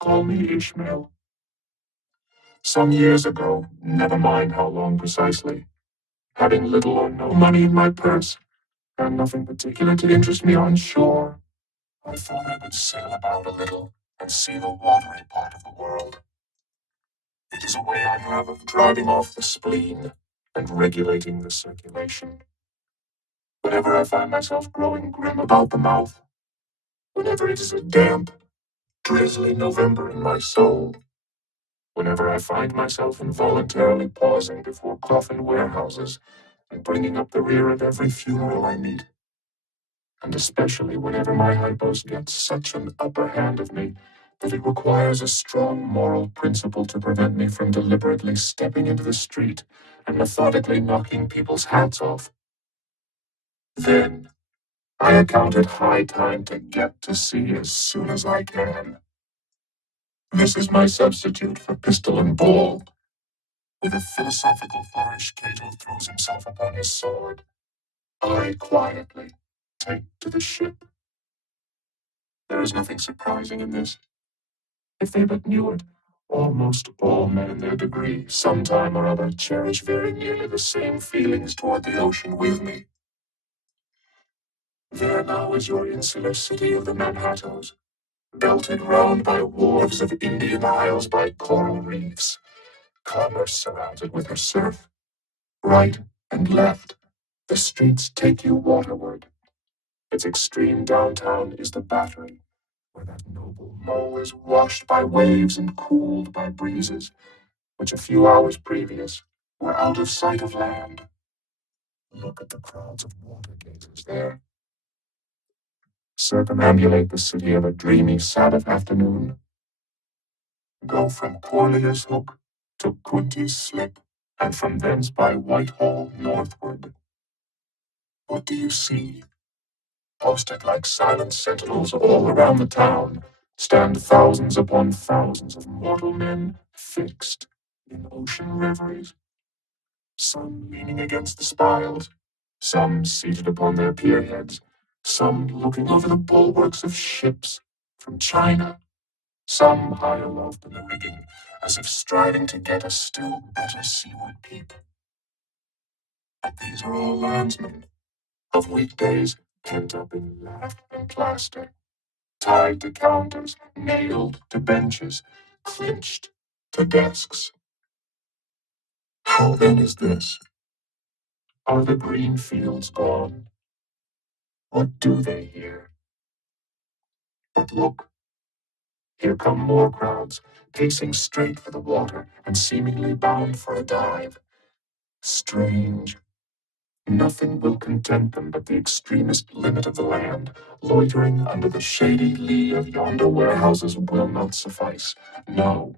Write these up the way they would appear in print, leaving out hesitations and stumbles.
Call me Ishmael. Some years ago, never mind how long precisely, having little or no money in my purse, and nothing particular to interest me on shore, I thought I would sail about a little and see the watery part of the world. It is a way I have of driving off the spleen and regulating the circulation. Whenever I find myself growing grim about the mouth, whenever it is a damp, drizzly November in my soul, whenever I find myself involuntarily pausing before coffin warehouses and bringing up the rear of every funeral I meet, and especially whenever my hypos get such an upper hand of me that it requires a strong moral principle to prevent me from deliberately stepping into the street and methodically knocking people's hats off. Then I account it high time to get to sea as soon as I can. This is my substitute for pistol and ball. With a philosophical flourish, Cato throws himself upon his sword. I quietly take to the ship. There is nothing surprising in this. If they but knew it, almost all men in their degree, sometime or other, cherish very nearly the same feelings toward the ocean with me. There now is your insular city of the Manhattoes, belted round by wharves of Indian isles by coral reefs, commerce surrounded with her surf. Right and left, the streets take you waterward. Its extreme downtown is the Battery, where that noble Mo is washed by waves and cooled by breezes, which a few hours previous were out of sight of land. Look at the crowds of water gazers there. Circumambulate the city of a dreamy Sabbath afternoon. Go from Corlear's Hook to Quinty's Slip, and from thence by Whitehall northward. What do you see? Posted like silent sentinels all around the town, stand thousands upon thousands of mortal men fixed in ocean reveries. Some leaning against the spiles, some seated upon their pierheads, some looking over the bulwarks of ships from China, some high aloft in the rigging, as if striving to get a still better seaward peep. But these are all landsmen, of weekdays pent up in lath and plaster, tied to counters, nailed to benches, clinched to desks. How then is this? Are the green fields gone? What do they here? But look, here come more crowds, pacing straight for the water and seemingly bound for a dive. Strange. Nothing will content them but the extremest limit of the land. Loitering under the shady lee of yonder warehouses will not suffice. No.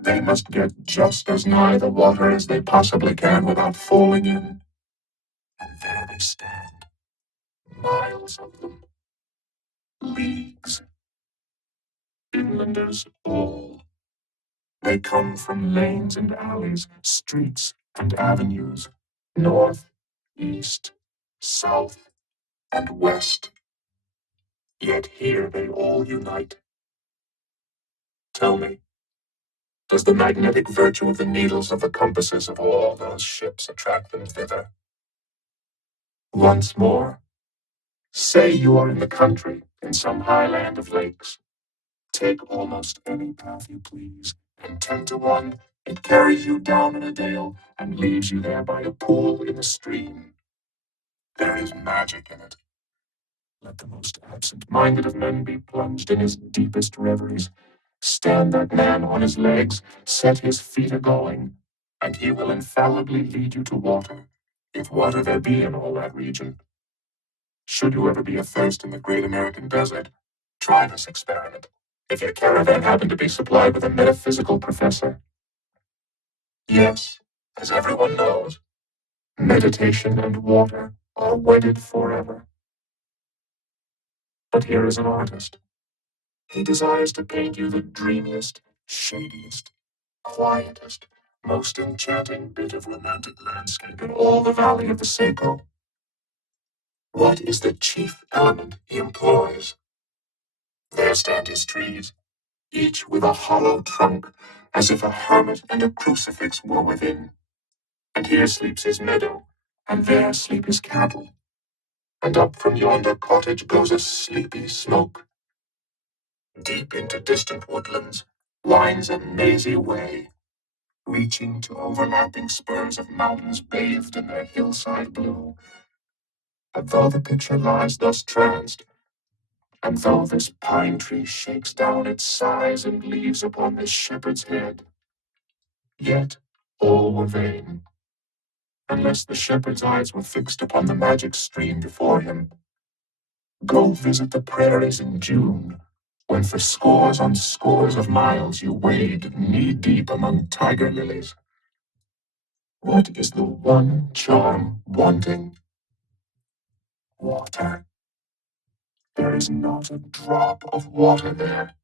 They must get just as nigh the water as they possibly can without falling in. And there they stand, miles of them, leagues, inlanders all. They come from lanes and alleys, streets and avenues, north, east, south, and west. Yet here they all unite. Tell me, does the magnetic virtue of the needles of the compasses of all those ships attract them thither? Once more, say you are in the country, in some high land of lakes. Take almost any path you please, and 10 to 1, it carries you down in a dale and leaves you there by a pool in the stream. There is magic in it. Let the most absent-minded of men be plunged in his deepest reveries. Stand that man on his legs, set his feet a-going, and he will infallibly lead you to water, if water there be in all that region. Should you ever be athirst in the great American desert, try this experiment, if your caravan happen to be supplied with a metaphysical professor. Yes, as everyone knows, meditation and water are wedded forever. But here is an artist. He desires to paint you the dreamiest, shadiest, quietest, most enchanting bit of romantic landscape in all the valley of the Saco. What is the chief element he employs? There stand his trees, each with a hollow trunk, as if a hermit and a crucifix were within. And here sleeps his meadow, and there sleep his cattle, and up from yonder cottage goes a sleepy smoke. Deep into distant woodlands winds a mazy way, reaching to overlapping spurs of mountains bathed in their hillside blue. And though the picture lies thus tranced, and though this pine tree shakes down its sighs and leaves upon this shepherd's head, yet all were vain, unless the shepherd's eyes were fixed upon the magic stream before him. Go visit the prairies in June, when for scores on scores of miles you wade knee-deep among tiger lilies. What is the one charm wanting? Water. There is not a drop of water there.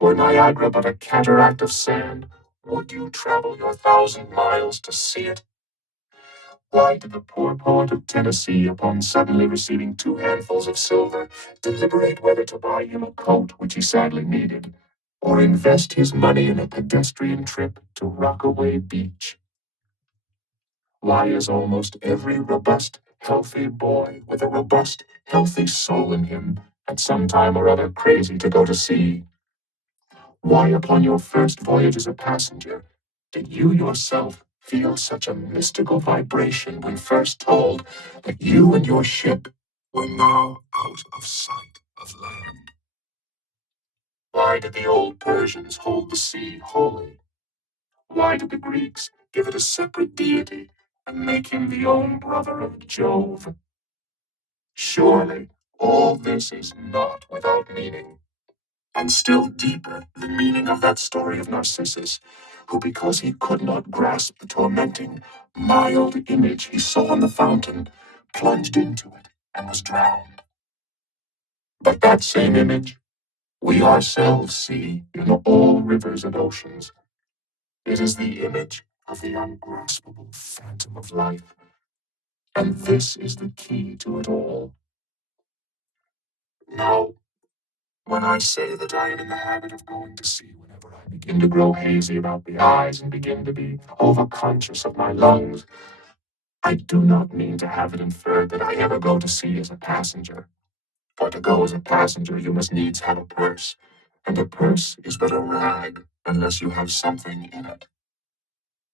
Were Niagara but a cataract of sand, would you travel your 1,000 miles to see it? Why did the poor poet of Tennessee, upon suddenly receiving 2 handfuls of silver, deliberate whether to buy him a coat which he sadly needed, or invest his money in a pedestrian trip to Rockaway Beach? Why is almost every robust, healthy boy with a robust, healthy soul in him at some time or other crazy to go to sea? Why, upon your first voyage as a passenger, did you yourself feel such a mystical vibration when first told that you and your ship were now out of sight of land? Why did the old Persians hold the sea holy? Why did the Greeks give it a separate deity and make him the own brother of Jove? Surely all this is not without meaning. And still deeper, the meaning of that story of Narcissus, who, because he could not grasp the tormenting, mild image he saw in the fountain, plunged into it and was drowned. But that same image we ourselves see in all rivers and oceans. It is the image of the ungraspable phantom of life. And this is the key to it all. Now, when I say that I am in the habit of going to sea whenever I begin to grow hazy about the eyes and begin to be overconscious of my lungs, I do not mean to have it inferred that I ever go to sea as a passenger. For to go as a passenger, you must needs have a purse, and a purse is but a rag unless you have something in it.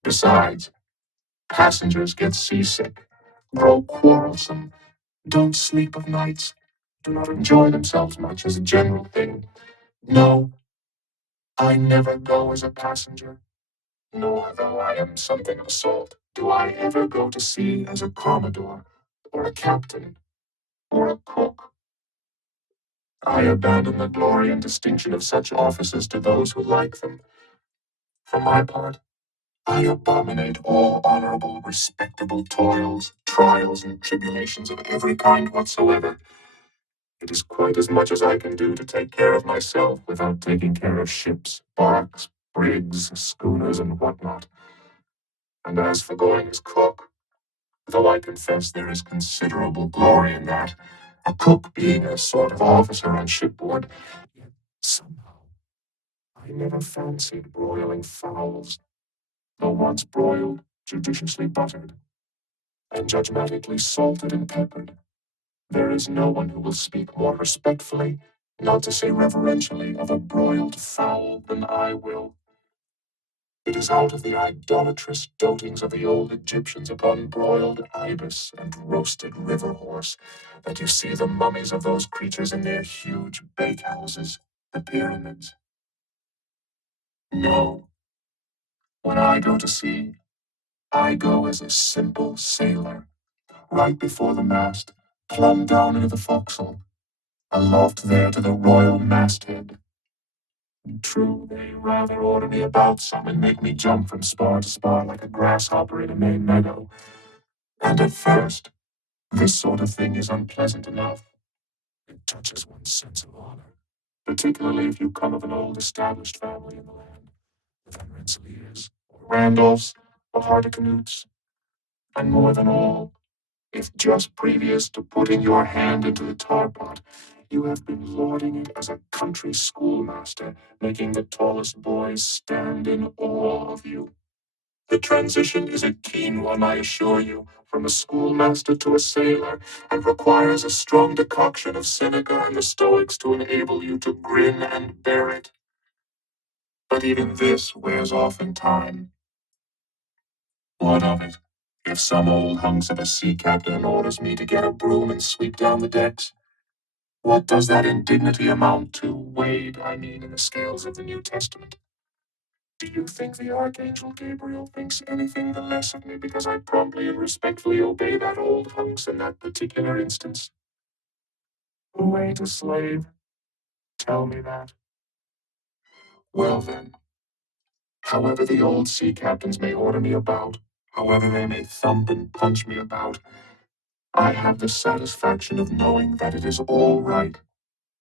Besides, passengers get seasick, grow quarrelsome, don't sleep of nights, do not enjoy themselves much as a general thing. No, I never go as a passenger, nor though I am something of a salt, do I ever go to sea as a commodore, or a captain, or a cook. I abandon the glory and distinction of such offices to those who like them. For my part, I abominate all honorable, respectable toils, trials, and tribulations of every kind whatsoever. It is quite as much as I can do to take care of myself without taking care of ships, barks, brigs, schooners, and whatnot. And as for going as cook, though I confess there is considerable glory in that, a cook being a sort of officer on shipboard, yet somehow I never fancied broiling fowls, though once broiled, judiciously buttered, and judgmatically salted and peppered. There is no one who will speak more respectfully, not to say reverentially, of a broiled fowl than I will. It is out of the idolatrous dotings of the old Egyptians upon broiled ibis and roasted river horse that you see the mummies of those creatures in their huge bakehouses, the pyramids. No, when I go to sea, I go as a simple sailor, right before the mast, plumb down into the forecastle, aloft there to the royal masthead. True, they rather order me about some and make me jump from spar to spar like a grasshopper in a May meadow. And at first, this sort of thing is unpleasant enough. It touches one's sense of honor, particularly if you come of an old established family in the land, the Van Rensselaers, or Randolphs, or Hardicanutes, and more than all, if just previous to putting your hand into the tar pot, You have been lauding it as a country schoolmaster, making the tallest boys stand in awe of you. The transition is a keen one, I assure you, from a schoolmaster to a sailor, and requires a strong decoction of Seneca and the Stoics to enable you to grin and bear it. But even this wears off in time. What of it? If some old hunks of a sea captain orders me to get a broom and sweep down the decks, what does that indignity amount to, weighed, I mean, in the scales of the New Testament? Do you think the Archangel Gabriel thinks anything the less of me because I promptly and respectfully obey that old hunks in that particular instance? Who ain't a slave? Tell me that. Well then, however the old sea captains may order me about, however they may thump and punch me about, I have the satisfaction of knowing that it is all right,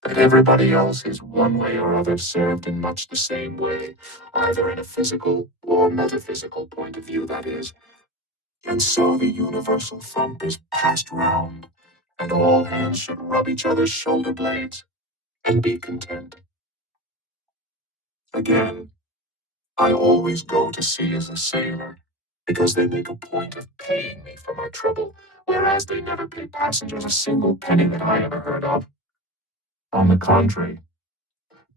that everybody else is one way or other served in much the same way, either in a physical or metaphysical point of view, that is. And so the universal thump is passed round, and all hands should rub each other's shoulder blades and be content. Again, I always go to sea as a sailor, because they make a point of paying me for my trouble, whereas they never pay passengers a single penny that I ever heard of. On the contrary,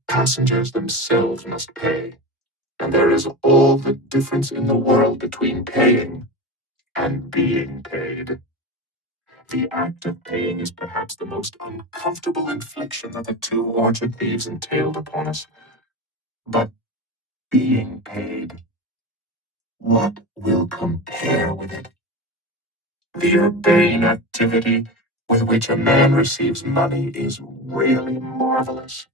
passengers themselves must pay, and there is all the difference in the world between paying and being paid. The act of paying is perhaps the most uncomfortable infliction that the two orchard thieves entailed upon us. But being paid, what will compare with it? The urbane activity with which a man receives money is really marvelous,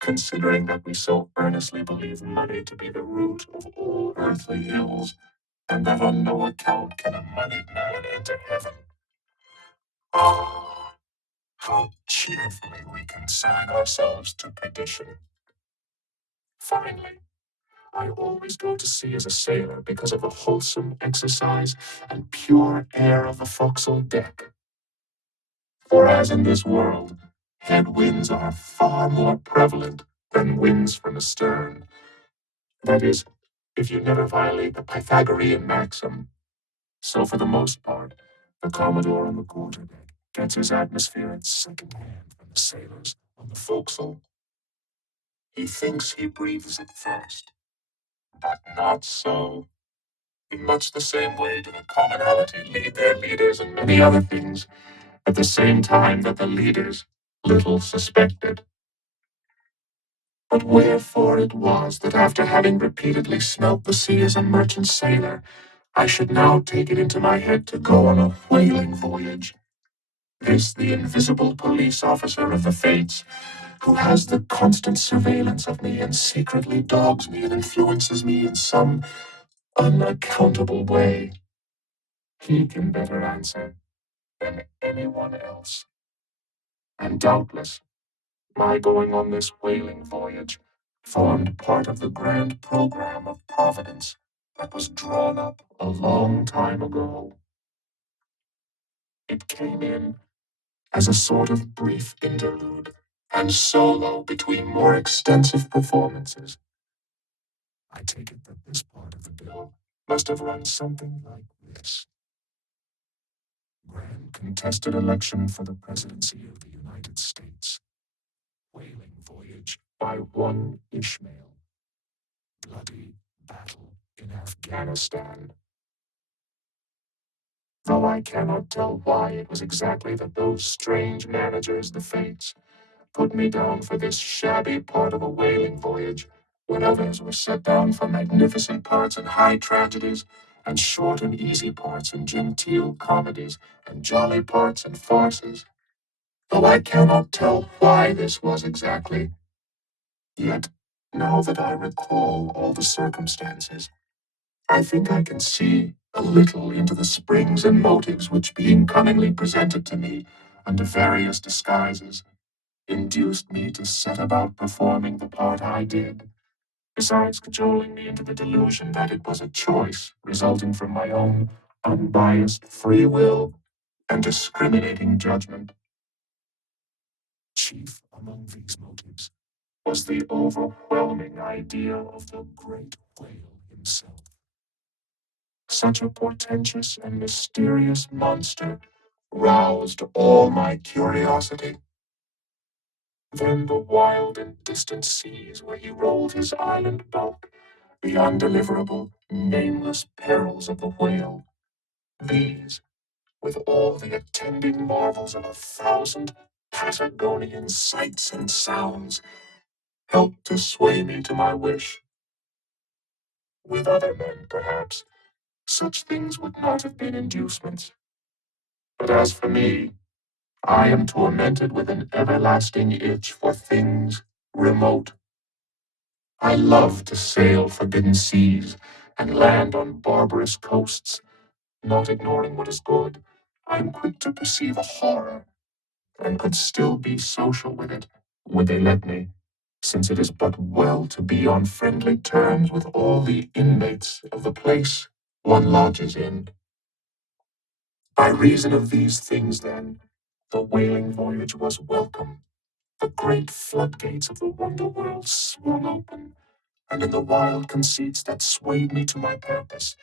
considering that we so earnestly believe money to be the root of all earthly ills, and that on no account can a moneyed man enter heaven. Ah, how cheerfully we consign ourselves to perdition. Finally, I always go to sea as a sailor because of the wholesome exercise and pure air of the forecastle deck. For as in this world, headwinds are far more prevalent than winds from astern. That is, if you never violate the Pythagorean maxim. So for the most part, the Commodore on the quarterdeck gets his atmosphere at second hand from the sailors on the forecastle. He thinks he breathes it first, but not so. In much the same way do the commonalty lead their leaders in many other things, at the same time that the leaders little suspected. But wherefore it was that after having repeatedly smelt the sea as a merchant sailor, I should now take it into my head to go on a whaling voyage. This the invisible police officer of the fates, who has the constant surveillance of me and secretly dogs me and influences me in some unaccountable way. He can better answer than anyone else. And doubtless, my going on this whaling voyage formed part of the grand program of Providence that was drawn up a long time ago. It came in as a sort of brief interlude and solo between more extensive performances. I take it that this part of the bill must have run something like this. Grand contested election for the presidency of the United States. Whaling voyage by one Ishmael. Bloody battle in Afghanistan. Though I cannot tell why it was exactly that those strange managers, the fates, put me down for this shabby part of a whaling voyage, when others were set down for magnificent parts in high tragedies, and short and easy parts in genteel comedies, and jolly parts in farces. Though I cannot tell why this was exactly, yet, now that I recall all the circumstances, I think I can see a little into the springs and motives which, being cunningly presented to me under various disguises, induced me to set about performing the part I did, besides cajoling me into the delusion that it was a choice resulting from my own unbiased free will and discriminating judgment. Chief among these motives was the overwhelming idea of the great whale himself. Such a portentous and mysterious monster roused all my curiosity. Then the wild and distant seas where he rolled his island bulk, the undeliverable, nameless perils of the whale, these, with all the attending marvels of 1,000 Patagonian sights and sounds, helped to sway me to my wish. With other men, perhaps, such things would not have been inducements. But as for me, I am tormented with an everlasting itch for things remote. I love to sail forbidden seas and land on barbarous coasts, not ignoring what is good. I am quick to perceive a horror, and could still be social with it, would they let me, since it is but well to be on friendly terms with all the inmates of the place one lodges in. By reason of these things, then, the whaling voyage was welcome. The great floodgates of the wonder world swung open, and in the wild conceits that swayed me to my purpose,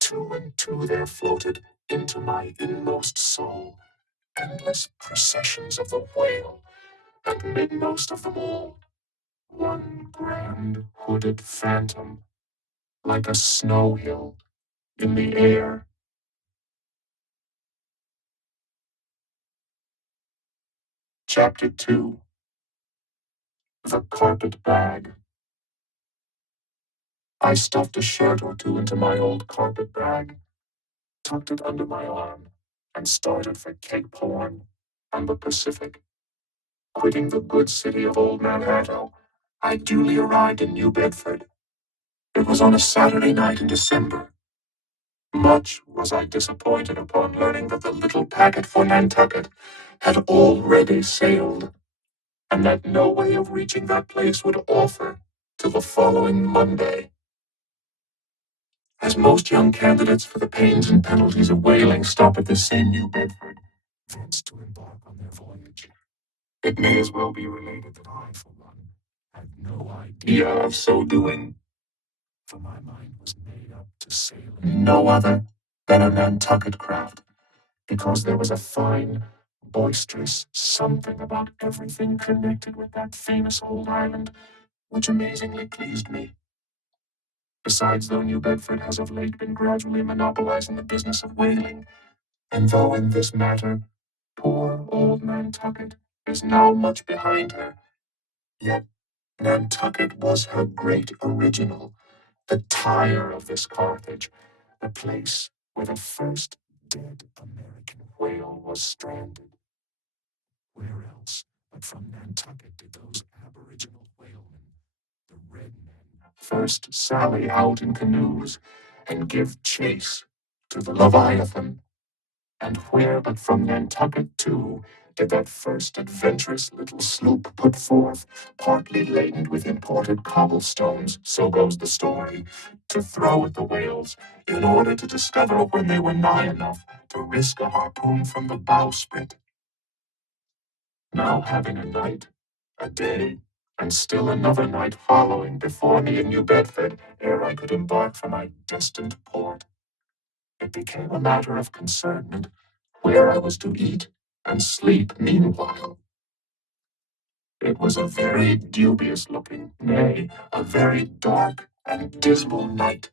two and two there floated into my inmost soul endless processions of the whale, and midmost of them all, one grand hooded phantom, like a snow hill in the air. Chapter 2. The Carpet Bag. I stuffed a shirt or two into my old carpet bag, tucked it under my arm, and started for Cape Horn and the Pacific. Quitting the good city of Old Manhattan, I duly arrived in New Bedford. It was on a Saturday night in December. Much was I disappointed upon learning that the little packet for Nantucket had already sailed, and that no way of reaching that place would offer till the following Monday. As most young candidates for the pains and penalties of whaling stop at this same New Bedford, thence to embark on their voyage, it may as well be related that I, for one, had no idea of so doing, for my mind was made up to sail in no other than a Nantucket craft, because there was a fine, boisterous something about everything connected with that famous old island which amazingly pleased me. Besides, though New Bedford has of late been gradually monopolizing the business of whaling, and though in this matter poor old Nantucket is now much behind her, yet Nantucket was her great original, the Tyre of this Carthage, the place where the first dead American whale was stranded. Where else but from Nantucket did those aboriginal whalemen, the red men, first sally out in canoes and give chase to the Leviathan? And where but from Nantucket, too, did that first adventurous little sloop put forth, partly laden with imported cobblestones, so goes the story, to throw at the whales, in order to discover when they were nigh enough to risk a harpoon from the bowsprit? Now having a night, a day, and still another night following before me in New Bedford, ere I could embark for my destined port, it became a matter of concernment where I was to eat and sleep meanwhile. It was a very dubious looking, nay, a very dark and dismal night,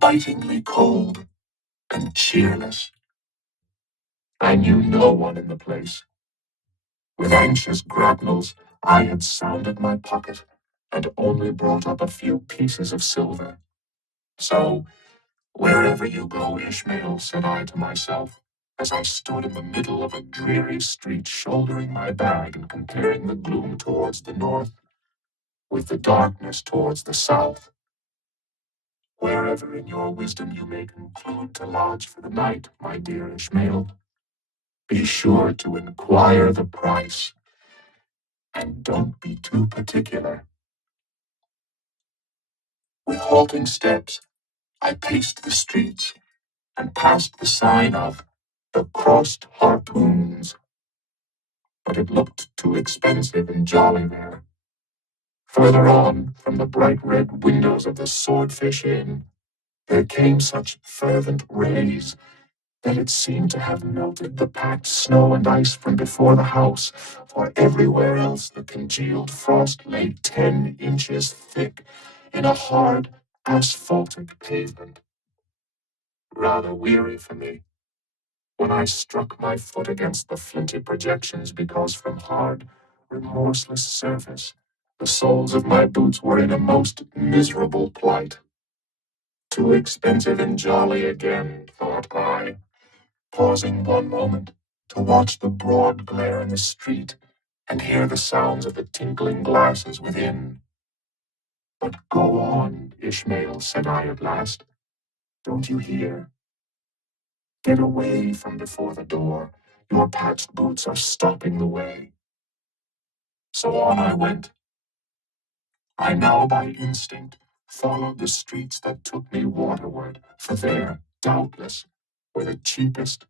bitingly cold and cheerless. I knew no one in the place. With anxious grapnels, I had sounded my pocket and only brought up a few pieces of silver. So, wherever you go, Ishmael, said I to myself, as I stood in the middle of a dreary street, shouldering my bag and comparing the gloom towards the north with the darkness towards the south. Wherever in your wisdom you may conclude to lodge for the night, my dear Ishmael, be sure to inquire the price, and don't be too particular. With halting steps, I paced the streets and passed the sign of the Crossed Harpoons. but it looked too expensive and jolly there. Further on, from the bright red windows of the Swordfish Inn, there came such fervent rays that it seemed to have melted the packed snow and ice from before the house, for everywhere else the congealed frost lay 10 inches thick in a hard, asphaltic pavement. Rather weary for me, when I struck my foot against the flinty projections, because from hard, remorseless surface the soles of my boots were in a most miserable plight. Too expensive and jolly again, thought I, pausing one moment to watch the broad glare in the street and hear the sounds of the tinkling glasses within. But go on, Ishmael, said I at last. Don't you hear? Get away from before the door. Your patched boots are stopping the way. So on I went. I now by instinct followed the streets that took me waterward, for there, doubtless, were the cheapest,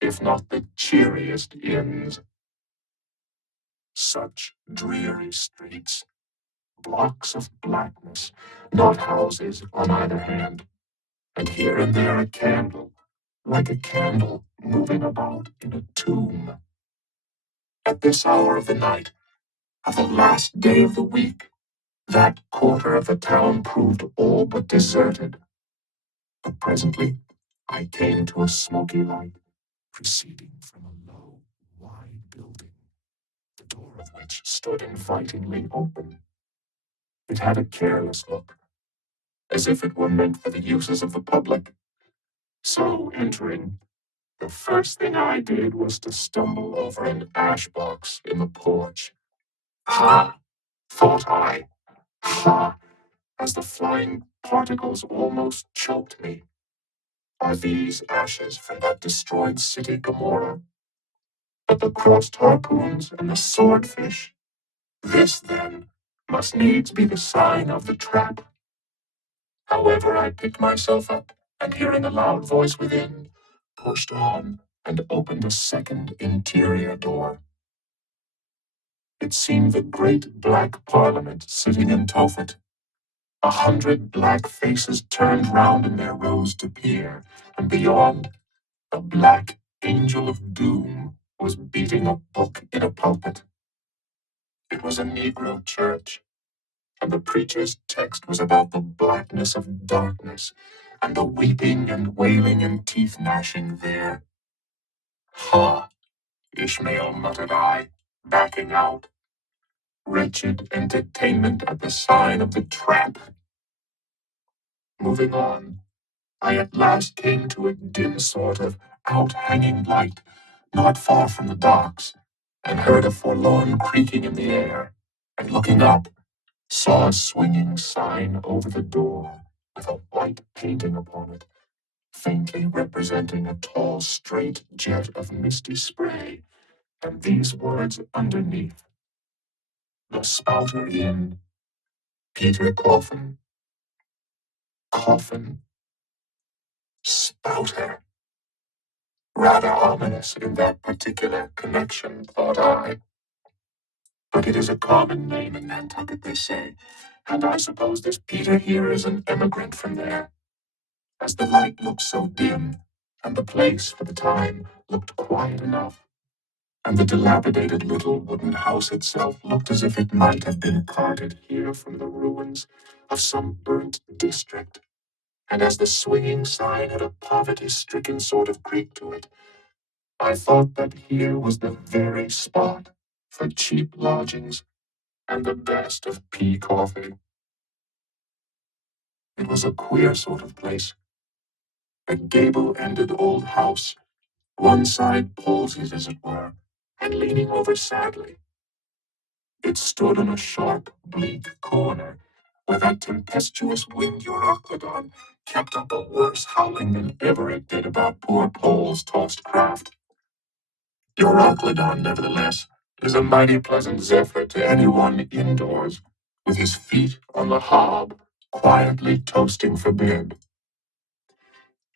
if not the cheeriest inns. Such dreary streets, blocks of blackness, not houses on either hand, and here and there a candle, like a candle moving about in a tomb. At this hour of the night, of the last day of the week, that quarter of the town proved all but deserted. But presently I came to a smoky light, proceeding from a low, wide building, the door of which stood invitingly open. It had a careless look, as if it were meant for the uses of the public. So, entering, the first thing I did was to stumble over an ash box in the porch. Ha! Thought I. Ha! As the flying particles almost choked me. Are these ashes from that destroyed city Gomorrah? But the crossed harpoons and the swordfish? This, then, must needs be the sign of the trap. However, I picked myself up, and hearing a loud voice within, pushed on and opened a second interior door. It seemed the great black parliament sitting in Tophet. 100 black faces turned round in their rows to peer, and beyond, a black angel of doom was beating a book in a pulpit. It was a Negro church, and the preacher's text was about the blackness of darkness, and the weeping and wailing and teeth gnashing there. Ha! Ishmael, muttered I, backing out. Wretched entertainment at the sign of the trap. Moving on, I at last came to a dim sort of out-hanging light, not far from the docks, and heard a forlorn creaking in the air, and looking up, saw a swinging sign over the door with a white painting upon it, faintly representing a tall straight jet of misty spray, and these words underneath: The Spouter Inn, Peter Coffin. Coffin. Spouter. Rather ominous in that particular connection, thought I. But it is a common name in Nantucket, they say, and I suppose this Peter here is an emigrant from there. As the light looked so dim, and the place, for the time, looked quiet enough, and the dilapidated little wooden house itself looked as if it might have been carted here from the ruins of some burnt district, and as the swinging sign had a poverty-stricken sort of creak to it, I thought that here was the very spot for cheap lodgings and the best of pea coffee. It was a queer sort of place, a gable-ended old house, one side palsied as it were, and leaning over sadly. It stood on a sharp, bleak corner, where that tempestuous wind Euroclydon kept up a worse howling than ever it did about poor Paul's tossed craft. Euroclydon, nevertheless, is a mighty pleasant zephyr to anyone indoors, with his feet on the hob, quietly toasting for bed.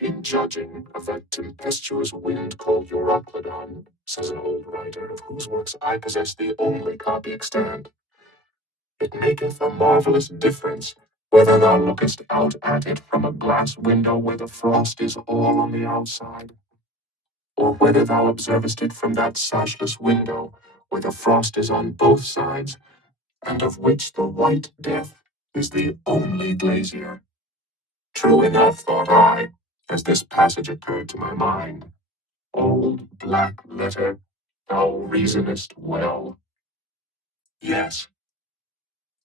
In judging of that tempestuous wind called Euroclydon, says an old writer, of whose works I possess the only copy extant. It maketh a marvellous difference whether thou lookest out at it from a glass window where the frost is all on the outside, or whether thou observest it from that sashless window where the frost is on both sides, and of which the white death is the only glazier. True enough, thought I, as this passage occurred to my mind. Old black letter, thou reasonest well. Yes,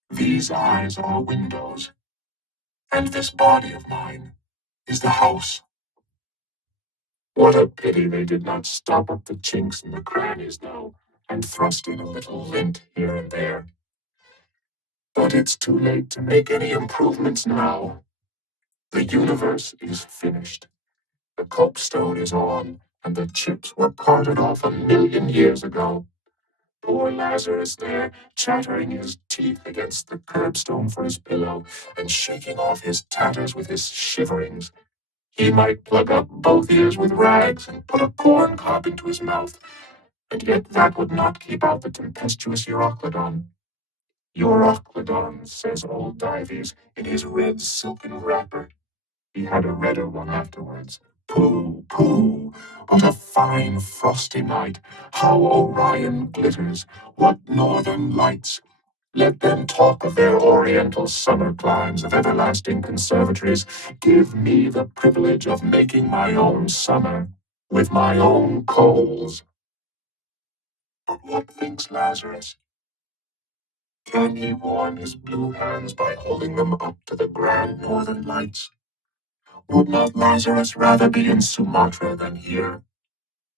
these eyes are windows, and this body of mine is the house. What a pity they did not stop up the chinks and the crannies, though, and thrust in a little lint here and there. But it's too late to make any improvements now. The universe is finished. The copestone is on, and the chips were carted off 1,000,000 years ago. Poor Lazarus there, chattering his teeth against the curbstone for his pillow, and shaking off his tatters with his shiverings. He might plug up both ears with rags and put a corn cob into his mouth, and yet that would not keep out the tempestuous Euroclydon. Euroclydon, says old Dives, in his red silken wrapper. He had a redder one afterwards. Pooh, pooh, what a fine frosty night! How Orion glitters! What northern lights! Let them talk of their oriental summer climes, of everlasting conservatories. Give me the privilege of making my own summer with my own coals. But what thinks Lazarus? Can he warm his blue hands by holding them up to the grand northern lights? Would not Lazarus rather be in Sumatra than here?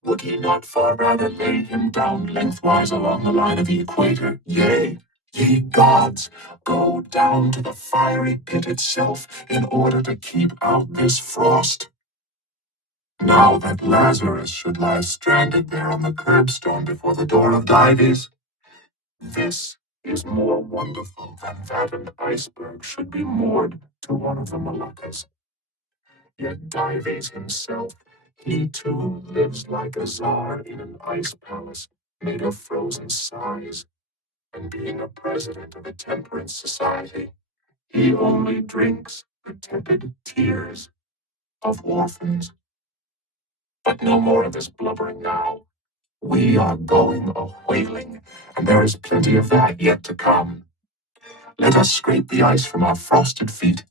Would he not far rather lay him down lengthwise along the line of the equator? Yea, ye gods, go down to the fiery pit itself in order to keep out this frost. Now that Lazarus should lie stranded there on the curbstone before the door of Dives, this is more wonderful than that an iceberg should be moored to one of the Moluccas. Yet Dives himself, he too lives like a czar in an ice palace made of frozen sighs, and being a president of a temperance society, he only drinks the tepid tears of orphans. But no more of this blubbering now. We are going a-whaling, and there is plenty of that yet to come. Let us scrape the ice from our frosted feet,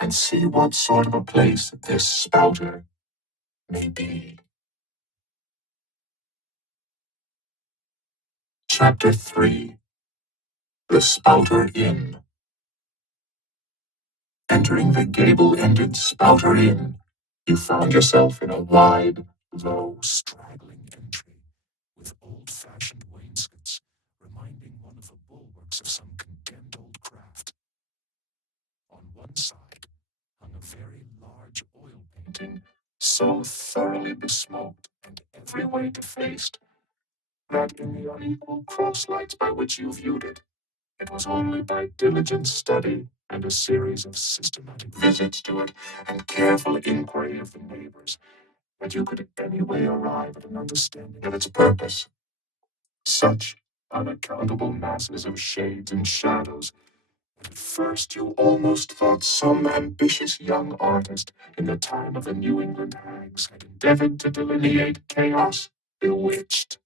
and see what sort of a place this spouter may be. Chapter 3. The Spouter Inn. Entering the gable-ended Spouter Inn, you found yourself in a wide, low, straggling entry with old-fashioned wainscots reminding one of the bulwarks of some condemned old craft. On one side hung a very large oil painting, so thoroughly besmoked and every way defaced that in the unequal cross-lights by which you viewed it, it was only by diligent study and a series of systematic visits to it and careful inquiry of the neighbors that you could any way arrive at an understanding of its purpose. Such unaccountable masses of shades and shadows that at first you almost thought some ambitious young artist in the time of the New England hags had endeavored to delineate chaos bewitched.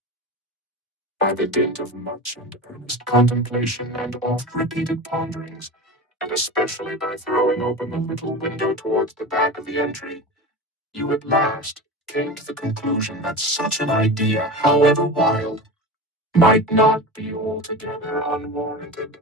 By the dint of much and earnest contemplation and oft-repeated ponderings, and especially by throwing open the little window towards the back of the entry, you at last came to the conclusion that such an idea, however wild, might not be altogether unwarranted.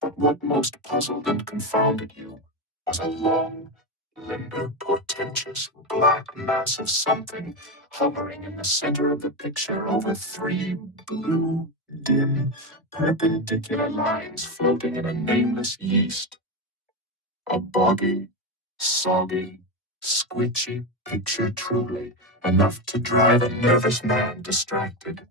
But what most puzzled and confounded you was a long, limber, portentous, black mass of something hovering in the center of the picture over three blue, dim, perpendicular lines floating in a nameless yeast. A boggy, soggy, squitchy picture truly, enough to drive a nervous man distracted.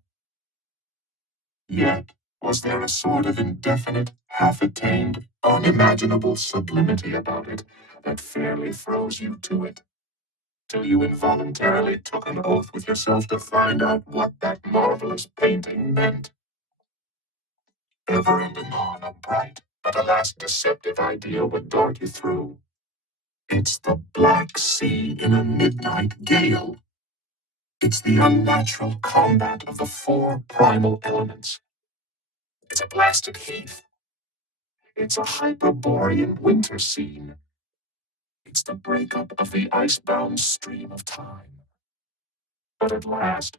Yet was there a sort of indefinite, half-attained, unimaginable sublimity about it that fairly froze you to it. till you involuntarily took an oath with yourself to find out what that marvelous painting meant. Ever and anon a bright, but alas deceptive idea would dart you through. It's the Black Sea in a midnight gale. It's the unnatural combat of the four primal elements. It's a blasted heath. It's a hyperborean winter scene. It's the breakup of the icebound stream of time. But at last,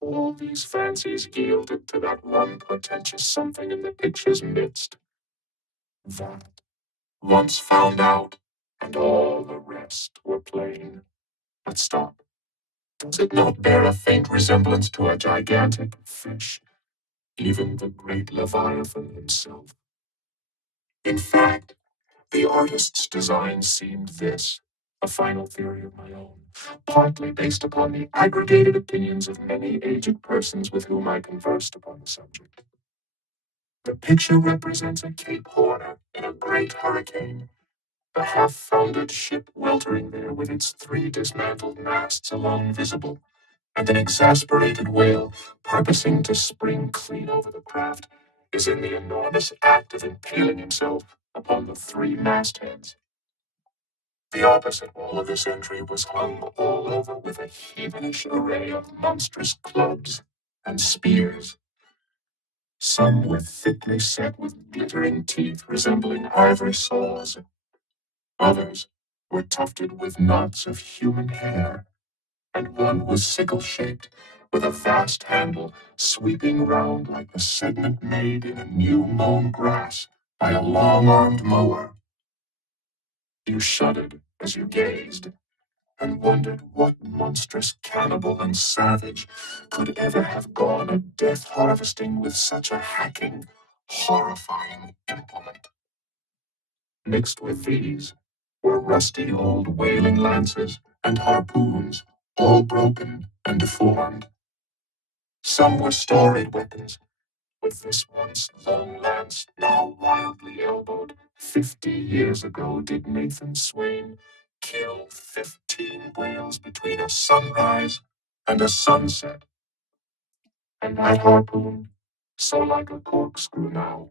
all these fancies yielded to that one portentous something in the picture's midst. That, once found out, and all the rest were plain. But stop. Does it not bear a faint resemblance to a gigantic fish, even the great Leviathan himself? In fact, the artist's design seemed this, a final theory of my own, partly based upon the aggregated opinions of many aged persons with whom I conversed upon the subject. The picture represents a Cape Horner in a great hurricane, a half-foundered ship weltering there with its three dismantled masts alone visible, and an exasperated whale, purposing to spring clean over the craft, is in the enormous act of impaling himself upon the three mastheads. The opposite wall of this entry was hung all over with a heathenish array of monstrous clubs and spears. Some were thickly set with glittering teeth resembling ivory saws. Others were tufted with knots of human hair, and one was sickle-shaped, with a vast handle sweeping round like the segment made in a new-mown grass by a long-armed mower. You shuddered as you gazed, and wondered what monstrous cannibal and savage could ever have gone a death harvesting with such a hacking, horrifying implement. Mixed with these were rusty old whaling lances and harpoons, all broken and deformed. Some were storied weapons, with this once long lance now wildly elbowed. 50 years ago did Nathan Swain kill 15 whales between a sunrise and a sunset. And that harpoon, so like a corkscrew now,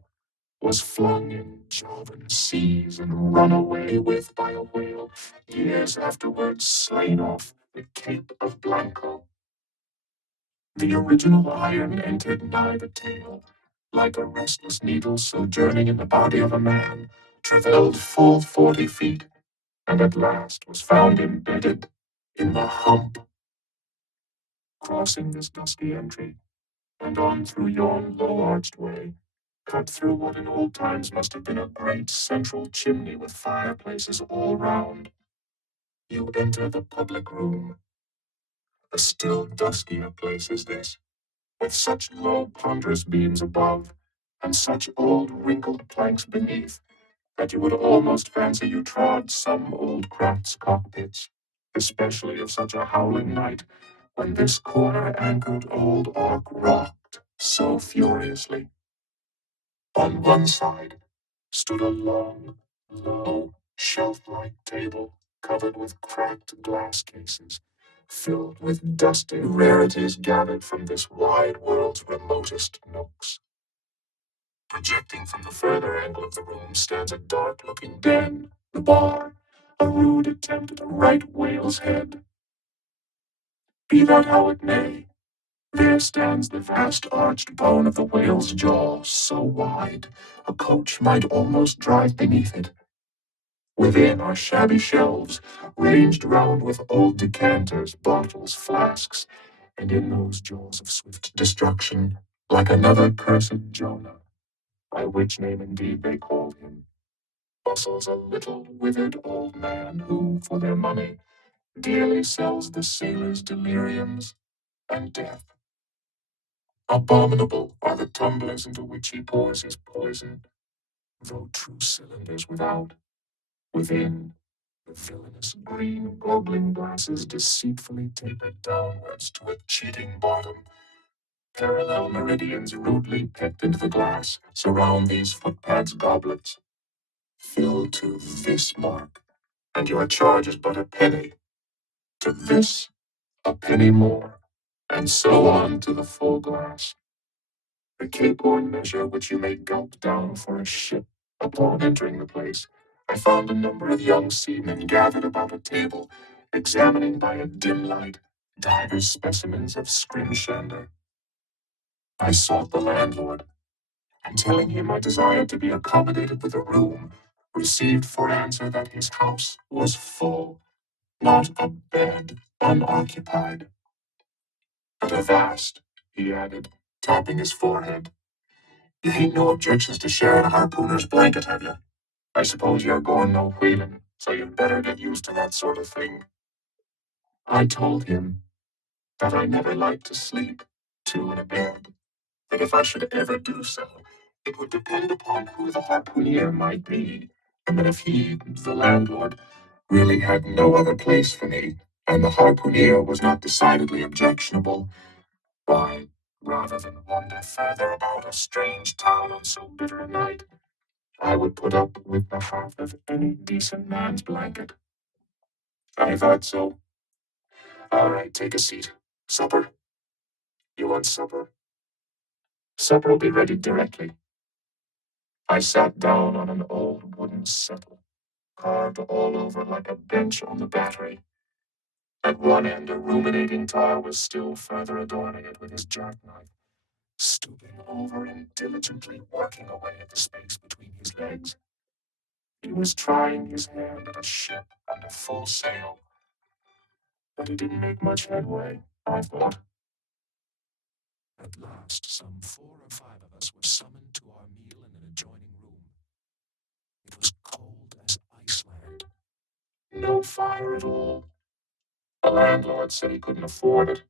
was flung in Jovan seas and run away with by a whale, years afterwards slain off the Cape of Blanco. The original iron entered nigh the tail, like a restless needle sojourning in the body of a man, travelled full 40 feet, and at last was found embedded in the hump. Crossing this dusky entry, and on through yon low-arched way, cut through what in old times must have been a great central chimney with fireplaces all round, you enter the public room. A still duskier place is this, with such low ponderous beams above, and such old wrinkled planks beneath, that you would almost fancy you trod some old craft's cockpits, especially of such a howling night, when this corner-anchored old ark rocked so furiously. On one side stood a long, low, shelf-like table covered with cracked glass cases, filled with dusty rarities gathered from this wide world's remotest nooks. Projecting from the further angle of the room stands a dark-looking den, the bar, a rude attempt at a right whale's head. Be that how it may, there stands the vast arched bone of the whale's jaw, so wide a coach might almost drive beneath it. Within are shabby shelves, ranged round with old decanters, bottles, flasks, and in those jaws of swift destruction, like another cursed Jonah, by which name indeed they call him, bustles a little withered old man who, for their money, dearly sells the sailors' deliriums and death. Abominable are the tumblers into which he pours his poison, though true cylinders without. Within, the villainous green goggling glasses deceitfully tapered downwards to a cheating bottom. Parallel meridians rudely pecked into the glass surround these footpads goblets. Fill to this mark, and your charge is but a penny. To this, a penny more, and so on to the full glass. The Cape Horn measure which you may gulp down for a ship. Upon entering the place, I found a number of young seamen gathered about a table, examining by a dim light divers specimens of scrimshander. I sought the landlord, and telling him I desired to be accommodated with a room, received for answer that his house was full, not a bed unoccupied. But avast, he added, tapping his forehead, you ain't no objections to sharing a harpooner's blanket, have you? I suppose you're going no whaling, so you'd better get used to that sort of thing. I told him that I never liked to sleep two in a bed, that if I should ever do so, it would depend upon who the harpooner might be, and that if he, the landlord, really had no other place for me, and the harpooner was not decidedly objectionable, why, rather than wander further about a strange town on so bitter a night, I would put up with the half of any decent man's blanket. I thought so. All right, take a seat. Supper? You want supper? Supper'll be ready directly. I sat down on an old wooden settle, carved all over like a bench on the battery. At one end, a ruminating tar was still further adorning it with his jackknife, stooping over and diligently working away at the space between his legs. He was trying his hand at a ship under full sail, but he didn't make much headway, I thought. At last, some 4 or 5 of us were summoned to our meal in an adjoining room. It was cold as Iceland. No fire at all. The landlord said he couldn't afford it.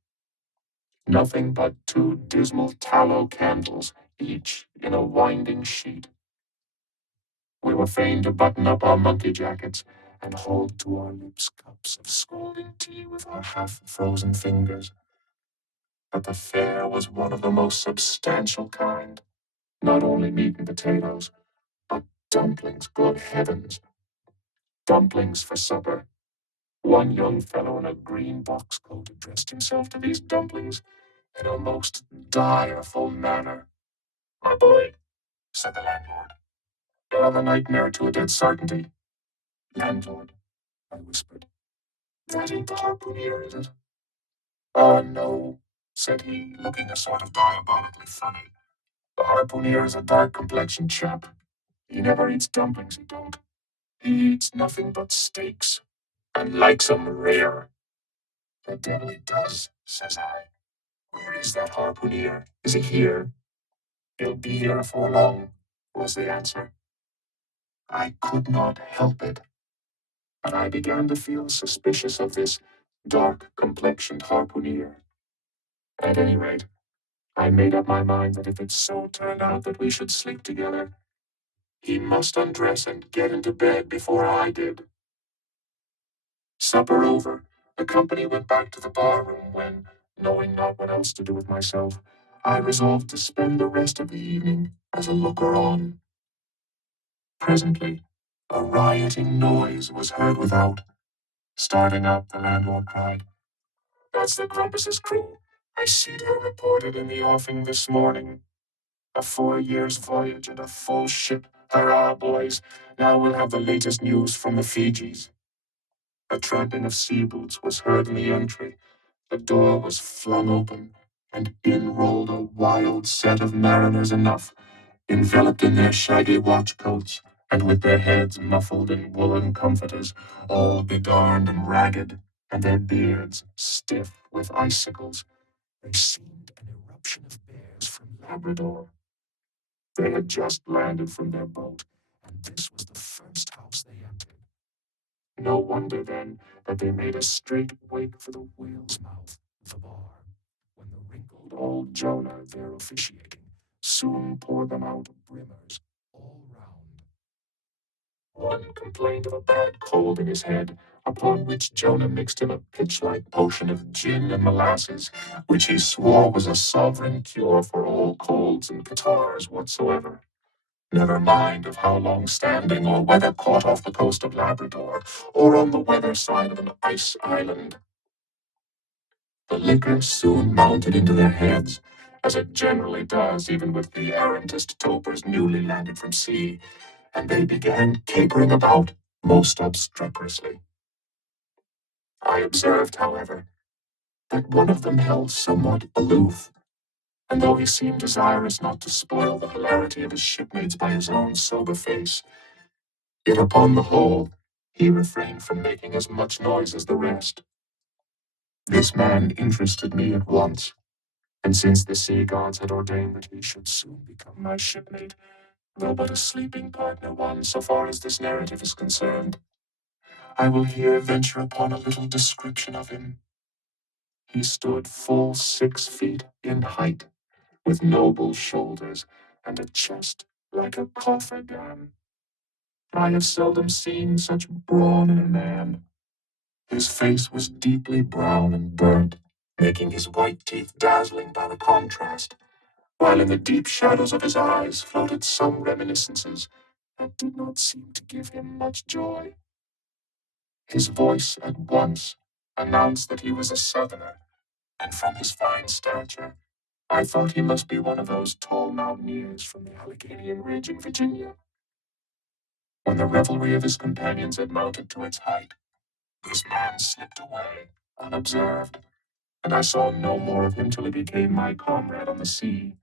Nothing but 2 dismal tallow candles, each in a winding sheet. We were fain to button up our monkey jackets and hold to our lips cups of scalding tea with our half-frozen fingers. But the fare was one of the most substantial kind. Not only meat and potatoes, but dumplings, good heavens. Dumplings for supper. One young fellow in a green box coat addressed himself to these dumplings in a most direful manner. My boy, said the landlord, you're the nightmare to a dead certainty. Landlord, I whispered, that ain't the harpooner, is it? Oh, no, said he, looking a sort of diabolically funny. The harpooner is a dark-complexioned chap. He never eats dumplings, he don't. He eats nothing but steaks, and likes 'em rare. The devil he does, says I. Where is that harpooner? Is he here? He'll be here afore long, was the answer. I could not help it, and I began to feel suspicious of this dark-complexioned harpooner. At any rate, I made up my mind that if it so turned out that we should sleep together, he must undress and get into bed before I did. Supper over, the company went back to the bar-room when, knowing not what else to do with myself, I resolved to spend the rest of the evening as a looker-on. Presently, a rioting noise was heard without. Starting up, the landlord cried, that's the Grumpus's crew. I seed her reported in the offing this morning. A 4 years' voyage and a full ship. Hurrah, boys! Now we'll have the latest news from the Fijis. A tramping of sea boots was heard in the entry. The door was flung open, and in rolled a wild set of mariners enough, enveloped in their shaggy watch coats, and with their heads muffled in woolen comforters, all bedarned and ragged, and their beards stiff with icicles. They seemed an eruption of bears from Labrador. They had just landed from their boat, and this was the first house they entered. No wonder, then, that they made a straight wake for the whale's mouth, the bar, when the wrinkled old Jonah, there officiating, soon poured them out brimmers all round. One complained of a bad cold in his head, upon which Jonah mixed him a pitch-like potion of gin and molasses, which he swore was a sovereign cure for all colds and catarrhs whatsoever. Never mind of how long standing or whether caught off the coast of Labrador or on the weather side of an ice island. The liquor soon mounted into their heads, as it generally does even with the errantest topers newly landed from sea, and they began capering about most obstreperously. I observed, however, that one of them held somewhat aloof, and though he seemed desirous not to spoil the hilarity of his shipmates by his own sober face, yet upon the whole he refrained from making as much noise as the rest. This man interested me at once, and since the sea gods had ordained that he should soon become my shipmate, though but a sleeping partner one so far as this narrative is concerned, I will here venture upon a little description of him. He stood full 6 feet in height, with noble shoulders and a chest like a coffer gun. I have seldom seen such brawn in a man. His face was deeply brown and burnt, making his white teeth dazzling by the contrast, while in the deep shadows of his eyes floated some reminiscences that did not seem to give him much joy. His voice at once announced that he was a Southerner, and from his fine stature, I thought he must be one of those tall mountaineers from the Alleghanian Ridge in Virginia. When the revelry of his companions had mounted to its height, this man slipped away, unobserved, and I saw no more of him till he became my comrade on the sea.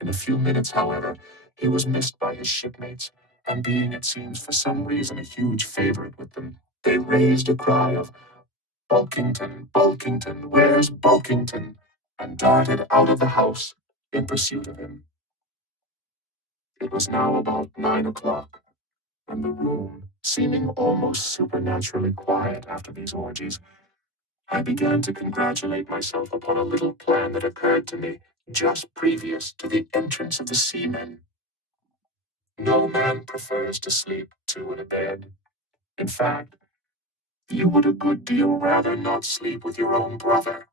In a few minutes, however, he was missed by his shipmates, and being, it seems, for some reason a huge favorite with them, they raised a cry of "Bulkington, Bulkington, where's Bulkington?" and darted out of the house in pursuit of him. It was now about 9 o'clock, and the room, seeming almost supernaturally quiet after these orgies, I began to congratulate myself upon a little plan that occurred to me just previous to the entrance of the seamen. No man prefers to sleep two in a bed. In fact, you would a good deal rather not sleep with your own brother.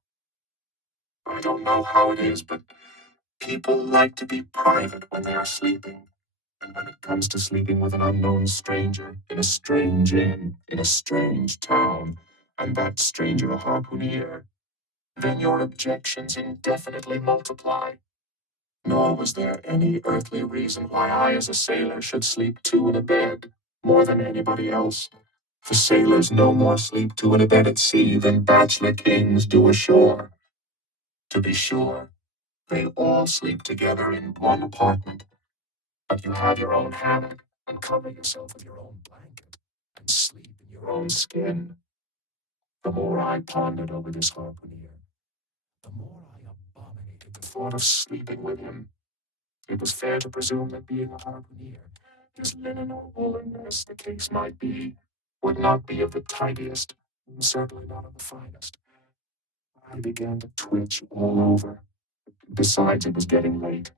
I don't know how it is, but people like to be private when they are sleeping. And when it comes to sleeping with an unknown stranger, in a strange inn, in a strange town, and that stranger a harpooner, then your objections indefinitely multiply. Nor was there any earthly reason why I, as a sailor, should sleep two in a bed, more than anybody else. For sailors no more sleep two in a bed at sea than bachelor kings do ashore. To be sure, they all sleep together in one apartment, but you have your own hammock, and cover yourself with your own blanket, and sleep in your own skin. The more I pondered over this harpooner, the more I abominated the thought of sleeping with him. It was fair to presume that being a harpooner, his linen or woolen, as the case might be, would not be of the tidiest, and certainly not of the finest. I began to twitch all over. Besides, it was getting late,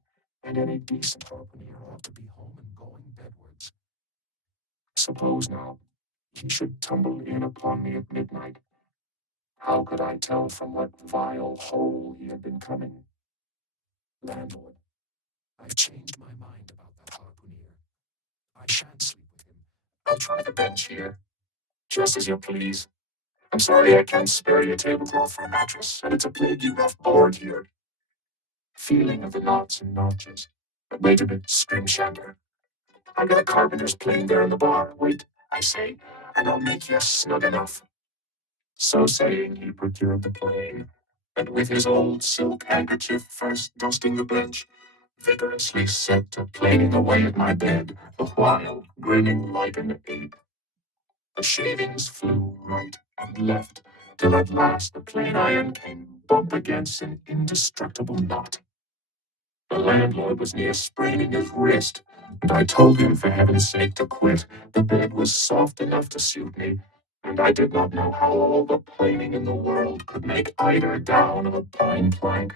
and any decent harpooner ought to be home and going bedwards. Suppose now he should tumble in upon me at midnight. How could I tell from what vile hole he had been coming? Landlord, I've changed my mind about that harpooner. I shan't sleep with him. I'll try the bench here, just as you please. I'm sorry I can't spare you a tablecloth for a mattress, and it's a plaguey rough board here. Feeling of the knots and notches. But wait a bit, Scrimshander. I got a carpenter's plane there in the bar. Wait, I say, and I'll make you snug enough. So saying, he procured the plane, and with his old silk handkerchief first dusting the bench, vigorously set to planing away at my bed, the while grinning like an ape. The shavings flew right and left, till at last the plain iron came bump against an indestructible knot. The landlord was near spraining his wrist, and I told him for heaven's sake to quit. The bed was soft enough to suit me, and I did not know how all the planing in the world could make eider down of a pine plank.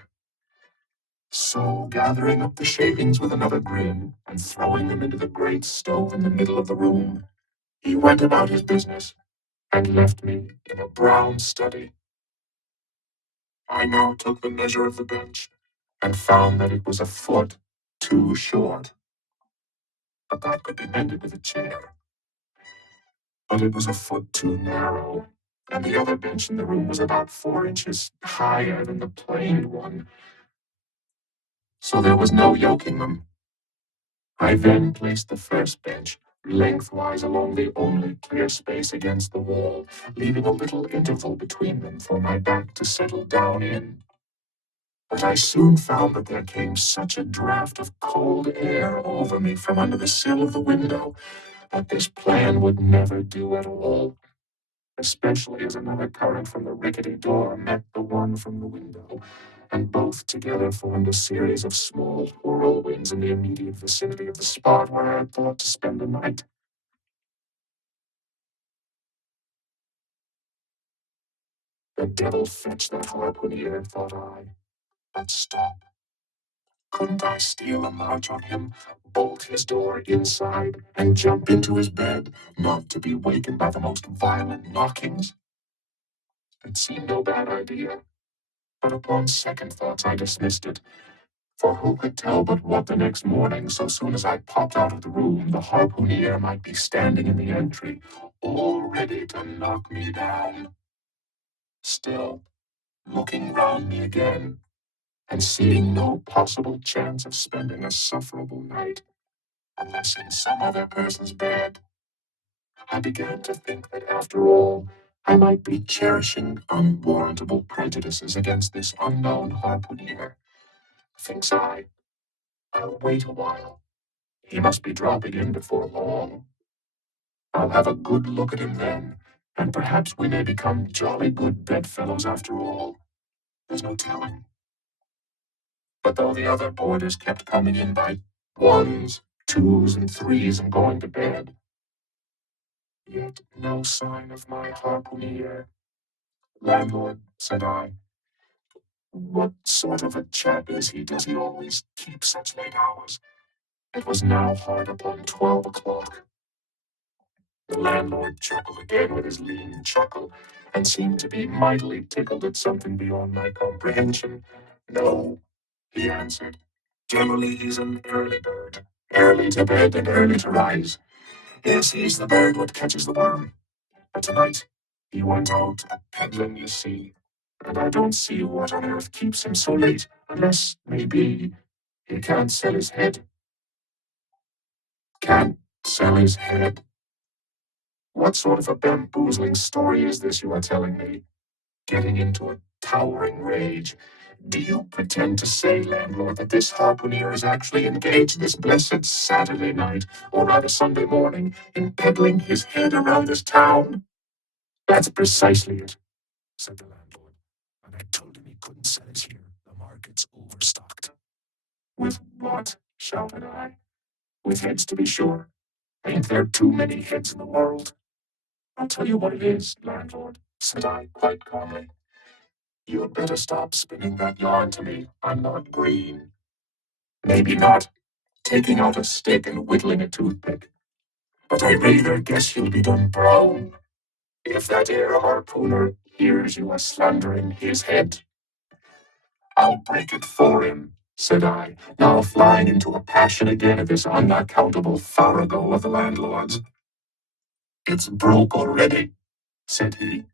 So, gathering up the shavings with another grin, and throwing them into the great stove in the middle of the room, he went about his business, and left me in a brown study. I now took the measure of the bench, and found that it was a foot too short. But that could be mended with a chair. But it was a foot too narrow, and the other bench in the room was about 4 inches higher than the planed one, so there was no yoking them. I then placed the first bench lengthwise along the only clear space against the wall, leaving a little interval between them for my back to settle down in. But I soon found that there came such a draught of cold air over me from under the sill of the window that this plan would never do at all, especially as another current from the rickety door met the one from the window, and both together formed a series of small whirlwinds in the immediate vicinity of the spot where I had thought to spend the night. The devil fetch that harpooner, thought I. But stop. Couldn't I steal a march on him, bolt his door inside, and jump into his bed, not to be wakened by the most violent knockings? It seemed no bad idea, but upon second thoughts I dismissed it. For who could tell but what the next morning, so soon as I popped out of the room, the harpooner might be standing in the entry, all ready to knock me down. Still, looking round me again, and seeing no possible chance of spending a sufferable night, unless in some other person's bed, I began to think that after all, I might be cherishing unwarrantable prejudices against this unknown harpooner. Thinks I'll wait a while. He must be dropping in before long. I'll have a good look at him then, and perhaps we may become jolly good bedfellows after all. There's no telling. But though the other boarders kept coming in by ones, twos, and threes and going to bed, yet no sign of my harpooner. Landlord, said I, what sort of a chap is he? Does he always keep such late hours? It was now hard upon 12 o'clock. The landlord chuckled again with his lean chuckle, and seemed to be mightily tickled at something beyond my comprehension. No, he answered. Generally he's an early bird, early to bed and early to rise. Yes, he's the bird what catches the worm. But tonight he went out peddling, you see, and I don't see what on earth keeps him so late, unless, maybe, he can't sell his head. Can't sell his head? What sort of a bamboozling story is this you are telling me? Getting into a towering rage. Do you pretend to say, landlord, that this harpooner is actually engaged this blessed Saturday night, or rather Sunday morning, in peddling his head around this town? That's precisely it, said the landlord, and I told him he couldn't sell his here. The market's overstocked. With what? Shouted I. With heads, to be sure. Ain't there too many heads in the world? I'll tell you what it is, landlord, said I quite calmly. You'd better stop spinning that yarn to me. I'm not green. Maybe not, taking out a stick and whittling a toothpick. But I rather guess you'll be done brown if that ere harpooner hears you a slandering his head. I'll break it for him, said I, now flying into a passion again at this unaccountable farrago of the landlord's. It's broke already, said he.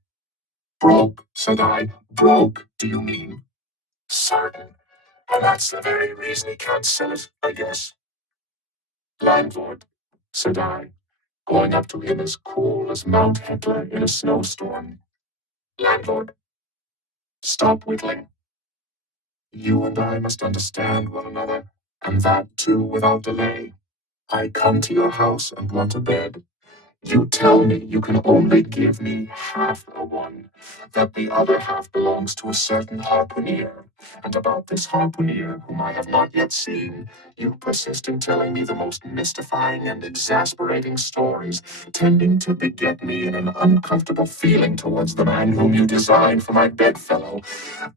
Broke, said I. Broke, do you mean? Certain. And that's the very reason he can't sell it, I guess. Landlord, said I, going up to him as cool as Mount Hecla in a snowstorm. Landlord, stop whittling. You and I must understand one another, and that too without delay. I come to your house and want a bed. You tell me you can only give me half a one, that the other half belongs to a certain harpooner, and about this harpooner, whom I have not yet seen, you persist in telling me the most mystifying and exasperating stories, tending to beget me in an uncomfortable feeling towards the man whom you design for my bedfellow,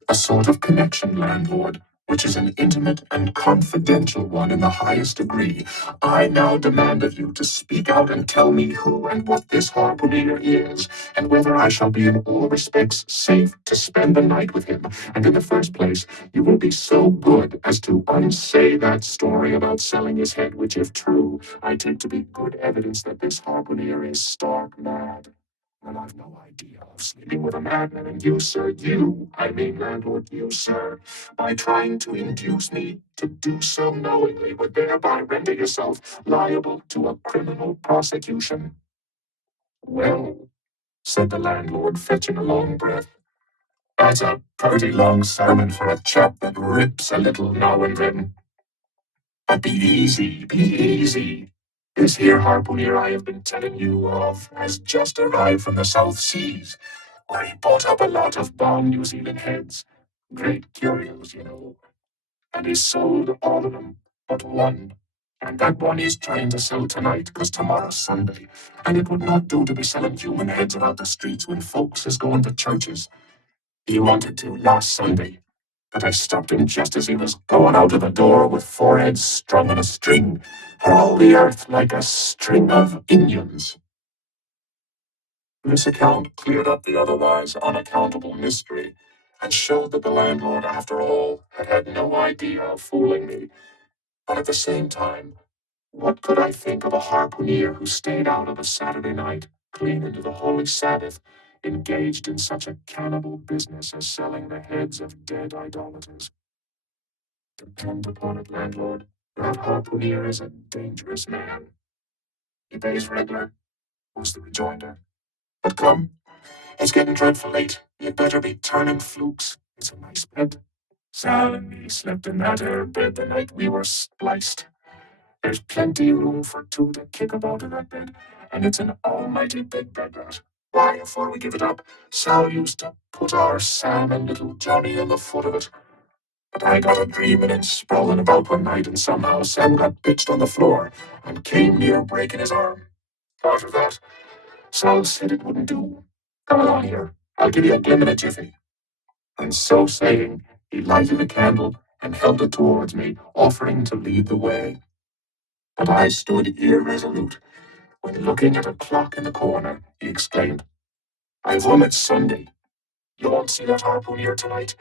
a sort of connection, landlord, which is an intimate and confidential one in the highest degree. I now demand of you to speak out and tell me who and what this harpooner is, and whether I shall be in all respects safe to spend the night with him. And in the first place, you will be so good as to unsay that story about selling his head, which, if true, I take to be good evidence that this harpooner is stark mad. And I've no idea of sleeping with a madman, and you, sir, you, I mean landlord, you, sir, by trying to induce me to do so knowingly, would thereby render yourself liable to a criminal prosecution. Well, said the landlord, fetching a long breath, that's a pretty long sermon for a chap that rips a little now and then. But be easy, be easy. This here harpooner I have been telling you of has just arrived from the South Seas, where he bought up a lot of bomb New Zealand heads. Great curios, you know. And he sold all of them but one. And that one he's trying to sell tonight, 'cause tomorrow's Sunday, and it would not do to be selling human heads about the streets when folks is going to churches. He wanted to last Sunday, but I stopped him just as he was going out of the door with foreheads strung on a string, for all the earth like a string of Indians. This account cleared up the otherwise unaccountable mystery, and showed that the landlord, after all, had had no idea of fooling me. But at the same time, what could I think of a harpooner who stayed out of a Saturday night, clean into the Holy Sabbath, engaged in such a cannibal business as selling the heads of dead idolaters? Depend upon it, landlord, that harpooner is a dangerous man. He pays regular, was the rejoinder. But come, it's getting dreadful late. You'd better be turning flukes. It's a nice bed. Sal and me slept in that ere bed the night we were spliced. There's plenty room for two to kick about in that bed, and it's an almighty big bed, that. Why, before we give it up, Sal used to put our Sam and little Johnny in the foot of it. But I got a dreaming and sprawling about one night, and somehow Sam got pitched on the floor and came near breaking his arm. After that, Sal said it wouldn't do. Come along here, I'll give you a glim in a jiffy. And so saying, he lighted a candle and held it towards me, offering to lead the way. But I stood irresolute, when looking at a clock in the corner, he exclaimed, I've won it's Sunday. You won't see that harpooner tonight.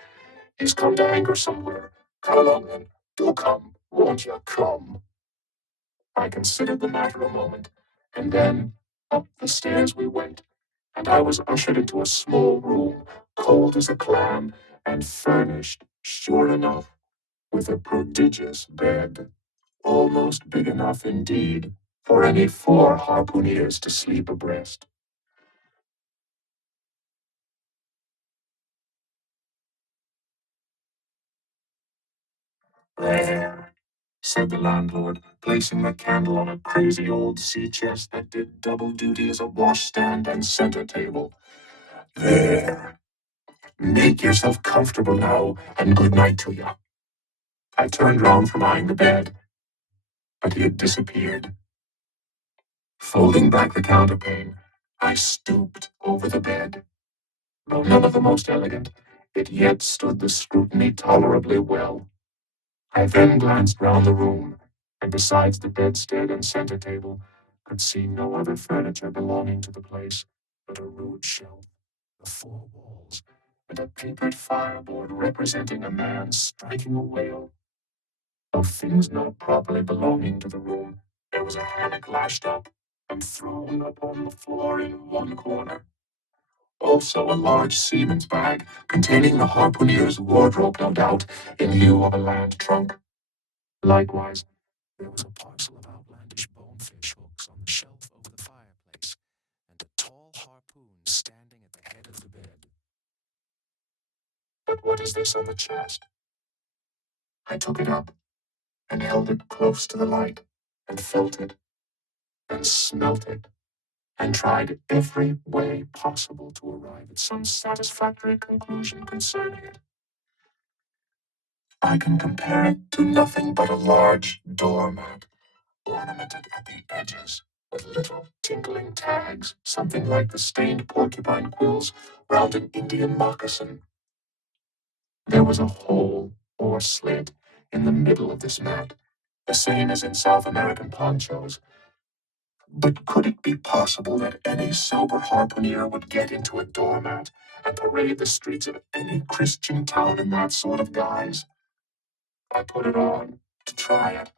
He's come to anchor somewhere. Come along then. Do come. Won't you come? I considered the matter a moment, and then up the stairs we went, and I was ushered into a small room, cold as a clam, and furnished, sure enough, with a prodigious bed, almost big enough indeed for any four harpooneers to sleep abreast. There, said the landlord, placing the candle on a crazy old sea chest that did double duty as a washstand and center table. There, make yourself comfortable now, and good night to you. I turned round from eyeing the bed, but he had disappeared. Folding back the counterpane, I stooped over the bed. Though none of the most elegant, it yet stood the scrutiny tolerably well. I then glanced round the room, and besides the bedstead and center table, could see no other furniture belonging to the place but a rude shelf, the four walls, and a papered fireboard representing a man striking a whale. Of things not properly belonging to the room, there was a hammock lashed up and thrown upon the floor in one corner. Also a large seaman's bag containing the harpooner's wardrobe, no doubt, in lieu of a land trunk. Likewise, there was a parcel of outlandish bonefish hooks on the shelf over the fireplace, and a tall harpoon standing at the head of the bed. But what is this on the chest? I took it up and held it close to the light, and felt it, and smelt it, and tried every way possible to arrive at some satisfactory conclusion concerning it. I can compare it to nothing but a large doormat, ornamented at the edges with little tinkling tags, something like the stained porcupine quills round an Indian moccasin. There was a hole or slit in the middle of this mat, the same as in South American ponchos. But could it be possible that any sober harpooner would get into a doormat and parade the streets of any Christian town in that sort of guise? I put it on to try it,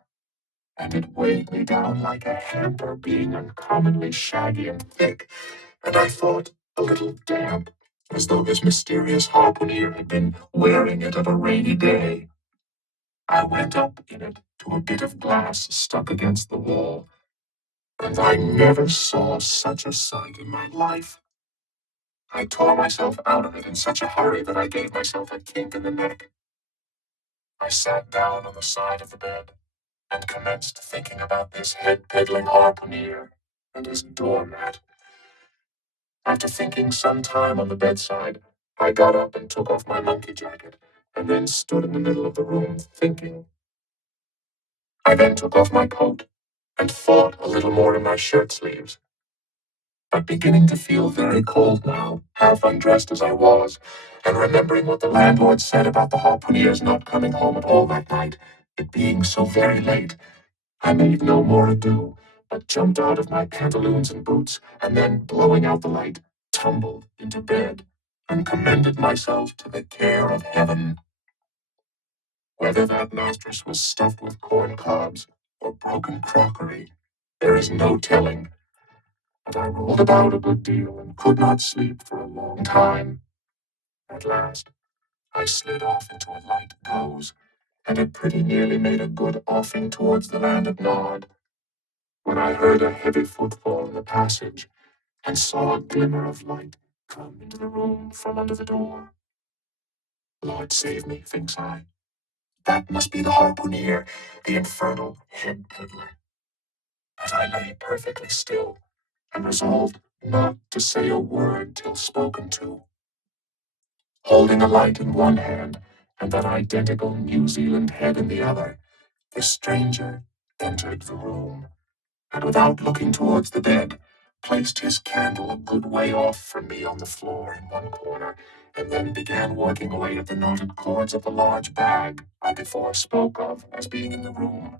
and it weighed me down like a hamper, being uncommonly shaggy and thick, and I thought a little damp, as though this mysterious harpooner had been wearing it of a rainy day. I went up in it to a bit of glass stuck against the wall, and I never saw such a sight in my life. I tore myself out of it in such a hurry that I gave myself a kink in the neck. I sat down on the side of the bed and commenced thinking about this head-peddling harpooner and his doormat. After thinking some time on the bedside, I got up and took off my monkey jacket, and then stood in the middle of the room thinking. I then took off my coat and thought a little more in my shirt sleeves, but beginning to feel very cold now, half undressed as I was, and remembering what the landlord said about the harpooner's not coming home at all that night, it being so very late, I made no more ado, but jumped out of my pantaloons and boots, and then, blowing out the light, tumbled into bed, and commended myself to the care of heaven. Whether that mattress was stuffed with corn cobs or broken crockery, there is no telling, but I rolled about a good deal and could not sleep for a long time. At last, I slid off into a light doze, and had pretty nearly made a good offing towards the land of Nod, when I heard a heavy footfall in the passage, and saw a glimmer of light come into the room from under the door. Lord save me, thinks I. That must be the harpooner, the infernal head peddler. But I lay perfectly still, and resolved not to say a word till spoken to. Holding a light in one hand, and that identical New Zealand head in the other, the stranger entered the room, and without looking towards the bed, placed his candle a good way off from me on the floor in one corner, and then began working away at the knotted cords of the large bag I before spoke of as being in the room.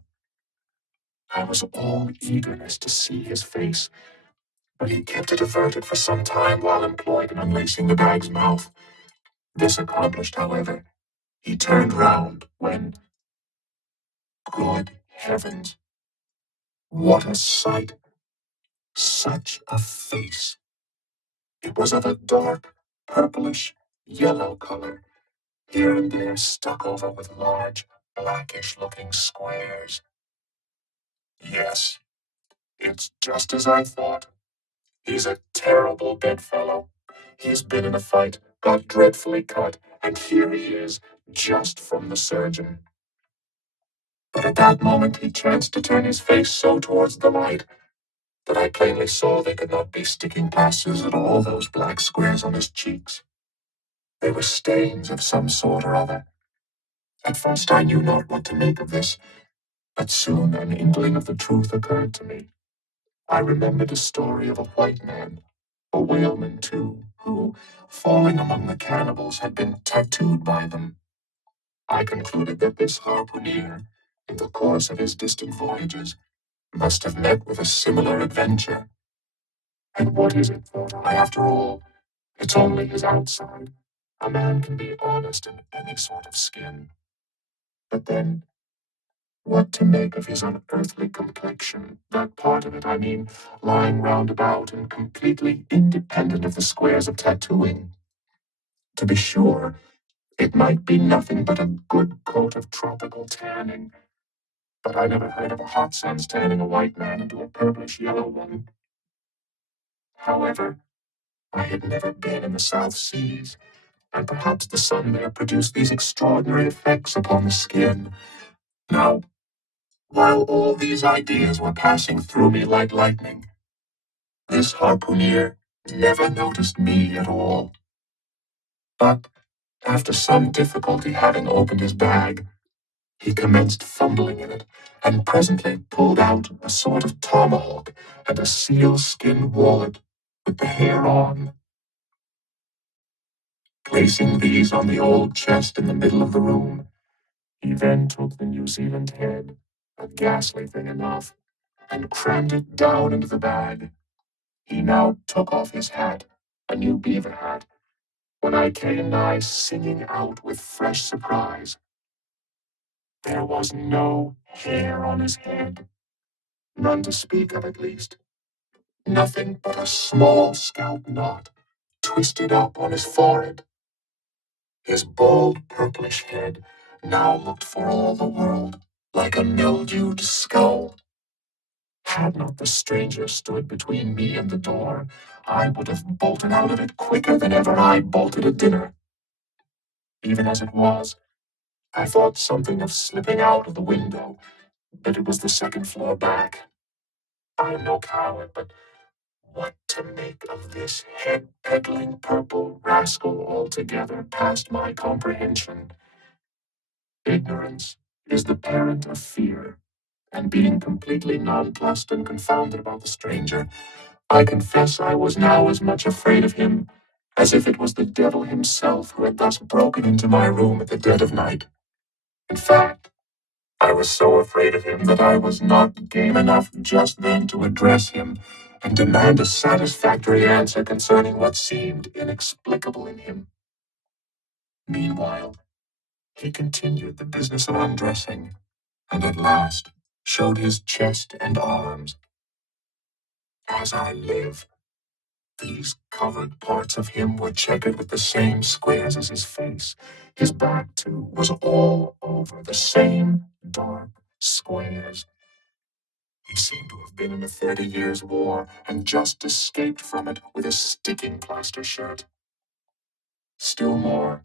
I was all eagerness to see his face, but he kept it averted for some time while employed in unlacing the bag's mouth. This accomplished, however, he turned round when, good heavens, what a sight! Such a face! It was of a dark, purplish, yellow color, here and there stuck over with large, blackish-looking squares. Yes, it's just as I thought. He's a terrible bedfellow. He's been in a fight, got dreadfully cut, and here he is, just from the surgeon. But at that moment he chanced to turn his face so towards the light that I plainly saw they could not be sticking plasters at all, those black squares on his cheeks. They were stains of some sort or other. At first I knew not what to make of this, but soon an inkling of the truth occurred to me. I remembered a story of a white man, a whaleman too, who, falling among the cannibals, had been tattooed by them. I concluded that this harpooner, in the course of his distant voyages, must have met with a similar adventure. And what is it, thought I, after all? It's only his outside. A man can be honest in any sort of skin. But then, what to make of his unearthly complexion, that part of it, I mean, lying round about and completely independent of the squares of tattooing? To be sure, it might be nothing but a good coat of tropical tanning, but I never heard of a hot sun's tanning a white man into a purplish yellow one. However, I had never been in the South Seas, and perhaps the sun there produced these extraordinary effects upon the skin. Now, while all these ideas were passing through me like lightning, this harpooner never noticed me at all. But, after some difficulty having opened his bag, he commenced fumbling in it, and presently pulled out a sort of tomahawk and a sealskin wallet with the hair on. Placing these on the old chest in the middle of the room, he then took the New Zealand head, a ghastly thing enough, and crammed it down into the bag. He now took off his hat, a new beaver hat, when I came nigh singing out with fresh surprise. There was no hair on his head, none to speak of at least. nothing but a small scalp knot twisted up on his forehead. His bald purplish head now looked for all the world like a mildewed skull. Had not the stranger stood between me and the door, I would have bolted out of it quicker than ever I bolted a dinner. Even as it was, I thought something of slipping out of the window, but it was the second floor back. I am no coward, but what to make of this head-peddling purple rascal altogether past my comprehension. Ignorance is the parent of fear, and being completely nonplussed and confounded about the stranger, I confess I was now as much afraid of him as if it was the devil himself who had thus broken into my room at the dead of night. In fact, I was so afraid of him that I was not game enough just then to address him and demand a satisfactory answer concerning what seemed inexplicable in him. Meanwhile, he continued the business of undressing, and at last showed his chest and arms. As I live, these covered parts of him were checkered with the same squares as his face. His back, too, was all over the same dark squares. He seemed to have been in a 30 Years' War and just escaped from it with a sticking plaster shirt. Still more,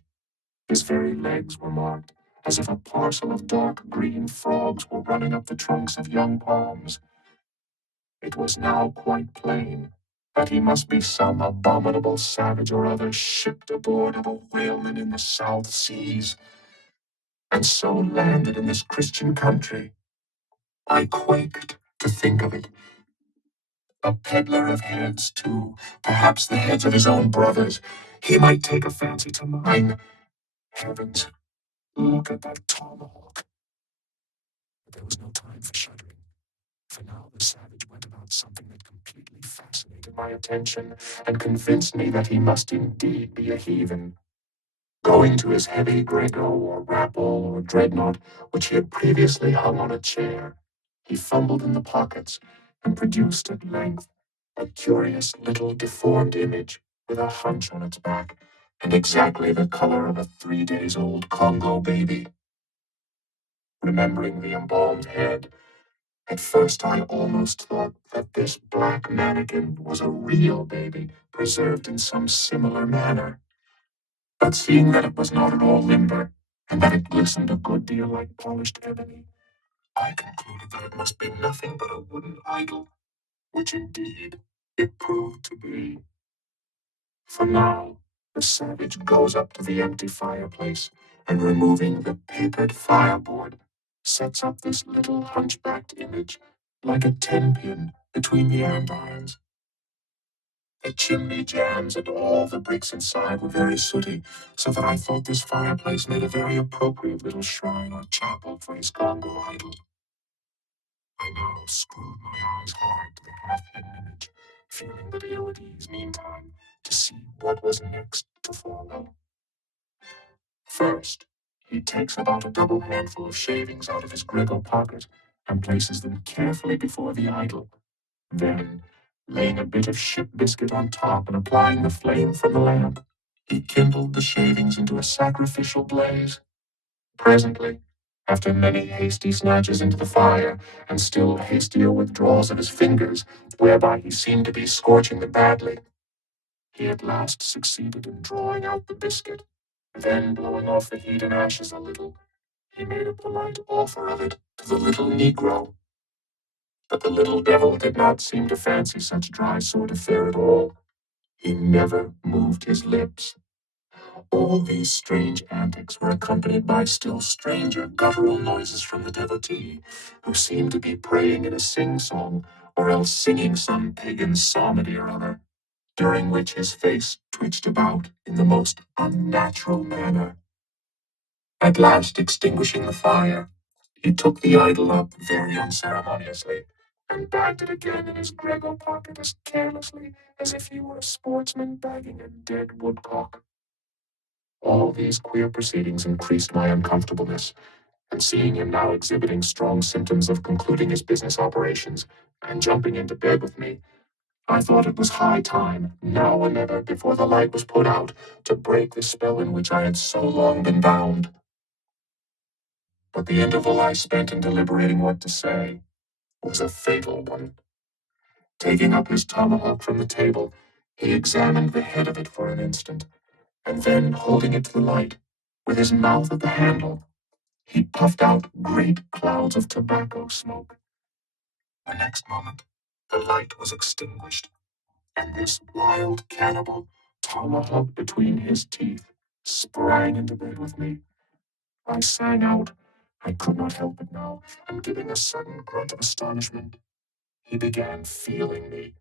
his very legs were marked, as if a parcel of dark green frogs were running up the trunks of young palms. It was now quite plain that he must be some abominable savage or other shipped aboard of a whaleman in the South Seas, and so landed in this Christian country. I quaked to think of it. A peddler of heads, too, perhaps the heads of his own brothers. He might take a fancy to mine. Heavens, look at that tomahawk. But there was no time for shuddering, for now the savage went about something that completely fascinated my attention and convinced me that he must indeed be a heathen. Going to his heavy grego or rapple or dreadnought, which he had previously hung on a chair, he fumbled in the pockets and produced at length a curious little deformed image with a hunch on its back and exactly the color of a 3 days old Congo baby. Remembering the embalmed head, at first I almost thought that this black mannequin was a real baby preserved in some similar manner. But seeing that it was not at all limber, and that it glistened a good deal like polished ebony, I concluded that it must be nothing but a wooden idol, which indeed it proved to be. For now, the savage goes up to the empty fireplace, and removing the papered fireboard, sets up this little hunchbacked image like a 10-pin between the andirons. The chimney jambs and all the bricks inside were very sooty, so that I thought this fireplace made a very appropriate little shrine or chapel for his Congo idol. I now screwed my eyes hard to the half-hidden image, feeling that ill at ease meantime to see what was next to follow. First, he takes about a double handful of shavings out of his grego pocket and places them carefully before the idol. Then, laying a bit of ship biscuit on top and applying the flame from the lamp, he kindled the shavings into a sacrificial blaze. Presently, after many hasty snatches into the fire, and still hastier withdrawals of his fingers, whereby he seemed to be scorching them badly, he at last succeeded in drawing out the biscuit. Then, blowing off the heat and ashes a little, he made a polite offer of it to the little negro. But the little devil did not seem to fancy such dry sort of fare at all. He never moved his lips. All these strange antics were accompanied by still stranger guttural noises from the devotee, who seemed to be praying in a sing-song, or else singing some pagan psalmody or other, during which his face twitched about in the most unnatural manner. At last, extinguishing the fire, he took the idol up very unceremoniously and bagged it again in his grego pocket as carelessly as if he were a sportsman bagging a dead woodcock. All these queer proceedings increased my uncomfortableness, and seeing him now exhibiting strong symptoms of concluding his business operations and jumping into bed with me, I thought it was high time, now or never, before the light was put out, to break the spell in which I had so long been bound. But the interval I spent in deliberating what to say was a fatal one. Taking up his tomahawk from the table, he examined the head of it for an instant, and then, holding it to the light, with his mouth at the handle, he puffed out great clouds of tobacco smoke. The next moment, the light was extinguished, and this wild cannibal, tomahawk between his teeth, sprang into bed with me. I sang out. I could not help it now, and giving a sudden grunt of astonishment, he began feeling me.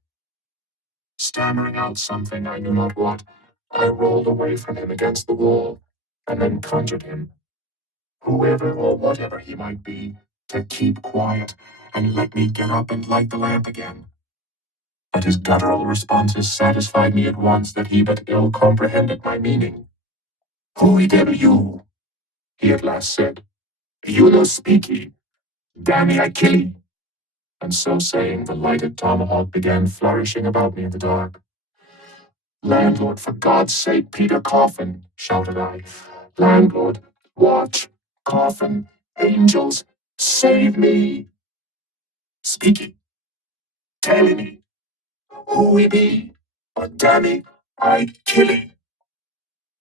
Stammering out something I knew not what, I rolled away from him against the wall, and then conjured him, whoever or whatever he might be, to keep quiet and let me get up and light the lamp again. But his guttural responses satisfied me at once that he but ill comprehended my meaning. "Who devil you?" he at last said. "You no speaky. Damn I kill ye." And so saying, the lighted tomahawk began flourishing about me in the dark. "Landlord, for God's sake, Peter Coffin," shouted I. "Landlord, watch, coffin, angels, save me." "Speaky, tell me, who we be, or damn it, I kill ye,"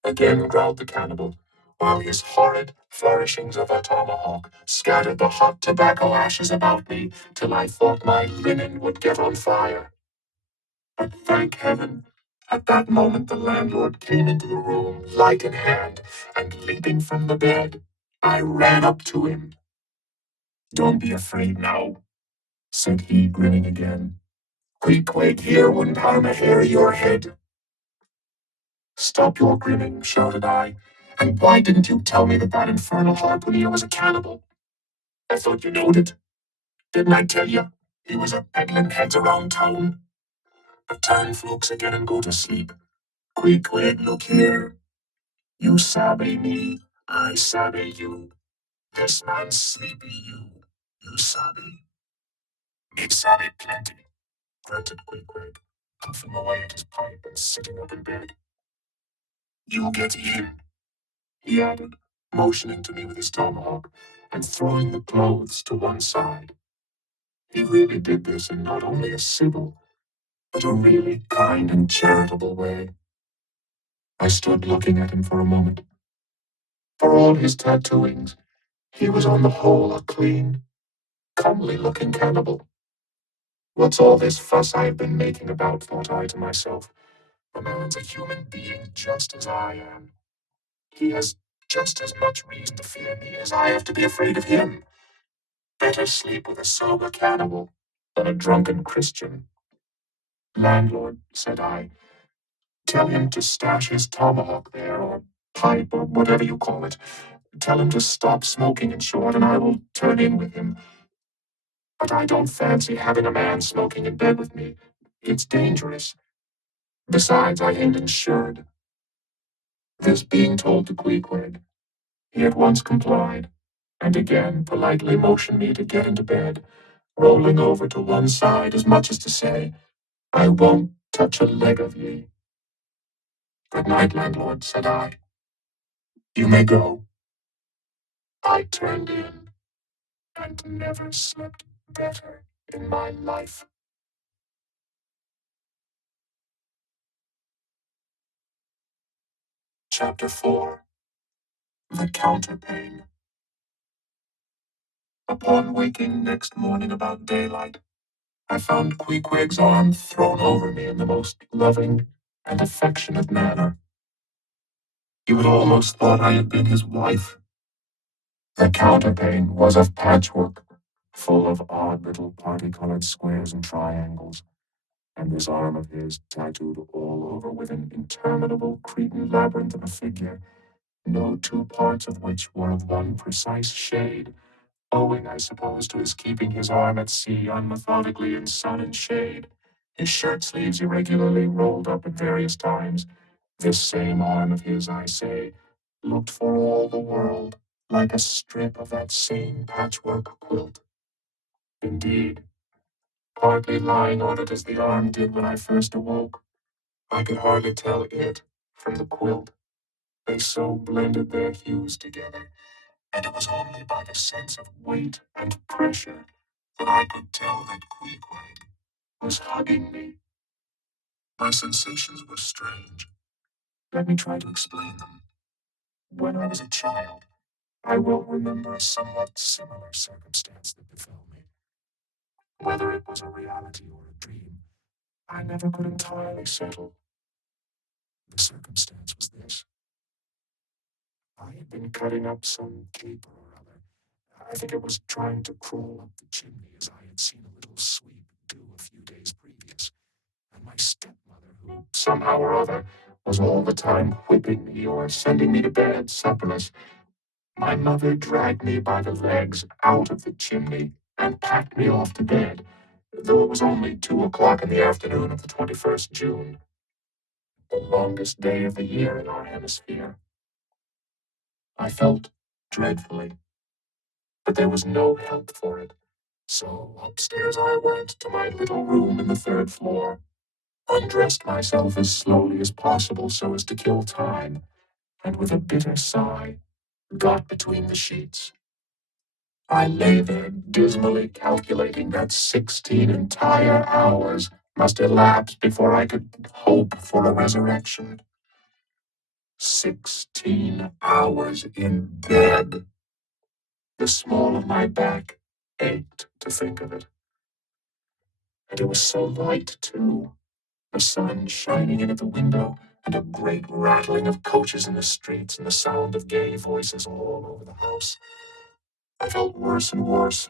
again growled the cannibal, while his horrid flourishings of a tomahawk scattered the hot tobacco ashes about me till I thought my linen would get on fire. But thank heaven, at that moment the landlord came into the room, light in hand, and leaping from the bed, I ran up to him. "Don't be afraid now," said he, grinning again. "Queequeg here wouldn't harm a hair of your head." "Stop your grinning," shouted I. "And why didn't you tell me that infernal harpooner was a cannibal? I thought you knowed it. Didn't I tell you he was a peddling heads around town? But turn folks again and go to sleep. Queequeg, look here. You sabe me, I sabe you. This man's sleepy, you sabe." "Me sabe plenty," grunted Queequeg, puffing away at his pipe and sitting up in bed. "You get in," he added, motioning to me with his tomahawk, and throwing the clothes to one side. He really did this in not only a civil, but a really kind and charitable way. I stood looking at him for a moment. For all his tattooings, he was on the whole a clean, comely-looking cannibal. "What's all this fuss I've been making about?" thought I to myself. "The man's a human being just as I am. He has just as much reason to fear me as I have to be afraid of him. Better sleep with a sober cannibal than a drunken Christian." "Landlord," said I, "tell him to stash his tomahawk there, or pipe, or whatever you call it. Tell him to stop smoking, in short, and I will turn in with him. But I don't fancy having a man smoking in bed with me. It's dangerous. Besides, I ain't insured." This being told to Queequeg, he at once complied, and again politely motioned me to get into bed, rolling over to one side as much as to say, "I won't touch a leg of ye." "Good night, landlord," said I. "You may go." I turned in, and never slept better in my life. Chapter 4. The Counterpane. Upon waking next morning about daylight, I found Queequeg's arm thrown over me in the most loving and affectionate manner. You would almost thought I had been his wife. The counterpane was of patchwork, full of odd little party-colored squares and triangles, and this arm of his tattooed all over with an interminable Cretan labyrinth of a figure, no two parts of which were of one precise shade, owing, I suppose, to his keeping his arm at sea unmethodically in sun and shade, his shirt sleeves irregularly rolled up at various times. This same arm of his, I say, looked for all the world like a strip of that same patchwork quilt. Indeed, partly lying on it as the arm did when I first awoke. I could hardly tell it from the quilt. They so blended their hues together, and it was only by the sense of weight and pressure that I could tell that Queequeg was hugging me. My sensations were strange. Let me try to explain them. When I was a child, I will remember a somewhat similar circumstance that befell me. Whether it was a reality or a dream, I never could entirely settle. The circumstance was this. I had been cutting up some caper or other. I think it was trying to crawl up the chimney as I had seen a little sweep do a few days previous. And my stepmother, who somehow or other was all the time whipping me or sending me to bed supperless, my mother dragged me by the legs out of the chimney and packed me off to bed, though it was only 2 o'clock in the afternoon of the 21st June, the longest day of the year in our hemisphere. I felt dreadfully, but there was no help for it. So upstairs I went to my little room in the 3rd floor, undressed myself as slowly as possible so as to kill time, and with a bitter sigh, got between the sheets. I lay there dismally calculating that 16 entire hours must elapse before I could hope for a resurrection. 16 hours in bed. The small of my back ached to think of it. And it was so light, too. The sun shining in at the window, and a great rattling of coaches in the streets, and the sound of gay voices all over the house. I felt worse and worse.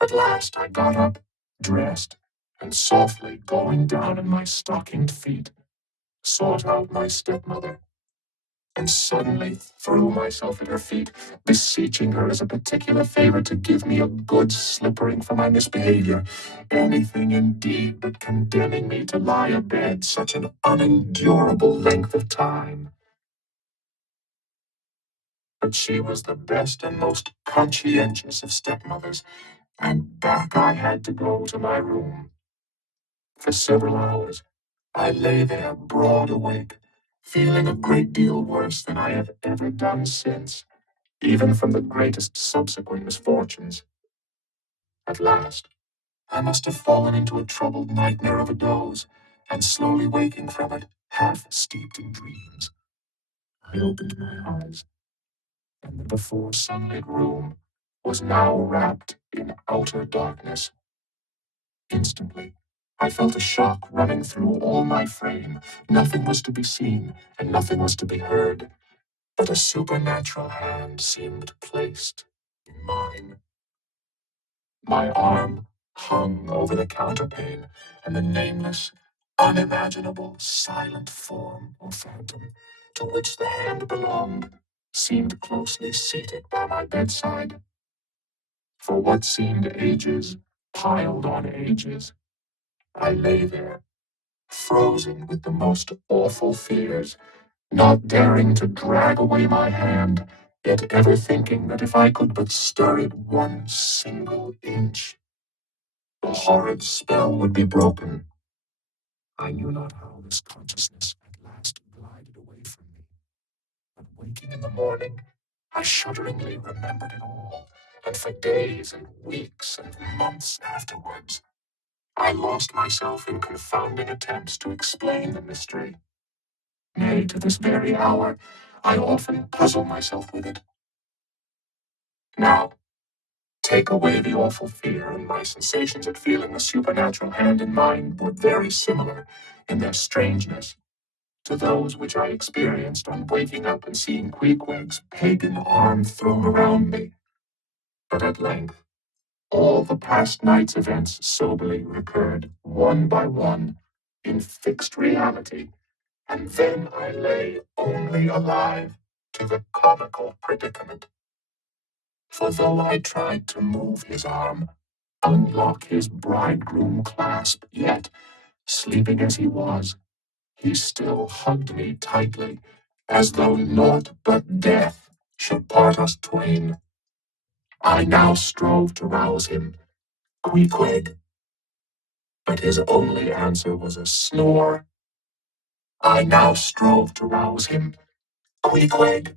At last I got up, dressed, and softly going down on my stockinged feet, sought out my stepmother, and suddenly threw myself at her feet, beseeching her as a particular favor to give me a good slippering for my misbehavior, anything indeed but condemning me to lie abed such an unendurable length of time. But she was the best and most conscientious of stepmothers, and back I had to go to my room. For several hours, I lay there broad awake, feeling a great deal worse than I have ever done since, even from the greatest subsequent misfortunes. At last, I must have fallen into a troubled nightmare of a doze, and slowly waking from it, half steeped in dreams, I opened my eyes, and the before sunlit room was now wrapped in outer darkness. Instantly, I felt a shock running through all my frame. Nothing was to be seen, and nothing was to be heard, but a supernatural hand seemed placed in mine. My arm hung over the counterpane, and the nameless, unimaginable, silent form or phantom to which the hand belonged seemed closely seated by my bedside. For what seemed ages, piled on ages, I lay there, frozen with the most awful fears, not daring to drag away my hand, yet ever thinking that if I could but stir it one single inch, the horrid spell would be broken. I knew not how this consciousness at last glided away from me, but waking in the morning, I shudderingly remembered it all, and for days and weeks and months afterwards, I lost myself in confounding attempts to explain the mystery. Nay, to this very hour, I often puzzle myself with it. Now, take away the awful fear, and my sensations at feeling the supernatural hand in mine were very similar in their strangeness to those which I experienced on waking up and seeing Queequeg's pagan arm thrown around me. But at length, all the past night's events soberly recurred, one by one, in fixed reality, and then I lay only alive to the comical predicament. For though I tried to move his arm, unlock his bridegroom clasp, yet, sleeping as he was, he still hugged me tightly, as though naught but death should part us twain. I now strove to rouse him. Queequeg, but his only answer was a snore. I now strove to rouse him. Queequeg!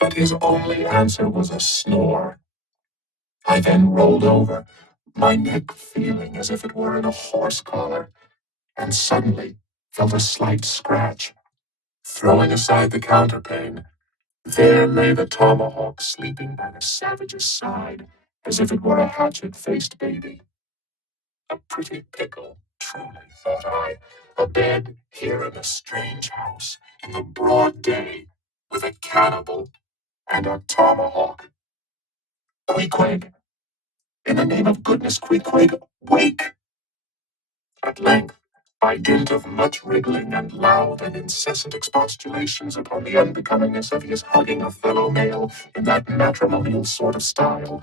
But his only answer was a snore. I then rolled over, my neck feeling as if it were in a horse collar, and suddenly felt a slight scratch. Throwing aside the counterpane, there lay the tomahawk sleeping by the savage's side, as if it were a hatchet-faced baby. A pretty pickle, truly, thought I, a bed here in a strange house, in the broad day, with a cannibal and a tomahawk. Queequeg! In the name of goodness, Queequeg, wake! At length, by dint of much wriggling and loud and incessant expostulations upon the unbecomingness of his hugging a fellow male in that matrimonial sort of style,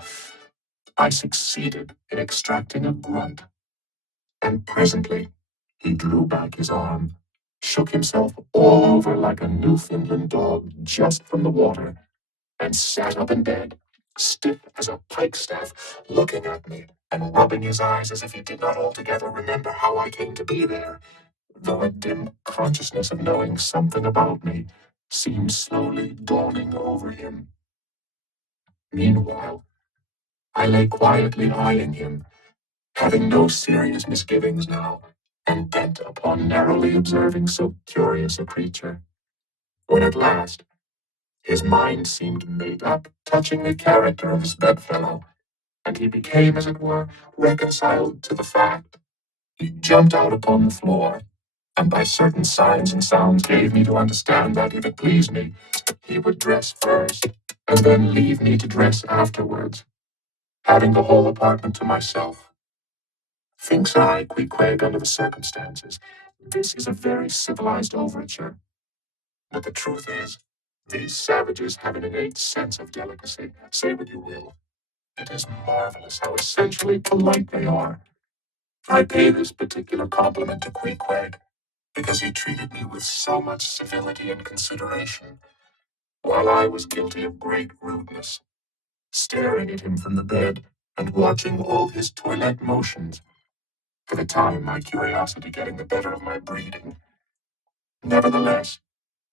I succeeded in extracting a grunt, and presently he drew back his arm, shook himself all over like a Newfoundland dog just from the water, and sat up in bed, stiff as a pikestaff, looking at me and rubbing his eyes as if he did not altogether remember how I came to be there, though a dim consciousness of knowing something about me seemed slowly dawning over him. Meanwhile, I lay quietly eyeing him, having no serious misgivings now, and bent upon narrowly observing so curious a creature, when at last his mind seemed made up touching the character of his bedfellow, and he became, as it were, reconciled to the fact. He jumped out upon the floor, and by certain signs and sounds gave me to understand that, if it pleased me, he would dress first, and then leave me to dress afterwards, having the whole apartment to myself. Thinks I, Queequeg, under the circumstances, this is a very civilized overture. But the truth is, these savages have an innate sense of delicacy. Say what you will. It is marvelous how essentially polite they are. I pay this particular compliment to Queequeg because he treated me with so much civility and consideration, while I was guilty of great rudeness, staring at him from the bed and watching all his toilette motions, for the time my curiosity getting the better of my breeding. Nevertheless,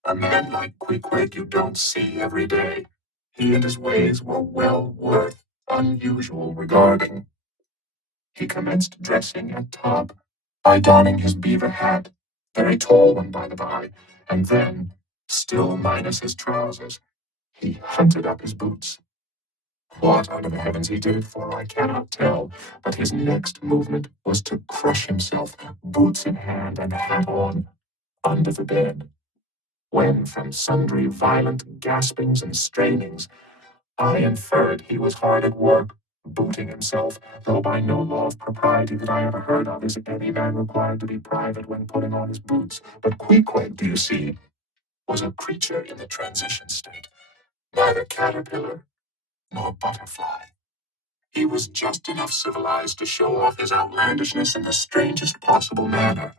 a man like Queequeg you don't see every day. He and his ways were well worth unusual regarding. He commenced dressing at top by donning his beaver hat, very tall one by the by, and then, still minus his trousers, he hunted up his boots. What under the heavens he did it for, I cannot tell, but his next movement was to crush himself, boots in hand and hat on, under the bed, when from sundry violent gaspings and strainings, I inferred he was hard at work, booting himself, though by no law of propriety that I ever heard of is any man required to be private when putting on his boots. But Queequeg, do you see, was a creature in the transition state, neither caterpillar nor butterfly. He was just enough civilized to show off his outlandishness in the strangest possible manner.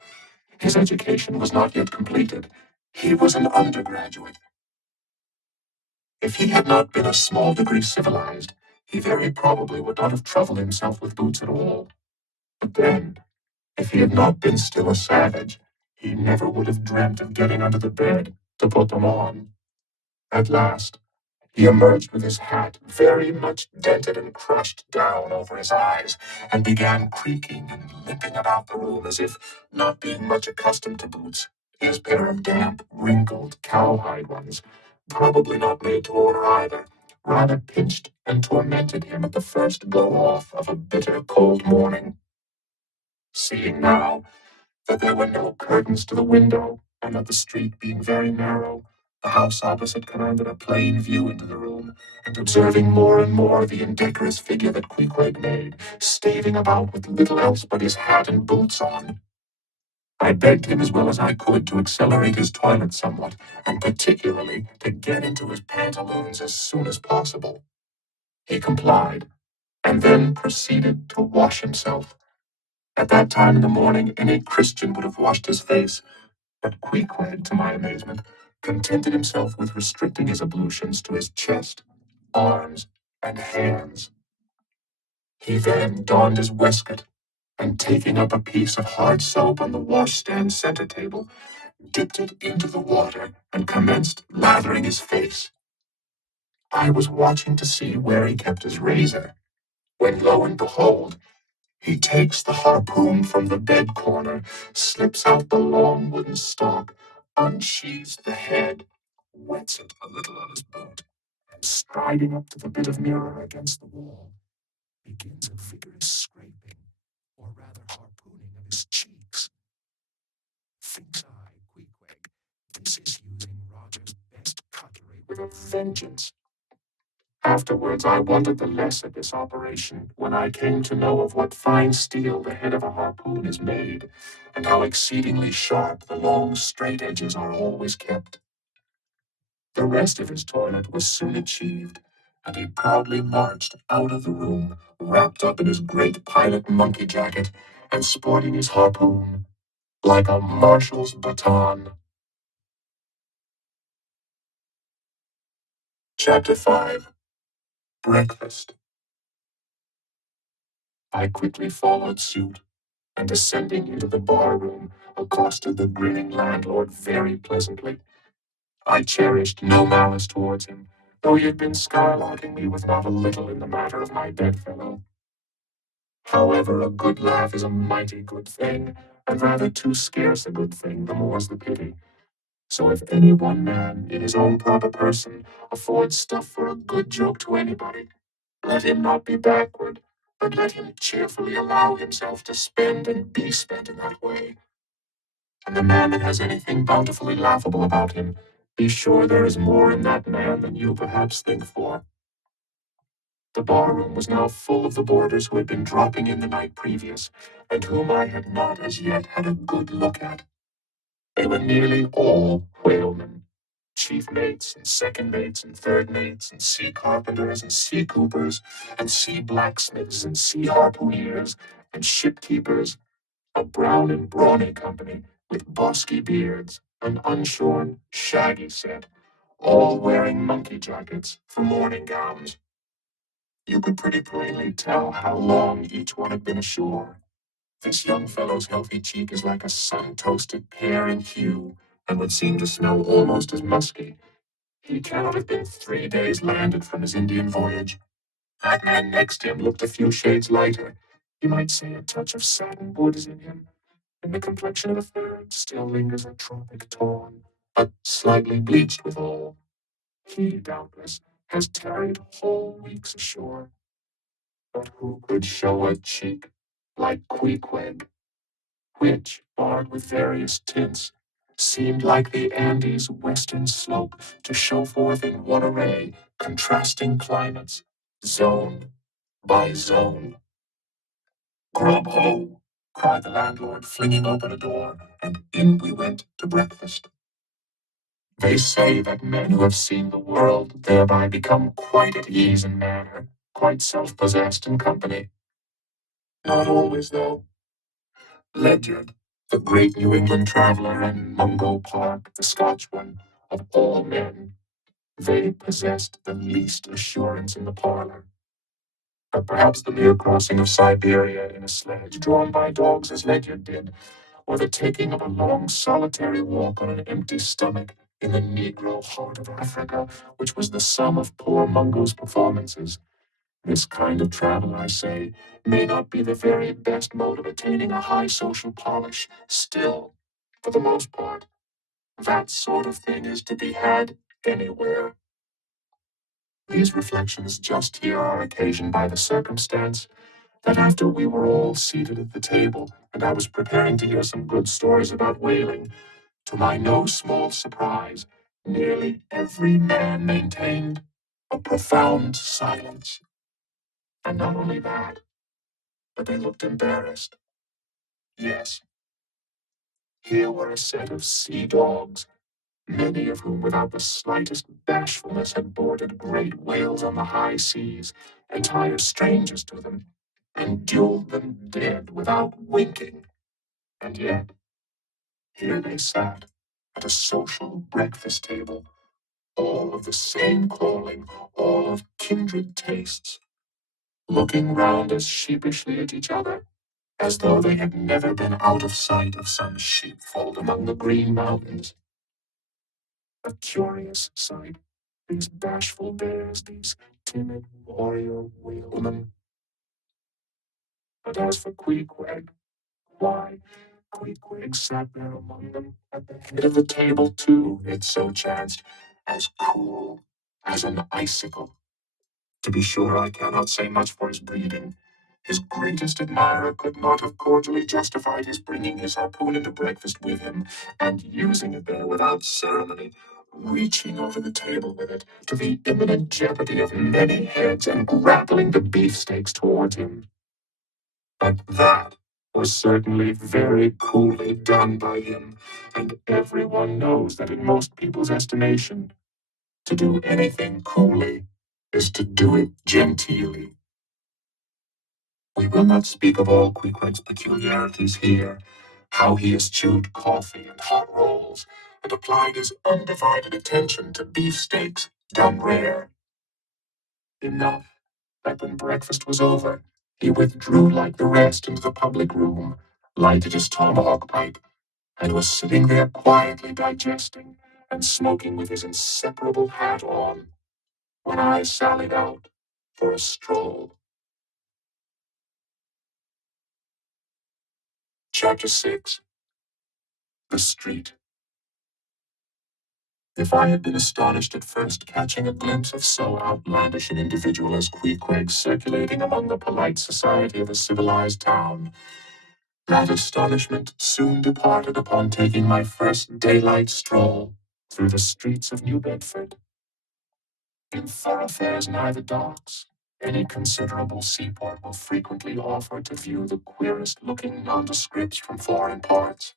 His education was not yet completed. He was an undergraduate. If he had not been a small degree civilized, he very probably would not have troubled himself with boots at all. But then, if he had not been still a savage, he never would have dreamt of getting under the bed to put them on. At last, he emerged with his hat very much dented and crushed down over his eyes, and began creaking and limping about the room as if, not being much accustomed to boots, his pair of damp, wrinkled, cowhide ones, probably not made to order either, rather pinched and tormented him at the first blow-off of a bitter cold morning. Seeing now that there were no curtains to the window, and that the street being very narrow, the house opposite commanded a plain view into the room, and observing more and more the indecorous figure that Queequeg made, staving about with little else but his hat and boots on, I begged him as well as I could to accelerate his toilet somewhat, and particularly to get into his pantaloons as soon as possible. He complied, and then proceeded to wash himself. At that time in the morning, any Christian would have washed his face, but Queequeg, to my amazement, contented himself with restricting his ablutions to his chest, arms, and hands. He then donned his waistcoat, and taking up a piece of hard soap on the washstand center table, dipped it into the water and commenced lathering his face. I was watching to see where he kept his razor, when lo and behold, he takes the harpoon from the bed corner, slips out the long wooden stalk, unsheathes the head, wets it a little on his boot, and striding up to the bit of mirror against the wall, begins a vigorous scraping, or rather harpooning of his cheeks. Thinks I, Queequeg, this is using Roger's best cutlery with a vengeance. Afterwards, I wondered the less at this operation when I came to know of what fine steel the head of a harpoon is made, and how exceedingly sharp the long straight edges are always kept. The rest of his toilet was soon achieved, and he proudly marched out of the room, wrapped up in his great pilot monkey jacket, and sporting his harpoon like a marshal's baton. Chapter 5. Breakfast. I quickly followed suit, and descending into the bar-room, accosted the grinning landlord very pleasantly. I cherished no malice towards him, though he had been skylarking me with not a little in the matter of my bedfellow. However, a good laugh is a mighty good thing, and rather too scarce a good thing, the more's the pity. So if any one man, in his own proper person, affords stuff for a good joke to anybody, let him not be backward, but let him cheerfully allow himself to spend and be spent in that way. And the man that has anything bountifully laughable about him, be sure there is more in that man than you perhaps think for. The bar-room was now full of the boarders who had been dropping in the night previous, and whom I had not as yet had a good look at. They were nearly all whalemen, chief mates and second mates and third mates and sea carpenters and sea coopers and sea blacksmiths and sea harpooneers and shipkeepers, a brown and brawny company with bosky beards, an unshorn, shaggy set, all wearing monkey jackets for morning gowns. You could pretty plainly tell how long each one had been ashore. This young fellow's healthy cheek is like a sun-toasted pear in hue, and would seem to smell almost as musky. He cannot have been 3 days landed from his Indian voyage. That man next him looked a few shades lighter. You might say a touch of satin wood is in him. In the complexion of a third still lingers a tropic tone, but slightly bleached withal. He, doubtless, has tarried whole weeks ashore. But who could show a cheek like Queequeg, which, barred with various tints, seemed like the Andes' western slope to show forth in one array contrasting climates, zone by zone. "Grub ho!" cried the landlord, flinging open a door, and in we went to breakfast. They say that men who have seen the world thereby become quite at ease in manner, quite self-possessed in company. Not always, though. Ledyard, the great New England traveler, and Mungo Park, the Scotch one, of all men, they possessed the least assurance in the parlor. But perhaps the mere crossing of Siberia in a sledge drawn by dogs as Ledyard did, or the taking of a long solitary walk on an empty stomach in the Negro heart of Africa, which was the sum of poor Mungo's performances. This kind of travel, I say, may not be the very best mode of attaining a high social polish. Still, for the most part, that sort of thing is to be had anywhere. These reflections just here are occasioned by the circumstance that after we were all seated at the table, and I was preparing to hear some good stories about whaling, to my no small surprise, nearly every man maintained a profound silence. And not only that, but they looked embarrassed. Yes, here were a set of sea dogs, many of whom without the slightest bashfulness had boarded great whales on the high seas, entire strangers to them, and dueled them dead without winking. And yet, here they sat, at a social breakfast table, all of the same calling, all of kindred tastes, looking round as sheepishly at each other as though they had never been out of sight of some sheepfold among the green mountains. A curious sight, these bashful bears, these timid warrior whalemen. But as for Queequeg, why, Queequeg sat there among them at the head of the table too, it so chanced, as cool as an icicle. To be sure, I cannot say much for his breeding. His greatest admirer could not have cordially justified his bringing his harpoon into breakfast with him, and using it there without ceremony, reaching over the table with it, to the imminent jeopardy of many heads, and grappling the beefsteaks toward him. But that was certainly very coolly done by him, and everyone knows that in most people's estimation, to do anything coolly is to do it genteelly. We will not speak of all Queequeg's peculiarities here, how he eschewed coffee and hot rolls, and applied his undivided attention to beefsteaks done rare. Enough that when breakfast was over, he withdrew like the rest into the public room, lighted his tomahawk pipe, and was sitting there quietly digesting and smoking with his inseparable hat on, when I sallied out for a stroll. Chapter 6. The Street. If I had been astonished at first catching a glimpse of so outlandish an individual as Queequeg circulating among the polite society of a civilized town, that astonishment soon departed upon taking my first daylight stroll through the streets of New Bedford. In thoroughfares nigh the docks, any considerable seaport will frequently offer to view the queerest looking nondescripts from foreign parts.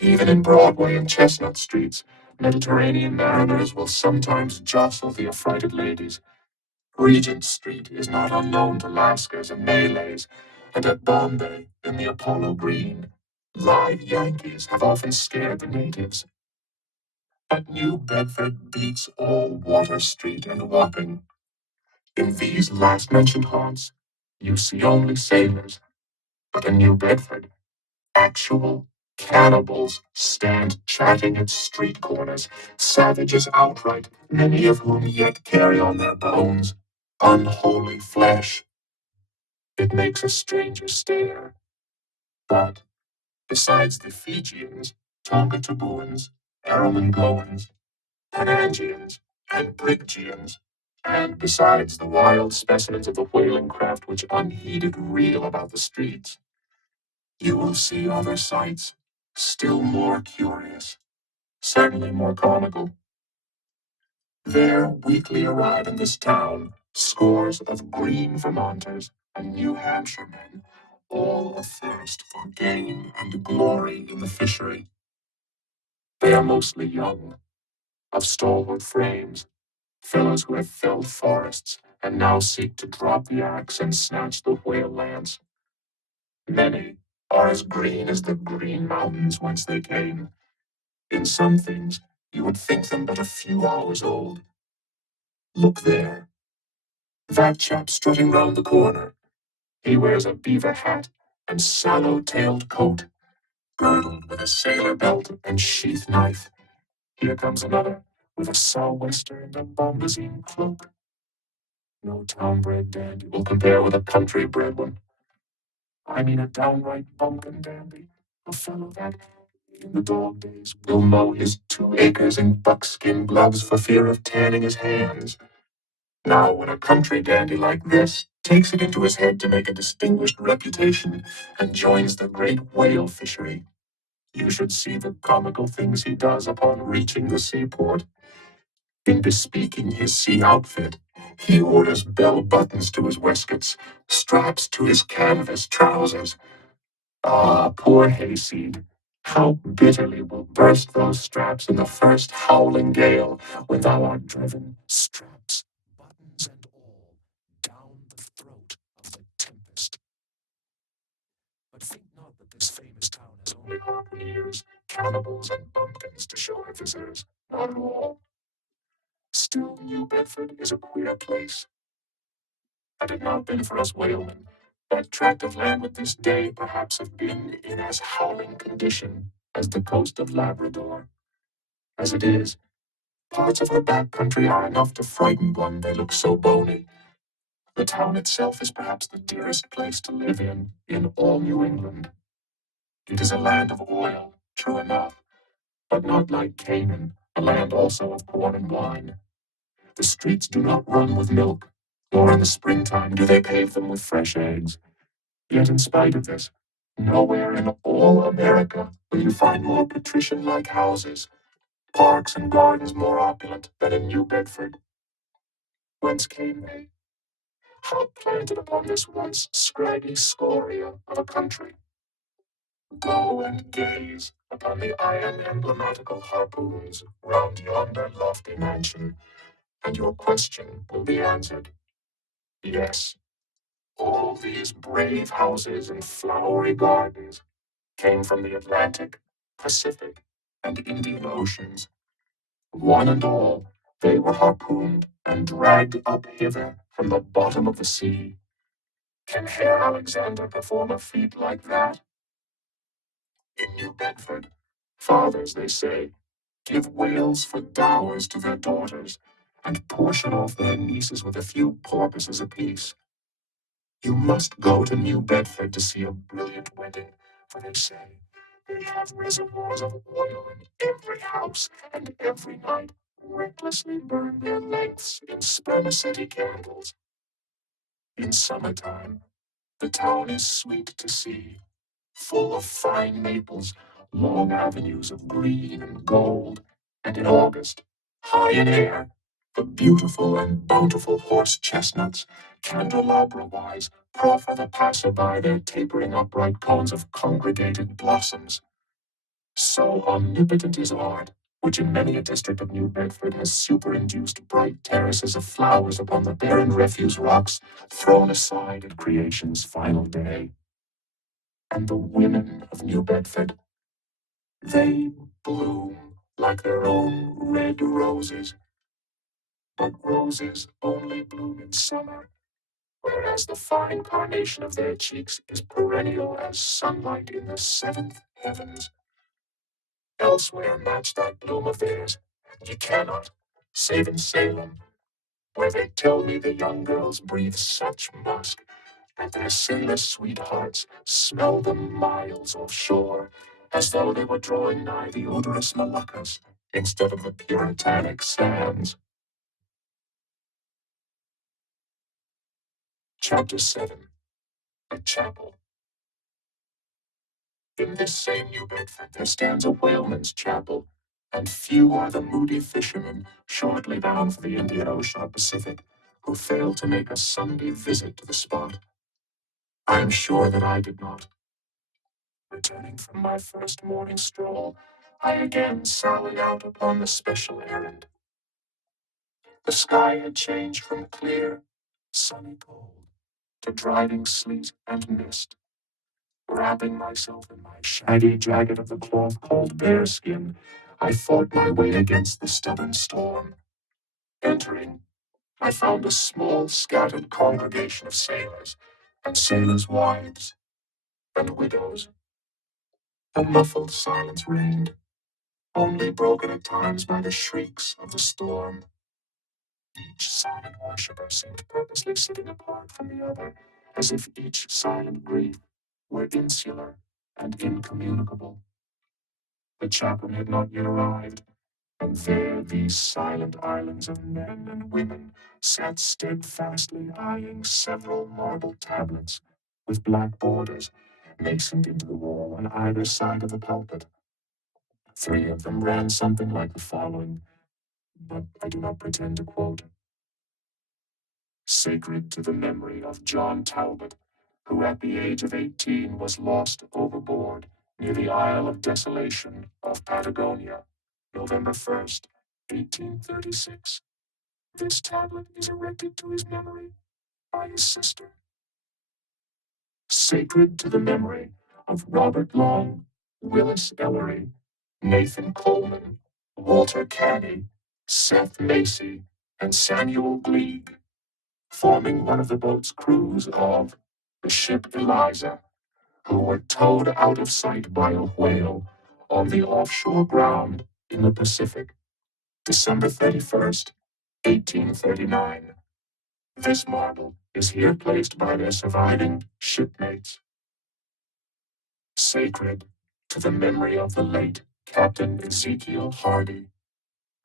Even in Broadway and Chestnut streets, Mediterranean mariners will sometimes jostle the affrighted ladies. Regent Street is not unknown to Lascars and Malays, and at Bombay, in the Apollo Green, live Yankees have often scared the natives. But New Bedford beats all Water Street and Wapping. In these last-mentioned haunts, you see only sailors, but in New Bedford, actual cannibals stand chatting at street corners, savages outright, many of whom yet carry on their bones unholy flesh. It makes a stranger stare. But besides the Fijians, Tonga-Tabouans, Aromangolans, Panangians, and Briggians, and besides the wild specimens of the whaling craft which unheeded reel about the streets, you will see other sights still more curious, certainly more comical. There weekly arrive in this town scores of green Vermonters and New Hampshire men, all athirst for gain and glory in the fishery. They are mostly young, of stalwart frames, fellows who have felled forests and now seek to drop the axe and snatch the whale lance. Many are as green as the green mountains whence they came. In some things, you would think them but a few hours old. Look there, that chap strutting round the corner. He wears a beaver hat and sallow-tailed coat, girdled with a sailor belt and sheath knife. Here comes another, with a sou'wester and a bombazine cloak. No town-bred dandy will compare with a country-bred one. I mean a downright bumpkin dandy, a fellow that, in the dog days, will mow his 2 acres in buckskin gloves for fear of tanning his hands. Now, when a country dandy like this takes it into his head to make a distinguished reputation and joins the great whale fishery, you should see the comical things he does upon reaching the seaport. In bespeaking his sea outfit, he orders bell buttons to his waistcoats, straps to his canvas trousers. Ah, poor hayseed! How bitterly will burst those straps in the first howling gale, when thou art driven, straps, buttons, and all, down the throat of the tempest. But think not that this famous town has only harpooneers, cannibals, and bumpkins to show her visitors. Not at all. Still, New Bedford is a queer place. Had it not been for us whalemen, That tract of land would this day perhaps have been in as howling condition as the coast of Labrador. As it is, parts of her back country are enough to frighten one, they look so bony. The town itself is perhaps the dearest place to live in all New England. It is a land of oil, true enough, but not like Canaan, a land also of corn and wine. The streets do not run with milk, nor in the springtime do they pave them with fresh eggs. Yet in spite of this, nowhere in all America will you find more patrician-like houses, parks and gardens more opulent than in New Bedford. Whence came they? How planted upon this once scraggy scoria of a country? Go and gaze upon the iron emblematical harpoons round yonder lofty mansion, and your question will be answered. Yes, all these brave houses and flowery gardens came from the Atlantic, Pacific, and Indian Oceans. One and all, they were harpooned and dragged up hither from the bottom of the sea. Can Herr Alexander perform a feat like that? In New Bedford, fathers, they say, give whales for dowers to their daughters, and portion off their nieces with a few porpoises apiece. You must go to New Bedford to see a brilliant wedding, for they say they have reservoirs of oil in every house, and every night recklessly burn their lengths in spermaceti candles. In summertime, the town is sweet to see, full of fine maples, long avenues of green and gold, and in August, high in air, the beautiful and bountiful horse chestnuts, candelabra-wise, proffer the passer-by their tapering upright cones of congregated blossoms. So omnipotent is art, which in many a district of New Bedford has superinduced bright terraces of flowers upon the barren refuse rocks thrown aside at creation's final day. And the women of New Bedford, they bloom like their own red roses, but roses only bloom in summer, whereas the fine carnation of their cheeks is perennial as sunlight in the seventh heavens. Elsewhere match that bloom of theirs, and ye cannot, save in Salem, where they tell me the young girls breathe such musk, and their sailor sweethearts smell them miles offshore, as though they were drawing nigh the odorous Moluccas instead of the puritanic sands. Chapter 7. A Chapel. In this same New Bedford there stands a whaleman's chapel, and few are the moody fishermen, shortly bound for the Indian Ocean or Pacific, who fail to make a Sunday visit to the spot. I am sure that I did not. Returning from my first morning stroll, I again sallied out upon the special errand. The sky had changed from clear, sunny gold to driving sleet and mist. Wrapping myself in my shaggy jacket of the cloth called bearskin, I fought my way against the stubborn storm. Entering, I found a small, scattered congregation of sailors, and sailors' wives, and widows. A muffled silence reigned, only broken at times by the shrieks of the storm. Each silent worshipper seemed purposely sitting apart from the other, as if each silent grief were insular and incommunicable. The chaplain had not yet arrived, and there these silent islands of men and women sat steadfastly eyeing several marble tablets with black borders masoned into the wall on either side of the pulpit. Three of them ran something like the following, but I do not pretend to quote. Sacred to the memory of John Talbot, who at the age of 18 was lost overboard near the Isle of Desolation of Patagonia, November 1st, 1836. This tablet is erected to his memory by his sister. Sacred to the memory of Robert Long, Willis Ellery, Nathan Coleman, Walter Canny, Seth Macy, and Samuel Gleig, forming one of the boat's crews of the ship Eliza, who were towed out of sight by a whale on the offshore ground in the Pacific, December 31st, 1839. This marble is here placed by their surviving shipmates, sacred to the memory of the late Captain Ezekiel Hardy,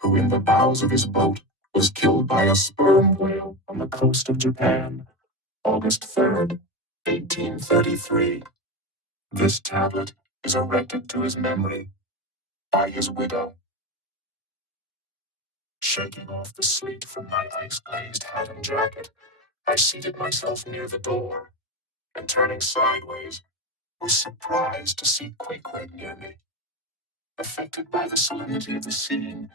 who in the bows of his boat was killed by a sperm whale on the coast of Japan, August 3rd, 1833. This tablet is erected to his memory by his widow. Shaking off the sleet from my ice-glazed hat and jacket, I seated myself near the door, and turning sideways, was surprised to see Queequeg near me. Affected by the solemnity of the scene,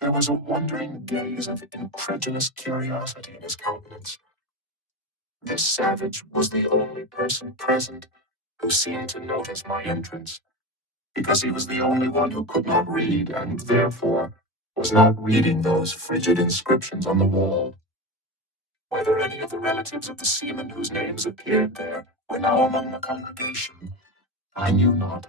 there was a wondering gaze of incredulous curiosity in his countenance. This savage was the only person present who seemed to notice my entrance, because he was the only one who could not read, and therefore was not reading those frigid inscriptions on the wall. Whether any of the relatives of the seamen whose names appeared there were now among the congregation, I knew not.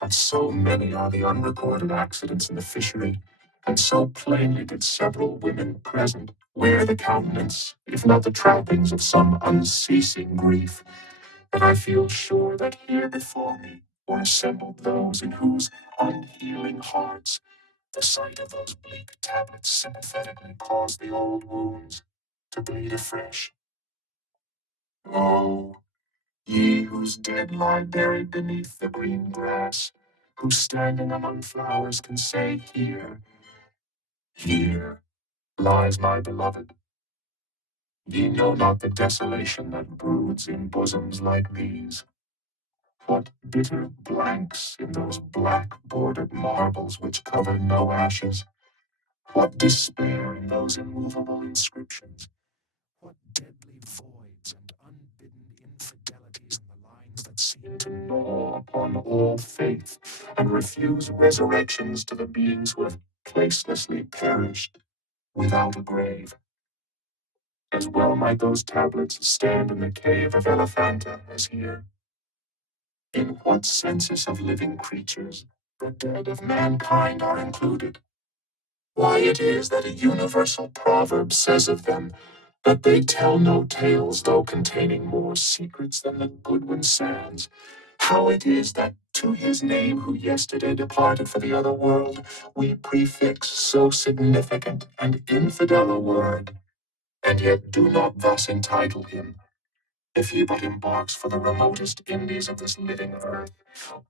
But so many are the unrecorded accidents in the fishery, and so plainly did several women present wear the countenance, if not the trappings, of some unceasing grief, that I feel sure that here before me were assembled those in whose unhealing hearts the sight of those bleak tablets sympathetically caused the old wounds to bleed afresh. Oh, ye whose dead lie buried beneath the green grass, who standing among flowers can say, Here, here lies my beloved. Ye know not the desolation that broods in bosoms like these. What bitter blanks in those black bordered marbles which cover no ashes. What despair in those immovable inscriptions. What deadly voids and unbidden infidelities in the lines that seem to gnaw upon all faith and refuse resurrections to the beings who have placelessly perished without a grave. As well might those tablets stand in the cave of Elephanta as here. In what census of living creatures the dead of mankind are included? Why it is that a universal proverb says of them that they tell no tales, though containing more secrets than the Goodwin Sands. How it is that to his name, who yesterday departed for the other world, we prefix so significant and infidel a word, and yet do not thus entitle him, if he but embarks for the remotest Indies of this living earth.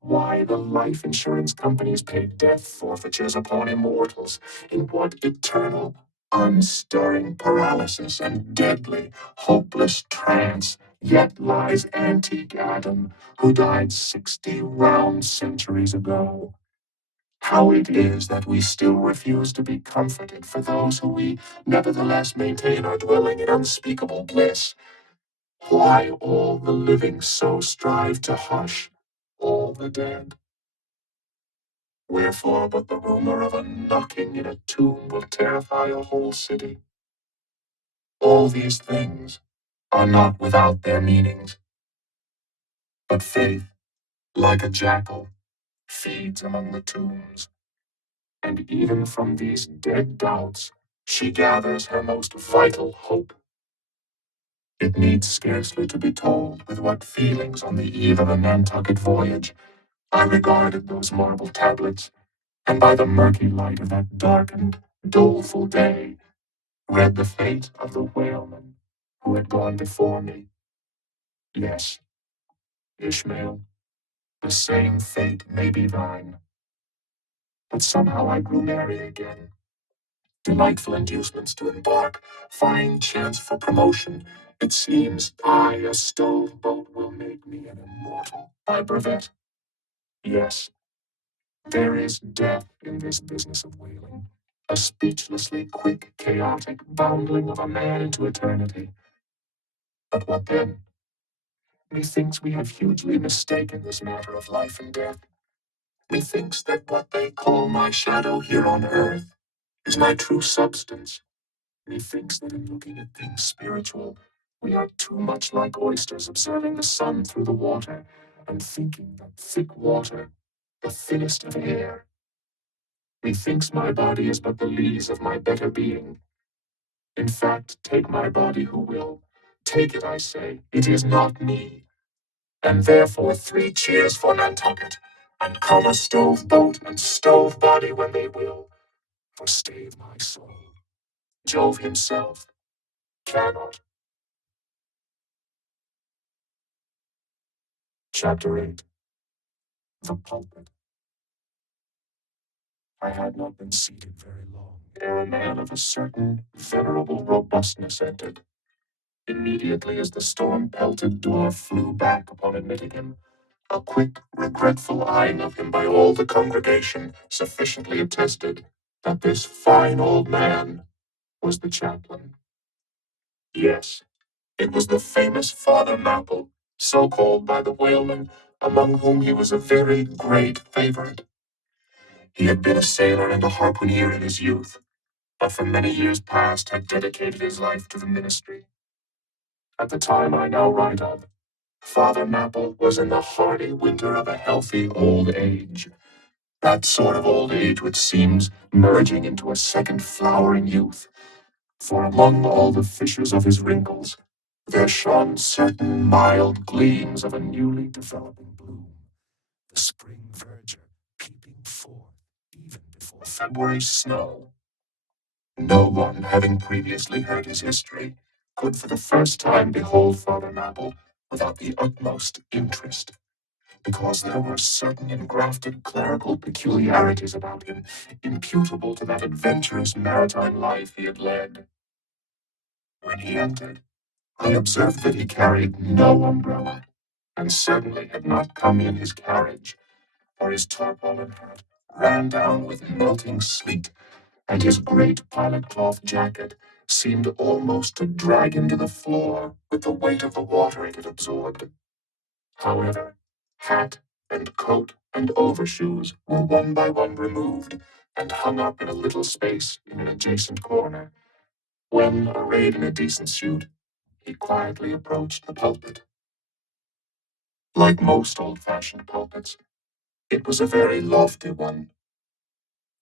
Why the life insurance companies pay death forfeitures upon immortals? In what eternal, unstirring paralysis and deadly, hopeless trance yet lies antique Adam, who died 60 round centuries ago? How it is that we still refuse to be comforted for those who we nevertheless maintain are dwelling in unspeakable bliss? Why all the living so strive to hush all the dead? Wherefore but the rumor of a knocking in a tomb will terrify a whole city? All these things are not without their meanings, but faith, like a jackal, feeds among the tombs, and even from these dead doubts she gathers her most vital hope. It needs scarcely to be told with what feelings on the eve of a Nantucket voyage I regarded those marble tablets, and by the murky light of that darkened, doleful day, read the fate of the whaleman who had gone before me. Yes, Ishmael, the same fate may be thine. But somehow I grew merry again. Delightful inducements to embark, fine chance for promotion. It seems a stove boat will make me an immortal by brevet. Yes, there is death in this business of whaling, a speechlessly quick, chaotic bounding of a man into eternity. But what then? Methinks we have hugely mistaken this matter of life and death. Methinks that what they call my shadow here on earth is my true substance. Methinks that in looking at things spiritual, We are too much like oysters observing the sun through the water, and thinking that thick water, the thinnest of air. Methinks my body is but the lees of my better being. In fact, take my body who will. Take it, I say, it is not me. And therefore 3 cheers for Nantucket, and come a stove boat and stove body when they will. For stave my soul, Jove himself cannot. Chapter 8. The Pulpit. I had not been seated very long ere a man of a certain venerable robustness entered. Immediately as the storm-pelted door flew back upon admitting him, a quick, regretful eyeing of him by all the congregation sufficiently attested that this fine old man was the chaplain. Yes, it was the famous Father Mapple, so called by the whalemen, among whom he was a very great favorite. He had been a sailor and a harpooner in his youth, but for many years past had dedicated his life to the ministry. At the time I now write of, Father Mapple was in the hardy winter of a healthy old age, that sort of old age which seems merging into a second flowering youth, for among all the fissures of his wrinkles there shone certain mild gleams of a newly developing bloom, the spring verdure peeping forth even before February snow. No one, having previously heard his history, could for the first time behold Father Mapple without the utmost interest, because there were certain engrafted clerical peculiarities about him, imputable to that adventurous maritime life he had led. When he entered, I observed that he carried no umbrella, and certainly had not come in his carriage, for his tarpaulin hat ran down with melting sleet, and his great pilot cloth jacket seemed almost to drag him to the floor with the weight of the water it had absorbed. However, hat and coat and overshoes were one by one removed and hung up in a little space in an adjacent corner, when, arrayed in a decent suit, he quietly approached the pulpit. Like most old-fashioned pulpits, it was a very lofty one,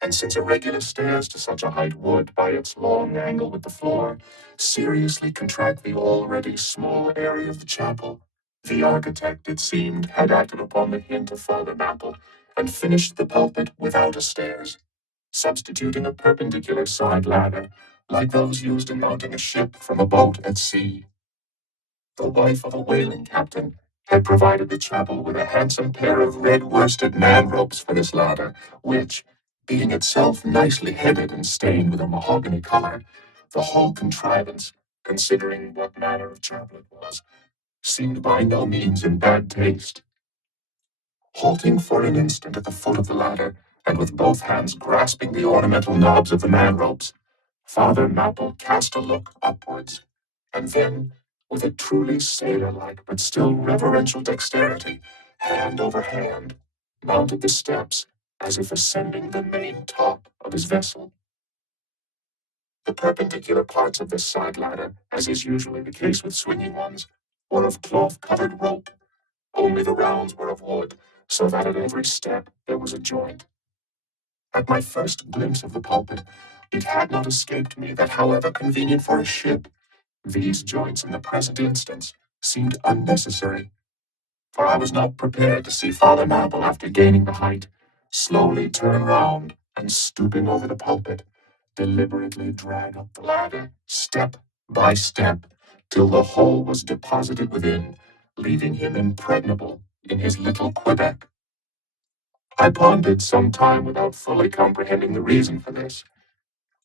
and since irregular stairs to such a height would, by its long angle with the floor, seriously contract the already small area of the chapel, the architect, it seemed, had acted upon the hint of Father Mapple, and finished the pulpit without a stairs, substituting a perpendicular side ladder, like those used in mounting a ship from a boat at sea. The wife of a whaling captain had provided the chapel with a handsome pair of red worsted man-ropes for this ladder, which, being itself nicely headed and stained with a mahogany color, the whole contrivance, considering what manner of chapel it was, seemed by no means in bad taste. Halting for an instant at the foot of the ladder, and with both hands grasping the ornamental knobs of the man-ropes, Father Mapple cast a look upwards, and then, with a truly sailor-like but still reverential dexterity, hand over hand, mounted the steps as if ascending the main top of his vessel. The perpendicular parts of this side ladder, as is usually the case with swinging ones, were of cloth-covered rope, only the rounds were of wood, so that at every step there was a joint. At my first glimpse of the pulpit, it had not escaped me that, however convenient for a ship, these joints in the present instance seemed unnecessary, for I was not prepared to see Father Mapple, after gaining the height, slowly turn round and, stooping over the pulpit, deliberately drag up the ladder, step by step, till the whole was deposited within, leaving him impregnable in his little Quebec. I pondered some time without fully comprehending the reason for this.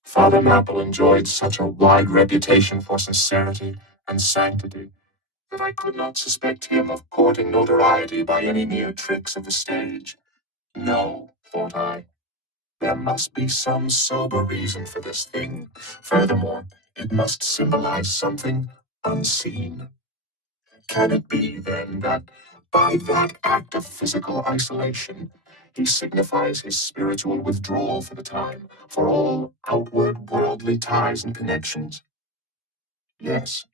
Father Mapple enjoyed such a wide reputation for sincerity and sanctity that I could not suspect him of courting notoriety by any mere tricks of the stage. No, thought I, there must be some sober reason for this thing. Furthermore, it must symbolize something unseen. Can it be, then, that by that act of physical isolation, he signifies his spiritual withdrawal for the time, for all outward worldly ties and connections? Yes,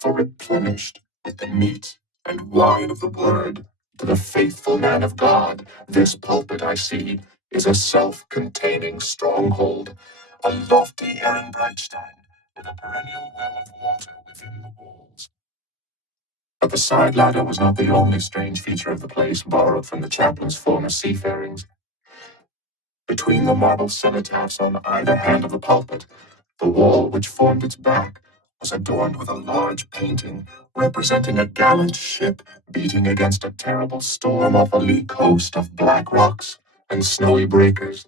for replenished with the meat and wine of the word, to the faithful man of God, this pulpit I see is a self-containing stronghold, a lofty Ehrenbreitstein with a perennial well of water within the walls. But the side ladder was not the only strange feature of the place, borrowed from the chaplain's former seafarings. Between the marble cenotaphs on either hand of the pulpit, the wall which formed its back was adorned with a large painting representing a gallant ship beating against a terrible storm off a lee coast of black rocks and snowy breakers.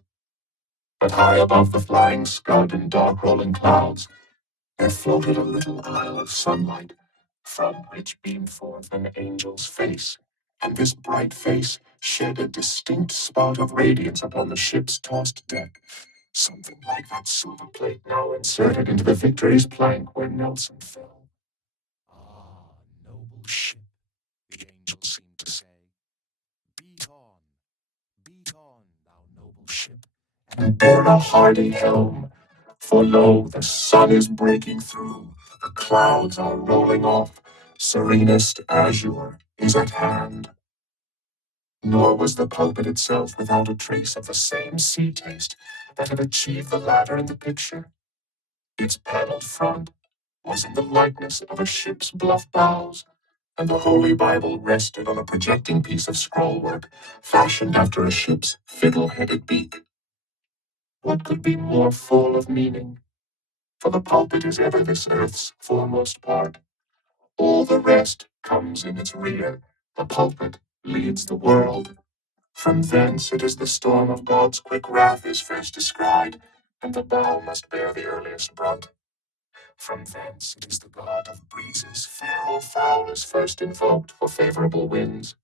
But high above the flying scud and dark rolling clouds, there floated a little isle of sunlight, from which beamed forth an angel's face, and this bright face shed a distinct spot of radiance upon the ship's tossed deck, something like that silver plate now inserted into the Victory's plank where Nelson fell. Ah, noble ship, the angel seemed to say, beat on, thou noble ship, and bear a hardy helm, for lo, the sun is breaking through, the clouds are rolling off, serenest azure is at hand. Nor was the pulpit itself without a trace of the same sea taste that had achieved the ladder in the picture. Its paneled front was in the likeness of a ship's bluff bows, and the Holy Bible rested on a projecting piece of scrollwork fashioned after a ship's fiddle-headed beak. What could be more full of meaning? For the pulpit is ever this earth's foremost part. All the rest comes in its rear. The pulpit leads the world. From thence it is the storm of God's quick wrath is first descried, and the bow must bear the earliest brunt. From thence it is the god of breezes, fair or foul, is first invoked for favorable winds.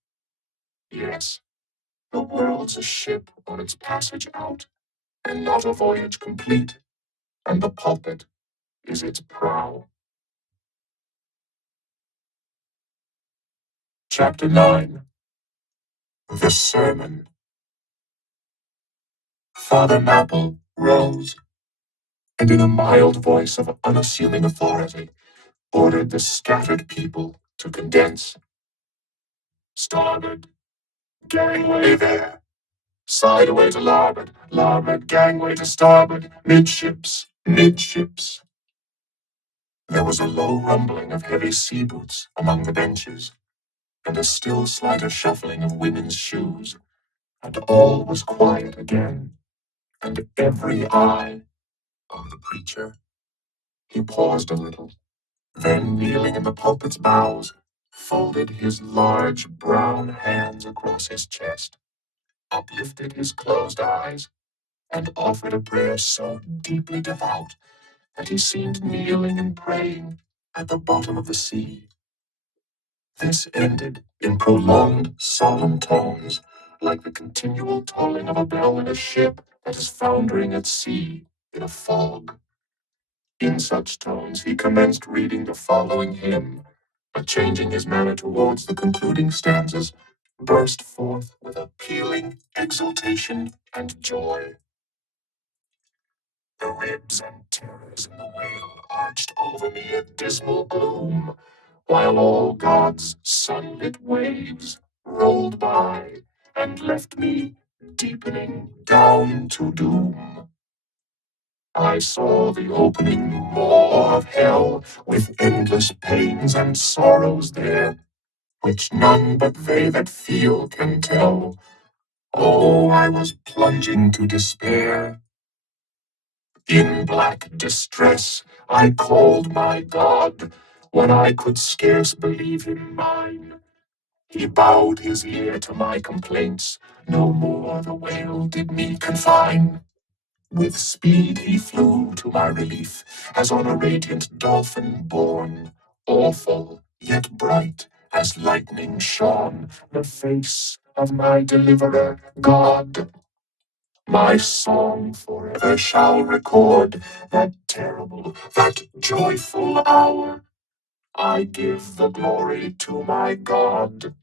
Yes, the world's a ship on its passage out, and not a voyage complete, and the pulpit is its prow. Chapter 9. The Sermon. Father Mapple rose, and in a mild voice of unassuming authority, ordered the scattered people to condense. Starboard, gangway there. Side away to larboard, larboard, gangway to starboard, midships, midships. There was a low rumbling of heavy sea boots among the benches, and a still slighter shuffling of women's shoes, and all was quiet again, and every eye on the preacher. He paused a little, then kneeling in the pulpit's bows, folded his large brown hands across his chest, uplifted his closed eyes, and offered a prayer so deeply devout that he seemed kneeling and praying at the bottom of the sea. This ended in prolonged, solemn tones, like the continual tolling of a bell in a ship that is foundering at sea in a fog. In such tones he commenced reading the following hymn, but changing his manner towards the concluding stanzas, burst forth with a pealing exultation and joy. The ribs and terrors in the whale arched over me a dismal gloom, while all God's sunlit waves rolled by and left me deepening down to doom. I saw the opening maw of hell with endless pains and sorrows there, which none but they that feel can tell. Oh, I was plunging to despair. In black distress I called my God, when I could scarce believe him mine. He bowed his ear to my complaints, no more the whale did me confine. With speed he flew to my relief, as on a radiant dolphin borne. Awful, yet bright, as lightning shone the face of my deliverer, God. My song forever shall record that terrible, that joyful hour. I give the glory to my God.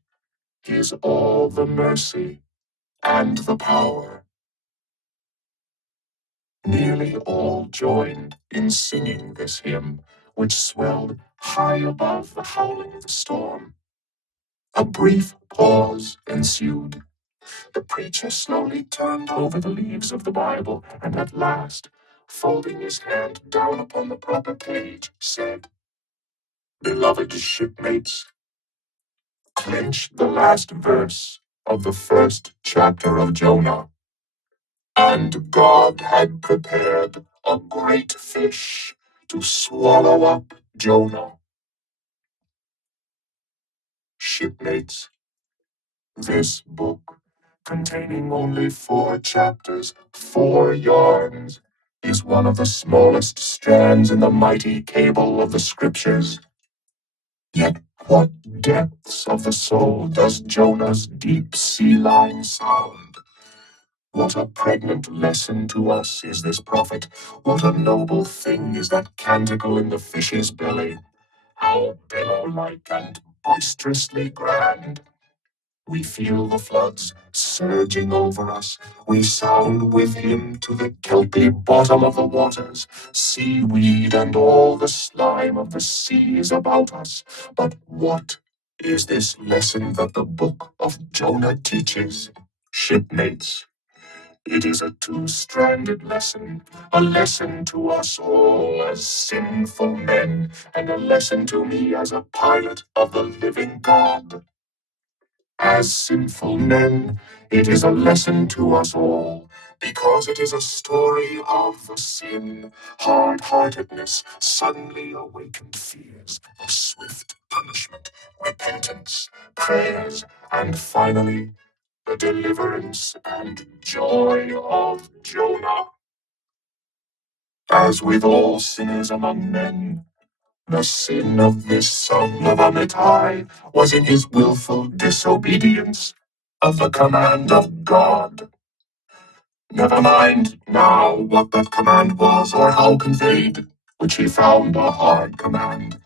His all the mercy and the power. Nearly all joined in singing this hymn, which swelled high above the howling of the storm. A brief pause ensued. The preacher slowly turned over the leaves of the Bible, and at last, folding his hand down upon the proper page, said, "Beloved shipmates, clench the last verse of the first chapter of Jonah. And God had prepared a great fish to swallow up Jonah." Shipmates, this book, containing only 4 chapters, 4 yarns, is one of the smallest strands in the mighty cable of the Scriptures. Yet what depths of the soul does Jonah's deep sea line sound? What a pregnant lesson to us is this prophet. What a noble thing is that canticle in the fish's belly. How billow-like and boisterously grand. We feel the floods surging over us. We sound with him to the kelpy bottom of the waters. Seaweed and all the slime of the sea is about us. But what is this lesson that the book of Jonah teaches? Shipmates, it is a 2-stranded lesson, a lesson to us all as sinful men, and a lesson to me as a pilot of the living God. As sinful men, it is a lesson to us all, because it is a story of the sin, hard-heartedness, suddenly awakened fears of swift punishment, repentance, prayers, and finally, the deliverance and joy of Jonah. As with all sinners among men, the sin of this son of Amittai was in his willful disobedience of the command of God. Never mind now what that command was or how conveyed, which he found a hard command.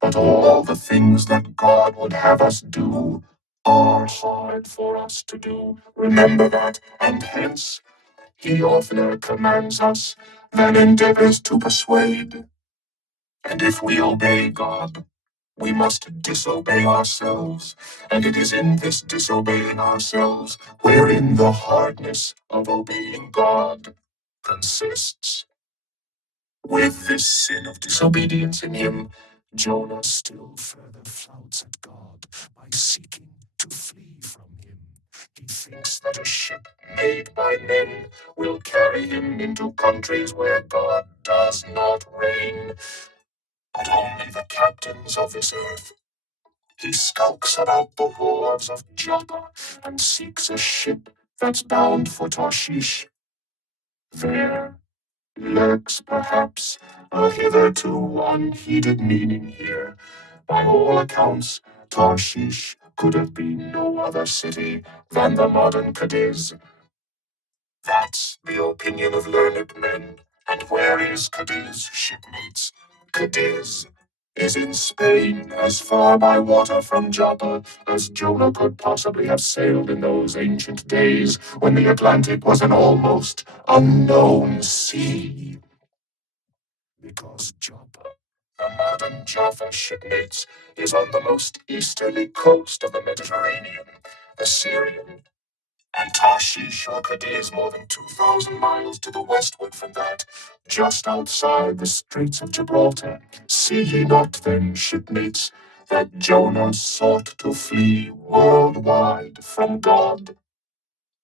But all the things that God would have us do are hard for us to do. Remember that, and hence he oftener commands us than endeavors to persuade. And if we obey God, we must disobey ourselves, and it is in this disobeying ourselves wherein the hardness of obeying God consists. With this sin of disobedience in him, Jonah still further flouts at God by seeking to flee from him. He thinks that a ship made by men will carry him into countries where God does not reign, but only the captains of this earth. He skulks about the wharves of Joppa and seeks a ship that's bound for Tarshish. There lurks perhaps a hitherto unheeded meaning here. By all accounts, Tarshish could have been no other city than the modern Cadiz. That's the opinion of learned men. And where is Cadiz, shipmates? Cadiz is in Spain, as far by water from Joppa as Jonah could possibly have sailed in those ancient days when the Atlantic was an almost unknown sea. Because Joppa, the modern Jaffa, shipmates, is on the most easterly coast of the Mediterranean, the Syrian, and Tarshish or Cadiz more than 2,000 miles to the westward from that, just outside the Straits of Gibraltar. See ye not then, shipmates, that Jonah sought to flee worldwide from God?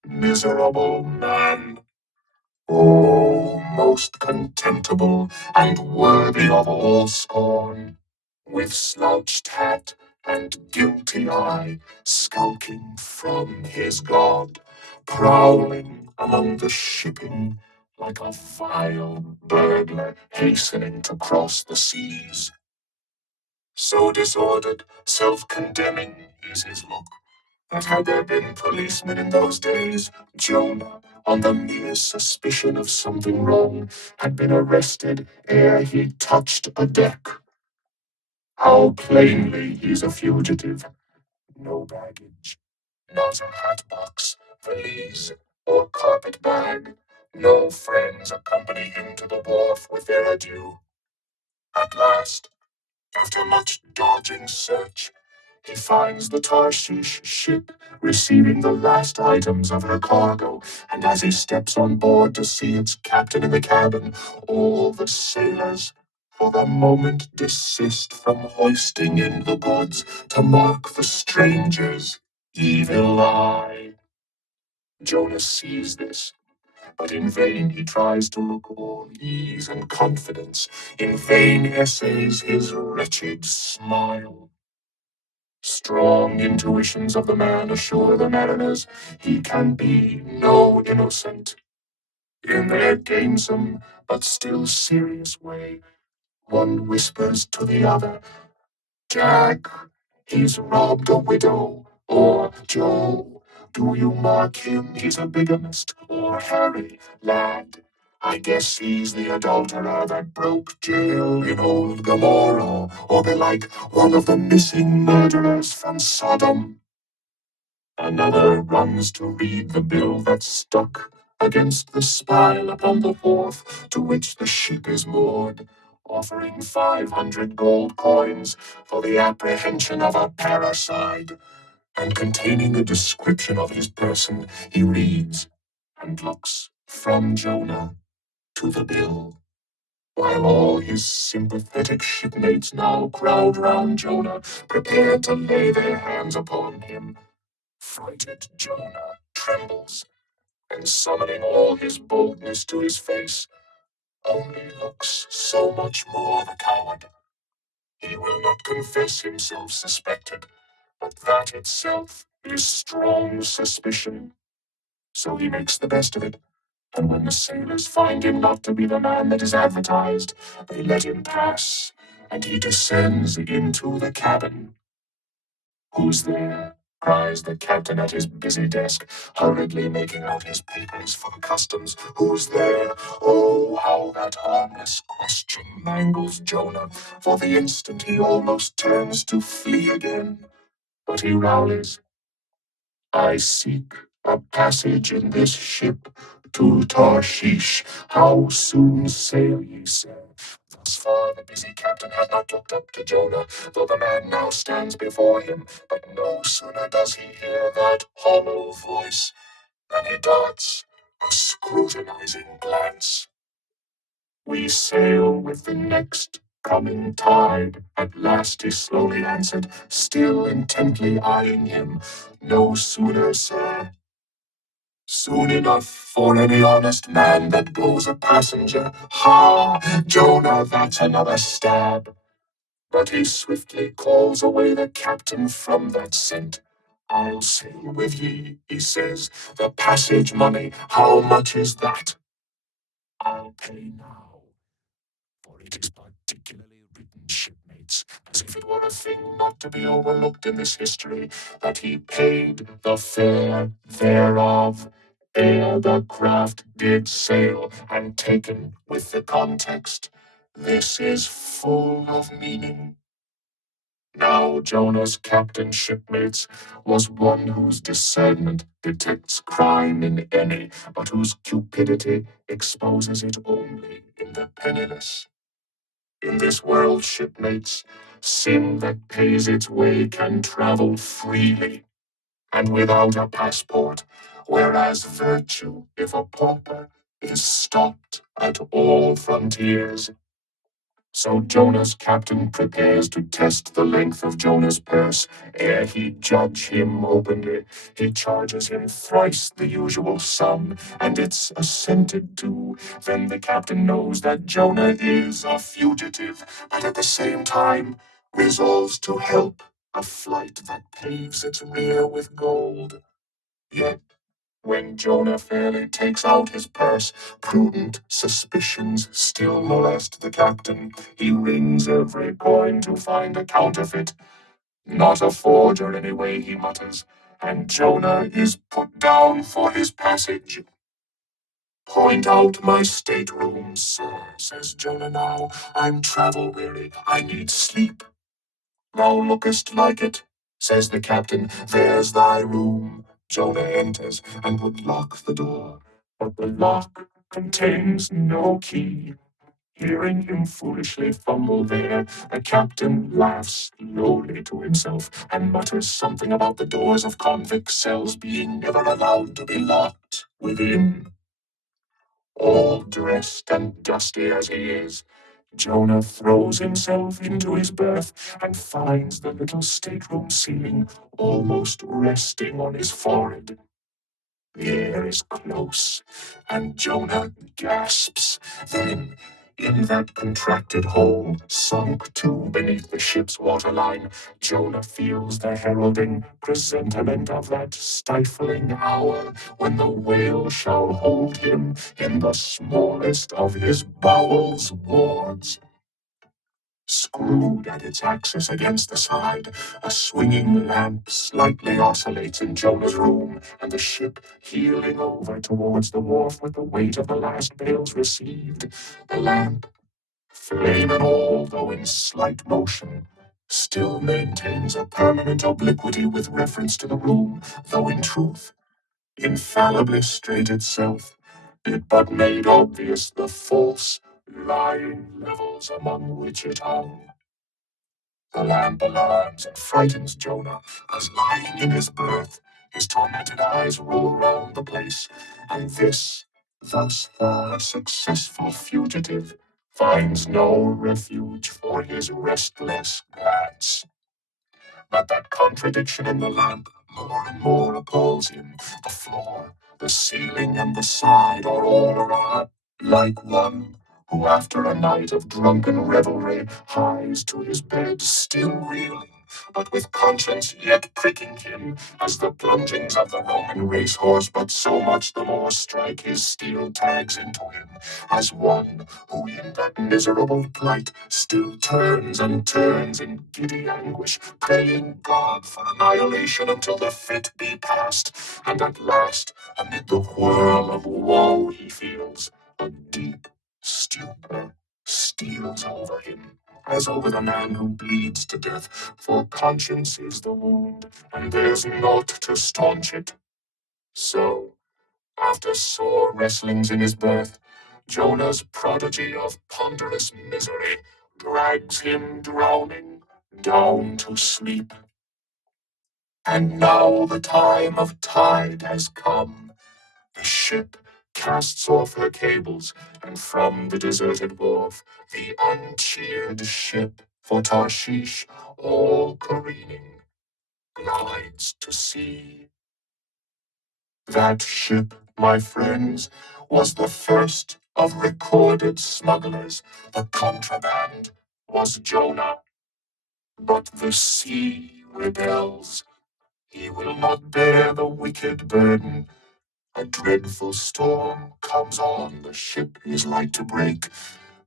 Miserable man! Oh, most contemptible and worthy of all scorn! With slouched hat and guilty eye, skulking from his God, prowling among the shipping like a vile burglar hastening to cross the seas. So disordered, self-condemning is his look, that had there been policemen in those days, Jonah, on the mere suspicion of something wrong, had been arrested ere he touched a deck. How plainly he's a fugitive. No baggage, not a hatbox, valise, or carpet bag. No friends accompany him to the wharf with their adieu. At last, after much dodging search, he finds the Tarshish ship receiving the last items of her cargo, and as he steps on board to see its captain in the cabin, all the sailors for the moment desist from hoisting in the goods to mark the stranger's evil eye. Jonah sees this, but in vain he tries to look all ease and confidence. In vain essays his wretched smile. Strong intuitions of the man assure the mariners he can be no innocent. In their gamesome but still serious way, one whispers to the other, Jack, he's robbed a widow, or Joe, do you mark him, he's a bigamist, or Harry, lad, I guess he's the adulterer that broke jail in old Gomorrah, or belike one of the missing murderers from Sodom. Another runs to read the bill that's stuck against the spile upon the wharf to which the ship is moored, offering 500 gold coins for the apprehension of a parricide, and containing a description of his person. He reads and looks from Jonah to the bill, while all his sympathetic shipmates now crowd round Jonah, prepared to lay their hands upon him. Frighted Jonah trembles, and summoning all his boldness to his face, only looks so much more the coward. He will not confess himself suspected, but that itself is strong suspicion. So he makes the best of it, and when the sailors find him not to be the man that is advertised, they let him pass, and he descends into the cabin. Who's there? Cries the captain at his busy desk, hurriedly making out his papers from customs. Who's there? Oh, how that harmless question mangles Jonah. For the instant he almost turns to flee again. But he rallies. I seek a passage in this ship to Tarshish. How soon sail ye, sir? Thus far the busy captain had not looked up to Jonah, though the man now stands before him. But no sooner does he hear that hollow voice than he darts a scrutinizing glance. We sail with the next coming tide. At last he slowly answered, still intently eyeing him. No sooner, sir. Soon enough for any honest man that goes a passenger. Ha, Jonah, that's another stab. But he swiftly calls away the captain from that scent. I'll sail with ye, he says. The passage money, how much is that? I'll pay now, for it is particularly written, shipmates, as if it were a thing not to be overlooked in this history, that he paid the fare thereof ere the craft did sail, and taken with the context, this is full of meaning. Now Jonah's captain shipmates was one whose discernment detects crime in any, but whose cupidity exposes it only in the penniless. In this world, shipmates, sin that pays its way can travel freely and without a passport, whereas virtue, if a pauper, is stopped at all frontiers. So Jonah's captain prepares to test the length of Jonah's purse ere he judge him openly. He charges him thrice the usual sum, and it's assented to. Then the captain knows that Jonah is a fugitive, but at the same time resolves to help a flight that paves its rear with gold. Yet when Jonah fairly takes out his purse, prudent suspicions still molest the captain. He rings every coin to find a counterfeit. Not a forger anyway, he mutters, and Jonah is put down for his passage. Point out my stateroom, sir, says Jonah now. I'm travel weary, I need sleep. Thou lookest like it, says the captain. There's thy room. Jonah enters and would lock the door, but the lock contains no key. Hearing him foolishly fumble there, the captain laughs lowly to himself and mutters something about the doors of convict cells being never allowed to be locked within. All dressed and dusty as he is, Jonah throws himself into his berth and finds the little stateroom ceiling almost resting on his forehead. The air is close, and Jonah gasps. Then, in that contracted hole, sunk too beneath the ship's waterline, Jonah feels the heralding presentiment of that stifling hour when the whale shall hold him in the smallest of his bowels wards. Screwed at its axis against the side, a swinging lamp slightly oscillates in Jonah's room, and the ship, heeling over towards the wharf with the weight of the last bales received, the lamp, flame and all, though in slight motion, still maintains a permanent obliquity with reference to the room, though in truth, infallibly straight itself, it but made obvious the false, lying levels among which it hung. The lamp alarms and frightens Jonah, as lying in his berth, his tormented eyes roll round the place, and this, thus far successful fugitive, finds no refuge for his restless glance. But that contradiction in the lamp more and more appalls him. The floor, the ceiling, and the side are all awry, like one who after a night of drunken revelry hies to his bed still reeling, but with conscience yet pricking him, as the plungings of the Roman racehorse but so much the more strike his steel tags into him, as one who in that miserable plight still turns and turns in giddy anguish, praying God for annihilation until the fit be past, and at last, amid the whirl of woe he feels, a deep stupor steals over him, as over the man who bleeds to death, for conscience is the wound, and there's naught to staunch it. So, after sore wrestlings in his berth, Jonah's prodigy of ponderous misery drags him drowning down to sleep. And now the time of tide has come. The ship casts off her cables, and from the deserted wharf, the uncheered ship for Tarshish, all careening, glides to sea. That ship, my friends, was the first of recorded smugglers. The contraband was Jonah. But the sea rebels. He will not bear the wicked burden. A dreadful storm comes on, the ship is like to break.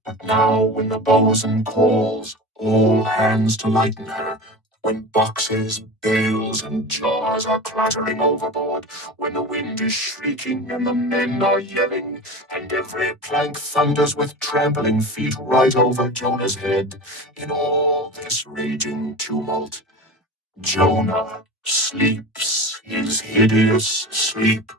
But now when the boatswain calls all hands to lighten her, when boxes, bales, and jars are clattering overboard, when the wind is shrieking and the men are yelling, and every plank thunders with trampling feet right over Jonah's head, in all this raging tumult, Jonah sleeps his hideous sleep.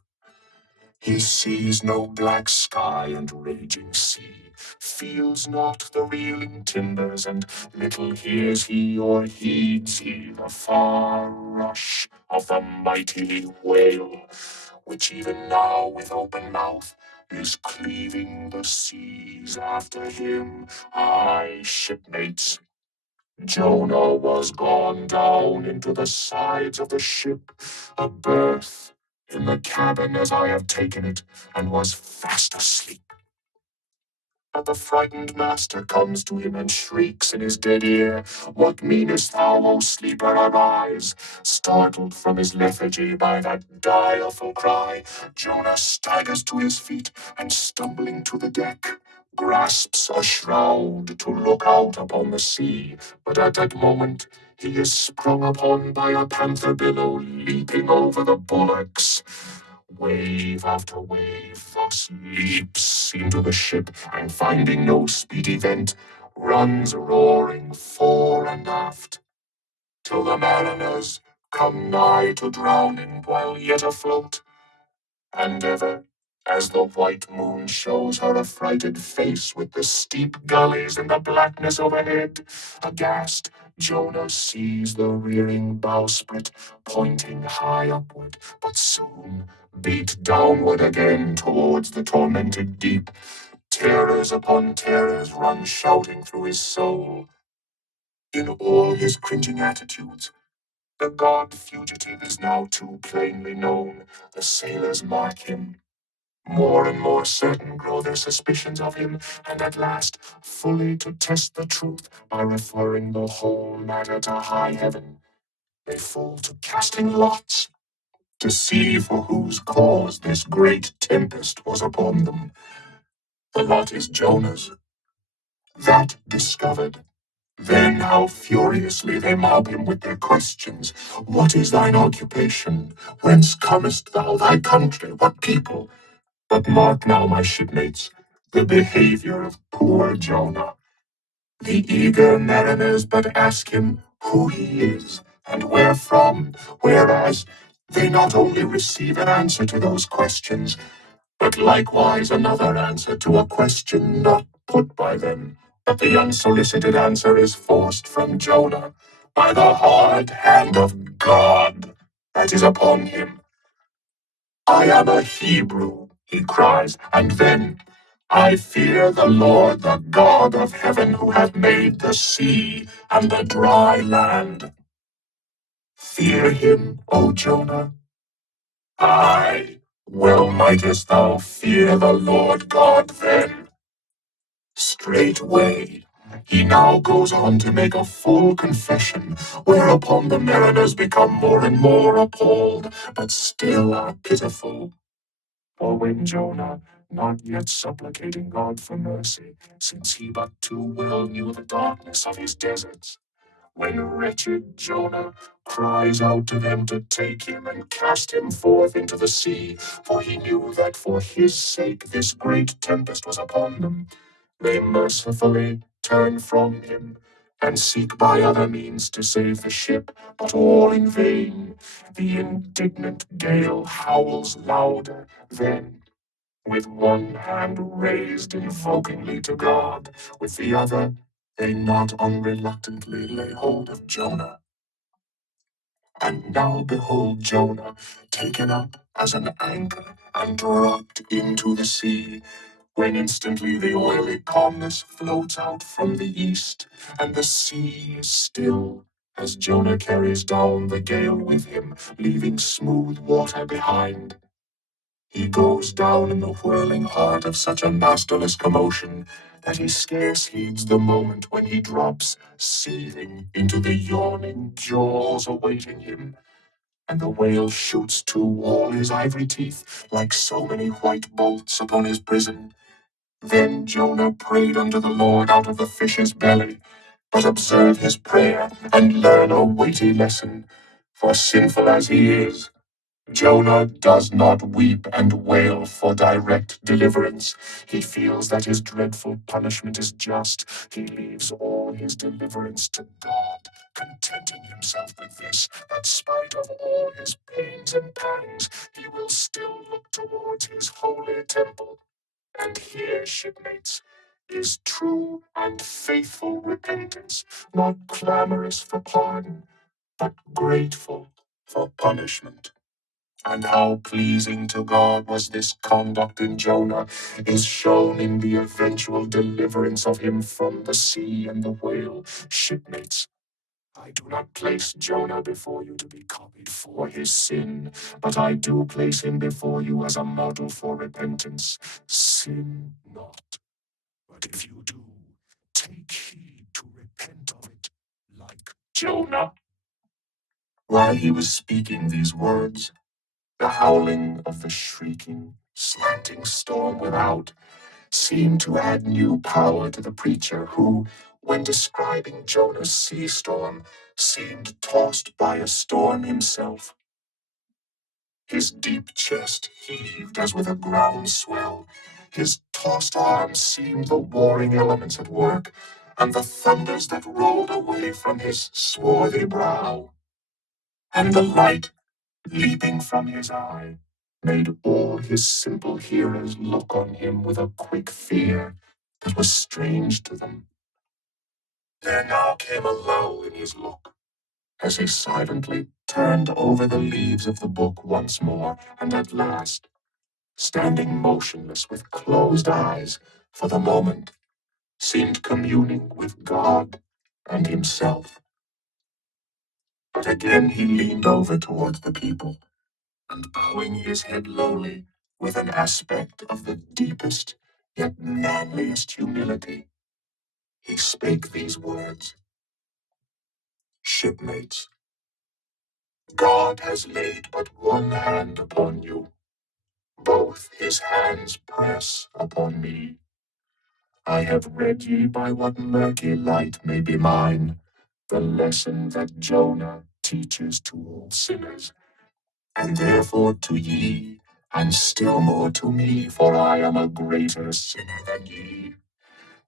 He sees no black sky and raging sea, feels not the reeling timbers, and little hears he or heeds he the far rush of the mighty whale, which even now with open mouth is cleaving the seas after him. Aye, shipmates, Jonah was gone down into the sides of the ship, a berth in the cabin as I have taken it, and was fast asleep. But the frightened master comes to him and shrieks in his dead ear, "What meanest thou, O sleeper, arise?" Startled from his lethargy by that direful cry, Jonah staggers to his feet, and stumbling to the deck, grasps a shroud to look out upon the sea. But at that moment he is sprung upon by a panther billow leaping over the bulwarks. Wave after wave thus leaps into the ship, and finding no speedy vent, runs roaring fore and aft, till the mariners come nigh to drowning while yet afloat, and ever As the white moon shows her affrighted face with the steep gullies and the blackness overhead, aghast, Jonah sees the rearing bowsprit pointing high upward, but soon beat downward again towards the tormented deep. Terrors upon terrors run shouting through his soul. In all his cringing attitudes, the god fugitive is now too plainly known. The sailors mark him. More and more certain grow their suspicions of him, and at last, fully to test the truth by referring the whole matter to high heaven, they fall to casting lots to see for whose cause this great tempest was upon them. The lot is Jonah's. That discovered, then how furiously they mob him with their questions. What is thine occupation? Whence comest thou? Thy country? What people? But mark now, my shipmates, the behavior of poor Jonah. The eager mariners but ask him who he is and where from, whereas they not only receive an answer to those questions, but likewise another answer to a question not put by them. But the unsolicited answer is forced from Jonah by the hard hand of God that is upon him. I am a Hebrew, he cries, and then, I fear the Lord, the God of heaven, who hath made the sea and the dry land. Fear him, O Jonah. Aye, well mightest thou fear the Lord God then. Straightway, he now goes on to make a full confession, whereupon the mariners become more and more appalled, but still are pitiful. For when Jonah, not yet supplicating God for mercy, since he but too well knew the darkness of his deserts, when wretched Jonah cries out to them to take him and cast him forth into the sea, for he knew that for his sake this great tempest was upon them, they mercifully turn from him and seek by other means to save the ship, but all in vain. The indignant gale howls louder. Then, with one hand raised invokingly to God, with the other they not unreluctantly lay hold of Jonah. And now behold Jonah taken up as an anchor and dropped into the sea, when instantly the oily calmness floats out from the east, and the sea is still, as Jonah carries down the gale with him, leaving smooth water behind. He goes down in the whirling heart of such a masterless commotion that he scarce heeds the moment when he drops, seething, into the yawning jaws awaiting him, and the whale shoots to all his ivory teeth like so many white bolts upon his prison. Then Jonah prayed unto the Lord out of the fish's belly. But observe his prayer and learn a weighty lesson, for sinful as he is, Jonah does not weep and wail for direct deliverance. He feels that his dreadful punishment is just. He leaves all his deliverance to God, contenting himself with this, that spite of all his pains and pangs, he will still look towards his holy temple. And here, shipmates, is true and faithful repentance, not clamorous for pardon, but grateful for punishment. And how pleasing to God was this conduct in Jonah is shown in the eventual deliverance of him from the sea and the whale. Shipmates, I do not place Jonah before you to be copied for his sin, but I do place him before you as a model for repentance. Sin not, but if you do, take heed to repent of it, like Jonah. While he was speaking these words, the howling of the shrieking, slanting storm without seemed to add new power to the preacher who, when describing Jonah's sea storm, seemed tossed by a storm himself. His deep chest heaved as with a ground swell. His tossed arms seemed the warring elements at work, and the thunders that rolled away from his swarthy brow, and the light leaping from his eye made all his simple hearers look on him with a quick fear that was strange to them. There now came a lull in his look, as he silently turned over the leaves of the book once more, and at last, standing motionless with closed eyes, for the moment, seemed communing with God and himself. But again he leaned over towards the people, and bowing his head lowly, with an aspect of the deepest yet manliest humility, he spake these words: Shipmates, God has laid but one hand upon you. Both his hands press upon me. I have read ye by what murky light may be mine, the lesson that Jonah teaches to all sinners, and therefore to ye, and still more to me, for I am a greater sinner than ye.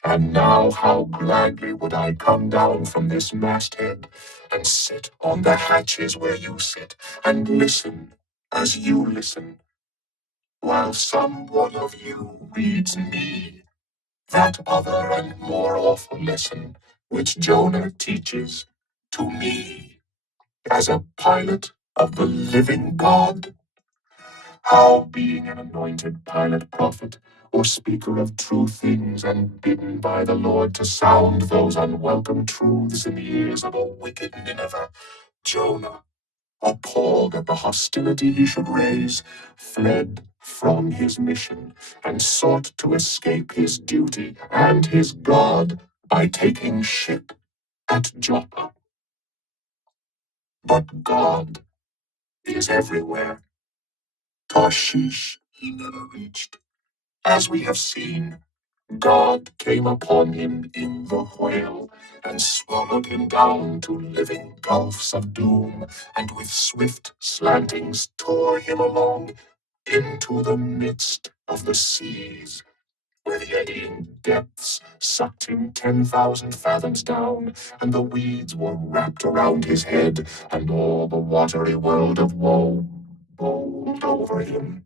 And now how gladly would I come down from this masthead, and sit on the hatches where you sit, and listen as you listen, while some one of you reads me that other and more awful lesson which Jonah teaches to me as a pilot of the living God. How, being an anointed pilot prophet, or speaker of true things, and bidden by the Lord to sound those unwelcome truths in the ears of a wicked Nineveh, Jonah, appalled at the hostility he should raise, fled from his mission, and sought to escape his duty and his God by taking ship at Joppa. But God is everywhere. Tarshish he never reached. As we have seen, God came upon him in the whale, and swallowed him down to living gulfs of doom, and with swift slantings tore him along into the midst of the seas, where the eddying depths sucked him 10,000 fathoms down, and the weeds were wrapped around his head, and all the watery world of woe bowled over him.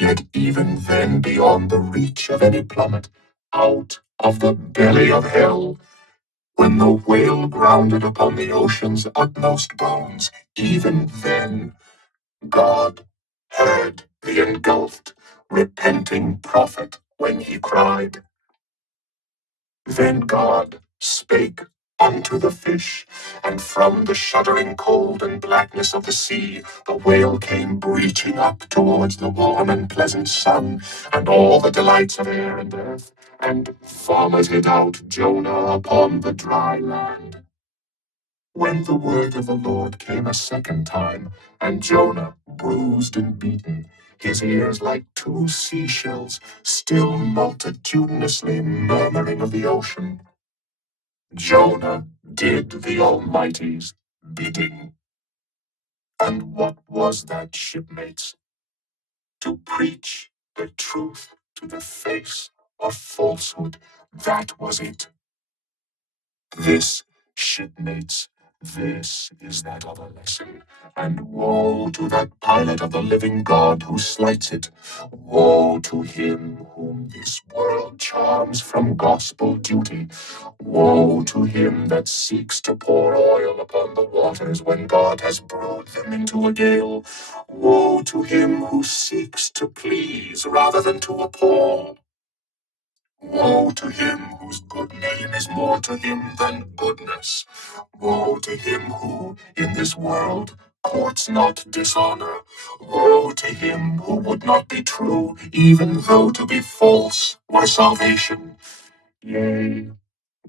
Yet even then, beyond the reach of any plummet, out of the belly of hell, when the whale grounded upon the ocean's utmost bones, even then God heard the engulfed, repenting prophet when he cried. Then God spake unto the fish, and from the shuddering cold and blackness of the sea, the whale came breaching up towards the warm and pleasant sun, and all the delights of air and earth, and vomited out Jonah upon the dry land. When the word of the Lord came a second time, and Jonah, bruised and beaten, his ears like two seashells, still multitudinously murmuring of the ocean, Jonah did the Almighty's bidding. And what was that, shipmates? To preach the truth to the face of falsehood. That was it. This, shipmates, this is that other lesson, and woe to that pilot of the living God who slights it. Woe to him whom this world charms from gospel duty. Woe to him that seeks to pour oil upon the waters when God has brewed them into a gale. Woe to him who seeks to please rather than to appall. Woe to him whose good name is more to him than goodness. Woe to him who, in this world, courts not dishonor. Woe to him who would not be true, even though to be false were salvation. Yea,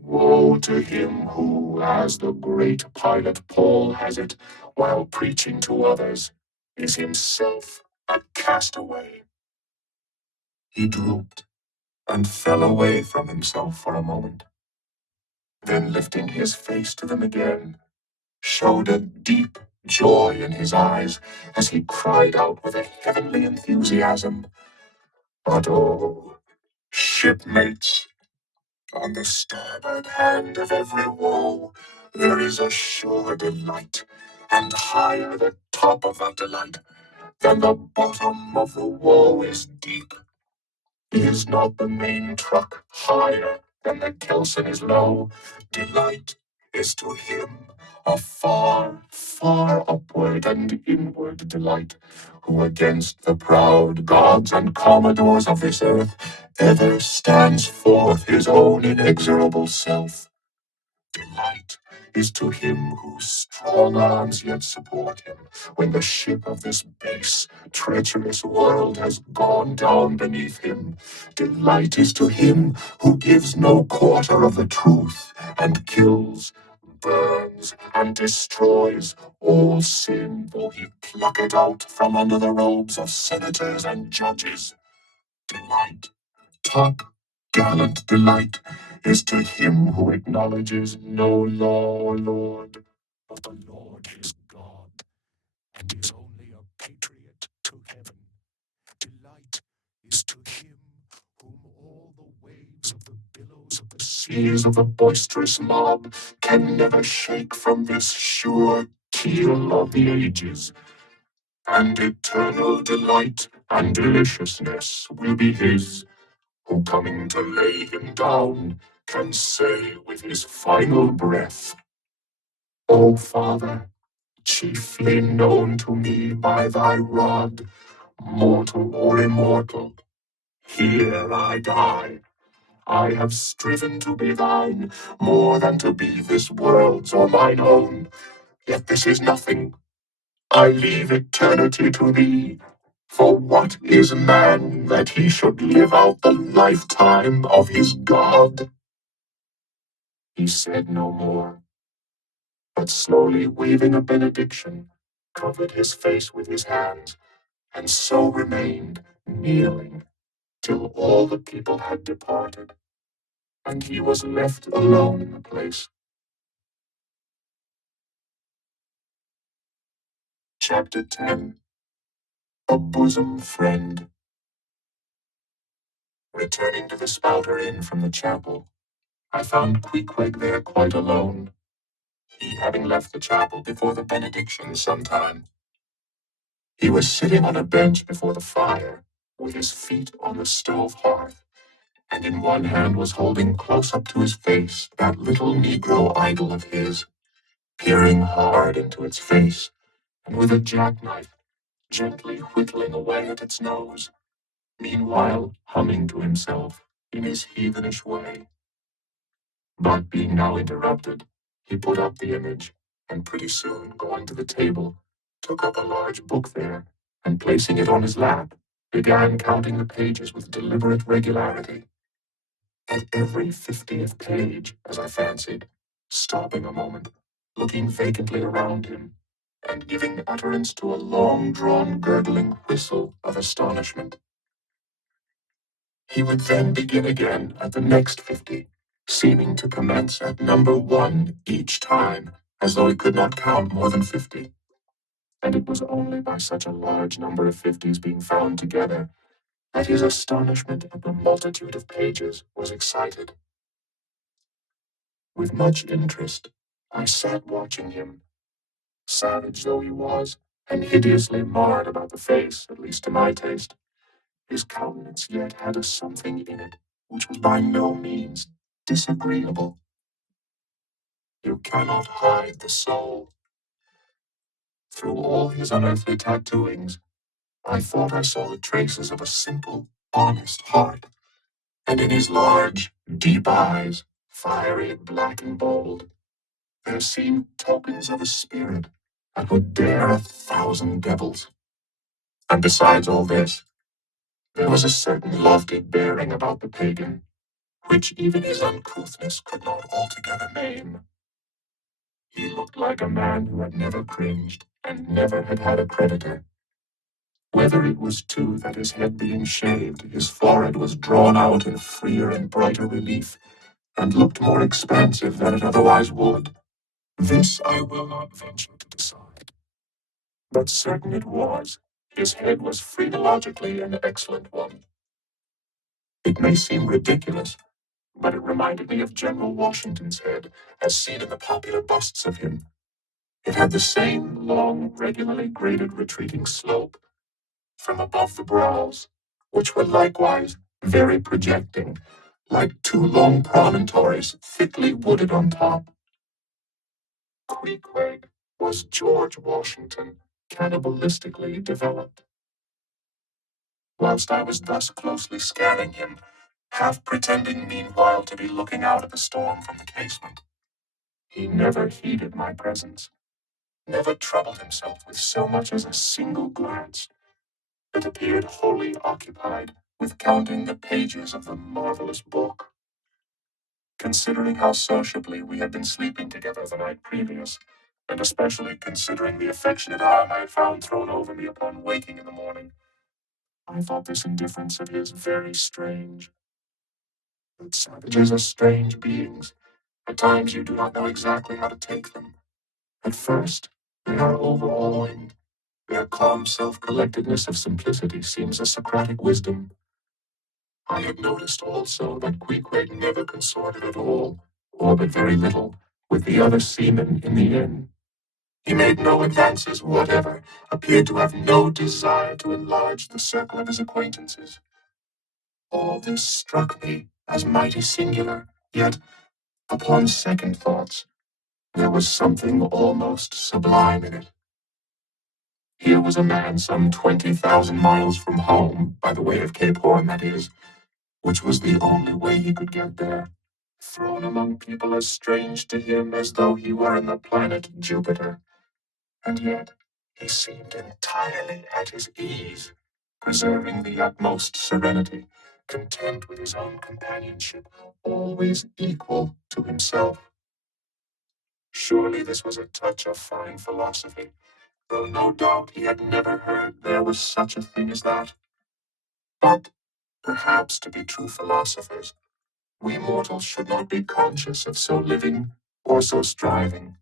woe to him who, as the great pilot Paul has it, while preaching to others, is himself a castaway. He drooped and fell away from himself for a moment. Then lifting his face to them again, showed a deep joy in his eyes as he cried out with a heavenly enthusiasm, But oh, shipmates, on the starboard hand of every woe, there is a sure delight, and higher the top of that delight, then the bottom of the woe is deep. Is not the main truck higher than the kelson is low? Delight is to him a far, far upward and inward delight, who against the proud gods and commodores of this earth ever stands forth his own inexorable self. Delight is to him whose strong arms yet support him, when the ship of this base, treacherous world has gone down beneath him. Delight is to him who gives no quarter of the truth, and kills, burns, and destroys all sin, though he pluck it out from under the robes of senators and judges. Delight, top gallant delight, is to him who acknowledges no law or lord, but the Lord his God, and is only a patriot to heaven. Delight is to him whom all the waves of the billows of the seas of the boisterous mob can never shake from this sure keel of the ages, and eternal delight and deliciousness will be his, who coming to lay him down can say with his final breath, O Father, chiefly known to me by thy rod, mortal or immortal, here I die. I have striven to be thine, more than to be this world's or mine own. Yet this is nothing. I leave eternity to thee. For what is man that he should live out the lifetime of his God? He said no more, but slowly waving a benediction, covered his face with his hands, and so remained kneeling till all the people had departed, and he was left alone in the place. Chapter 10. A Bosom Friend. Returning to the Spouter Inn from the chapel, I found Queequeg there quite alone, he having left the chapel before the benediction some time. He was sitting on a bench before the fire, with his feet on the stove hearth, and in one hand was holding close up to his face that little Negro idol of his, peering hard into its face, and with a jackknife gently whittling away at its nose, meanwhile humming to himself in his heathenish way. But being now interrupted, he put up the image, and pretty soon, going to the table, took up a large book there, and placing it on his lap, began counting the pages with deliberate regularity. At every 50th page, as I fancied, stopping a moment, looking vacantly around him, and giving utterance to a long-drawn, gurgling whistle of astonishment. He would then begin again at the next 50, seeming to commence at number 1 each time, as though he could not count more than 50. And it was only by such a large number of 50s being found together that his astonishment at the multitude of pages was excited. With much interest, I sat watching him, savage though he was, and hideously marred about the face, at least to my taste. His countenance yet had a something in it which was by no means disagreeable. You cannot hide the soul. Through all his unearthly tattooings, I thought I saw the traces of a simple, honest heart, and in his large, deep eyes, fiery, black, and bold, there seemed tokens of a spirit that would dare 1,000 devils. And besides all this, there was a certain lofty bearing about the pagan, which even his uncouthness could not altogether name. He looked like a man who had never cringed, and never had had a creditor. Whether it was too that his head being shaved, his forehead was drawn out in freer and brighter relief, and looked more expansive than it otherwise would, this I will not venture to decide. But certain it was, his head was phrenologically an excellent one. It may seem ridiculous, but it reminded me of General Washington's head, as seen in the popular busts of him. It had the same long, regularly graded retreating slope, from above the brows, which were likewise very projecting, like two long promontories thickly wooded on top. Queequeg was George Washington cannibalistically developed. Whilst I was thus closely scanning him, half pretending meanwhile to be looking out at the storm from the casement, he never heeded my presence, never troubled himself with so much as a single glance, but appeared wholly occupied with counting the pages of the marvelous book. Considering how sociably we had been sleeping together the night previous, and especially considering the affectionate arm I had found thrown over me upon waking in the morning, I thought this indifference of his very strange. But savages are strange beings. At times you do not know exactly how to take them. At first, they are overawing. Their calm self-collectedness of simplicity seems a Socratic wisdom. I had noticed also that Queequeg never consorted at all, or but very little, with the other seamen in the inn. He made no advances whatever, appeared to have no desire to enlarge the circle of his acquaintances. All this struck me as mighty singular, yet, upon second thoughts, there was something almost sublime in it. Here was a man some 20,000 miles from home, by the way of Cape Horn, that is, which was the only way he could get there, thrown among people as strange to him as though he were in the planet Jupiter. And yet he seemed entirely at his ease, preserving the utmost serenity, content with his own companionship, always equal to himself. Surely this was a touch of fine philosophy, though no doubt he had never heard there was such a thing as that. But perhaps to be true philosophers, we mortals should not be conscious of so living or so striving.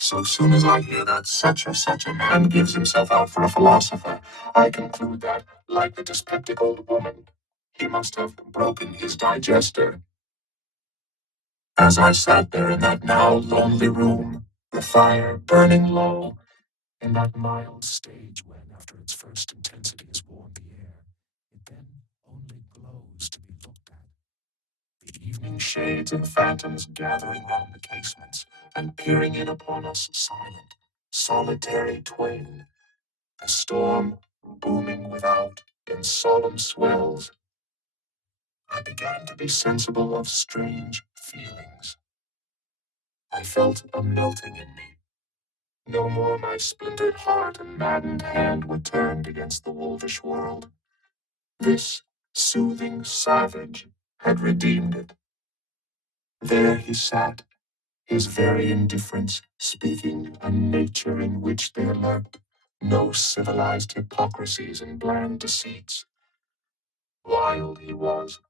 So soon as I hear that such or such a man gives himself out for a philosopher, I conclude that, like the dyspeptic old woman, he must have broken his digester. As I sat there in that now lonely room, the fire burning low, in that mild stage when, after its first intensity has warmed the air, it then only glows to be looked at, the evening shades and phantoms gathering round the casements and peering in upon us silent, solitary twain, the storm booming without in solemn swells, I began to be sensible of strange feelings. I felt a melting in me. No more my splintered heart and maddened hand were turned against the wolvish world. This soothing savage had redeemed it. There he sat, his very indifference speaking a nature in which there lurked no civilized hypocrisies and bland deceits. Wild he was,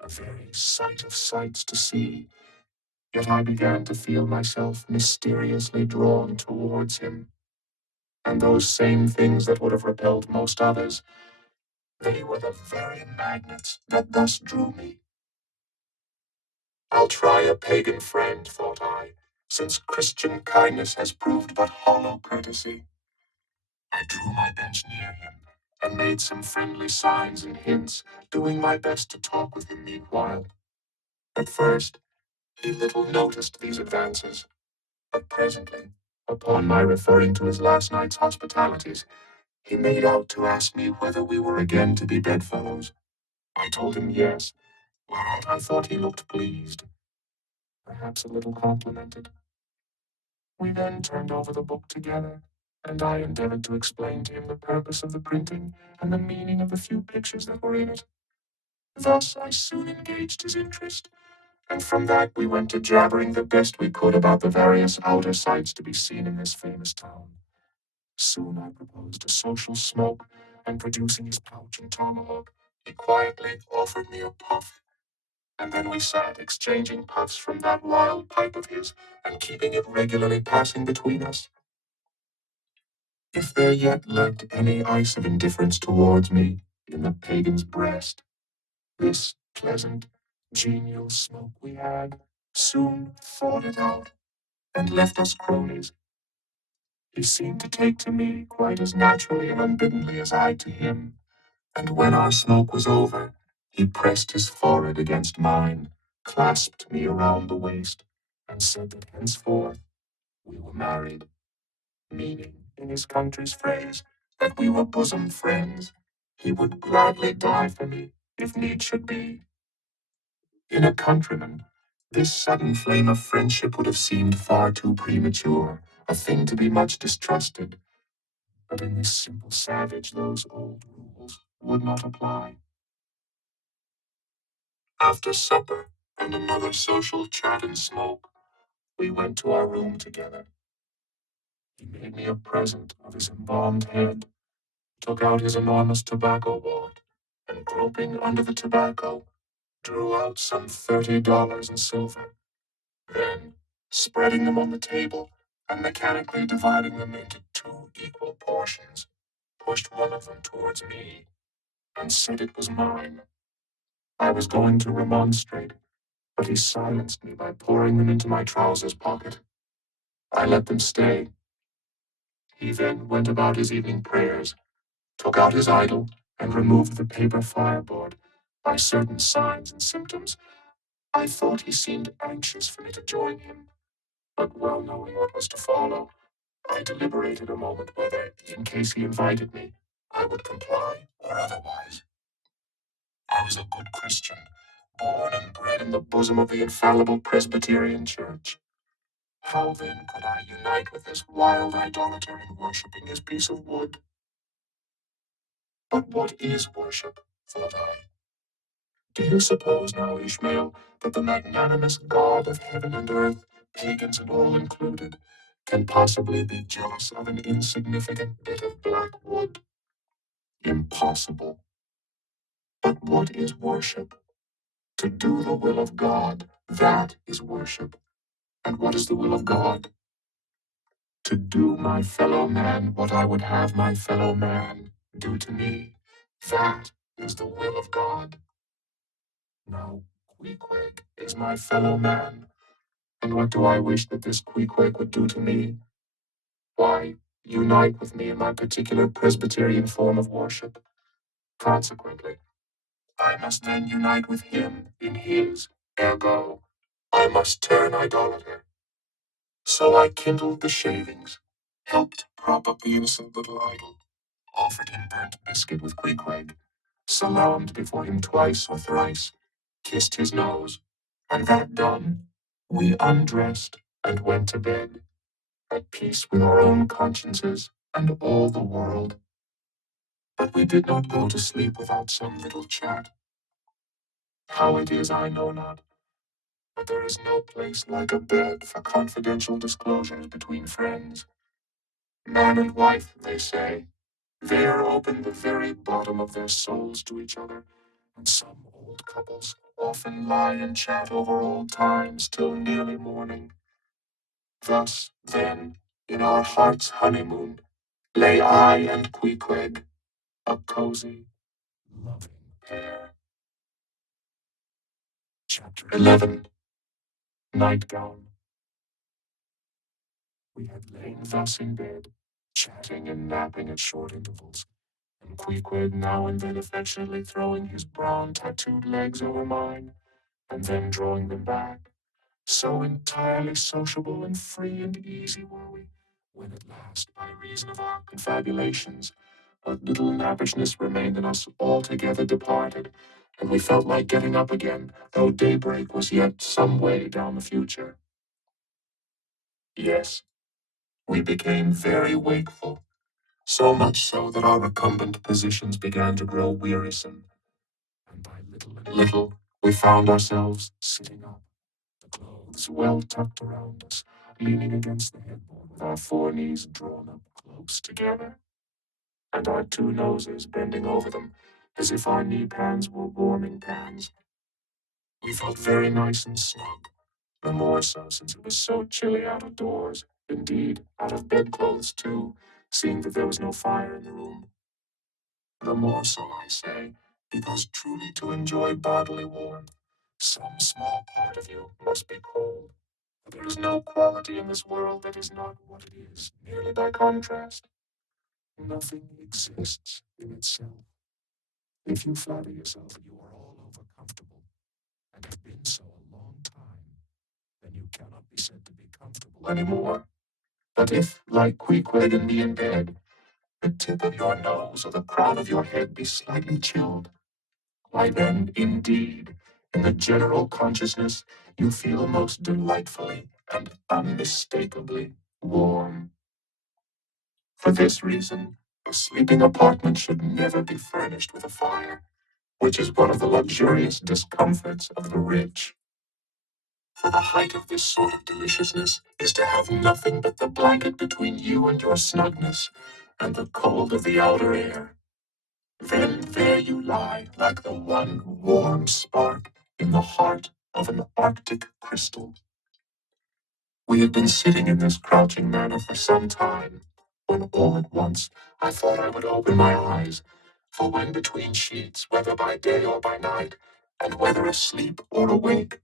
a very sight of sights to see, yet I began to feel myself mysteriously drawn towards him, and those same things that would have repelled most others, they were the very magnets that thus drew me. I'll try a pagan friend, thought I, since Christian kindness has proved but hollow courtesy. I drew my bench near him, and made some friendly signs and hints, doing my best to talk with him meanwhile. At first, he little noticed these advances, but presently, upon my referring to his last night's hospitalities, he made out to ask me whether we were again to be bedfellows. I told him yes, whereat I thought he looked pleased, perhaps a little complimented. We then turned over the book together, and I endeavored to explain to him the purpose of the printing and the meaning of the few pictures that were in it. Thus I soon engaged his interest, and from that we went to jabbering the best we could about the various outer sights to be seen in this famous town. Soon I proposed a social smoke, and producing his pouch and tomahawk, he quietly offered me a puff, and then we sat exchanging puffs from that wild pipe of his, and keeping it regularly passing between us. If there yet lurked any ice of indifference towards me in the pagan's breast, this pleasant, genial smoke we had soon thawed it out and left us cronies. He seemed to take to me quite as naturally and unbiddenly as I to him, and when our smoke was over, he pressed his forehead against mine, clasped me around the waist, and said that henceforth we were married, meaning, in his country's phrase, that we were bosom friends. He would gladly die for me, if need should be. In a countryman, this sudden flame of friendship would have seemed far too premature, a thing to be much distrusted. But in this simple savage, those old rules would not apply. After supper and another social chat and smoke, we went to our room together. He made me a present of his embalmed head, took out his enormous tobacco wallet, and groping under the tobacco, drew out some $30 in silver. Then, spreading them on the table and mechanically dividing them into two equal portions, pushed one of them towards me and said it was mine. I was going to remonstrate, but he silenced me by pouring them into my trousers pocket. I let them stay. He then went about his evening prayers, took out his idol, and removed the paper fireboard. By certain signs and symptoms, I thought he seemed anxious for me to join him, but well knowing what was to follow, I deliberated a moment whether, in case he invited me, I would comply or otherwise. I was a good Christian, born and bred in the bosom of the infallible Presbyterian Church. How then could I unite with this wild idolater in worshipping his piece of wood? But what is worship? Thought I. Do you suppose now, Ishmael, that the magnanimous God of heaven and earth, pagans and all included, can possibly be jealous of an insignificant bit of black wood? Impossible. But what is worship? To do the will of God, that is worship. And what is the will of God? To do my fellow man what I would have my fellow man do to me. That is the will of God. Now, Queequeg is my fellow man, and what do I wish that this Queequeg would do to me? Why, unite with me in my particular Presbyterian form of worship. Consequently, I must then unite with him in his, ergo, I must turn idolater. So I kindled the shavings, helped prop up the innocent little idol, offered him burnt biscuit with Queequeg, salaamed before him twice or thrice, kissed his nose, and that done, we undressed and went to bed, at peace with our own consciences and all the world. But we did not go to sleep without some little chat. How it is I know not, but there is no place like a bed for confidential disclosures between friends. Man and wife, they say, there open the very bottom of their souls to each other, and some old couples often lie and chat over old times till nearly morning. Thus, then, in our heart's honeymoon, lay I and Queequeg, a cozy, loving pair. Chapter 11. Nightgown. We had lain thus in bed, chatting and napping at short intervals, and Queequeg now and then affectionately throwing his brown tattooed legs over mine, and then drawing them back. So entirely sociable and free and easy were we, when at last, by reason of our confabulations, what little nappishness remained in us altogether departed, and we felt like getting up again, though daybreak was yet some way down the future. Yes, we became very wakeful, so much so that our recumbent positions began to grow wearisome, and by little and little we found ourselves sitting up, the clothes well tucked around us, leaning against the headboard with our four knees drawn up close together, and our two noses bending over them, as if our knee pans were warming pans. We felt very nice and snug, the more so since it was so chilly out of doors, indeed, out of bedclothes too, seeing that there was no fire in the room. The more so, I say, because truly to enjoy bodily warmth, some small part of you must be cold. There is no quality in this world that is not what it is, merely by contrast. Nothing exists in itself. If you flatter yourself you are all over comfortable, and have been so a long time, then you cannot be said to be comfortable anymore. But if, like Queequeg and me in bed, the tip of your nose or the crown of your head be slightly chilled, why then, indeed, in the general consciousness, you feel most delightfully and unmistakably warm. For this reason, a sleeping apartment should never be furnished with a fire, which is one of the luxurious discomforts of the rich. For the height of this sort of deliciousness is to have nothing but the blanket between you and your snugness, and the cold of the outer air. Then there you lie, like the one warm spark in the heart of an Arctic crystal. We had been sitting in this crouching manner for some time, when all at once I thought I would open my eyes, for when between sheets, whether by day or by night, and whether asleep or awake,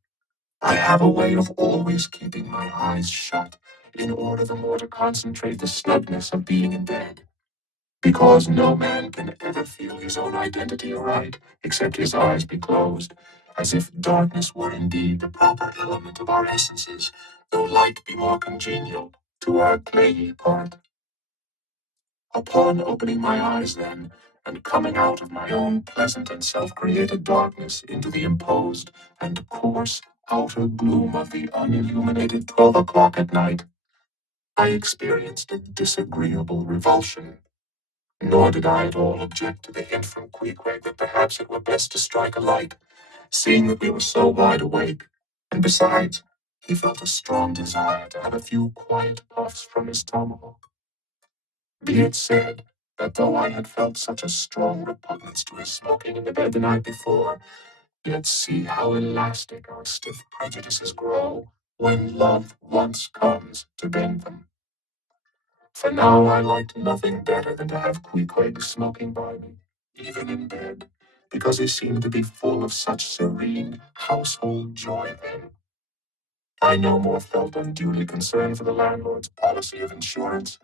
I have a way of always keeping my eyes shut, in order the more to concentrate the snugness of being in bed. Because no man can ever feel his own identity aright, except his eyes be closed, as if darkness were indeed the proper element of our essences, though light be more congenial to our clayey part. Upon opening my eyes then, and coming out of my own pleasant and self-created darkness into the imposed and coarse outer gloom of the unilluminated 12 o'clock at night, I experienced a disagreeable revulsion. Nor did I at all object to the hint from Queequeg that perhaps it were best to strike a light, seeing that we were so wide awake, and besides, he felt a strong desire to have a few quiet puffs from his tomahawk. Be it said that though I had felt such a strong repugnance to his smoking in the bed the night before, yet see how elastic our stiff prejudices grow when love once comes to bend them. For now I liked nothing better than to have Queequeg smoking by me, even in bed, because he seemed to be full of such serene household joy then. I no more felt unduly concerned for the landlord's policy of insurance.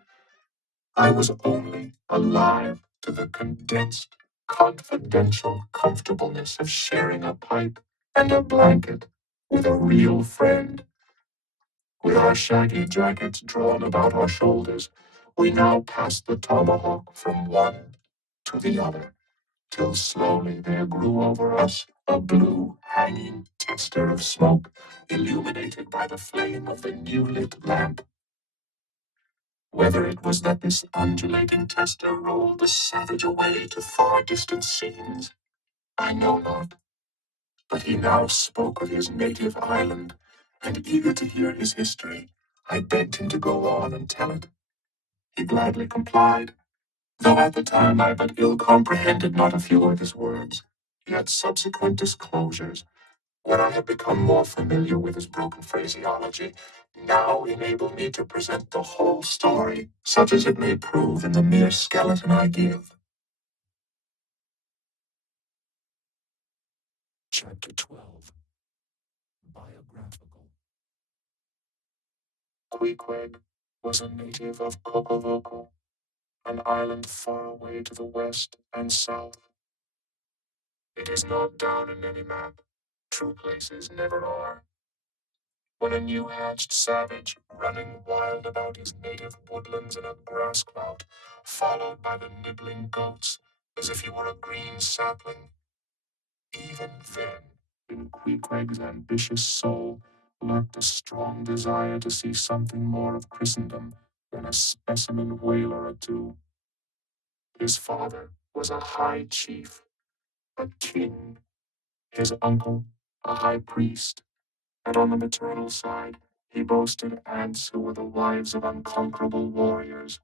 I was only alive to the condensed, confidential comfortableness of sharing a pipe and a blanket with a real friend. With our shaggy jackets drawn about our shoulders, we now passed the tomahawk from one to the other, till slowly there grew over us a blue hanging tester of smoke, illuminated by the flame of the new-lit lamp. Whether it was that this undulating tester rolled the savage away to far distant scenes, I know not, but he now spoke of his native island, and eager to hear his history, I begged him to go on and tell it. He gladly complied, though at the time I but ill comprehended not a few of his words. Yet subsequent disclosures, when I had become more familiar with his broken phraseology, now enable me to present the whole story, such as it may prove in the mere skeleton I give. Chapter 12. Biographical. Queequeg was a native of Cocovoco, an island far away to the west and south. It is not down in any map. True places never are. When a new-hatched savage, running wild about his native woodlands in a grass clout, followed by the nibbling goats, as if he were a green sapling, even then, in Queequeg's ambitious soul, lurked a strong desire to see something more of Christendom than a specimen whaler or two. His father was a high chief, a king, his uncle a high priest, and on the maternal side he boasted aunts who were the wives of unconquerable warriors.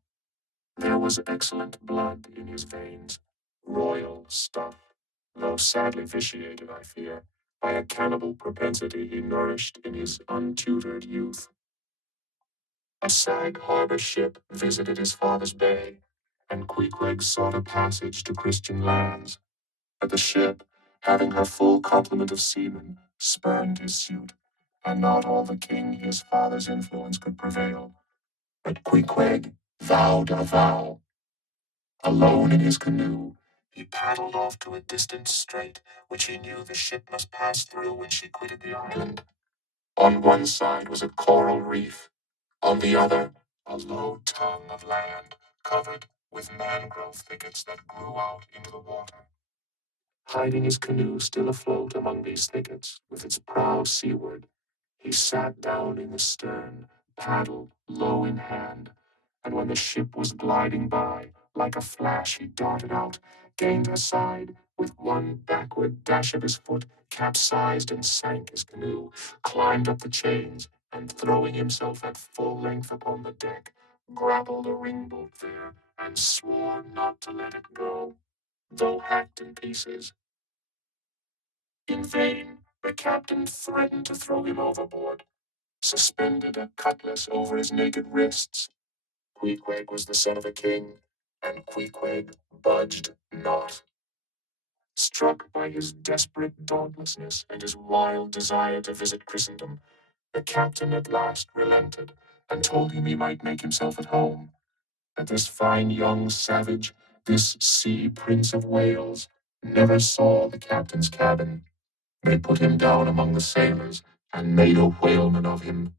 There was excellent blood in his veins, royal stuff, though sadly vitiated, I fear, by a cannibal propensity he nourished in his untutored youth. A Sag Harbor ship visited his father's bay, and Queequeg sought a passage to Christian lands. But the ship, having her full complement of seamen, spurned his suit, and not all the king his father's influence could prevail. But Queequeg vowed a vow. Alone in his canoe, he paddled off to a distant strait, which he knew the ship must pass through when she quitted the island. On one side was a coral reef, on the other, a low tongue of land covered with mangrove thickets that grew out into the water. Hiding his canoe still afloat among these thickets, with its prow seaward, he sat down in the stern, paddle low in hand, and when the ship was gliding by, like a flash he darted out, gained her side, with one backward dash of his foot, capsized and sank his canoe, climbed up the chains, and throwing himself at full length upon the deck, grappled a ringbolt there, and swore not to let it go, though hacked in pieces. In vain the captain threatened to throw him overboard, suspended a cutlass over his naked wrists. Queequeg was the son of a king, and Queequeg budged not. Struck by his desperate dauntlessness and his wild desire to visit Christendom, the captain at last relented and told him he might make himself at home. But this fine young savage, this sea prince of Wales, never saw the captain's cabin. They put him down among the sailors and made a whaleman of him.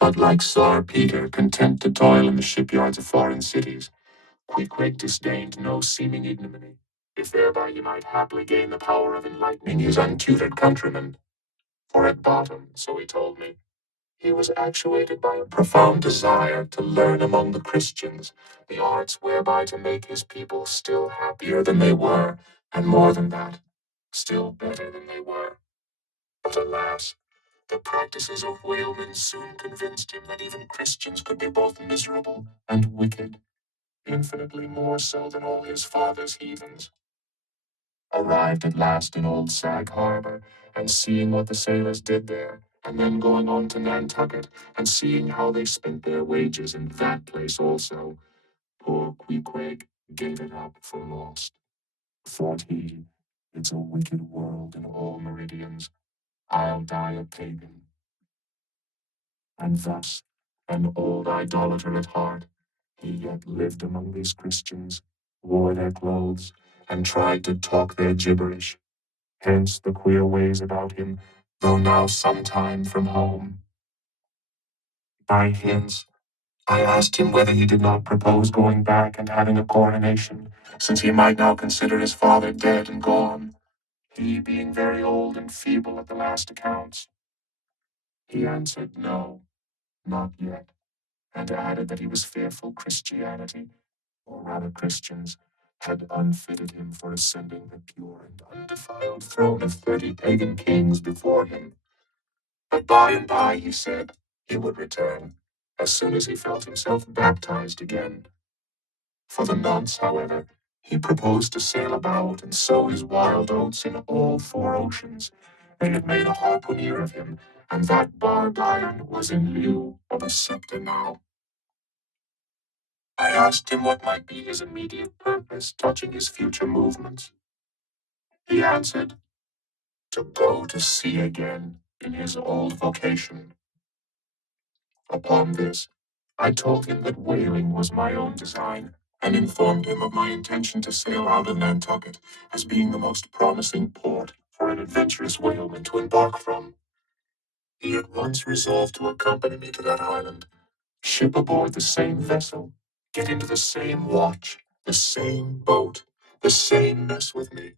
But like Tsar Peter, content to toil in the shipyards of foreign cities, Queequeg disdained no seeming ignominy, if thereby he might haply gain the power of enlightening his untutored countrymen. For at bottom, so he told me, he was actuated by a profound desire to learn among the Christians the arts whereby to make his people still happier than they were, and more than that, still better than they were. But alas, the practices of whalemen soon convinced him that even Christians could be both miserable and wicked, infinitely more so than all his father's heathens. Arrived at last in Old Sag Harbor, and seeing what the sailors did there, and then going on to Nantucket, and seeing how they spent their wages in that place also, poor Queequeg gave it up for lost. Thought he, it's a wicked world in all meridians. I'll die a pagan. And thus, an old idolater at heart, he yet lived among these Christians, wore their clothes, and tried to talk their gibberish. Hence the queer ways about him, though now some time from home. By hints, I asked him whether he did not propose going back and having a coronation, since he might now consider his father dead and gone, he being very old and feeble at the last accounts. He answered no, not yet, and added that he was fearful Christianity, or rather Christians, had unfitted him for ascending the pure and undefiled throne of 30 pagan kings before him. But by and by, he said, he would return, as soon as he felt himself baptized again. For the nonce, however, he proposed to sail about and sow his wild oats in all 4 oceans. They had made a harpooner of him, and that barbed iron was in lieu of a scepter now. I asked him what might be his immediate purpose touching his future movements. He answered, to go to sea again in his old vocation. Upon this, I told him that whaling was my own design, and informed him of my intention to sail out of Nantucket as being the most promising port for an adventurous whaleman to embark from. He at once resolved to accompany me to that island, ship aboard the same vessel, get into the same watch, the same boat, the same mess with me.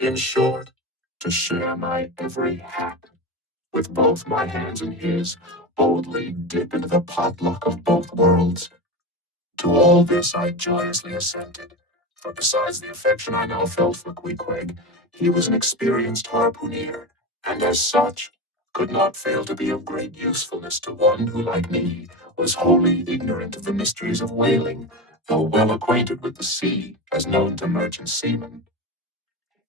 In short, to share my every hap, with both my hands in his, boldly dip into the potluck of both worlds. To all this I joyously assented, for besides the affection I now felt for Queequeg, he was an experienced harpooner, and as such, could not fail to be of great usefulness to one who, like me, was wholly ignorant of the mysteries of whaling, though well acquainted with the sea, as known to merchant seamen.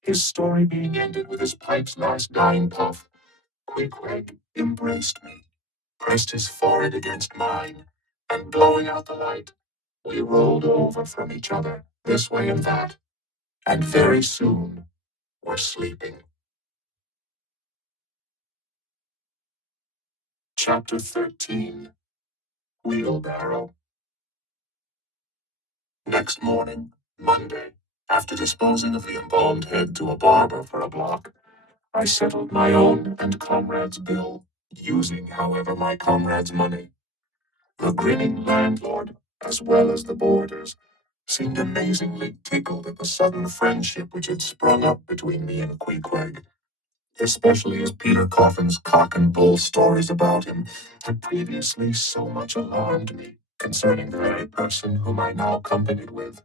His story being ended with his pipe's last dying puff, Queequeg embraced me, pressed his forehead against mine, and blowing out the light, we rolled over from each other, this way and that, and very soon were sleeping. Chapter 13. Wheelbarrow. Next morning, Monday, after disposing of the embalmed head to a barber for a block, I settled my own and comrade's bill, using, however, my comrade's money. The grinning landlord, as well as the boarders, seemed amazingly tickled at the sudden friendship which had sprung up between me and Queequeg, especially as Peter Coffin's cock and bull stories about him had previously so much alarmed me concerning the very person whom I now companied with.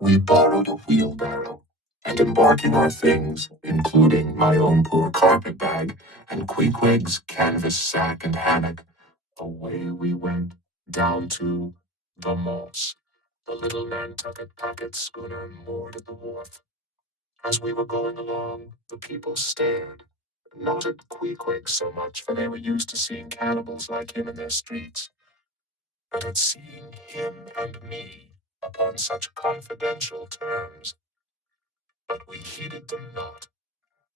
We borrowed a wheelbarrow, and embarking our things, including my own poor carpet bag and Queequeg's canvas sack and hammock, away we went down to the Moss, the little Nantucket packet schooner moored at the wharf. As we were going along, the people stared, not at Queequeg so much, for they were used to seeing cannibals like him in their streets, but at seeing him and me upon such confidential terms. But we heeded them not,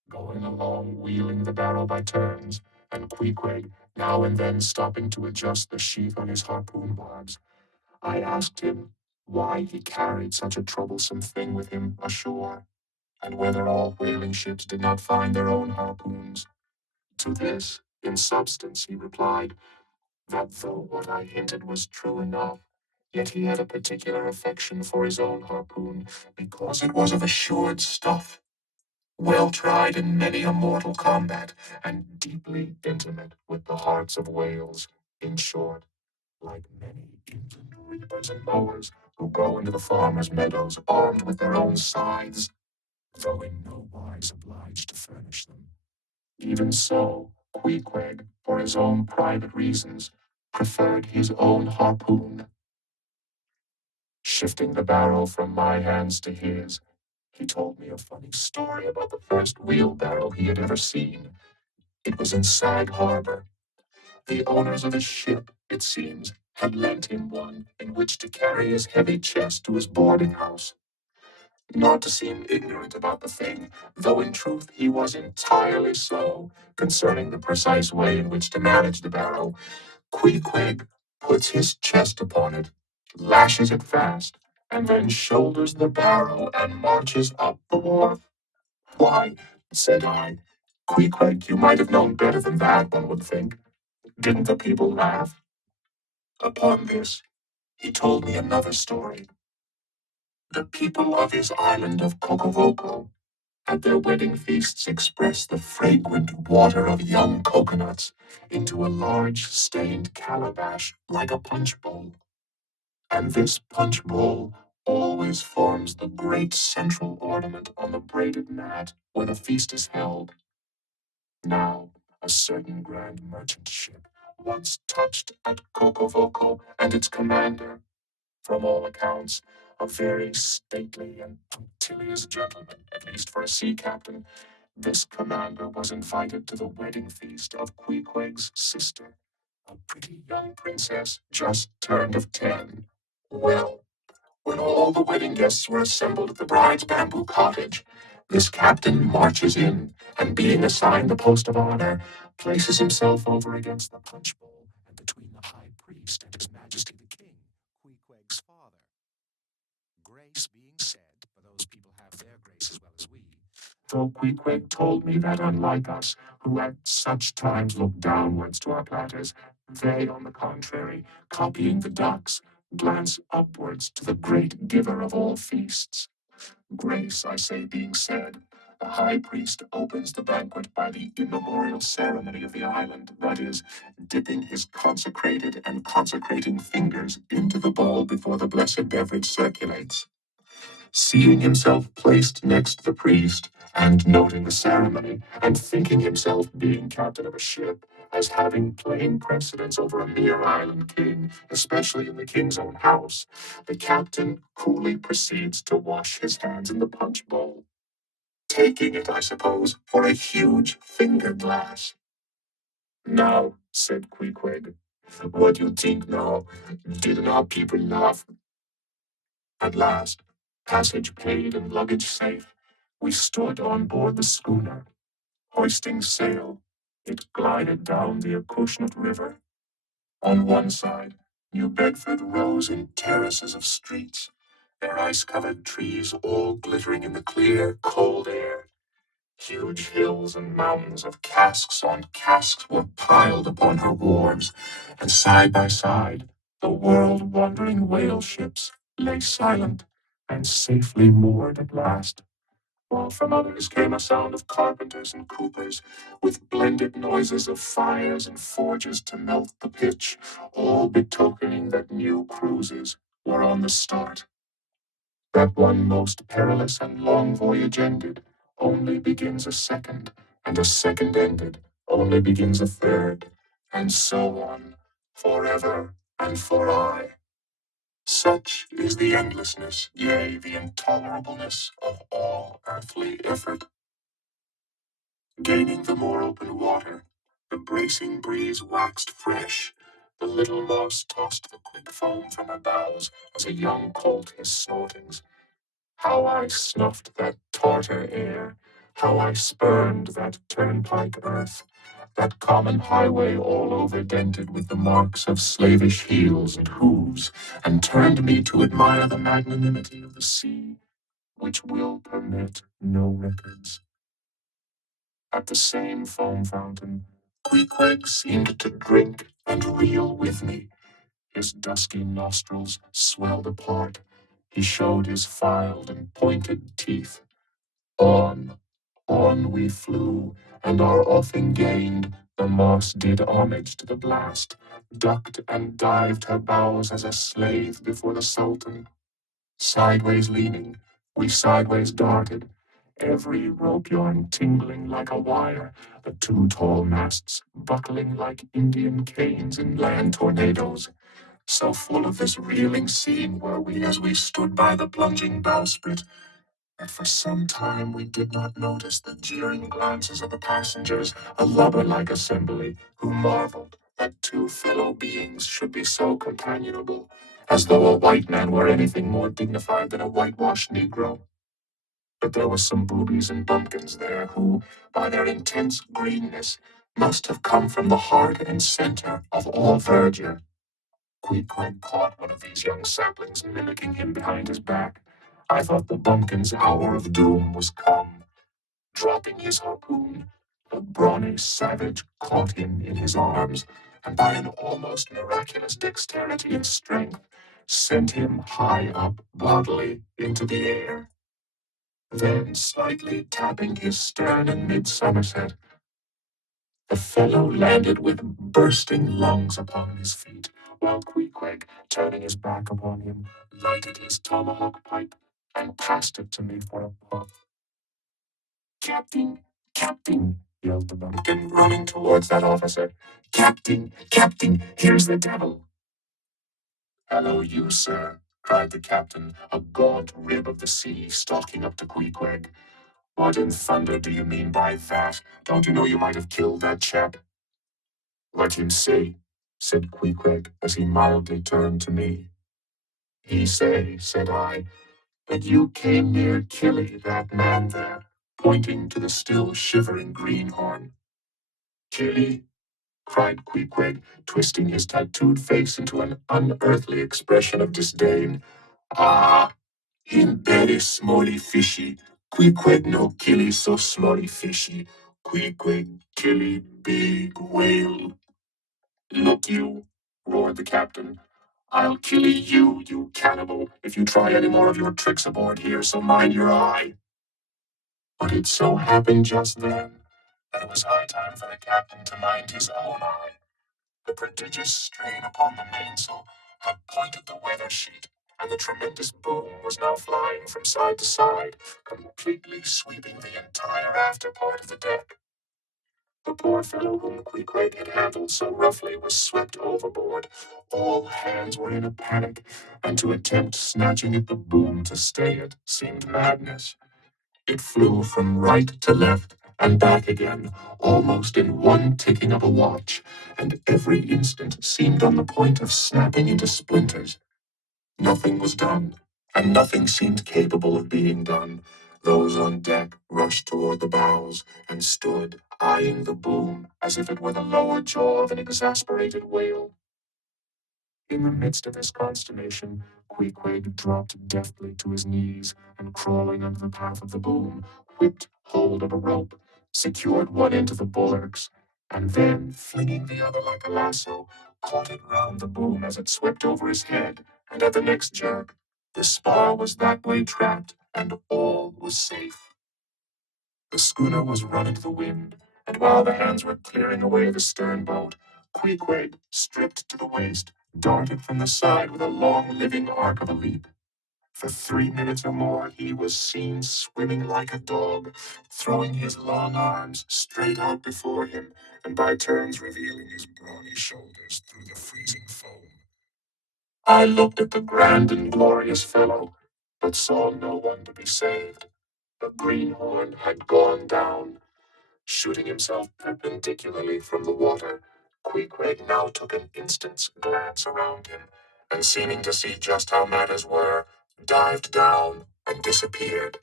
going along wheeling the barrow by turns, and Queequeg now and then stopping to adjust the sheath on his harpoon barbs. I asked him why he carried such a troublesome thing with him ashore, and whether all whaling ships did not find their own harpoons. To this, in substance, he replied, that though what I hinted was true enough, yet he had a particular affection for his own harpoon, because it was of assured stuff, well tried in many a mortal combat, and deeply intimate with the hearts of whales. In short, like many inland reapers and mowers who go into the farmers' meadows armed with their own scythes, though in no wise obliged to furnish them. Even so, Queequeg, for his own private reasons, preferred his own harpoon. Shifting the barrow from my hands to his, he told me a funny story about the first wheelbarrow he had ever seen. It was in Sag Harbor. The owners of a ship, it seems, had lent him one in which to carry his heavy chest to his boarding house. Not to seem ignorant about the thing, though in truth he was entirely so, concerning the precise way in which to manage the barrow, Queequeg puts his chest upon it, lashes it fast, and then shoulders the barrow and marches up the wharf. Why, said I, Queequeg, you might have known better than that, one would think. Didn't the people laugh? Upon this, he told me another story. The people of his island of Cocovoco at their wedding feasts express the fragrant water of young coconuts into a large stained calabash like a punch bowl. And this punch bowl always forms the great central ornament on the braided mat where the feast is held. Now, a certain grand merchant ship once touched at Cocovoco, and its commander, from all accounts, a very stately and punctilious gentleman, at least for a sea captain, this commander was invited to the wedding feast of Queequeg's sister, a pretty young princess just turned of 10. Well, when all the wedding guests were assembled at the bride's bamboo cottage, this captain marches in, and being assigned the post of honor, places himself over against the punch bowl and between the high priest and his majesty the king, Queequeg's father. Grace being said, for those people have their grace as well as we, though Queequeg told me that unlike us, who at such times look downwards to our platters, they, on the contrary, copying the ducks, glance upwards to the great giver of all feasts. Grace, I say, being said, the high priest opens the banquet by the immemorial ceremony of the island, that is, dipping his consecrated and consecrating fingers into the bowl before the blessed beverage circulates. Seeing himself placed next the priest, and noting the ceremony, and thinking himself, being captain of a ship, as having plain precedence over a mere island king, especially in the king's own house, the captain coolly proceeds to wash his hands in the punch bowl, taking it, I suppose, for a huge finger glass. Now, said Queequeg, what you think now? Didn't our people laugh? At last, passage paid and luggage safe, we stood on board the schooner, hoisting sail, It glided down the Acushnet River. On one side, New Bedford rose in terraces of streets, their ice-covered trees all glittering in the clear, cold air. Huge hills and mountains of casks on casks were piled upon her wharves, and side by side, the world-wandering whale ships lay silent and safely moored at last, while from others came a sound of carpenters and coopers, with blended noises of fires and forges to melt the pitch, all betokening that new cruises were on the start. That one most perilous and long voyage ended, only begins a second, and a second ended, only begins a third, and so on, forever and for aye. Such is the endlessness, yea, the intolerableness of all earthly effort. Gaining the more open water, the bracing breeze waxed fresh. The little moss tossed the quick foam from her bows as a young colt his snortings. How I snuffed that Tartar air, how I spurned that turnpike earth, that common highway all over dented with the marks of slavish heels and hooves, and turned me to admire the magnanimity of the sea, which will permit no records. At the same foam fountain, Queequeg seemed to drink and reel with me. His dusky nostrils swelled apart. He showed his filed and pointed teeth. On, on we flew, and our offing gained. The moss did homage to the blast, ducked and dived her bows as a slave before the Sultan. Sideways leaning, we sideways darted, every rope yarn tingling like a wire, the two tall masts buckling like Indian canes in land tornadoes. So full of this reeling scene were we as we stood by the plunging bowsprit, that for some time we did not notice the jeering glances of the passengers, a lubber-like assembly, who marveled that two fellow beings should be so companionable, as though a white man were anything more dignified than a whitewashed Negro. But there were some boobies and bumpkins there who, by their intense greenness, must have come from the heart and center of all verdure. Queequeg caught one of these young saplings mimicking him behind his back. I thought the bumpkin's hour of doom was come. Dropping his harpoon, the brawny savage caught him in his arms, and by an almost miraculous dexterity and strength, sent him high up bodily into the air. Then, slightly tapping his stern in mid-somerset, the fellow landed with bursting lungs upon his feet, while Queequeg, turning his back upon him, lighted his tomahawk pipe and passed it to me for a puff. "Captain, Captain," yelled the bumpkin, running towards that officer. "Captain, Captain, here's the devil." "Hello, you, sir," cried the captain, a gaunt rib of the sea, stalking up to Queequeg. "What in thunder do you mean by that? Don't you know you might have killed that chap?" "Let him say," said Queequeg, as he mildly turned to me. "He say," said I, "that you came near killing that man there," pointing to the still shivering greenhorn. "Killy?" cried Queequeg, twisting his tattooed face into an unearthly expression of disdain. "Ah, him very smally fishy. Queequeg no killy so smally fishy. Queequeg killy big whale." "Look you," roared the captain, "I'll kill you, you cannibal, if you try any more of your tricks aboard here, so mind your eye." But it so happened just then that it was high time for the captain to mind his own eye. The prodigious strain upon the mainsail had pointed the weather sheet, and the tremendous boom was now flying from side to side, completely sweeping the entire after part of the deck. The poor fellow whom Queequeg had handled so roughly was swept overboard. All hands were in a panic, and to attempt snatching at the boom to stay it seemed madness. It flew from right to left and back again, almost in one ticking of a watch, and every instant seemed on the point of snapping into splinters. Nothing was done, and nothing seemed capable of being done. Those on deck rushed toward the bows and stood eyeing the boom as if it were the lower jaw of an exasperated whale. In the midst of his consternation, Queequeg dropped deftly to his knees and, crawling under the path of the boom, whipped hold of a rope, secured one end of the bulwarks, and then, flinging the other like a lasso, caught it round the boom as it swept over his head, and at the next jerk, the spar was that way trapped, and all was safe. The schooner was run into the wind, and while the hands were clearing away the stern boat, Queequeg, stripped to the waist, darted from the side with a long living arc of a leap. For 3 minutes or more he was seen swimming like a dog, throwing his long arms straight out before him, and by turns revealing his brawny shoulders through the freezing foam. I looked at the grand and glorious fellow, but saw no one to be saved. The greenhorn had gone down, shooting himself perpendicularly from the water. Queequeg now took an instant's glance around him, and seeming to see just how matters were, dived down and disappeared.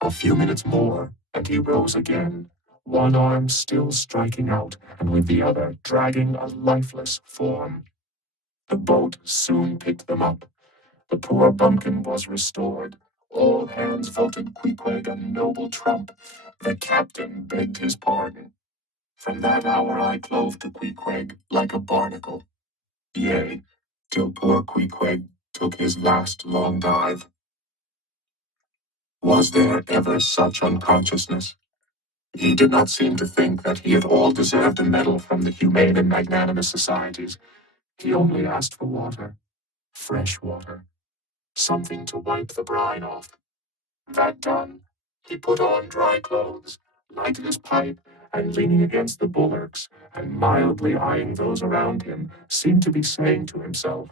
A few minutes more, and he rose again, one arm still striking out, and with the other dragging a lifeless form. The boat soon picked them up. The poor bumpkin was restored. All hands voted Queequeg a noble trump. The captain begged his pardon. From that hour I clove to Queequeg like a barnacle. Yea, till poor Queequeg took his last long dive. Was there ever such unconsciousness? He did not seem to think that he at all deserved a medal from the humane and magnanimous societies. He only asked for water, fresh water, something to wipe the brine off. That done, he put on dry clothes, lighted his pipe, and leaning against the bulwarks, and mildly eyeing those around him, seemed to be saying to himself,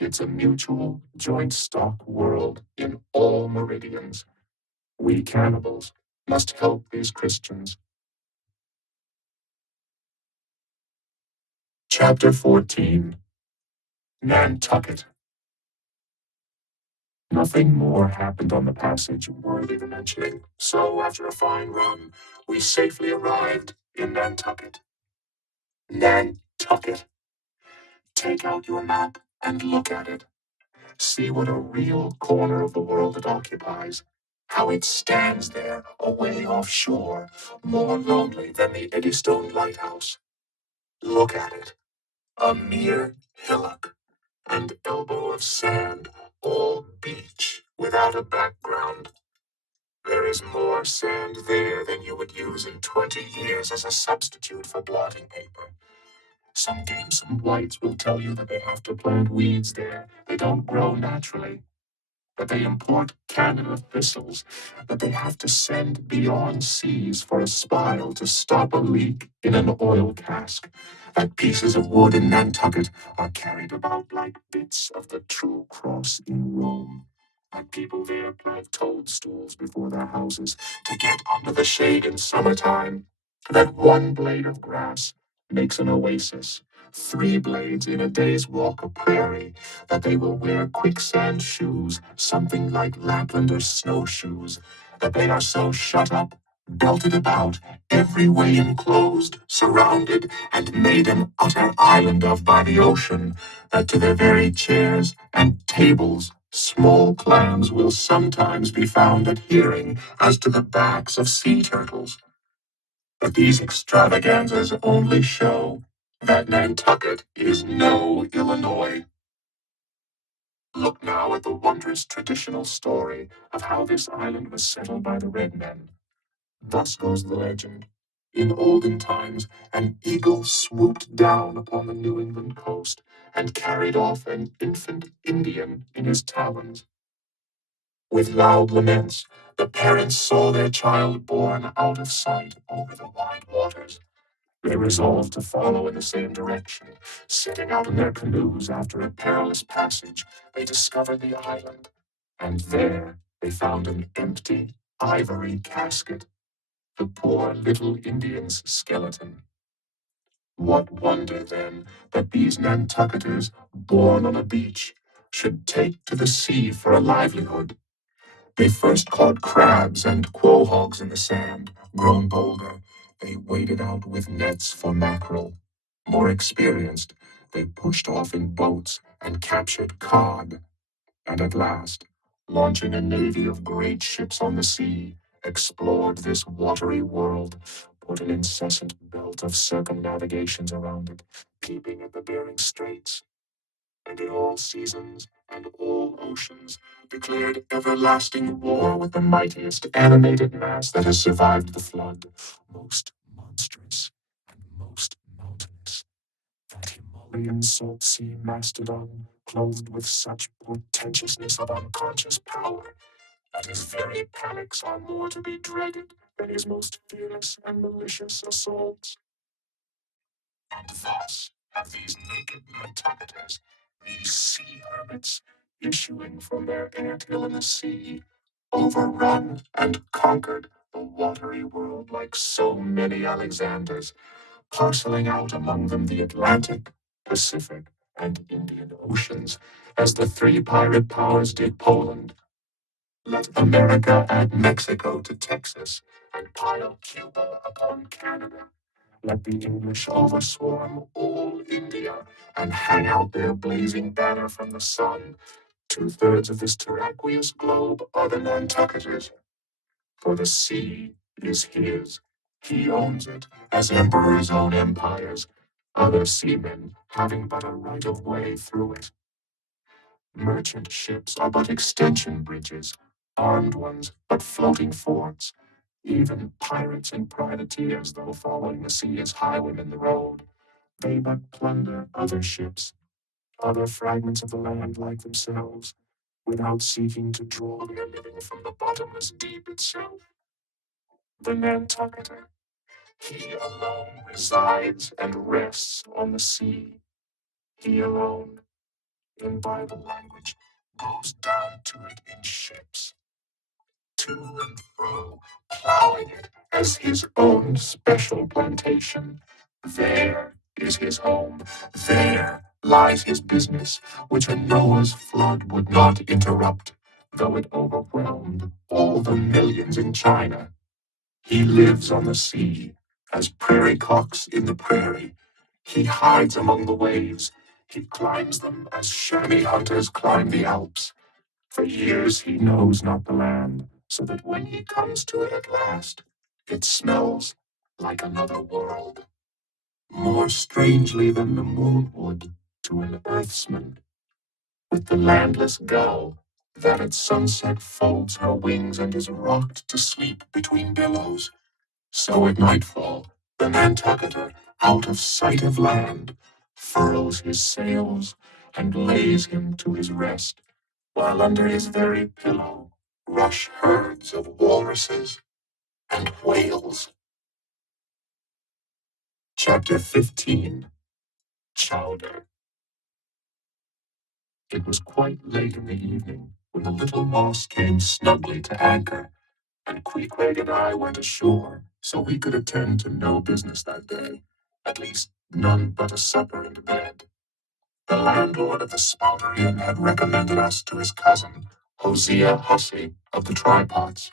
"It's a mutual, joint stock world in all meridians. We cannibals must help these Christians." Chapter 14. Nantucket. Nothing more happened on the passage worthy of mentioning, so after a fine run, we safely arrived in Nantucket. Nantucket. Take out your map and look at it. See what a real corner of the world it occupies. How it stands there, away offshore, more lonely than the Eddystone Lighthouse. Look at it. A mere hillock, and elbow of sand, all beach, without a background. There is more sand there than you would use in 20 years as a substitute for blotting paper. Some gamesome whites will tell you that they have to plant weeds there. They don't grow naturally. That they import Canada thistles. That they have to send beyond seas for a spile to stop a leak in an oil cask. That pieces of wood in Nantucket are carried about like bits of the true cross in Rome. That people there plant toadstools before their houses to get under the shade in summertime. That one blade of grass makes an oasis, 3 blades in a day's walk a prairie, that they will wear quicksand shoes, something like Laplander snowshoes, that they are so shut up, belted about, every way enclosed, surrounded, and made an utter island of by the ocean, that to their very chairs and tables small clams will sometimes be found adhering as to the backs of sea turtles. But these extravaganzas only show that Nantucket is no Illinois. Look now at the wondrous traditional story of how this island was settled by the red men. Thus goes the legend. In olden times, an eagle swooped down upon the New England coast and carried off an infant Indian in his talons. With loud laments, the parents saw their child borne out of sight over the wide waters. They resolved to follow in the same direction. Setting out in their canoes after a perilous passage, they discovered the island, and there they found an empty ivory casket, the poor little Indian's skeleton. What wonder, then, that these Nantucketers, born on a beach, should take to the sea for a livelihood? They first caught crabs and quahogs in the sand, grown bolder. They waded out with nets for mackerel. More experienced, they pushed off in boats and captured cod. And at last, launching a navy of great ships on the sea, explored this watery world, put an incessant belt of circumnavigations around it, keeping at the Bering Straits, and in all seasons and all oceans declared everlasting war with the mightiest animated mass that has survived the flood, most monstrous and most mountainous, that Himalayan salt sea mastodon, clothed with such portentousness of unconscious power that his very panics are more to be dreaded than his most fearless and malicious assaults. And thus have these naked Nantucketers, these sea hermits, issuing from their anthill in the sea, overrun and conquered the watery world like so many Alexanders, parceling out among them the Atlantic, Pacific, and Indian Oceans, as the three pirate powers did Poland. Let America add Mexico to Texas, and pile Cuba upon Canada. Let the English overswarm all India, and hang out their blazing banner from the sun. Two-thirds of this terraqueous globe are the Nantucketers, for the sea is his. He owns it, as emperors own empires, other seamen having but a right of way through it. Merchant ships are but extension bridges, armed ones but floating forts. Even pirates and privateers, though following the sea as highwaymen the road, they but plunder other ships, other fragments of the land like themselves, without seeking to draw their living from the bottomless deep itself. The Nantucketer, he alone resides and rests on the sea. He alone, in Bible language, goes down to it in ships, to and fro, plowing it as his own special plantation. There is his home. There lies his business, which a Noah's flood would not interrupt, though it overwhelmed all the millions in China. He lives on the sea, as prairie cocks in the prairie. He hides among the waves. He climbs them as chamois hunters climb the Alps. For years he knows not the land, so that when he comes to it at last, it smells like another world, more strangely than the moon would to an earthsman, with the landless gull that at sunset folds her wings and is rocked to sleep between billows. So at nightfall, the Nantucketer, out of sight of land, furls his sails and lays him to his rest, while under his very pillow rush herds of walruses and whales. Chapter 15. Chowder. It was quite late in the evening when the little Moss came snugly to anchor, and Queequeg and I went ashore so we could attend to no business that day, at least none but a supper and a bed. The landlord of the Spouter Inn had recommended us to his cousin, Hosea Hussey of the Tripods,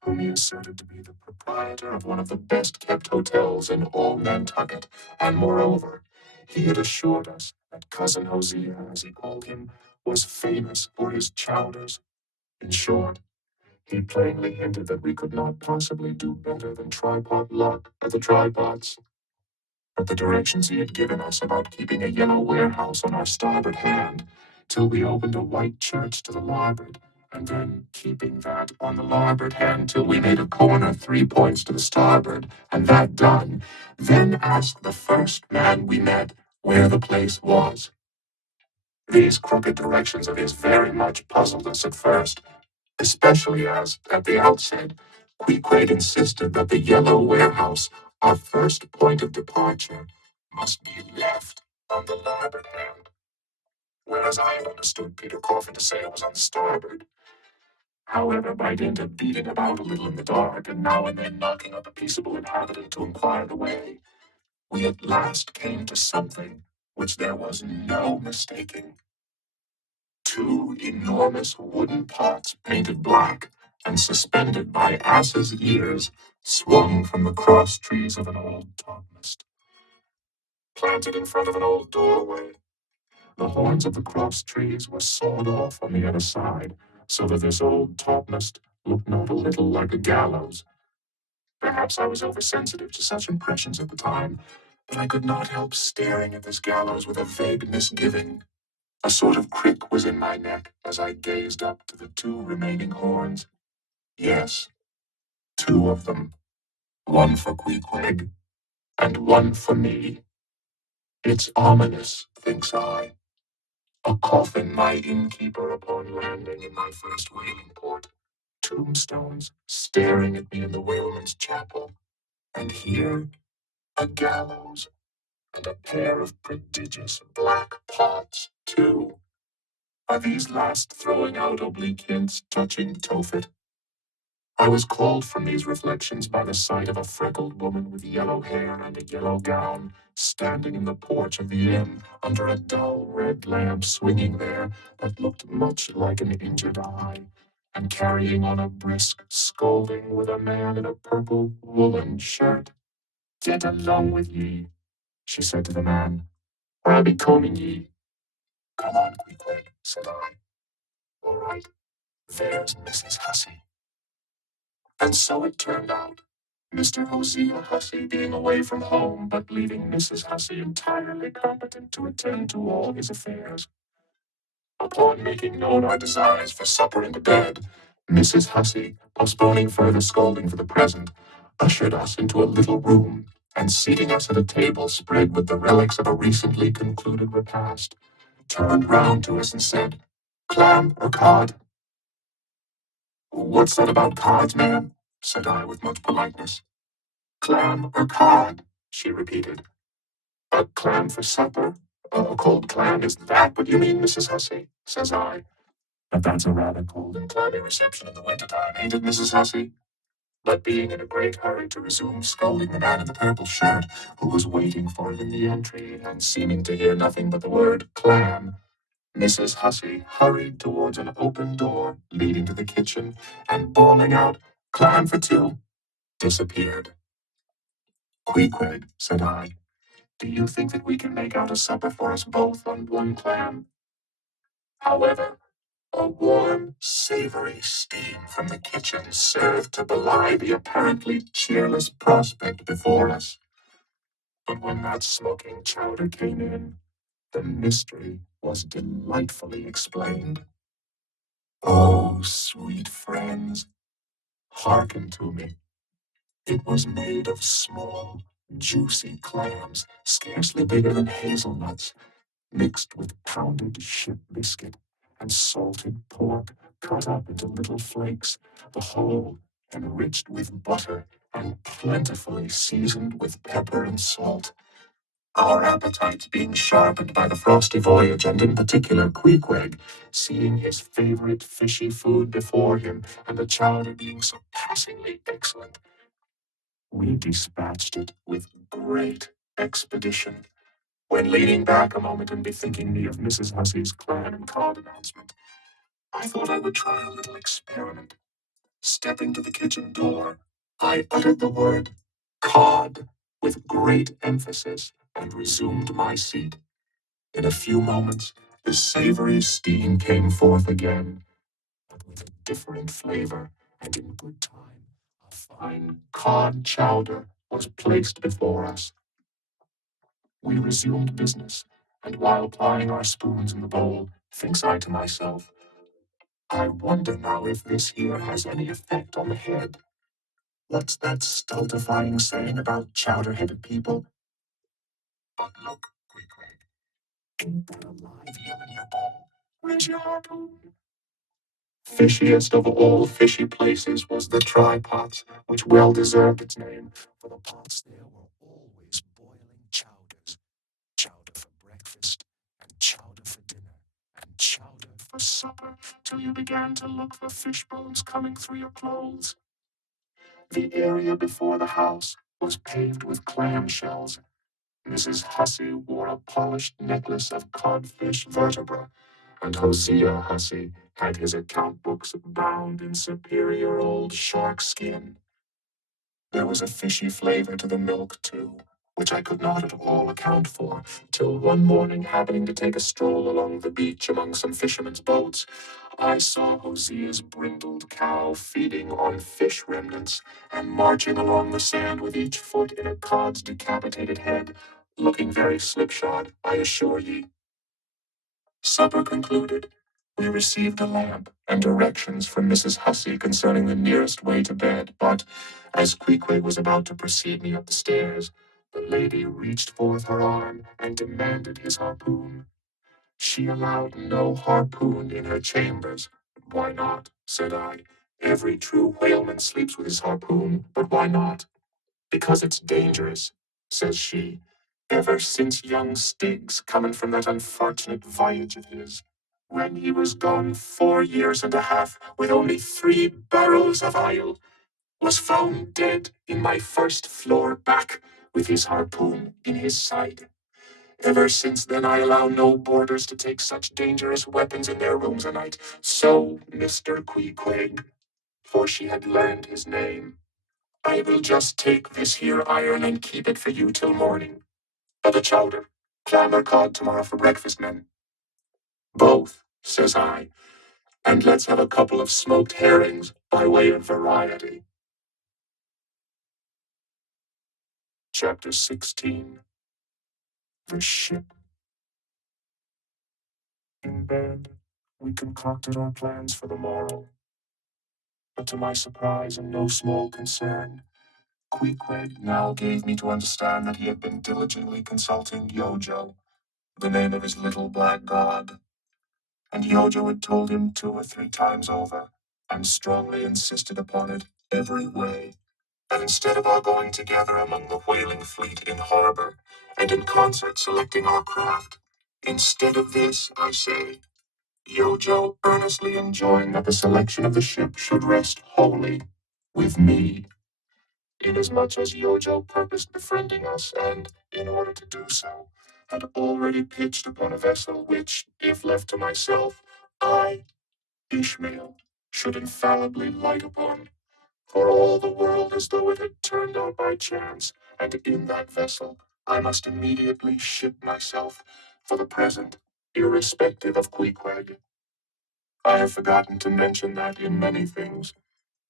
whom he asserted to be the proprietor of one of the best-kept hotels in all Nantucket, and moreover, he had assured us that Cousin Hosea, as he called him, was famous for his chowders. In short, he plainly hinted that we could not possibly do better than tripod luck at the tripods. But the directions he had given us about keeping a yellow warehouse on our starboard hand till we opened a white church to the larboard, and then keeping that on the larboard hand till we made a corner 3 points to the starboard, and that done, then asked the first man we met where the place was. These crooked directions of his very much puzzled us at first, especially as, at the outset, Queequeg insisted that the yellow warehouse, our first point of departure, must be left on the larboard hand, whereas I had understood Peter Coffin to say it was on the starboard. However, by dint of beating about a little in the dark, and now and then knocking up a peaceable inhabitant to inquire the way, we at last came to something which there was no mistaking. 2 enormous wooden pots painted black and suspended by asses' ears swung from the cross trees of an old topmast, planted in front of an old doorway. The horns of the cross trees were sawed off on the other side, so that this old topmast looked not a little like a gallows. Perhaps I was oversensitive to such impressions at the time, but I could not help staring at this gallows with a vague misgiving. A sort of crick was in my neck as I gazed up to the 2 remaining horns. Yes, 2 of them. One for Queequeg, and one for me. It's ominous, thinks I. A coffin my innkeeper upon landing in my first whaling port. Tombstones staring at me in the whaleman's chapel. And here, a gallows, and a pair of prodigious black pots, too. Are these last throwing out oblique hints touching Tophet? I was called from these reflections by the sight of a freckled woman with yellow hair and a yellow gown, standing in the porch of the inn under a dull red lamp swinging there that looked much like an injured eye, and carrying on a brisk scolding with a man in a purple woolen shirt. "Get along with ye," she said to the man, "or I'll be combing ye." "Come on, Queequeg," said I. "All right, there's Mrs. Hussey." And so it turned out. Mr. Hosea Hussey being away from home, but leaving Mrs. Hussey entirely competent to attend to all his affairs. Upon making known our desires for supper and bed, Mrs. Hussey, postponing further scolding for the present, ushered us into a little room, and seating us at a table spread with the relics of a recently concluded repast, turned round to us and said, "Clam or cod?" "What's that about cards, ma'am?" said I with much politeness. "Clam or cod?" she repeated. "A clam for supper? A cold clam, is that what you mean, Mrs. Hussey?" says I. "But that's a rather cold and clammy reception in the winter time, ain't it, Mrs. Hussey?" But being in a great hurry to resume scolding the man in the purple shirt, who was waiting for it in the entry, and seeming to hear nothing but the word clam, Mrs. Hussey hurried towards an open door leading to the kitchen, and bawling out, "Clam for 2, disappeared. "Queequeg," said I, "do you think that we can make out a supper for us both on 1 clam?" However, a warm, savory steam from the kitchen served to belie the apparently cheerless prospect before us. But when that smoking chowder came in, the mystery was delightfully explained. Oh, sweet friends, hearken to me. It was made of small, juicy clams, scarcely bigger than hazelnuts, mixed with pounded ship biscuit and salted pork cut up into little flakes, the whole enriched with butter and plentifully seasoned with pepper and salt. Our appetites being sharpened by the frosty voyage, and in particular Queequeg, seeing his favorite fishy food before him, and the chowder being surpassingly excellent, we dispatched it with great expedition. When leaning back a moment and bethinking me of Mrs. Hussey's clam and cod announcement, I thought I would try a little experiment. Stepping to the kitchen door, I uttered the word cod with great emphasis and resumed my seat. In a few moments, the savory steam came forth again, but with a different flavor, and in good time, a fine cod chowder was placed before us. We resumed business, and while plying our spoons in the bowl, thinks I to myself, I wonder now if this here has any effect on the head. What's that stultifying saying about chowder-headed people? But look, Queequeg, ain't there a live eel in your bowl? Where's your harpoon? Fishiest of all fishy places was the try-pots, which well deserved its name, for the pots there were always boiling chowders. Chowder for breakfast, and chowder for dinner, and chowder for supper, till you began to look for fish bones coming through your clothes. The area before the house was paved with clam shells. Mrs. Hussey wore a polished necklace of codfish vertebra, and Hosea Hussey had his account books bound in superior old shark skin. There was a fishy flavor to the milk, too, which I could not at all account for, till one morning, happening to take a stroll along the beach among some fishermen's boats, I saw Hosea's brindled cow feeding on fish remnants and marching along the sand with each foot in a cod's decapitated head, looking very slipshod, I assure ye. Supper concluded, we received a lamp and directions from Mrs. Hussey concerning the nearest way to bed, but as Queequeg was about to precede me up the stairs, the lady reached forth her arm and demanded his harpoon. She allowed no harpoon in her chambers. Why not? Said I. Every true whaleman sleeps with his harpoon, but why not? Because it's dangerous, says she, ever since young Stiggs, coming from that unfortunate voyage of his, when he was gone 4 years and a half with only 3 barrels of oil, was found dead in my first floor back with his harpoon in his side. Ever since then I allow no boarders to take such dangerous weapons in their rooms a night. So, Mr. Queequeg, for she had learned his name, I will just take this here iron and keep it for you till morning. For the chowder, clam or cod tomorrow for breakfast, men. Both, says I, and let's have a couple of smoked herrings by way of variety. Chapter 16. The Ship. In bed, we concocted our plans for the morrow, but to my surprise and no small concern, Queequeg now gave me to understand that he had been diligently consulting Yojo, the name of his little black god, and Yojo had told him 2 or 3 times over, and strongly insisted upon it every way, that instead of our going together among the whaling fleet in harbor, and in concert selecting our craft, instead of this, I say, Yojo earnestly enjoined that the selection of the ship should rest wholly with me, inasmuch as Yojo purposed befriending us, and, in order to do so, had already pitched upon a vessel which, if left to myself, I, Ishmael, should infallibly light upon, for all the world as though it had turned out by chance, and in that vessel I must immediately ship myself, for the present, irrespective of Queequeg. I have forgotten to mention that in many things,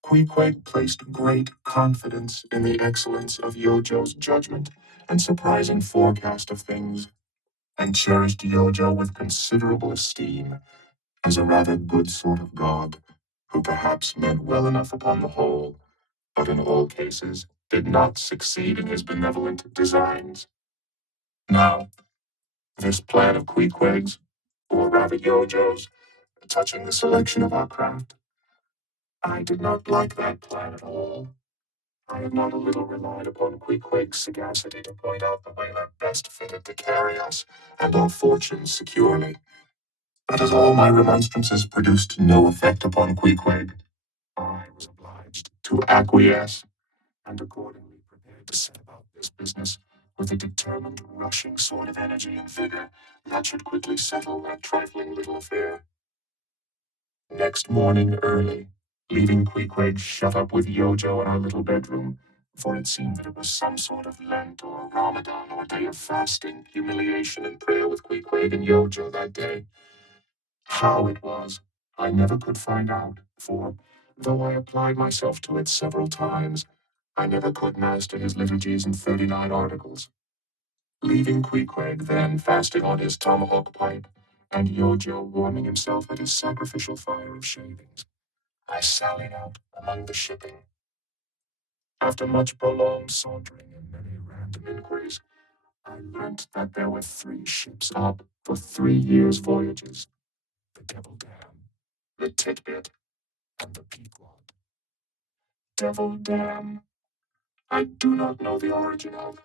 Queequeg placed great confidence in the excellence of Yojo's judgment and surprising forecast of things, and cherished Yojo with considerable esteem as a rather good sort of god, who perhaps meant well enough upon the whole, but in all cases did not succeed in his benevolent designs. Now, this plan of Queequeg's, or rather Yojo's, touching the selection of our craft, I did not like that plan at all. I have not a little relied upon Queequeg's sagacity to point out the whaler best fitted to carry us and our fortunes securely. But as all my remonstrances produced no effect upon Queequeg, I was obliged to acquiesce, and accordingly prepared to set about this business with a determined rushing sort of energy and vigor that should quickly settle that trifling little affair. Next morning early, leaving Queequeg shut up with Yojo in our little bedroom, for it seemed that it was some sort of Lent or Ramadan or day of fasting, humiliation, and prayer with Queequeg and Yojo that day. How it was, I never could find out, for, though I applied myself to it several times, I never could master his liturgies and 39 articles. Leaving Queequeg then fasting on his tomahawk pipe, and Yojo warming himself at his sacrificial fire of shavings, I sallied out among the shipping. After much prolonged sauntering and many random inquiries, I learnt that there were 3 ships up for 3 years' voyages: the Devil Dam, the Titbit, and the Pequod. Devil Dam, I do not know the origin of.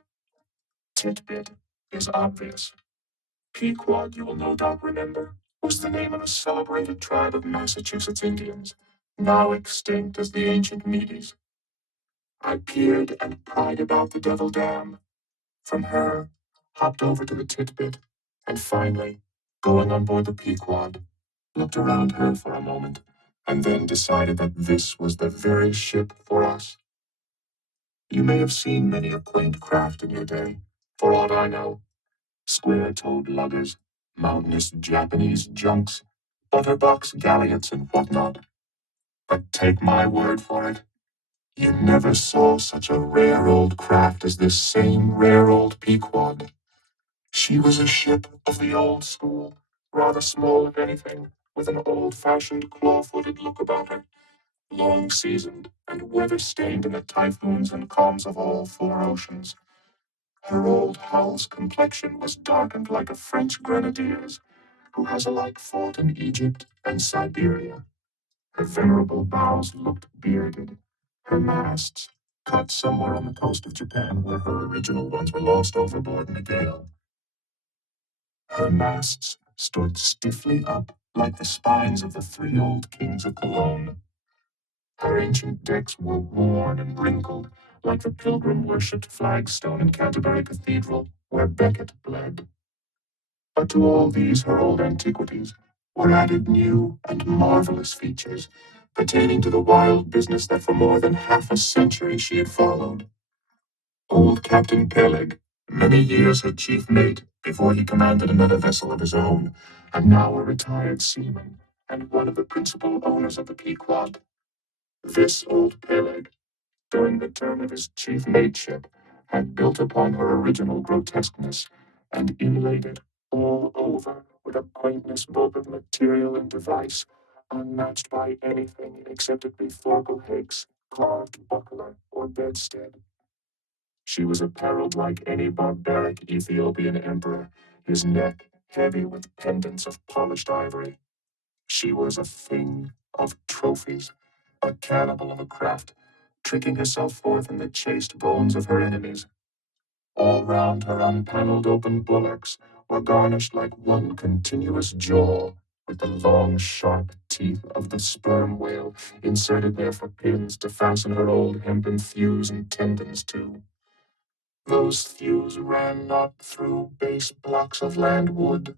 Titbit is obvious. Pequod, you will no doubt remember, was the name of a celebrated tribe of Massachusetts Indians, now extinct as the ancient Medes. I peered and pried about the Devil Dam. From her, hopped over to the Titbit, and finally, going on board the Pequod, looked around her for a moment, and then decided that this was the very ship for us. You may have seen many a quaint craft in your day, for aught I know. Square-toed luggers, mountainous Japanese junks, butterbox galleots and whatnot. But take my word for it, you never saw such a rare old craft as this same rare old Pequod. She was a ship of the old school, rather small if anything, with an old-fashioned claw-footed look about her, long-seasoned and weather-stained in the typhoons and calms of all four oceans. Her old hull's complexion was darkened like a French grenadier's, who has alike fought in Egypt and Siberia. Her venerable bows looked bearded, her masts, cut somewhere on the coast of Japan where her original ones were lost overboard in a gale. Her masts stood stiffly up like the spines of the three old kings of Cologne. Her ancient decks were worn and wrinkled, like the pilgrim-worshipped flagstone in Canterbury Cathedral, where Becket bled. But to all these her old antiquities were added new and marvelous features, pertaining to the wild business that for more than half a century she had followed. Old Captain Peleg, many years her chief mate before he commanded another vessel of his own, and now a retired seaman, and one of the principal owners of the Pequod. This old Peleg, during the term of his chief mateship, had built upon her original grotesqueness, and inlaid it all over with a quaintness both of material and device, unmatched by anything except it be Thorkel Hake's carved buckler or bedstead. She was apparelled like any barbaric Ethiopian emperor, his neck heavy with pendants of polished ivory. She was a thing of trophies, a cannibal of a craft, tricking herself forth in the chaste bones of her enemies. All round her unpanelled open bulwarks were garnished like one continuous jaw, with the long sharp teeth of the sperm whale inserted there for pins to fasten her old hempen thews and tendons to. Those thews ran not through base blocks of land wood,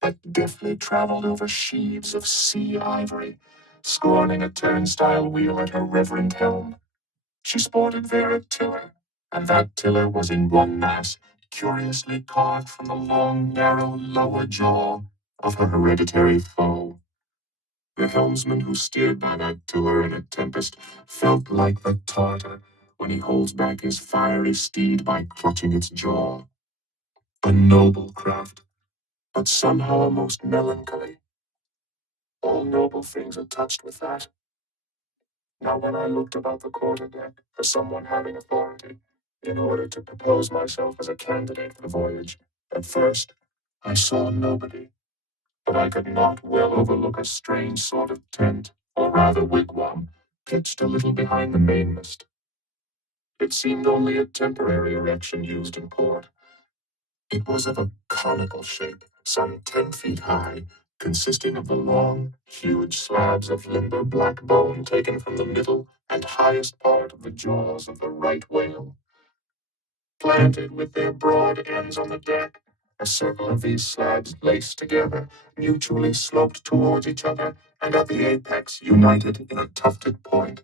but deftly travelled over sheaves of sea ivory, scorning a turnstile wheel at her reverend helm. She sported there a tiller, and that tiller was in one mass, curiously carved from the long, narrow lower jaw of her hereditary foe. The helmsman who steered by that tiller in a tempest felt like the Tartar when he holds back his fiery steed by clutching its jaw. A noble craft, but somehow a most melancholy. All noble things are touched with that. Now when I looked about the quarter-deck for someone having authority, in order to propose myself as a candidate for the voyage, at first I saw nobody, but I could not well overlook a strange sort of tent, or rather wigwam, pitched a little behind the mainmast. It seemed only a temporary erection used in port. It was of a conical shape, some 10 feet high, consisting of the long, huge slabs of limber black bone taken from the middle and highest part of the jaws of the right whale. Planted with their broad ends on the deck, a circle of these slabs laced together, mutually sloped towards each other, and at the apex united in a tufted point,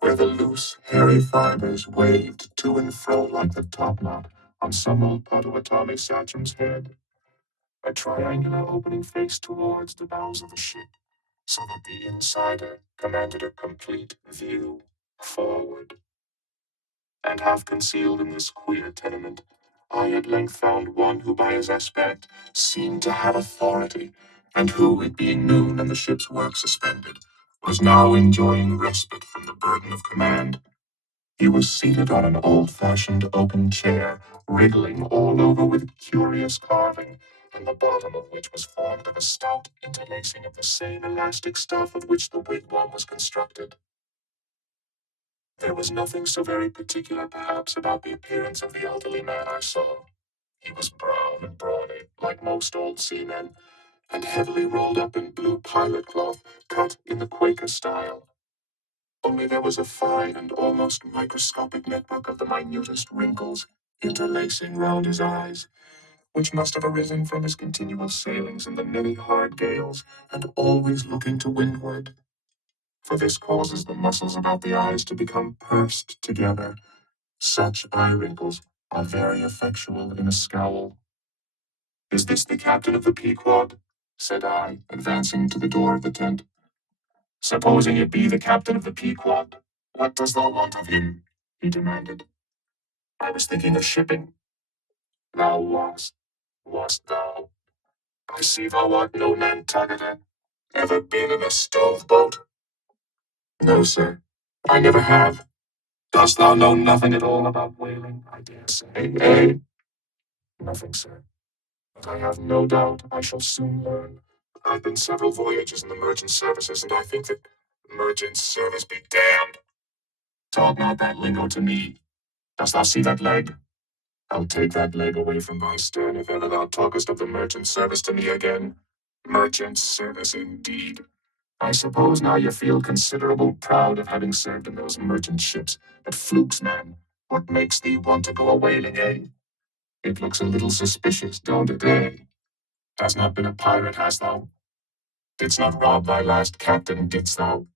where the loose, hairy fibers waved to and fro like the topknot on some old Potawatomi sachem's head. A triangular opening faced towards the bows of the ship, so that the insider commanded a complete view forward. And half concealed in this queer tenement, I at length found one who by his aspect seemed to have authority, and who, it being noon and the ship's work suspended, was now enjoying respite from the burden of command. He was seated on an old-fashioned oaken chair, wriggling all over with curious carving, and the bottom of which was formed of a stout interlacing of the same elastic stuff of which the wigwam was constructed. There was nothing so very particular, perhaps, about the appearance of the elderly man I saw. He was brown and brawny, like most old seamen, and heavily rolled up in blue pilot cloth, cut in the Quaker style. Only there was a fine and almost microscopic network of the minutest wrinkles interlacing round his eyes, which must have arisen from his continual sailings in the many hard gales, and always looking to windward. For this causes the muscles about the eyes to become pursed together. Such eye wrinkles are very effectual in a scowl. Is this the captain of the Pequod? Said I, advancing to the door of the tent. Supposing it be the captain of the Pequod, what dost thou want of him? He demanded. I was thinking of shipping. Thou wast thou? I see thou art no Nantucketer. Ever been in a stove boat? No, sir, I never have. Dost thou know nothing at all about whaling, I dare say? Eh? Nothing, sir. But I have no doubt I shall soon learn. I've been several voyages in the merchant services, and I think that merchant service be damned. Talk not that lingo to me. Dost thou see that leg? I'll take that leg away from thy stern if ever thou talkest of the merchant service to me again. Merchant service, indeed. I suppose now you feel considerable proud of having served in those merchant ships. But flukes, man, what makes thee want to go a whaling, eh? It looks a little suspicious, don't it, eh? Hast not been a pirate, hast thou? Didst not rob thy last captain, didst thou?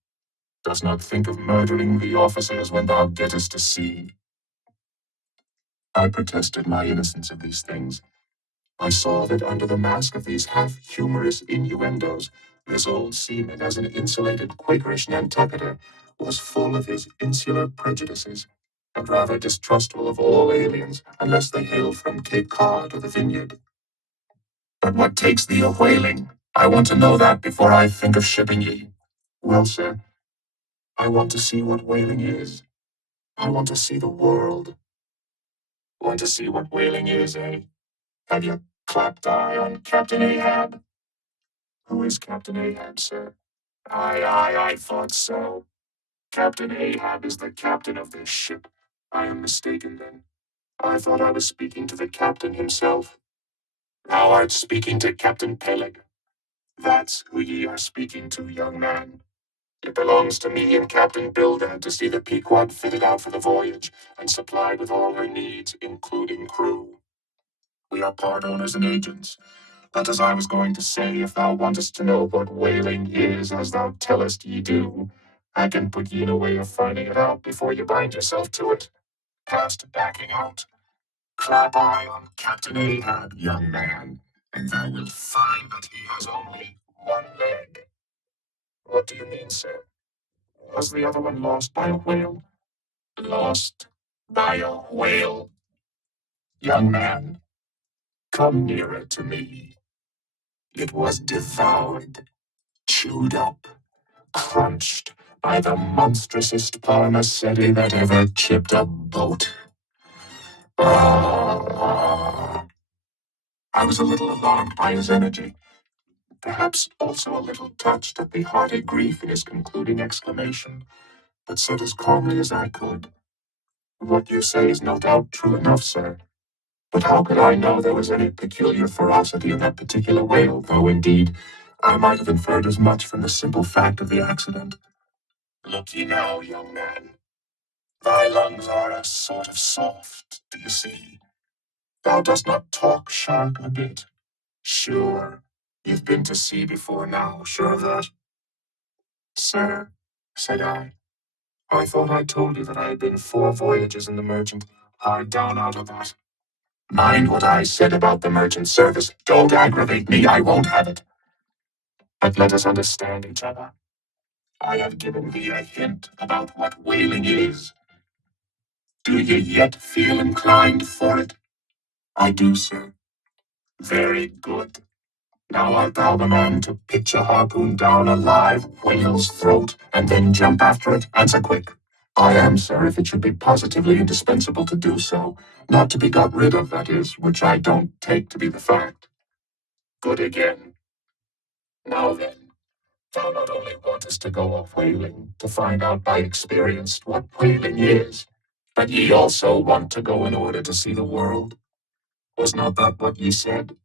Dost not think of murdering the officers when thou gettest to sea? I protested my innocence of these things. I saw that under the mask of these half-humorous innuendos, this old seaman, as an insulated Quakerish Nantucketer, was full of his insular prejudices, and rather distrustful of all aliens, unless they hailed from Cape Cod or the Vineyard. But what takes thee a whaling? I want to know that before I think of shipping ye. Well, sir, I want to see what whaling is. I want to see the world. Want to see what whaling is, eh? Have you clapped eye on Captain Ahab? Who is Captain Ahab, sir? I thought so. Captain Ahab is the captain of this ship. I am mistaken, then. I thought I was speaking to the captain himself. Thou art speaking to Captain Peleg. That's who ye are speaking to, young man. It belongs to me and Captain Bildad to see the Pequod fitted out for the voyage and supplied with all her needs, including crew. We are part owners and agents. But as I was going to say, if thou wantest to know what whaling is, as thou tellest ye do, I can put ye in a way of finding it out before you bind yourself to it. Past backing out. Clap eye on Captain Ahab, young man, and thou wilt find that he has only one leg. What do you mean, sir? Was the other one lost by a whale? Lost by a whale? Young man, come nearer to me. It was devoured, chewed up, crunched by the monstrousest parmacetti that ever chipped a boat. Ah. I was a little alarmed by his energy, perhaps also a little touched at the hearty grief in his concluding exclamation, but said as calmly as I could, "What you say is no doubt true enough, sir. But how could I know there was any peculiar ferocity in that particular whale, though, indeed, I might have inferred as much from the simple fact of the accident? Look ye now, young man. Thy lungs are a sort of soft, do you see? Thou dost not talk shark a bit. Sure, you've been to sea before now, sure of that? Sir, said I thought I told you that I had been 4 voyages in the merchant, hard down out of that. Mind what I said about the merchant service. Don't aggravate me, I won't have it. But let us understand each other. I have given thee a hint about what whaling is. Do you yet feel inclined for it? I do, sir. Very good. Now art thou the man to pitch a harpoon down a live whale's throat and then jump after it? Answer quick. I am, sir, if it should be positively indispensable to do so. Not to be got rid of, that is, which I don't take to be the fact. Good again. Now then, thou not only wantest to go a whaling to find out by experience what whaling is, but ye also want to go in order to see the world. Was not that what ye said?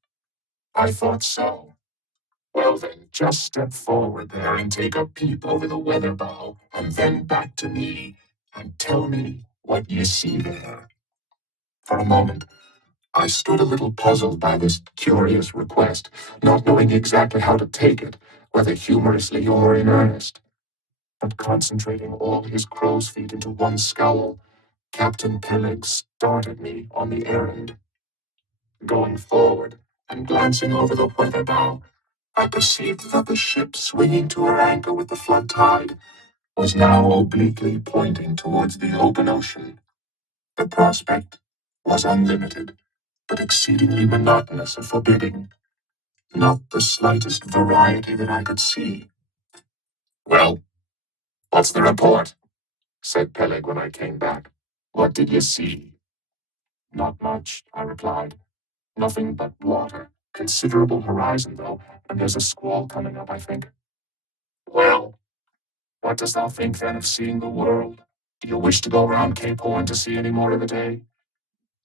I thought so. Well then, just step forward there and take a peep over the weather bow, and then back to me, and tell me what ye see there. For a moment, I stood a little puzzled by this curious request, not knowing exactly how to take it, whether humorously or in earnest. But concentrating all his crow's feet into one scowl, Captain Peleg started me on the errand. Going forward and glancing over the weather bow, I perceived that the ship, swinging to her anchor with the flood tide, was now obliquely pointing towards the open ocean. The prospect was unlimited, but exceedingly monotonous and forbidding. Not the slightest variety that I could see. Well, what's the report? Said Peleg when I came back. What did you see? Not much, I replied. Nothing but water. Considerable horizon, though, and there's a squall coming up, I think. Well, what dost thou think, then, of seeing the world? Do you wish to go round Cape Horn to see any more of the day?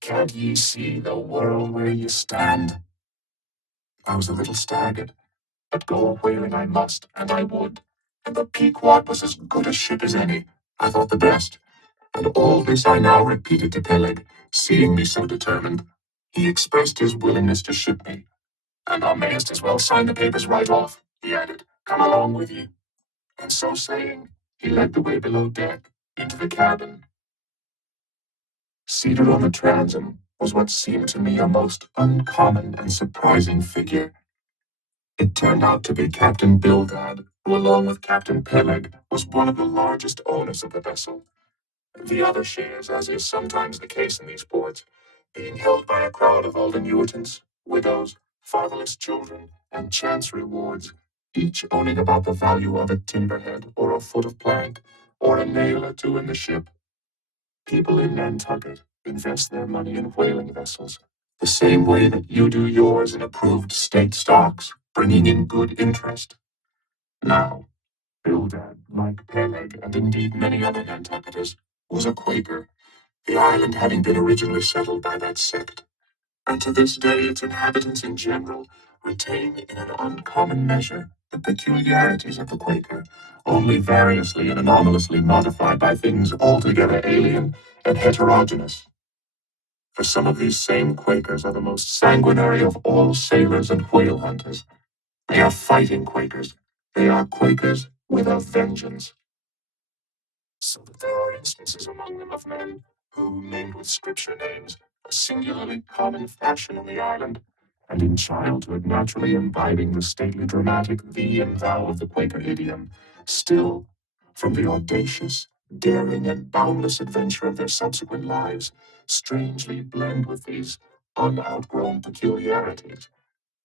Can't ye see the world where ye stand? I was a little staggered, but go a-whaling I must, and I would. And the Pequod was as good a ship as any. I thought the best. And all this I now repeated to Peleg, seeing me so determined. He expressed his willingness to ship me. And thou mayest as well sign the papers right off, he added. Come along with ye. And so saying, he led the way below deck, into the cabin. Seated on the transom was what seemed to me a most uncommon and surprising figure. It turned out to be Captain Bildad, who, along with Captain Peleg, was one of the largest owners of the vessel. The other shares, as is sometimes the case in these ports, being held by a crowd of old annuitants, widows, fatherless children, and chance rewards, each owning about the value of a timberhead or a foot of plank, or a nail or two in the ship. People in Nantucket invest their money in whaling vessels, the same way that you do yours in approved state stocks, bringing in good interest. Now, Bildad, like Peleg, and indeed many other Nantucketers, was a Quaker, the island having been originally settled by that sect, and to this day its inhabitants in general retain in an uncommon measure the peculiarities of the Quaker, only variously and anomalously modified by things altogether alien and heterogeneous. For some of these same Quakers are the most sanguinary of all sailors and whale hunters. They are fighting Quakers. They are Quakers with a vengeance. So that there are instances among them of men who, named with scripture names, a singularly common fashion in the island, and in childhood naturally imbibing the stately dramatic thee and thou of the Quaker idiom, still, from the audacious, daring, and boundless adventure of their subsequent lives, strangely blend with these unoutgrown peculiarities.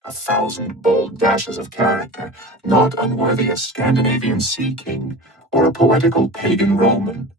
A thousand bold dashes of character, not unworthy a Scandinavian sea king or a poetical pagan Roman.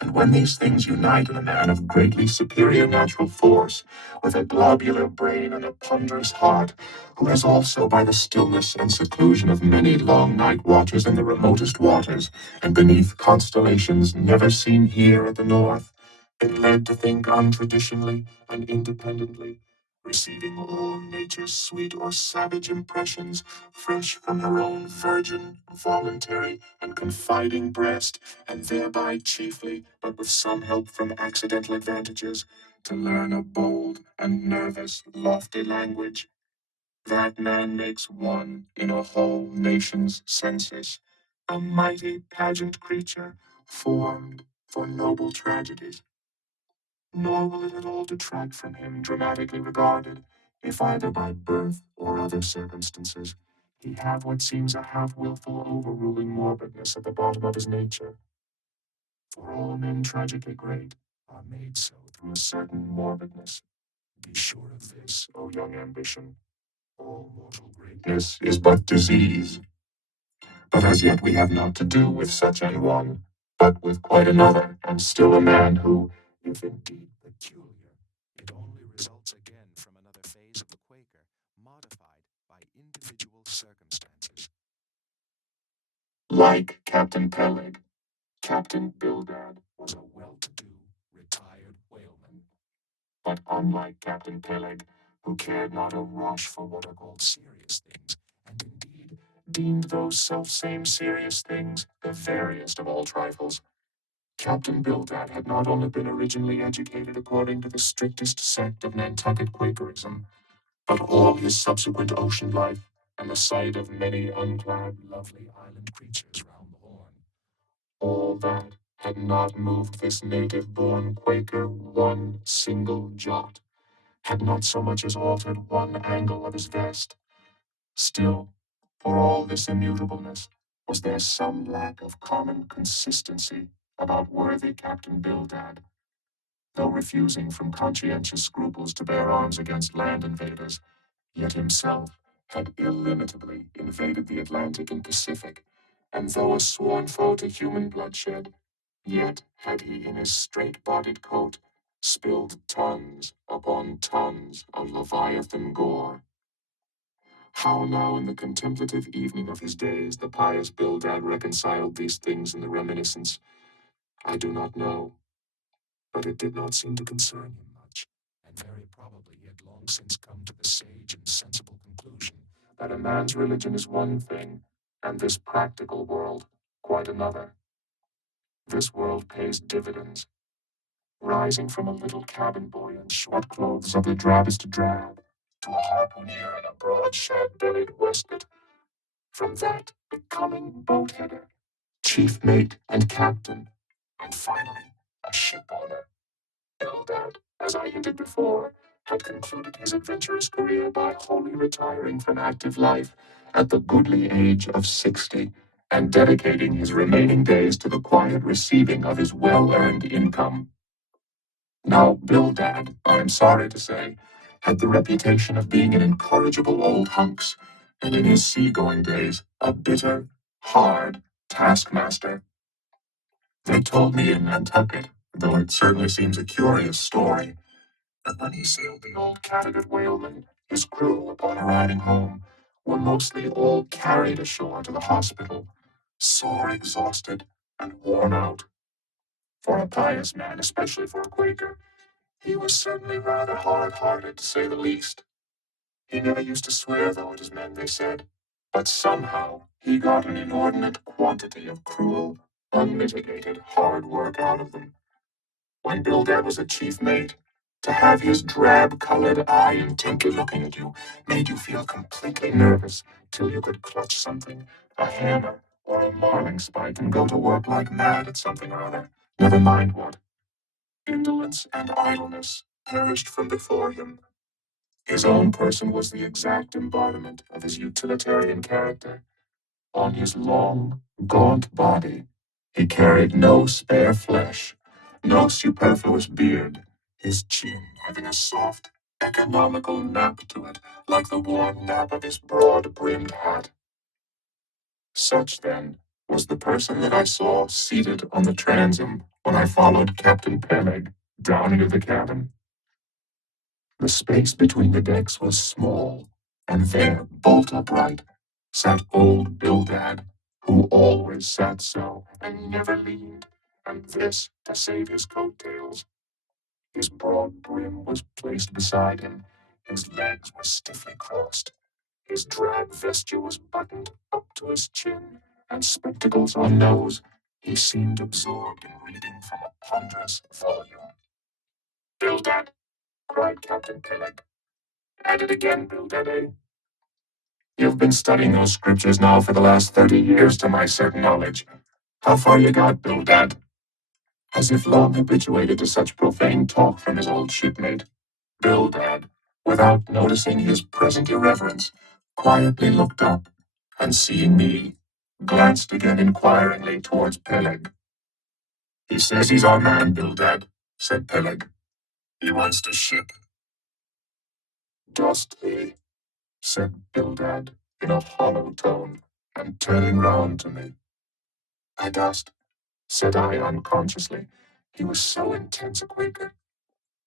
And when these things unite in a man of greatly superior natural force, with a globular brain and a ponderous heart, who has also, by the stillness and seclusion of many long night watches in the remotest waters, and beneath constellations never seen here at the north, been led to think untraditionally and independently, receiving all nature's sweet or savage impressions, fresh from her own virgin, voluntary, and confiding breast, and thereby chiefly, but with some help from accidental advantages, to learn a bold and nervous, lofty language. That man makes one in a whole nation's census, a mighty pageant creature, formed for noble tragedies. Nor will it at all detract from him, dramatically regarded, if either by birth or other circumstances he have what seems a half-wilful overruling morbidness at the bottom of his nature. For all men tragically great are made so through a certain morbidness. Be sure of this, O young ambition. All mortal greatness is but disease. But as yet we have not to do with such an one, but with quite another, and still a man who, if indeed peculiar, it only results again from another phase of the Quaker, modified by individual circumstances. Like Captain Peleg, Captain Bildad was a well-to-do, retired whaleman. But unlike Captain Peleg, who cared not a rush for what are called serious things, and indeed deemed those self-same serious things the veriest of all trifles, Captain Bildad had not only been originally educated according to the strictest sect of Nantucket Quakerism, but all his subsequent ocean life and the sight of many unclad, lovely island creatures round the Horn, all that had not moved this native-born Quaker one single jot, had not so much as altered one angle of his vest. Still, for all this immutableness, was there some lack of common consistency about worthy Captain Bildad, though refusing from conscientious scruples to bear arms against land invaders, yet himself had illimitably invaded the Atlantic and Pacific, and though a sworn foe to human bloodshed, yet had he in his straight-bodied coat spilled tons upon tons of Leviathan gore. How now in the contemplative evening of his days the pious Bildad reconciled these things in the reminiscence, I do not know, but it did not seem to concern him much, and very probably he had long since come to the sage and sensible conclusion that a man's religion is one thing, and this practical world quite another. This world pays dividends, rising from a little cabin boy in short clothes of the drabbest drab, to a harpooner in a broad shad-bellied waistcoat, from that becoming boat-header, chief mate and captain, and finally a ship-owner. Bildad, as I hinted before, had concluded his adventurous career by wholly retiring from active life at the goodly age of 60, and dedicating his remaining days to the quiet receiving of his well-earned income. Now, Bildad, I am sorry to say, had the reputation of being an incorrigible old hunks, and in his sea-going days, a bitter, hard taskmaster. They told me in Nantucket, though it certainly seems a curious story, that when he sailed the old Cattegat whaleman, his crew, upon arriving home, were mostly all carried ashore to the hospital, sore exhausted and worn out. For a pious man, especially for a Quaker, he was certainly rather hard-hearted, to say the least. He never used to swear, though, at his men, they said, but somehow he got an inordinate quantity of cruel, unmitigated hard work out of them. When Bildad was a chief mate, to have his drab-colored eye intently looking at you made you feel completely nervous till you could clutch something, a hammer or a marling spike, and go to work like mad at something or other, never mind what. Indolence and idleness perished from before him. His own person was the exact embodiment of his utilitarian character. On his long, gaunt body, he carried no spare flesh, no superfluous beard, his chin having a soft, economical nap to it, like the worn nap of his broad-brimmed hat. Such, then, was the person that I saw seated on the transom when I followed Captain Peleg down into the cabin. The space between the decks was small, and there, bolt upright, sat old Bildad, who always sat so, and never leaned, and this to save his coat-tails. His broad brim was placed beside him, his legs were stiffly crossed, his drab vesture was buttoned up to his chin, and spectacles on nose. He seemed absorbed in reading from a ponderous volume. Bildad, cried Captain Peleg. At it again, Bildad, eh? You've been studying those scriptures now for the last 30 years, to my certain knowledge. How far you got, Bildad? As if long habituated to such profane talk from his old shipmate, Bildad, without noticing his present irreverence, quietly looked up, and seeing me, glanced again inquiringly towards Peleg. He says he's our man, Bildad, said Peleg. He wants to ship. Dost he? Said Bildad in a hollow tone, and turning round to me. I dost, said I unconsciously. He was so intense a Quaker.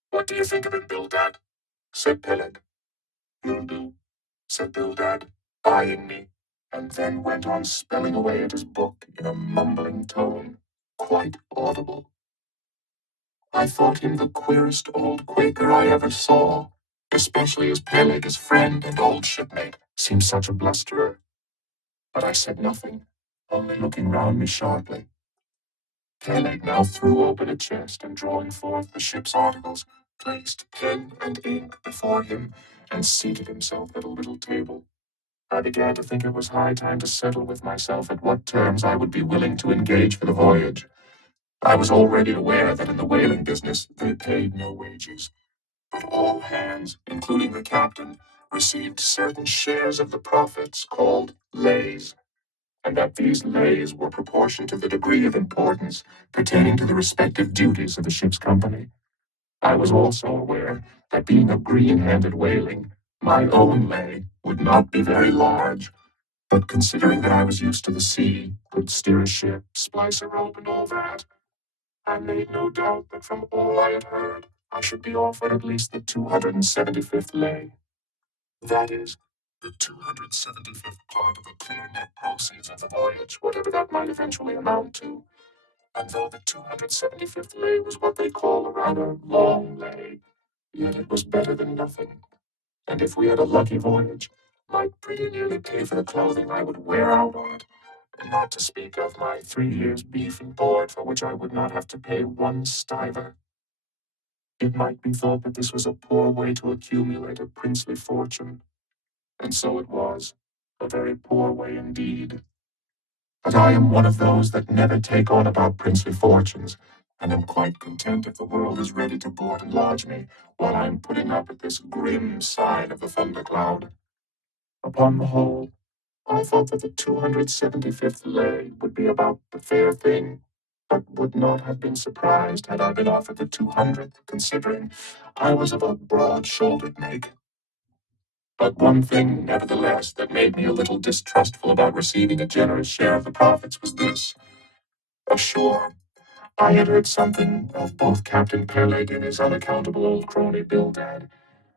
What do you think of him, Bildad? Said Peleg. You'll do, said Bildad, eyeing me, and then went on spelling away at his book in a mumbling tone, quite audible. I thought him the queerest old Quaker I ever saw, especially as Peleg, his friend and old shipmate, seemed such a blusterer. But I said nothing, only looking round me sharply. Peleg now threw open a chest and, drawing forth the ship's articles, placed pen and ink before him and seated himself at a little table. I began to think it was high time to settle with myself at what terms I would be willing to engage for the voyage. I was already aware that in the whaling business they paid no wages, but all hands, including the captain, received certain shares of the profits called lays, and that these lays were proportioned to the degree of importance pertaining to the respective duties of the ship's company. I was also aware that, being a green-handed whaling, my own lay would not be very large, but considering that I was used to the sea, could steer a ship, splice a rope, and all that, I made no doubt that from all I had heard, I should be offered at least the 275th lay. That is, the 275th part of the clear net proceeds of the voyage, whatever that might eventually amount to. And though the 275th lay was what they call a rather long lay, yet it was better than nothing. And if we had a lucky voyage, might pretty nearly pay for the clothing I would wear out on it, and not to speak of my 3 years' beef and board, for which I would not have to pay one stiver. It might be thought that this was a poor way to accumulate a princely fortune, and so it was, a very poor way indeed. But I am one of those that never take on about princely fortunes, and am quite content if the world is ready to board and lodge me, while I am putting up at this grim side of the thundercloud. Upon the whole, I thought that the 275th lay would be about the fair thing, but would not have been surprised had I been offered the 200th, considering I was of a broad-shouldered make. But one thing, nevertheless, that made me a little distrustful about receiving a generous share of the profits was this. Ashore, I had heard something of both Captain Peleg and his unaccountable old crony Bildad,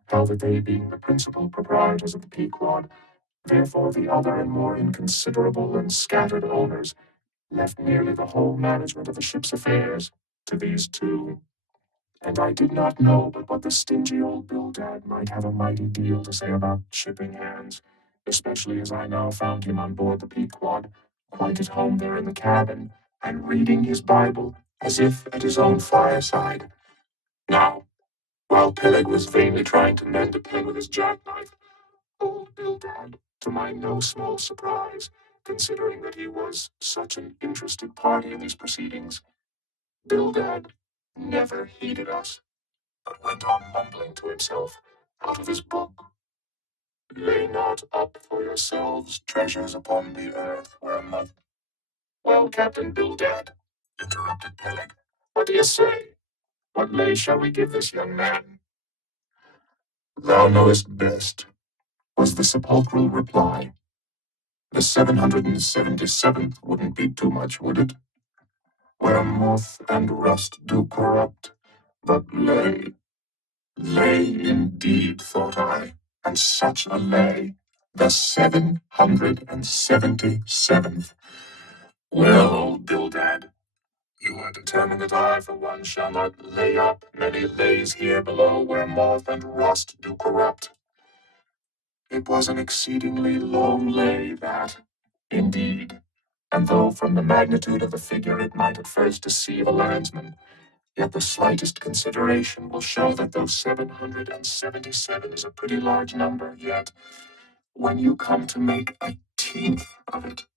how that they, being the principal proprietors of the Pequod, therefore the other and more inconsiderable and scattered owners, left nearly the whole management of the ship's affairs to these two. And I did not know but what the stingy old Bildad might have a mighty deal to say about shipping hands, especially as I now found him on board the Pequod, quite at home there in the cabin, and reading his Bible as if at his own fireside. Now, while Peleg was vainly trying to mend a pen with his jackknife, old Bildad, to my no small surprise, considering that he was such an interested party in these proceedings, Bildad never heeded us, but went on mumbling to himself out of his book. Lay not up for yourselves treasures upon the earth where moth. Well, Captain Bildad, interrupted Peleg, what do you say? What lay shall we give this young man? Thou knowest best, was the sepulchral reply. The 777th wouldn't be too much, would it? Where moth and rust do corrupt, but lay indeed, thought I, and such a lay, the 777th. Well, old Bildad, you are determined that I, for one, shall not lay up many lays here below where moth and rust do corrupt. It was an exceedingly long lay, that, indeed, and though from the magnitude of the figure it might at first deceive a landsman, yet the slightest consideration will show that though 777 is a pretty large number, yet, when you come to make a tenth of it,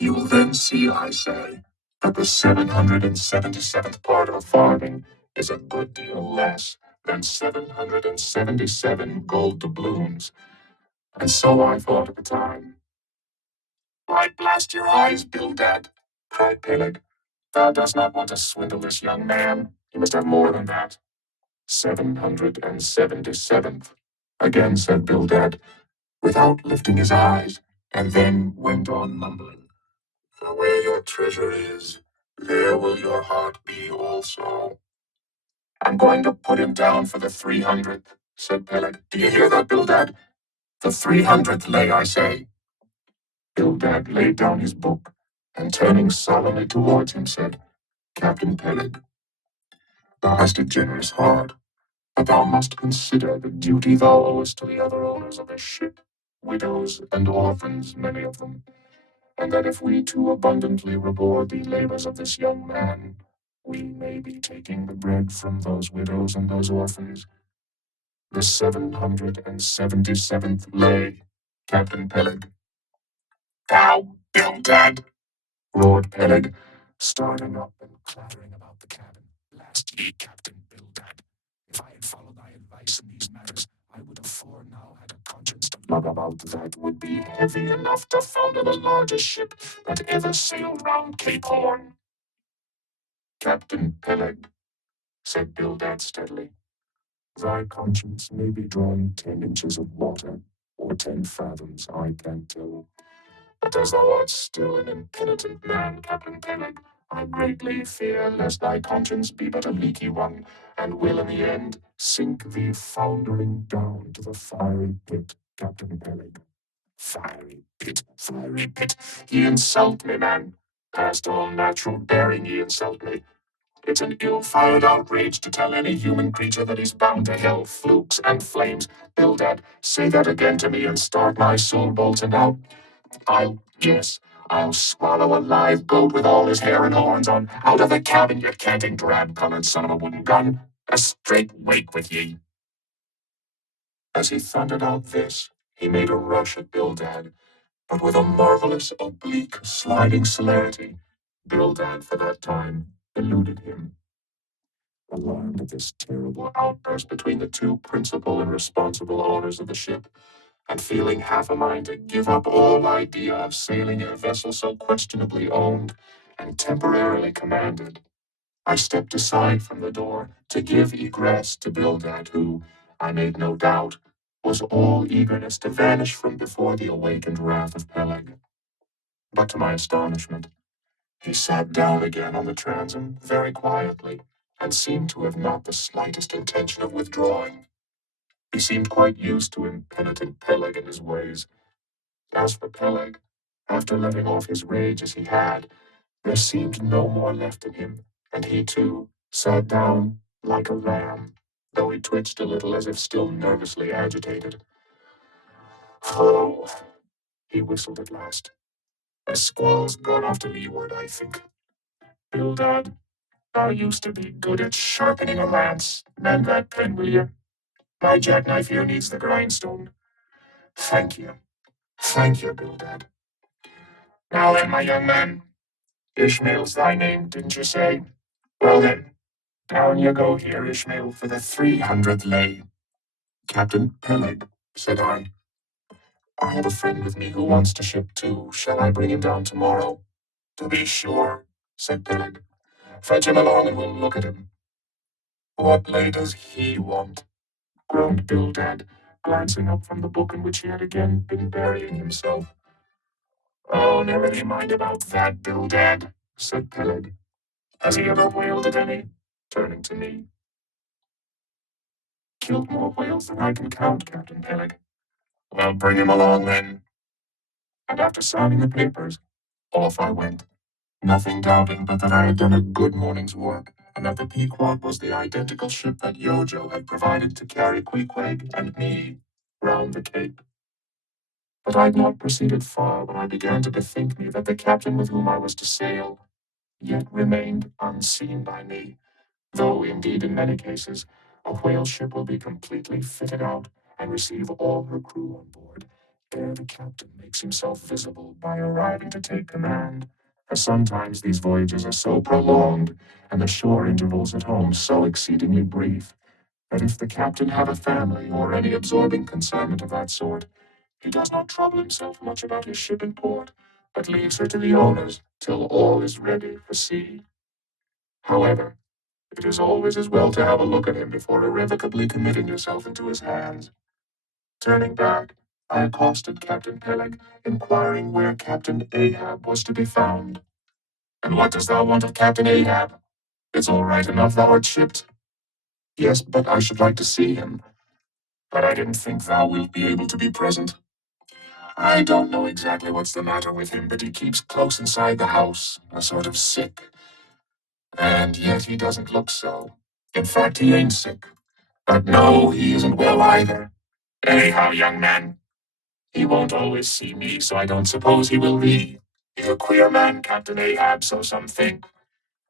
you will then see, I say, that the 777th part of a farthing is a good deal less than 777 gold doubloons, and so I thought at the time. Why, blast your eyes, Bildad, cried Peleg. Thou dost not want to swindle this young man. He must have more than that. 777th, again said Bildad, without lifting his eyes, and then went on mumbling. For where your treasure is, there will your heart be also. I'm going to put him down for the 300th, said Peleg. Do you hear that, Bildad? The 300th lay, I say. Bildad laid down his book, and turning solemnly towards him, said, Captain Peleg, thou hast a generous heart, but thou must consider the duty thou owest to the other owners of this ship, widows and orphans, many of them, and that if we too abundantly reward the labors of this young man, we may be taking the bread from those widows and those orphans. The 777th lay, Captain Peleg. Thou, Bildad, roared Peleg, starting up and clattering about the cabin. Blast ye, Captain Bildad. If I had followed thy advice in these matters, I would afore now had a conscience to lug about that would be heavy enough to founder the largest ship that ever sailed round Cape Horn. Captain Peleg, said Bildad steadily, thy conscience may be drawing 10 inches of water, or 10 fathoms, I can't tell. But as thou art still an impenitent man, Captain Peleg, I greatly fear lest thy conscience be but a leaky one, and will in the end sink thee foundering down to the fiery pit, Captain Peleg. Fiery pit, fiery pit, ye insult me, man. Past all natural bearing ye insult me. It's an ill-fired outrage to tell any human creature that he's bound to hell, flukes, and flames. Bildad, say that again to me and start my soul bolting out. I'll swallow a live goat with all his hair and horns on, out of the cabin, you canting drab-colored son of a wooden gun. A straight wake with ye. As he thundered out this, he made a rush at Bildad, but with a marvelous, oblique, sliding celerity. Bildad, for that time, eluded him. Alarmed at this terrible outburst between the two principal and responsible owners of the ship, and feeling half a mind to give up all idea of sailing in a vessel so questionably owned and temporarily commanded, I stepped aside from the door to give egress to Bildad, who, I made no doubt, was all eagerness to vanish from before the awakened wrath of Peleg. But to my astonishment, he sat down again on the transom very quietly, and seemed to have not the slightest intention of withdrawing. He seemed quite used to impenitent Peleg and his ways. As for Peleg, after letting off his rage as he had, there seemed no more left in him, and he too sat down like a lamb, though he twitched a little as if still nervously agitated. Oh, he whistled at last. The squall's gone off to leeward, I think. Bildad, thou used to be good at sharpening a lance. Mend that pen, will you? My jackknife here needs the grindstone. Thank you. Thank you, Bildad. Now then, my young man, Ishmael's thy name, didn't you say? Well then, down you go here, Ishmael, for the 300th lay. Captain Peleg, said I. I have a friend with me who wants to ship too. Shall I bring him down tomorrow? To be sure, said Peleg. Fetch him along and we'll look at him. What lay does he want? Groaned Bildad, glancing up from the book in which he had again been burying himself. Oh, never thee mind about that, Bildad, said Peleg. Has he ever whaled at any? Turning to me. Killed more whales than I can count, Captain Peleg. Well, bring him along then. And after signing the papers, off I went, nothing doubting but that I had done a good morning's work, and that the Pequod was the identical ship that Yojo had provided to carry Queequeg and me round the Cape. But I had not proceeded far when I began to bethink me that the captain with whom I was to sail yet remained unseen by me, though indeed in many cases a whale ship will be completely fitted out and receive all her crew on board ere the captain makes himself visible by arriving to take command. For sometimes these voyages are so prolonged, and the shore intervals at home so exceedingly brief, that if the captain have a family or any absorbing concernment of that sort, he does not trouble himself much about his ship in port, but leaves her to the owners till all is ready for sea. However, it is always as well to have a look at him before irrevocably committing yourself into his hands. Turning back, I accosted Captain Peleg, inquiring where Captain Ahab was to be found. And what dost thou want of Captain Ahab? It's all right enough thou art shipped. Yes, but I should like to see him. But I didn't think thou wilt be able to be present. I don't know exactly what's the matter with him, but he keeps close inside the house, a sort of sick. And yet he doesn't look so. In fact, he ain't sick. But no, he isn't well either. Anyhow, young man, he won't always see me, so I don't suppose he will thee. He's a queer man, Captain Ahab, so some think,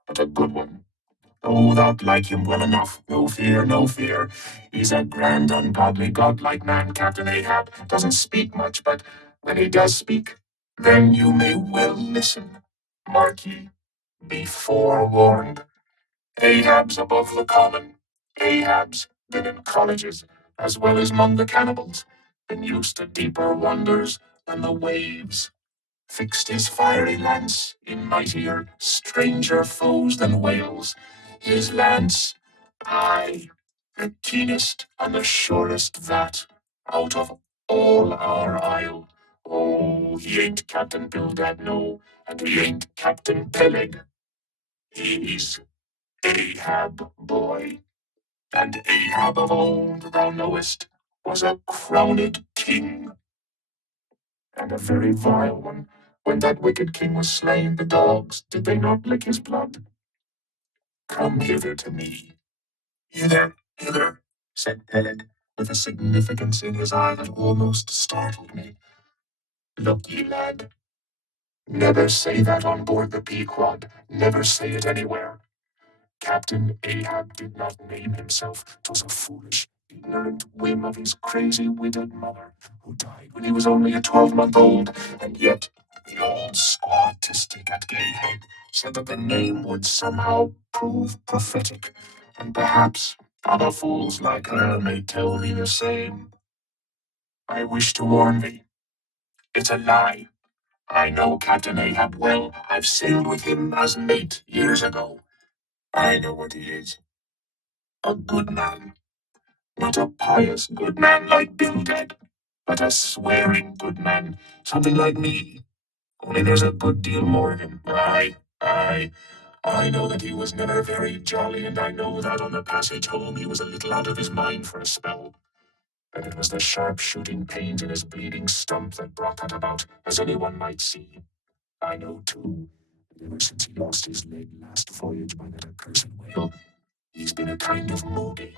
but a good one. Oh, thou'lt like him well enough. No fear, no fear. He's a grand, ungodly, godlike man, Captain Ahab. Doesn't speak much, but when he does speak, then you may well listen. Mark ye, be forewarned. Ahab's above the common. Ahab's been in colleges, as well as among the cannibals. Been used to deeper wonders than the waves. Fixed his fiery lance in mightier, stranger foes than whales. His lance, aye, the keenest and the surest that, out of all our isle. Oh, he ain't Captain Bildad, no, and he ain't Captain Peleg. He's Ahab, boy, and Ahab of old, thou knowest, was a crowned king, and a very vile one. When that wicked king was slain, the dogs, did they not lick his blood? Come hither to me. Hither, hither, said Peleg, with a significance in his eye that almost startled me. Look ye, lad, never say that on board the Pequod, never say it anywhere. Captain Ahab did not name himself. 'Twas a foolish, ignorant whim of his crazy widowed mother, who died when he was only a 12-month old, and yet the old squatistic at Gayhead said that the name would somehow prove prophetic, and perhaps other fools like her may tell me the same. I wish to warn thee, it's a lie. I know Captain Ahab well. I've sailed with him as mate years ago. I know what he is. A good man. Not a pious good man like Bildad, but a swearing good man, something like me. Only there's a good deal more of him. I know that he was never very jolly, and I know that on the passage home he was a little out of his mind for a spell. And it was the sharp shooting pains in his bleeding stump that brought that about, as anyone might see. I know, too, that ever since he lost his leg last voyage by that accursed whale, he's been a kind of moody,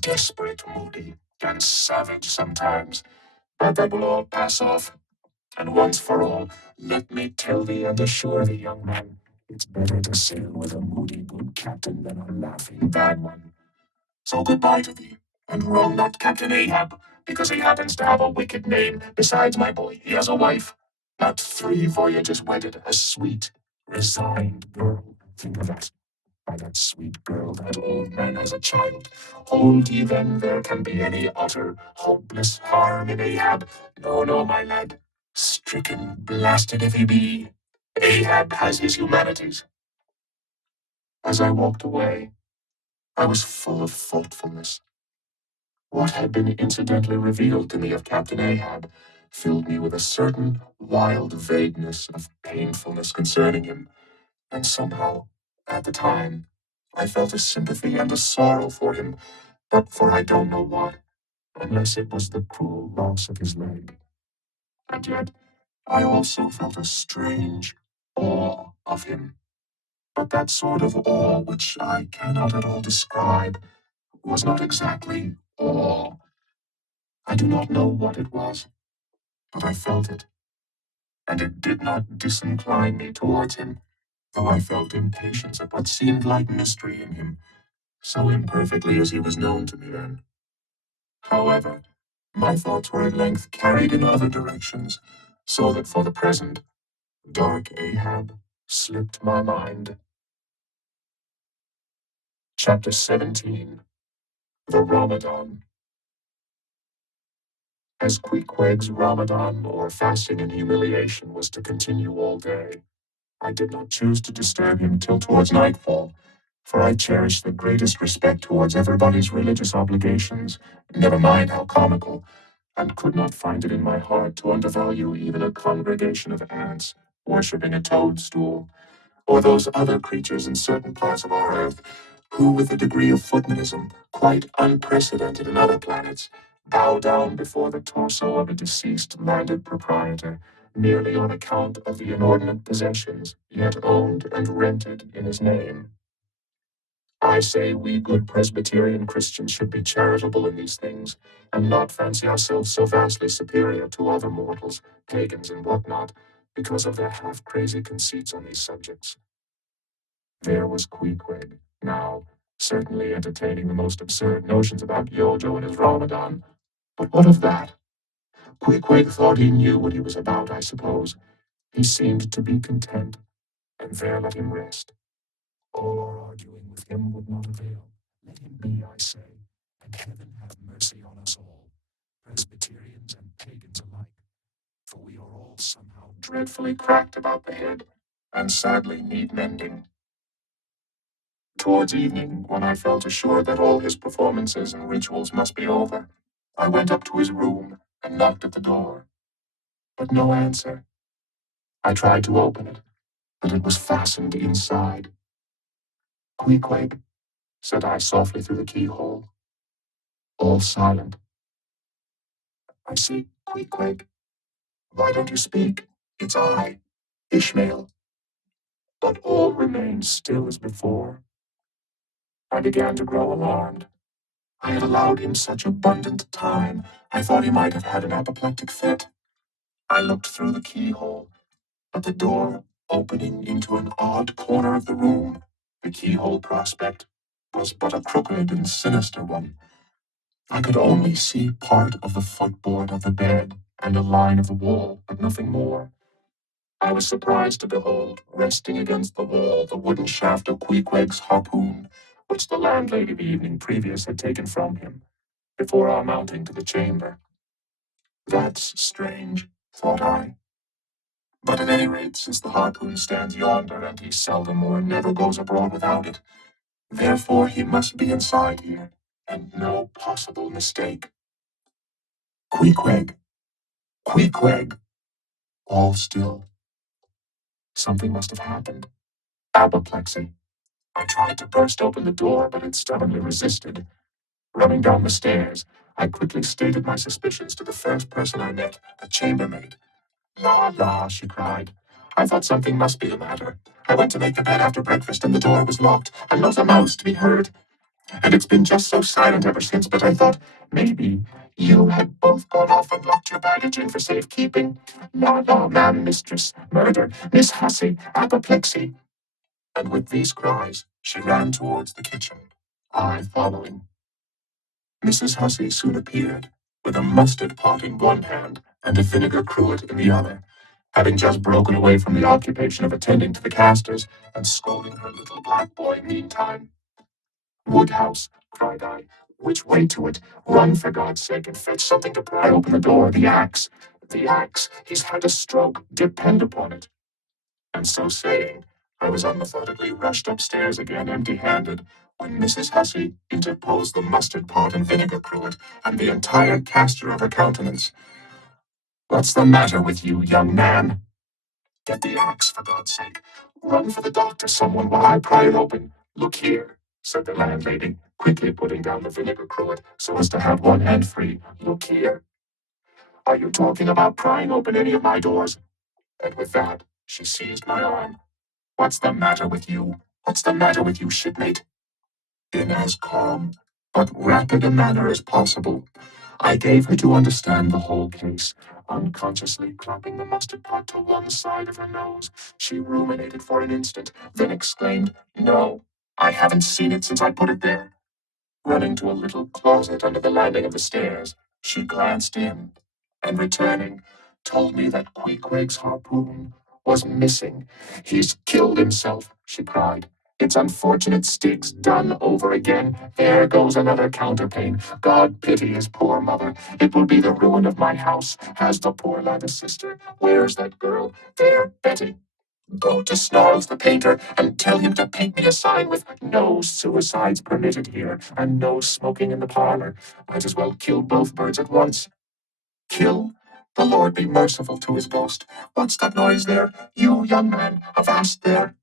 desperate, moody, and savage sometimes. But that will all pass off, and once for all, let me tell thee and assure thee, young man, it's better to sail with a moody good captain than a laughing bad one. So goodbye to thee, and wrong not Captain Ahab, because he happens to have a wicked name. Besides, my boy, he has a wife. Not 3 voyages wedded, a sweet, resigned girl. Think of that. By that sweet girl, that old man has a child. Hold ye then there can be any utter, hopeless harm in Ahab? No, no, my lad. Stricken, blasted if he be, Ahab has his humanities. As I walked away, I was full of thoughtfulness. What had been incidentally revealed to me of Captain Ahab filled me with a certain wild vagueness of painfulness concerning him, and somehow, at the time, I felt a sympathy and a sorrow for him, but for I don't know what, unless it was the cruel loss of his leg. And yet, I also felt a strange awe of him, but that sort of awe which I cannot at all describe was not exactly awe. I do not know what it was, but I felt it, and it did not disincline me towards him, though I felt impatience at what seemed like mystery in him, so imperfectly as he was known to me then. However, my thoughts were at length carried in other directions, so that for the present, dark Ahab slipped my mind. Chapter 17. The Ramadan. As Queequeg's Ramadan, or fasting and humiliation, was to continue all day, I did not choose to disturb him till towards nightfall, for I cherished the greatest respect towards everybody's religious obligations, never mind how comical, and could not find it in my heart to undervalue even a congregation of ants worshipping a toadstool, or those other creatures in certain parts of our earth who, with a degree of footmanism quite unprecedented in other planets, bow down before the torso of a deceased landed proprietor merely on account of the inordinate possessions yet owned and rented in his name. I say we good Presbyterian Christians should be charitable in these things, and not fancy ourselves so vastly superior to other mortals, pagans and what not, because of their half-crazy conceits on these subjects. There was Queequeg, now, certainly entertaining the most absurd notions about Yojo and his Ramadan. But what of that? Queequeg thought he knew what he was about, I suppose. He seemed to be content, and there let him rest. All our arguing with him would not avail. Let him be, I say, and heaven have mercy on us all, Presbyterians and pagans alike, for we are all somehow dreadfully cracked about the head, and sadly need mending. Towards evening, when I felt assured that all his performances and rituals must be over, I went up to his room and knocked at the door, but no answer. I tried to open it, but it was fastened inside. Queequeg, said I softly through the keyhole. All silent. I say, Queequeg, why don't you speak? It's I, Ishmael. But all remained still as before. I began to grow alarmed. I had allowed him such abundant time, I thought he might have had an apoplectic fit. I looked through the keyhole, but the door opening into an odd corner of the room, the keyhole prospect, was but a crooked and sinister one. I could only see part of the footboard of the bed and a line of the wall, but nothing more. I was surprised to behold, resting against the wall, the wooden shaft of Queequeg's harpoon, which the landlady the evening previous had taken from him, before our mounting to the chamber. That's strange, thought I. But at any rate, since the harpoon stands yonder, and he seldom or never goes abroad without it, therefore he must be inside here, and no possible mistake. Queequeg, Queequeg, all still. Something must have happened. Apoplexy. I tried to burst open the door, but it stubbornly resisted. Running down the stairs, I quickly stated my suspicions to the first person I met, the chambermaid. La, la, she cried. I thought something must be the matter. I went to make the bed after breakfast, and the door was locked, and not a mouse to be heard. And it's been just so silent ever since, but I thought, maybe you had both gone off and locked your baggage in for safekeeping. La, la, ma'am, mistress, murder, Miss Hussy, apoplexy. And with these cries, she ran towards the kitchen, I following. Mrs. Hussey soon appeared, with a mustard pot in one hand and a vinegar cruet in the other, having just broken away from the occupation of attending to the castors and scolding her little black boy meantime. Woodhouse, cried I, which way to it? Run, for God's sake, and fetch something to pry open the door. The axe. The axe. He's had a stroke. Depend upon it. And so saying, I was unmethodically rushed upstairs again empty-handed, when Mrs. Hussey interposed the mustard pot and vinegar cruet, and the entire castor of her countenance. What's the matter with you, young man? Get the axe, for God's sake. Run for the doctor, someone, while I pry it open. Look here, said the landlady, quickly putting down the vinegar cruet so as to have one hand free. Look here. Are you talking about prying open any of my doors? And with that, she seized my arm. What's the matter with you? What's the matter with you, shipmate? In as calm but rapid a manner as possible, I gave her to understand the whole case. Unconsciously clapping the mustard pot to one side of her nose, she ruminated for an instant, then exclaimed, No, I haven't seen it since I put it there. Running to a little closet under the landing of the stairs, she glanced in, and returning, told me that Queequeg's harpoon was missing. He's killed himself, she cried. It's unfortunate Stig's done over again. There goes another counterpane. God pity his poor mother. It will be the ruin of my house. Has the poor lad a sister? Where's that girl? There, Betty. Go to Snarls the painter and tell him to paint me a sign with no suicides permitted here and no smoking in the parlor. Might as well kill both birds at once. Kill? The Lord be merciful to his ghost. What's that noise there? You, young man, avast there.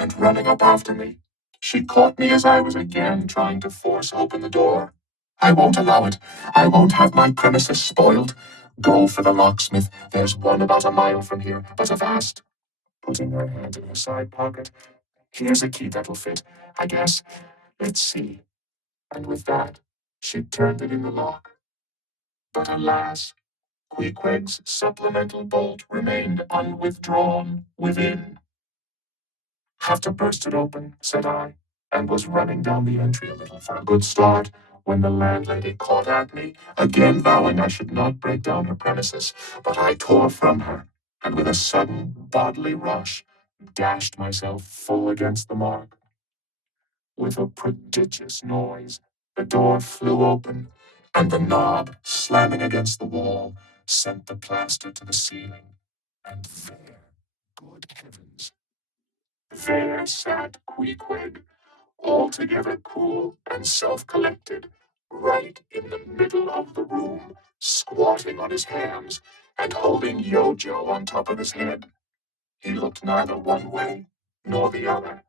And running up after me, she caught me as I was again trying to force open the door. I won't allow it. I won't have my premises spoiled. Go for the locksmith. There's one about a mile from here, but avast. Putting her hand in her side pocket. Here's a key that'll fit, I guess. Let's see. And with that, she turned it in the lock. But alas, Queequeg's supplemental bolt remained unwithdrawn within. "Have to burst it open," said I, and was running down the entry a little for a good start, when the landlady caught at me, again vowing I should not break down her premises. But I tore from her, and with a sudden bodily rush, dashed myself full against the mark. With a prodigious noise, the door flew open, and the knob, slamming against the wall, sent the plaster to the ceiling. And there, good heavens, there sat Queequeg, altogether cool and self-collected, right in the middle of the room, squatting on his hams and holding Yojo on top of his head. He looked neither one way nor the other,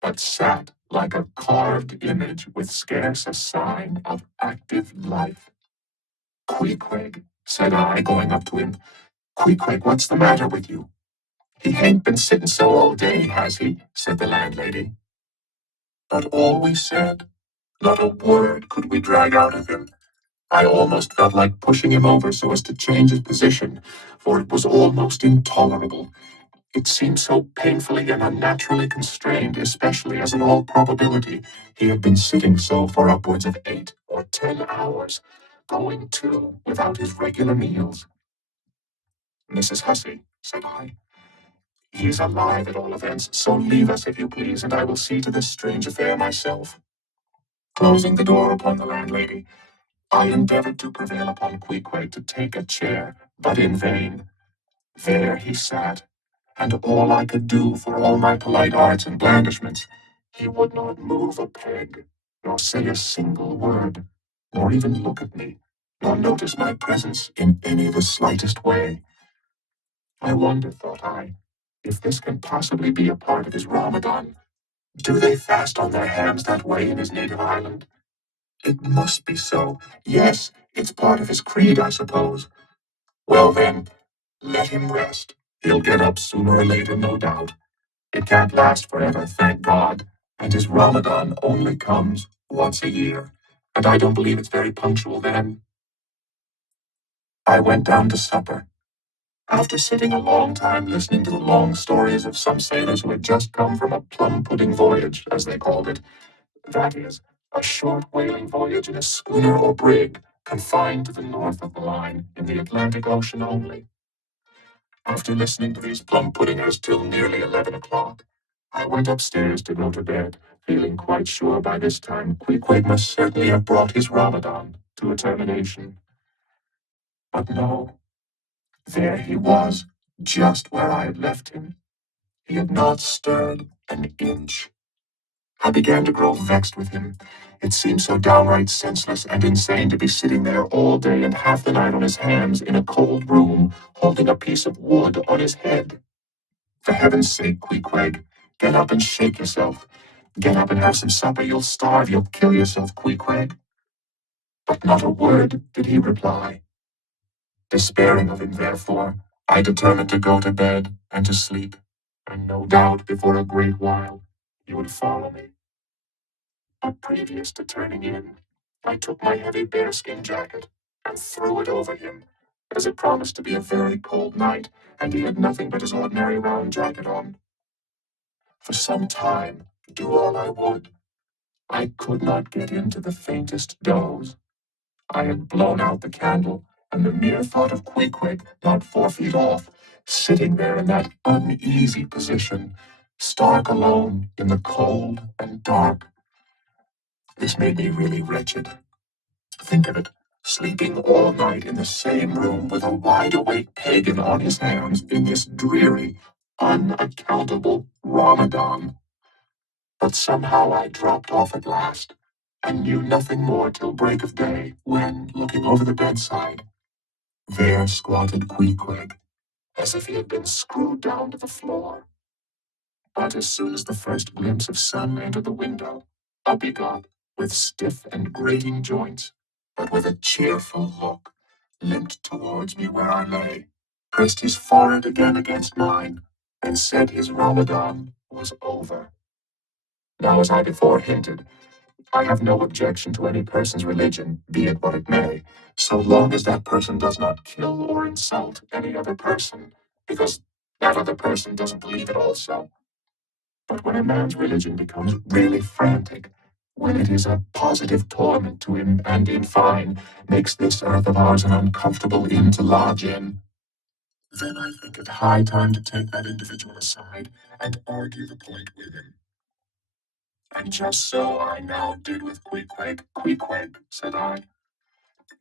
but sat like a carved image with scarce a sign of active life. "Queequeg," said I, going up to him. "Queequeg, what's the matter with you?" "He hain't been sitting so all day, has he?" said the landlady. But all we said, not a word could we drag out of him. I almost felt like pushing him over so as to change his position, for it was almost intolerable. It seemed so painfully and unnaturally constrained, especially as in all probability he had been sitting so for upwards of 8 or 10 hours, going too without his regular meals. "Mrs. Hussey," said I, "he's alive at all events, so leave us if you please, and I will see to this strange affair myself." Closing the door upon the landlady, I endeavored to prevail upon Queequeg to take a chair, but in vain. There he sat, and all I could do for all my polite arts and blandishments, he would not move a peg, nor say a single word, nor even look at me, nor notice my presence in any the slightest way. I wonder, thought I, if this can possibly be a part of his Ramadan. Do they fast on their hams that way in his native island? It must be so. Yes, it's part of his creed, I suppose. Well then, let him rest. He'll get up sooner or later, no doubt. It can't last forever, thank God. And his Ramadan only comes once a year. And I don't believe it's very punctual then. I went down to supper. After sitting a long time listening to the long stories of some sailors who had just come from a plum pudding voyage, as they called it, that is, a short whaling voyage in a schooner or brig, confined to the north of the line, in the Atlantic Ocean only. After listening to these plum puddingers till nearly 11 o'clock, I went upstairs to go to bed, feeling quite sure by this time Queequeg must certainly have brought his Ramadan to a termination. But no, there he was, just where I had left him. He had not stirred an inch. I began to grow vexed with him. It seemed so downright senseless and insane to be sitting there all day and half the night on his hands in a cold room, holding a piece of wood on his head. For heaven's sake, Queequeg, get up and shake yourself. Get up and have some supper. You'll starve. You'll kill yourself, Queequeg. But not a word did he reply. Despairing of him, therefore, I determined to go to bed and to sleep, and no doubt before a great while he would follow me. But previous to turning in, I took my heavy bearskin jacket and threw it over him, as it promised to be a very cold night, and he had nothing but his ordinary round jacket on. For some time, do all I would, I could not get into the faintest doze. I had blown out the candle, and the mere thought of Queequeg, not 4 feet off, sitting there in that uneasy position, stark alone in the cold and dark, this made me really wretched. Think of it, sleeping all night in the same room with a wide-awake pagan on his hands in this dreary, unaccountable Ramadan. But somehow I dropped off at last, and knew nothing more till break of day, when, looking over the bedside, there squatted Queequeg, as if he had been screwed down to the floor. But as soon as the first glimpse of sun entered the window, up he got, with stiff and grating joints, but with a cheerful look, limped towards me where I lay, pressed his forehead again against mine, and said his Ramadan was over. Now, as I before hinted, I have no objection to any person's religion, be it what it may, so long as that person does not kill or insult any other person, because that other person doesn't believe it also. But when a man's religion becomes really frantic, when it is a positive torment to him and, in fine, makes this earth of ours an uncomfortable inn to lodge in, then I think it high time to take that individual aside and argue the point with him. And just so I now did with Queequeg. Queequeg, said I,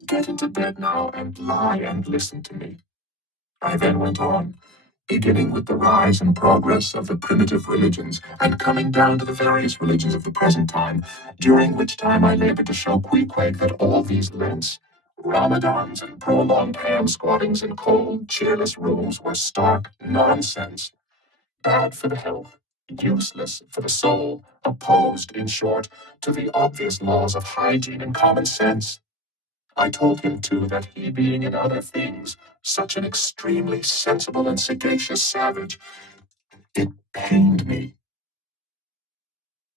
get into bed now and lie and listen to me. I then went on, beginning with the rise and progress of the primitive religions and coming down to the various religions of the present time, during which time I labored to show Queequeg that all these Lents, Ramadans, and prolonged ham squattings in cold, cheerless rooms were stark nonsense, bad for the health, useless for the soul, opposed, in short, to the obvious laws of hygiene and common sense. I told him, too, that he being in other things such an extremely sensible and sagacious savage, it pained me,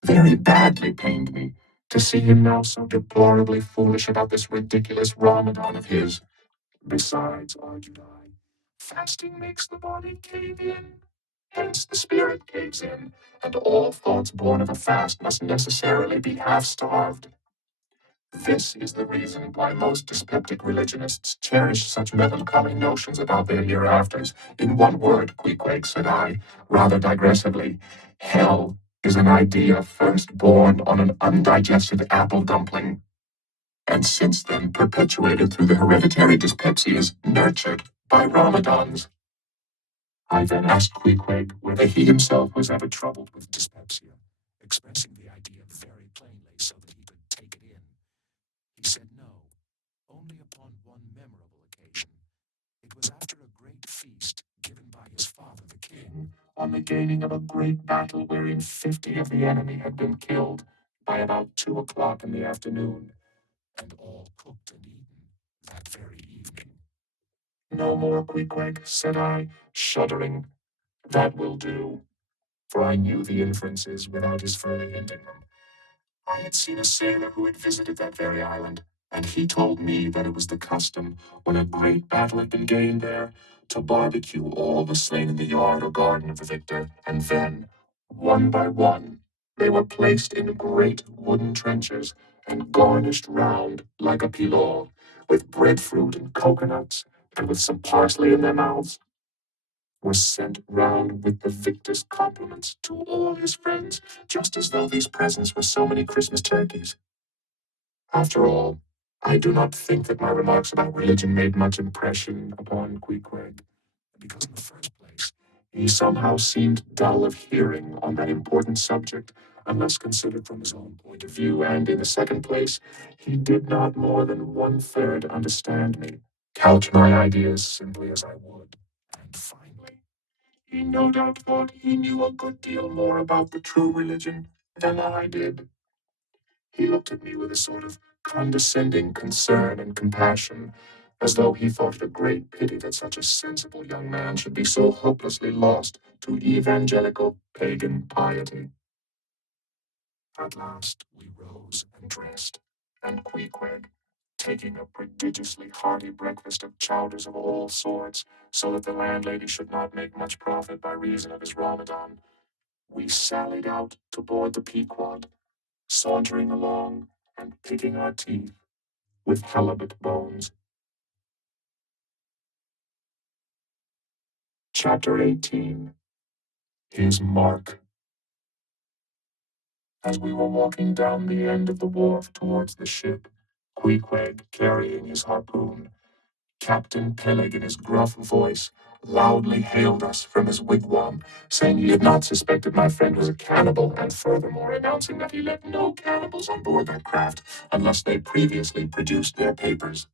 very badly pained me, to see him now so deplorably foolish about this ridiculous Ramadan of his. Besides, argued I, fasting makes the body cave in. Hence the spirit caves in, and all thoughts born of a fast must necessarily be half-starved. This is the reason why most dyspeptic religionists cherish such melancholy notions about their hereafters. In one word, Queequeg, said I, rather digressively, hell is an idea first born on an undigested apple dumpling, and since then perpetuated through the hereditary dyspepsias nurtured by Ramadans. I then asked Queequeg whether he himself was ever troubled with dyspepsia, expressing the idea very plainly so that he could take it in. He said no, only upon one memorable occasion. It was after a great feast given by his father the king, on the gaining of a great battle wherein 50 of the enemy had been killed by about 2 o'clock in the afternoon, and all cooked and eaten that very evening. No more, Queequeg, said I, shuddering. That will do, for I knew the inferences without his further hinting them. I had seen a sailor who had visited that very island, and he told me that it was the custom, when a great battle had been gained there, to barbecue all the slain in the yard or garden of the victor, and then, one by one, they were placed in great wooden trenchers and garnished round like a pilaw, with breadfruit and coconuts, and with some parsley in their mouths, were sent round with the victor's compliments to all his friends, just as though these presents were so many Christmas turkeys. After all, I do not think that my remarks about religion made much impression upon Queequeg, because in the first place, he somehow seemed dull of hearing on that important subject, unless considered from his own point of view, and in the second place, he did not more than one-third understand me, couch my ideas simply as I would, and finally, he no doubt thought he knew a good deal more about the true religion than I did. He looked at me with a sort of condescending concern and compassion, as though he thought it a great pity that such a sensible young man should be so hopelessly lost to evangelical pagan piety. At last we rose and dressed, and Queequeg, taking a prodigiously hearty breakfast of chowders of all sorts, so that the landlady should not make much profit by reason of his Ramadan, we sallied out to board the Pequod, sauntering along and picking our teeth with halibut bones. Chapter 18. His Mark. As we were walking down the end of the wharf towards the ship, Queequeg carrying his harpoon, Captain Peleg in his gruff voice loudly hailed us from his wigwam, saying he had not suspected my friend was a cannibal, and furthermore announcing that he let no cannibals on board that craft unless they previously produced their papers.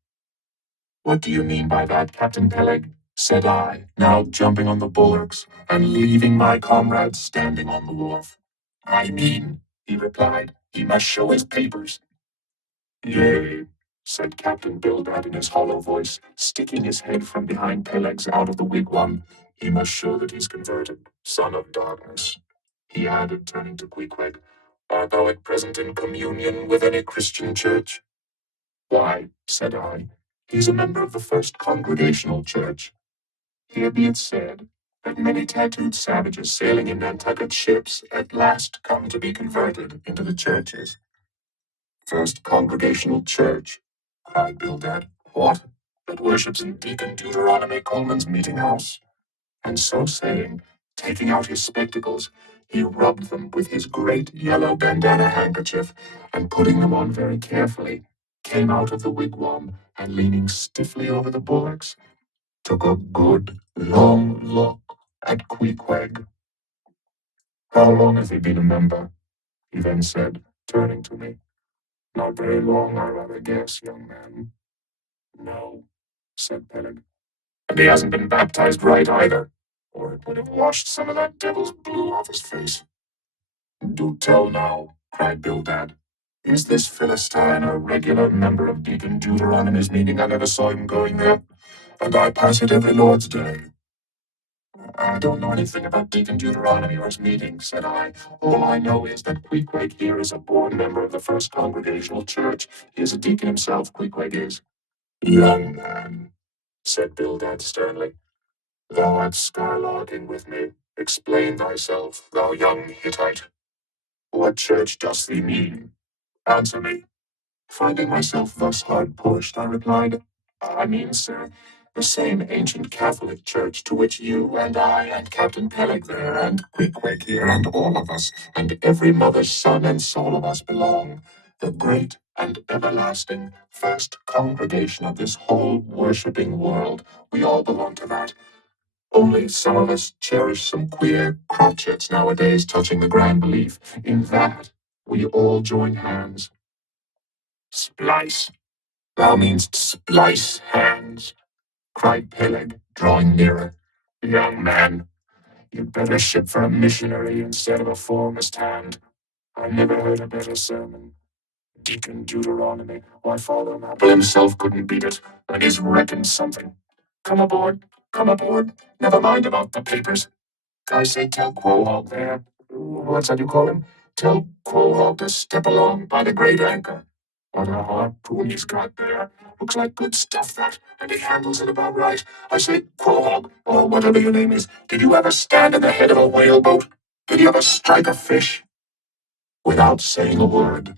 What do you mean by that, Captain Peleg? Said I, now jumping on the bulwarks and leaving my comrades standing on the wharf. I mean, he replied, he must show his papers. Yea, said Captain Bildad in his hollow voice, sticking his head from behind Peleg's out of the wigwam. He must show that he's converted, son of darkness. He added, turning to Queequeg, Art thou at present in communion with any Christian church? Why, said I, he is a member of the First Congregational Church. Here be it said that many tattooed savages sailing in Nantucket ships at last come to be converted into the churches. First Congregational Church, cried Bildad. What? That worships in Deacon Deuteronomy Coleman's meeting house? And so saying, taking out his spectacles, he rubbed them with his great yellow bandana handkerchief, and putting them on very carefully, came out of the wigwam, and leaning stiffly over the bulwarks, took a good, long look at Queequeg. How long has he been a member? He then said, turning to me. Not very long, I rather guess, young man. No, said Peleg. And he hasn't been baptized right either, or it would have washed some of that devil's blue off his face. Do tell now, cried Bildad. Is this Philistine a regular member of Deacon Deuteronomy's meeting? I never saw him going there, and I pass it every Lord's Day. I don't know anything about Deacon Deuteronomy or his meeting, said I. All I know is that Queequeg here is a born member of the First Congregational Church. He is a deacon himself, Queequeg is. Young man, said Bildad sternly, thou art skylarking with me. Explain thyself, thou young Hittite. What church dost thee mean? Answer me. Finding myself thus hard pushed, I replied, I mean, sir, the same ancient Catholic church to which you and I and Captain Peleg there and Queequeg here and all of us and every mother's son and soul of us belong. The great and everlasting first congregation of this whole worshipping world. We all belong to that. Only some of us cherish some queer crotchets nowadays touching the grand belief. In that, we all join hands. Splice. Thou meanst splice hands, cried Peleg, drawing nearer. Young man, you'd better ship for a missionary instead of a foremast hand. I never heard a better sermon. Deacon Deuteronomy, why Father Apple himself couldn't beat it, and he's reckoned something. Come aboard, come aboard. Never mind about the papers. I say tell Quahog there, what's that you call him? Tell Quahog to step along by the great anchor. What a harpoon he's got there. Looks like good stuff, that, and he handles it about right. I say, Quahog, or whatever your name is, did you ever stand in the head of a whaleboat? Did you ever strike a fish? Without saying a word,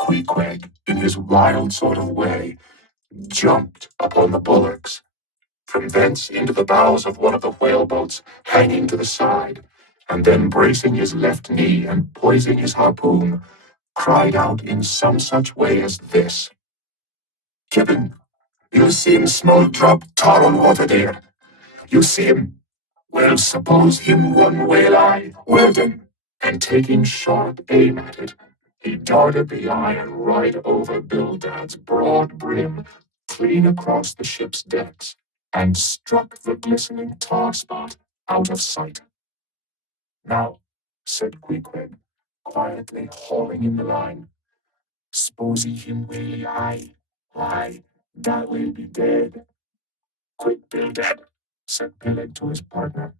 Queequeg, in his wild sort of way, jumped upon the bulwarks, from thence into the bows of one of the whaleboats hanging to the side, and then bracing his left knee and poising his harpoon, cried out in some such way as this. Kippen, you see him small drop tar on water there. You see him. Well, suppose him run whale eye, well then, and taking sharp aim at it, he darted the iron right over Bildad's broad brim, clean across the ship's decks, and struck the glistening tar spot out of sight. Now, said Queequeg, quietly hauling in the line, "S'pose him whaley eye, why, that will be dead." Quick, Bildad, said Peleg to his partner,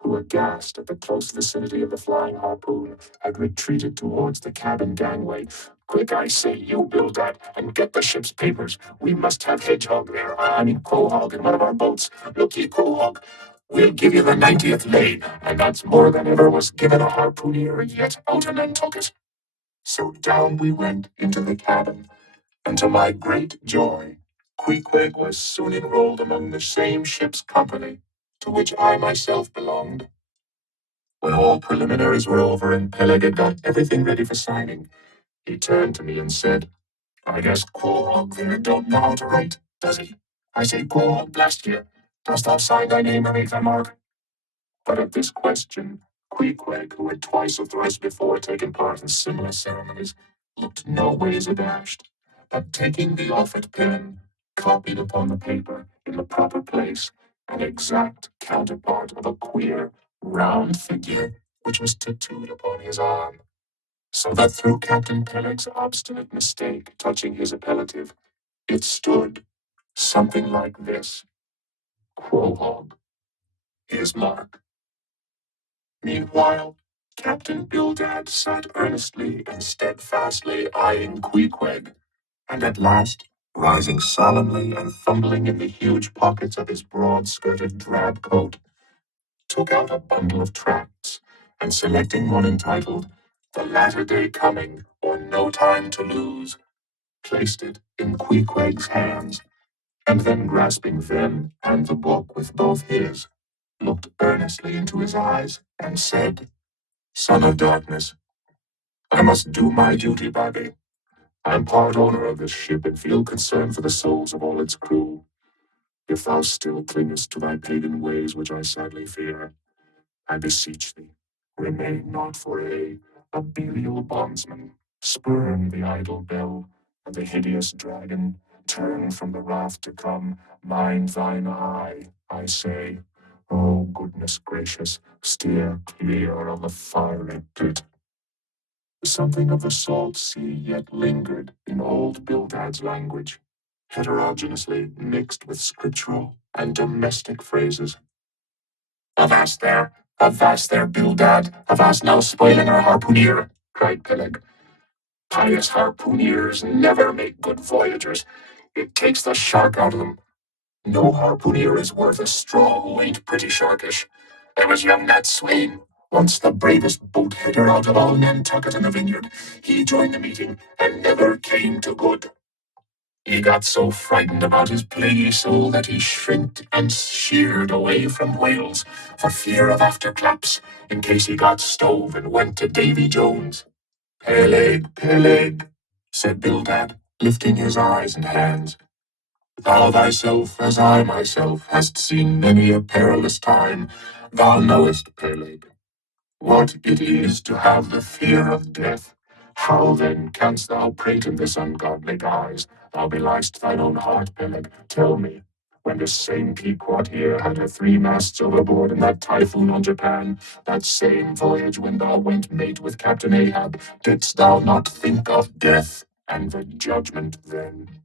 who, aghast at the close vicinity of the flying harpoon, had retreated towards the cabin gangway. Quick, I say, you, Bildad, and get the ship's papers. We must have Hedgehog there, I mean Quahog, in one of our boats. Look ye, Quahog, we'll give you the 90th lay, and that's more than ever was given a harpooner yet out in Nantucket. So down we went into the cabin, and to my great joy, Queequeg was soon enrolled among the same ship's company to which I myself belonged. When all preliminaries were over and Peleg had got everything ready for signing, he turned to me and said, I guess Quahog there don't know how to write, does he? I say, Quahog, blast you, dost thou sign thy name or make thy mark? But at this question, Queequeg, who had twice or thrice before taken part in similar ceremonies, looked no ways abashed, but taking the offered pen, copied upon the paper, in the proper place, an exact counterpart of a queer, round figure which was tattooed upon his arm, so that through Captain Peleg's obstinate mistake touching his appellative, it stood something like this: Quahog, his mark. Meanwhile, Captain Bildad sat earnestly and steadfastly eyeing Queequeg, and at last, rising solemnly and fumbling in the huge pockets of his broad-skirted drab coat, took out a bundle of tracts, and selecting one entitled "The Latter Day Coming, or No Time to Lose," placed it in Queequeg's hands, and then grasping them and the book with both his, looked earnestly into his eyes, and said, "Son of darkness, I must do my duty, Bobby. I am part owner of this ship and feel concern for the souls of all its crew. If thou still clingest to thy pagan ways, which I sadly fear, I beseech thee, remain not for a Belial bondsman. Spurn the idle bell and the hideous dragon. Turn from the wrath to come. Mind thine eye, I say. Oh, goodness gracious, steer clear of the fiery pit." Something of the salt sea yet lingered in old Bildad's language, heterogeneously mixed with scriptural and domestic phrases. Avast there, Bildad, avast now spoiling our harpooneer," cried Peleg. "Pious harpooneers never make good voyagers. It takes the shark out of them. No harpooneer is worth a straw who ain't pretty sharkish. There was young Nat Swain, once the bravest boat header out of all Nantucket and the Vineyard. He joined the meeting and never came to good. He got so frightened about his plaguey soul that he shrinked and sheered away from whales for fear of afterclaps, in case he got stove and went to Davy Jones. "Peleg, Peleg," said Bildad, lifting his eyes and hands. "Thou thyself, as I myself, hast seen many a perilous time. Thou knowest, Peleg, what it is to have the fear of death. How then canst thou prate in this ungodly guise? Thou beliest thine own heart, Peleg. Tell me, when this same Pequod here had her three masts overboard in that typhoon on Japan, that same voyage when thou went mate with Captain Ahab, didst thou not think of death and the judgment then?"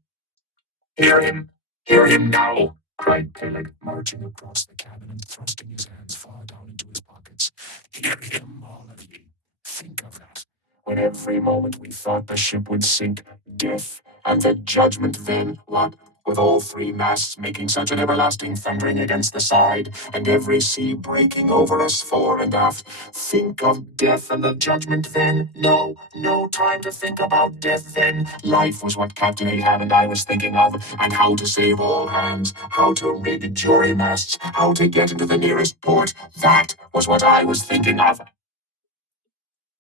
Hear him now," cried Peleg, marching across the cabin and thrusting his hands far down into his pockets. "Hear him, all of ye. Think of that. When every moment we thought the ship would sink, death and the judgment then, what, with all three masts making such an everlasting thundering against the side, and every sea breaking over us fore and aft. Think of death and the judgment then? No, no time to think about death then. Life was what Captain Ahab and I was thinking of, and how to save all hands, how to rig jury masts, how to get into the nearest port. That was what I was thinking of."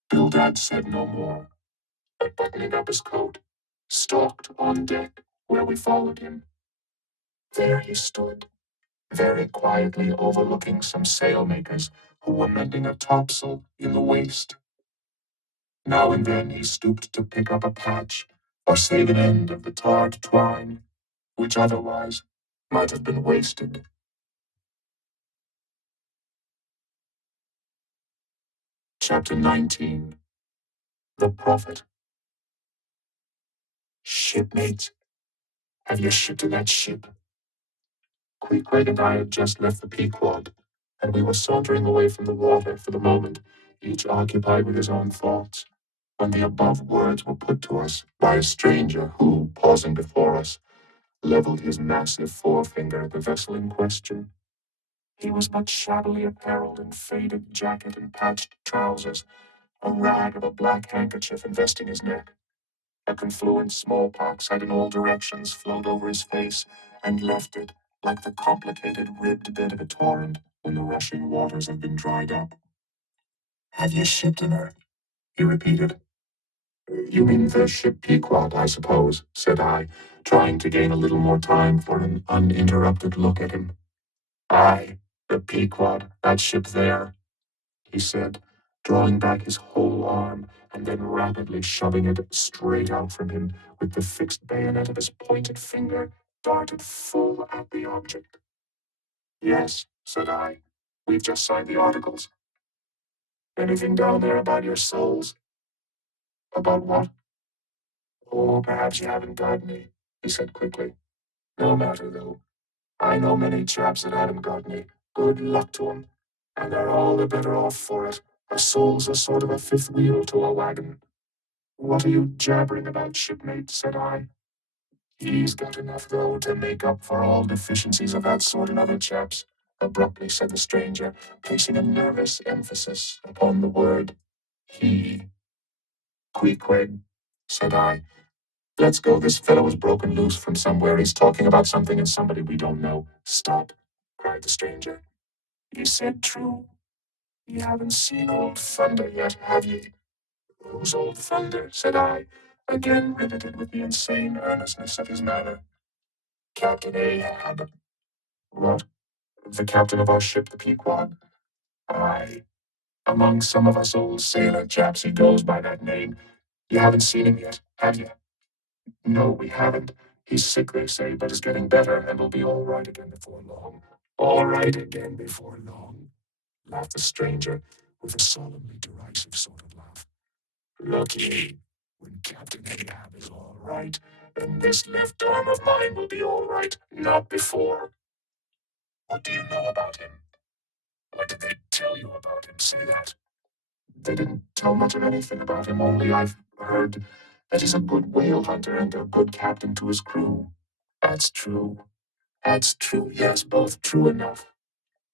Bildad said no more, but buttoning up his coat, stalked on deck where we followed him. There he stood, very quietly overlooking some sailmakers who were mending a topsail in the waist. Now and then he stooped to pick up a patch or save an end of the tarred twine, which otherwise might have been wasted. Chapter 19. The Prophet. "Shipmates, have you shipped in that ship?" Queequeg and I had just left the Pequod, and we were sauntering away from the water for the moment, each occupied with his own thoughts, when the above words were put to us by a stranger who, pausing before us, leveled his massive forefinger at the vessel in question. He was but shabbily apparelled in faded jacket and patched trousers, a rag of a black handkerchief investing his neck. A confluent smallpox had in all directions flowed over his face and left it like the complicated ribbed bed of a torrent when the rushing waters have been dried up. "Have you shipped in her?" he repeated. "You mean the ship Pequod, I suppose," said I, trying to gain a little more time for an uninterrupted look at him. "Aye, the Pequod, that ship there," he said, drawing back his whole arm and then rapidly shoving it straight out from him with the fixed bayonet of his pointed finger darted full at the object. "Yes," said I, "we've just signed the articles." "Anything down there about your souls?" "About what?" "Oh, perhaps you haven't got any," he said quickly. "No matter, though. I know many chaps that haven't got any. Good luck to 'em, and they're all the better off for it. A soul's a sort of a fifth wheel to a wagon. What are you jabbering about, shipmate? Said I. He's got enough, though, to make up for all deficiencies of that sort in other chaps, abruptly said the stranger, placing a nervous emphasis upon the word he. Queequeg, said I. Let's go. This fellow was broken loose from somewhere. He's talking about something and somebody we don't know. Stop, cried the stranger. You said true. You haven't seen old Thunder yet, have ye? Who's old Thunder? Said I, again riveted with the insane earnestness of his manner. Captain Ahab. What? The captain of our ship, the Pequod? Aye. Among some of us old sailor chaps, he goes by that name. You haven't seen him yet, have you? No, we haven't. He's sick, they say, but is getting better and will be all right again before long. All right again before long, laughed the stranger with a solemnly derisive sort of laugh. Looky, when Captain Ahab is all right, then this left arm of mine will be all right, not before. What do you know about him? What did they tell you about him? Say that. They didn't tell much of anything about him, only I've heard that he's a good whale hunter and a good captain to his crew. That's true. That's true, yes, both true enough.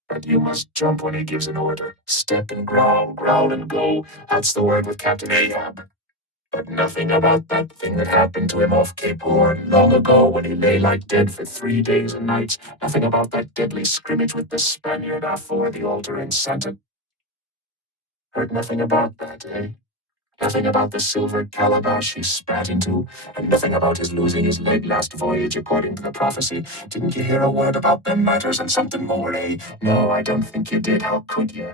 But you must jump when he gives an order. Step and growl, growl and go. That's the word with Captain Ahab. But nothing about that thing that happened to him off Cape Horn long ago when he lay like dead for 3 days and nights. Nothing about that deadly scrimmage with the Spaniard afore the altar in Santa. Heard nothing about that, eh? Nothing about the silver calabash he spat into, and nothing about his losing his leg last voyage according to the prophecy. Didn't you hear a word about them matters and something more, eh? No, I don't think you did. How could you?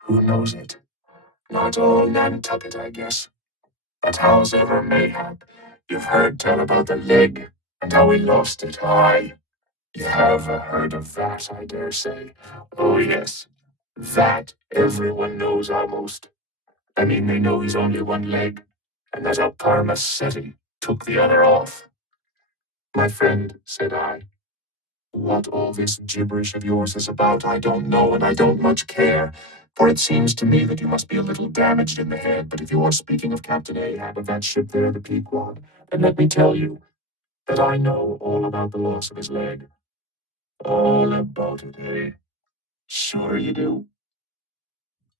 Who knows it? Not all Nantucket, I guess. But howsoever mayhap, you've heard tell about the leg, and how we lost it. Aye, you have heard of that, I dare say. Oh, yes, that everyone knows almost. I mean, they know he's only one leg, and that our Parmacetti took the other off. My friend, said I, what all this gibberish of yours is about, I don't know, and I don't much care. For it seems to me that you must be a little damaged in the head. But if you are speaking of Captain Ahab of that ship there, the Pequod, then let me tell you that I know all about the loss of his leg. All about it, eh? Sure you do.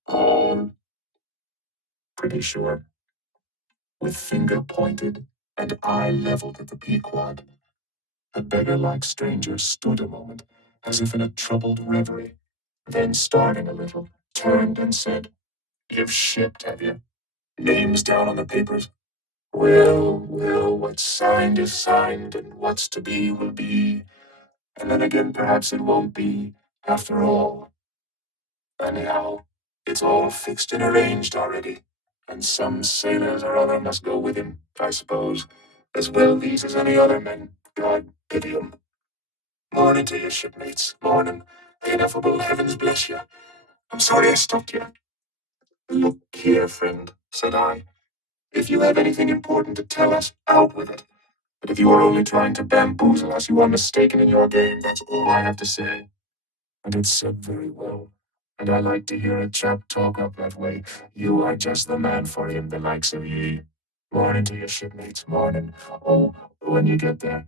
All pretty sure. With finger pointed and eye leveled at the Pequod, the beggar-like stranger stood a moment, as if in a troubled reverie, then starting a little, turned and said, You've shipped, have you? Names down on the papers? Well, well, what's signed is signed, and what's to be will be. And then again, perhaps it won't be, after all. Anyhow, it's all fixed and arranged already, and some sailors or other must go with him, I suppose, as well these as any other men. God pity 'em. Morning to you, shipmates. Morning. The ineffable heavens bless you. I'm sorry I stopped you. Look here, friend, said I. If you have anything important to tell us, out with it. But if you are only trying to bamboozle us, you are mistaken in your game. That's all I have to say. And it's said very well. And I like to hear a chap talk up that way. You are just the man for him, the likes of ye. Morning to your shipmates, morning. Oh, when you get there,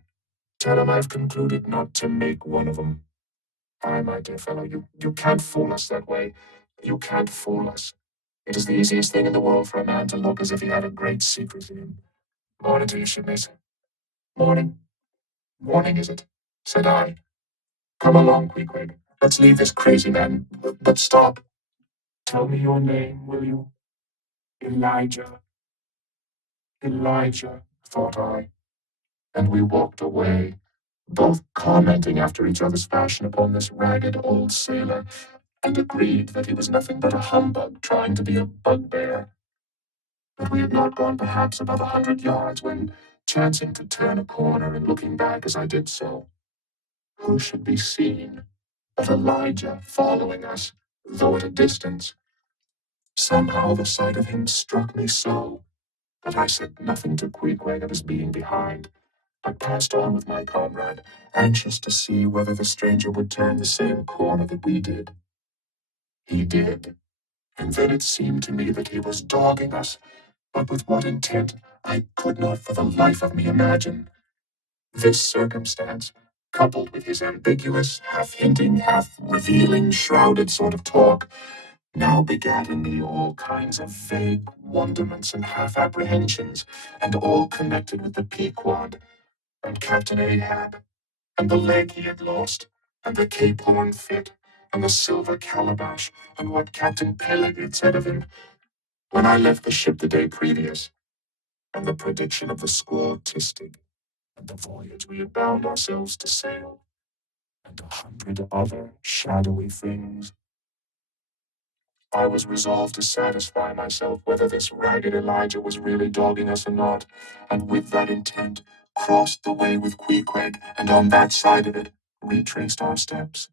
tell him I've concluded not to make one of 'em. Aye, my dear fellow, you can't fool us that way. You can't fool us. It is the easiest thing in the world for a man to look as if he had a great secret in him. Morning to you, shipmates. Morning. Morning, is it? Said I. Come along, Queequeg. Let's leave this crazy man. But stop. Tell me your name, will you? Elijah. Elijah, thought I. And we walked away, both commenting after each other's fashion upon this ragged old sailor, and agreed that he was nothing but a humbug trying to be a bugbear. But we had not gone perhaps above 100 yards when, chancing to turn a corner and looking back as I did so, who should be seen but Elijah following us, though at a distance. Somehow the sight of him struck me so that I said nothing to Queequeg of his being behind, but passed on with my comrade, anxious to see whether the stranger would turn the same corner that we did. He did, And then it seemed to me that he was dogging us, but with what intent I could not for the life of me imagine. This circumstance, coupled with his ambiguous, half-hinting, half-revealing, shrouded sort of talk, now begat in me all kinds of vague wonderments and half-apprehensions, and all connected with the Pequod, and Captain Ahab, and the leg he had lost, and the Cape Horn fit, and the silver calabash, and what Captain Peleg had said of him when I left the ship the day previous, and the prediction of the squall Tistig, and the voyage we had bound ourselves to sail, and 100 other shadowy things. I was resolved to satisfy myself whether this ragged Elijah was really dogging us or not, and with that intent crossed the way with Queequeg, and on that side of it retraced our steps.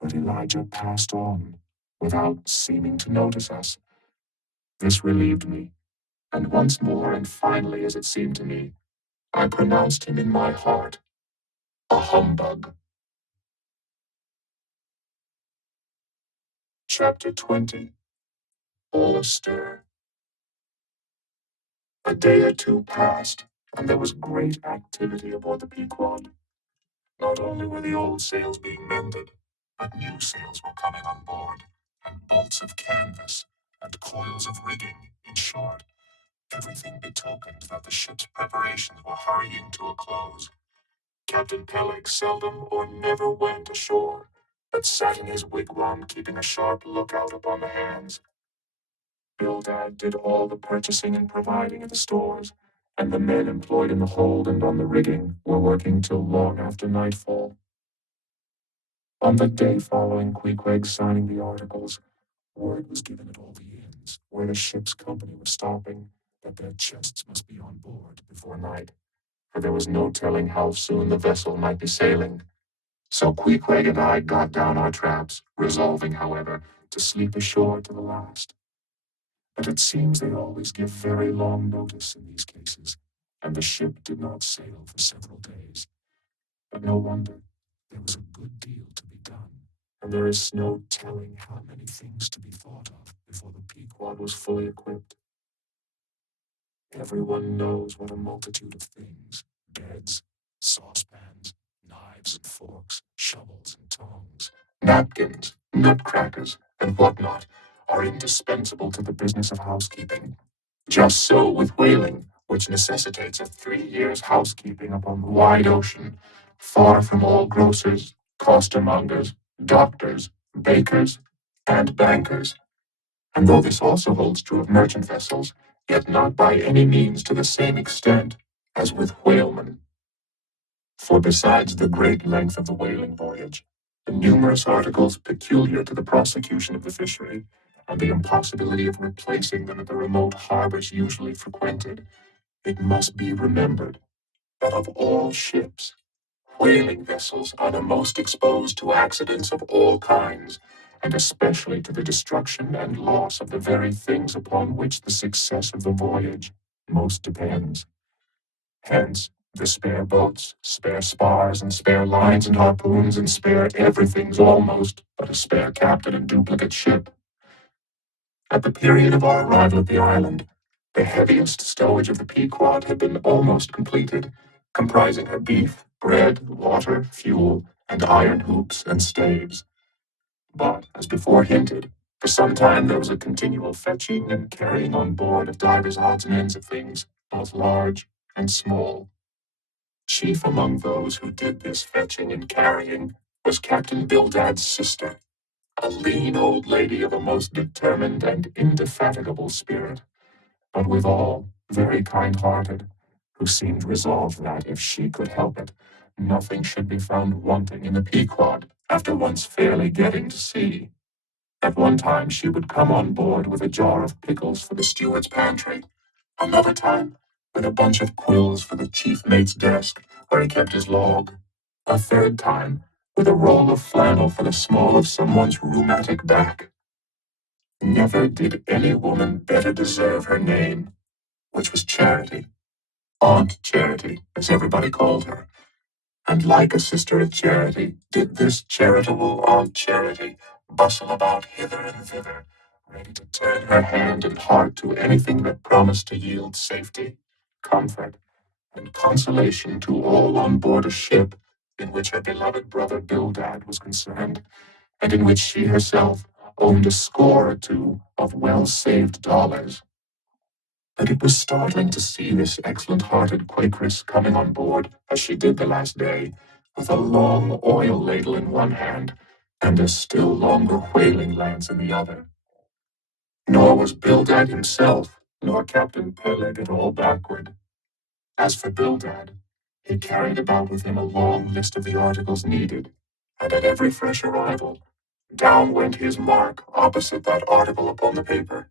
But Elijah passed on, without seeming to notice us. This relieved me, and once more, and finally, as it seemed to me, I pronounced him in my heart a humbug. Chapter 20. All astir. A day or two passed, and there was great activity aboard the Pequod. Not only were the old sails being mended, but new sails were coming on board, and bolts of canvas, and coils of rigging, in short, everything betokened that the ship's preparations were hurrying to a close. Captain Peleg seldom or never went ashore, but sat in his wigwam keeping a sharp lookout upon the hands. Bildad did all the purchasing and providing of the stores, and the men employed in the hold and on the rigging were working till long after nightfall. On the day following Queequeg signing the articles, word was given at all the inns where the ship's company was stopping that their chests must be on board before night, for there was no telling how soon the vessel might be sailing. So Queequeg and I got down our traps, resolving, however, to sleep ashore to the last. But it seems they always give very long notice in these cases, and the ship did not sail for several days. But no wonder, there was a good deal to be done, and there is no telling how many things to be thought of before the Pequod was fully equipped. Everyone knows what a multitude of things, beds, saucepans, knives and forks, shovels and tongs, napkins, nutcrackers, and whatnot, are indispensable to the business of housekeeping. Just so with whaling, which necessitates a 3 years' housekeeping upon the wide ocean, far from all grocers, costermongers, doctors, bakers, and bankers. And though this also holds true of merchant vessels, yet not by any means to the same extent as with whalemen. For besides the great length of the whaling voyage, the numerous articles peculiar to the prosecution of the fishery, and the impossibility of replacing them at the remote harbors usually frequented, it must be remembered that of all ships, whaling vessels are the most exposed to accidents of all kinds, and especially to the destruction and loss of the very things upon which the success of the voyage most depends. Hence, the spare boats, spare spars, and spare lines and harpoons, and spare everything's almost but a spare captain and duplicate ship. At the period of our arrival at the island, the heaviest stowage of the Pequod had been almost completed, comprising her beef, bread, water, fuel, and iron hoops and staves. But, as before hinted, for some time there was a continual fetching and carrying on board of divers odds and ends of things, both large and small. Chief among those who did this fetching and carrying was Captain Bildad's sister, a lean old lady of a most determined and indefatigable spirit, but withal very kind-hearted, who seemed resolved that, if she could help it, nothing should be found wanting in the Pequod after once fairly getting to sea. At one time she would come on board with a jar of pickles for the steward's pantry, another time with a bunch of quills for the chief mate's desk, where he kept his log, a third time with a roll of flannel for the small of someone's rheumatic back. Never did any woman better deserve her name, which was Charity, Aunt Charity, as everybody called her. And like a sister of Charity, did this charitable Aunt Charity bustle about hither and thither, ready to turn her hand and heart to anything that promised to yield safety, comfort, and consolation to all on board a ship in which her beloved brother Bildad was concerned, and in which she herself owned a score or two of well-saved dollars. But it was startling to see this excellent-hearted Quakeress coming on board, as she did the last day, with a long oil ladle in one hand and a still longer whaling lance in the other. Nor was Bildad himself, nor Captain Peleg at all backward. As for Bildad, he carried about with him a long list of the articles needed, and at every fresh arrival, down went his mark opposite that article upon the paper.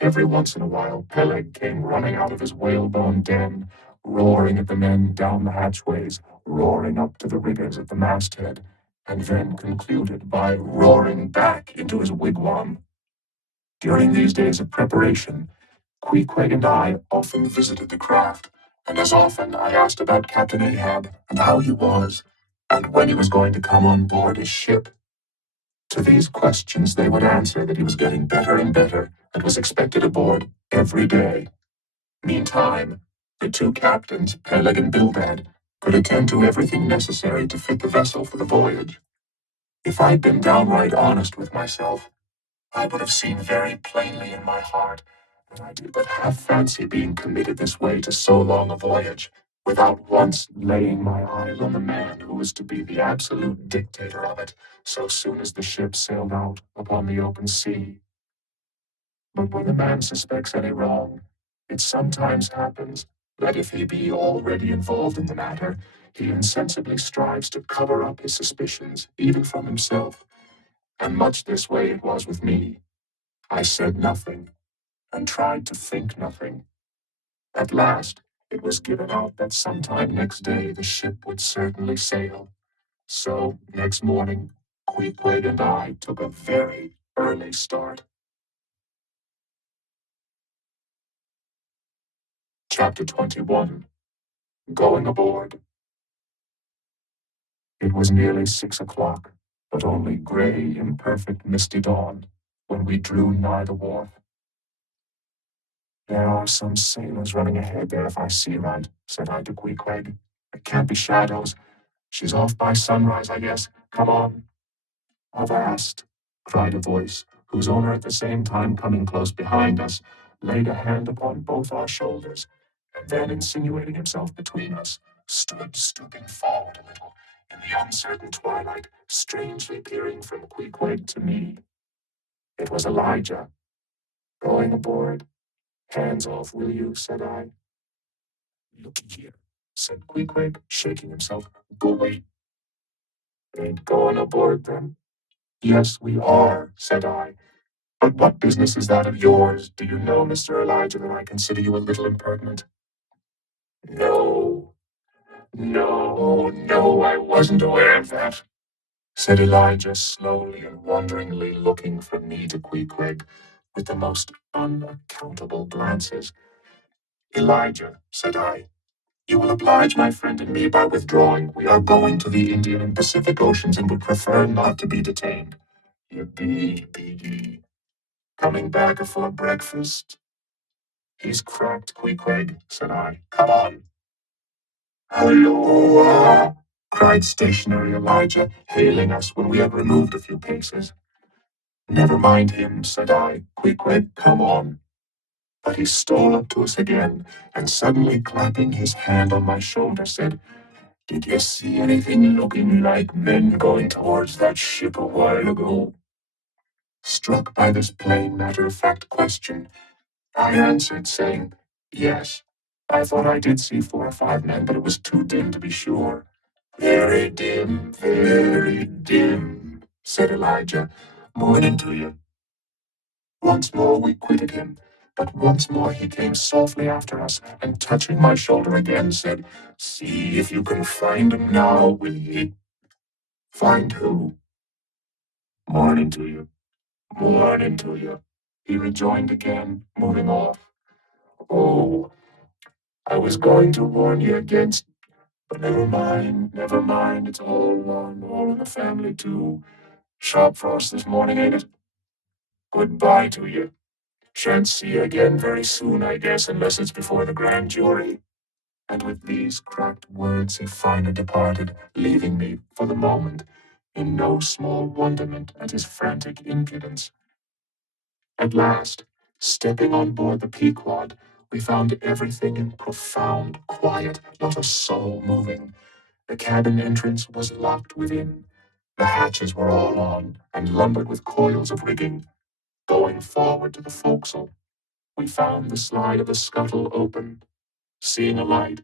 Every once in a while, Peleg came running out of his whalebone den, roaring at the men down the hatchways, roaring up to the riggers at the masthead, and then concluded by roaring back into his wigwam. During these days of preparation, Queequeg and I often visited the craft, and as often I asked about Captain Ahab and how he was, and when he was going to come on board his ship. To these questions they would answer that he was getting better and better, and was expected aboard every day. Meantime, the two captains, Peleg and Bildad, could attend to everything necessary to fit the vessel for the voyage. If I'd been downright honest with myself, I would have seen very plainly in my heart that I did but half fancy being committed this way to so long a voyage, without once laying my eyes on the man who was to be the absolute dictator of it, so soon as the ship sailed out upon the open sea. But when a man suspects any wrong, it sometimes happens that if he be already involved in the matter, he insensibly strives to cover up his suspicions, even from himself, and much this way it was with me. I said nothing, and tried to think nothing. At last, it was given out that sometime next day the ship would certainly sail. So, next morning, Queequeg and I took a very early start. Chapter 21. Going Aboard. It was nearly 6 o'clock, but only gray, imperfect, misty dawn, when we drew nigh the wharf. There are some sailors running ahead there if I see right, said I to Queequeg. It can't be shadows. She's off by sunrise, I guess. Come on. Avast, cried a voice, whose owner at the same time coming close behind us, laid a hand upon both our shoulders, and then insinuating himself between us, stood stooping forward a little in the uncertain twilight, strangely peering from Queequeg to me. It was Elijah. Going aboard. Hands off, will you? Said I. Look here, said Queequeg, shaking himself. Go away. Ain't going aboard then? Yes, we are, said I. But what business is that of yours? Do you know, Mr. Elijah, that I consider you a little impertinent? No, no, I wasn't aware of that, said Elijah slowly and wonderingly, looking from me to Queequeg with the most unaccountable glances. Elijah, said I, you will oblige my friend and me by withdrawing. We are going to the Indian and Pacific Oceans and would prefer not to be detained. You be coming back afore breakfast. He's cracked, Queequeg, said I. Come on. Halloa! Cried stationary Elijah, hailing us when we had removed a few paces. Never mind him, said I. Queequeg, come on. But he stole up to us again, and suddenly clapping his hand on my shoulder, said, Did you see anything looking like men going towards that ship a while ago? Struck by this plain matter-of-fact question, I answered, saying, Yes, I thought I did see 4 or 5 men, but it was too dim to be sure. Very dim, said Elijah. Morning to you. Once more we quitted him, but once more he came softly after us, and touching my shoulder again, said, See if you can find him now, will ye? Find who? Morning to you. Morning to you, he rejoined again, moving off. Oh, I was going to warn you against, but never mind, it's all in the family too. Sharp frost this morning, ain't it? Goodbye to you. Shan't see you again very soon, I guess, unless it's before the grand jury. And with these cracked words he finally departed, leaving me, for the moment, in no small wonderment at his frantic impudence. At last, stepping on board the Pequod, we found everything in profound quiet, not a soul moving. The cabin entrance was locked within. The hatches were all on, and lumbered with coils of rigging. Going forward to the forecastle, we found the slide of the scuttle open. Seeing a light,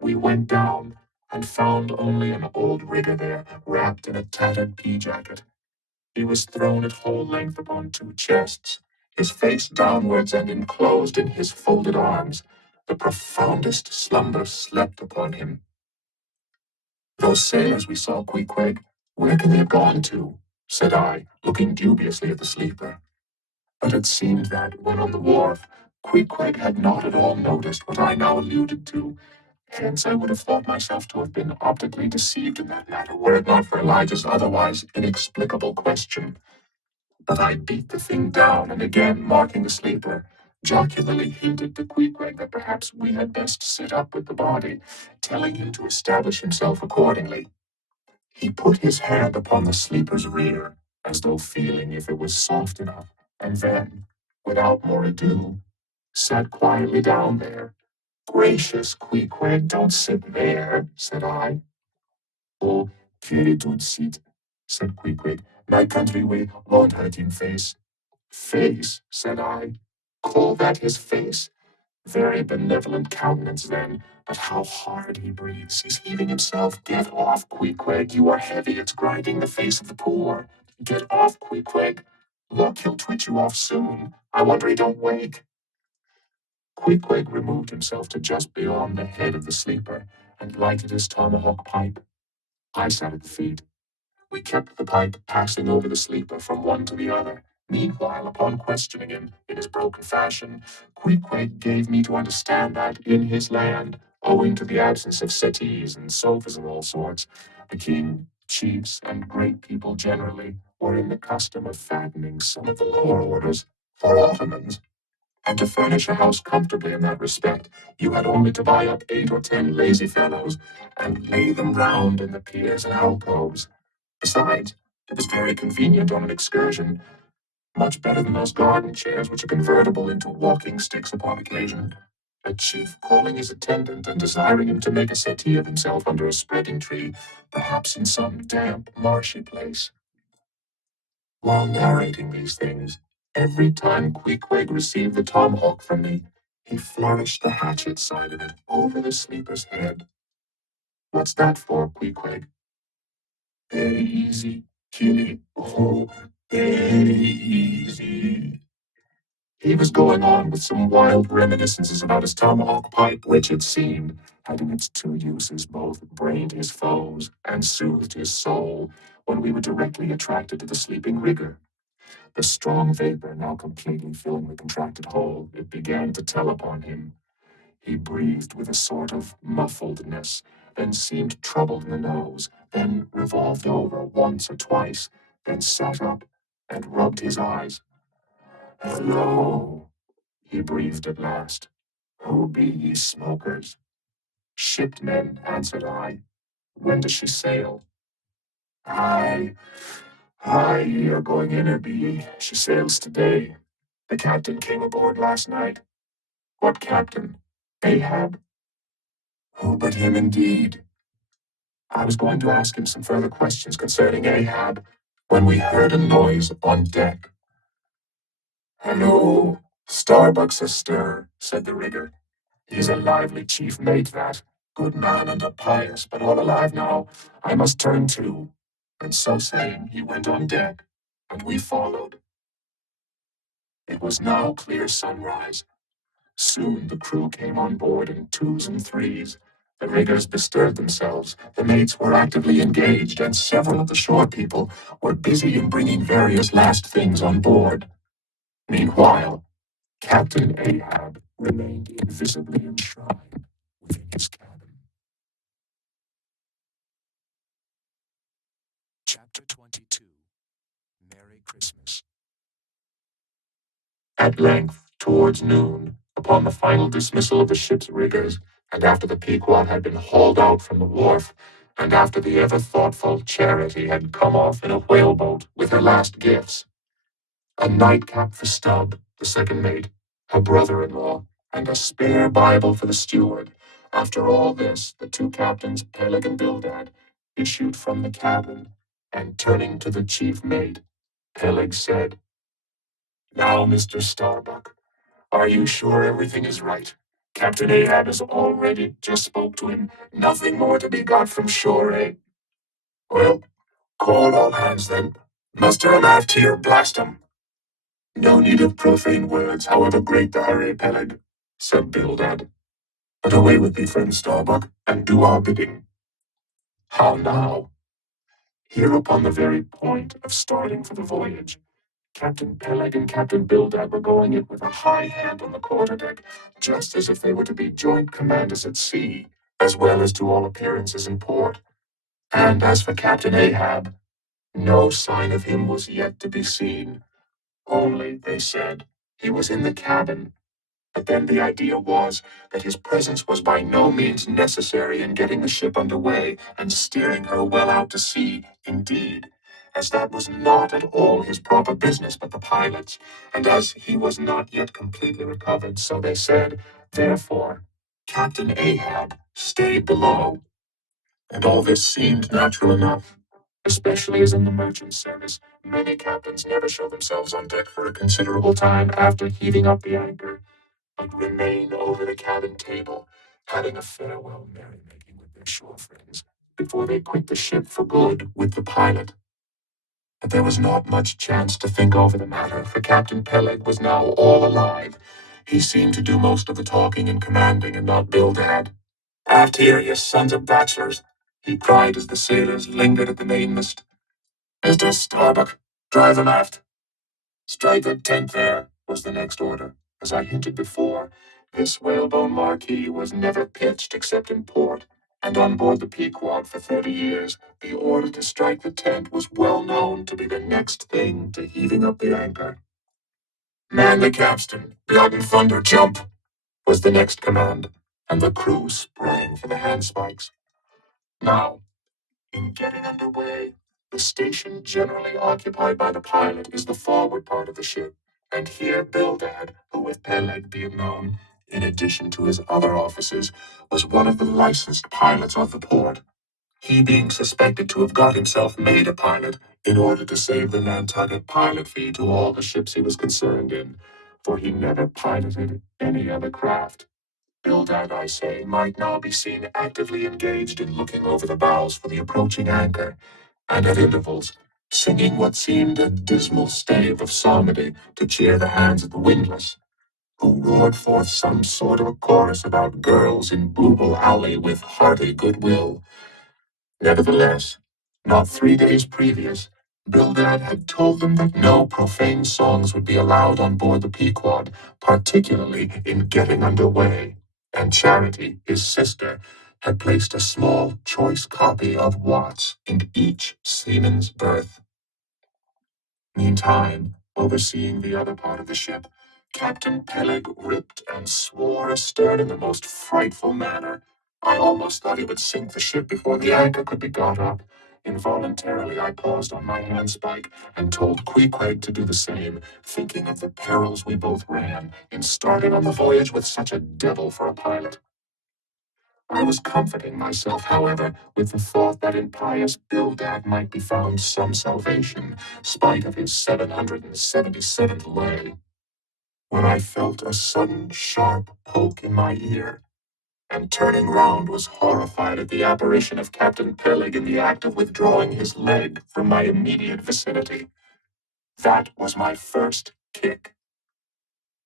we went down, and found only an old rigger there, wrapped in a tattered pea-jacket. He was thrown at whole length upon two chests, his face downwards and enclosed in his folded arms. The profoundest slumber slept upon him. Those sailors we saw, Queequeg, where can they have gone to? Said I, looking dubiously at the sleeper. But it seemed that, when on the wharf, Queequeg had not at all noticed what I now alluded to. Hence I would have thought myself to have been optically deceived in that matter, were it not for Elijah's otherwise inexplicable question. But I beat the thing down, and again, marking the sleeper, jocularly hinted to Queequeg that perhaps we had best sit up with the body, telling him to establish himself accordingly. He put his hand upon the sleeper's rear, as though feeling if it was soft enough, and then, without more ado, sat quietly down there. Gracious, Queequeg, don't sit there, said I. Oh, que tout sit, said Queequeg. My country way won't hurt him face. Face, said I. Call that his face? Very benevolent countenance then, but how hard he breathes. He's heaving himself. Get off, Queequeg. You are heavy. It's grinding the face of the poor. Get off, Queequeg. Look, he'll twitch you off soon. I wonder he don't wake. Queequeg removed himself to just beyond the head of the sleeper and lighted his tomahawk pipe. I sat at the feet. We kept the pipe passing over the sleeper from one to the other. Meanwhile, upon questioning him in his broken fashion, Queequeg gave me to understand that, in his land, owing to the absence of settees and sofas of all sorts, the king, chiefs, and great people generally were in the custom of fattening some of the lower orders for ottomans. And to furnish a house comfortably in that respect, you had only to buy up 8 or 10 lazy fellows and lay them round in the piers and alcoves. Besides, it was very convenient on an excursion, much better than those garden chairs which are convertible into walking sticks upon occasion. A chief calling his attendant and desiring him to make a settee of himself under a spreading tree, perhaps in some damp, marshy place. While narrating these things, every time Queequeg received the tomahawk from me, he flourished the hatchet side of it over the sleeper's head. What's that for, Queequeg? Very easy, Killy. Oh, very easy. He was going on with some wild reminiscences about his tomahawk pipe, which, it seemed, had in its two uses both brained his foes and soothed his soul, when we were directly attracted to the sleeping rigger. The strong vapor now completely filling the contracted hole, it began to tell upon him. He breathed with a sort of muffledness, then seemed troubled in the nose, then revolved over once or twice, then sat up and rubbed his eyes. Hello, he breathed at last. Who be ye smokers? Shipped men, answered I. When does she sail? Aye, aye, ye are going in her, be ye? She sails today. The captain came aboard last night. What captain? Ahab. Who but him indeed? I was going to ask him some further questions concerning Ahab when we heard a noise on deck. Hello, Starbuck's astir, said the rigger. He's a lively chief mate, that. Good man and a pious, but all alive now. I must turn to. And so saying, he went on deck, and we followed. It was now clear sunrise. Soon the crew came on board in twos and threes. The riggers bestirred themselves, the mates were actively engaged, and several of the shore people were busy in bringing various last things on board. Meanwhile, Captain Ahab remained invisibly enshrined within his cabin. Chapter 22. Merry Christmas. At length, towards noon, upon the final dismissal of the ship's riggers, and after the Pequod had been hauled out from the wharf, and after the ever-thoughtful Charity had come off in a whaleboat with her last gifts, a nightcap for Stubb, the second mate, her brother-in-law, and a spare Bible for the steward. After all this, the two captains, Peleg and Bildad, issued from the cabin, and turning to the chief mate, Peleg said, "Now, Mr. Starbuck, are you sure everything is right? Captain Ahab has already just spoke to him. Nothing more to be got from shore, eh? Well, call all hands then. Muster 'em aft here, blast 'em." "No need of profane words, however great the hurry, Peleg," said Bildad. "But away with thee, friend Starbuck, and do our bidding." How now? Here upon the very point of starting for the voyage, Captain Peleg and Captain Bildad were going it with a high hand on the quarterdeck, just as if they were to be joint commanders at sea, as well as to all appearances in port. And as for Captain Ahab, no sign of him was yet to be seen. Only, they said, he was in the cabin. But then the idea was that his presence was by no means necessary in getting the ship under way and steering her well out to sea, indeed, as that was not at all his proper business but the pilot's, and as he was not yet completely recovered, so they said, therefore, Captain Ahab stayed below. And all this seemed natural enough, especially as in the merchant service, many captains never show themselves on deck for a considerable time after heaving up the anchor, but remain over the cabin table, having a farewell merrymaking with their shore friends before they quit the ship for good with the pilot. But there was not much chance to think over the matter, for Captain Peleg was now all alive. He seemed to do most of the talking and commanding, and not Bildad. "Aft here, ye sons of bachelors," he cried as the sailors lingered at the mainmast. "Mr. Starbuck, drive 'em aft." "Strike the tent there," was the next order. As I hinted before, this whalebone marquee was never pitched except in port, and on board the Pequod for 30 years, the order to strike the tent was well known to be the next thing to heaving up the anchor. "Man the capstan, blood and thunder, jump," was the next command, and the crew sprang for the handspikes. Now, in getting under way, the station generally occupied by the pilot is the forward part of the ship, and here Bildad, who with Peleg be it known, in addition to his other offices, was one of the licensed pilots of the port, he being suspected to have got himself made a pilot in order to save the Nantucket pilot fee to all the ships he was concerned in, for he never piloted any other craft. Bildad, I say, might now be seen actively engaged in looking over the bows for the approaching anchor, and at intervals singing what seemed a dismal stave of psalmody to cheer the hands at the windlass, who roared forth some sort of a chorus about girls in Booble Alley with hearty goodwill. Nevertheless, not 3 days previous, Bildad had told them that no profane songs would be allowed on board the Pequod, particularly in getting under way, and Charity, his sister, had placed a small, choice copy of Watts in each seaman's berth. Meantime, overseeing the other part of the ship, Captain Peleg ripped and swore astern in the most frightful manner. I almost thought he would sink the ship before the anchor could be got up. Involuntarily, I paused on my handspike and told Queequeg to do the same, thinking of the perils we both ran in starting on the voyage with such a devil for a pilot. I was comforting myself, however, with the thought that in pious Bildad might be found some salvation, spite of his 777th lay, when I felt a sudden sharp poke in my ear, and turning round was horrified at the apparition of Captain Peleg in the act of withdrawing his leg from my immediate vicinity. That was my first kick.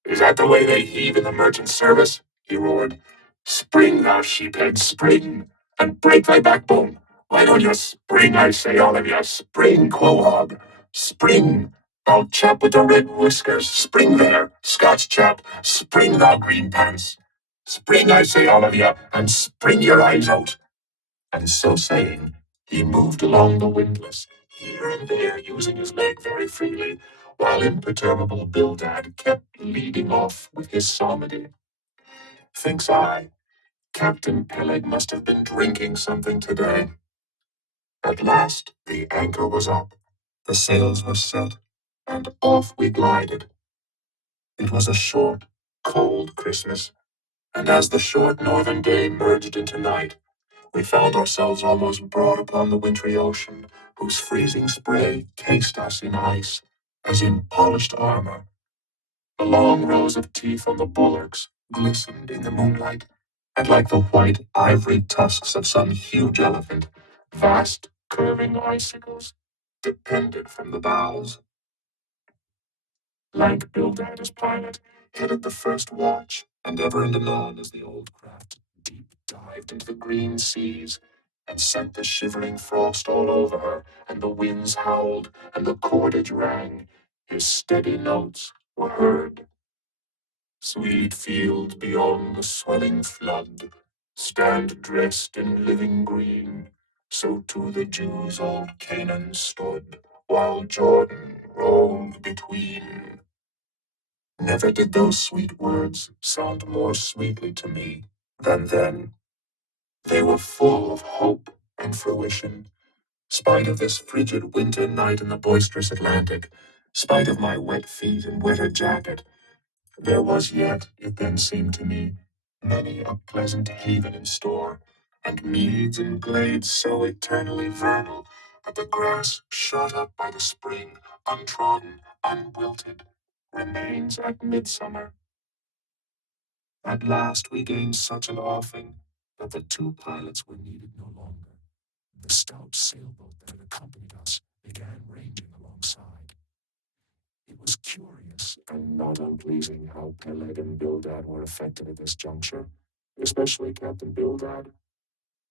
"Is that the way they heave in the merchant service?" he roared. "Spring, thou sheephead, spring, and break thy backbone. Why don't you spring, I say, all of you, spring, quahog. Spring, thou chap with the red whiskers, spring there, Scotch chap, spring, thou green pants. Spring, I say, all of you, and spring your eyes out." And so saying, he moved along the windlass, here and there using his leg very freely, while imperturbable Bildad kept leading off with his psalmody. Thinks I, Captain Peleg must have been drinking something today. At last the anchor was up, the sails were set, and off we glided. It was a short, cold Christmas, and as the short northern day merged into night, we found ourselves almost brought upon the wintry ocean, whose freezing spray cased us in ice, as in polished armor. The long rows of teeth on the bulwarks glistened in the moonlight, and like the white ivory tusks of some huge elephant, vast curving icicles depended from the bows. Lank Bildad as pilot headed the first watch, and ever and anon as the old craft deep dived into the green seas, and sent the shivering frost all over her, and the winds howled, and the cordage rang, his steady notes were heard. Sweet fields beyond the swelling flood stand dressed in living green, so to the Jews old Canaan stood, while Jordan rolled between. Never did those sweet words sound more sweetly to me than then. They were full of hope and fruition, spite of this frigid winter night in the boisterous Atlantic, spite of my wet feet and wetter jacket. There was yet, it then seemed to me, many a pleasant haven in store, and meads and glades so eternally vernal that the grass shot up by the spring, untrodden, unwilted, remains at midsummer. At last we gained such an offing that the two pilots were needed no longer. The stout sailboat that had accompanied us began ranging alongside. It was curious and not unpleasing how Peleg and Bildad were affected at this juncture, especially Captain Bildad,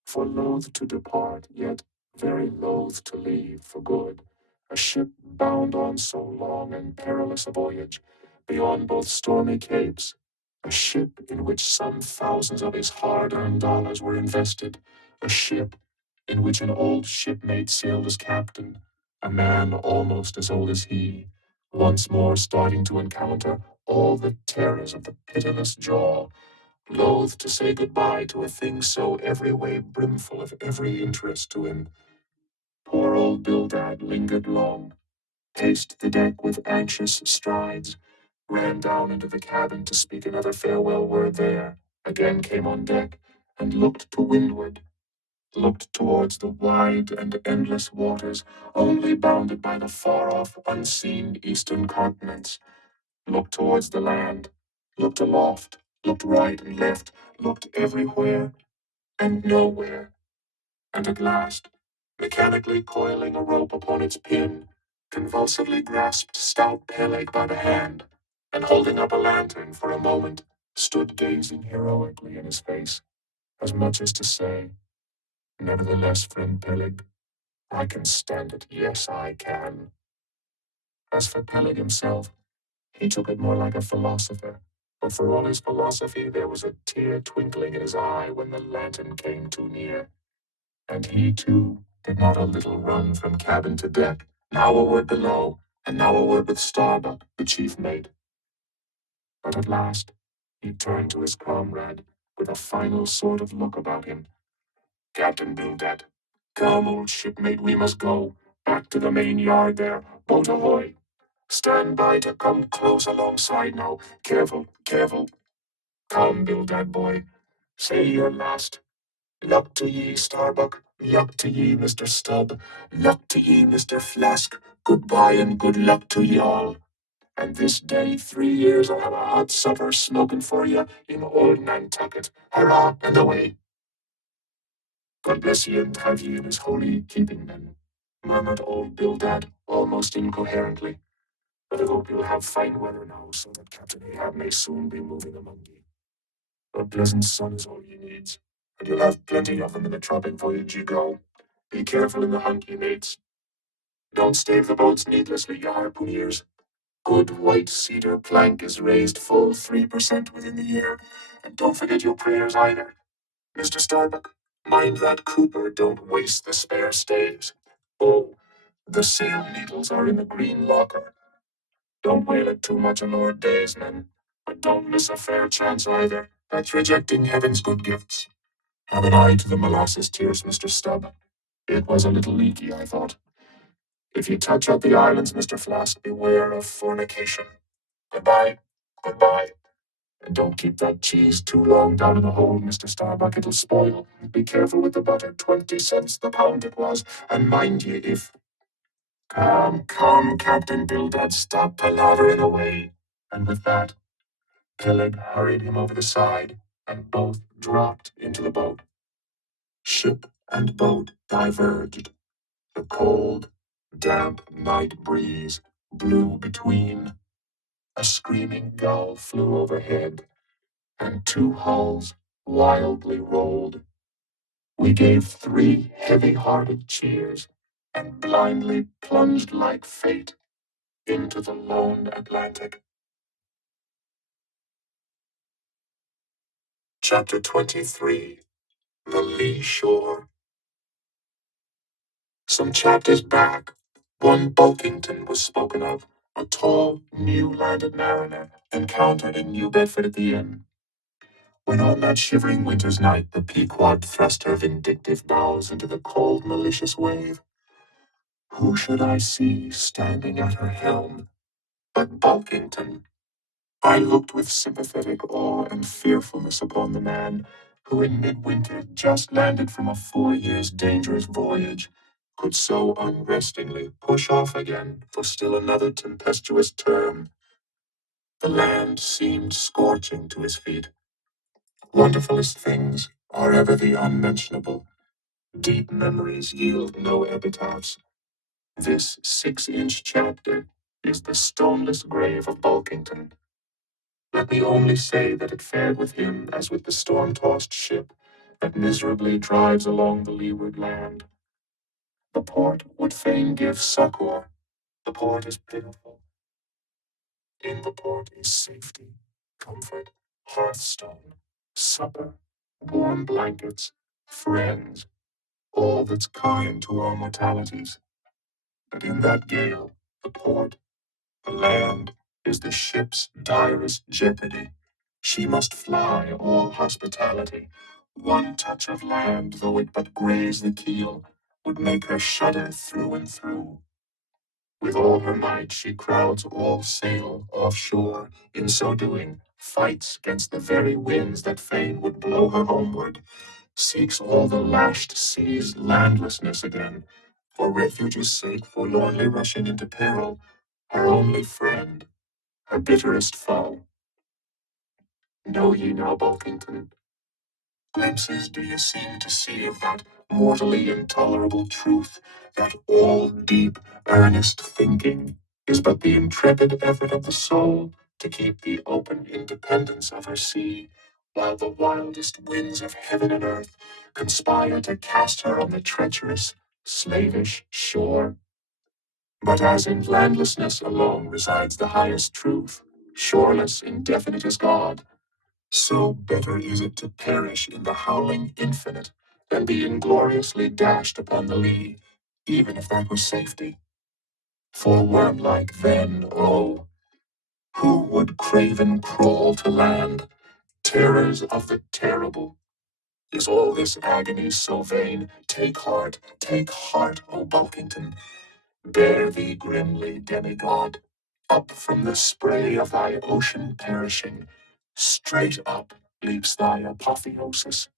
for loath to depart, yet very loath to leave for good, a ship bound on so long and perilous a voyage, beyond both stormy capes, a ship in which some thousands of his hard-earned dollars were invested, a ship in which an old shipmate sailed as captain, a man almost as old as he, once more starting to encounter all the terrors of the pitiless jaw, loath to say goodbye to a thing so every way brimful of every interest to him. Poor old Bildad lingered long, paced the deck with anxious strides, ran down into the cabin to speak another farewell word there, again came on deck, and looked to windward, looked towards the wide and endless waters, only bounded by the far-off, unseen eastern continents, looked towards the land, looked aloft, looked right and left, looked everywhere and nowhere, and at last, mechanically coiling a rope upon its pin, convulsively grasped stout Peleg by the hand, and holding up a lantern for a moment, stood gazing heroically in his face, as much as to say, "Nevertheless, friend Peleg, I can stand it, yes, I can." As for Peleg himself, he took it more like a philosopher, but for all his philosophy there was a tear twinkling in his eye when the lantern came too near, and he too did not a little run from cabin to deck, now a word below, and now a word with Starbuck, the chief mate. But at last he turned to his comrade with a final sort of look about him. "Captain Bildad, come, old shipmate, we must go. Back to the main yard there, boat ahoy. Stand by to come close alongside now. Careful, careful. Come, Bildad boy, say your last. Luck to ye, Starbuck. Luck to ye, Mr. Stubb. Luck to ye, Mr. Flask. Goodbye and good luck to ye all. And this day 3 years I'll have a hot supper smoking for ye in old Nantucket. Hurrah and away." "God bless ye and have ye in his holy keeping, then," murmured old Bildad almost incoherently. "But I hope you'll have fine weather now, so that Captain Ahab may soon be moving among ye. A pleasant sun is all ye needs, and you'll have plenty of them in the tropic voyage ye go. Be careful in the hunt, ye mates. Don't stave the boats needlessly, ye harpooneers. Good white cedar plank is raised full 3% within the year, and don't forget your prayers either. Mr. Starbuck, mind that Cooper don't waste the spare staves. Oh, the sail needles are in the green locker. Don't wail it too much, Lord daysman, but don't miss a fair chance either. That's rejecting heaven's good gifts. Have an eye to the molasses tears, Mr. Stubb. It was a little leaky, I thought. If you touch out the islands, Mr. Flask, beware of fornication. Goodbye, goodbye. And don't keep that cheese too long down in the hole, Mr. Starbuck, it'll spoil. Be careful with the butter, 20 cents the pound it was. And mind ye, if... Come, come, Captain Bildad, stop palavering away. And with that, Peleg hurried him over the side, and both dropped into the boat. Ship and boat diverged. The cold, damp night breeze blew between. A screaming gull flew overhead, and two hulls wildly rolled. We gave 3 heavy-hearted cheers, and blindly plunged like fate into the lone Atlantic. Chapter 23. The Lee Shore. Some chapters back, one Bulkington was spoken of, a tall, new-landed mariner, encountered in New Bedford at the inn. When on that shivering winter's night the Pequod thrust her vindictive bows into the cold, malicious wave, who should I see standing at her helm but Bulkington? I looked with sympathetic awe and fearfulness upon the man who in midwinter just landed from a 4 years' dangerous voyage, could so unrestingly push off again for still another tempestuous term. The land seemed scorching to his feet. Wonderfulest things are ever the unmentionable. Deep memories yield no epitaphs. This 6-inch chapter is the stoneless grave of Bulkington. Let me only say that it fared with him as with the storm-tossed ship that miserably drives along the leeward land. The port would fain give succor. The port is pitiful. In the port is safety, comfort, hearthstone, supper, warm blankets, friends, all that's kind to our mortalities. But in that gale, the port, the land, is the ship's direst jeopardy. She must fly all hospitality. One touch of land, though it but graze the keel, would make her shudder through and through. With all her might she crowds all sail offshore. In so doing, fights against the very winds that fain would blow her homeward, seeks all the lashed sea's landlessness again, for refuge's sake forlornly rushing into peril, her only friend, her bitterest foe. Know ye now, Bulkington, glimpses do ye seem to see of that mortally intolerable truth, that all deep, earnest thinking is but the intrepid effort of the soul to keep the open independence of her sea, while the wildest winds of heaven and earth conspire to cast her on the treacherous, slavish shore. But as in landlessness alone resides the highest truth, shoreless, indefinite as God, so better is it to perish in the howling infinite than be ingloriously dashed upon the lee, even if that were safety. For worm-like then, oh, who would craven crawl to land? Terrors of the terrible. Is all this agony so vain? Take heart, O Bulkington. Bear thee grimly, demigod, up from the spray of thy ocean perishing. Straight up leaps thy apotheosis.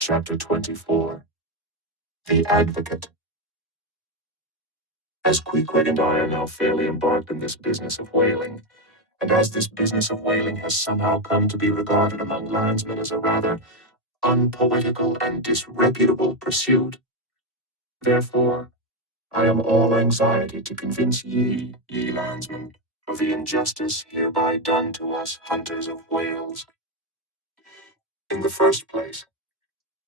Chapter 24. The Advocate. As Queequeg and I are now fairly embarked in this business of whaling, and as this business of whaling has somehow come to be regarded among landsmen as a rather unpoetical and disreputable pursuit, therefore I am all anxiety to convince ye landsmen, of the injustice hereby done to us hunters of whales. In the first place,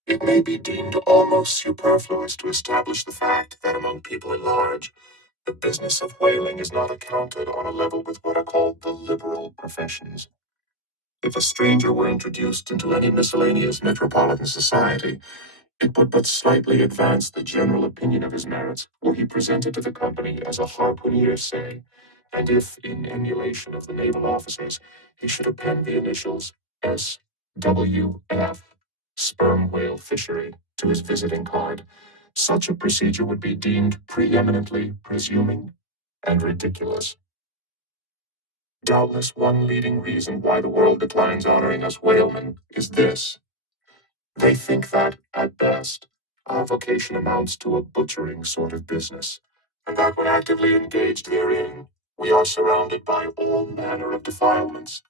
it may be deemed almost superfluous to establish the fact that among people at large, the business of whaling is not accounted on a level with what are called the liberal professions. If a stranger were introduced into any miscellaneous metropolitan society, It would but slightly advance the general opinion of his merits were he presented to the company as a harpooner, say, and if, in emulation of the naval officers, he should append the initials S.W.F., sperm whale fishery, to his visiting card, such a procedure would be deemed preeminently presuming and ridiculous. Doubtless one leading reason why the world declines honoring us whalemen is this. They think that, at best, our vocation amounts to a butchering sort of business, and that when actively engaged therein, we are surrounded by all manner of defilements.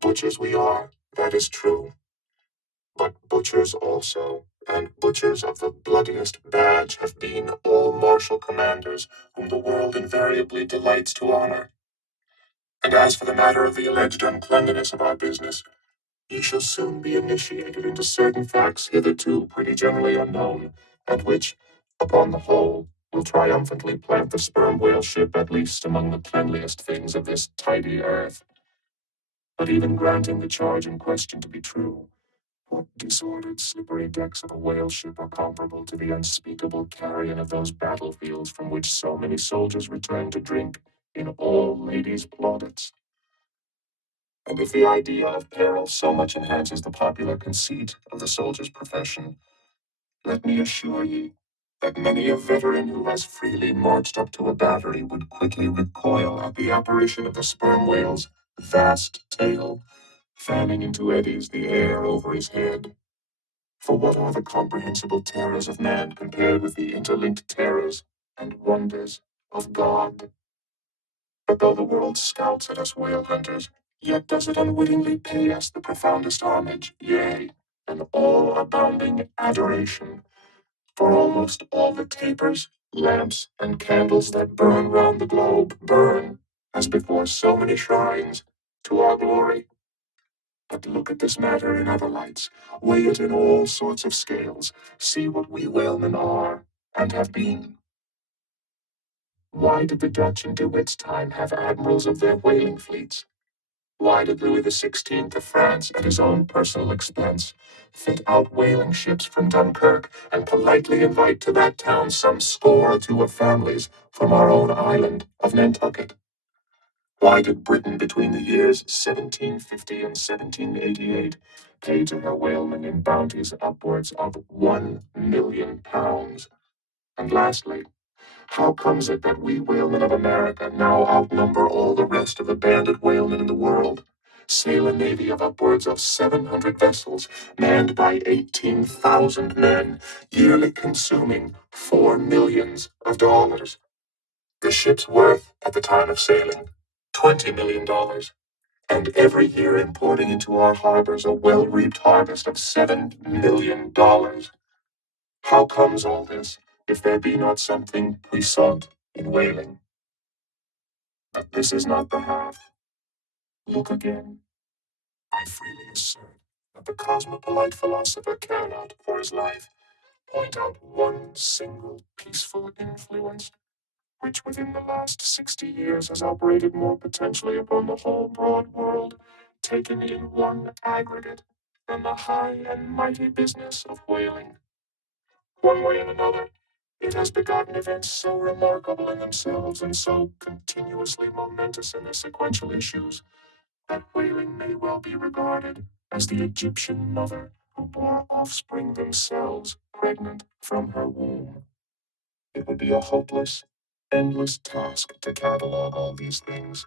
Butchers we are, that is true, but butchers also, and butchers of the bloodiest badge have been all martial commanders whom the world invariably delights to honor. And as for the matter of the alleged uncleanliness of our business, ye shall soon be initiated into certain facts hitherto pretty generally unknown, and which, upon the whole, will triumphantly plant the sperm whale ship at least among the cleanliest things of this tidy earth. But even granting the charge in question to be true, what disordered, slippery decks of a whale ship are comparable to the unspeakable carrion of those battlefields from which so many soldiers return to drink in all ladies' plaudits? And if the idea of peril so much enhances the popular conceit of the soldier's profession, let me assure ye that many a veteran who has freely marched up to a battery would quickly recoil at the apparition of the sperm whale's vast tail, fanning into eddies the air over his head. For what are the comprehensible terrors of man compared with the interlinked terrors and wonders of God? But though the world scouts at us whale hunters, yet does it unwittingly pay us the profoundest homage, yea, an all-abounding adoration. For almost all the tapers, lamps, and candles that burn round the globe burn, as before so many shrines, to our glory. But look at this matter in other lights, weigh it in all sorts of scales, see what we whalemen are, and have been. Why did the Dutch in De Witt's time have admirals of their whaling fleets? Why did Louis XVI of France, at his own personal expense, fit out whaling ships from Dunkirk and politely invite to that town some score or two of families from our own island of Nantucket? Why did Britain between the years 1750 and 1788 pay to her whalemen in bounties upwards of £1,000,000? And lastly, how comes it that we whalemen of America now outnumber all the rest of the banded whalemen in the world, sail a navy of upwards of 700 vessels, manned by 18,000 men, yearly consuming $4 millions? The ship's worth, at the time of sailing, $20 million, and every year importing into our harbors a well-reaped harvest of $7 million. How comes all this, if there be not something puissant in whaling? But this is not the half. Look again. I freely assert that the cosmopolite philosopher cannot, for his life, point out one single peaceful influence which within the last 60 years has operated more potentially upon the whole broad world, taken in one aggregate, than the high and mighty business of whaling. One way and another, it has begotten events so remarkable in themselves and so continuously momentous in their sequential issues, that whaling may well be regarded as the Egyptian mother who bore offspring themselves pregnant from her womb. It would be a hopeless, endless task to catalogue all these things.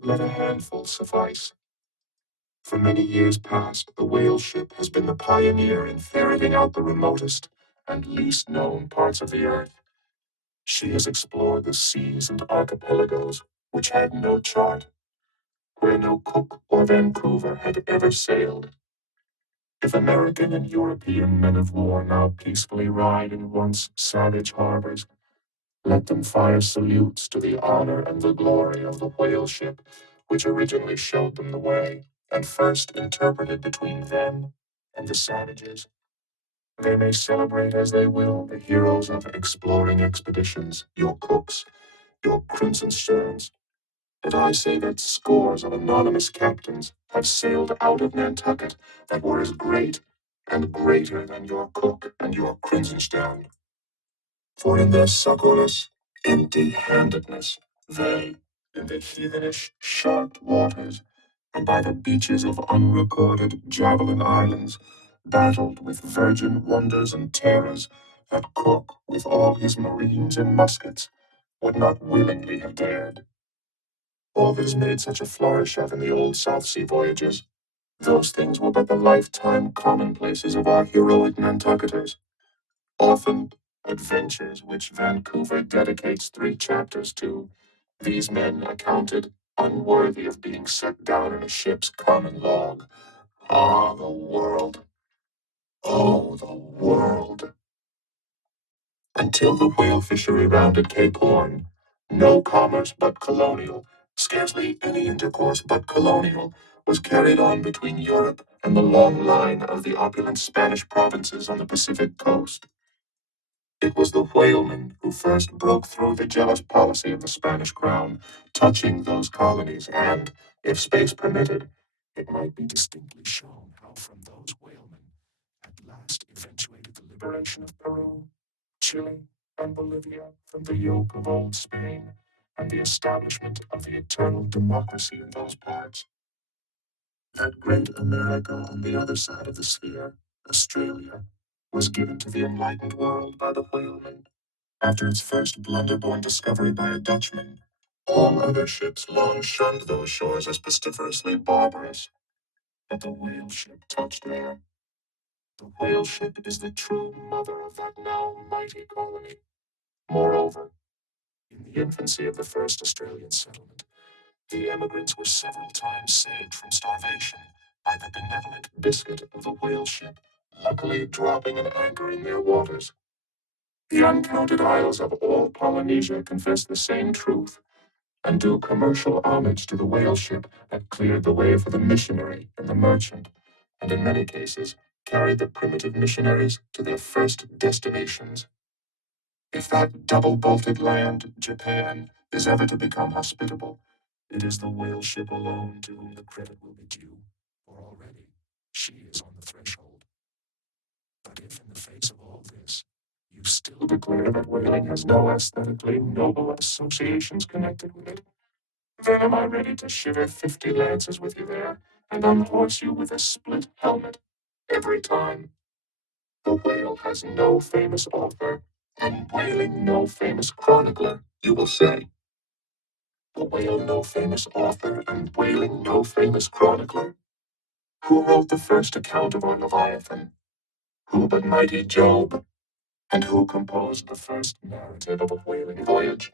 Let a handful suffice. For many years past, the whale ship has been the pioneer in ferreting out the remotest and least known parts of the earth. She has explored the seas and archipelagos which had no chart, where no Cook or Vancouver had ever sailed. If American and European men of war now peacefully ride in once savage harbors, let them fire salutes to the honor and the glory of the whale ship, which originally showed them the way, and first interpreted between them and the savages. They may celebrate as they will the heroes of exploring expeditions, your Cooks, your Cruisensterns, but I say that scores of anonymous captains have sailed out of Nantucket that were as great, and greater than your cook and your Krinsenstern. For in their succorless empty-handedness, they, in the heathenish sharp waters, and by the beaches of unrecorded javelin islands, battled with virgin wonders and terrors, that Cook, with all his marines and muskets, would not willingly have dared. All that is made such a flourish of in the old South Sea voyages, those things were but the lifetime commonplaces of our heroic Nantucketers. Often, adventures which Vancouver dedicates 3 chapters to, these men accounted unworthy of being set down in a ship's common log. Ah, the world! Oh, the world! Until the whale fishery round at Cape Horn, no commerce but colonial, scarcely any intercourse but colonial, was carried on between Europe and the long line of the opulent Spanish provinces on the Pacific coast. It was the whalemen who first broke through the jealous policy of the Spanish crown, touching those colonies, and, if space permitted, it might be distinctly shown how from those whalemen at last eventuated the liberation of Peru, Chile, and Bolivia from the yoke of old Spain, and the establishment of the eternal democracy in those parts. That great America on the other side of the sphere, Australia, was given to the enlightened world by the whalemen after its first blunder-born discovery by a Dutchman. All other ships long shunned those shores as pestiferously barbarous, but the whale ship touched there. The whale ship is the true mother of that now mighty colony. Moreover, in the infancy of the first Australian settlement, the emigrants were several times saved from starvation by the benevolent biscuit of the whale ship, luckily dropping an anchor in their waters. The uncounted isles of all Polynesia confess the same truth, and do commercial homage to the whale ship that cleared the way for the missionary and the merchant, and in many cases carried the primitive missionaries to their first destinations. If that double-bolted land, Japan, is ever to become hospitable, it is the whale ship alone to whom the credit will be due, for already she is on the threshold. But if in the face of all this, you still declare that whaling has no aesthetically noble associations connected with it, then am I ready to shiver 50 lances with you there, and unhorse you with a split helmet every time. The whale has no famous author, and whaling no famous chronicler, you will say. The whale no famous author, and whaling no famous chronicler. Who wrote the first account of our Leviathan? Who but mighty Job? And who composed the first narrative of a whaling voyage?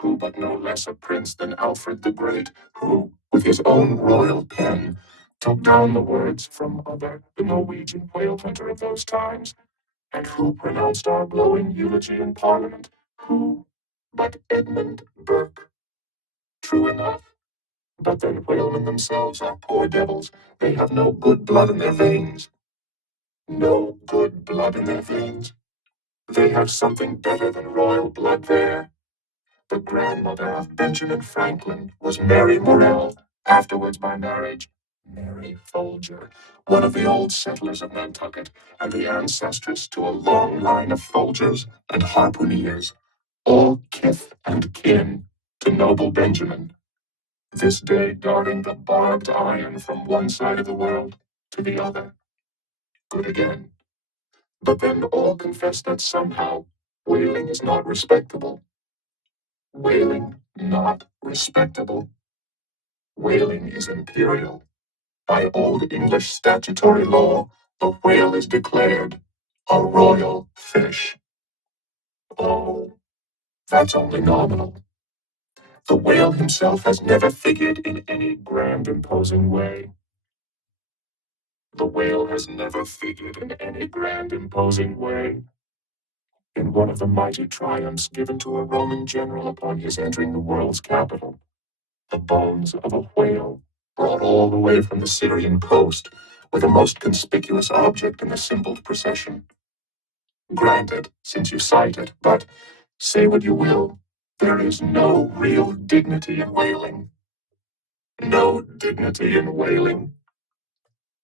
Who but no less a prince than Alfred the Great, who, with his own royal pen, took down the words from Other, the Norwegian whale hunter of those times, and who pronounced our glowing eulogy in Parliament? Who but Edmund Burke? True enough, but then whalemen themselves are poor devils. They have no good blood in their veins. No good blood in their veins. They have something better than royal blood there. The grandmother of Benjamin Franklin was Mary Morrell, afterwards by marriage Mary Folger, one of the old settlers of Nantucket, and the ancestress to a long line of Folgers and harpooneers, all kith and kin to noble Benjamin, this day darting the barbed iron from one side of the world to the other. Good again. But then all confess that somehow whaling is not respectable. Whaling not respectable. Whaling is imperial. By old English statutory law, the whale is declared a royal fish. Oh, that's only nominal. The whale himself has never figured in any grand imposing way. The whale has never figured in any grand imposing way. In one of the mighty triumphs given to a Roman general upon his entering the world's capital, the bones of a whale, brought all the way from the Syrian coast, were the most conspicuous object in the simple procession. Granted, since you cite it, but say what you will, there is no real dignity in whaling. No dignity in whaling.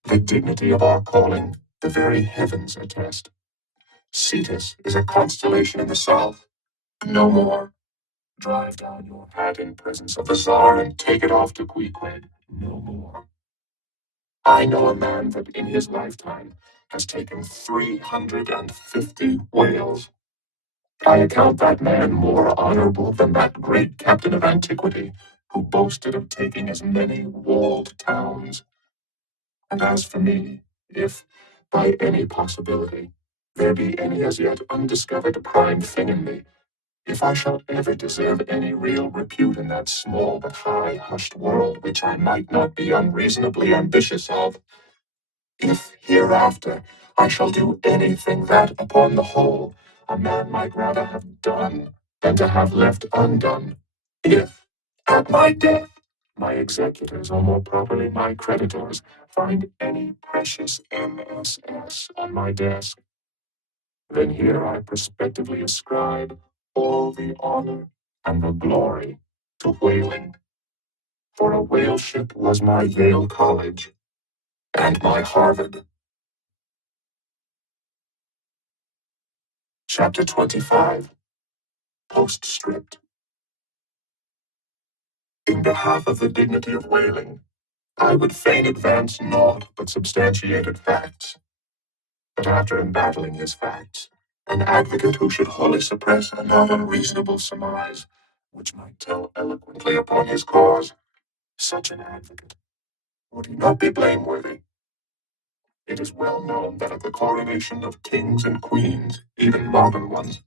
The dignity of our calling The very heavens attest. Cetus is a constellation in the south. No more. Drive down your hat in presence of the Tsar and take it off to Queequeg. No more. I know a man that in his lifetime has taken 350 whales. I account that man more honorable than that great captain of antiquity who boasted of taking as many walled towns. And as for me, if, by any possibility, there be any as yet undiscovered prime thing in me, if I shall ever deserve any real repute in that small but high hushed world which I might not be unreasonably ambitious of, if hereafter I shall do anything that, upon the whole, a man might rather have done than to have left undone, if, at my death, my executors, or more properly my creditors, find any precious MSS on my desk, then here I prospectively ascribe all the honor and the glory to whaling. For a whale ship was my Yale College and my Harvard. Chapter 25. Postscript. In behalf of the dignity of whaling, I would fain advance naught but substantiated facts. But after embattling his facts, an advocate who should wholly suppress a not unreasonable surmise, which might tell eloquently upon his cause, such an advocate, would he not be blameworthy? It is well known that at the coronation of kings and queens, even modern ones,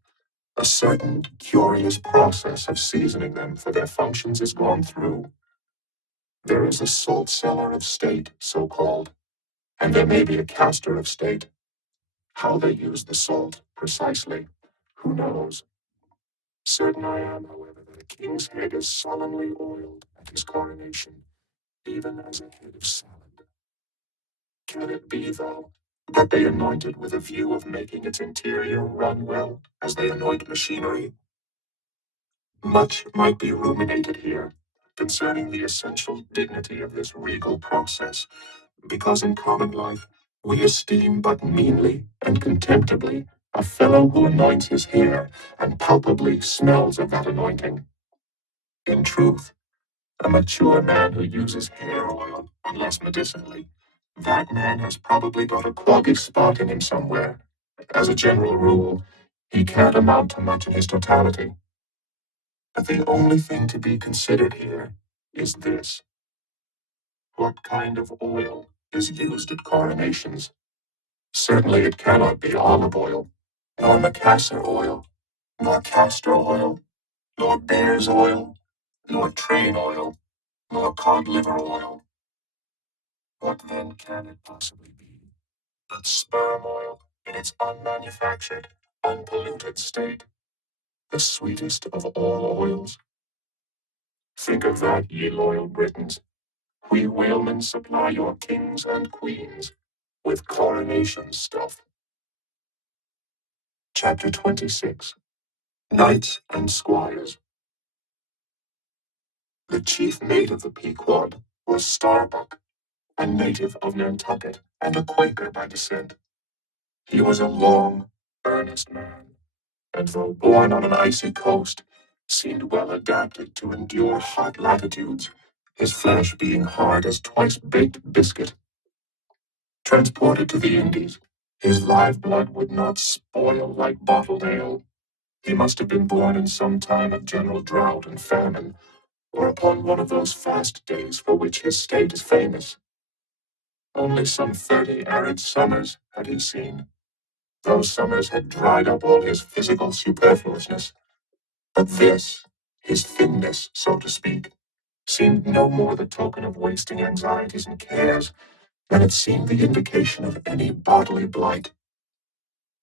a certain curious process of seasoning them for their functions is gone through. There is a salt cellar of state, so called, and there may be a caster of state. How they use the salt, precisely, who knows? Certain I am, however, that a king's head is solemnly oiled at his coronation, even as a head of salad. Can it be, though, that they anoint it with a view of making its interior run well, as they anoint machinery? Much might be ruminated here concerning the essential dignity of this regal process, because in common life we esteem but meanly and contemptibly a fellow who anoints his hair and palpably smells of that anointing. In truth, a mature man who uses hair oil, unless medicinally, that man has probably got a quaggy spot in him somewhere. As a general rule, he can't amount to much in his totality. But the only thing to be considered here is this: what kind of oil is used at coronations? Certainly it cannot be olive oil, nor macassar oil, nor castor oil, nor bear's oil, nor train oil, nor cod liver oil. What then can it possibly be but sperm oil in its unmanufactured, unpolluted state, the sweetest of all oils? Think of that, ye loyal Britons. We whalemen supply your kings and queens with coronation stuff. Chapter 26. Knights and Squires. The chief mate of the Pequod was Starbuck, a native of Nantucket and a Quaker by descent. He was a long, earnest man, and though born on an icy coast, seemed well adapted to endure hot latitudes, his flesh being hard as twice-baked biscuit. Transported to the Indies, his live blood would not spoil like bottled ale. He must have been born in some time of general drought and famine, or upon one of those fast days for which his state is famous. Only some 30 arid summers had he seen. Those summers had dried up all his physical superfluousness. But this, his thinness, so to speak, seemed no more the token of wasting anxieties and cares than it seemed the indication of any bodily blight.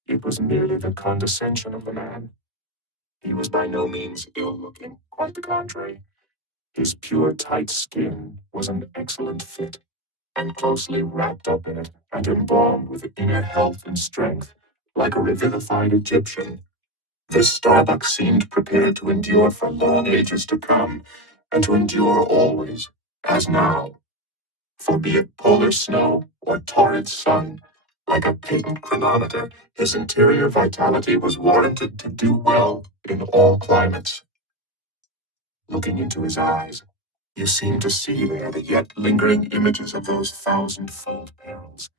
It was merely the condescension of the man. He was by no means ill-looking, quite the contrary. His pure, tight skin was an excellent fit, and closely wrapped up in it and embalmed with inner health and strength, like a revivified Egyptian. This Starbuck seemed prepared to endure for long ages to come, and to endure always, as now. For be it polar snow or torrid sun, Like a patent chronometer, his interior vitality was warranted to do well in all climates. Looking into his eyes, you seemed to see there the yet lingering images of those thousand-fold perils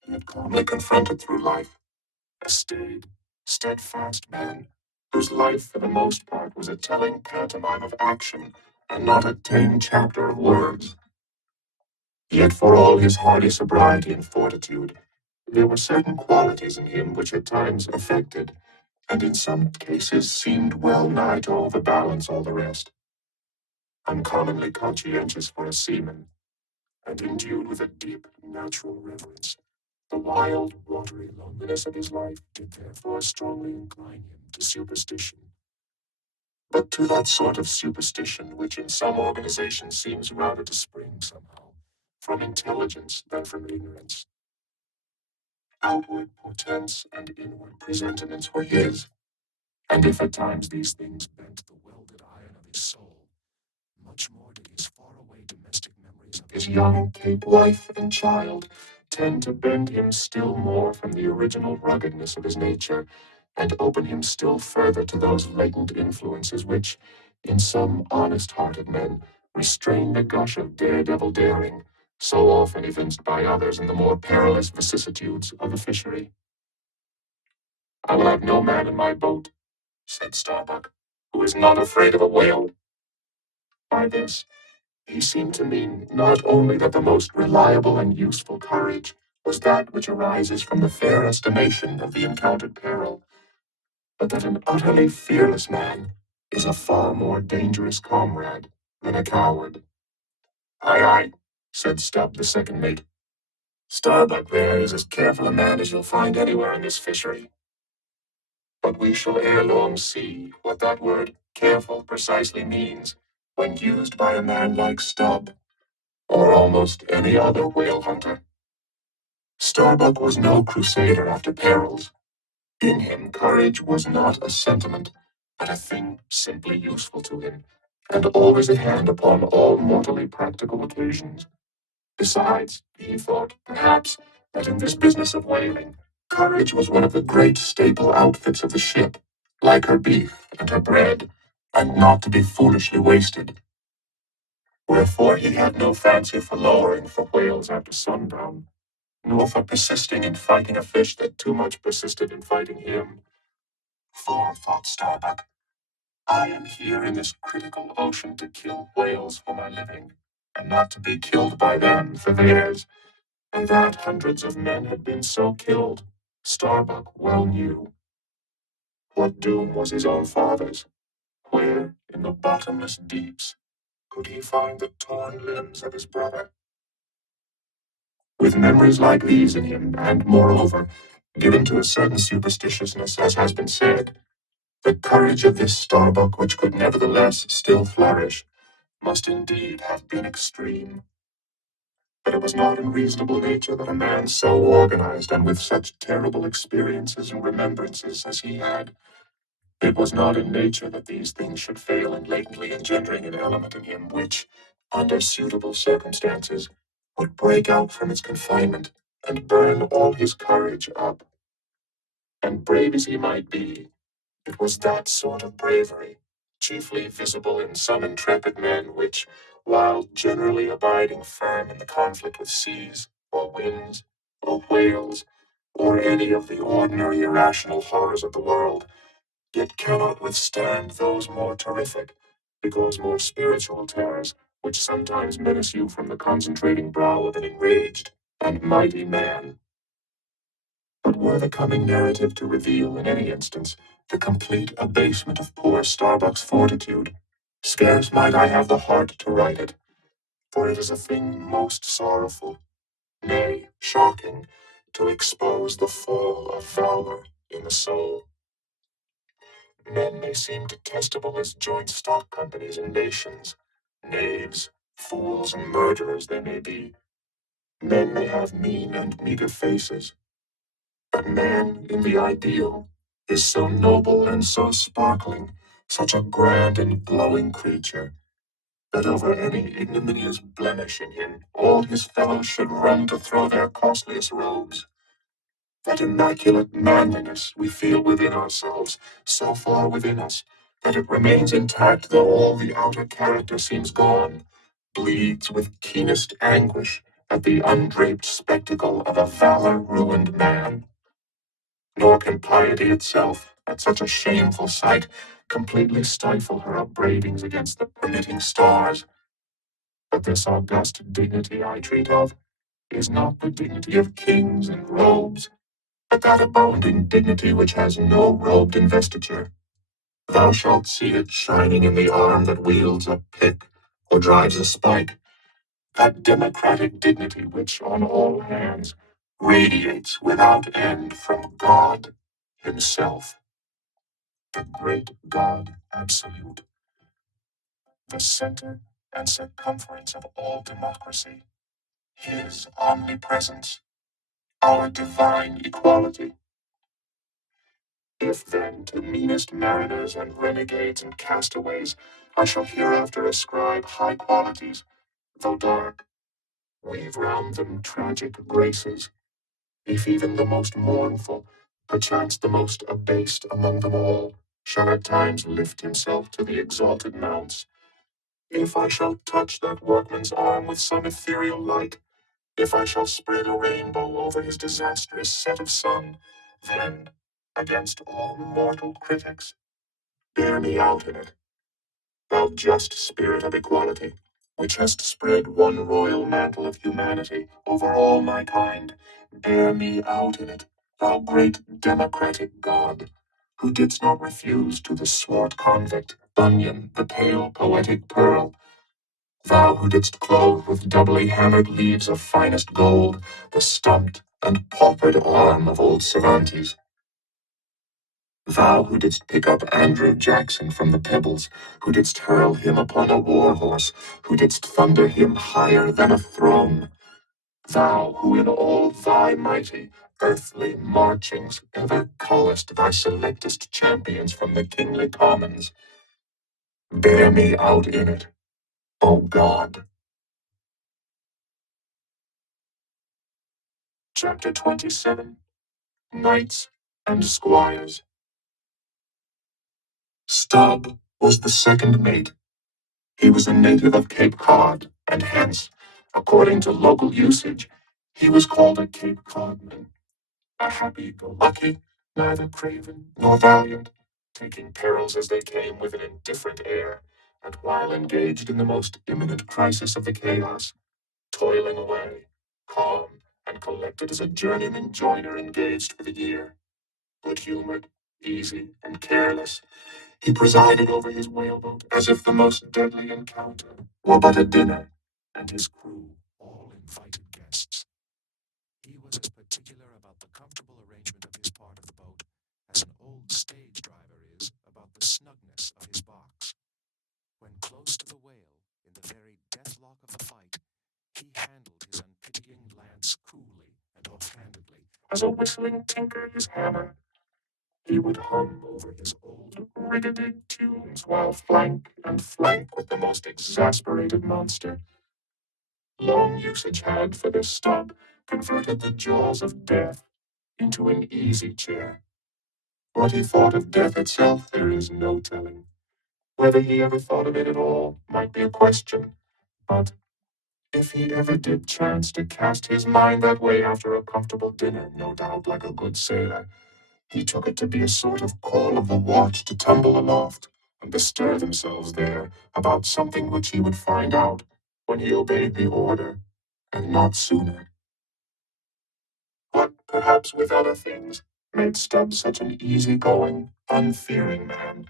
he had calmly confronted through life. A staid, steadfast man, whose life for the most part was a telling pantomime of action and not a tame chapter of words. Yet for all his hardy sobriety and fortitude, there were certain qualities in him which at times affected, and in some cases seemed well nigh to overbalance all the rest. Uncommonly conscientious for a seaman, and endued with a deep natural reverence, the wild, watery loneliness of his life did therefore strongly incline him to superstition. But to that sort of superstition which in some organizations seems rather to spring somehow from intelligence than from ignorance. Outward portents and inward presentiments were his, and if at times these things bent the welded iron of his soul, much more did his faraway domestic memories of his young Cape wife and child tend to bend him still more from the original ruggedness of his nature, and open him still further to those latent influences which, in some honest-hearted men, restrain the gush of daredevil daring, so often evinced by others in the more perilous vicissitudes of the fishery. "I will have no man in my boat," said Starbuck, "who is not afraid of a whale." By this, he seemed to mean not only that the most reliable and useful courage was that which arises from the fair estimation of the encountered peril, but that an utterly fearless man is a far more dangerous comrade than a coward. "Aye, aye," said Stubb, the second mate. "Starbuck there is as careful a man as you'll find anywhere in this fishery. But we shall ere long see what that word careful precisely means when used by a man like Stubb, or almost any other whale hunter. Starbuck was no crusader after perils. In him, courage was not a sentiment, but a thing simply useful to him, and always at hand upon all mortally practical occasions. Besides, he thought, perhaps, that in this business of whaling, courage was one of the great staple outfits of the ship, like her beef and her bread, and not to be foolishly wasted. Wherefore he had no fancy for lowering for whales after sundown, nor for persisting in fighting a fish that too much persisted in fighting him. For, thought Starbuck, I am here in this critical ocean to kill whales for my living, and not to be killed by them for theirs, and that hundreds of men had been so killed, Starbuck well knew. What doom was his own father's? Where, in the bottomless deeps, could he find the torn limbs of his brother? With memories like these in him, and moreover, given to a certain superstitiousness, as has been said, the courage of this Starbuck, which could nevertheless still flourish, must indeed have been extreme. But it was not in reasonable nature that a man so organized and with such terrible experiences and remembrances as he had, it was not in nature that these things should fail in latently engendering an element in him which, under suitable circumstances, would break out from its confinement and burn all his courage up. And brave as he might be, it was that sort of bravery, chiefly visible in some intrepid men, which, while generally abiding firm in the conflict with seas, or winds, or whales, or any of the ordinary irrational horrors of the world, yet cannot withstand those more terrific, because more spiritual terrors, which sometimes menace you from the concentrating brow of an enraged and mighty man. But were the coming narrative to reveal in any instance the complete abasement of poor Starbuck's fortitude, scarce might I have the heart to write it, for it is a thing most sorrowful, nay, shocking, to expose the fall of valor in the soul. Men may seem detestable as joint stock companies and nations, knaves, fools, and murderers they may be. Men may have mean and meager faces, but man, in the ideal, is so noble and so sparkling, such a grand and glowing creature, that over any ignominious blemish in him all his fellows should run to throw their costliest robes. that immaculate manliness we feel within ourselves, so far within us, that it remains intact though all the outer character seems gone, bleeds with keenest anguish at the undraped spectacle of a valor-ruined man. Nor can piety itself, at such a shameful sight, completely stifle her upbraidings against the permitting stars. But this august dignity I treat of is not the dignity of kings and robes, but that abounding dignity which has no robed investiture. Thou shalt see it shining in the arm that wields a pick or drives a spike, that democratic dignity which on all hands radiates without end from God Himself, the great God absolute, the center and circumference of all democracy, His omnipresence, our divine equality. If then to meanest mariners and renegades and castaways I shall hereafter ascribe high qualities, though dark, weave round them tragic graces, if even the most mournful, perchance the most abased among them all, shall at times lift himself to the exalted mounts, if I shall touch that workman's arm with some ethereal light, if I shall spread a rainbow over his disastrous set of sun, then, against all mortal critics, bear me out in it, thou just spirit of equality, which hast spread one royal mantle of humanity over all my kind. Bear me out in it, thou great democratic God, who didst not refuse to the swart convict Bunyan the pale poetic pearl, thou who didst clothe with doubly hammered leaves of finest gold the stumped and paupered arm of old Cervantes. Thou who didst pick up Andrew Jackson from the pebbles, who didst hurl him upon a war horse, who didst thunder him higher than a throne, thou who in all thy mighty, earthly marchings ever callest thy selectest champions from the kingly commons, bear me out in it, O God. Chapter 27. Knights and Squires. Stubb was the second mate. He was a native of Cape Cod, and hence, according to local usage, he was called a Cape Codman, a happy-go-lucky, neither craven nor valiant, taking perils as they came with an indifferent air, and while engaged in the most imminent crisis of the chaos, toiling away, calm and collected as a journeyman joiner engaged for the year, good-humored, easy, and careless. He presided over his whaleboat as if the most deadly encounter were but a dinner, and his crew all invited guests. He was as particular about the comfortable arrangement of his part of the boat as an old stage driver is about the snugness of his box. When close to the whale, in the very deathlock of the fight, he handled his unpitying lance coolly and offhandedly, as a whistling tinker his hammer. He would hum over his old rig-a-dig tunes while flank and flank with the most exasperated monster. Long usage had, for this Stubb, converted the jaws of death into an easy chair. What he thought of death itself there is no telling. Whether he ever thought of it at all might be a question, but if he ever did chance to cast his mind that way after a comfortable dinner, no doubt like a good sailor, he took it to be a sort of call of the watch to tumble aloft and bestir themselves there about something which he would find out when he obeyed the order, and not sooner. What, perhaps with other things, made Stubbs such an easy-going, unfearing man,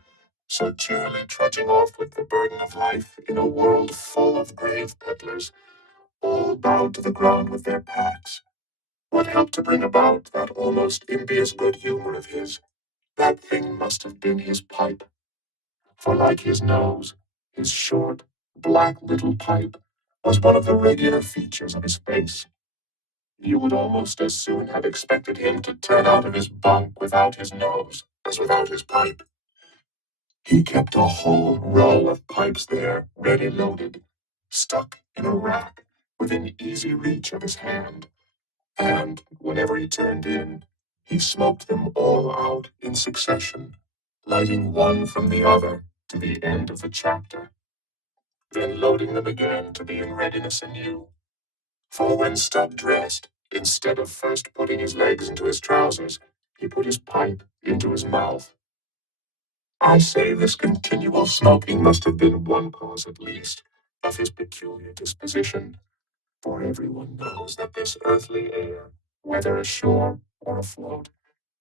so cheerily trudging off with the burden of life in a world full of grave peddlers, all bowed to the ground with their packs? What helped to bring about that almost impious good humor of his? That thing must have been his pipe, for like his nose, his short, black little pipe was one of the regular features of his face. You would almost as soon have expected him to turn out of his bunk without his nose as without his pipe. He kept a whole row of pipes there, ready loaded, stuck in a rack within easy reach of his hand, and whenever he turned in, He smoked them all out in succession, lighting one from the other to the end of the chapter, then loading them again to be in readiness anew. For when Stubb dressed, instead of first putting his legs into his trousers, he put his pipe into his mouth. I say this continual smoking must have been one cause at least of his peculiar disposition, for everyone knows that this earthly air, whether ashore or afloat,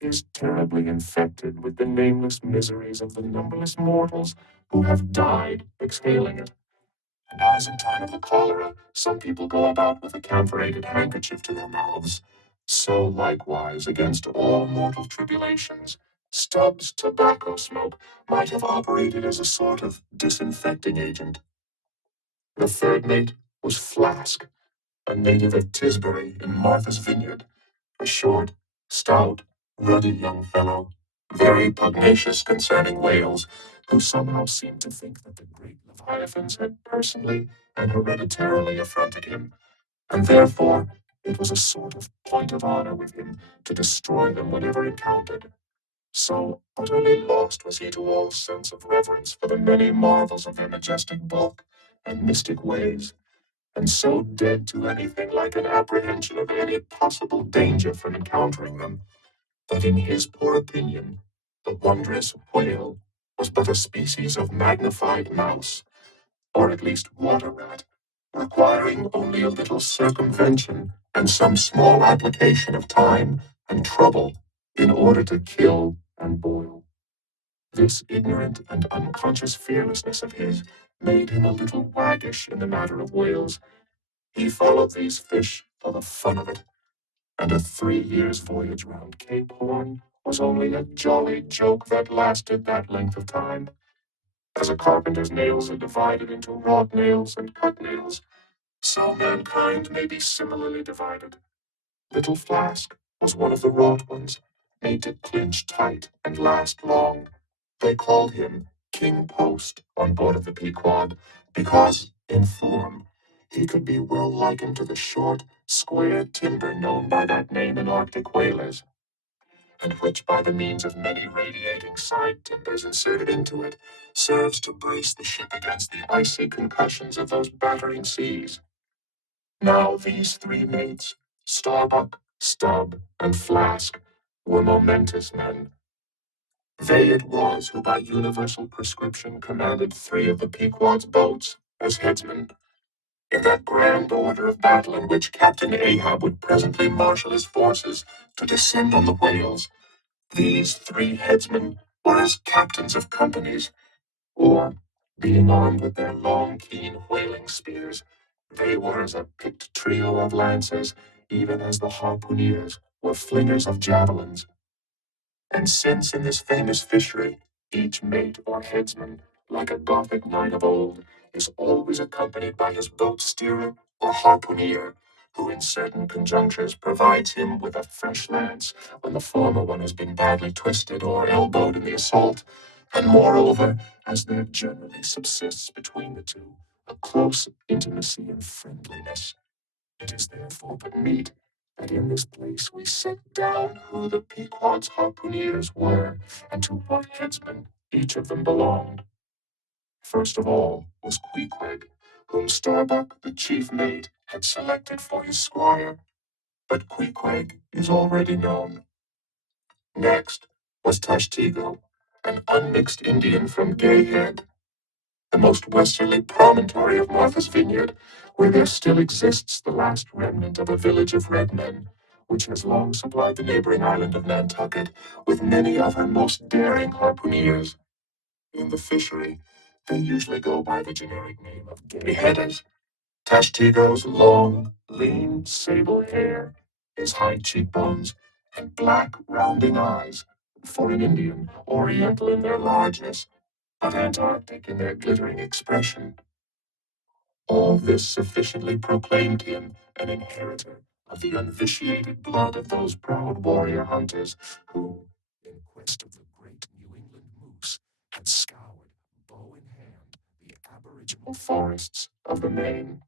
is terribly infected with the nameless miseries of the numberless mortals who have died exhaling it. And as in time of the cholera, some people go about with a camphorated handkerchief to their mouths, so likewise against all mortal tribulations, Stubb's tobacco smoke might have operated as a sort of disinfecting agent. The third mate was Flask, a native of Tisbury in Martha's Vineyard, a short, stout, ruddy young fellow, very pugnacious concerning whales, who somehow seemed to think that the great leviathans had personally and hereditarily affronted him, and therefore it was a sort of point of honor with him to destroy them whenever encountered. So utterly lost was he to all sense of reverence for the many marvels of their majestic bulk and mystic ways, and so dead to anything like an apprehension of any possible danger from encountering them, that in his poor opinion the wondrous whale was but a species of magnified mouse, or at least water rat, requiring only a little circumvention and some small application of time and trouble in order to kill and boil. This ignorant and unconscious fearlessness of his made him a little waggish in the matter of whales. He followed these fish for the fun of it, and a 3 years' voyage round Cape Horn was only a jolly joke that lasted that length of time. As a carpenter's nails are divided into wrought nails and cut nails, so mankind may be similarly divided. Little Flask was one of the wrought ones, made to clinch tight and last long. They called him King Post on board of the Pequod, because, in form, he could be well likened to the short, square timber known by that name in Arctic whalers, and which, by the means of many radiating side timbers inserted into it, serves to brace the ship against the icy concussions of those battering seas. Now these three mates, Starbuck, Stubb, and Flask, were momentous men. They it was who by universal prescription commanded three of the Pequod's boats as headsmen, in that grand order of battle in which Captain Ahab would presently marshal his forces to descend on the whales. These three headsmen were as captains of companies, or, being armed with their long, keen whaling spears, they were as a picked trio of lancers, even as the harpooneers were flingers of javelins. And since in this famous fishery each mate or headsman, like a Gothic knight of old, is always accompanied by his boat steerer or harpooneer, who in certain conjunctures provides him with a fresh lance when the former one has been badly twisted or elbowed in the assault, and moreover, as there generally subsists between the two a close intimacy and friendliness, it is therefore but meet that in this place we set down who the Pequod's harpooneers were, and to what headsman each of them belonged. First of all was Queequeg, whom Starbuck, the chief mate, had selected for his squire, but Queequeg is already known. Next was Tashtego, an unmixed Indian from Gay Head, the most westerly promontory of Martha's Vineyard, where there still exists the last remnant of a village of red men, which has long supplied the neighboring island of Nantucket with many of her most daring harpooneers. In the fishery, they usually go by the generic name of gay headers. Tashtego's long, lean, sable hair, his high cheekbones, and black, rounding eyes, for an Indian, oriental in their largeness, but Antarctic in their glittering expression. All this sufficiently proclaimed him an inheritor of the unvitiated blood of those proud warrior hunters who, in quest of the great New England moose, had scoured, bow in hand, the aboriginal forests of the Maine.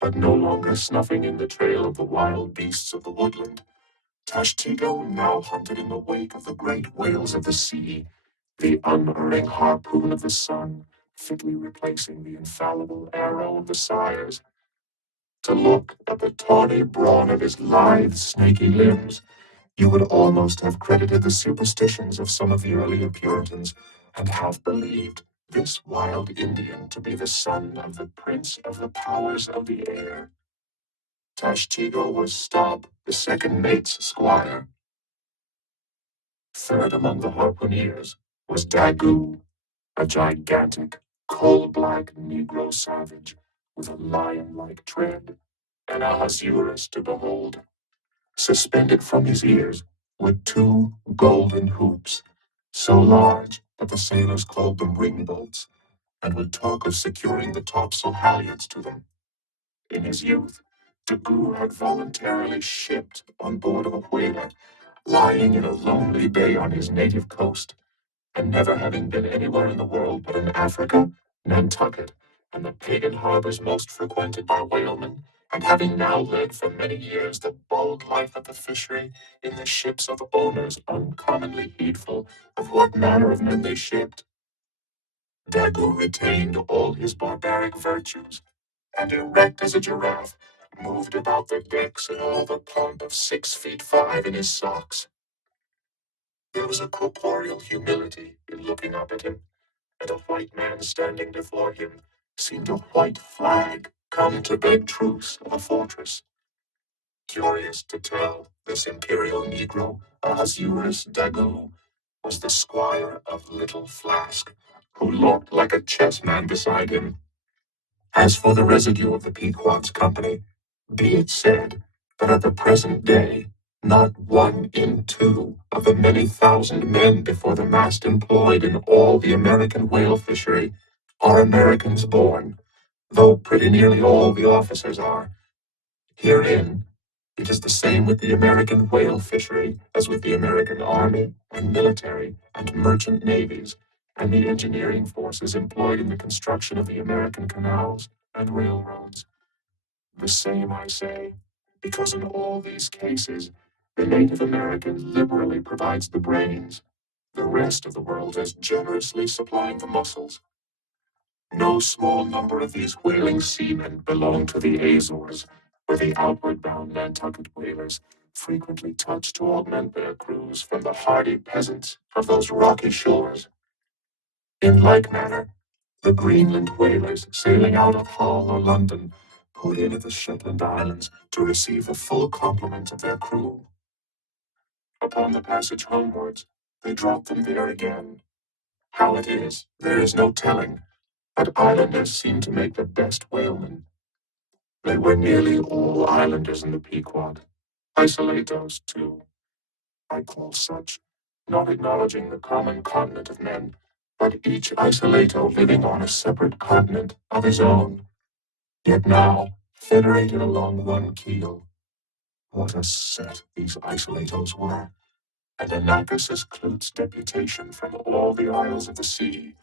But no longer snuffing in the trail of the wild beasts of the woodland, Tashtego now hunted in the wake of the great whales of the sea, the unerring harpoon of the sun, fitly replacing the infallible arrow of the sires. To look at the tawny brawn of his lithe, snaky limbs, you would almost have credited the superstitions of some of the earlier Puritans, and have believed this wild Indian to be the son of the prince of the powers of the air. Tashtego was Stob, the second mate's squire. Third among the harpooneers was Daggoo, a gigantic, coal-black Negro savage with a lion-like tread and a Hazuras to behold. Suspended from his ears were two golden hoops, so large that the sailors called them ringbolts, and would talk of securing the topsail halyards to them. In his youth, Daggoo had voluntarily shipped on board of a whaler, lying in a lonely bay on his native coast, and never having been anywhere in the world but in Africa, Nantucket, and the pagan harbors most frequented by whalemen, and having now led for many years the bold life of the fishery in the ships of owners uncommonly heedful of what manner of men they shipped, Daggoo retained all his barbaric virtues, and erect as a giraffe, moved about the decks in all the pomp of 6 feet 5 in his socks. There was a corporeal humility in looking up at him, and a white man standing before him seemed a white flag come to beg truce of a fortress. Curious to tell, this imperial Negro, Ahasuerus Daggoo, was the squire of Little Flask, who looked like a chessman beside him. As for the residue of the Pequod's company, be it said that at the present day, not 1 in 2 of the many thousand men before the mast employed in all the American whale fishery are Americans born, though pretty nearly all the officers are. Herein, it is the same with the American whale fishery as with the American army and military and merchant navies, and the engineering forces employed in the construction of the American canals and railroads. The same, I say, because in all these cases, the Native American liberally provides the brains, the rest of the world is generously supplying the muscles. No small number of these whaling seamen belong to the Azores, where the outward bound Nantucket whalers frequently touch to augment their crews from the hardy peasants of those rocky shores. In like manner, the Greenland whalers sailing out of Hull or London put in at the Shetland Islands to receive the full complement of their crew. Upon the passage homewards, they drop them there again. How it is, there is no telling, but islanders seem to make the best whalemen. They were nearly all islanders in the Pequod, isolatos too. I call such, not acknowledging the common continent of men, but each isolato living on a separate continent of his own, yet now federated along one keel. What a set these isolatos were, and Anacus' Clute's deputation from all the isles of the sea,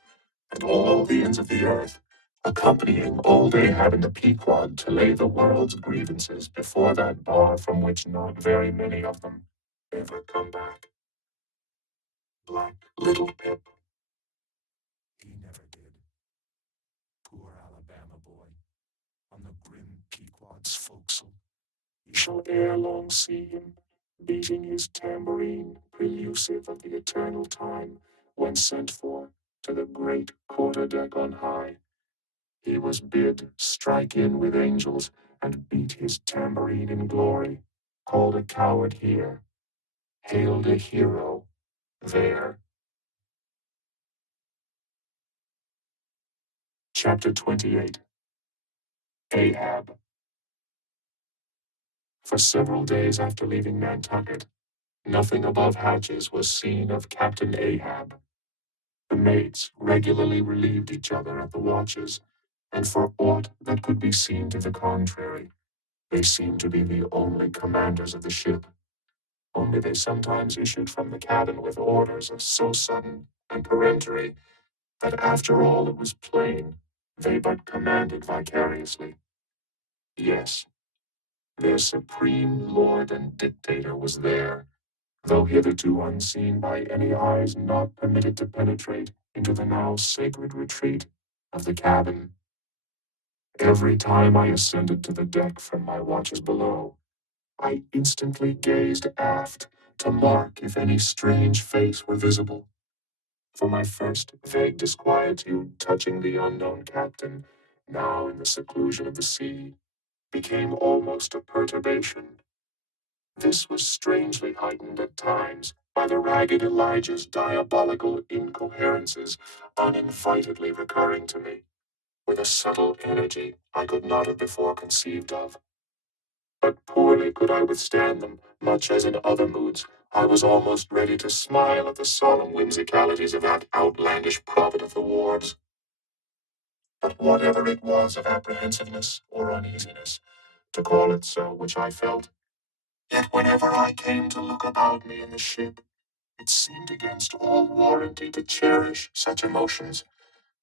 and all the ends of the earth, accompanying old Ahab in the Pequod to lay the world's grievances before that bar from which not very many of them ever come back. Black little Pip, he never did. Poor Alabama boy, on the grim Pequod's forecastle. We shall ere long see him, beating his tambourine, prelusive of the eternal time, when sent for to the great quarter-deck on high. He was bid strike in with angels, and beat his tambourine in glory, called a coward here, hailed a hero there. Chapter 28. Ahab. For several days after leaving Nantucket, nothing above hatches was seen of Captain Ahab. The mates regularly relieved each other at the watches, and for aught that could be seen to the contrary, they seemed to be the only commanders of the ship. Only they sometimes issued from the cabin with orders so sudden and peremptory that after all it was plain they but commanded vicariously. Yes, Their supreme lord and dictator was there, though hitherto unseen by any eyes not permitted to penetrate into the now sacred retreat of the cabin. Every time I ascended to the deck from my watches below, I instantly gazed aft to mark if any strange face were visible. For my first vague disquietude touching the unknown captain, now in the seclusion of the sea, became almost a perturbation. This was strangely heightened at times by the ragged Elijah's diabolical incoherences uninvitedly recurring to me with a subtle energy I could not have before conceived of. But poorly could I withstand them, much as in other moods I was almost ready to smile at the solemn whimsicalities of that outlandish prophet of the wars. But whatever it was of apprehensiveness or uneasiness, to call it so, which I felt, yet whenever I came to look about me in the ship, it seemed against all warranty to cherish such emotions,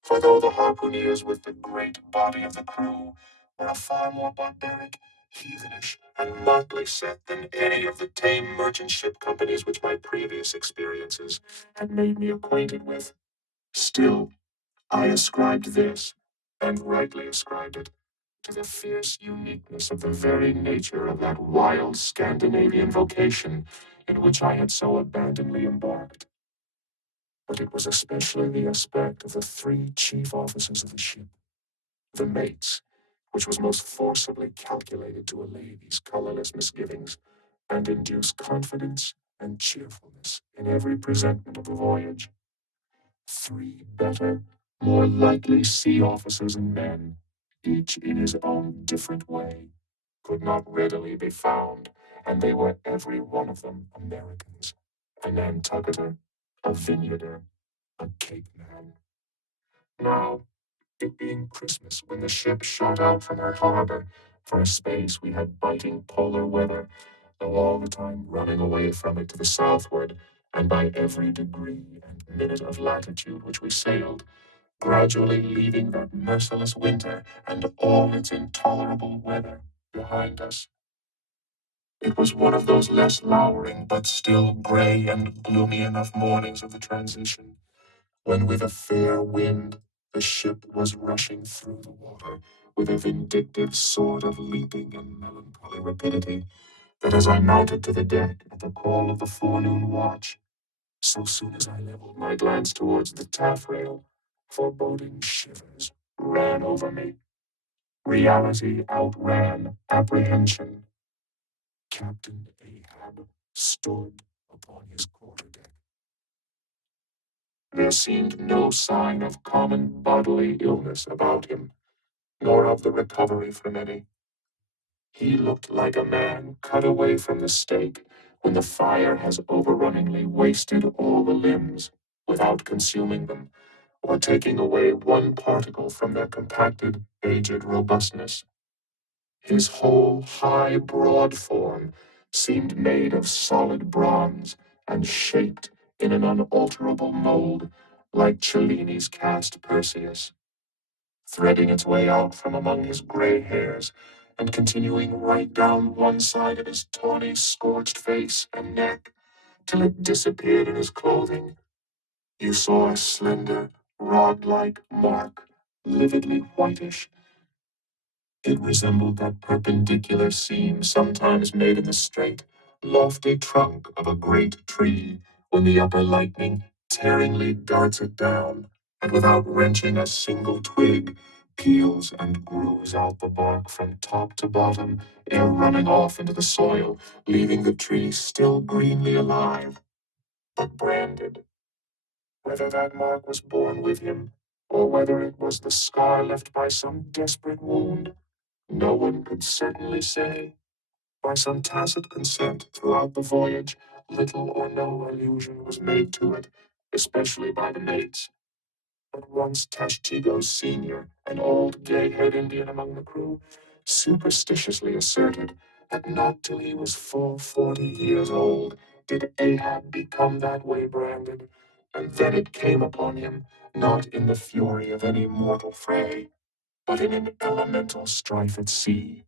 for though the harpooneers with the great body of the crew were a far more barbaric, heathenish, and motley set than any of the tame merchant ship companies which my previous experiences had made me acquainted with, still I ascribed this, and rightly ascribed it, to the fierce uniqueness of the very nature of that wild Scandinavian vocation in which I had so abandonedly embarked. But it was especially the aspect of the three chief officers of the ship, the mates, which was most forcibly calculated to allay these colorless misgivings and induce confidence and cheerfulness in every presentment of the voyage. Three better, more likely sea officers and men, each in his own different way, could not readily be found, and they were every one of them Americans, a Nantucketer, a Vineyarder, a Cape Man. Now, it being Christmas when the ship shot out from her harbor, for a space we had biting polar weather, though all the time running away from it to the southward, and by every degree and minute of latitude which we sailed, gradually leaving that merciless winter and all its intolerable weather behind us. It was one of those less lowering but still gray and gloomy enough mornings of the transition, when with a fair wind the ship was rushing through the water with a vindictive sort of leaping and melancholy rapidity, that as I mounted to the deck at the call of the forenoon watch, so soon as I leveled my glance towards the taffrail, foreboding shivers ran over me. Reality outran apprehension. Captain Ahab stood upon his quarterdeck. There seemed no sign of common bodily illness about him, nor of the recovery from any. He looked like a man cut away from the stake when the fire has overrunningly wasted all the limbs without consuming them, or taking away one particle from their compacted, aged robustness. His whole high, broad form seemed made of solid bronze and shaped in an unalterable mold, like Cellini's cast Perseus, threading its way out from among his gray hairs and continuing right down one side of his tawny, scorched face and neck till it disappeared in his clothing. You saw a slender, rod-like mark, lividly whitish. It resembled that perpendicular seam sometimes made in the straight, lofty trunk of a great tree when the upper lightning tearingly darts it down, and without wrenching a single twig, peels and grooves out the bark from top to bottom ere running off into the soil, leaving the tree still greenly alive, but branded. Whether that mark was born with him, or whether it was the scar left by some desperate wound, no one could certainly say. By some tacit consent throughout the voyage, little or no allusion was made to it, especially by the mates. But once Tashtigo Sr., an old gay-haired Indian among the crew, superstitiously asserted that not till he was full 40 years old did Ahab become that way branded, and then it came upon him, not in the fury of any mortal fray, but in an elemental strife at sea.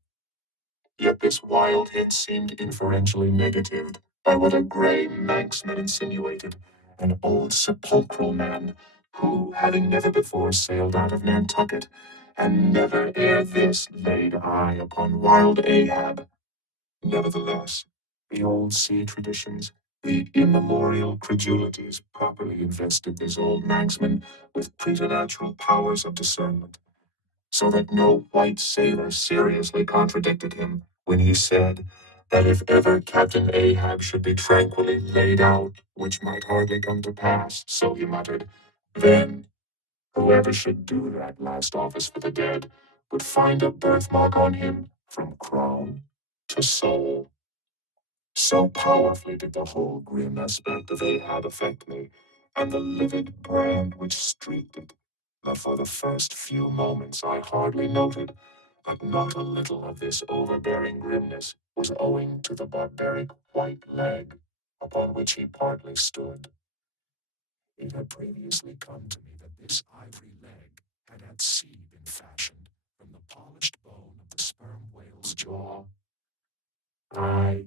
Yet this wild hint seemed inferentially negatived by what a gray Manxman insinuated, an old sepulchral man who, having never before sailed out of Nantucket, and never ere this laid eye upon wild Ahab. Nevertheless, the old sea traditions, the immemorial credulities properly invested this old Manxman with preternatural powers of discernment, so that no white sailor seriously contradicted him when he said that if ever Captain Ahab should be tranquilly laid out, which might hardly come to pass, so he muttered, then whoever should do that last office for the dead would find a birthmark on him from crown to soul. So powerfully did the whole grim aspect of Ahab affect me, and the livid brand which streaked it, that for the first few moments I hardly noted, but not a little of this overbearing grimness was owing to the barbaric white leg upon which he partly stood. It had previously come to me that this ivory leg had seed been fashioned from the polished bone of the sperm whale's jaw. Aye,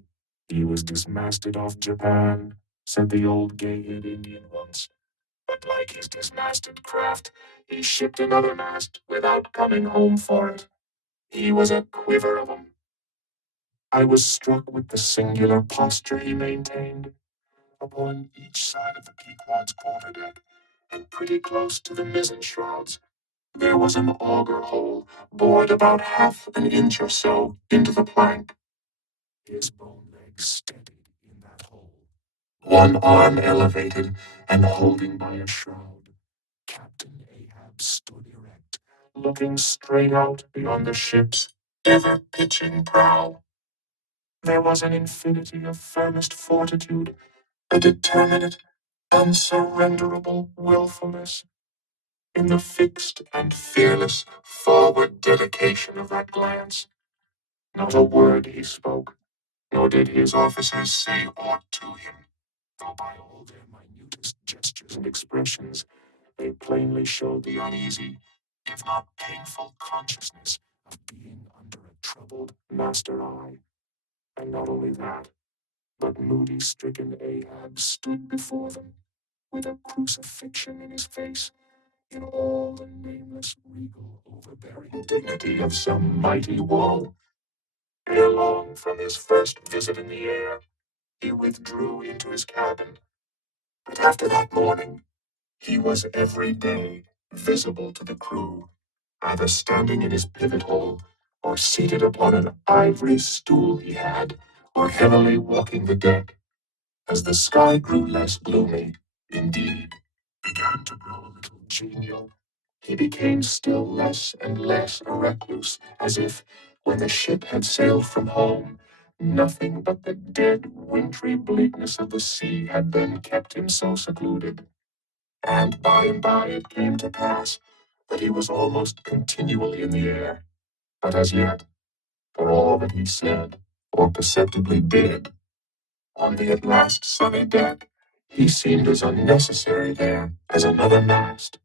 he was dismasted off Japan, said the old gay-haired Indian once. But like his dismasted craft, he shipped another mast without coming home for it. He was a quiver of 'em. I was struck with the singular posture he maintained upon each side of the Pequod's quarterdeck, and pretty close to the mizzen shrouds. There was an auger hole bored about half an inch or so into the plank. His bone legs steadied in that hole, one arm elevated and holding by a shroud. Captain Ahab stood erect, looking straight out beyond the ship's ever-pitching prow. There was an infinity of firmest fortitude, a determinate, unsurrenderable willfulness in the fixed and fearless forward dedication of that glance. Not a word he spoke, nor did his officers say aught to him, though by all their minutest gestures and expressions they plainly showed the uneasy, if not painful, consciousness of being under a troubled master eye. And not only that, but moody stricken Ahab stood before them, with a crucifixion in his face, in all the nameless, regal, overbearing dignity of some mighty woe. Ere long, from his first visit in the air, he withdrew into his cabin. But after that morning, he was every day visible to the crew, either standing in his pivot hole, or seated upon an ivory stool he had, or heavily walking the deck. As the sky grew less gloomy, indeed, began to grow a little genial, he became still less and less a recluse, as if, when the ship had sailed from home, nothing but the dead, wintry bleakness of the sea had then kept him so secluded. And by it came to pass that he was almost continually in the air. But as yet, for all that he said, or perceptibly did, on the at last sunny deck, he seemed as unnecessary there as another mast.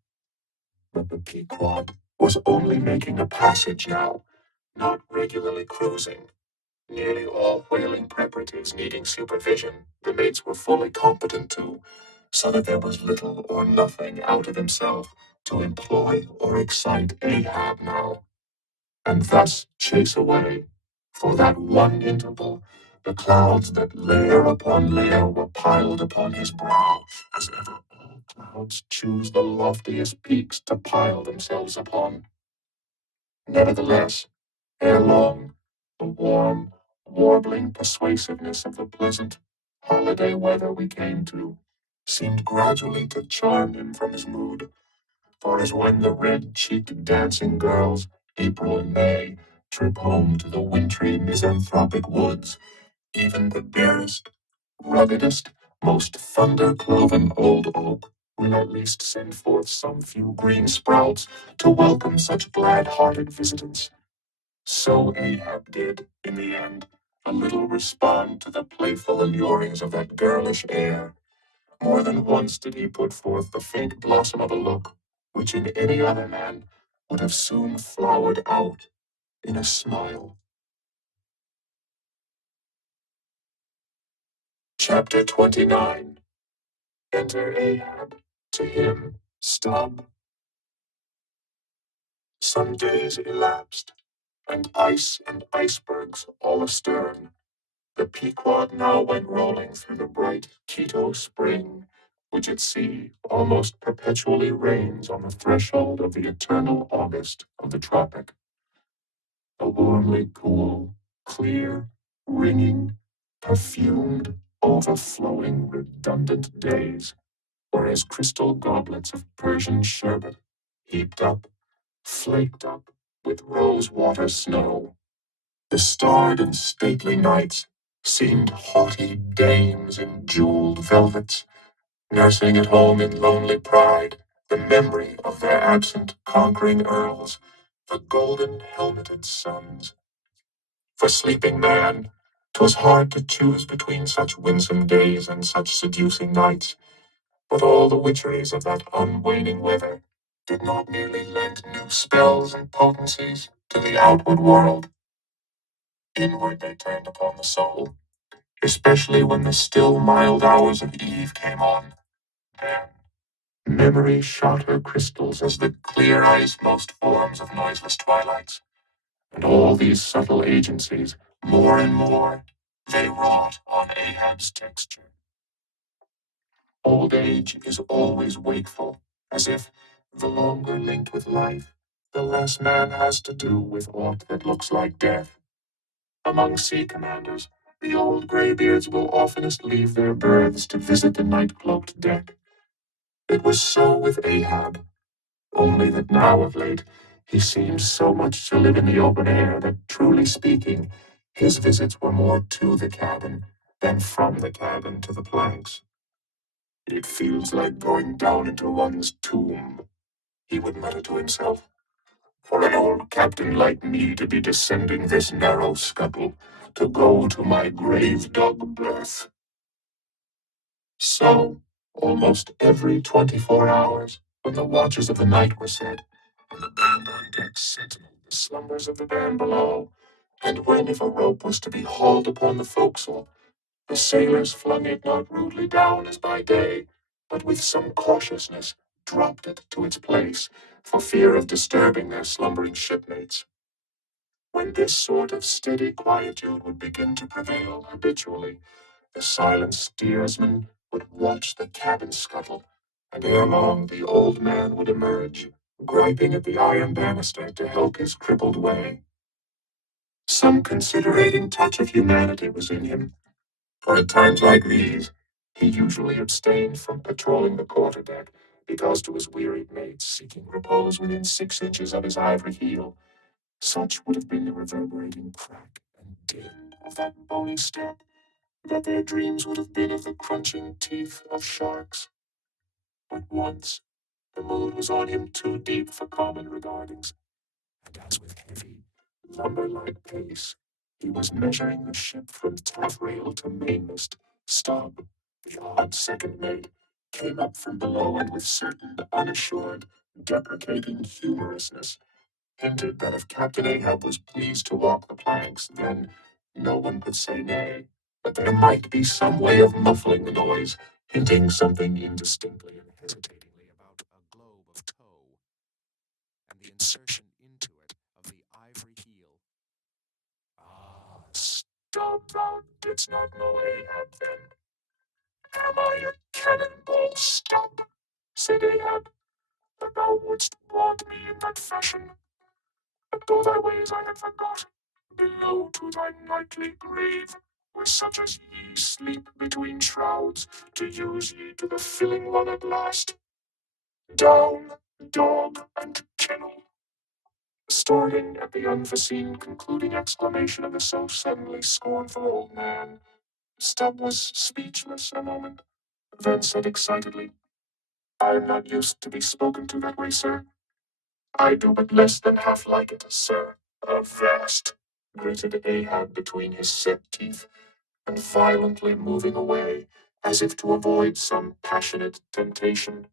But the Pequod was only making a passage now, not regularly cruising. Nearly all whaling preparatives needing supervision, the mates were fully competent to, so that there was little or nothing out of himself to employ or excite Ahab now, and thus chase away, for that one interval, the clouds that layer upon layer were piled upon his brow, as ever all clouds choose the loftiest peaks to pile themselves upon. Nevertheless, ere long, the warm, warbling persuasiveness of the pleasant holiday weather we came to seemed gradually to charm him from his mood, for as when the red-cheeked dancing girls, April and May, trip home to the wintry misanthropic woods, even the barest, ruggedest, most thunder-cloven old oak will at least send forth some few green sprouts to welcome such glad-hearted visitants. So Ahab did, in the end, a little respond to the playful allurings of that girlish air. More than once did he put forth the faint blossom of a look, which in any other man would have soon flowered out in a smile. Chapter 29. Enter Ahab, to him, Stub. Some days elapsed, and ice and icebergs all astern. The Pequod now went rolling through the bright Quito spring, which at sea almost perpetually reigns on the threshold of the eternal August of the tropic. The warmly cool, clear, ringing, perfumed, overflowing, redundant days were as crystal goblets of Persian sherbet, heaped up, flaked up with rose-water snow. The starred and stately nights seemed haughty dames in jeweled velvets, nursing at home in lonely pride the memory of their absent conquering earls, the golden helmeted sons. For sleeping man, 'twas hard to choose between such winsome days and such seducing nights, but all the witcheries of that unwaning weather did not merely lend new spells and potencies to the outward world. Inward they turned upon the soul, especially when the still mild hours of eve came on. Then memory shot her crystals as the clear ice most forms of noiseless twilights, and all these subtle agencies, more and more, they wrought on Ahab's texture. Old age is always wakeful, as if, the longer linked with life, the less man has to do with aught that looks like death. Among sea commanders, the old graybeards will oftenest leave their berths to visit the night-cloaked deck. It was so with Ahab, only that now of late he seemed so much to live in the open air that, truly speaking, his visits were more to the cabin than from the cabin to the planks. It feels like going down into one's tomb, he would mutter to himself, for an old captain like me to be descending this narrow scuttle, to go to my grave dug berth. So, almost every 24 hours, when the watches of the night were set, and the band on deck sentineled the slumbers of the band below, and when, if a rope was to be hauled upon the forecastle, the sailors flung it not rudely down as by day, but with some cautiousness dropped it to its place, for fear of disturbing their slumbering shipmates. When this sort of steady quietude would begin to prevail habitually, the silent steersman would watch the cabin scuttle, and ere long the old man would emerge, griping at the iron banister to help his crippled way. Some considerating touch of humanity was in him, for at times like these, he usually abstained from patrolling the quarterdeck, because to his wearied mates seeking repose within 6 inches of his ivory heel, such would have been the reverberating crack and din of that bony step, that their dreams would have been of the crunching teeth of sharks. But once the mood was on him too deep for common regardings, and as with heavy, lumber-like pace, he was measuring the ship from taffrail to mainmast, Stubb, the odd second mate, came up from below and with certain unassured, deprecating humorousness hinted that if Captain Ahab was pleased to walk the planks, then no one could say nay, but there might be some way of muffling the noise, hinting something indistinctly and hesitatingly about a globe of tow, and the insertion into it of the ivory heel. Ah, Stubb, thou didst not know Ahab then. Am I a cannonball, Stubb? Said Ahab, that thou wouldst want me in that fashion. But though thy ways I had forgot, below to thy nightly grave, where such as ye sleep between shrouds, to use ye to the filling one at last. Down, dog, and kennel. Starting at the unforeseen concluding exclamation of the so suddenly scornful old man, Stubb was speechless a moment, then said excitedly, I am not used to be spoken to that way, sir. I do but less than half like it, sir. Avast! Gritted Ahab between his set teeth, and violently moving away, as if to avoid some passionate temptation.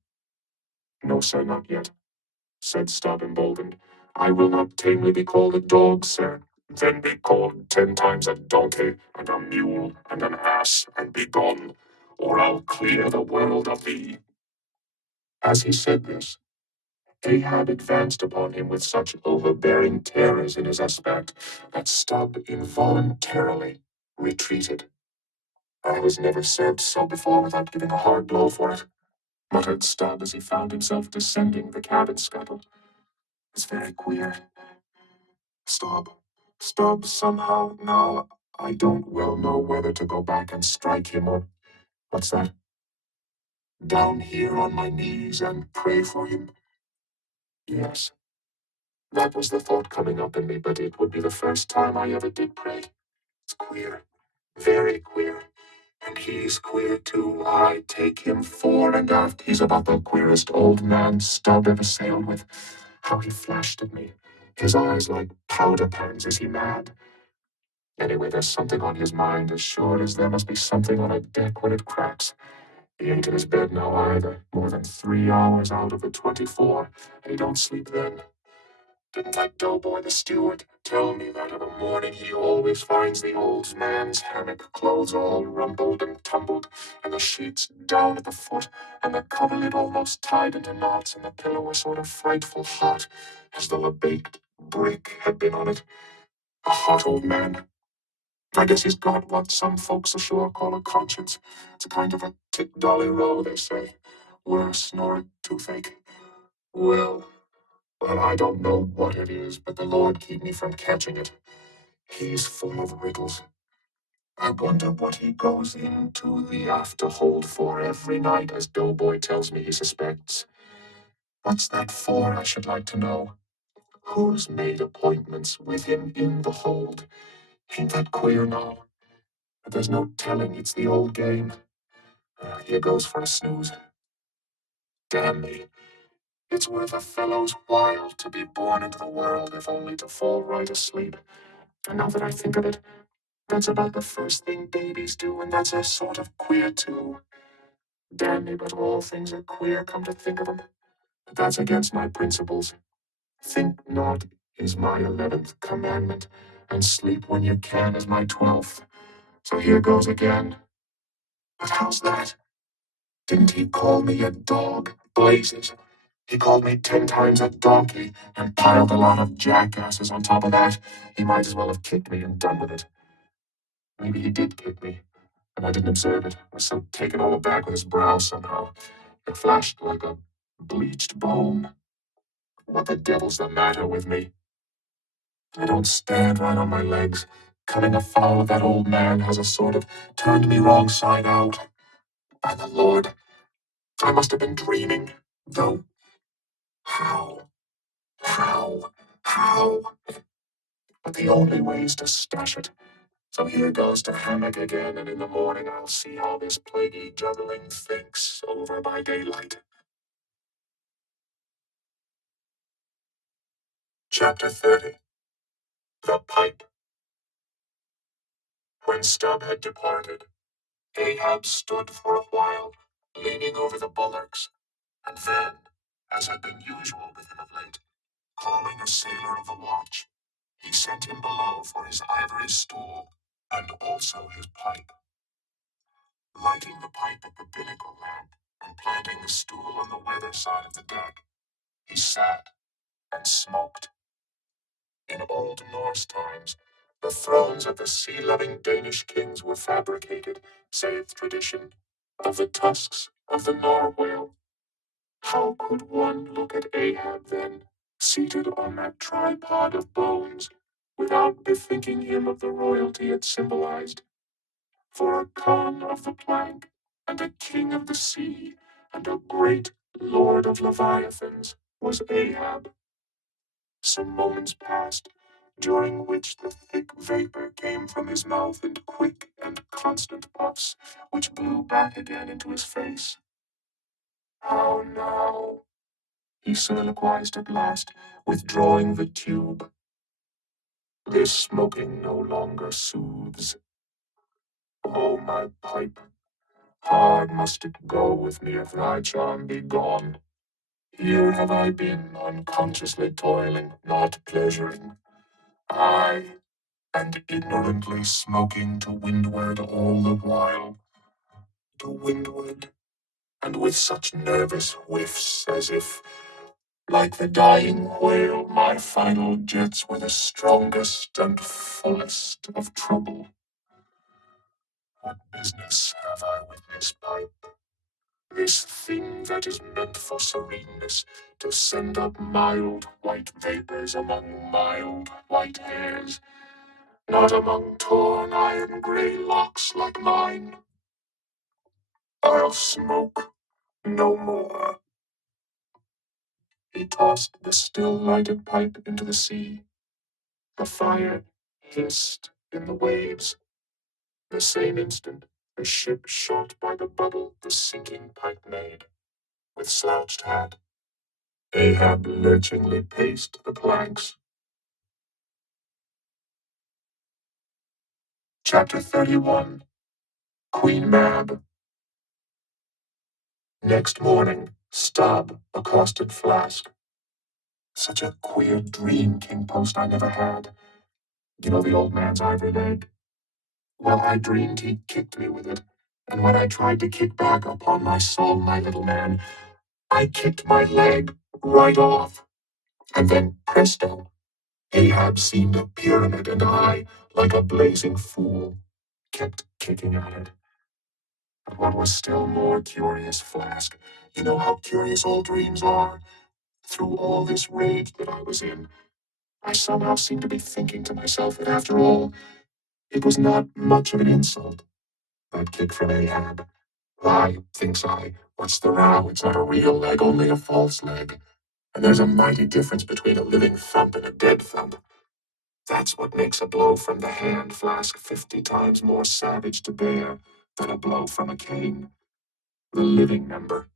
No, sir, not yet, said Stubb emboldened. I will not tamely be called a dog, sir, Then be called 10 times a donkey, and a mule, and an ass, and be gone, or I'll clear the world of thee. As he said this, Ahab advanced upon him with such overbearing terrors in his aspect that Stubb involuntarily retreated. I was never served so before without giving a hard blow for it, muttered Stubb as he found himself descending the cabin scuttle. It's very queer. Stubb, somehow, now, I don't well know whether to go back and strike him or, what's that? Down here on my knees and pray for him? Yes, that was the thought coming up in me, but it would be the first time I ever did pray. It's queer, very queer. And he's queer too. I take him fore and aft. He's about the queerest old man Stubb ever sailed with. How he flashed at me. His eyes like powder pans. Is he mad? Anyway, there's something on his mind, as sure as there must be something on a deck when it cracks. He ain't in his bed now either, more than 3 hours out of the 24, and he don't sleep then. Didn't that doughboy, the steward, tell me that of a morning he always finds the old man's hammock clothes all rumpled and tumbled, and the sheets down at the foot, and the coverlid almost tied into knots, and the pillow a sort of frightful hot, as though a baked brick had been on it? A hot old man. I guess he's got what some folks ashore call a conscience. It's a kind of a tick-dolly row, they say. Worse nor a toothache. Well, I don't know what it is, but the Lord keep me from catching it. He's full of riddles. I wonder what he goes into the afterhold for every night, as Doughboy tells me he suspects. What's that for, I should like to know? Who's made appointments with him in the hold? Ain't that queer now? But there's no telling, it's the old game. Here goes for a snooze. Damn me. It's worth a fellow's while to be born into the world, if only to fall right asleep. And now that I think of it, that's about the first thing babies do, and that's a sort of queer too. Damn me, but all things are queer, come to think of them. But that's against my principles. Think not is my 11th commandment, and sleep when you can is my 12th. So here goes again. But how's that? Didn't he call me a dog? Blazes. He called me 10 times a donkey, and piled a lot of jackasses on top of that. He might as well have kicked me and done with it. Maybe he did kick me, and I didn't observe it. I was so taken all aback with his brow somehow. It flashed like a bleached bone. What the devil's the matter with me? I don't stand right on my legs. Coming afoul of that old man has a sort of turned me wrong side out. By the Lord, I must have been dreaming. Though, how? How? How? But the only way is to stash it. So here goes to hammock again, and in the morning I'll see how this plaguey juggling thinks over by daylight. Chapter 30. The Pipe. When Stubb had departed, Ahab stood for a while, leaning over the bulwarks, and then, as had been usual with him of late, calling a sailor of the watch, he sent him below for his ivory stool, and also his pipe. Lighting the pipe at the binnacle lamp, and planting the stool on the weather side of the deck, he sat and smoked. In old Norse times, the thrones of the sea-loving Danish kings were fabricated, saith tradition, of the tusks of the narwhal. How could one look at Ahab then, seated on that tripod of bones, without bethinking him of the royalty it symbolized? For a Khan of the plank, and a king of the sea, and a great lord of leviathans was Ahab. Some moments passed, during which the thick vapor came from his mouth in quick and constant puffs, which blew back again into his face. How now? He soliloquized at last, withdrawing the tube. This smoking no longer soothes. Oh, my pipe, hard must it go with me if thy charm be gone. Here have I been unconsciously toiling, not pleasuring. Aye, and ignorantly smoking to windward all the while, to windward, and with such nervous whiffs as if, like the dying whale, my final jets were the strongest and fullest of trouble. What business have I with this pipe? This thing that is meant for sereneness, to send up mild white vapors among mild white hairs, not among torn iron gray locks like mine. I'll smoke no more. He tossed the still lighted pipe into the sea. The fire hissed in the waves. The same instant, the ship shot by the bubble the sinking pipe made. With slouched hat, Ahab lurchingly paced the planks. Chapter 31. Queen Mab. Next morning, Stubb accosted Flask. Such a queer dream, King Post, I never had. You know the old man's ivory leg? Well, I dreamed he kicked me with it, and when I tried to kick back, upon my soul, my little man, I kicked my leg right off. And then, presto, Ahab seemed a pyramid, and I, like a blazing fool, kept kicking at it. But what was still more curious, Flask, you know how curious all dreams are. Through all this rage that I was in, I somehow seemed to be thinking to myself that after all, it was not much of an insult, that kick from Ahab. Why, thinks I, what's the row? It's not a real leg, only a false leg. And there's a mighty difference between a living thump and a dead thump. That's what makes a blow from the hand, Flask, 50 times more savage to bear than a blow from a cane. The living member.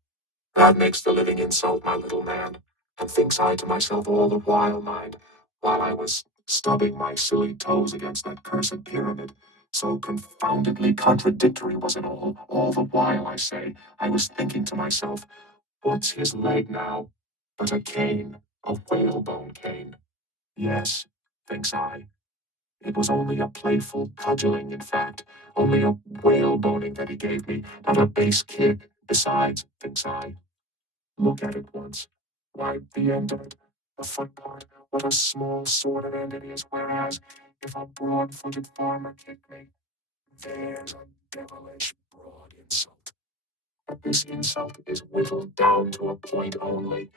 That makes the living insult, my little man. And thinks I to myself all the while, mind, while I was stubbing my silly toes against that cursed pyramid. So confoundedly contradictory was it all the while, I say, I was thinking to myself, what's his leg now? But a cane, a whalebone cane. Yes, thinks I. It was only a playful cudgeling, in fact, only a whaleboning that he gave me, not a base kick. Besides, thinks I, look at it once. Why, the end of it, the foot part, what a small sort of end it is, whereas if a broad-footed farmer kicked me, there's a devilish broad insult. But this insult is whittled down to a point only.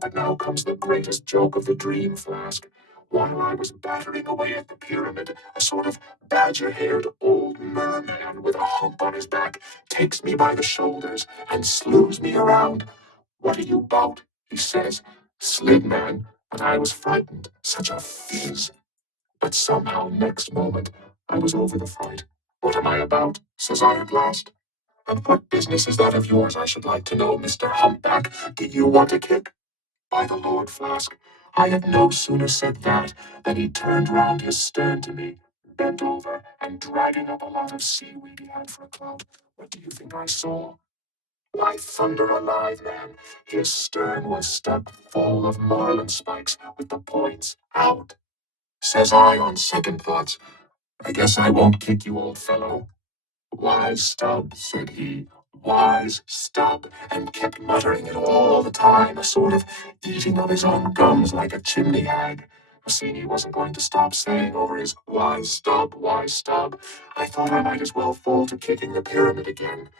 But now comes the greatest joke of the dream, Flask. While I was battering away at the pyramid, a sort of badger-haired old merman with a hump on his back takes me by the shoulders and slews me around. What are you about? He says. Slid, man. But I was frightened. Such a fizz. But somehow, next moment, I was over the fright. What am I about? Says I at last. And what business is that of yours, I should like to know, Mr. Humpback? Do you want a kick? By the Lord, Flask, I had no sooner said that than he turned round his stern to me, bent over, and dragging up a lot of seaweed he had for a clout. What do you think I saw? Why, thunder alive, man, his stern was stuck full of marlin spikes with the points out. Says I, on second thoughts, I guess I won't kick you, old fellow. Wise Stubb, said he, wise Stubb, and kept muttering it all the time, a sort of eating of his own gums like a chimney hag. Seeing he wasn't going to stop saying over his wise Stubb, I thought I might as well fall to kicking the pyramid again.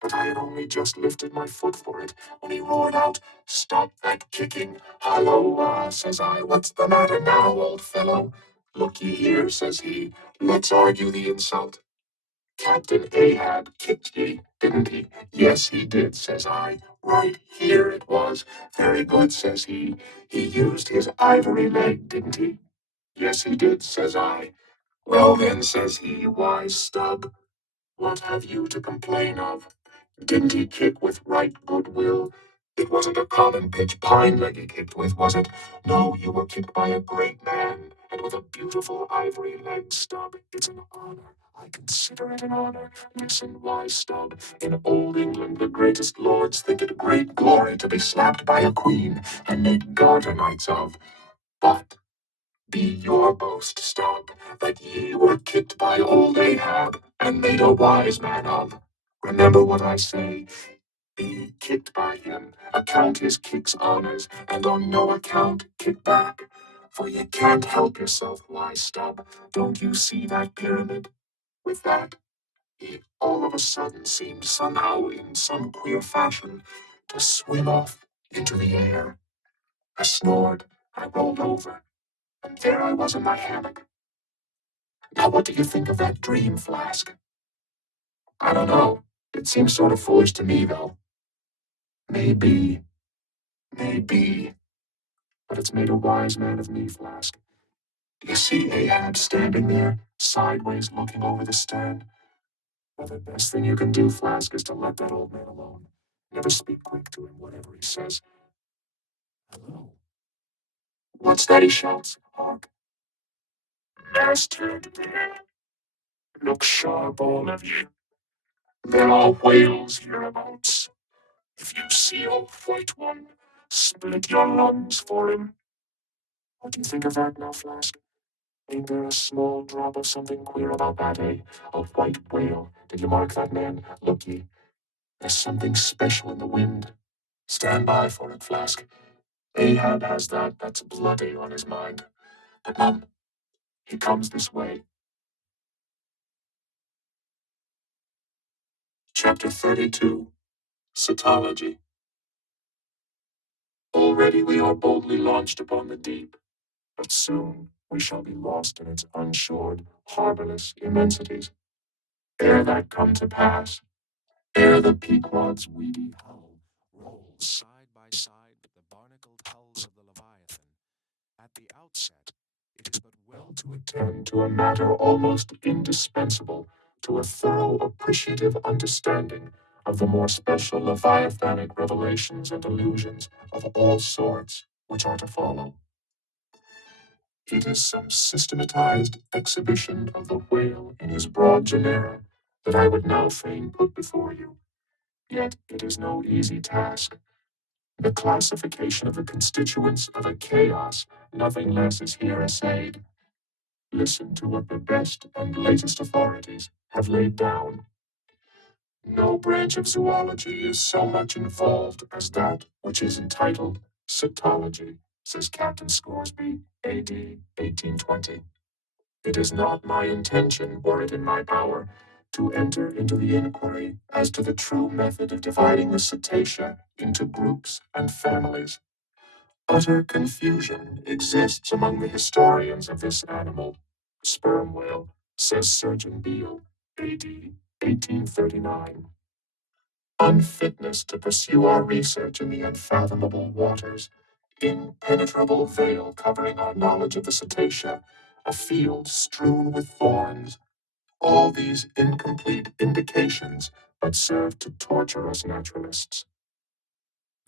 But I had only just lifted my foot for it when he roared out, "Stop that kicking! Halloa!" says I. "What's the matter now, old fellow?" "Look ye here," says he. "Let's argue the insult. Captain Ahab kicked ye, didn't he?" "Yes, he did," says I. "Right here it was." "Very good," says he. "He used his ivory leg, didn't he?" "Yes, he did," says I. "Well then," says he, "wise Stubb, what have you to complain of? Didn't he kick with right good will? It wasn't a common pitch pine leg he kicked with, was it? No, you were kicked by a great man, and with a beautiful ivory leg, Stubb. It's an honor. I consider it an honor. Listen, wise Stubb. In old England, the greatest lords think it great glory to be slapped by a queen and made garter knights of. But Be your boast, stop, that ye were kicked by old Ahab, and made a wise man of. Remember what I say, be kicked by him, account his kicks honors, and on no account kick back. For you can't help yourself, why stop? Don't you see that pyramid? With that, he all of a sudden seemed somehow, in some queer fashion, to swim off into the air. I snored, I rolled over, and there I was in my hammock. Now what do you think of that dream, Flask? I don't know. It seems sort of foolish to me, though. Maybe, maybe. But it's made a wise man of me, Flask. Do you see Ahab standing there, sideways looking over the stern? Well, the best thing you can do, Flask, is to let that old man alone. Never speak quick to him, whatever he says. Hello. What's that he shouts? Hark. Master there. Look sharp, all of you. There are whales hereabouts. If you see a white one, split your lungs for him. What do you think of that now, Flask? Ain't there a small drop of something queer about that, eh? A white whale. Did you mark that, man? Look ye. There's something special in the wind. Stand by for it, Flask. Ahab has that's bloody on his mind. But he comes this way. Chapter 32. Cetology. Already we are boldly launched upon the deep, but soon we shall be lost in its unshored, harborless immensities. Ere that come to pass, ere the Pequod's weedy hull rolls side by side with the barnacled hulls of the Leviathan, at the outset it is but well to attend to a matter almost indispensable to a thorough appreciative understanding of the more special Leviathanic revelations and allusions of all sorts which are to follow. It is some systematized exhibition of the whale in his broad genera that I would now fain put before you. Yet it is no easy task. The classification of the constituents of a chaos, nothing less, is here essayed. Listen to what the best and latest authorities have laid down. No branch of zoology is so much involved as that which is entitled cetology, says Captain Scoresby, A.D. 1820. It is not my intention, were it in my power, to enter into the inquiry as to the true method of dividing the cetacea into groups and families. Utter confusion exists among the historians of this animal, sperm whale, says Surgeon Beale, A.D. 1839. Unfitness to pursue our research in the unfathomable waters, impenetrable veil covering our knowledge of the cetacea, a field strewn with thorns, all these incomplete indications but serve to torture us naturalists.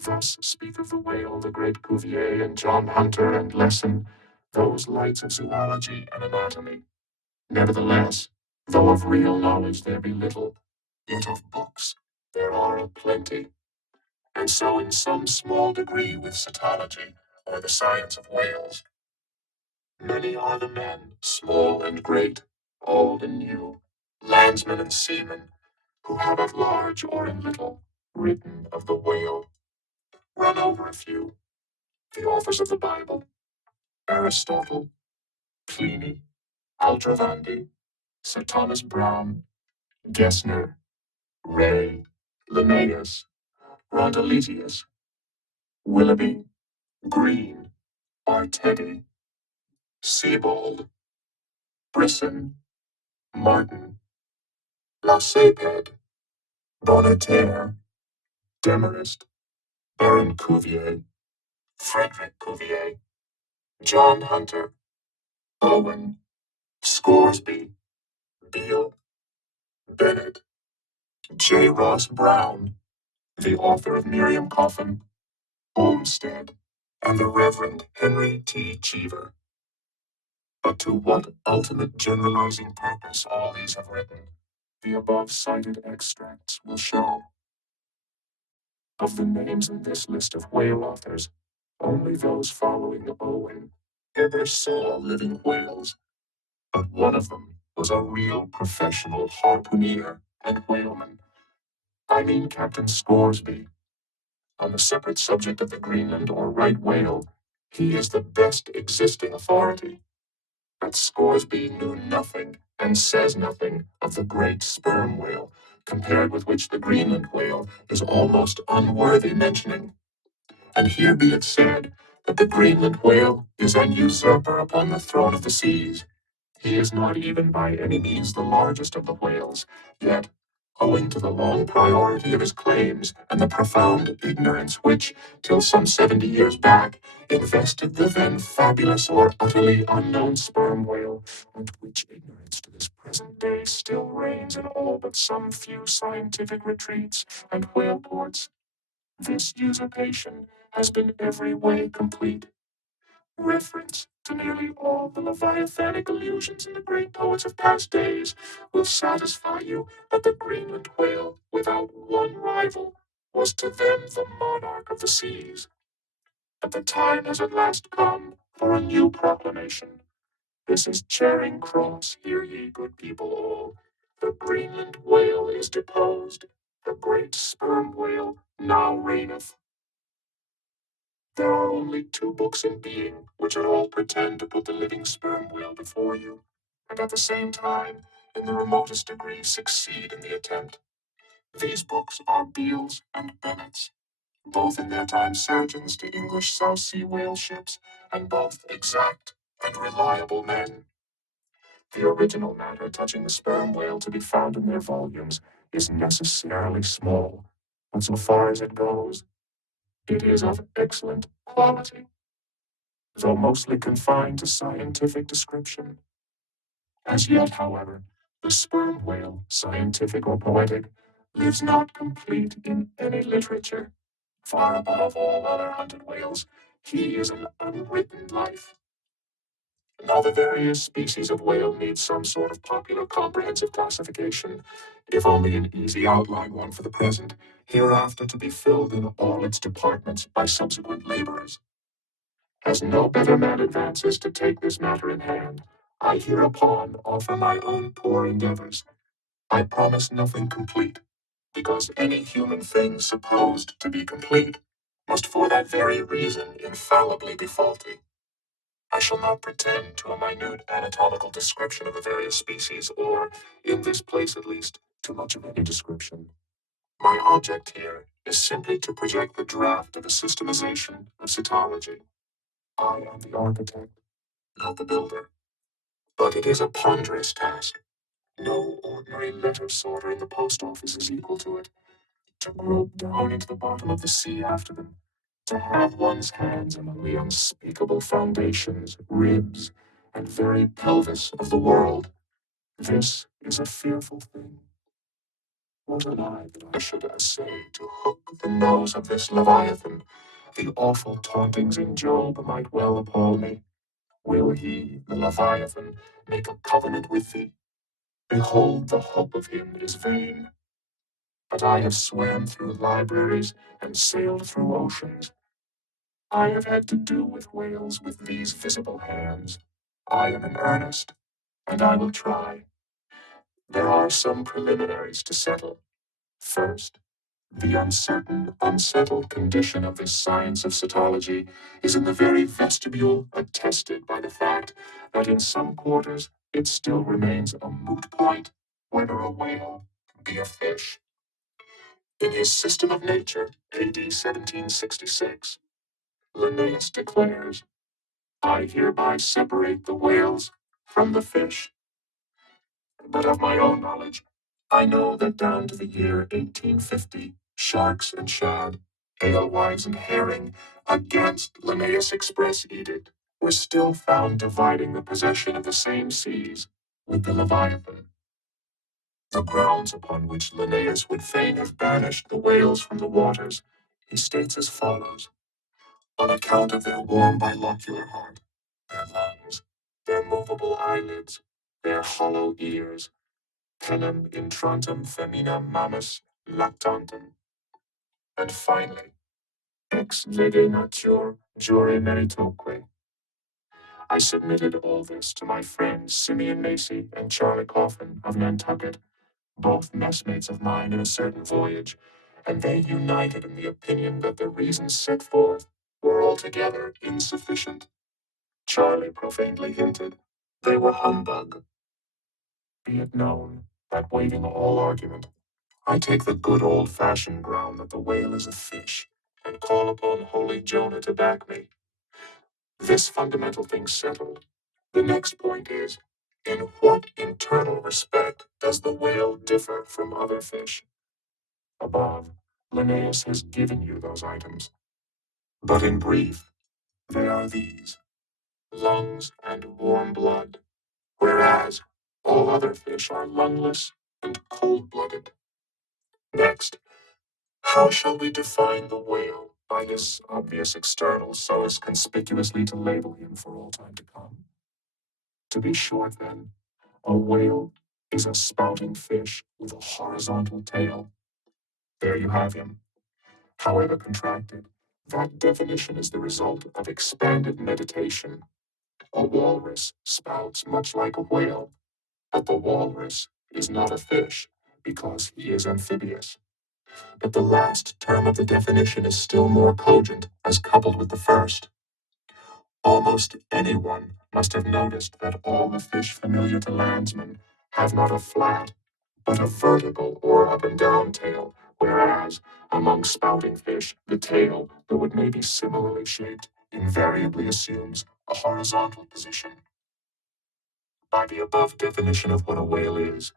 Thus speak of the whale the great Cuvier and John Hunter and Lesson, those lights of zoology and anatomy. Nevertheless, though of real knowledge there be little, yet of books there are a plenty. And so in some small degree with cetology, or the science of whales. Many are the men, small and great, old and new, landsmen and seamen, who have at large or in little written of the whale. Run over a few. The authors of the Bible: Aristotle, Pliny, Aldrovandi, Sir Thomas Browne, Gessner, Ray, Linnaeus, Rondeletius, Willoughby, Green, Artedi, Sebald, Brisson, Martin, Lacepede, Bonneterre, Demarest, Baron Cuvier, Frederick Cuvier, John Hunter, Owen, Scoresby, Beale, Bennett, J. Ross Brown, the author of Miriam Coffin, Olmsted, and the Reverend Henry T. Cheever. But to what ultimate generalizing purpose all these have written, the above cited extracts will show. Of the names in this list of whale authors, only those following Owen ever saw living whales, but one of them was a real professional harpooner and whaleman. I mean Captain Scoresby. On the separate subject of the Greenland or right whale, he is the best existing authority. But Scoresby knew nothing and says nothing of the great sperm whale, compared with which the Greenland whale is almost unworthy mentioning. And here be it said that the Greenland whale is an usurper upon the throne of the seas. He is not even by any means the largest of the whales, yet, owing to the long priority of his claims and the profound ignorance which, till some 70 years back, invested the then fabulous or utterly unknown sperm whale, and which ignorance to this present day still reigns in all but some few scientific retreats and whale ports, this usurpation has been every way complete. Reference to nearly all the leviathanic allusions in the great poets of past days will satisfy you that the Greenland whale, without one rival, was to them the monarch of the seas. But the time has at last come for a new proclamation. This is Charing Cross, hear ye, good people all. The Greenland whale is deposed. The great sperm whale now reigneth. There are only two books in being which at all pretend to put the living sperm whale before you, and at the same time, in the remotest degree, succeed in the attempt. These books are Beale's and Bennett's, both in their time surgeons to English South Sea whale ships, and both exact and reliable men. The original matter touching the sperm whale to be found in their volumes is necessarily small, but so far as it goes, it is of excellent quality, though mostly confined to scientific description. As yet, however, the sperm whale, scientific or poetic, lives not complete in any literature. Far above all other hunted whales, he is an unwritten life. Now the various species of whale need some sort of popular comprehensive classification, if only an easy outline one for the present, hereafter to be filled in all its departments by subsequent laborers. As no better man advances to take this matter in hand, I hereupon offer my own poor endeavors. I promise nothing complete, because any human thing supposed to be complete must for that very reason infallibly be faulty. I shall not pretend to a minute anatomical description of the various species, or, in this place at least, to much of any description. My object here is simply to project the draft of a systematization of cytology. I am the architect, not the builder. But it is a ponderous task. No ordinary letter sorter in the post office is equal to it. To grope down into the bottom of the sea after them, to have one's hands among the unspeakable foundations, ribs, and very pelvis of the world, this is a fearful thing. What am I that I should essay to hook the nose of this Leviathan? The awful tauntings in Job might well appall me. Will he, the Leviathan, make a covenant with thee? Behold, the hope of him is vain. But I have swam through libraries and sailed through oceans. I have had to do with whales with these visible hands. I am in earnest, and I will try. There are some preliminaries to settle. First, the uncertain, unsettled condition of this science of cytology is in the very vestibule attested by the fact that in some quarters it still remains a moot point whether a whale be a fish. In his System of Nature, AD 1766, Linnaeus declares, I hereby separate the whales from the fish. But of my own knowledge, I know that down to the year 1850, sharks and shad, alewives and herring, against Linnaeus' express edict, were still found dividing the possession of the same seas with the Leviathan. The grounds upon which Linnaeus would fain have banished the whales from the waters, he states as follows: on account of their warm bilocular heart, their lungs, their movable eyelids, their hollow ears, penem intrantem femina mammas lactantem, and finally, ex lege nature jure meritoque. I submitted all this to my friends Simeon Macy and Charlie Coffin of Nantucket, both messmates of mine in a certain voyage, and they united in the opinion that the reasons set forth were altogether insufficient. Charlie profanely hinted they were humbug. Be it known that, waiving all argument, I take the good old-fashioned ground that the whale is a fish, and call upon holy Jonah to back me. This fundamental thing settled, the next point is, in what internal respect does the whale differ from other fish? Above, Linnaeus has given you those items, but in brief, they are these: lungs and warm blood, whereas all other fish are lungless and cold-blooded. Next, how shall we define the whale by this obvious external so as conspicuously to label him for all time to come? To be short, then, a whale is a spouting fish with a horizontal tail. There you have him, however contracted. That definition is the result of expanded meditation. A walrus spouts much like a whale, but the walrus is not a fish because he is amphibious. But the last term of the definition is still more cogent as coupled with the first. Almost anyone must have noticed that all the fish familiar to landsmen have not a flat, but a vertical or up and down tail, whereas among spouting fish, the tail, though it may be similarly shaped, invariably assumes a horizontal position. By the above definition of what a whale is,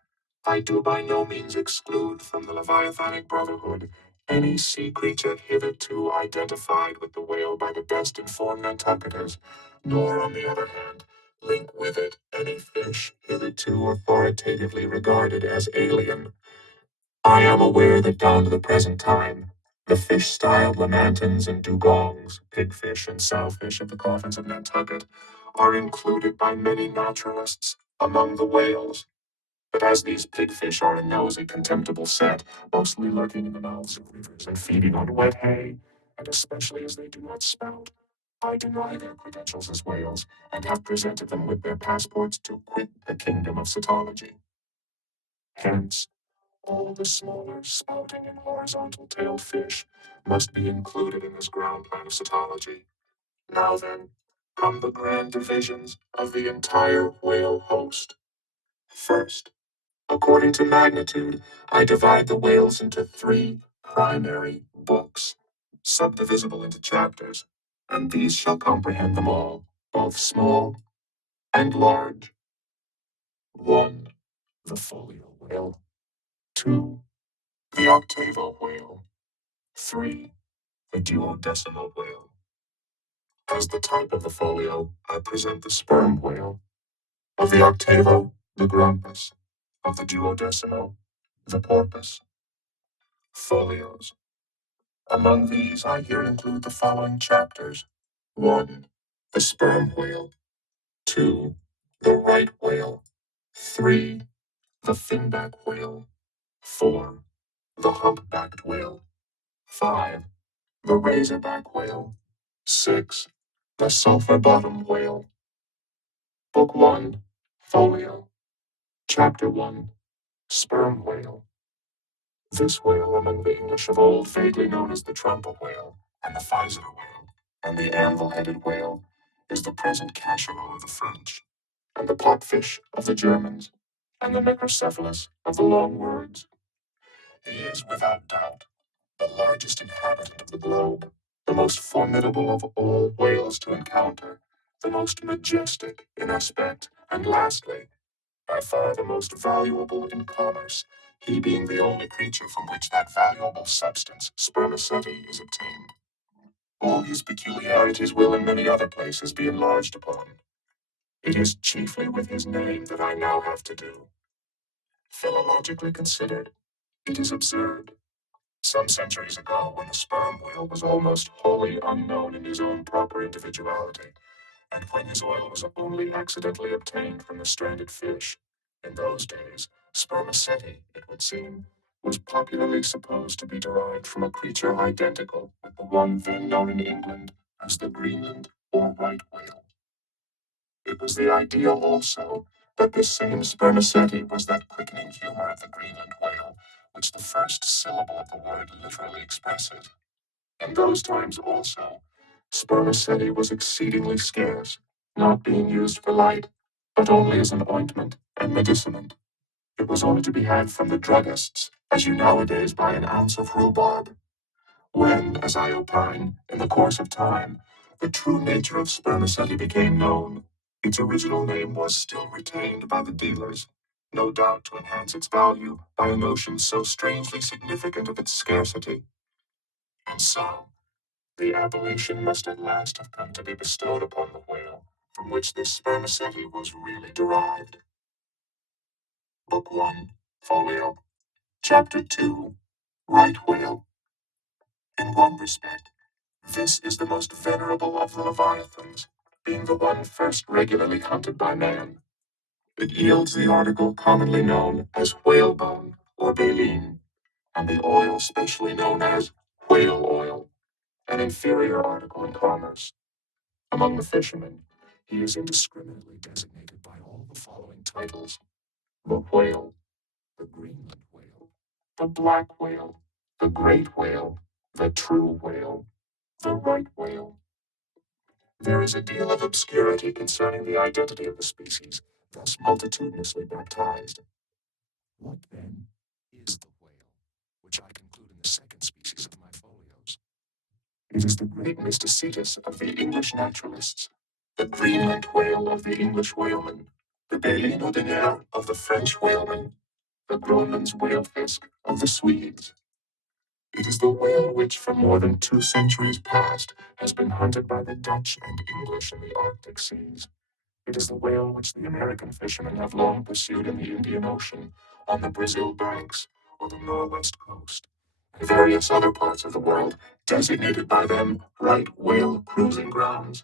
I do by no means exclude from the Leviathanic Brotherhood any sea creature hitherto identified with the whale by the best informed Nantucketers, nor, on the other hand, link with it any fish hitherto authoritatively regarded as alien. I am aware that down to the present time, the fish-styled lamantins and dugongs, pigfish and sowfish of the coffins of Nantucket, are included by many naturalists among the whales. But as these pigfish are in nose a contemptible set, mostly lurking in the mouths of rivers and feeding on wet hay, and especially as they do not spout, I deny their credentials as whales, and have presented them with their passports to quit the kingdom of cetology. Hence, all the smaller spouting and horizontal-tailed fish must be included in this ground plan of cetology. Now then, come the grand divisions of the entire whale host. First, according to magnitude, I divide the whales into 3 primary books, subdivisible into chapters, and these shall comprehend them all, both small and large. 1. The folio whale. 2. The octavo whale. 3. The duodecimo whale. As the type of the folio, I present the sperm whale. Of the octavo, the grumpus. Of the duodecimo, the porpoise. Folios. Among these, I here include the following chapters: 1. The sperm whale. 2. The right whale. 3. The finback whale. 4. The humpbacked whale. 5. The razorback whale. 6. The sulphur-bottomed whale. Book 1. Folio. Chapter 1. Sperm whale. This whale among the English of old, vaguely known as the trumpet whale, and the Pfizer whale, and the anvil-headed whale, is the present cachalot of the French, and the potfish of the Germans, and the microcephalus of the long words. He is, without doubt, the largest inhabitant of the globe, the most formidable of all whales to encounter, the most majestic in aspect, and lastly, by far the most valuable in commerce, he being the only creature from which that valuable substance, spermaceti, is obtained. All his peculiarities will in many other places be enlarged upon. It is chiefly with his name that I now have to do. Philologically considered, it is absurd. Some centuries ago, when the sperm whale was almost wholly unknown in his own proper individuality, and when his oil was only accidentally obtained from the stranded fish, in those days, spermaceti, it would seem, was popularly supposed to be derived from a creature identical with the one then known in England as the Greenland or right whale. It was the idea also that this same spermaceti was that quickening humor of the Greenland whale, which the first syllable of the word literally expresses. In those times also, spermaceti was exceedingly scarce, not being used for light, but only as an ointment and medicinant. It was only to be had from the druggists, as you nowadays buy an ounce of rhubarb. When, as I opine, in the course of time, the true nature of spermaceti became known, its original name was still retained by the dealers, no doubt to enhance its value by a notion so strangely significant of its scarcity. And so, the appellation must at last have come to be bestowed upon the whale from which this spermaceti was really derived. Book 1, Folio, Chapter 2, Right Whale. In one respect, this is the most venerable of the leviathans, being the one first regularly hunted by man. It yields the article commonly known as whalebone or baleen, and the oil specially known as whale oil, an inferior article in commerce. Among the fishermen, he is indiscriminately designated by all the following titles: the whale, the Greenland whale, the black whale, the great whale, the true whale, the right whale. There is a deal of obscurity concerning the identity of the species, thus multitudinously baptized. What, then, is the whale, which I conclude in the second species of my folios? It is the great mysticetus of the English naturalists, the Greenland whale of the English whalemen, the Baleen ordinaire of the French whalemen, the Groenland's whalefisk of the Swedes. It is the whale which, for more than 2 centuries past, has been hunted by the Dutch and English in the Arctic seas. It is the whale which the American fishermen have long pursued in the Indian Ocean, on the Brazil banks, or the Norwest coast, and various other parts of the world, designated by them right whale cruising grounds.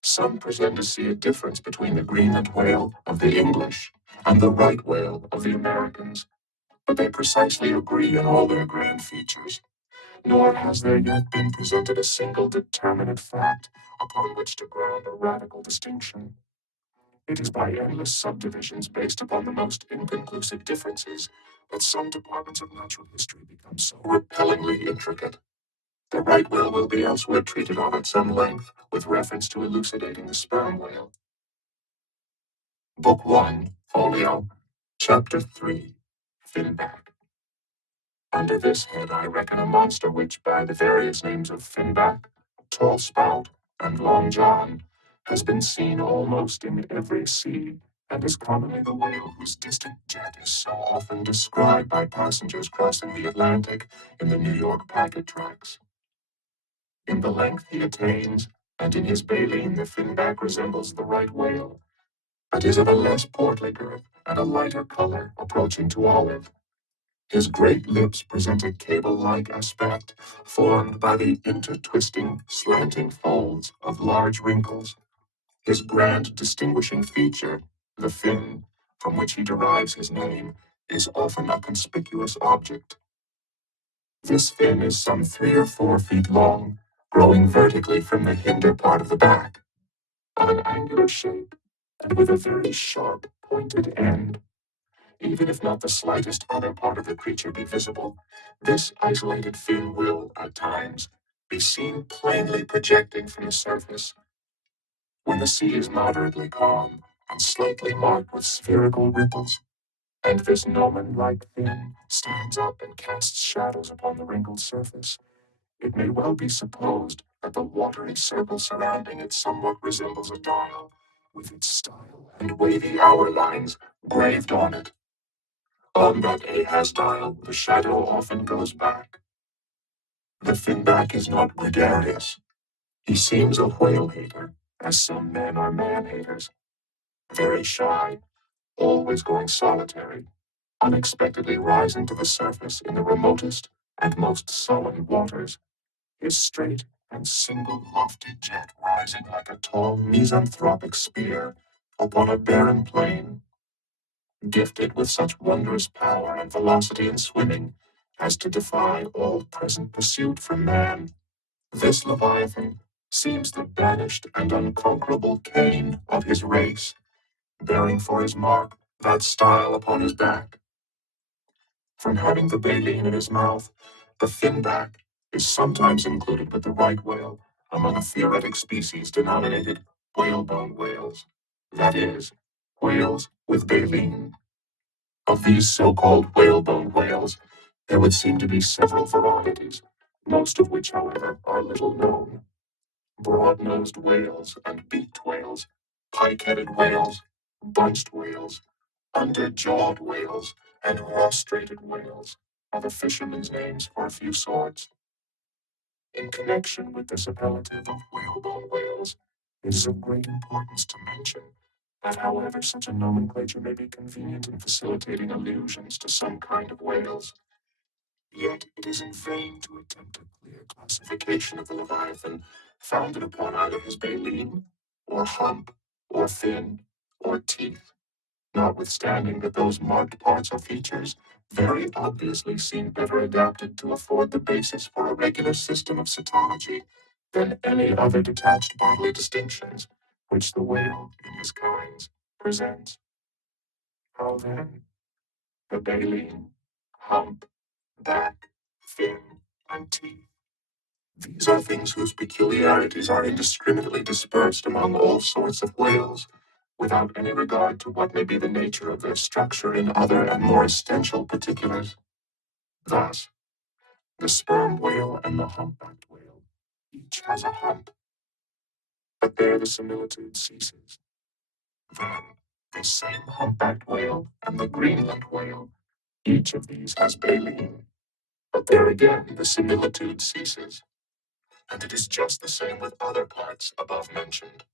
Some pretend to see a difference between the Greenland whale of the English and the right whale of the Americans, but they precisely agree in all their grand features, nor has there yet been presented a single determinate fact upon which to ground a radical distinction. It is by endless subdivisions based upon the most inconclusive differences that some departments of natural history become so repellingly intricate. The right whale will be elsewhere treated of at some length with reference to elucidating the sperm whale. Book 1, Folio, Chapter 3, Finback. Under this head I reckon a monster which, by the various names of Finback, Tall Spout, and Long John, has been seen almost in every sea, and is commonly the whale whose distant jet is so often described by passengers crossing the Atlantic in the New York packet tracks. In the length he attains, and in his baleen the Finback resembles the right whale, but is of a less portly girth and a lighter color, approaching to olive. His great lips present a cable-like aspect, formed by the intertwisting, slanting folds of large wrinkles. His grand distinguishing feature, the fin, from which he derives his name, is often a conspicuous object. This fin is some 3 or 4 feet long, growing vertically from the hinder part of the back, of an angular shape, and with a very sharp, pointed end. Even if not the slightest other part of the creature be visible, this isolated fin will, at times, be seen plainly projecting from the surface. When the sea is moderately calm and slightly marked with spherical ripples, and this gnomon-like fin stands up and casts shadows upon the wrinkled surface, it may well be supposed that the watery circle surrounding it somewhat resembles a dial, with its style and wavy hour lines graved on it. On that Ahaz dial, the shadow often goes back. The finback is not gregarious. He seems a whale hater, as some men are man haters. Very shy, always going solitary, unexpectedly rising to the surface in the remotest and most sullen waters, his straight and single lofty jet rising like a tall misanthropic spear upon a barren plain, gifted with such wondrous power and velocity in swimming as to defy all present pursuit from man. This Leviathan, seems the banished and unconquerable Cain of his race, bearing for his mark that style upon his back. From having the baleen in his mouth, the finback is sometimes included with the right whale among a theoretic species denominated whalebone whales, that is, whales with baleen. Of these so-called whalebone whales, there would seem to be several varieties, most of which, however, are little known. Broad-nosed whales and beaked whales, pike-headed whales, bunched whales, under-jawed whales, and rostrated whales are the fishermen's names for a few sorts. In connection with this appellative of whalebone whales, it is of great importance to mention that however such a nomenclature may be convenient in facilitating allusions to some kind of whales, yet it is in vain to attempt a clear classification of the Leviathan founded upon either his baleen, or hump, or fin, or teeth, notwithstanding that those marked parts or features very obviously seem better adapted to afford the basis for a regular system of cetology than any other detached bodily distinctions which the whale in his kinds presents. How then, the baleen, hump, back, fin, and teeth. These are things whose peculiarities are indiscriminately dispersed among all sorts of whales, without any regard to what may be the nature of their structure in other and more essential particulars. Thus, the sperm whale and the humpbacked whale each has a hump, but there the similitude ceases. Then, the same humpbacked whale and the Greenland whale, each of these has baleen, but there again the similitude ceases. And it is just the same with other parts above mentioned.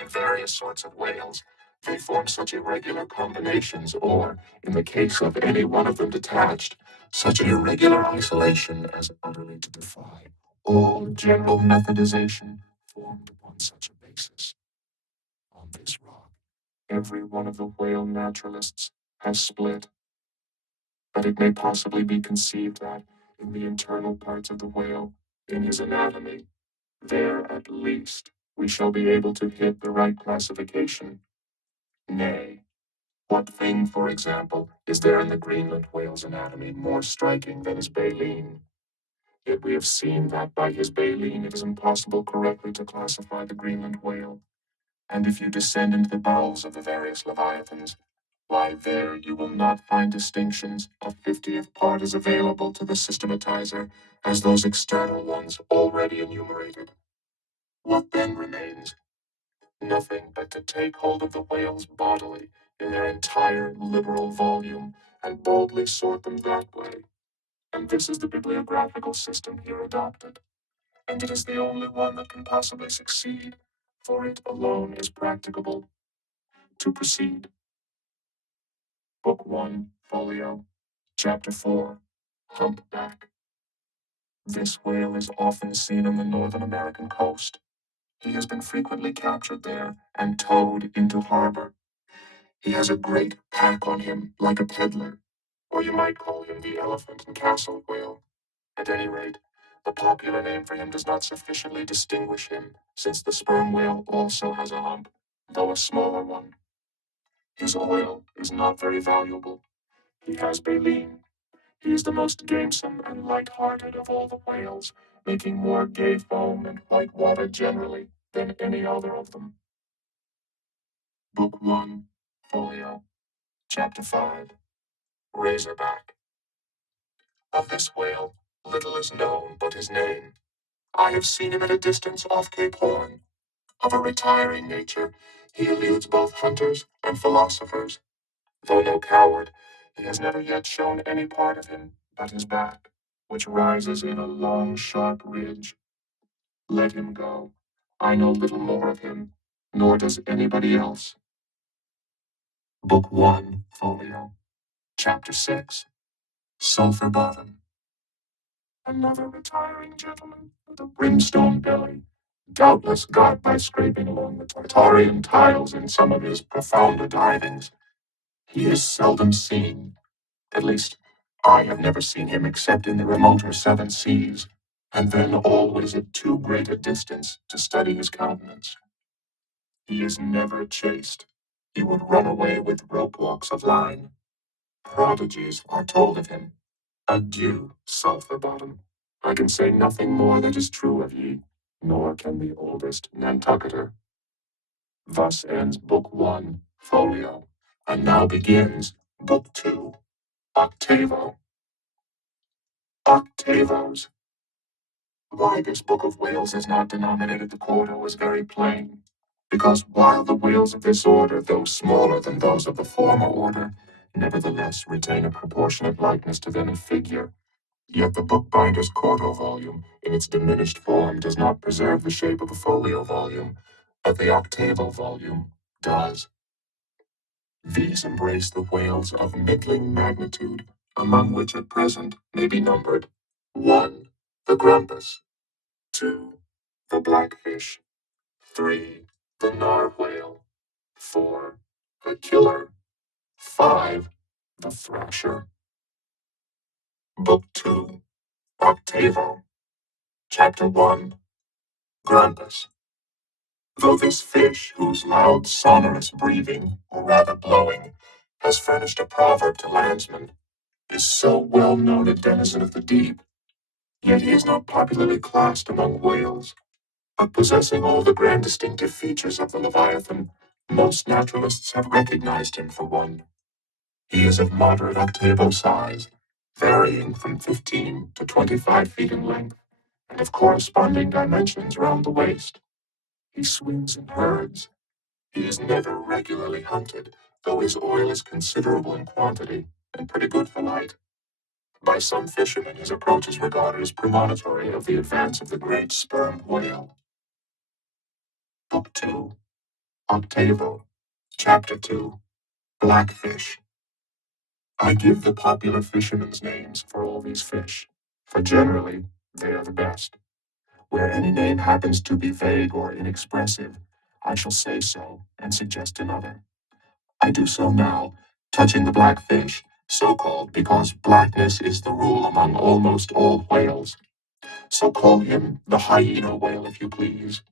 In various sorts of whales, they form such irregular combinations, or, in the case of any one of them detached, such an irregular isolation as utterly to defy all general methodization formed upon such a basis. On this rock, every one of the whale naturalists has split, but it may possibly be conceived that, in the internal parts of the whale, in his anatomy, there, at least, we shall be able to hit the right classification. Nay, what thing, for example, is there in the Greenland whale's anatomy more striking than his baleen? Yet we have seen that by his baleen it is impossible correctly to classify the Greenland whale. And if you descend into the bowels of the various leviathans, why there you will not find distinctions a 50th part as available to the systematizer as those external ones already enumerated. What then remains? Nothing but to take hold of the whales bodily in their entire liberal volume and boldly sort them that way. And this is the bibliographical system here adopted, and it is the only one that can possibly succeed, for it alone is practicable. To proceed. Book 1, Folio, Chapter 4, Humpback. This whale is often seen on the Northern American coast. He has been frequently captured there and towed into harbor. He has a great pack on him, like a peddler, or you might call him the elephant and castle whale. At any rate, the popular name for him does not sufficiently distinguish him, since the sperm whale also has a hump, though a smaller one. His oil is not very valuable. He has baleen. He is the most gamesome and light-hearted of all the whales, making more gay foam and white water generally than any other of them. Book 1, Folio, Chapter 5, Razorback. Of this whale, little is known but his name. I have seen him at a distance off Cape Horn. Of a retiring nature, he eludes both hunters and philosophers. Though no coward, he has never yet shown any part of him but his back, which rises in a long, sharp ridge. Let him go. I know little more of him, nor does anybody else. Book 1, Folio, Chapter 6, Sulphur Bottom. Another retiring gentleman with a brimstone belly, doubtless got by scraping along the Tartarian tiles in some of his profounder divings. He is seldom seen. At least, I have never seen him except in the remoter seven seas, and then always at too great a distance to study his countenance. He is never chased. He would run away with rope walks of line. Prodigies are told of him. Adieu, sulphur bottom. I can say nothing more that is true of ye, nor can the oldest Nantucketer. Thus ends Book 1, Folio, and now begins Book 2, Octavo. Octavos. Why this Book of Whales is not denominated the quarto is very plain, because while the whales of this order, though smaller than those of the former order, nevertheless retain a proportionate likeness to them in figure, yet the bookbinder's quarto volume, in its diminished form, does not preserve the shape of a folio volume, but the octavo volume does. These embrace the whales of middling magnitude, among which at present may be numbered 1. The Grumpus, 2. The Blackfish, 3. The Narwhale, 4. The Killer, 5. The Thrasher. Book 2, Octavo, Chapter 1, Grumpus. Though this fish, whose loud sonorous breathing, or rather blowing, has furnished a proverb to landsmen, is so well known a denizen of the deep, yet he is not popularly classed among whales. But possessing all the grand distinctive features of the Leviathan, most naturalists have recognized him for one. He is of moderate octavo size, varying from 15 to 25 feet in length, and of corresponding dimensions round the waist. He swims in herds. He is never regularly hunted, though his oil is considerable in quantity and pretty good for light. By some fishermen, his approach is regarded as premonitory of the advance of the great sperm whale. Book 2, Octavo, Chapter 2, Blackfish. I give the popular fishermen's names for all these fish, for generally they are the best. Where any name happens to be vague or inexpressive, I shall say so and suggest another. I do so now, touching the blackfish, so called because blackness is the rule among almost all whales. So call him the hyena whale if you please.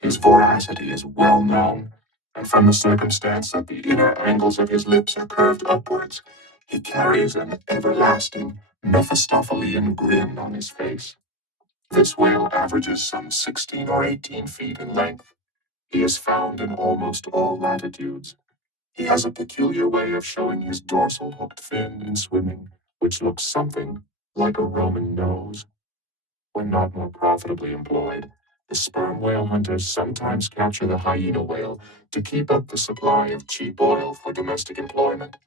His voracity is well known, and from the circumstance that the inner angles of his lips are curved upwards, he carries an everlasting Mephistophelian grin on his face. This whale averages some 16 or 18 feet in length. He is found in almost all latitudes. He has a peculiar way of showing his dorsal hooked fin in swimming, which looks something like a Roman nose. When not more profitably employed, the sperm whale hunters sometimes capture the hyena whale to keep up the supply of cheap oil for domestic employment.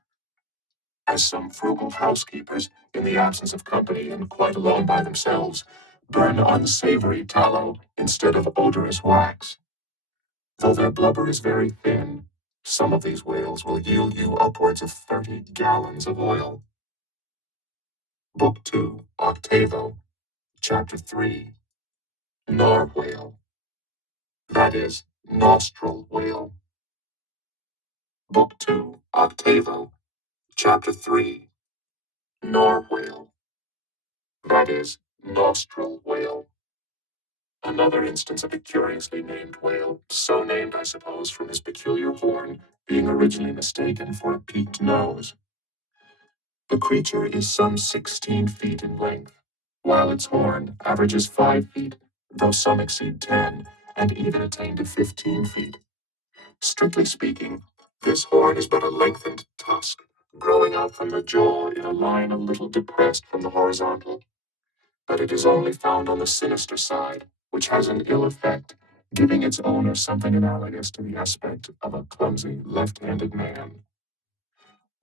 As some frugal housekeepers, in the absence of company and quite alone by themselves, burn unsavory tallow instead of odorous wax. Though their blubber is very thin, some of these whales will yield you upwards of 30 gallons of oil. Book 2, Octavo, Chapter 3, Narwhale. That is, nostril whale. Book 2, Octavo, Chapter 3, Narwhale. That is, nostril whale. Another instance of a curiously named whale, so named, I suppose, from his peculiar horn being originally mistaken for a peaked nose. The creature is some 16 feet in length, while its horn averages 5 feet, though some exceed 10, and even attain to 15 feet. Strictly speaking, this horn is but a lengthened tusk, growing out from the jaw in a line a little depressed from the horizontal. But it is only found on the sinister side, which has an ill effect, giving its owner something analogous to the aspect of a clumsy left-handed man.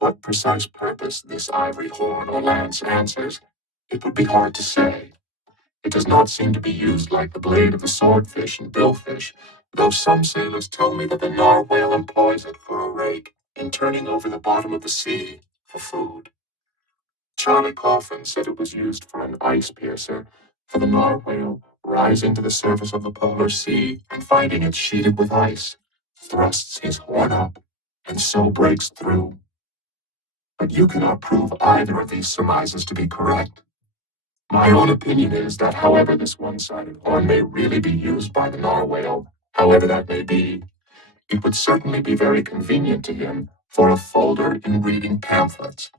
What precise purpose this ivory horn or lance answers, it would be hard to say. It does not seem to be used like the blade of the swordfish and billfish, though some sailors tell me that the narwhale employs it for a rake in turning over the bottom of the sea for food. Charlie Coffin said it was used for an ice piercer, for the narwhale, rising to the surface of the polar sea and finding it sheeted with ice, thrusts his horn up and so breaks through. But you cannot prove either of these surmises to be correct. My own opinion is that however this one-sided horn may really be used by the narwhale, however that may be, it would certainly be very convenient to him for a folder in reading pamphlets.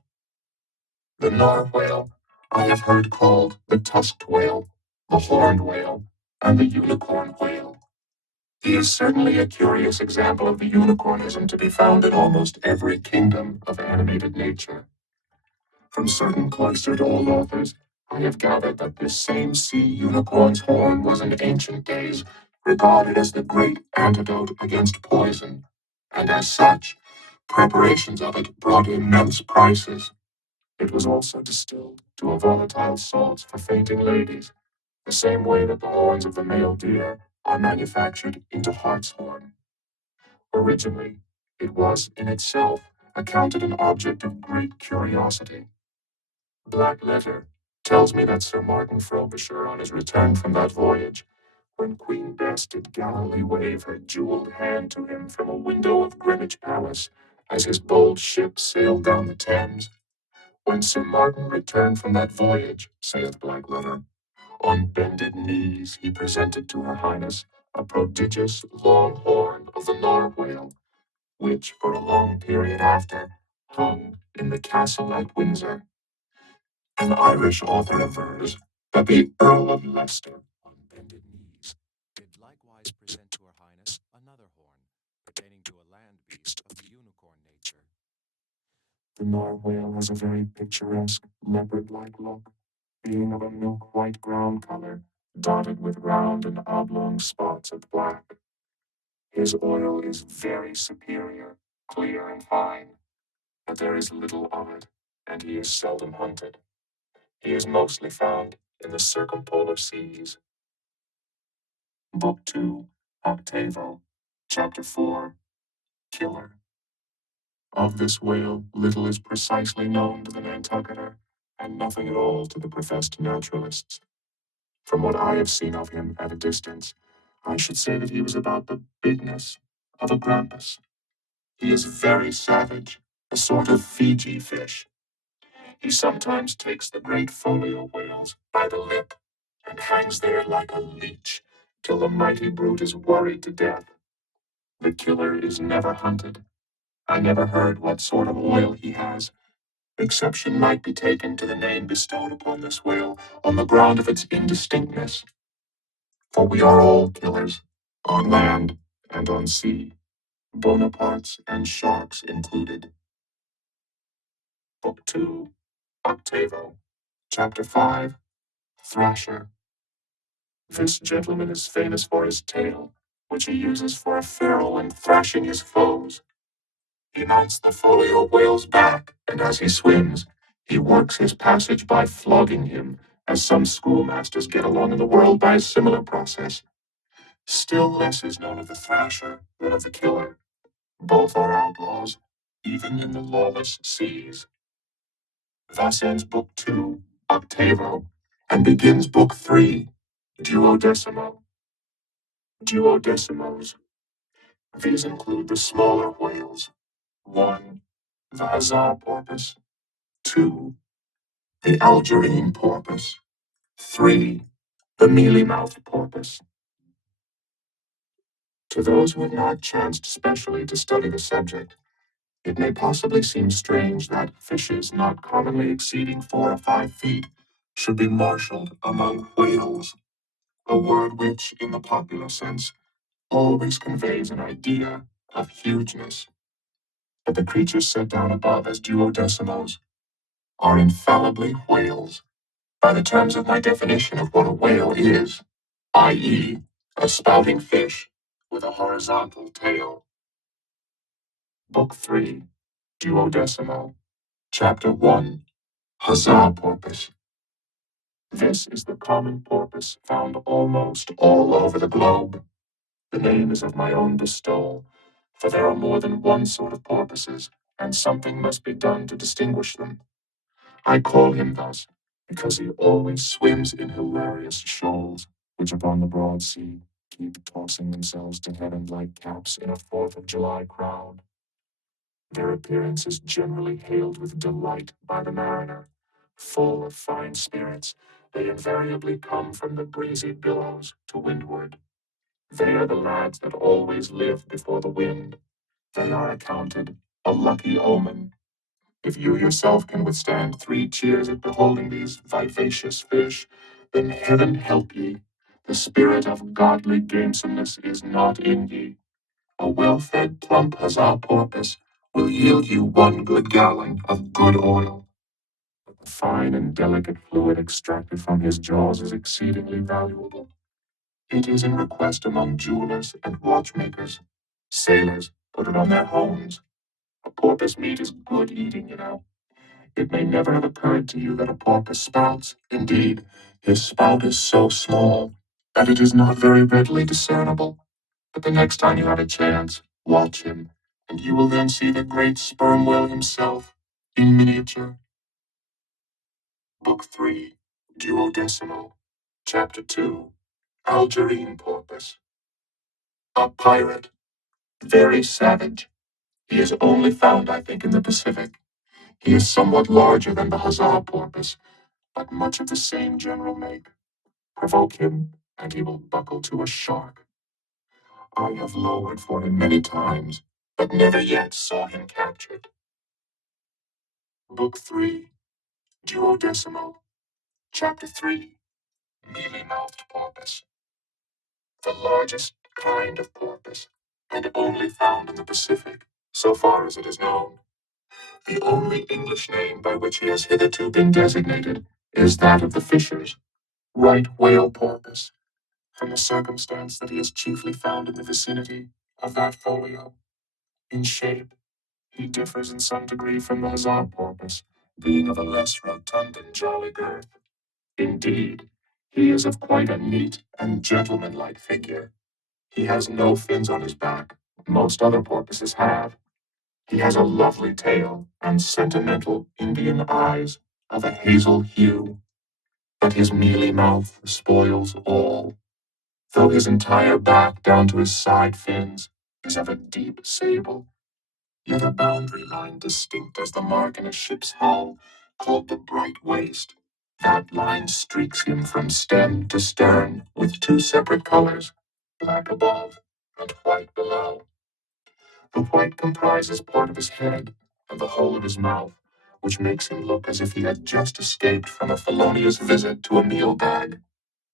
The narwhale I have heard called the tusked whale, the horned whale, and the unicorn whale. He is certainly a curious example of the unicornism to be found in almost every kingdom of animated nature. From certain cloistered old authors, I have gathered that this same sea unicorn's horn was in ancient days regarded as the great antidote against poison, and as such, preparations of it brought immense prices. It was also distilled to a volatile salts for fainting ladies, the same way that the horns of the male deer are manufactured into hartshorn. Originally, it was in itself accounted an object of great curiosity. Black letter tells me that Sir Martin Frobisher, on his return from that voyage, when Queen Bess did gallantly wave her jeweled hand to him from a window of Greenwich Palace, as his bold ship sailed down the Thames, when Sir Martin returned from that voyage, saith Black letter, on bended knees he presented to her highness a prodigious long horn of the narwhale, which for a long period after hung in the castle at Windsor. An Irish author avers that the Earl of Leicester, on bended knees, did likewise present to her highness another horn, pertaining to a land beast of the unicorn nature. The narwhale has a very picturesque leopard-like look, being of a milk-white ground color, dotted with round and oblong spots of black. His oil is very superior, clear and fine, but there is little of it, and he is seldom hunted. He is mostly found in the circumpolar seas. Book 2, Octavo, Chapter 4, Killer. Of this whale, little is precisely known to the Nantucketer, and nothing at all to the professed naturalists. From what I have seen of him at a distance, I should say that he was about the bigness of a grampus. He is very savage, a sort of Fiji fish. He sometimes takes the great folio whales by the lip and hangs there like a leech till the mighty brute is worried to death. The killer is never hunted. I never heard what sort of oil he has. Exception might be taken to the name bestowed upon this whale on the ground of its indistinctness, for we are all killers, on land and on sea, Bonapartes and sharks included. Book 2, Octavo, Chapter 5, Thrasher. This gentleman is famous for his tail, which he uses for a ferule in thrashing his foes. He mounts the folio whale's back, and as he swims, he works his passage by flogging him, as some schoolmasters get along in the world by a similar process. Still less is known of the thrasher than of the killer. Both are outlaws, even in the lawless seas. Thus ends Book 2, Octavo, and begins Book 3, Duodecimo. Duodecimos. These include the smaller whales. 1. The huzzar porpoise. 2. The Algerine porpoise. 3. The mealy-mouthed porpoise. To those who have not chanced specially to study the subject, it may possibly seem strange that fishes not commonly exceeding 4 or 5 feet should be marshaled among whales, a word which, in the popular sense, always conveys an idea of hugeness. But the creatures set down above as duodecimos are infallibly whales, by the terms of my definition of what a whale is, i.e., a spouting fish with a horizontal tail. Book 3, Duodecimo, Chapter 1, Huzzar porpoise. This is the common porpoise found almost all over the globe. The name is of my own bestowal, for there are more than one sort of porpoises, and something must be done to distinguish them. I call him thus because he always swims in hilarious shoals, which upon the broad sea keep tossing themselves to heaven like caps in a Fourth of July crowd. Their appearance is generally hailed with delight by the mariner, full of fine spirits, They invariably come from the breezy billows to windward. They are the lads that always live before the wind. They are accounted a lucky omen. If you yourself can withstand 3 cheers at beholding these vivacious fish, then heaven help ye. The spirit of godly gamesomeness is not in ye. A well-fed, plump huzzah porpoise will yield you 1 good gallon of good oil. But the fine and delicate fluid extracted from his jaws is exceedingly valuable. It is in request among jewelers and watchmakers. Sailors put it on their hones. A porpoise meat is good eating, you know. It may never have occurred to you that a porpoise spouts. Indeed, his spout is so small that it is not very readily discernible. But the next time you have a chance, watch him, and you will then see the great sperm whale himself in miniature. Book 3, Duodecimo, Chapter 2, Algerine Porpoise. A pirate, very savage. He is only found, I think, in the Pacific. He is somewhat larger than the huzzah porpoise, but much of the same general make. Provoke him, and he will buckle to a shark. I have lowered for him many times, but never yet saw him captured. Book 3, Duodecimo, Chapter 3, Mealy-mouthed Porpoise. The largest kind of porpoise, and only found in the Pacific, so far as it is known. The only English name by which he has hitherto been designated is that of the fishers, right whale porpoise, from the circumstance that he is chiefly found in the vicinity of that folio. In shape, he differs in some degree from the huzzah porpoise, being of a less rotund and jolly girth. Indeed, he is of quite a neat and gentlemanlike figure. He has no fins on his back. Most other porpoises have. He has a lovely tail and sentimental Indian eyes of a hazel hue, but his mealy mouth spoils all. Though his entire back down to his side fins is of a deep sable, yet a boundary line distinct as the mark in a ship's hull, called the bright waist. That line streaks him from stem to stern with 2 separate colors, black above and white below. The white comprises part of his head and the whole of his mouth, which makes him look as if he had just escaped from a felonious visit to a meal bag,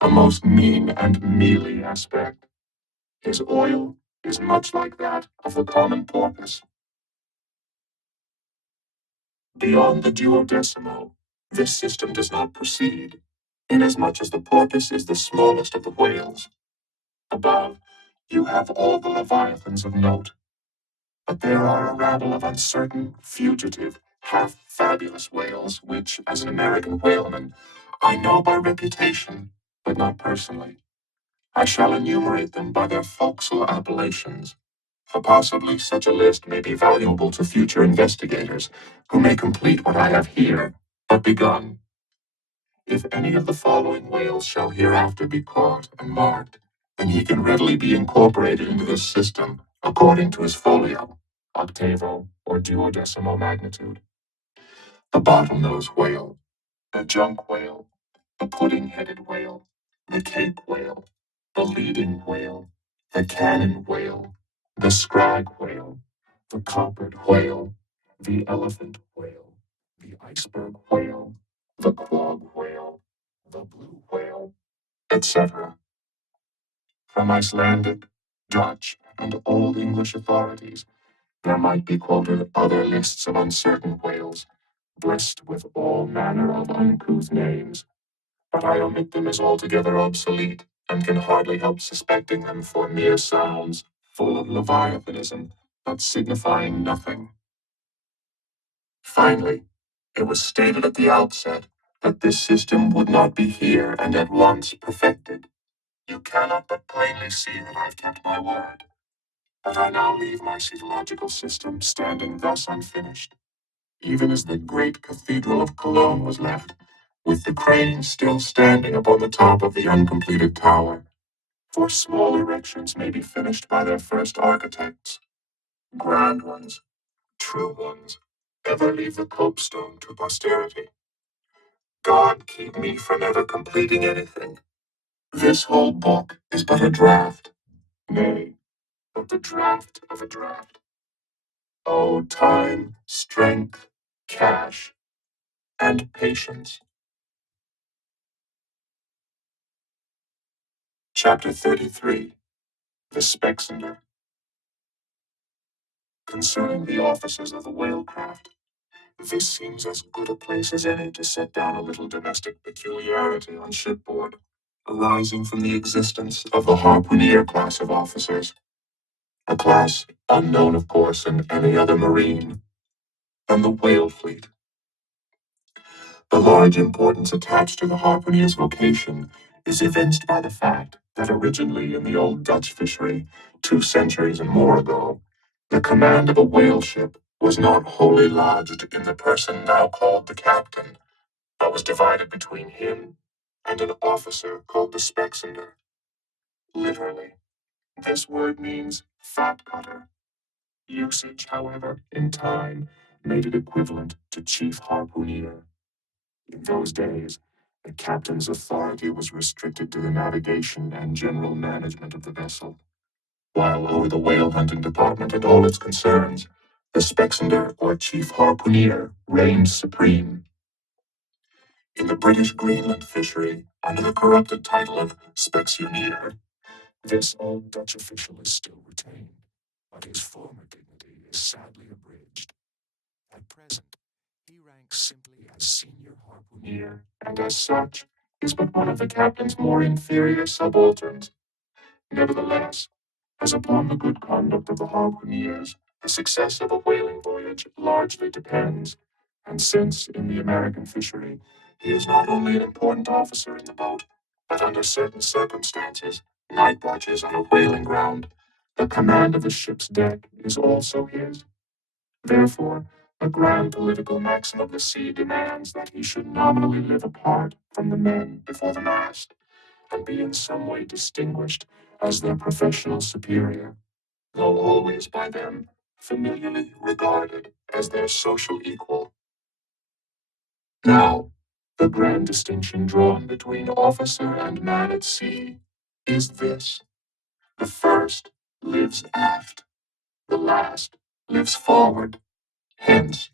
a most mean and mealy aspect. His oil is much like that of the common porpoise. Beyond the duodecimo, this system does not proceed, inasmuch as the porpoise is the smallest of the whales. Above, you have all the leviathans of note, but there are a rabble of uncertain, fugitive, half-fabulous whales, which, as an American whaleman, I know by reputation, but not personally. I shall enumerate them by their forecastle appellations, for possibly such a list may be valuable to future investigators, who may complete what I have here but begun. If any of the following whales shall hereafter be caught and marked, then he can readily be incorporated into this system according to his folio, octavo, or duodecimo magnitude. The bottlenose whale, the junk whale, the pudding-headed whale, the cape whale, the leading whale, the cannon whale, the scrag whale, the coppered whale, the elephant whale, the iceberg whale, the quag whale, the blue whale, etc. From Icelandic, Dutch, and Old English authorities, there might be quoted other lists of uncertain whales, blessed with all manner of uncouth names, but I omit them as altogether obsolete, and can hardly help suspecting them for mere sounds, full of leviathanism, but signifying nothing. Finally, it was stated at the outset that this system would not be here and at once perfected. You cannot but plainly see that I've kept my word, but I now leave my pseudological system standing thus unfinished, even as the great cathedral of Cologne was left, with the crane still standing upon the top of the uncompleted tower. For small erections may be finished by their first architects. Grand ones, true ones, ever leave the copestone to posterity. God keep me from ever completing anything. This whole book is but a draft, nay, but the draft of a draft. Oh, time, strength, cash, and patience. Chapter 33. The Spexender. Concerning the officers of the whalecraft, this seems as good a place as any to set down a little domestic peculiarity on shipboard, arising from the existence of the harpooner class of officers, a class unknown, of course, in any other marine than the whale fleet. The large importance attached to the harpooner's vocation is evinced by the fact that originally in the old Dutch fishery, 2 centuries and more ago, the command of a whale ship was not wholly lodged in the person now called the captain, but was divided between him and an officer called the Spexender. Literally, this word means fat cutter. Usage, however, in time, made it equivalent to chief harpooner. In those days, the captain's authority was restricted to the navigation and general management of the vessel, while over the whale hunting department and all its concerns, the Spexender or chief harpooner reigned supreme. In the British Greenland fishery, under the corrupted title of Spexioneer, this old Dutch official is still retained, but his former dignity is sadly abridged. At present, he ranks simply as senior harpooner, and as such, is but one of the captain's more inferior subalterns. Nevertheless, as upon the good conduct of the harpooneers, the success of a whaling voyage largely depends, and since, in the American fishery, he is not only an important officer in the boat, but under certain circumstances, night watches on a whaling ground, the command of the ship's deck is also his. Therefore, a grand political maxim of the sea demands that he should nominally live apart from the men before the mast, and be in some way distinguished as their professional superior, though always by them familiarly regarded as their social equal. Now, the grand distinction drawn between officer and man at sea is this: the first lives aft, the last lives forward. Hence,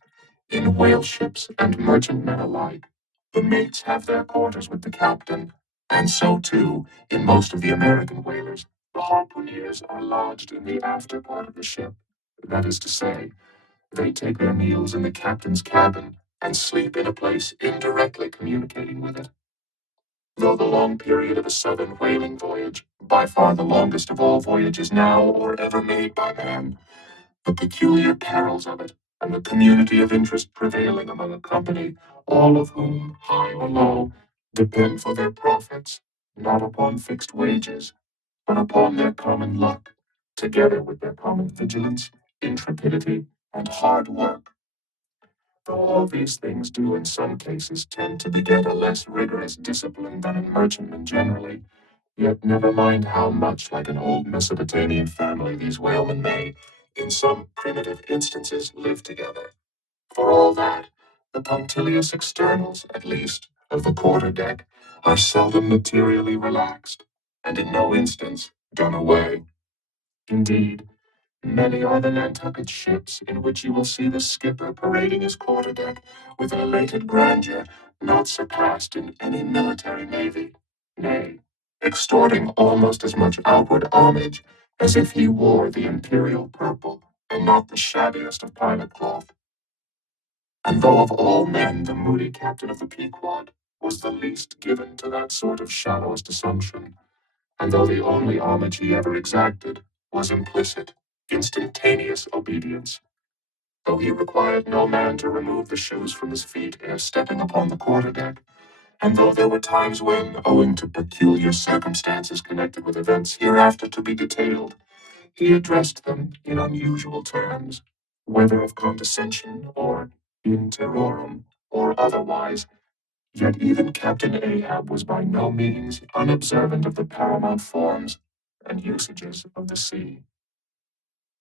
in whale ships and merchantmen alike, the mates have their quarters with the captain, and so too, in most of the American whalers, the harpooneers are lodged in the after part of the ship. That is to say, they take their meals in the captain's cabin and sleep in a place indirectly communicating with it. Though the long period of a southern whaling voyage, by far the longest of all voyages now or ever made by man, the peculiar perils of it, and the community of interest prevailing among a company, all of whom, high or low, depend for their profits, not upon fixed wages, but upon their common luck, together with their common vigilance, intrepidity, and hard work. Though all these things do in some cases tend to beget a less rigorous discipline than in merchantmen generally, yet never mind how much like an old Mesopotamian family these whalemen may, in some primitive instances, live together. For all that, the punctilious externals, at least, of the quarter-deck are seldom materially relaxed, and in no instance done away. Indeed, many are the Nantucket ships in which you will see the skipper parading his quarterdeck with an elated grandeur not surpassed in any military navy, nay, extorting almost as much outward homage as if he wore the imperial purple and not the shabbiest of pilot cloth. And though of all men the moody captain of the Pequod was the least given to that sort of shallowest assumption, and though the only homage he ever exacted was implicit, instantaneous obedience, though he required no man to remove the shoes from his feet ere stepping upon the quarterdeck, and though there were times when, owing to peculiar circumstances connected with events hereafter to be detailed, he addressed them in unusual terms, whether of condescension or in terrorem or otherwise, yet even Captain Ahab was by no means unobservant of the paramount forms and usages of the sea.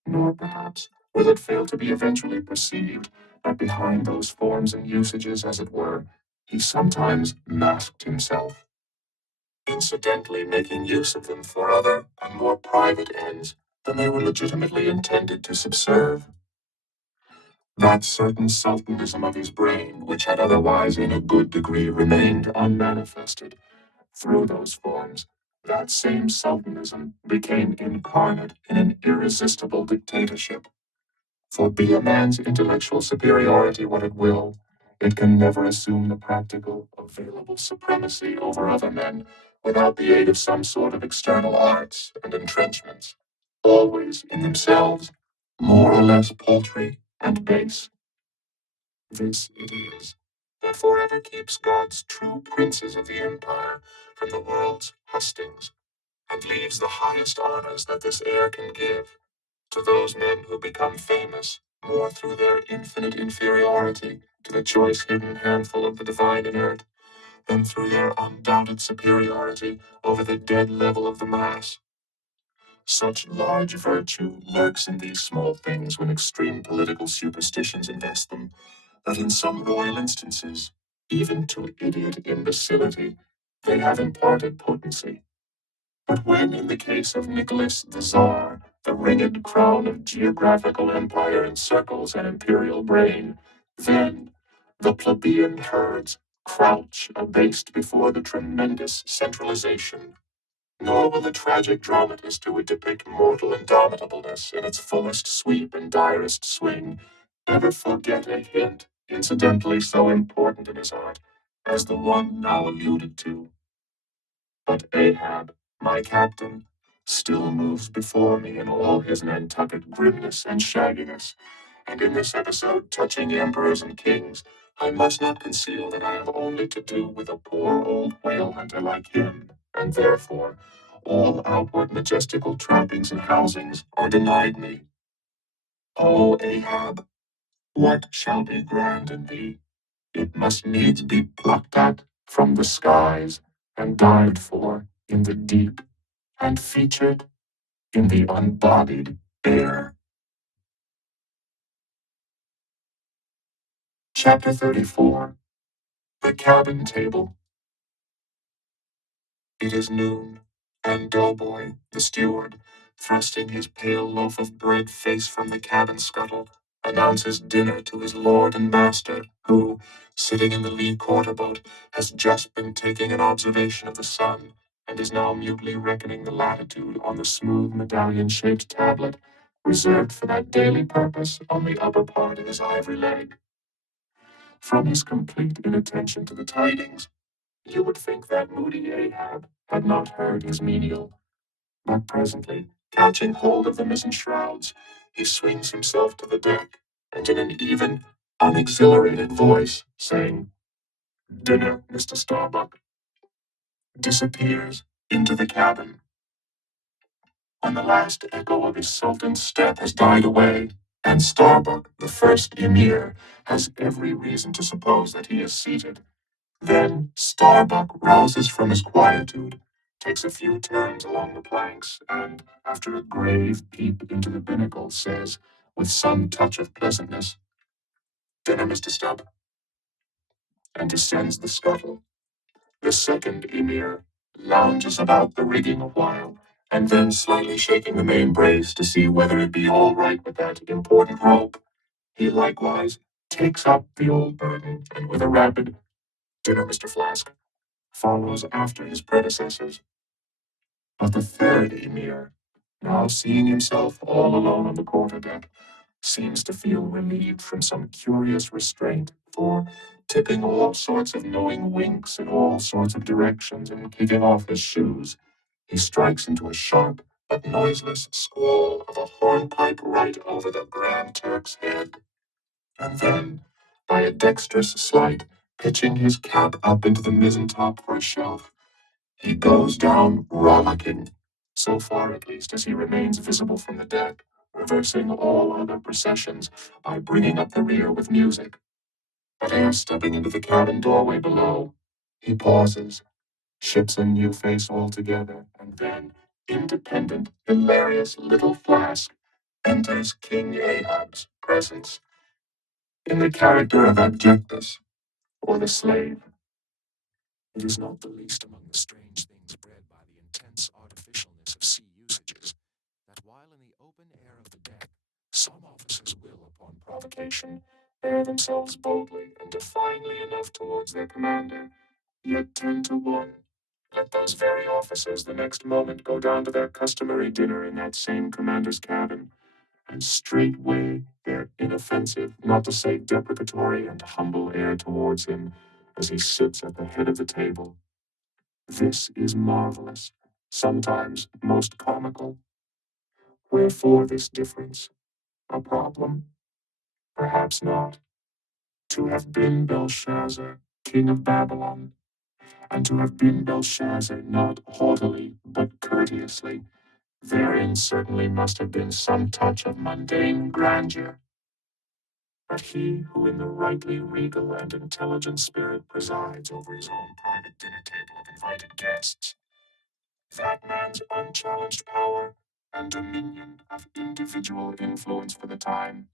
Nor perhaps will it fail to be eventually perceived that behind those forms and usages, as it were, He sometimes masked himself, incidentally making use of them for other and more private ends than they were legitimately intended to subserve. That certain sultanism of his brain, which had otherwise in a good degree remained unmanifested through those forms, that same sultanism became incarnate in an irresistible dictatorship. For be a man's intellectual superiority what it will, it can never assume the practical, available supremacy over other men without the aid of some sort of external arts and entrenchments, always in themselves more or less paltry and base. This it is that forever keeps God's true princes of the empire from the world's hustings, and leaves the highest honors that this air can give to those men who become famous more through their infinite inferiority to the choice hidden handful of the divine inert than through their undoubted superiority over the dead level of the mass. Such large virtue lurks in these small things when extreme political superstitions invest them, that in some royal instances, even to idiot imbecility, they have imparted potency. But when, in the case of Nicholas the Tsar, the ringed crown of geographical empire encircles an imperial brain, then the plebeian herds crouch abased before the tremendous centralization. Nor will the tragic dramatist who would depict mortal indomitableness in its fullest sweep and direst swing ever forget a hint incidentally so important in his art as the one now alluded to. But Ahab, my captain, still moves before me in all his Nantucket grimness and shagginess, and in this episode touching emperors and kings, I must not conceal that I have only to do with a poor old whale hunter like him, and therefore all outward majestical trappings and housings are denied me. O Ahab, what shall be grand in thee? It must needs be plucked at from the skies and dived for in the deep and featured in the unbodied air. Chapter 34. The Cabin Table. It is noon, and Doughboy, the steward, thrusting his pale loaf of bread face from the cabin scuttle, announces dinner to his lord and master, who, sitting in the lee quarter-boat, has just been taking an observation of the sun, and is now mutely reckoning the latitude on the smooth medallion-shaped tablet, reserved for that daily purpose on the upper part of his ivory leg. From his complete inattention to the tidings, you would think that moody Ahab had not heard his menial, but presently, catching hold of the mizzen shrouds, he swings himself to the deck, and in an even, unexhilarated voice, saying, "Dinner, Mr. Starbuck," disappears into the cabin. When the last echo of his sultan's step has died away, and Starbuck, the first emir, has every reason to suppose that he is seated, then Starbuck rouses from his quietude, takes a few turns along the planks, and, after a grave peep into the binnacle, says, with some touch of pleasantness, "Dinner, Mr. Stubb," and descends the scuttle. The second emir lounges about the rigging a while, and then, slightly shaking the main brace to see whether it be all right with that important rope, he likewise takes up the old burden, and with a rapid "Dinner, Mr. Flask," follows after his predecessors. But the third emir, now seeing himself all alone on the quarter-deck, seems to feel relieved from some curious restraint, for, tipping all sorts of knowing winks in all sorts of directions and kicking off his shoes, he strikes into a sharp but noiseless squall of a hornpipe right over the Grand Turk's head, and then, by a dexterous sleight, pitching his cap up into the mizzen-top for a shelf, he goes down rollicking, so far at least as he remains visible from the deck, reversing all other processions by bringing up the rear with music. But ere stepping into the cabin doorway below, he pauses, ships a new face altogether, and then, independent, hilarious little Flask enters King Ahab's presence in the character of Abjectus, or the slave. It is not the least among the strange things bred by the intense artificialness of sea usages, that while in the open air of the deck, some officers will, upon provocation, bear themselves boldly and defiantly enough towards their commander, yet 10 to 1. Let those very officers the next moment go down to their customary dinner in that same commander's cabin, and straightway their inoffensive, not to say deprecatory and humble air towards him, as he sits at the head of the table. This is marvelous, sometimes most comical. Wherefore this difference? A problem? Perhaps not. To have been Belshazzar, king of Babylon, and to have been Belshazzar not haughtily, but courteously, therein certainly must have been some touch of mundane grandeur. But he who in the rightly regal and intelligent spirit presides over his own private dinner table of invited guests, that man's unchallenged power and dominion of individual influence for the time,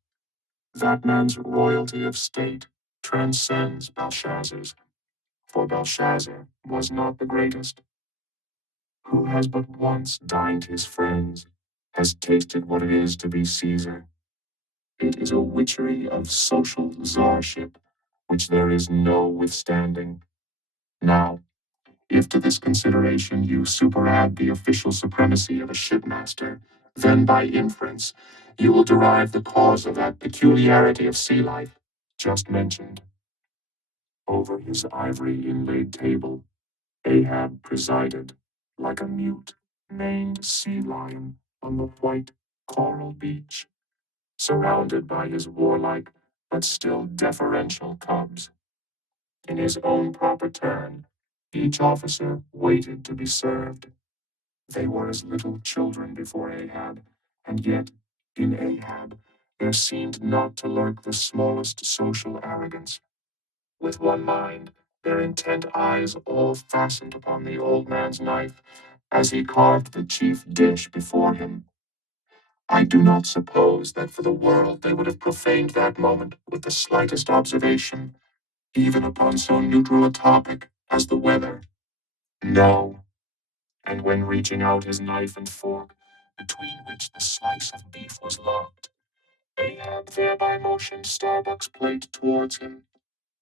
that man's royalty of state transcends Belshazzar's, for Belshazzar was not the greatest, who has but once dined his friends, has tasted what it is to be Caesar. It is a witchery of social czarship, which there is no withstanding. Now, if to this consideration you superadd the official supremacy of a shipmaster, then by inference you will derive the cause of that peculiarity of sea life just mentioned. Over his ivory inlaid table, Ahab presided, like a mute, maned sea lion on the white coral beach, surrounded by his warlike but still deferential cubs. In his own proper turn, each officer waited to be served. They were as little children before Ahab, and yet, in Ahab, there seemed not to lurk the smallest social arrogance. With one mind, their intent eyes all fastened upon the old man's knife as he carved the chief dish before him. I do not suppose that for the world they would have profaned that moment with the slightest observation, even upon so neutral a topic as the weather. No, and when reaching out his knife and fork, between which the slice of beef was locked, Ahab thereby motioned Starbuck's plate towards him.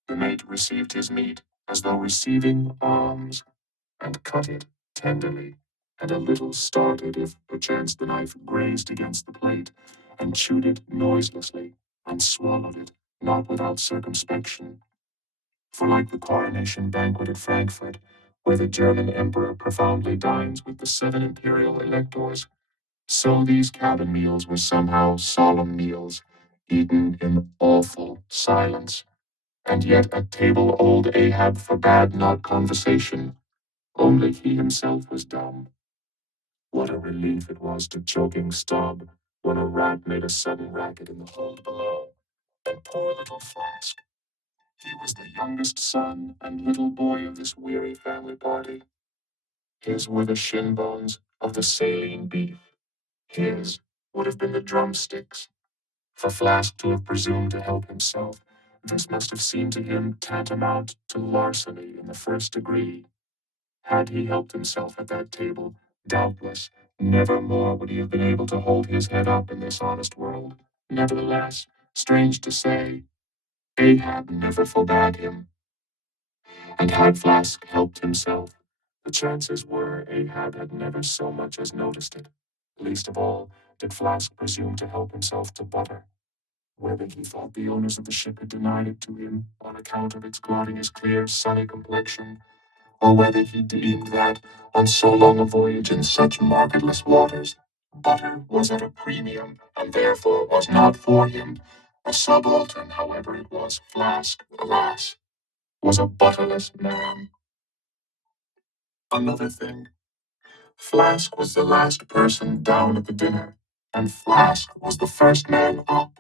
The mate received his meat as though receiving alms, and cut it tenderly, and a little started if perchance the knife grazed against the plate, and chewed it noiselessly, and swallowed it, not without circumspection. For like the coronation banquet at Frankfurt, where the German emperor profoundly dines with the 7 imperial electors, so these cabin meals were somehow solemn meals, eaten in awful silence. And yet at table old Ahab forbade not conversation, only he himself was dumb. What a relief it was to choking Stubb when a rat made a sudden racket in the hold below. And poor little Flask, he was the youngest son and little boy of this weary family party. His were the shin bones of the saline beef. His would have been the drumsticks. For Flask to have presumed to help himself, this must have seemed to him tantamount to larceny in the first degree. Had he helped himself at that table, doubtless, never more would he have been able to hold his head up in this honest world. Nevertheless, strange to say, Ahab never forbade him, and had Flask helped himself, the chances were Ahab had never so much as noticed it. Least of all did Flask presume to help himself to butter, whether he thought the owners of the ship had denied it to him on account of its glutting his clear, sunny complexion, or whether he deemed that, on so long a voyage in such marketless waters, butter was at a premium, and therefore was not for him. A subaltern, however it was, Flask, alas, was a butterless man. Another thing, Flask was the last person down at the dinner, and Flask was the first man up.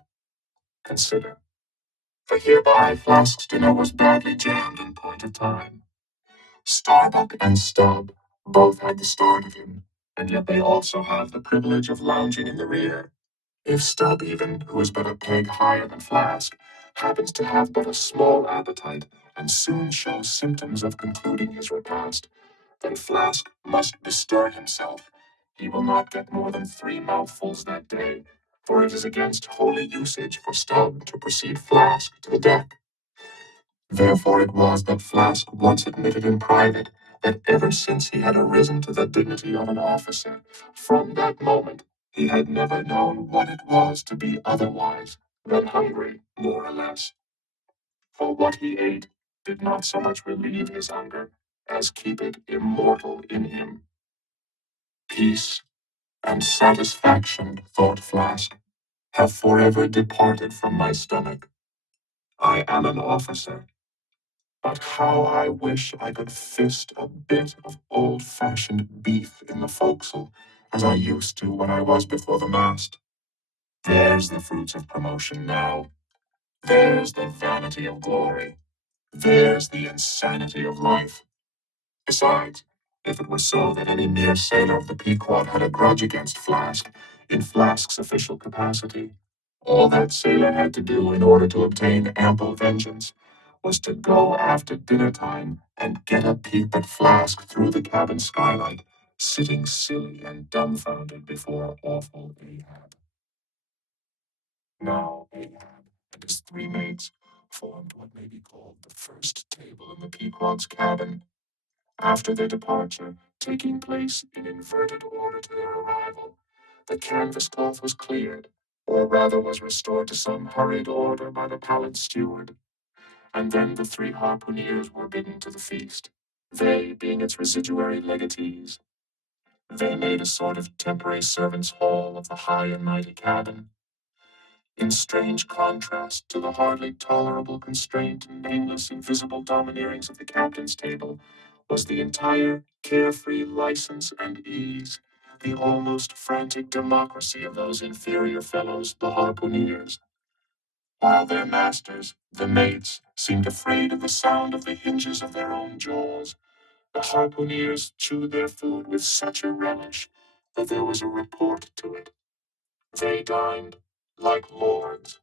Consider, for hereby Flask's dinner was badly jammed in point of time. Starbuck and Stubb both had the start of him, and yet they also have the privilege of lounging in the rear. If Stubb even, who is but a peg higher than Flask, happens to have but a small appetite, and soon shows symptoms of concluding his repast, then Flask must bestir himself. He will not get more than 3 mouthfuls that day, for it is against holy usage for Stubb to precede Flask to the deck. Therefore it was that Flask once admitted in private that ever since he had arisen to the dignity of an officer, from that moment he had never known what it was to be otherwise than hungry, more or less. For what he ate did not so much relieve his hunger as keep it immortal in him. Peace and satisfaction, thought Flask, have forever departed from my stomach. I am an officer, but how I wish I could fist a bit of old-fashioned beef in the forecastle, as I used to when I was before the mast. There's the fruits of promotion now. There's the vanity of glory. There's the insanity of life. Besides, if it were so that any mere sailor of the Pequod had a grudge against Flask, in Flask's official capacity, all that sailor had to do in order to obtain ample vengeance was to go after dinner time and get a peep at Flask through the cabin skylight, sitting silly and dumbfounded before awful Ahab. Now Ahab and his 3 mates formed what may be called the first table in the Pequod's cabin. After their departure, taking place in inverted order to their arrival, the canvas cloth was cleared, or rather was restored to some hurried order by the pallid steward, and then the 3 harpooneers were bidden to the feast, they being its residuary legatees. They made a sort of temporary servants' hall of the high and mighty cabin, in strange contrast to the hardly tolerable constraint and nameless invisible domineerings of the captain's table, was the entire carefree license and ease, the almost frantic democracy of those inferior fellows, the harpooneers. While their masters, the mates, seemed afraid of the sound of the hinges of their own jaws, the harpooneers chewed their food with such a relish that there was a report to it. They dined like lords.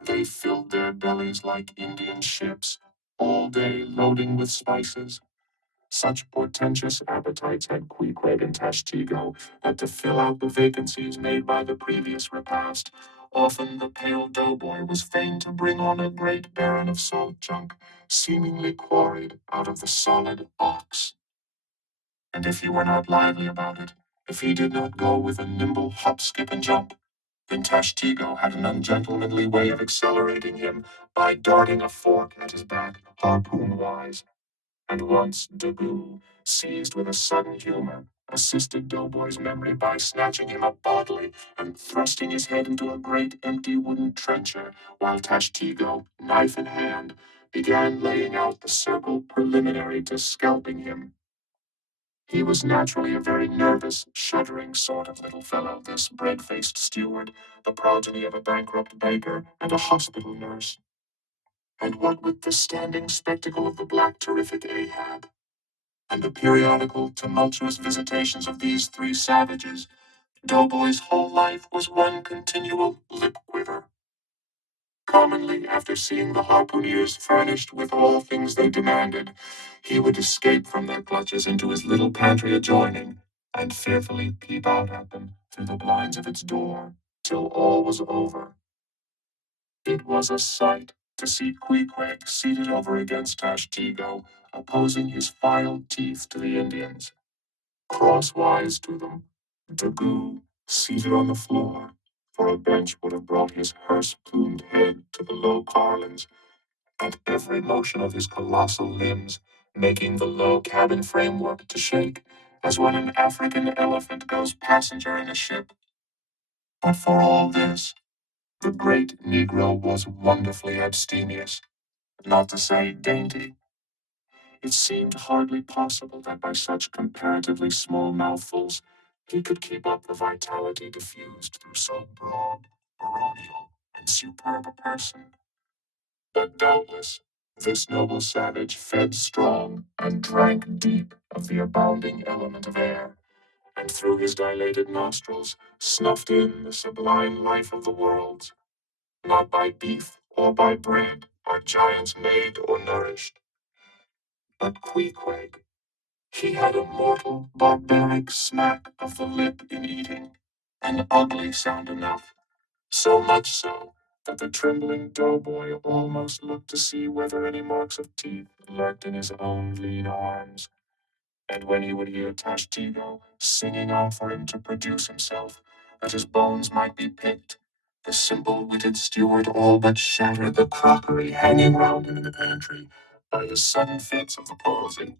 They filled their bellies like Indian ships, all day loading with spices. Such portentous appetites had Queequeg and Tashtego that to fill out the vacancies made by the previous repast, often the pale doughboy was fain to bring on a great baron of salt junk, seemingly quarried out of the solid ox. And if he were not lively about it, if he did not go with a nimble hop, skip, and jump, then Tashtego had an ungentlemanly way of accelerating him by darting a fork at his back, harpoon-wise. And once Daggoo, seized with a sudden humor, assisted Doughboy's memory by snatching him up bodily and thrusting his head into a great empty wooden trencher, while Tashtego, knife in hand, began laying out the circle preliminary to scalping him. He was naturally a very nervous, shuddering sort of little fellow, this bread-faced steward, the progeny of a bankrupt baker and a hospital nurse. And what with the standing spectacle of the black terrific Ahab, and the periodical, tumultuous visitations of these 3 savages, Doughboy's whole life was one continual lip quiver. Commonly, after seeing the harpooneers furnished with all things they demanded, he would escape from their clutches into his little pantry adjoining, and fearfully peep out at them through the blinds of its door, till all was over. It was a sight to see Queequeg seated over against Tashtego, opposing his filed teeth to the Indians. Crosswise to them, Daggoo, seated on the floor, for a bench would have brought his hearse-plumed head to the low carlins, at every motion of his colossal limbs, making the low cabin framework to shake, as when an African elephant goes passenger in a ship. But for all this, the great Negro was wonderfully abstemious, not to say dainty. It seemed hardly possible that by such comparatively small mouthfuls he could keep up the vitality diffused through so broad, baronial, and superb a person. But doubtless this noble savage fed strong and drank deep of the abounding element of air, and through his dilated nostrils snuffed in the sublime life of the worlds. Not by beef or by bread are giants made or nourished, But Queequeg, he had a mortal, barbaric smack of the lip in eating, an ugly sound enough, so much so that the trembling doughboy almost looked to see whether any marks of teeth lurked in his own lean arms. And when he would hear Tashtigo singing out for him to produce himself, that his bones might be picked, the simple-witted steward all but shattered the crockery hanging round him in the pantry by his sudden fits of the palsy.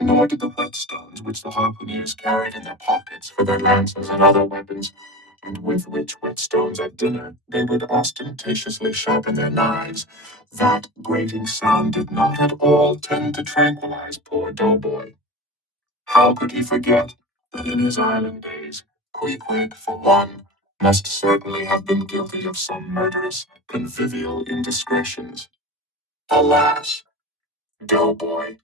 Nor did the whetstones which the harpooneers carried in their pockets for their lances and other weapons, and with which whetstones at dinner they would ostentatiously sharpen their knives, that grating sound did not at all tend to tranquilize poor Doughboy. How could he forget that in his island days, Queequeg, for one, must certainly have been guilty of some murderous, convivial indiscretions? Alas, Doughboy,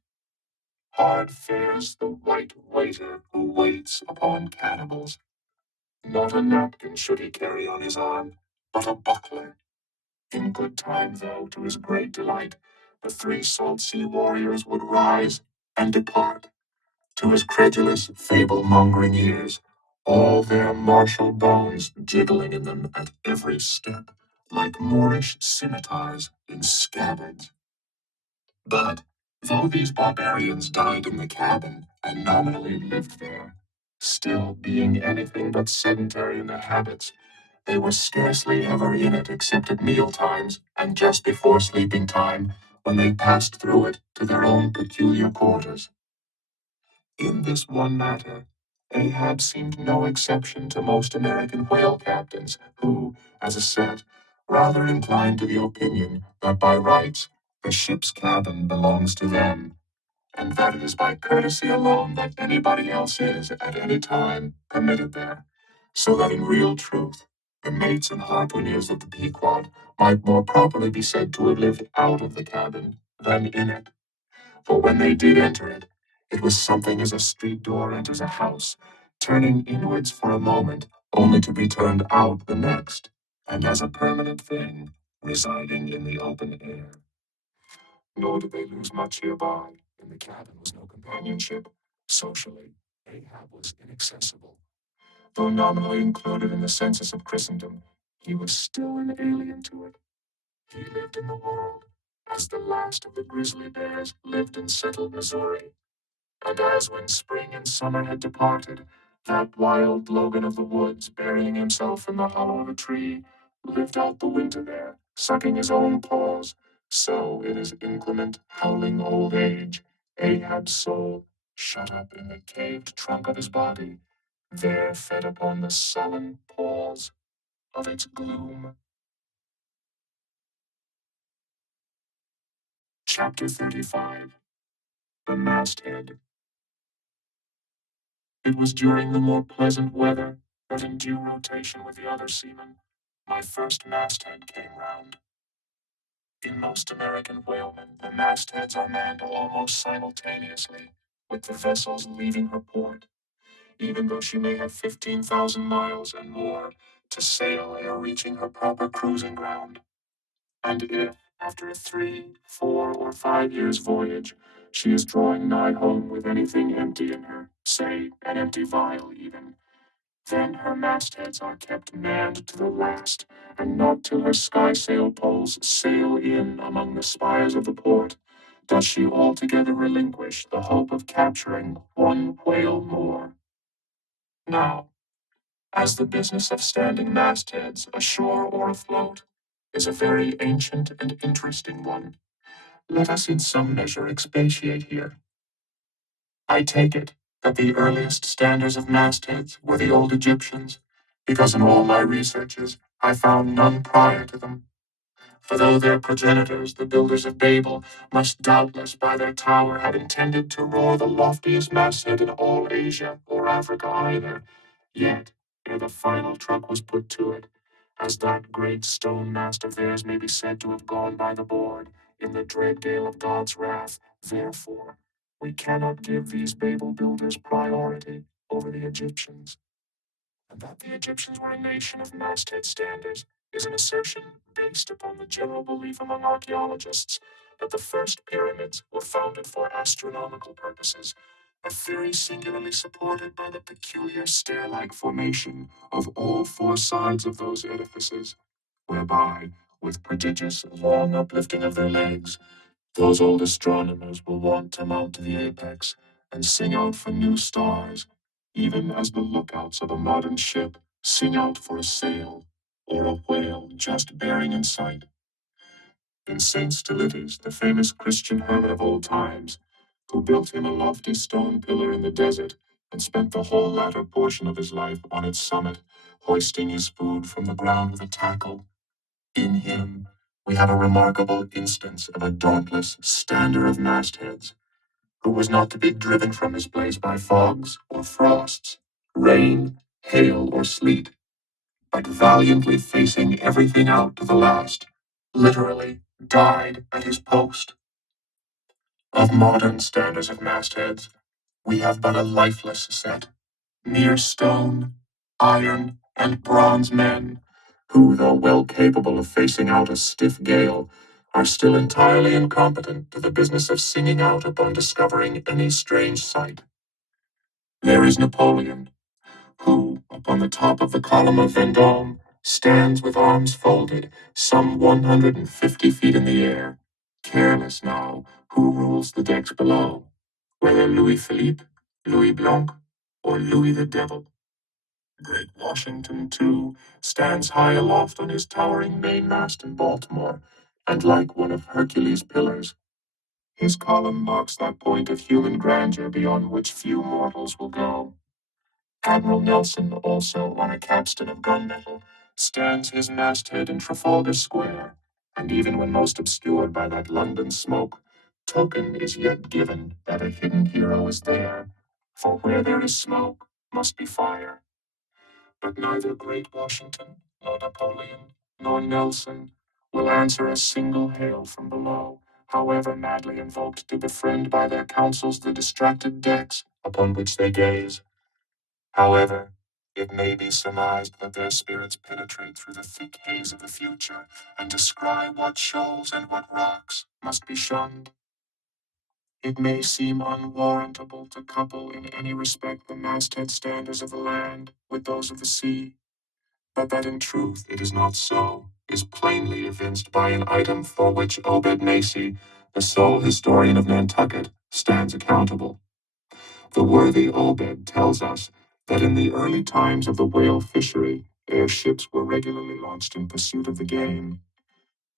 hard fares the white waiter who waits upon cannibals. Not a napkin should he carry on his arm, but a buckler. In good time, though, to his great delight, the three salt sea warriors would rise and depart. To his credulous, fable-mongering ears, all their martial bones jiggling in them at every step, like Moorish scimitars in scabbards. But though these barbarians dined in the cabin and nominally lived there, still being anything but sedentary in their habits, they were scarcely ever in it except at meal times and just before sleeping time, when they passed through it to their own peculiar quarters. In this one matter, Ahab seemed no exception to most American whale captains, who, as a set, rather inclined to the opinion that by rights the ship's cabin belongs to them, and that it is by courtesy alone that anybody else is, at any time, permitted there, so that in real truth the mates and harpooneers of the Pequod might more properly be said to have lived out of the cabin than in it. For when they did enter it, it was something as a street door enters a house, turning inwards for a moment, only to be turned out the next, and as a permanent thing, residing in the open air. Nor did they lose much hereby. In the cabin was no companionship. Socially, Ahab was inaccessible. Though nominally included in the census of Christendom, he was still an alien to it. He lived in the world, as the last of the grizzly bears lived in settled Missouri. And as when spring and summer had departed, that wild Logan of the woods, burying himself in the hollow of a tree, lived out the winter there, sucking his own paws, so in his inclement, howling old age, Ahab's soul, shut up in the caved trunk of his body, there fed upon the sullen paws of its gloom. Chapter 35. The Masthead. It was during the more pleasant weather that, in due rotation with the other seamen, my first masthead came round. In most American whalemen, the mastheads are manned almost simultaneously with the vessels leaving her port, even though she may have 15,000 miles and more to sail ere reaching her proper cruising ground. And if, after a 3, 4, or 5 years' voyage, she is drawing nigh home with anything empty in her, say, an empty vial even, then her mastheads are kept manned to the last, and not till her skysail poles sail in among the spires of the port does she altogether relinquish the hope of capturing one whale more. Now, as the business of standing mastheads, ashore or afloat, is a very ancient and interesting one, let us in some measure expatiate here. I take it that the earliest standers of mastheads were the old Egyptians, because in all my researches I found none prior to them. For though their progenitors, the builders of Babel, must doubtless by their tower have intended to roar the loftiest masthead in all Asia or Africa either, yet, ere the final truck was put to it, as that great stone mast of theirs may be said to have gone by the board in the dread gale of God's wrath, therefore, we cannot give these Babel builders priority over the Egyptians. And that the Egyptians were a nation of masthead standers is an assertion based upon the general belief among archaeologists that the first pyramids were founded for astronomical purposes, a theory singularly supported by the peculiar stair-like formation of all four sides of those edifices, whereby, with prodigious long uplifting of their legs, those old astronomers were wont to mount to the apex and sing out for new stars, even as the lookouts of a modern ship sing out for a sail or a whale just bearing in sight. In Saint Stylites, the famous Christian hermit of old times, who built him a lofty stone pillar in the desert and spent the whole latter portion of his life on its summit, hoisting his food from the ground with a tackle, in him we have a remarkable instance of a dauntless stander of mastheads, who was not to be driven from his place by fogs or frosts, rain, hail, or sleet, but valiantly facing everything out to the last, literally died at his post. Of modern standers of mastheads, we have but a lifeless set, mere stone, iron, and bronze men, who, though well capable of facing out a stiff gale, are still entirely incompetent to the business of singing out upon discovering any strange sight. There is Napoleon, who, upon the top of the column of Vendôme, stands with arms folded, some 150 feet in the air, careless now who rules the decks below, whether Louis Philippe, Louis Blanc, or Louis the Devil. Great Washington, too, stands high aloft on his towering mainmast in Baltimore, and like one of Hercules' pillars, his column marks that point of human grandeur beyond which few mortals will go. Admiral Nelson, also on a capstan of gunmetal, stands his masthead in Trafalgar Square, and even when most obscured by that London smoke, token is yet given that a hidden hero is there, for where there is smoke must be fire. But neither great Washington, nor Napoleon, nor Nelson will answer a single hail from below, however madly invoked to befriend by their counsels the distracted decks upon which they gaze. However, it may be surmised that their spirits penetrate through the thick haze of the future and descry what shoals and what rocks must be shunned. It may seem unwarrantable to couple in any respect the masthead standards of the land with those of the sea, but that in truth it is not so is plainly evinced by an item for which Obed Macy, the sole historian of Nantucket, stands accountable. The worthy Obed tells us that in the early times of the whale fishery, airships were regularly launched in pursuit of the game.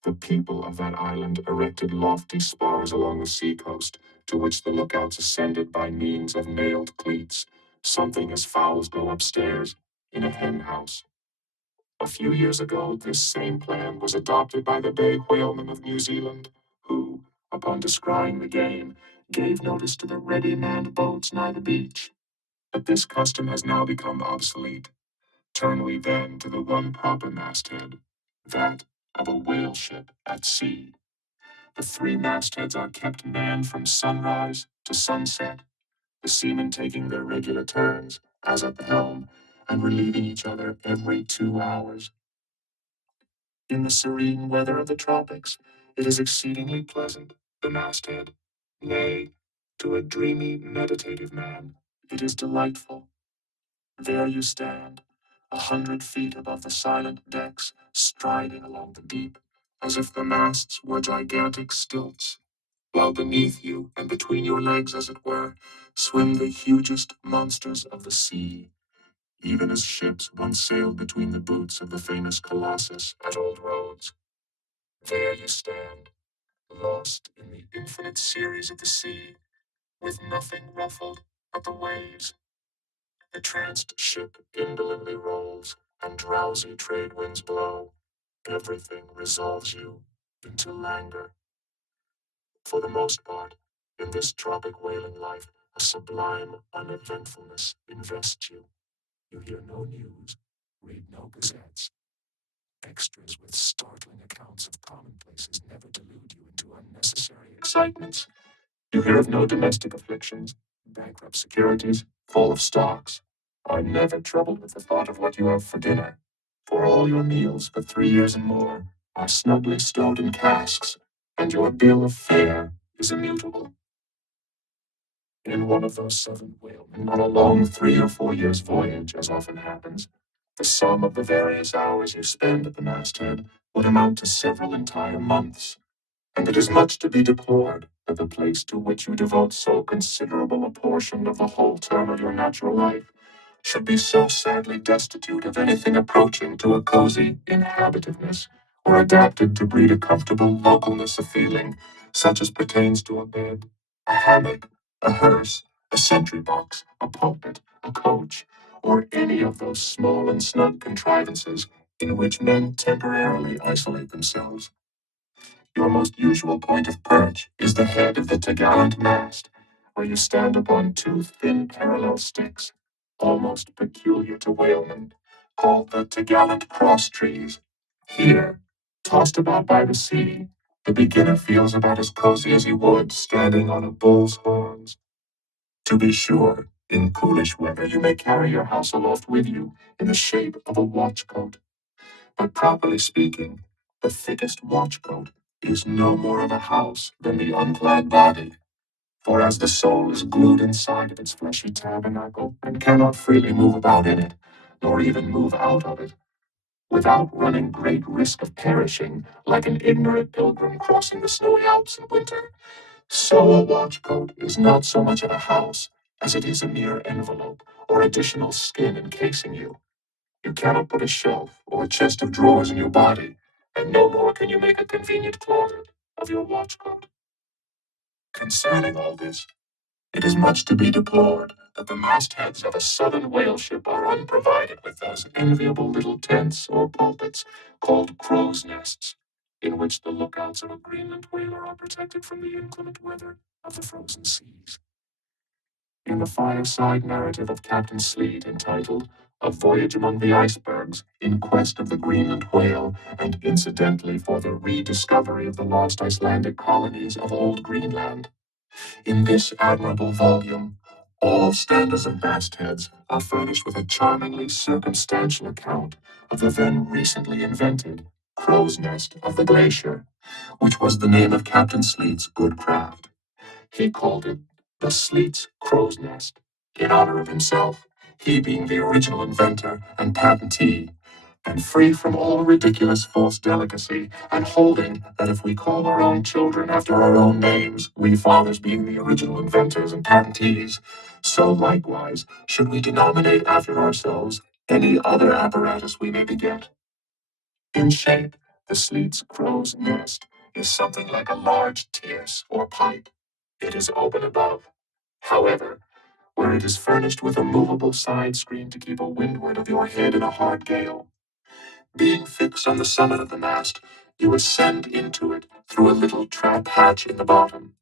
The people of that island erected lofty spars along the seacoast, to which the lookouts ascended by means of nailed cleats, something as fowls go upstairs in a hen house. A few years ago, this same plan was adopted by the bay whalemen of New Zealand, who, upon descrying the game, gave notice to the ready-manned boats nigh the beach. But this custom has now become obsolete. Turn we then to the one proper masthead, that of a whale ship at sea. The three mastheads are kept manned from sunrise to sunset, the seamen taking their regular turns, as at the helm, and relieving each other every 2 hours. In the serene weather of the tropics, it is exceedingly pleasant, the masthead. Nay, to a dreamy, meditative man, it is delightful. There you stand, 100 feet above the silent decks, striding along the deep, as if the masts were gigantic stilts, while beneath you, and between your legs, as it were, swim the hugest monsters of the sea, even as ships once sailed between the boots of the famous Colossus at Old Rhodes. There you stand, lost in the infinite series of the sea, with nothing ruffled but the waves. The tranced ship indolently rolls, and drowsy trade winds blow. Everything resolves you into languor. For the most part, in this tropic whaling life, a sublime uneventfulness invests you. You hear no news, read no gazettes. Extras with startling accounts of commonplaces never delude you into unnecessary excitements. You hear of no domestic afflictions, bankrupt securities, full of stocks, are never troubled with the thought of what you have for dinner, for all your meals for 3 years and more are snugly stowed in casks, and your bill of fare is immutable. In one of those southern whalemen, on a long 3 or 4 years voyage, as often happens, the sum of the various hours you spend at the masthead would amount to several entire months, and it is much to be deplored that the place to which you devote so considerable a portion of the whole term of your natural life should be so sadly destitute of anything approaching to a cozy inhabitiveness, or adapted to breed a comfortable localness of feeling, such as pertains to a bed, a hammock, a hearse, a sentry box, a pulpit, a coach, or any of those small and snug contrivances in which men temporarily isolate themselves. Your most usual point of perch is the head of the topgallant mast, where you stand upon two thin parallel sticks, almost peculiar to whalemen, called the topgallant cross trees. Here, tossed about by the sea, the beginner feels about as cozy as he would standing on a bull's horns. To be sure, in coolish weather you may carry your house aloft with you in the shape of a watch coat. But properly speaking, the thickest watch coat is no more of a house than the unclad body. For as the soul is glued inside of its fleshy tabernacle, and cannot freely move about in it, nor even move out of it, without running great risk of perishing, like an ignorant pilgrim crossing the snowy Alps in winter, so a watch coat is not so much of a house as it is a mere envelope or additional skin encasing you. You cannot put a shelf or a chest of drawers in your body, and no more can you make a convenient closet of your watch coat. Concerning all this, it is much to be deplored that the mastheads of a southern whale ship are unprovided with those enviable little tents or pulpits called crow's nests, in which the lookouts of a Greenland whaler are protected from the inclement weather of the frozen seas. In the fireside narrative of Captain Sleet, entitled A Voyage Among the Icebergs in Quest of the Greenland Whale, and incidentally for the rediscovery of the lost Icelandic colonies of Old Greenland, in this admirable volume, all standers and mastheads are furnished with a charmingly circumstantial account of the then recently invented crow's nest of the glacier, which was the name of Captain Sleet's good craft. He called it the Sleet's crow's nest, in honor of himself, he being the original inventor and patentee, and free from all ridiculous false delicacy, and holding that if we call our own children after our own names, we fathers being the original inventors and patentees, so likewise should we denominate after ourselves any other apparatus we may beget. In shape, the Sleet's crow's nest is something like a large tierce or pipe. It is open above, however, where it is furnished with a movable side screen to keep a windward of your head in a hard gale. Being fixed on the summit of the mast, you ascend into it through a little trap hatch in the bottom.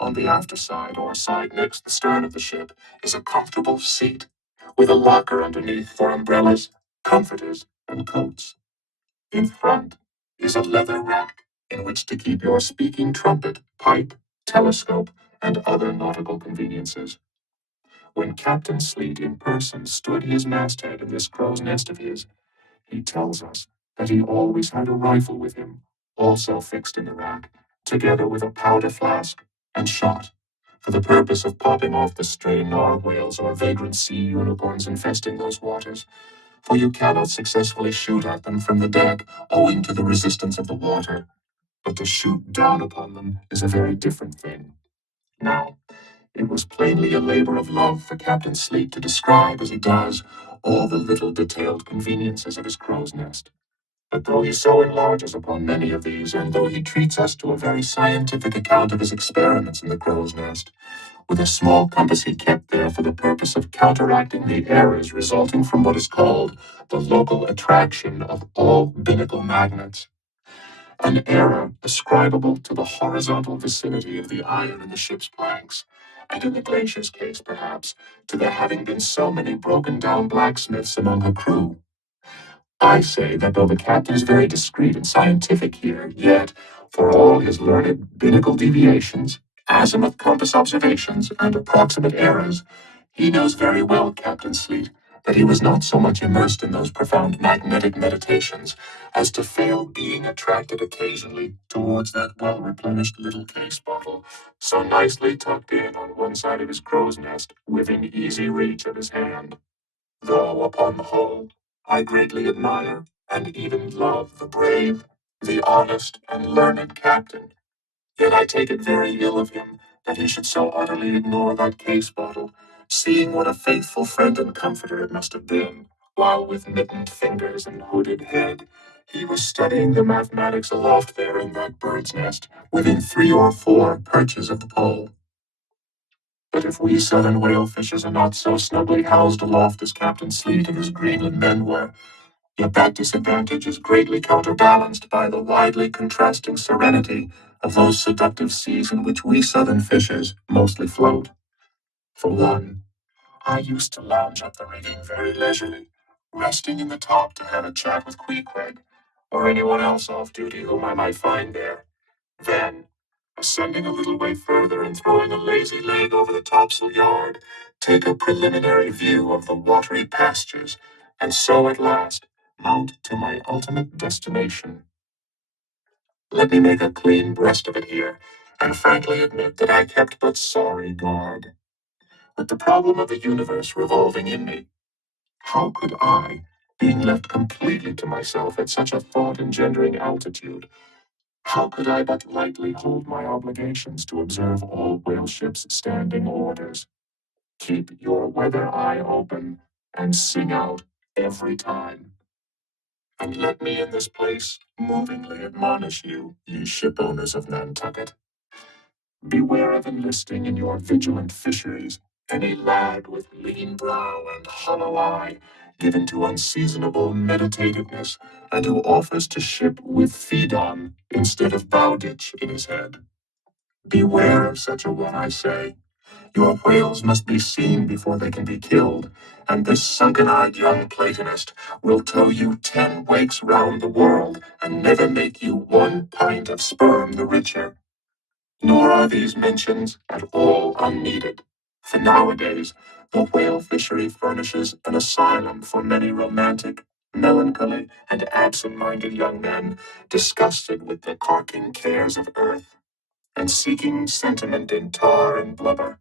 On the after side, or side next the stern of the ship, is a comfortable seat, with a locker underneath for umbrellas, comforters, and coats. In front is a leather rack in which to keep your speaking trumpet, pipe, telescope, and other nautical conveniences. When Captain Sleet in person stood his masthead in this crow's nest of his, he tells us that he always had a rifle with him, also fixed in the rack, together with a powder flask and shot, for the purpose of popping off the stray narwhals or vagrant sea unicorns infesting those waters, for you cannot successfully shoot at them from the deck owing to the resistance of the water, but to shoot down upon them is a very different thing. Now, it was plainly a labor of love for Captain Sleet to describe, as he does, all the little detailed conveniences of his crow's nest. But though he so enlarges upon many of these, and though he treats us to a very scientific account of his experiments in the crow's nest, with a small compass he kept there for the purpose of counteracting the errors resulting from what is called the local attraction of all binnacle magnets, an error ascribable to the horizontal vicinity of the iron in the ship's planks, and in the glacier's case, perhaps, to there having been so many broken down blacksmiths among her crew. I say that though the captain is very discreet and scientific here, yet, for all his learned binnacle deviations, azimuth compass observations, and approximate errors, he knows very well, Captain Sleet, that he was not so much immersed in those profound magnetic meditations as to fail being attracted occasionally towards that well-replenished little case bottle, so nicely tucked in on one side of his crow's nest, within easy reach of his hand. Though, upon the whole, I greatly admire and even love the brave, the honest, and learned captain, yet I take it very ill of him that he should so utterly ignore that case bottle, seeing what a faithful friend and comforter it must have been, while with mittened fingers and hooded head he was studying the mathematics aloft there in that bird's nest, within 3 or 4 perches of the pole. But if we southern whale fishers are not so snugly housed aloft as Captain Sleet and his Greenland men were, yet that disadvantage is greatly counterbalanced by the widely contrasting serenity of those seductive seas in which we southern fishers mostly float. For one, I used to lounge up the rigging very leisurely, resting in the top to have a chat with Queequeg, or anyone else off duty whom I might find there. Then, ascending a little way further and throwing a lazy leg over the topsail yard, take a preliminary view of the watery pastures, and so at last mount to my ultimate destination. Let me make a clean breast of it here, and frankly admit that I kept but sorry guard. With the problem of the universe revolving in me, how could I, being left completely to myself at such a thought-engendering altitude, how could I but lightly hold my obligations to observe all whale ships' standing orders? Keep your weather eye open and sing out every time. And let me in this place movingly admonish you, ye ship owners of Nantucket. Beware of enlisting in your vigilant fisheries any lad with lean brow and hollow eye, given to unseasonable meditativeness, and who offers to ship with feed on instead of bowditch in his head. Beware of such a one, I say. Your whales must be seen before they can be killed, and this sunken-eyed young Platonist will tow you 10 wakes round the world and never make you 1 pint of sperm the richer. Nor are these mentions at all unneeded, for nowadays the whale fishery furnishes an asylum for many romantic, melancholy, and absent-minded young men disgusted with the carking cares of earth, and seeking sentiment in tar and blubber.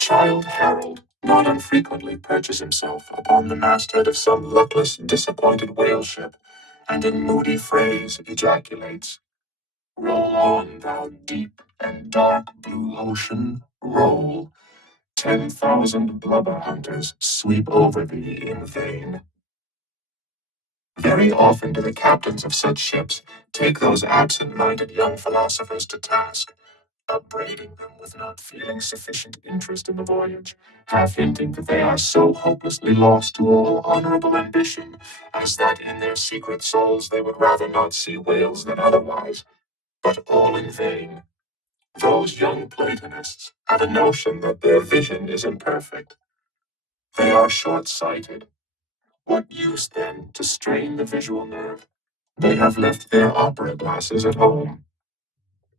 Childe Harold not unfrequently perches himself upon the masthead of some luckless, disappointed whale ship, and in moody phrase ejaculates, "Roll on, thou deep and dark blue ocean, roll. 10,000 blubber hunters sweep over thee in vain." Very often do the captains of such ships take those absent-minded young philosophers to task, upbraiding them with not feeling sufficient interest in the voyage, half hinting that they are so hopelessly lost to all honorable ambition, as that in their secret souls they would rather not see whales than otherwise. But all in vain. Those young Platonists have a notion that their vision is imperfect. They are short-sighted. What use, then, to strain the visual nerve? They have left their opera glasses at home.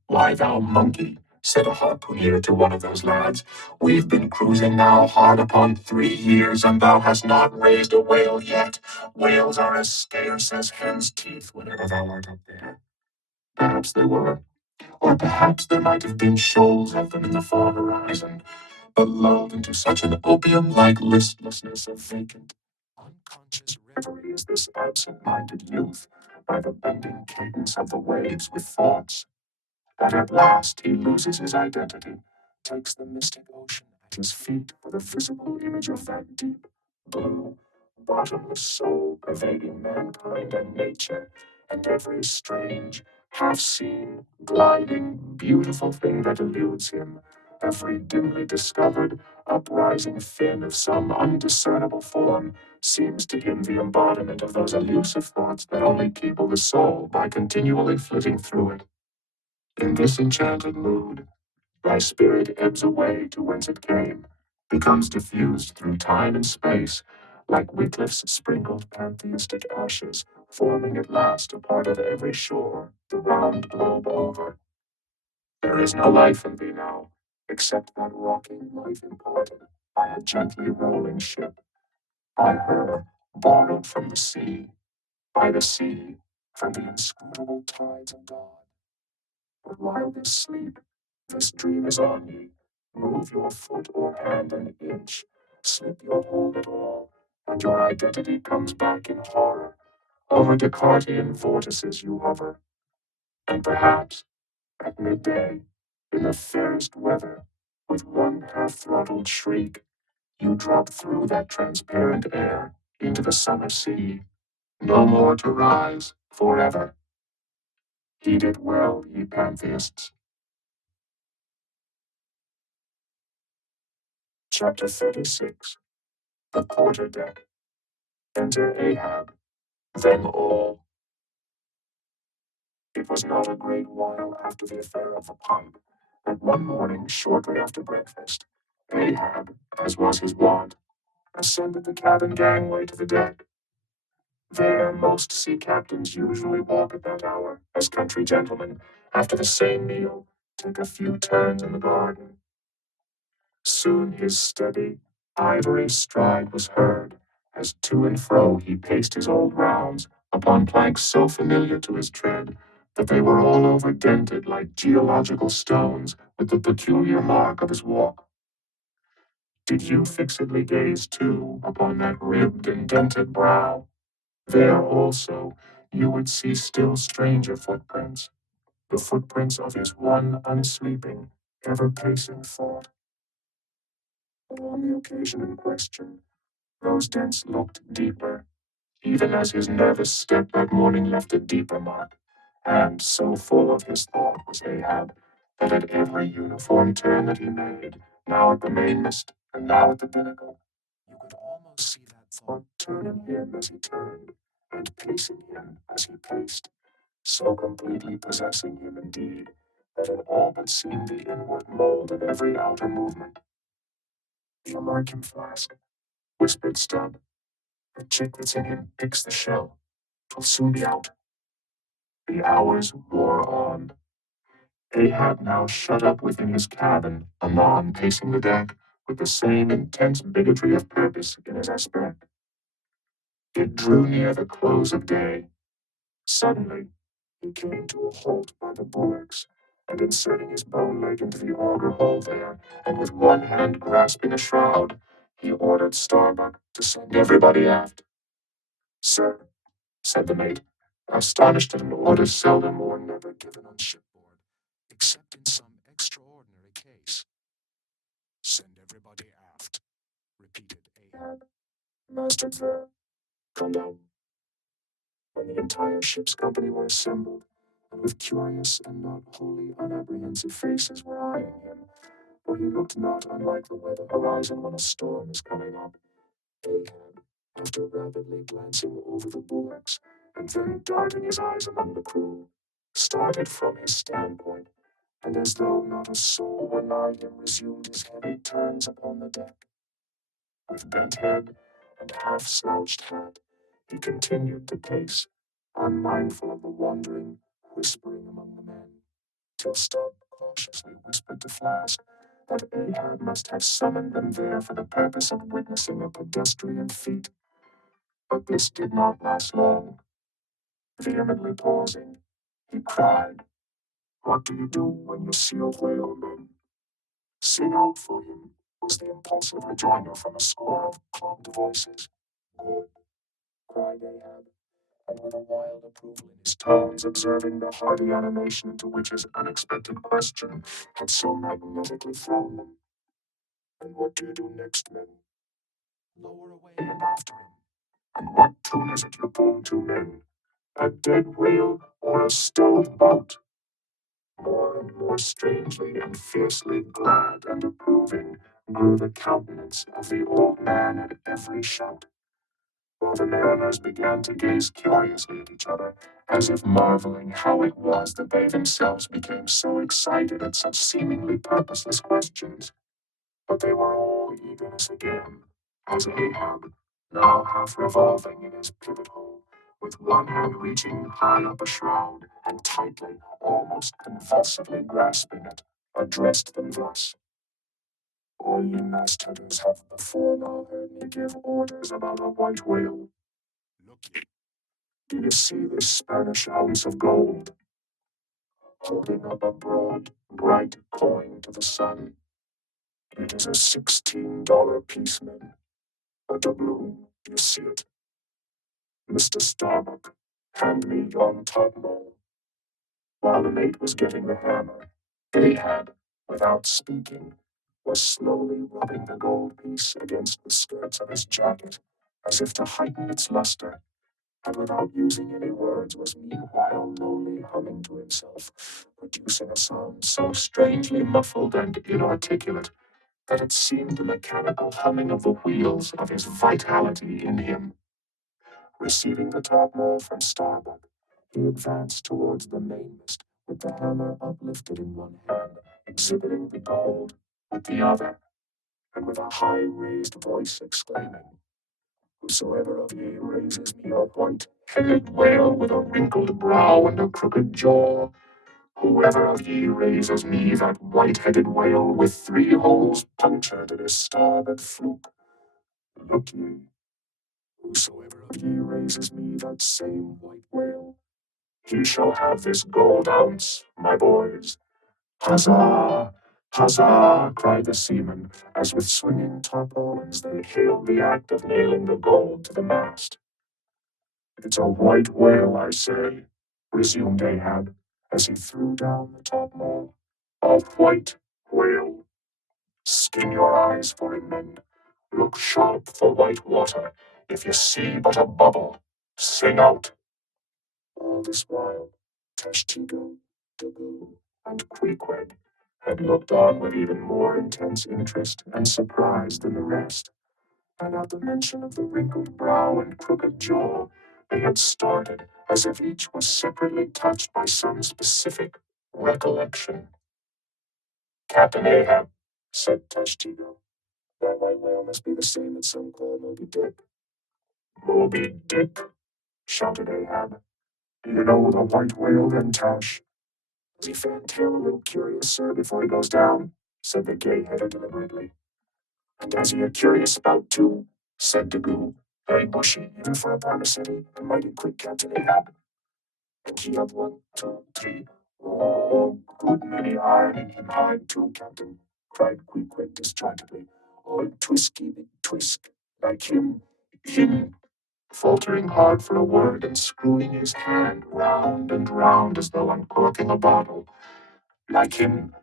"Why, thou monkey," said a harpooner to one of those lads, "we've been cruising now hard upon 3 years, and thou hast not raised a whale yet. Whales are as scarce as hen's teeth whenever thou art up there." Perhaps they were, or perhaps there might have been shoals of them in the far horizon, but lulled into such an opium-like listlessness of vacant, unconscious reverie is this absent-minded youth by the bending cadence of the waves with thoughts, that at last he loses his identity, takes the mystic ocean at his feet for the visible image of that deep, blue, bottomless soul pervading mankind and nature, and every strange, half-seen, gliding, beautiful thing that eludes him, every dimly discovered, uprising fin of some undiscernible form, seems to him the embodiment of those elusive thoughts that only people the soul by continually flitting through it. In this enchanted mood, thy spirit ebbs away to whence it came, becomes diffused through time and space, like Wycliffe's sprinkled pantheistic ashes, forming at last a part of every shore, the round globe over. There is no life in thee now, except that rocking life imparted by a gently rolling ship. by her, borrowed from the sea, by the sea, from the inscrutable tides of God. But while this sleep, this dream is on ye, move your foot or hand an inch, slip your hold at all, and your identity comes back in horror. Over Descartian vortices you hover, and perhaps, at midday, in the fairest weather, with one half-throttled shriek, you drop through that transparent air into the summer sea, no more to rise forever. Heed it well, ye pantheists. Chapter 36. The quarterdeck. Enter Ahab, them all. It was not a great while after the affair of the pipe that one morning, shortly after breakfast, Ahab, as was his wont, ascended the cabin gangway to the deck. There most sea captains usually walk at that hour, as country gentlemen, after the same meal, take a few turns in the garden. Soon his steady, ivory stride was heard, as to and fro he paced his old rounds, upon planks so familiar to his tread, that they were all over dented like geological stones, with the peculiar mark of his walk. Did you fixedly gaze, too, upon that ribbed and dented brow? There also you would see still stranger footprints, the footprints of his one unsleeping, ever-pacing thought. But on the occasion in question, those dents looked deeper, even as his nervous step that morning left a deeper mark, and so full of his thought was Ahab, that at every uniform turn that he made, now at the mainmast, and now at the binnacle, you could almost see that thought turning him as he turned, and pacing him as he paced, so completely possessing him indeed, that it all but seemed the inward mold of every outer movement. "You'll mark him, Flask," whispered Stubb. "The chick that's in him picks the shell. 'Twill soon be out." The hours wore on. Ahab now shut up within his cabin, anon pacing the deck, with the same intense bigotry of purpose in his aspect. It drew near the close of day. Suddenly, he came to a halt by the bulwarks, and inserting his bow leg into the auger hole there, and with one hand grasping a shroud, he ordered Starbuck to send everybody aft. "Sir," said the mate, astonished at an order seldom or never given on shipboard, except in some extraordinary case. "Send everybody aft," repeated Ahab. "Master, sir, come down." When the entire ship's company were assembled, and with curious and not wholly unapprehensive faces were eyeing him, for he looked not unlike the weather horizon when a storm is coming up, Ahab, after rapidly glancing over the bulwarks, and then darting his eyes among the crew, started from his standpoint, and as though not a soul were nigh him, resumed his heavy turns upon the deck. With bent head and half-slouched hat, he continued to pace, unmindful of the wandering, whispering among the men, till Stubb cautiously whispered to Flask that Ahab must have summoned them there for the purpose of witnessing a pedestrian feat. But this did not last long. Vehemently pausing, he cried, "What do you do when you see a whale, men?" "Sing out for him," was the impulsive rejoinder from a score of clogged voices. "Good," cried Ahab, and with a wild approval in his tones, observing the hearty animation into which his unexpected question had so magnetically thrown them. "And what do you do next, men?" "Lower away and after him." "And what tune is it you're pulling to, men? A dead whale or a stove boat?" More and more strangely and fiercely glad and approving grew the countenance of the old man at every shout, while the mariners began to gaze curiously at each other, as if marveling how it was that they themselves became so excited at such seemingly purposeless questions. But they were all eagerness again, as Ahab, now half revolving in his pivot hole, with one hand reaching high up a shroud, and tightly, almost convulsively grasping it, addressed them thus. All ye mastheaders have before now heard me give orders about a white whale. Look ye, do you see this Spanish ounce of gold? Holding up a broad, bright coin to the sun. It is a $16 piece, men. A doubloon, do you see it? Mr. Starbuck, hand me yon topmole. While the mate was getting the hammer, Ahab, without speaking, was slowly rubbing the gold piece against the skirts of his jacket, as if to heighten its luster, and without using any words was meanwhile lowly humming to himself, producing a sound so strangely muffled and inarticulate that it seemed the mechanical humming of the wheels of his vitality in him. Receiving the topmole from Starbuck, he advanced towards the mainmast with the hammer uplifted in one hand, exhibiting the gold with the other, and with a high raised voice exclaiming, "Whosoever of ye raises me a white-headed whale with a wrinkled brow and a crooked jaw, whoever of ye raises me that white-headed whale with 3 holes punctured in his starboard fluke, look ye, whosoever of ye raises me that same white whale, he shall have this gold ounce, my boys." "Huzzah! Huzzah!" cried the seamen, as with swinging tarpaulins they hailed the act of nailing the gold to the mast. "It's a white whale, I say," resumed Ahab, as he threw down the topmole. "A white whale. Skin your eyes for it, men. Look sharp for white water. If you see but a bubble, sing out." All this while, Tashtigo, Dabu, and Queequeg had looked on with even more intense interest and surprise than the rest, and at the mention of the wrinkled brow and crooked jaw, they had started as if each was separately touched by some specific recollection. "Captain Ahab," said Tashtigo, "that white whale must be the same that some call Moby Dick." "Moby Dick?" shouted Ahab. "Do you know the white whale, then, Tash?" "Does he fantail a little curious, sir, before he goes down?" said the gay-headed deliberately. "And has he a curious spout, too?" said Daggoo, very bushy, even for a Parmaceti, and mighty quick, Captain Ahab. "And he have 1, 2, 3, oh, good many iron in him hide, too, Captain," cried Queequeg disjointedly. "All twisky, big twisk, like him," faltering hard for a word and screwing his hand round and round as though uncorking a bottle. "Like him,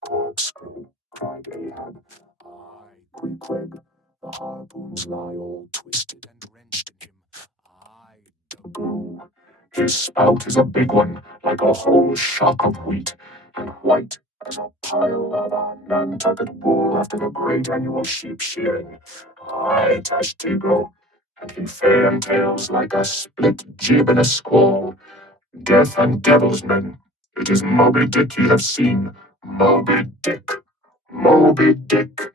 corkscrew," cried Ahab. "Aye, Queequeg, the harpoons lie all twisted and wrenched in him. Aye, Daggoo, his spout is a big one, like a whole shock of wheat, and white as a pile of our Nantucket wool after the great annual sheep shearing. Aye, Tashtigo, and he fan tails like a split jib in a squall. Death and devil's men, it is Moby Dick ye have seen. Moby Dick! Moby Dick!"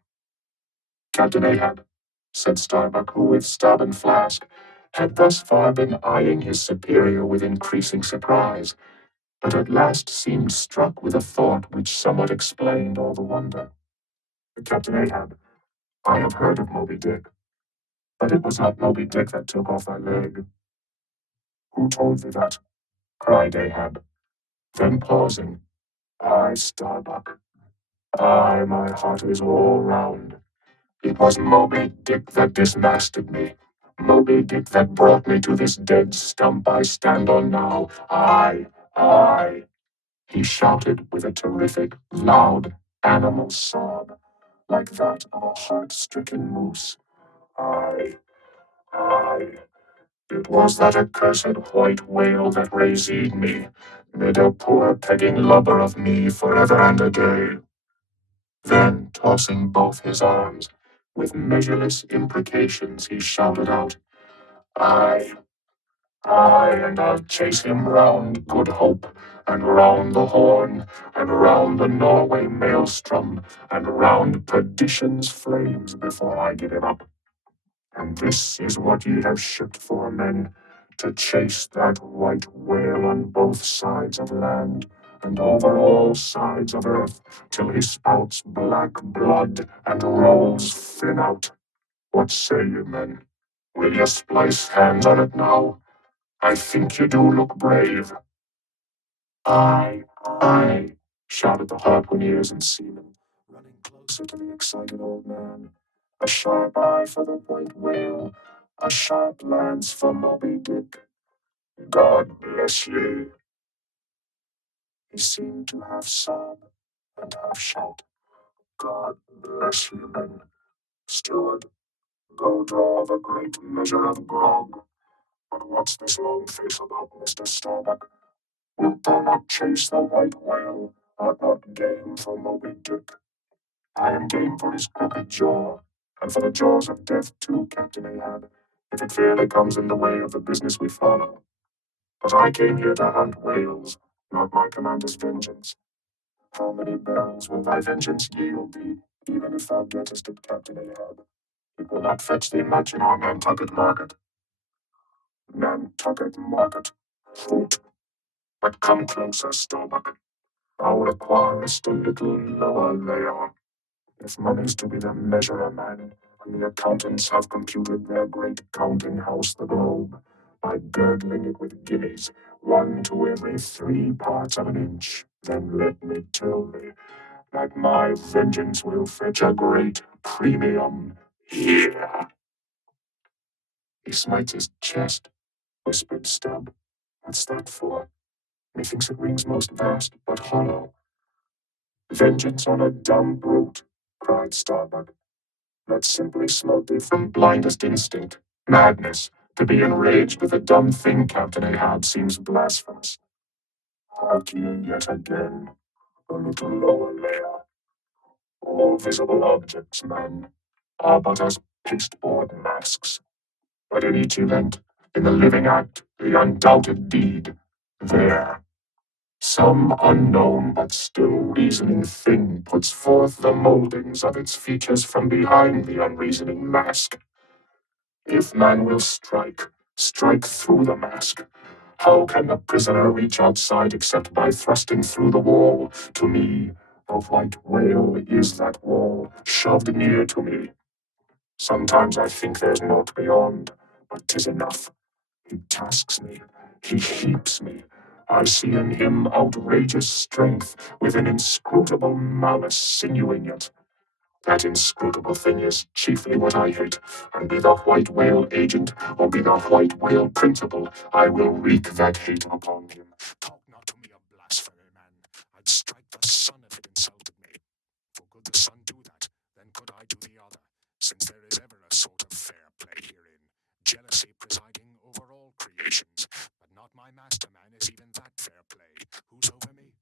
"Captain Ahab," said Starbuck, who with stub and flask had thus far been eyeing his superior with increasing surprise, but at last seemed struck with a thought which somewhat explained all the wonder. "Captain Ahab, I have heard of Moby Dick, but it was not Moby Dick that took off thy leg." "Who told thee that?" cried Ahab. Then pausing, "Aye, Starbuck, aye, my heart is all round. It was Moby Dick that dismasted me. Moby Dick that brought me to this dead stump I stand on now. Aye, aye," he shouted with a terrific, loud, animal sob, like that of a heart-stricken moose. "Aye, aye, it was that accursed white whale that raised me, made a poor pegging lubber of me forever and a day." Then, tossing both his arms, with measureless imprecations, he shouted out, "Aye, aye, and I'll chase him round Good Hope, and round the Horn, and round the Norway Maelstrom, and round Perdition's flames before I give him up. And this is what ye have shipped for, men, to chase that white whale on both sides of land, and over all sides of earth, till he spouts black blood and rolls fin out. What say you, men? Will you splice hands on it now? I think you do look brave. Aye, aye, shouted the harpooneers and seamen, running closer to the excited old man. A sharp eye for the white whale, a sharp lance for Moby Dick. God bless ye. He seemed to half sob and half shout, God bless you, men. Steward, go draw the great measure of grog. But what's this long face about, Mr. Starbuck? Wilt thou not chase the white whale? Art not game for Moby Dick? I am game for his crooked jaw, and for the jaws of death too, Captain Ahab, if it fairly comes in the way of the business we follow. But I came here to hunt whales, not my commander's vengeance. How many barrels will thy vengeance yield thee, even if thou gettest it, Captain Ahab? It will not fetch thee much in our Nantucket market. Nantucket market. Hoot! But come closer, Starbuck. Thou requirest a little lower layer. If money's to be the measure of man, and the accountants have computed their great counting house, the globe, by girdling it with guineas, one to every 3 parts of an inch, then let me tell thee that my vengeance will fetch a great premium here. He smites his chest, whispered Stubb. What's that for? Methinks it rings most vast, but hollow. Vengeance on a dumb brute, cried Starbuck. That simply smote thee from blindest instinct. Madness. To be enraged with a dumb thing, Captain Ahab, seems blasphemous. Hark ye yet again, a little lower layer. All visible objects, man, are but as pasteboard masks. But in each event, in the living act, the undoubted deed, there, some unknown but still reasoning thing puts forth the moldings of its features from behind the unreasoning mask. If man will strike, strike through the mask. How can the prisoner reach outside except by thrusting through the wall? To me, the white whale is that wall, shoved near to me. Sometimes I think there's naught beyond, but 'tis enough. He tasks me, he heaps me. I see in him outrageous strength, with an inscrutable malice sinewing it. That inscrutable thing is chiefly what I hate, and be the white whale agent, or be the white whale principal, I will wreak that hate upon him. Talk not to me of blasphemy, man. I'd strike the sun if it insulted me. For could the sun do that, then could I do the other, since there is ever a sort of fair play herein, jealousy presiding over all creations. But not my master, man, is even that fair play. Who's over me?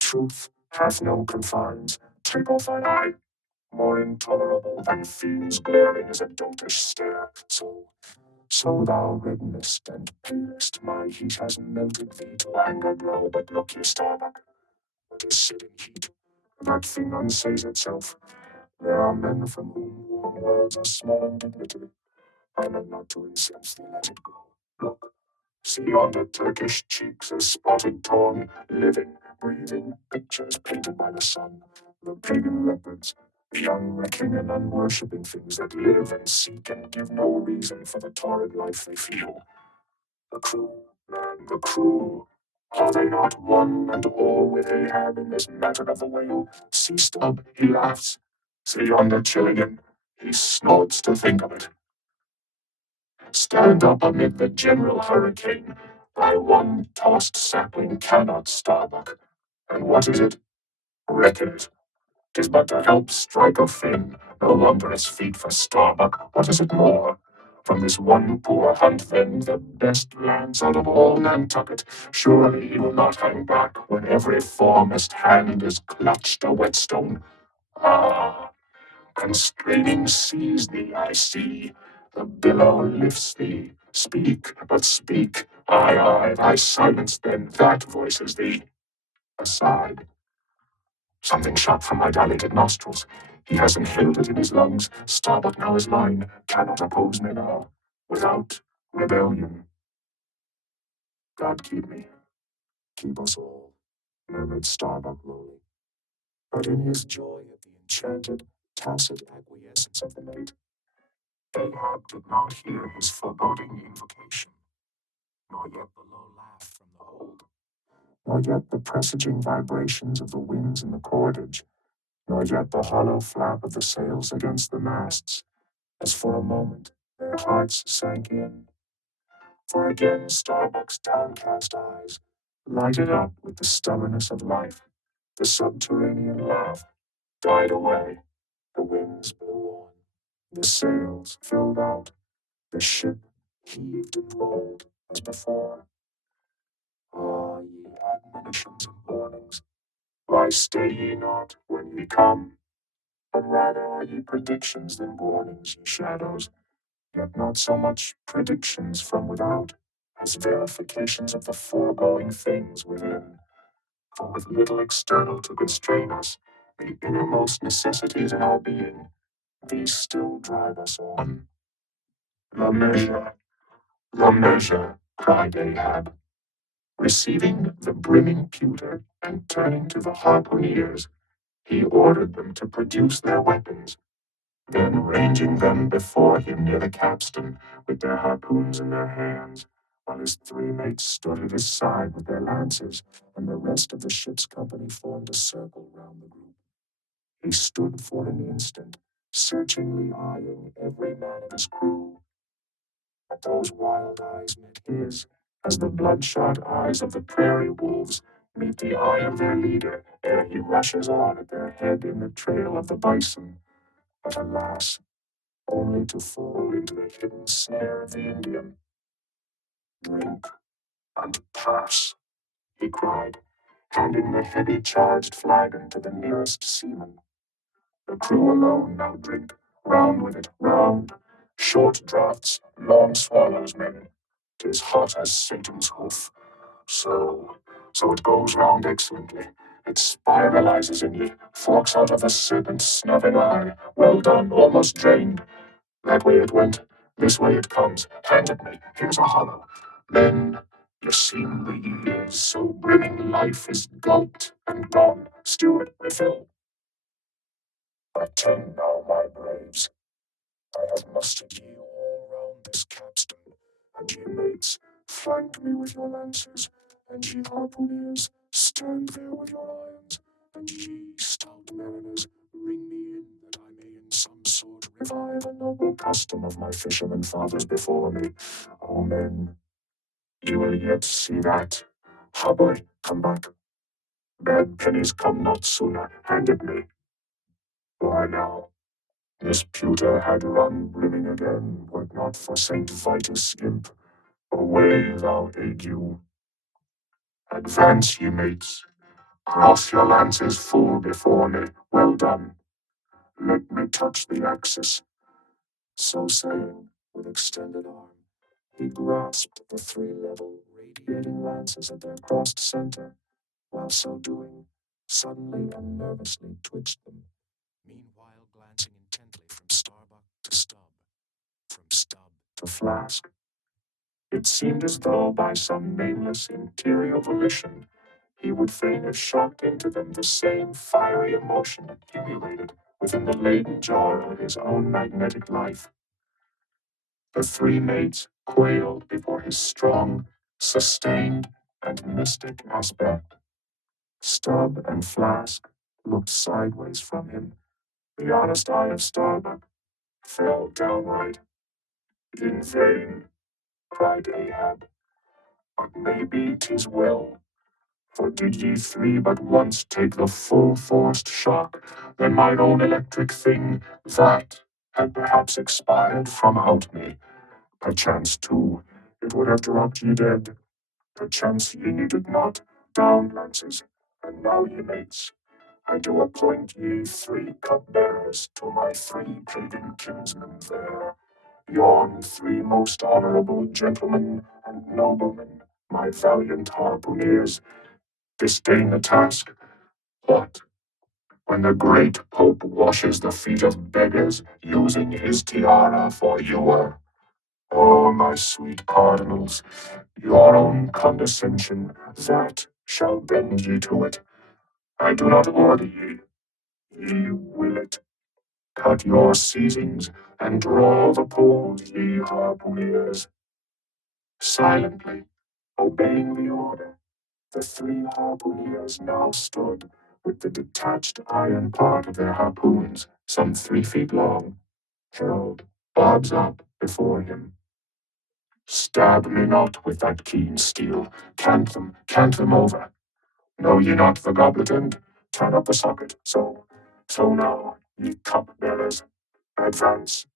Truth hath no confines. Take off thine eye. More intolerable than fiends glaring as a dotish stare. So thou reddenest and palest, my heat has melted thee to anger glow. But look ye, Starbuck, what is sitting heat? That thing unsays itself. There are men from whom warm words are small indignity. I meant not to incense thee, let it go. Look, see yonder Turkish cheeks as spotted torn, living, breathing pictures painted by the sun. The pagan leopards, the unrecking and unworshipping things that live and seek and give no reason for the torrid life they feel. The crew, man, the crew. Are they not one and all with Ahab in this matter of the whale? See Stubb, he laughs. See yonder Chilligan, he snorts to think of it. Stand up amid the general hurricane. Thy one tossed sapling cannot, Starbuck. And what is it? Reckon it. 'Tis but to help strike a fin, no wondrous feat for Starbuck. What is it more? From this one poor hunt, then, the best lands out of all Nantucket. Surely he will not hang back when every foremast hand is clutched a whetstone. Ah, constraining seas thee, I see. The billow lifts thee. Speak, but speak. Aye, aye, thy silence then, that voices thee. Aside. Something shot from my dilated nostrils. He has inhaled it in his lungs. Starbuck now is mine. Cannot oppose me now. Without rebellion. God keep me. Keep us all. murmured Starbuck lowly. But in his joy at the enchanted, tacit acquiescence of the mate, Ahab did not hear his foreboding invocation, nor yet the low laugh from the hold, nor yet the presaging vibrations of the winds in the cordage, nor yet the hollow flap of the sails against the masts, as for a moment their hearts sank in. For again Starbuck's downcast eyes lighted up with the stubbornness of life. The subterranean laugh died away. The winds blew on. The sails filled out. The ship heaved and rolled as before. Ah, ye admonitions and warnings, why stay ye not when ye come? But rather are ye predictions than warnings, ye shadows, yet not so much predictions from without as verifications of the foregoing things within. For with little external to constrain us, the innermost necessities in our being, these still drive us on. The measure, cried Ahab, receiving the brimming pewter and turning to the harpooneers, he ordered them to produce their weapons. Then ranging them before him near the capstan, with their harpoons in their hands, while his three mates stood at his side with their lances, and the rest of the ship's company formed a circle round the group. He stood for an instant, searchingly eyeing every man of his crew. But those wild eyes met his, as the bloodshot eyes of the prairie wolves meet the eye of their leader ere he rushes on at their head in the trail of the bison. But alas, only to fall into the hidden snare of the Indian. Drink and pass, he cried, handing the heavy charged flagon to the nearest seaman. The crew alone now drink, round with it, round. Short draughts, long swallows, men. 'Tis hot as Satan's hoof. So it goes round excellently. It spiralizes in ye, forks out of the serpent's snubbing eye. Well done, almost drained. That way it went, this way it comes. Hand it me, here's a hollow. Men, you seem the years, so brimming life is gulped and gone. Steward, refill. Attend now, my braves. I have mustered ye all round this capstan, and ye mates, flank me with your lances, and ye harpooneers, stand there with your irons, and ye stout mariners, ring me in that I may in some sort revive a noble custom of my fishermen fathers before me. O men, you will yet see that. Ha, boy, come back. Bad pennies come not sooner. Hand it me. Why now? This pewter had run brimming again, were it not for Saint Vitus' imp. Away, thou ague! Advance, ye mates! Cross your lances full before me. Well done! Let me touch the axis. So saying, with extended arm, he grasped the three level, radiating lances at their crossed center, while so doing, suddenly and nervously twitched them, meanwhile glancing intently from Starbuck to Stubb, from Stubb to Flask. It seemed as though by some nameless interior volition he would fain have shot into them the same fiery emotion accumulated within the laden jar of his own magnetic life. The three mates quailed before his strong, sustained, and mystic aspect. Stubb and Flask looked sideways from him. The honest eye of Starbuck fell downright. In vain, cried Ahab, but maybe 'tis well. For did ye three but once take the full forced shock, then mine own electric thing, that had perhaps expired from out me. Perchance, too, it would have dropped ye dead. Perchance ye needed not down lances. And now, ye mates, I do appoint ye three cupbearers to my three pagan kinsmen there. Yon three most honorable gentlemen and noblemen, my valiant harpooneers, disdain the task. What? When the great Pope washes the feet of beggars, using his tiara for ewer? Oh, my sweet cardinals, your own condescension, that shall bend ye to it. I do not order ye, ye will it. Cut your seizings, and draw the poles, ye harpooneers. Silently, obeying the order, the three harpooneers now stood, with the detached iron part of their harpoons, some 3 feet long, held, barbs up, before him. Stab me not with that keen steel, cant them over. Know ye not the goblet end? Turn up the socket, so now, ye cup-bearers, advance.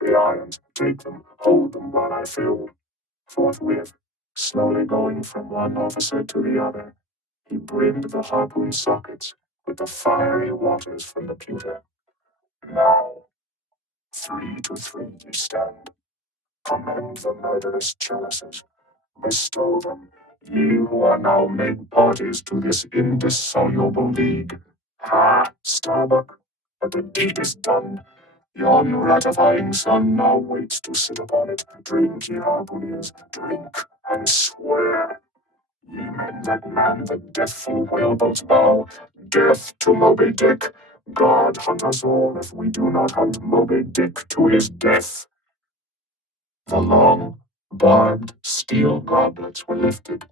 The irons, take them, hold them while I fill. Forthwith, slowly going from one officer to the other, he brimmed the harpoon sockets with the fiery waters from the pewter. Now, 3 to 3 ye stand. Commend the murderous chalices. Bestow them, ye who are now made parties to this indissoluble league. Ha, Starbuck, but the deed is done. Yon ratifying sun now waits to sit upon it. Drink, ye harpooneers, drink, and swear. Ye men that man the deathful whaleboat's bow, death to Moby Dick. God hunt us all if we do not hunt Moby Dick to his death. The long, barbed steel goblets were lifted,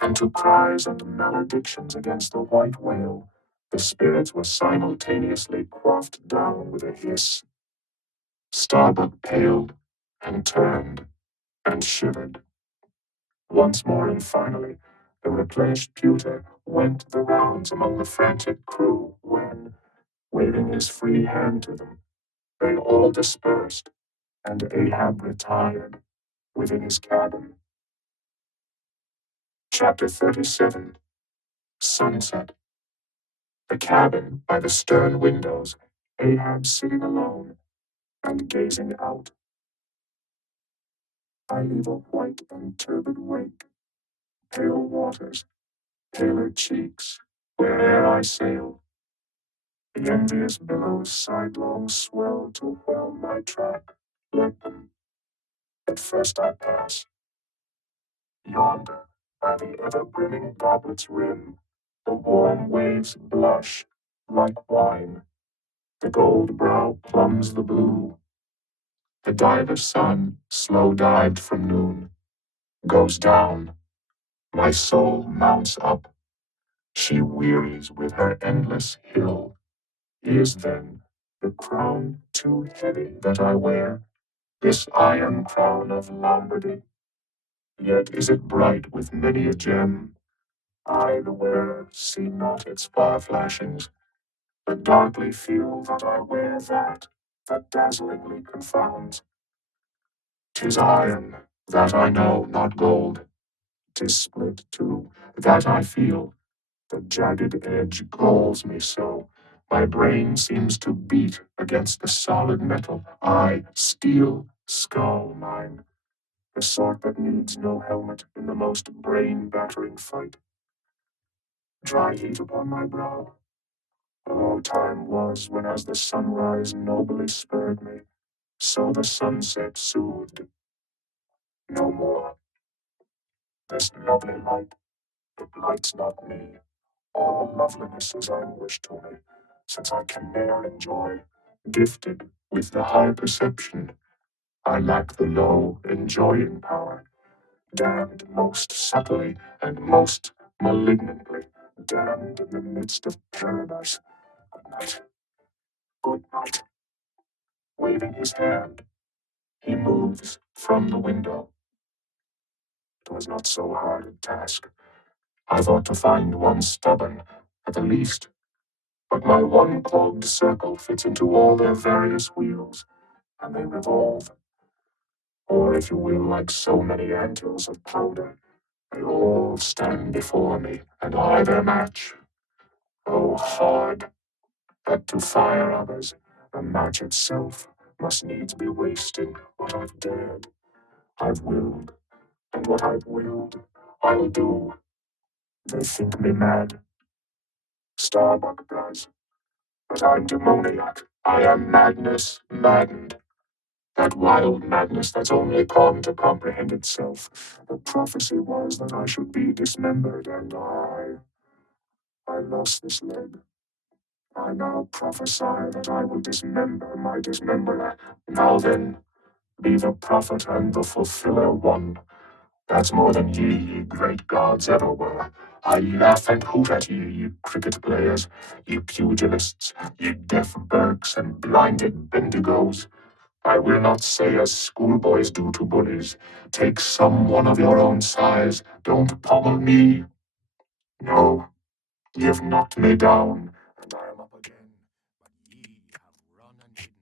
and to cries and maledictions against the white whale, the spirits were simultaneously quaffed down with a hiss. Starbuck paled, and turned, and shivered. Once more and finally, the replenished pewter went the rounds among the frantic crew when, waving his free hand to them, they all dispersed, and Ahab retired within his cabin. Chapter 37. Sunset. The cabin by the stern windows, Ahab sitting alone and gazing out. I leave a white and turbid wake, pale waters, paler cheeks, where'er I sail. The envious billows sidelong swell to whelm my track. Let them, but first I pass. Yonder, by the ever-brimming goblet's rim, the warm waves blush like wine. The gold brow plumbs the blue. The diver sun, slow dived from noon, goes down. My soul mounts up. She wearies with her endless hill. Is then the crown too heavy that I wear, this iron crown of Lombardy? Yet is it bright with many a gem. I, the wearer, see not its far flashings, but darkly feel that I wear that dazzlingly confounds. 'Tis iron, that I know, not gold. 'Tis split, too, that I feel. The jagged edge galls me so. My brain seems to beat against the solid metal. I, steel, skull mine, the sort that needs no helmet in the most brain-battering fight. Dry heat upon my brow. Oh, time was when as the sunrise nobly spurred me, so the sunset soothed. No more. This lovely light, it lights not me. All loveliness is anguish to me, since I can ne'er enjoy. Gifted with the high perception, I lack the low enjoying power. Damned most subtly and most malignantly, damned in the midst of paradise. Good night, good night. Waving his hand, he moves from the window. It was not so hard a task. I thought to find one stubborn, at the least, but my one clogged circle fits into all their various wheels, and they revolve. Or, if you will, like so many anthills of powder, they all stand before me, and I their match. Oh, hard, that to fire others, the match itself must needs be wasting what I've dared, I've willed, and what I've willed, I'll do. They think me mad. Starbuck does. But I'm demoniac. I am madness maddened. That wild madness that's only gone to comprehend itself. The prophecy was that I should be dismembered, and I lost this leg. I now prophesy that I will dismember my dismemberer. Now then, be the prophet and the fulfiller one. That's more than ye great gods ever were. I laugh and hoot at ye cricket players, ye pugilists, ye deaf Burkes and blinded Bendigos. I will not say as schoolboys do to bullies, take some one of your own size, don't pommel me. No, ye have knocked me down, and I am up again. But ye have run and hidden.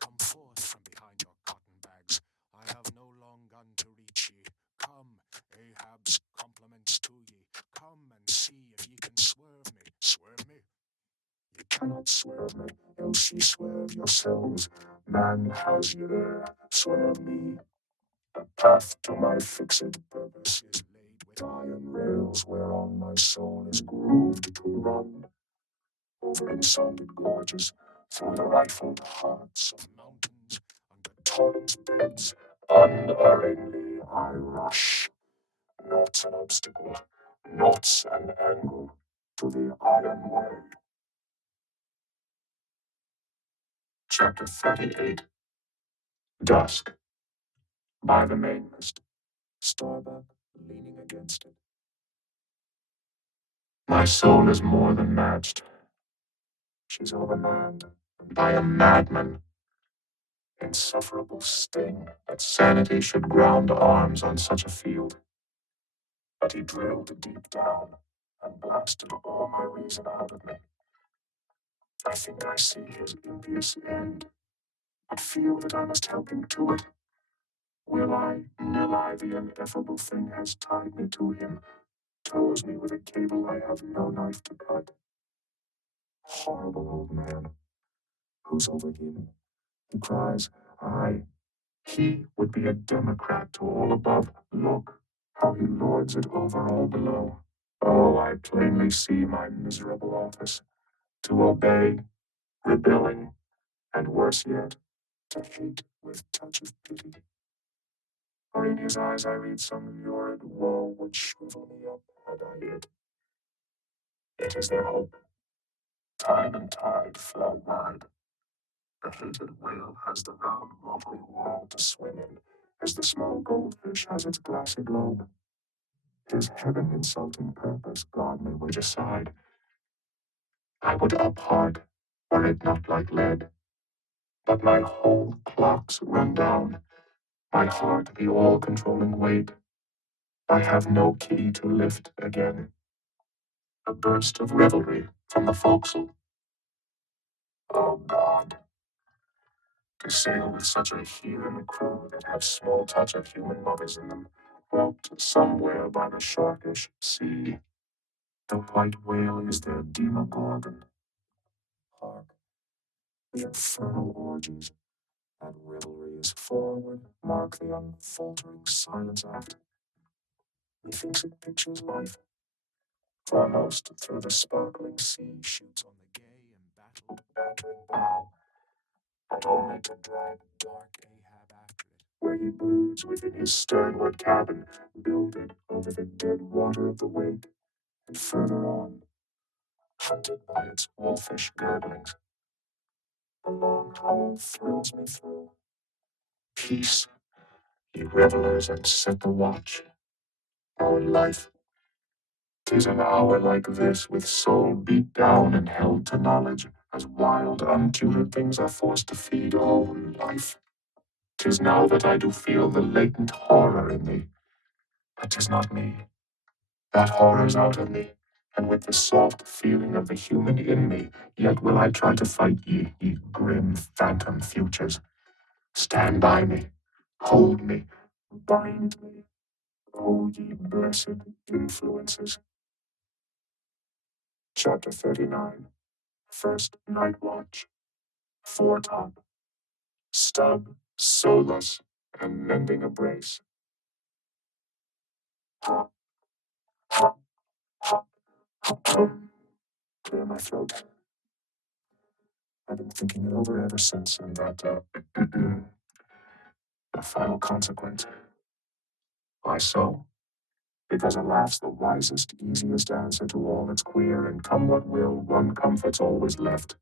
Come forth from behind your cotton bags. I have no long gun to reach ye. Come, Ahab's compliments to ye. Come and see if ye can swerve me. Swerve me? Ye cannot swerve me, else ye swerve yourselves. Man has you there, swerve me. The path to my fixed purpose is laid with iron rails whereon my soul is grooved to run. Over ensounded gorges, through the rifled hearts of mountains, under torrents' beds, unerringly I rush. Naught's an obstacle, naught's an angle to the iron way. Chapter 38. Dusk. By the mainmast, Starbuck leaning against it. My soul is more than matched. She's overmanned by a madman. Insufferable sting that sanity should ground arms on such a field. But he drilled deep down and blasted all my reason out of me. I think I see his impious end, but feel that I must help him to it. Will I, the ineffable thing has tied me to him, tows me with a cable I have no knife to cut. Horrible old man, who's over him? He cries, I. He would be a Democrat to all above. Look, how he lords it over all below. Oh, I plainly see my miserable office. To obey, rebelling, and worse yet, to hate with touch of pity. For in his eyes I read some lurid woe would shrivel me up had I it. It is their hope. Time and tide flow wide. The hated whale has the round watery world to swim in, as the small goldfish has its glassy globe. His heaven-insulting purpose God may wish aside. I would upheart, were it not like lead. But my whole clocks run down, my heart the all-controlling weight. I have no key to lift again. A burst of revelry from the forecastle. Oh God, to sail with such a heathen crew that have small touch of human mothers in them, whelped somewhere by the sharkish sea. The white whale is their demogorgon. Hark, the infernal orgies. That revelry is forward, mark the unfaltering silence aft. Methinks it pictures life. Foremost through the sparkling sea shoots on the gay embattled bantering bow, but only to drag dark Ahab after it, where he broods within his sternward cabin, builded over the dead water of the wake, and further on, hunted by its wolfish gurglings. The long howl thrills me through. Peace, ye revelers, and set the watch. Our life, 'tis an hour like this, with soul beat down and held to knowledge, as wild, untutored things are forced to feed. Oh, life, 'tis now that I do feel the latent horror in thee. But 'tis not me. That horror's out of me, and with the soft feeling of the human in me, yet will I try to fight ye grim phantom futures. Stand by me, hold me, bind me, oh, ye blessed influences. Chapter 39. First Night Watch. Foretop. Stub, solus, and mending a brace. Hop, hop, hop, hop, hop. Clear my throat. I've been thinking it over ever since, and that, The final consequence. Why so? Because a laugh's the wisest, easiest answer to all that's queer, and come what will, one comfort's always left.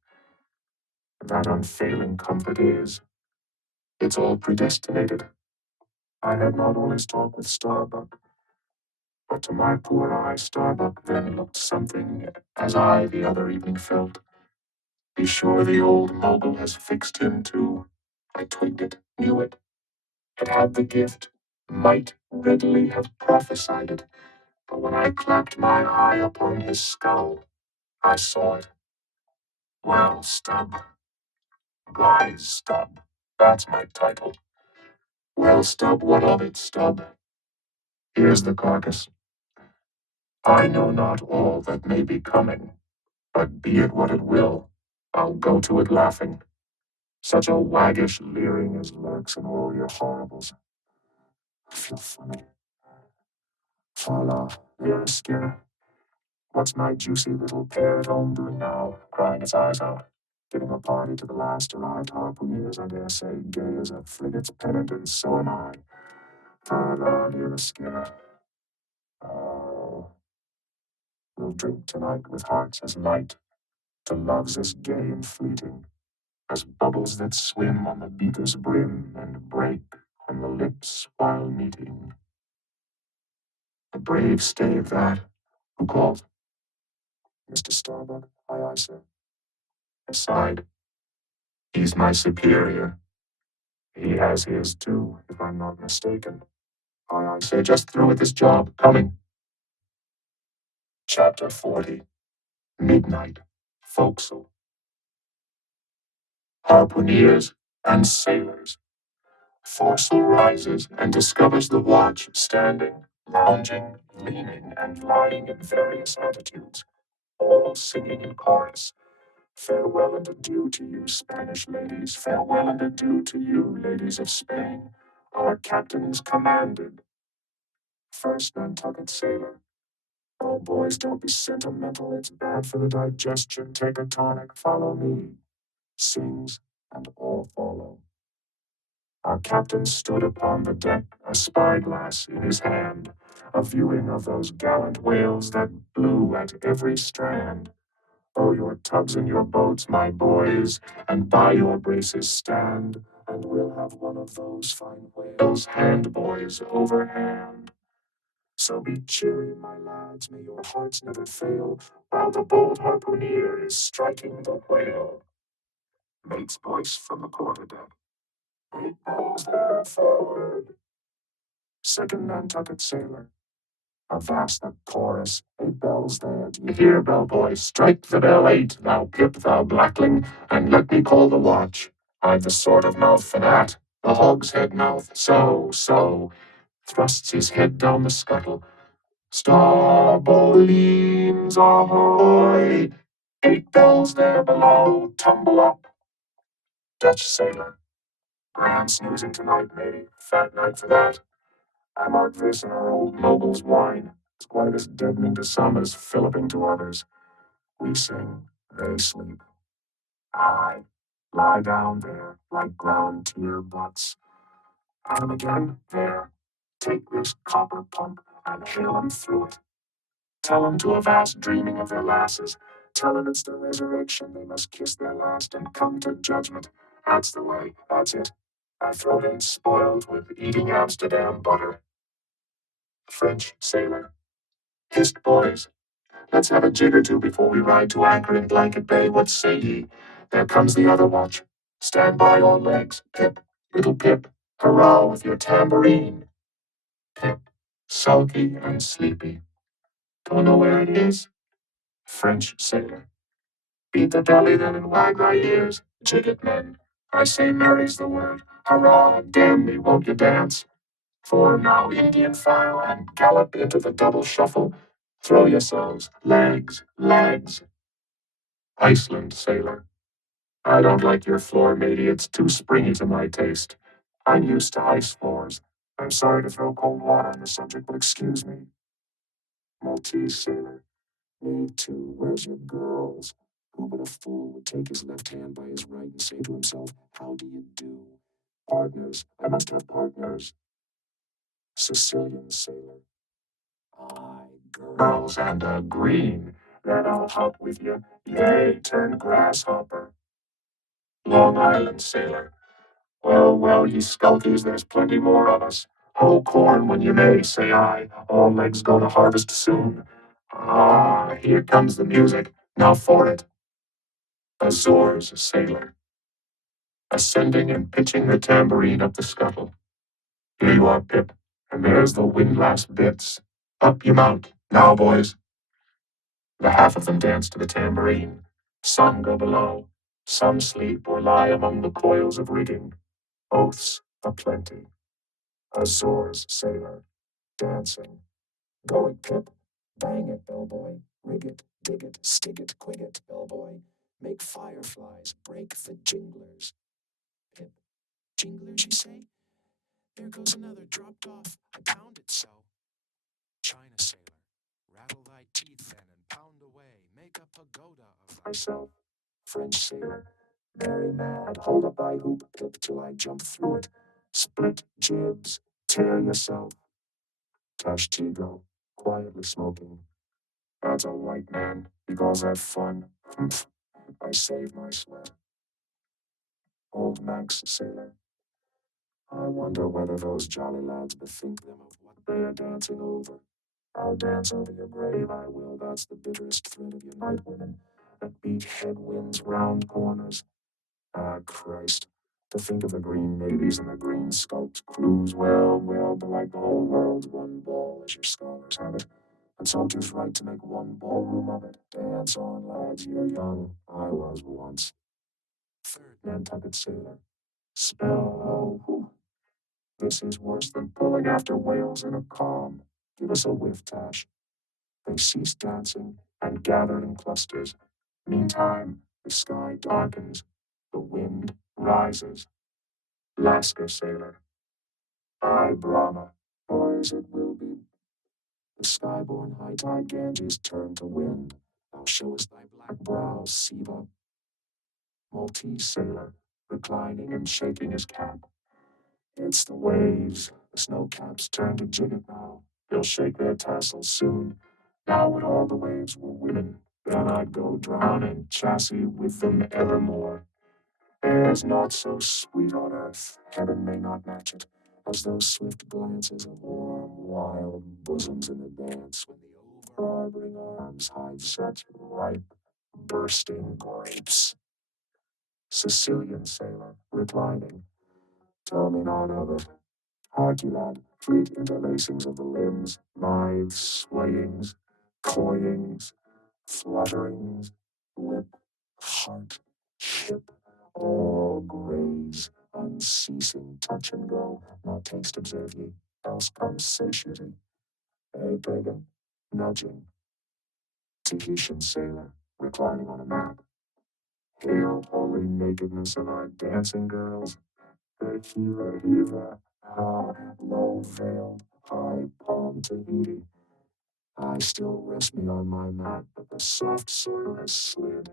That unfailing comfort is, it's all predestinated. I had not always talked with Starbuck, but to my poor eye, Starbuck then looked something as I the other evening felt. Be sure the old mogul has fixed him too. I twigged it, knew it. It had the gift, might readily have prophesied it. But when I clapped my eye upon his skull, I saw it. Well, Stubb, wise Stubb, that's my title. Well, Stubb, what of it, Stubb? Here's the carcass. I know not all that may be coming, but be it what it will, I'll go to it laughing. Such a waggish leering as lurks in all your horribles. I feel funny. Voila, you're a skinner. What's my juicy little pair at home doing now, crying its eyes out? Giving a party to the last arrived harpooneers, I dare say, gay as a frigate's pennant, and so am I. Voila, you're a skinner. Oh, we'll drink tonight with hearts as light, to loves as gay and fleeting, as bubbles that swim on the beaker's brim and break on the lips while meeting. A brave stave that. Who calls? Mr. Starbuck, aye, sir. Aside, he's my superior. He has his too, if I'm not mistaken. Aye, sir, just through with this job. Coming. Chapter 40. Midnight. Forecastle. Harpooneers and sailors. Foresail rises and discovers the watch standing, lounging, leaning, and lying in various attitudes, all singing in chorus. Farewell and adieu to you, Spanish ladies. Farewell and adieu to you, ladies of Spain. Our captain's commanded. First Nantucket sailor. Oh, boys, don't be sentimental. It's bad for the digestion. Take a tonic. Follow me. Sings, and all follow. Our captain stood upon the deck, a spyglass in his hand, a viewing of those gallant whales that blew at every strand. Oh, your tubs and your boats, my boys, and by your braces stand, and we'll have one of those fine whales, hand, boys, overhand. So be cheery, my lads, may your hearts never fail, while the bold harpooneer is striking the whale. Mate's voice from the quarterdeck. 8 bells there forward. Second Nantucket sailor. Avast the chorus, 8 bells there. Do you hear, bell boy? Strike the bell 8, thou Pip, thou Blackling, and let me call the watch. I've the sort of mouth for that, the hogshead mouth. So, thrusts his head down the scuttle. Starbolines ahoy! 8 bells there below, tumble up. Dutch sailor. Grand snoozing tonight, matey. Fat night for that. I mark this in our old noble's wine. It's quite as deadening to some as filliping to others. We sing, they sleep. I lie down there like ground tear butts. At 'em again, there. Take this copper pump and hail 'em through it. Tell 'em to avast dreaming of their lasses. Tell 'em it's the resurrection, they must kiss their last and come to judgment. That's the way, that's it. My throat ain't spoiled with eating Amsterdam butter. French sailor. Hist, boys, let's have a jig or two before we ride to anchor in Blanket Bay. What say ye? There comes the other watch. Stand by your legs, Pip, little Pip. Hurrah with your tambourine. Pip, sulky and sleepy. Don't know where it is? French sailor. Beat the belly then and wag thy ears. Jig it, men. I say merry's the word. Hurrah, damn me, won't you dance? For now, Indian file and gallop into the double shuffle. Throw yourselves, legs, legs. Iceland sailor. I don't like your floor, matey. It's too springy to my taste. I'm used to ice floors. I'm sorry to throw cold water on the subject, but excuse me. Maltese sailor. Me too. Where's your girls? Who but a fool would take his left hand by his right and say to himself, how do you do? Partners, I must have partners. Sicilian sailor. Aye, girls and a green. Then I'll hop with you. Yea, turn grasshopper. Long Island sailor. Well, well, ye skulkies, there's plenty more of us. Hoe corn when you may, say I. All legs go to harvest soon. Ah, here comes the music. Now for it. Azores sailor. Ascending and pitching the tambourine up the scuttle. Here you are, Pip, and there's the windlass bits. Up you mount. Now, boys. The half of them dance to the tambourine. Some go below. Some sleep or lie among the coils of rigging. Oaths aplenty. Azores sailor. Dancing. Go it, Pip. Bang it, bellboy. Rig it, dig it, stig it, quig it, bellboy. Make fireflies, break the jinglers. Pip. Jinglers, you say? There goes another, dropped off. I pound it so. China sailor. Rattle thy teeth then and pound away. Make a pagoda of thyself. French sailor. Very mad. Hold up thy hoop, Pip, till I jump through it. Split jibs. Tear yourself. Tashtigo. Quietly smoking. That's a white man. He calls that fun. Humph. I save my sweat. Old Manx sailor. I wonder whether those jolly lads bethink them of what they are dancing over. I'll dance over your grave, I will. That's the bitterest thread of your night, women, that beat headwinds round corners. Ah, Christ. To think of the green navies and the green sculped crews. Well, well, belike the whole world's one ball, as your scholars have it. And so 'tis right to make one ballroom of it. Dance on, lads, you're young. I was once. Third Nantucket sailor. Spell, oh, whew. This is worse than pulling after whales in a calm. Give us a whiff, Tash. They cease dancing and gather in clusters. Meantime, the sky darkens. The wind rises. Lascar sailor. I, Brahma. Boys, it will be. The skyborn high tide Ganges turn to wind. Thou showest thy black brow, Siva. Maltese sailor, reclining and shaking his cap. It's the waves. The snow caps turn to gibbet now. They'll shake their tassels soon. Now would all the waves were women. Then I'd go drown in chassis with them evermore. There's naught so sweet on earth, heaven may not match it, as those swift glances of warm, wild bosoms in the dance when the overarboring arms hide such ripe, bursting grapes. Sicilian sailor, reclining, tell me not of it. Hark you, lad, fleet interlacings of the limbs, lithe swayings, coyings, flutterings, lip, heart, hip, all graze, unceasing touch and go, not taste observe ye, else comes satiety. A pagan, nudging, Tahitian sailor, reclining on a mat. Hail, holy nakedness of our dancing girls, the Hiva Hiva, ah, low veiled, high palm Tahiti. I still rest me on my mat, but the soft soil has slid.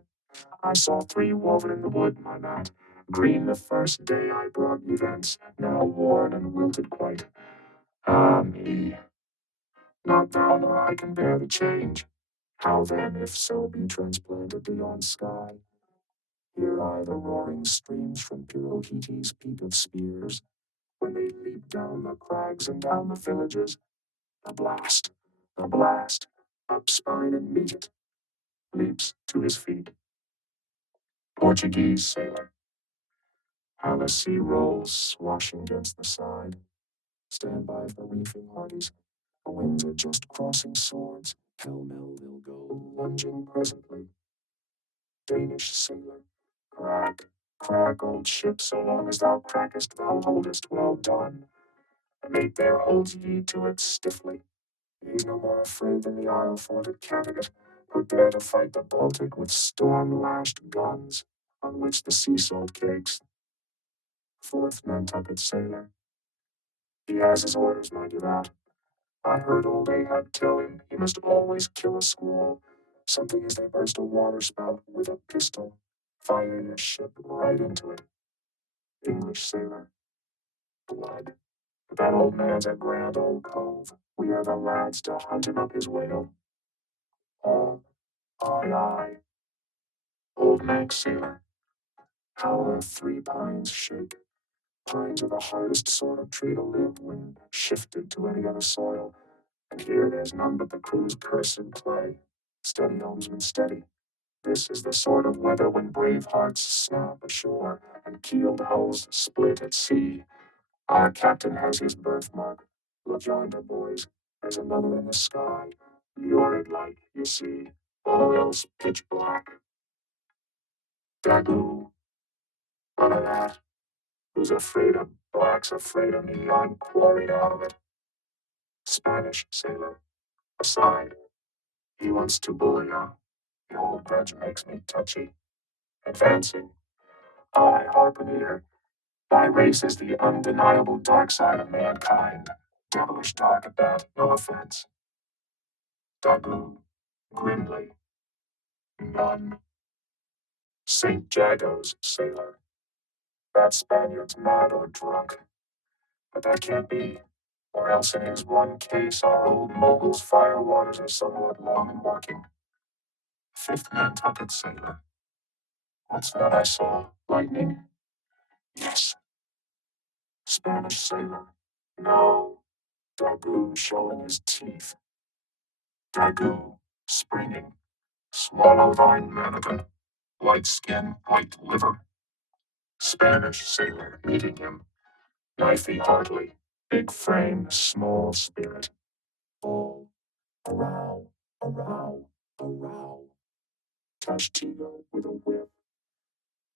I saw three woven in the wood, my mat. Green the first day I brought you thence, now worn and wilted quite. Ah me, not thou nor I can bear the change. How then, if so be transplanted beyond sky? Hear I the roaring streams from Pirohite's peak of spears, when they leap down the crags and down the villages. The blast, up spine and meet it, leaps to his feet. Portuguese sailor, how the sea rolls swashing against the side. Stand by for reefing hearties. The winds are just crossing swords. Pell-mell they'll go, lunging presently. Danish sailor, crack, crack, old ship, so long as thou crackest, thou holdest well done. The mate there holds ye to it stiffly. He's no more afraid than the Isle fort at Kattegat, put there to fight the Baltic with storm-lashed guns, on which the sea salt cakes. Fourth Nantucket sailor, he has his orders, mind you that. I heard old Ahab tell him he must always kill a squall. Something as they burst a waterspout with a pistol. Fire your ship right into it. English sailor. blood. That old man's a grand old cove. We are the lads to hunt him up his whale. All, aye, aye, old Manx sailor. How our three pines shake. Pines are the hardest sort of tree to live when shifted to any other soil. And here there's none but the crew's curse and play. Steady, helmsman, steady. This is the sort of weather when brave hearts snap ashore and keeled hulls split at sea. Our captain has his birthmark. Look yonder, boys. There's another in the sky. Lurid light, you see. All else pitch black. Dagoo. None of that. Who's afraid of black's afraid of me. I'm quarried out of it. Spanish sailor. Aside. He wants to bully ya. The old grudge makes me touchy. Advancing. I, harpooner. Thy race is the undeniable dark side of mankind. Devilish dark at that, no offense. Dagoo. Grimly. None. St. Jago's sailor. That Spaniard's mad or drunk. But that can't be. Or else in his one case our old mogul's fire waters are somewhat long in working. Fifth Nantucket sailor. What's that I saw? Lightning? Yes. Spanish sailor. No. Dagoo showing his teeth. Dagoo springing. Swallow thy mannikin. White skin, white liver. Spanish sailor meeting him. Knifey hardly. Big frame, small spirit. All a row, a row, a row. Tashtigo with a whip.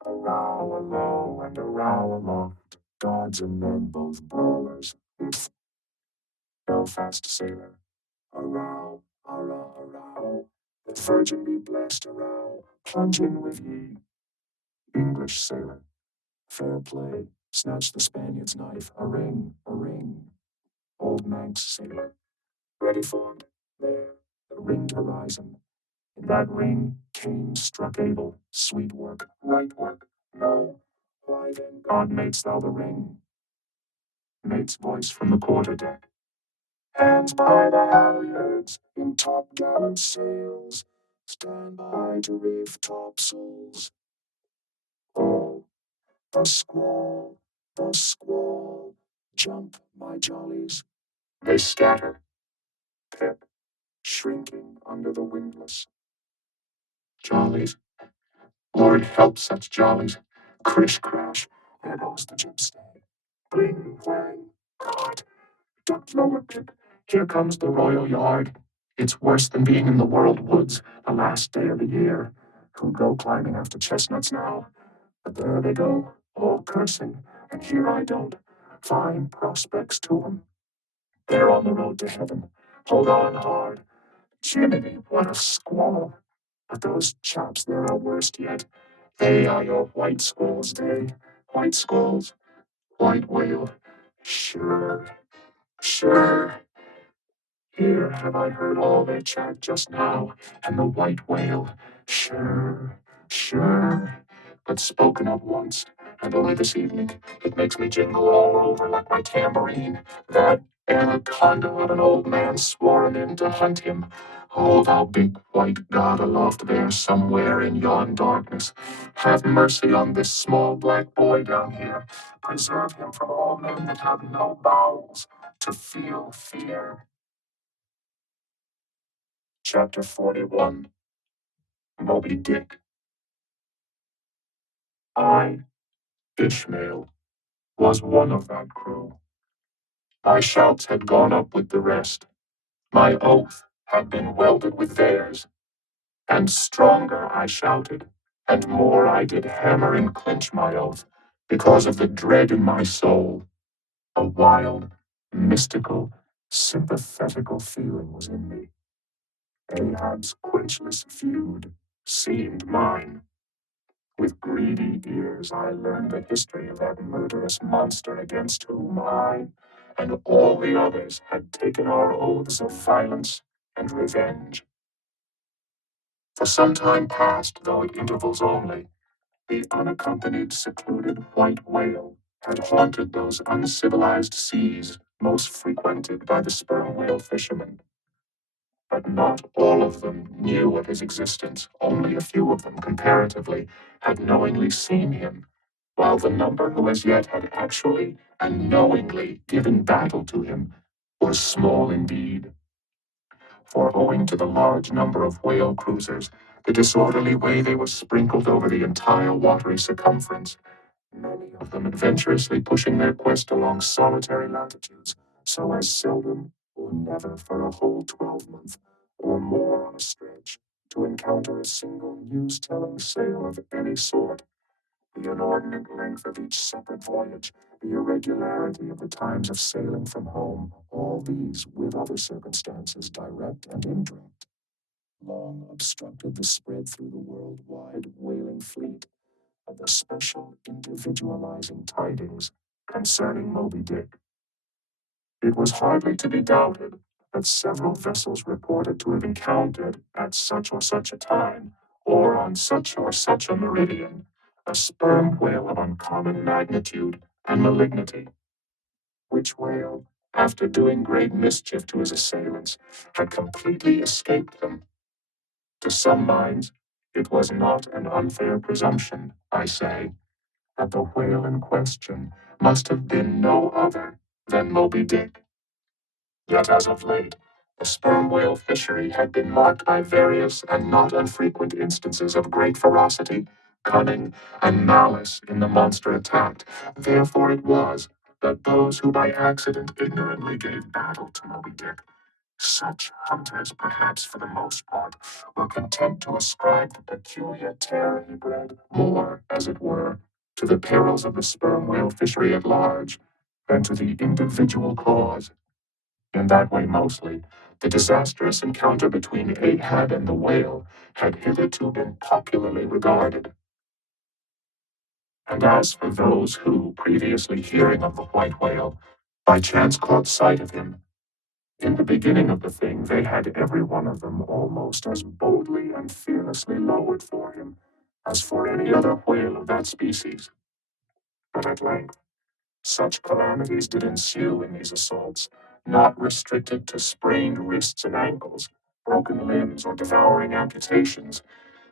A row alow and a row aloft. Gods and men both brawlers. Belfast sailor. A row, a row, a row. The Virgin be blessed, a row. Plunge in with ye. English sailor. Fair play. Snatch the Spaniard's knife. A ring, a ring. Old Manx sailor. Ready formed. There. The ringed horizon. In that ring, Cain struck Abel. Sweet work, right work. No. Why then, God, madest thou the ring? Mate's voice from the quarterdeck. Hands by the halyards, in topgallant sails. Stand by to reef topsails. All the squall, the squall. Jump, my jollies. They scatter. Pip, shrinking under the windlass. Jollies. Lord help such jollies. Crish crash. There goes the jib stay. Bling, wang. God. Duck lower pip. Here comes the royal yard. It's worse than being in the world woods, the last day of the year. Who'd go climbing after chestnuts now? But there they go, all cursing, and here I don't. Fine prospects to 'em. They're on the road to heaven. Hold on hard. Jiminy, what a squall. But those chaps there are worst yet. They are your white squalls, they. White squalls, white whale. Sure, sure. Here have I heard all their chat just now, and the white whale. Sure, sure. But spoken of once, and only this evening, it makes me jingle all over like my tambourine. That anaconda of an old man swore him in to hunt him. Oh, thou big white god aloft there somewhere in yon darkness, have mercy on this small black boy down here. Preserve him from all men that have no bowels to feel fear. Chapter 41. Moby Dick. I, Ishmael, was one of that crew. My shouts had gone up with the rest. My oath had been welded with theirs. And stronger I shouted, and more I did hammer and clinch my oath, because of the dread in my soul. A wild, mystical, sympathetical feeling was in me. Ahab's quenchless feud seemed mine. With greedy ears I learned the history of that murderous monster against whom I and all the others had taken our oaths of violence and revenge. For some time past, though at intervals only, the unaccompanied, secluded white whale had haunted those uncivilized seas most frequented by the sperm whale fishermen. But not all of them knew of his existence. Only a few of them, comparatively, had knowingly seen him, while the number who as yet had actually and knowingly given battle to him was small indeed. For owing to the large number of whale cruisers, the disorderly way they were sprinkled over the entire watery circumference, many of them adventurously pushing their quest along solitary latitudes, so as seldom or never for a whole 12-month or more on a stretch to encounter a single news-telling sail of any sort. The inordinate length of each separate voyage, the irregularity of the times of sailing from home, all these, with other circumstances, direct and indirect, long obstructed the spread through the world-wide whaling fleet of the special individualizing tidings concerning Moby Dick. It was hardly to be doubted that several vessels reported to have encountered at such or such a time, or on such or such a meridian, a sperm whale of uncommon magnitude and malignity, which whale, after doing great mischief to his assailants, had completely escaped them. To some minds, it was not an unfair presumption, I say, that the whale in question must have been no other than Moby Dick. Yet as of late, the sperm whale fishery had been marked by various and not unfrequent instances of great ferocity, cunning, and malice in the monster attacked. Therefore it was that those who by accident ignorantly gave battle to Moby Dick, such hunters, perhaps for the most part, were content to ascribe the peculiar terror he bred more, as it were, to the perils of the sperm whale fishery at large than to the individual cause. In that way mostly, the disastrous encounter between Ahab and the whale had hitherto been popularly regarded. And as for those who, previously hearing of the white whale, by chance caught sight of him, in the beginning of the thing they had every one of them almost as boldly and fearlessly lowered for him as for any other whale of that species. But at length, such calamities did ensue in these assaults, not restricted to sprained wrists and ankles, broken limbs, or devouring amputations,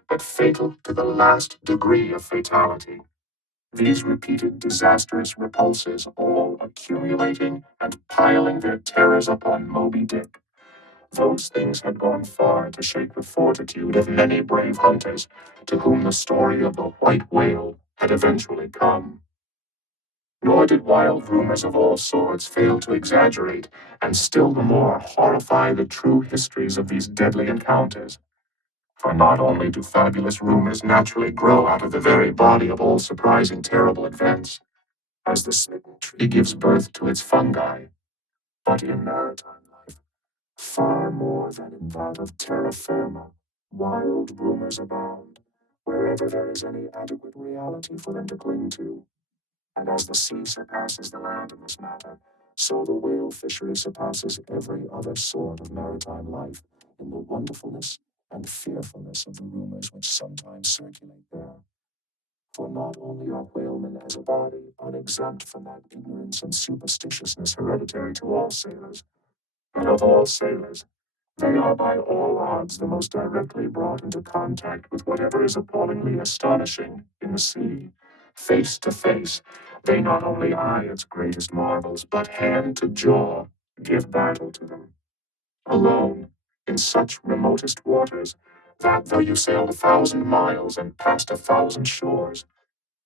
but fatal to the last degree of fatality. These repeated disastrous repulses all accumulating and piling their terrors upon Moby Dick. Those things had gone far to shake the fortitude of many brave hunters, to whom the story of the white whale had eventually come. Nor did wild rumors of all sorts fail to exaggerate, and still the more horrify the true histories of these deadly encounters. For not only do fabulous rumors naturally grow out of the very body of all surprising, terrible events, as the smitten tree gives birth to its fungi, but in maritime life, far more than in that of terra firma, wild rumors abound, wherever there is any adequate reality for them to cling to. And as the sea surpasses the land in this matter, so the whale fishery surpasses every other sort of maritime life in the wonderfulness and fearfulness of the rumors which sometimes circulate there. For not only are whalemen as a body unexempt from that ignorance and superstitiousness hereditary to all sailors, but of all sailors, they are by all odds the most directly brought into contact with whatever is appallingly astonishing in the sea. Face to face, they not only eye its greatest marvels, but hand to jaw give battle to them. Alone, in such remotest waters, that though you sailed 1,000 miles and passed 1,000 shores,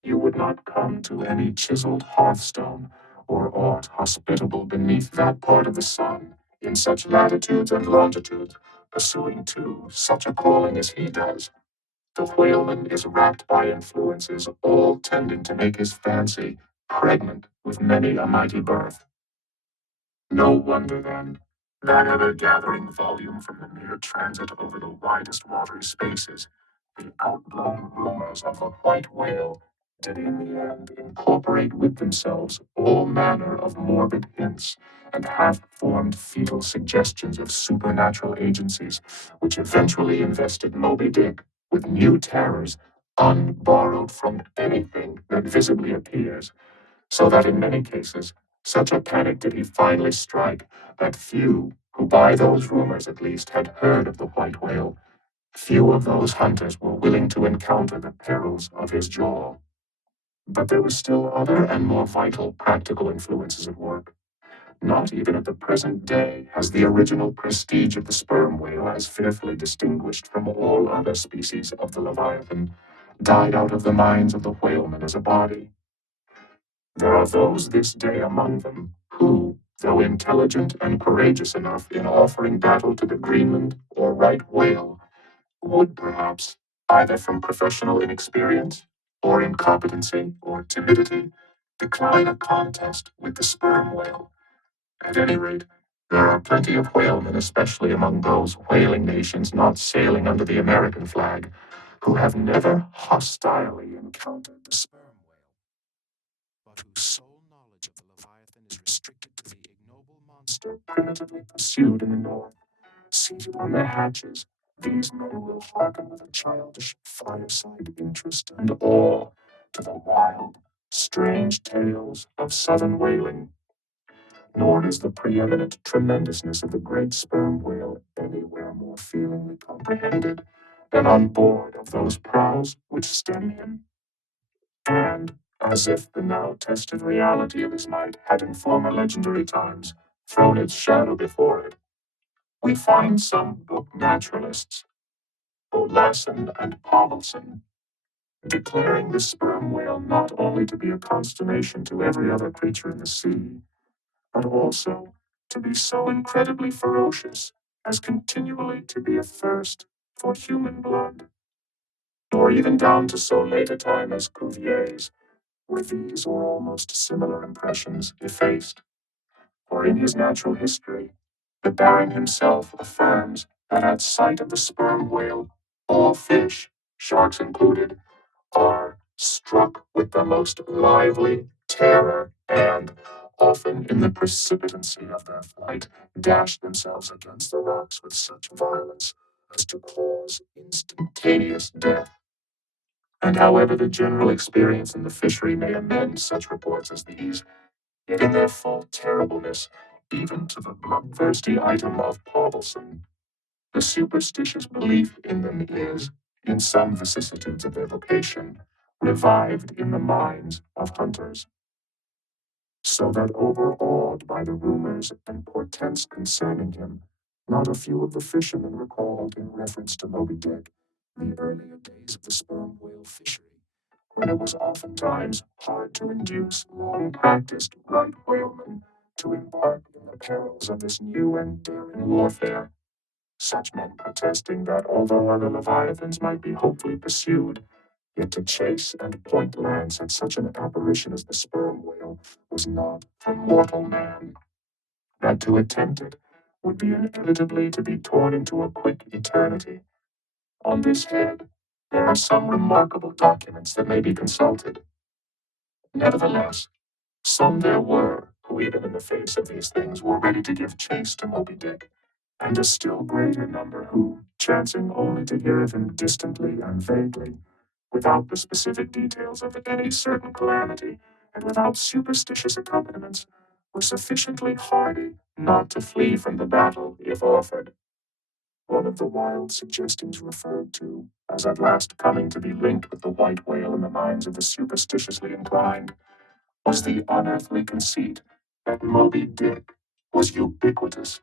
you would not come to any chiseled hearthstone or aught hospitable beneath that part of the sun, in such latitudes and longitudes, pursuing too such a calling as he does. The whaleman is rapt by influences all tending to make his fancy pregnant with many a mighty birth. No wonder, then, that ever-gathering volume from the mere transit over the widest watery spaces, the outblown rumors of the white whale, did in the end incorporate with themselves all manner of morbid hints and half-formed fetal suggestions of supernatural agencies, which eventually invested Moby Dick with new terrors, unborrowed from anything that visibly appears, so that in many cases, such a panic did he finally strike that few, who by those rumors at least had heard of the white whale, few of those hunters were willing to encounter the perils of his jaw. But there were still other and more vital practical influences at work. Not even at the present day has the original prestige of the sperm whale, as fearfully distinguished from all other species of the leviathan, died out of the minds of the whalemen as a body. There are those this day among them who, though intelligent and courageous enough in offering battle to the Greenland or right whale, would perhaps, either from professional inexperience, or incompetency, or timidity, decline a contest with the sperm whale. At any rate, there are plenty of whalemen, especially among those whaling nations not sailing under the American flag, who have never hostilely encountered the sperm whale, but whose sole knowledge of the Leviathan is restricted to the ignoble monster primitively pursued in the north. Seated on their hatches, these men will hearken with a childish fireside interest and awe to the wild, strange tales of southern whaling. Nor is the preeminent tremendousness of the great sperm whale anywhere more feelingly comprehended than on board of those prows which stem him. And, as if the now tested reality of his might had in former legendary times thrown its shadow before it, we find some book naturalists, Olassen and Pavelsen, declaring the sperm whale not only to be a consternation to every other creature in the sea, but also to be so incredibly ferocious as continually to be athirst for human blood, or even down to so late a time as Cuvier's, were these or almost similar impressions effaced. For in his natural history, the Baron himself affirms that at sight of the sperm whale, all fish, sharks included, are struck with the most lively terror and, often in the precipitancy of their flight, dash themselves against the rocks with such violence as to cause instantaneous death. And however the general experience in the fishery may amend such reports as these, yet in their full terribleness, even to the bloodthirsty item of Pavelson, the superstitious belief in them is, in some vicissitudes of their vocation, revived in the minds of hunters, so that overawed by the rumors and portents concerning him, not a few of the fishermen recalled, in reference to Moby Dick, the earlier days of the sperm whale fishery, when it was oftentimes hard to induce long-practiced right whalemen to embark in the perils of this new and daring warfare. Such men protesting that although other leviathans might be hopefully pursued, yet to chase and point lance at such an apparition as the sperm whale was not for mortal man, that to attempt it would be inevitably to be torn into a quick eternity. On this head, there are some remarkable documents that may be consulted. Nevertheless, some there were who, even in the face of these things, were ready to give chase to Moby Dick, and a still greater number who, chancing only to hear of him distantly and vaguely, without the specific details of any certain calamity, and without superstitious accompaniments, were sufficiently hardy not to flee from the battle if offered. One of the wild suggestions referred to, as at last coming to be linked with the white whale in the minds of the superstitiously inclined, was the unearthly conceit that Moby Dick was ubiquitous,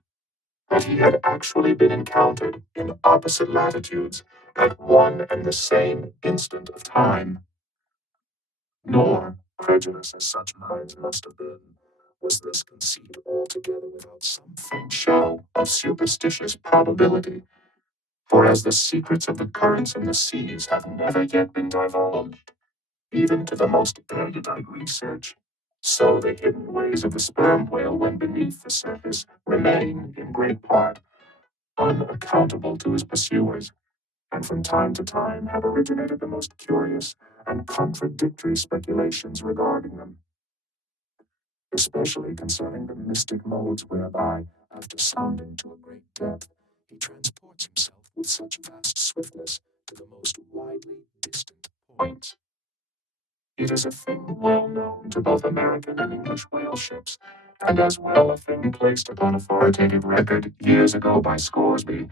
that he had actually been encountered in opposite latitudes at one and the same instant of time. Nor, credulous as such minds must have been, was this conceit altogether without some faint show of superstitious probability, for as the secrets of the currents and the seas have never yet been divulged, even to the most erudite research, so the hidden ways of the sperm whale when beneath the surface remain, in great part, unaccountable to his pursuers, and from time to time have originated the most curious and contradictory speculations regarding them, especially concerning the mystic modes whereby, after sounding to a great depth, he transports himself with such vast swiftness to the most widely distant points. It is a thing well known to both American and English whale ships, and as well a thing placed upon authoritative record years ago by Scoresby,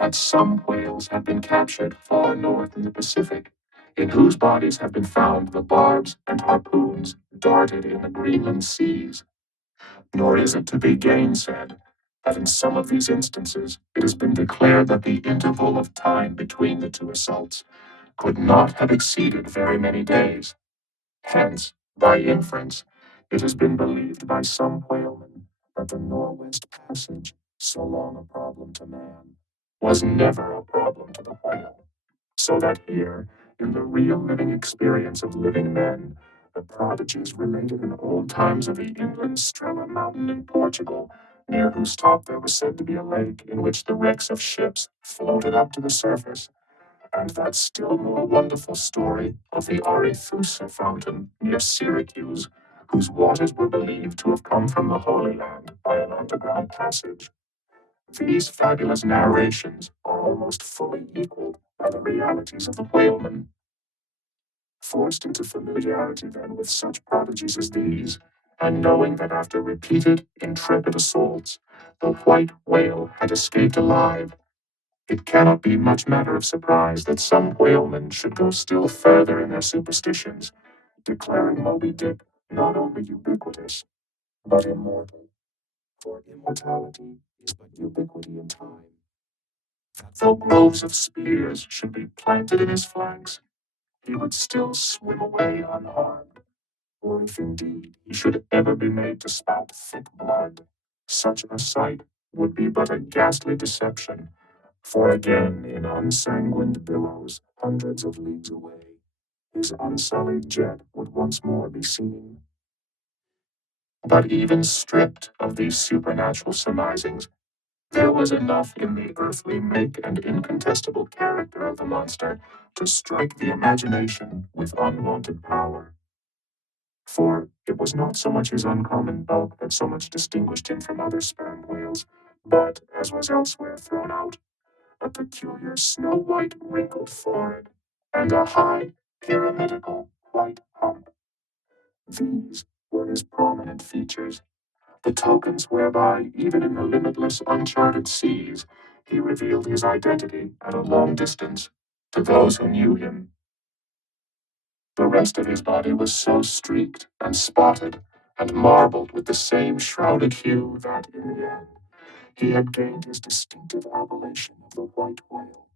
that some whales have been captured far north in the Pacific, in whose bodies have been found the barbs and harpoons darted in the Greenland seas. Nor is it to be gainsaid that in some of these instances it has been declared that the interval of time between the two assaults could not have exceeded very many days. Hence, by inference, it has been believed by some whalemen that the Northwest Passage, so long a problem to man, was never a problem to the whale. So that here, in the real living experience of living men, the prodigies related in old times of the inland Strela mountain in Portugal, near whose top there was said to be a lake in which the wrecks of ships floated up to the surface, and that still more wonderful story of the Arethusa fountain near Syracuse, whose waters were believed to have come from the Holy Land by an underground passage. These fabulous narrations are almost fully equaled by the realities of the whaleman. Forced into familiarity then with such prodigies as these, and knowing that after repeated intrepid assaults, the white whale had escaped alive, it cannot be much matter of surprise that some whalemen should go still further in their superstitions, declaring Moby Dick not only ubiquitous, but immortal. For immortality is but ubiquity in time. That though groves of spears should be planted in his flanks, he would still swim away unharmed. Or if indeed he should ever be made to spout thick blood, such a sight would be but a ghastly deception, for again in unsanguined billows, hundreds of leagues away, his unsullied jet would once more be seen. But even stripped of these supernatural surmisings, there was enough in the earthly make and incontestable character of the monster to strike the imagination with unwonted power. For it was not so much his uncommon bulk that so much distinguished him from other sperm whales, but, as was elsewhere thrown out, a peculiar snow-white wrinkled forehead, and a high, pyramidical white hump. These were his prominent features, the tokens whereby, even in the limitless uncharted seas, he revealed his identity at a long distance to those who knew him. The rest of his body was so streaked and spotted and marbled with the same shrouded hue that, in the end, he had gained his distinctive appellation of the white whale,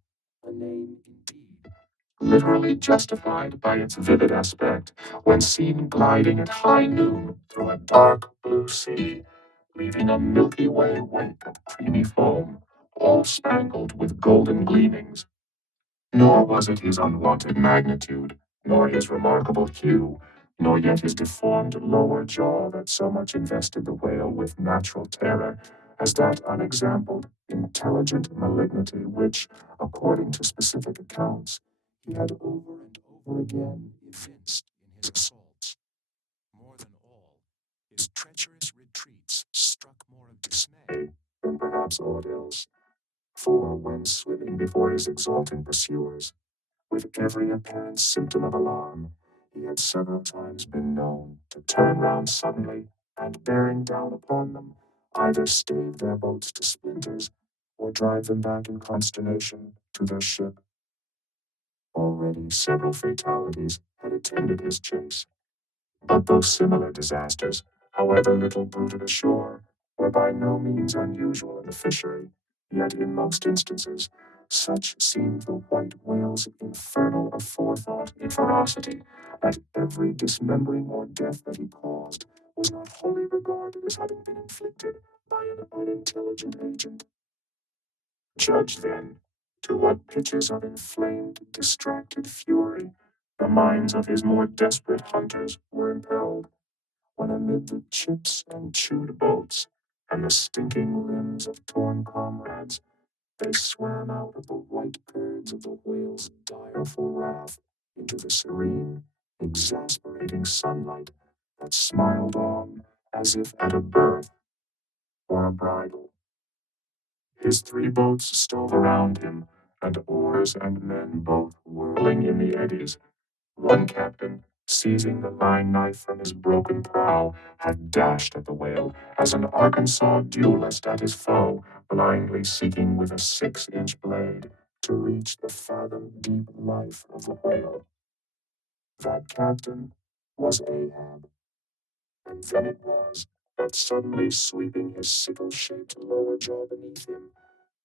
a name, indeed, literally justified by its vivid aspect when seen gliding at high noon through a dark blue sea, leaving a Milky Way wake of creamy foam, all spangled with golden gleamings. Nor was it his unwonted magnitude, nor his remarkable hue, nor yet his deformed lower jaw that so much invested the whale with natural terror, as that unexampled, intelligent malignity which, according to specific accounts, he had over and over again evinced in his assaults. More than all, his treacherous retreats struck more of dismay than perhaps aught else. For when swimming before his exulting pursuers, with every apparent symptom of alarm, he had several times been known to turn round suddenly and, bearing down upon them, either stave their boats to splinters or drive them back in consternation to their ship. Already several fatalities had attended his chase, but those similar disasters, however little bruited ashore, were by no means unusual in the fishery, yet in most instances, such seemed the white whale's infernal aforethought in ferocity, that every dismembering or death that he caused was not wholly regarded as having been inflicted by an unintelligent agent. Judge, then, to what pitches of inflamed, distracted fury the minds of his more desperate hunters were impelled, when amid the chips and chewed boats and the stinking limbs of torn comrades, they swam out of the white curds of the whale's direful wrath into the serene, exasperating sunlight that smiled on as if at a birth or a bridal. His three boats stove around him, and oars and men both whirling in the eddies, one captain seizing the line knife from his broken prow, had dashed at the whale as an Arkansas duelist at his foe, blindly seeking with a 6-inch blade to reach the fathom-deep life of the whale. That captain was Ahab, and then it was that suddenly sweeping his sickle-shaped lower jaw beneath him,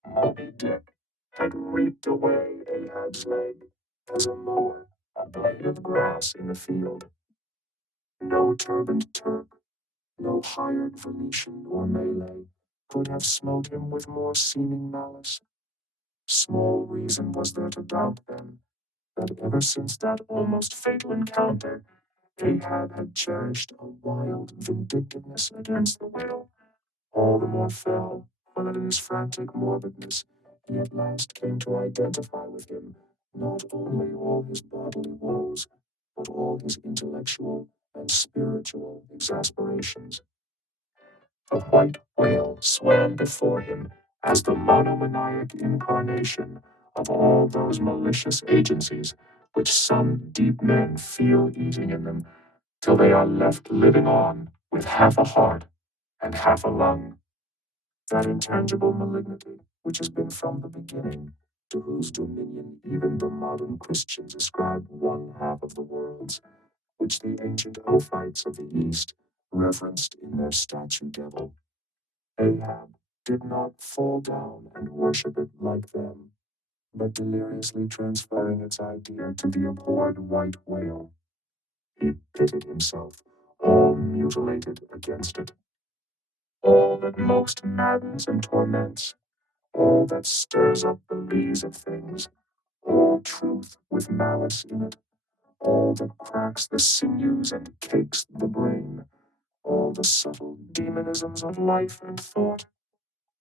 Moby Dick had reaped away Ahab's leg as a mower a blade of grass in the field. No turbaned Turk, no hired Venetian or Malay could have smote him with more seeming malice. Small reason was there to doubt then that ever since that almost fatal encounter, Ahab had cherished a wild vindictiveness against the whale. All the more fell, for that in his frantic morbidness he at last came to identify with him not only all his bodily woes, but all his intellectual and spiritual exasperations. The white whale swam before him as the monomaniac incarnation of all those malicious agencies which some deep men feel eating in them till they are left living on with half a heart and half a lung. That intangible malignity which has been from the beginning, to whose dominion even the modern Christians ascribe one half of the worlds, which the ancient Ophites of the East reverenced in their statue devil. Ahab did not fall down and worship it like them, but deliriously transferring its idea to the abhorred white whale, he pitted himself, all mutilated against it. All that most maddens and torments, all that stirs up the lees of things, all truth with malice in it, all that cracks the sinews and cakes the brain, all the subtle demonisms of life and thought,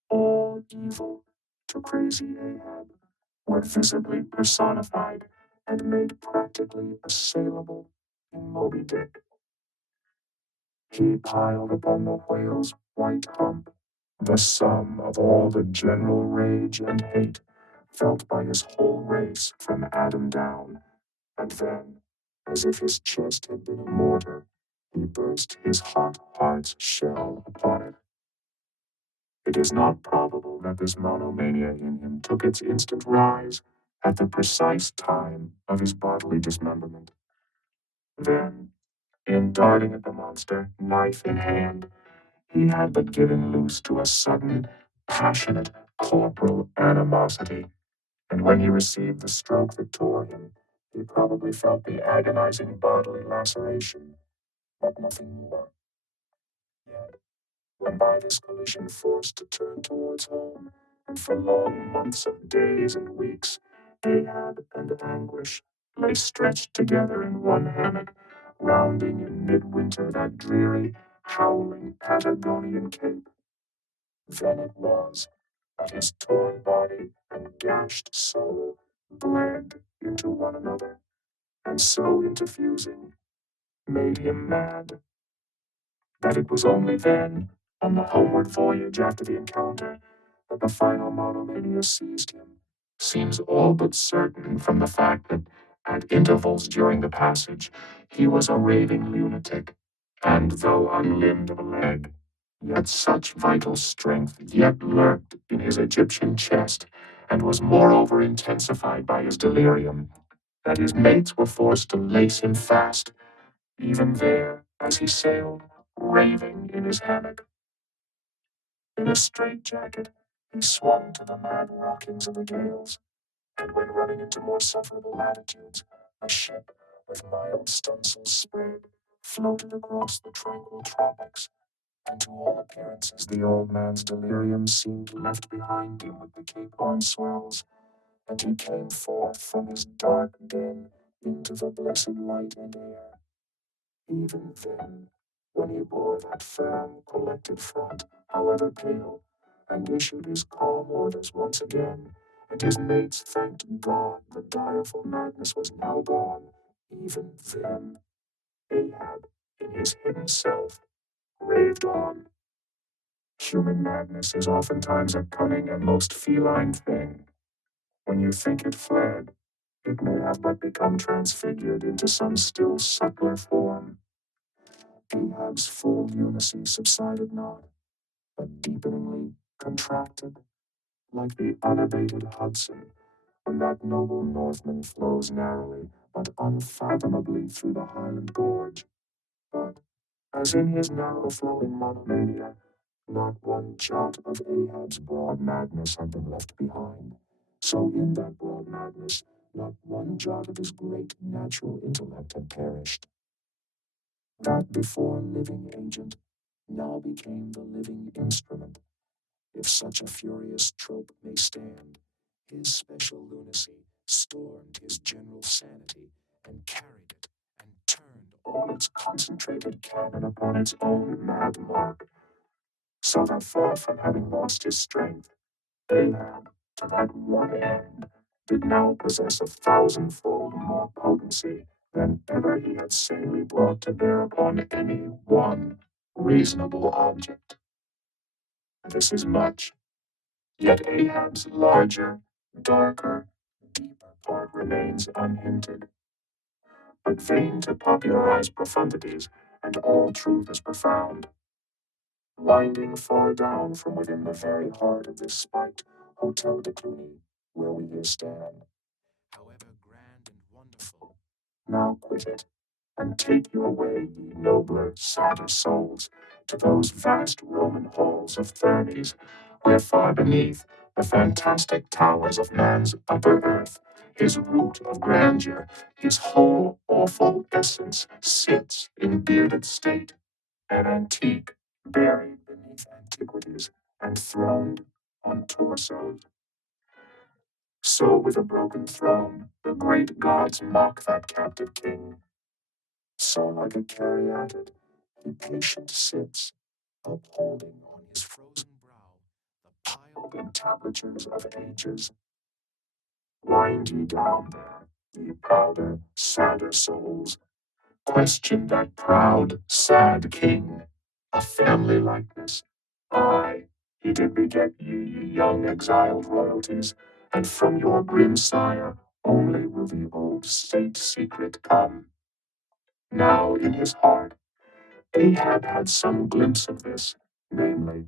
all evil to crazy Ahab, were visibly personified and made practically assailable in Moby Dick. He piled upon the whale's white hump the sum of all the general rage and hate felt by his whole race from Adam down, and then, as if his chest had been a mortar, he burst his hot heart's shell upon it. It is not probable that this monomania in him took its instant rise at the precise time of his bodily dismemberment. Then, in darting at the monster, knife in hand, he had but given loose to a sudden, passionate, corporal animosity, and when he received the stroke that tore him, he probably felt the agonizing bodily laceration, but nothing more. Yet, when by this collision forced to turn towards home, and for long months of days and weeks, Ahab and Anguish lay stretched together in one hammock, rounding in midwinter that dreary, howling Patagonian cape. Then it was that his torn body and gashed soul bled into one another, and so interfusing, made him mad. That it was only then, on the homeward voyage after the encounter, that the final monomania seized him, seems all but certain from the fact that, at intervals during the passage, he was a raving lunatic, and though unlimbed of a leg, yet such vital strength yet lurked in his Egyptian chest, and was moreover intensified by his delirium, that his mates were forced to lace him fast, even there, as he sailed, raving in his hammock. In a straitjacket, he swung to the mad rockings of the gales, and when running into more sufferable latitudes, a ship, with mild stunsails spread, floated across the tranquil tropics, and to all appearances the old man's delirium seemed left behind him with the Cape Horn swells, and he came forth from his dark den into the blessed light and air. Even then, when he bore that firm, collected front, however pale, and issued his calm orders once again, and his mates thanked God the direful madness was now gone, even then, Ahab, in his hidden self, raved on. Human madness is oftentimes a cunning and most feline thing. When you think it fled, it may have but become transfigured into some still subtler form. Ahab's full lunacy subsided not, but deepeningly contracted, like the unabated Hudson, when that noble Northman flows narrowly but unfathomably through the Highland Gorge. But, as in his narrow-flowing monomania, not one jot of Ahab's broad madness had been left behind. So in that broad madness, not one jot of his great natural intellect had perished. That before living agent now became the living instrument, if such a furious trope may stand. His special lunacy stormed his general sanity and carried it and turned all its concentrated cannon upon its own mad mark, so that far from having lost his strength, Ahab, to that one end, did now possess 1,000-fold more potency than ever he had sanely brought to bear upon any one reasonable object. This is much, yet Ahab's larger, darker, deeper part remains unhinted. But vain to popularize profundities, and all truth is profound. Winding far down from within the very heart of this spiked Hotel de Cluny, where we here stand, however grand and wonderful, now quit it, and take your way, ye nobler, sadder souls, to those vast Roman halls of Thermes, where far beneath the fantastic towers of man's upper earth, his root of grandeur, his whole awful essence sits in bearded state, an antique, buried beneath antiquities, and throned on torsos. So with a broken throne, the great gods mock that captive king. So like a caryatid, he patient sits, upholding on his frozen brow the piled entablatures of ages. Wind ye down there, ye prouder, sadder souls. Question that proud, sad king. A family likeness. Aye, he did beget ye young exiled royalties, and from your grim sire only will the old state secret come. Now in his heart Ahab had some glimpse of this, namely,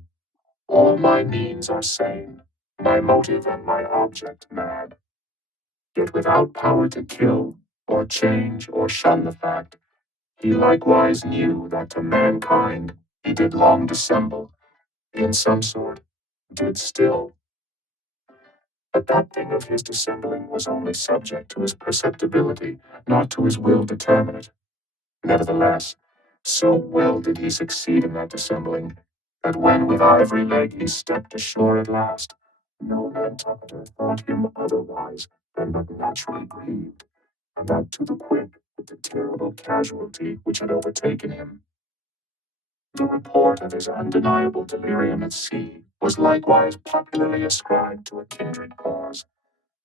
all my means are sane, my motive and my object mad, yet without power to kill, or change, or shun the fact. He likewise knew that to mankind he did long dissemble, in some sort, did still. But that thing of his dissembling was only subject to his perceptibility, not to his will determinate. Nevertheless, so well did he succeed in that dissembling, that when with ivory leg he stepped ashore at last, no Nantucketer thought him otherwise than but naturally grieved, and that to the quick with the terrible casualty which had overtaken him. The report of his undeniable delirium at sea was likewise popularly ascribed to a kindred cause,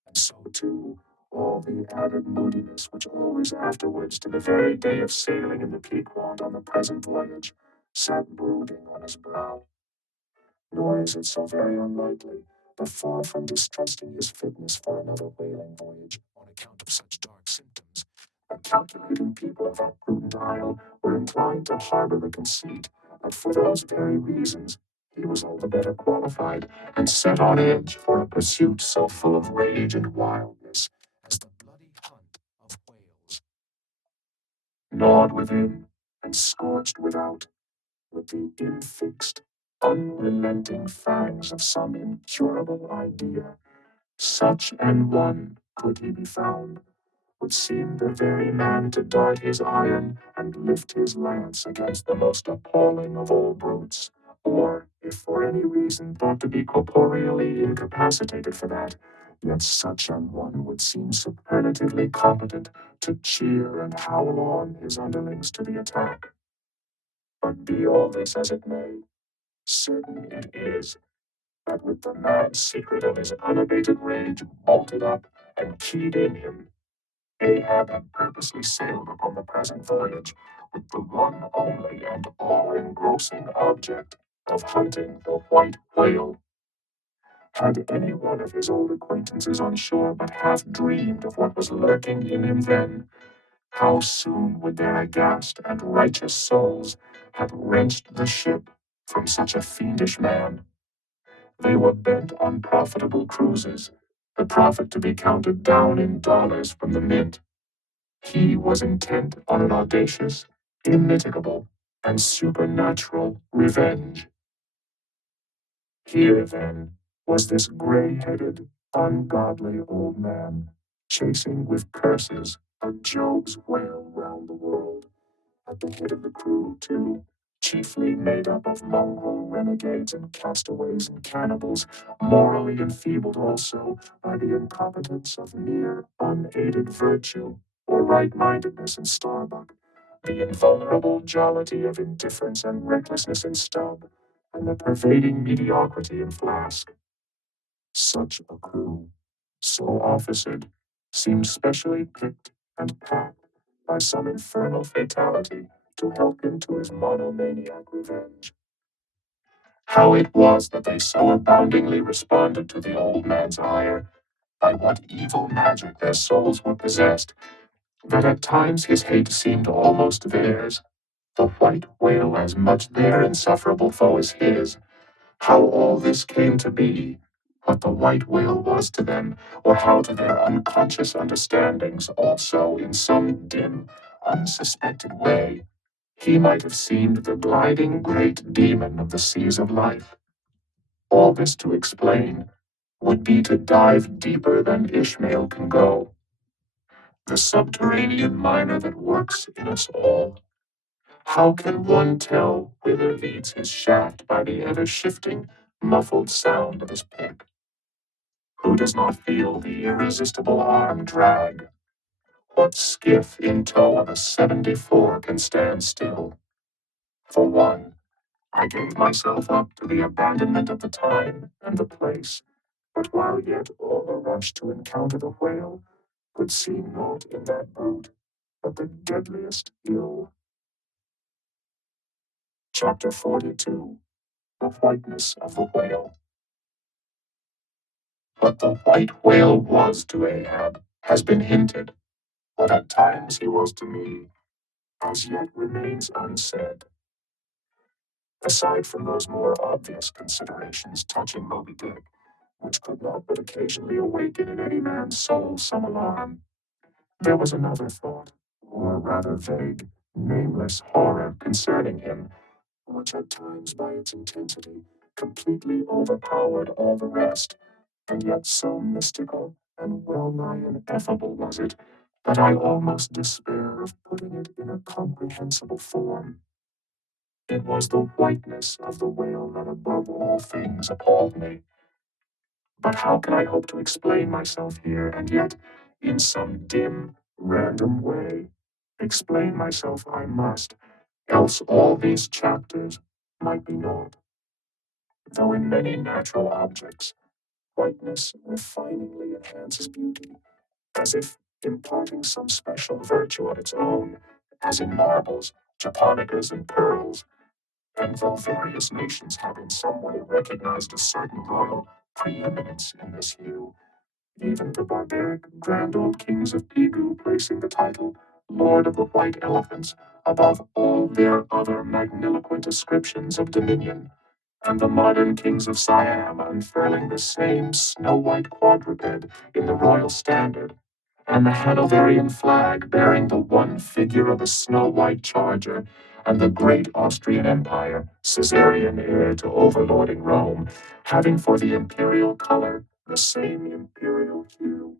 and so too all the added moodiness which always afterwards, to the very day of sailing in the Pequod on the present voyage, sat brooding on his brow. Nor is it so very unlikely that far from distrusting his fitness for another whaling voyage on account of such dark symptoms, the calculating people of that prudent isle were inclined to harbor the conceit that for those very reasons he was all the better qualified and set on edge for a pursuit so full of rage and wildness as the bloody hunt of whales. Gnawed within and scorched without, with the infixed, unrelenting fangs of some incurable idea, such an one, could he be found, would seem the very man to dart his iron and lift his lance against the most appalling of all brutes, or, if for any reason thought to be corporeally incapacitated for that, yet such an one would seem superlatively competent to cheer and howl on his underlings to the attack. But be all this as it may, certain it is that with the mad secret of his unabated rage bolted up and keyed in him, Ahab had purposely sailed upon the present voyage with the one only and all-engrossing object of hunting the white whale. Had any one of his old acquaintances on shore but half dreamed of what was lurking in him then, how soon would their aghast and righteous souls have wrenched the ship from such a fiendish man? They were bent on profitable cruises, the profit to be counted down in dollars from the mint. He was intent on an audacious, immitigable, and supernatural revenge. Here, then, was this gray-headed, ungodly old man, chasing with curses a Job's whale round the world, at the head of the crew, too, chiefly made up of mongrel renegades and castaways and cannibals, morally enfeebled also by the incompetence of mere unaided virtue or right-mindedness in Starbuck, the invulnerable jollity of indifference and recklessness in Stubb, and the pervading mediocrity in Flask. Such a crew, so officered, seemed specially picked and packed by some infernal fatality to help him to his monomaniac revenge. How it was that they so aboundingly responded to the old man's ire, by what evil magic their souls were possessed, that at times his hate seemed almost theirs, the white whale as much their insufferable foe as his. How all this came to be, what the white whale was to them, or how to their unconscious understandings also, in some dim, unsuspected way, he might have seemed the gliding great demon of the seas of life. All this to explain would be to dive deeper than Ishmael can go. The subterranean miner that works in us all. How can one tell whither leads his shaft by the ever-shifting, muffled sound of his pick? Who does not feel the irresistible arm drag? What skiff in tow of a 74 can stand still? For one, I gave myself up to the abandonment of the time and the place, but while yet all the rush to encounter the whale could see naught in that brute but the deadliest ill. Chapter 42. The Whiteness of the Whale. What the white whale was to Ahab has been hinted. What at times he was to me, as yet remains unsaid. Aside from those more obvious considerations touching Moby Dick, which could not but occasionally awaken in any man's soul some alarm, there was another thought, or rather vague, nameless horror concerning him, which at times by its intensity completely overpowered all the rest, and yet so mystical and well-nigh ineffable was it, that I almost despair of putting it in a comprehensible form. It was the whiteness of the whale that above all things appalled me. But how can I hope to explain myself here, and yet, in some dim, random way, explain myself I must, else all these chapters might be naught. Though in many natural objects, whiteness refiningly enhances beauty, as if imparting some special virtue of its own, as in marbles, japonicas, and pearls, and though various nations have in some way recognized a certain royal preeminence in this hue, even the barbaric grand old kings of Pegu placing the title Lord of the White Elephants above all their other magniloquent ascriptions of dominion, and the modern kings of Siam unfurling the same snow-white quadruped in the royal standard, and the Hanoverian flag bearing the one figure of a snow-white charger, and the great Austrian Empire, Caesarian heir to overlording Rome, having for the imperial color the same imperial hue.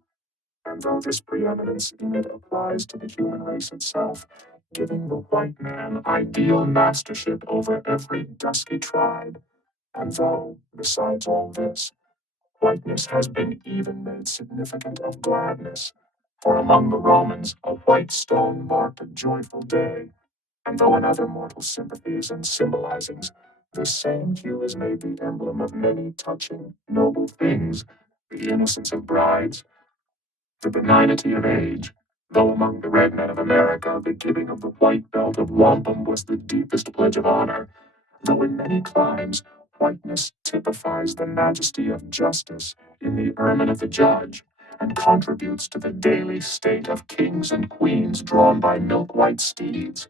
And though this preeminence in it applies to the human race itself, giving the white man ideal mastership over every dusky tribe, and though, besides all this, whiteness has been even made significant of gladness, for among the Romans a white stone marked a joyful day, and though in other mortal sympathies and symbolizings this same hue is made the emblem of many touching, noble things, the innocence of brides, the benignity of age, though among the red men of America the giving of the white belt of wampum was the deepest pledge of honor, though in many climes Whiteness typifies the majesty of justice in the ermine of the judge, and contributes to the daily state of kings and queens drawn by milk-white steeds,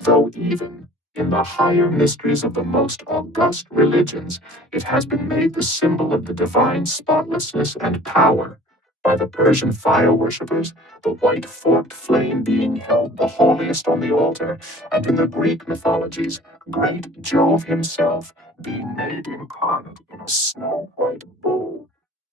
though even in the higher mysteries of the most august religions, it has been made the symbol of the divine spotlessness and power. By the Persian fire worshippers, the white forked flame being held the holiest on the altar, and in the Greek mythologies, great Jove himself being made incarnate in a snow white bull.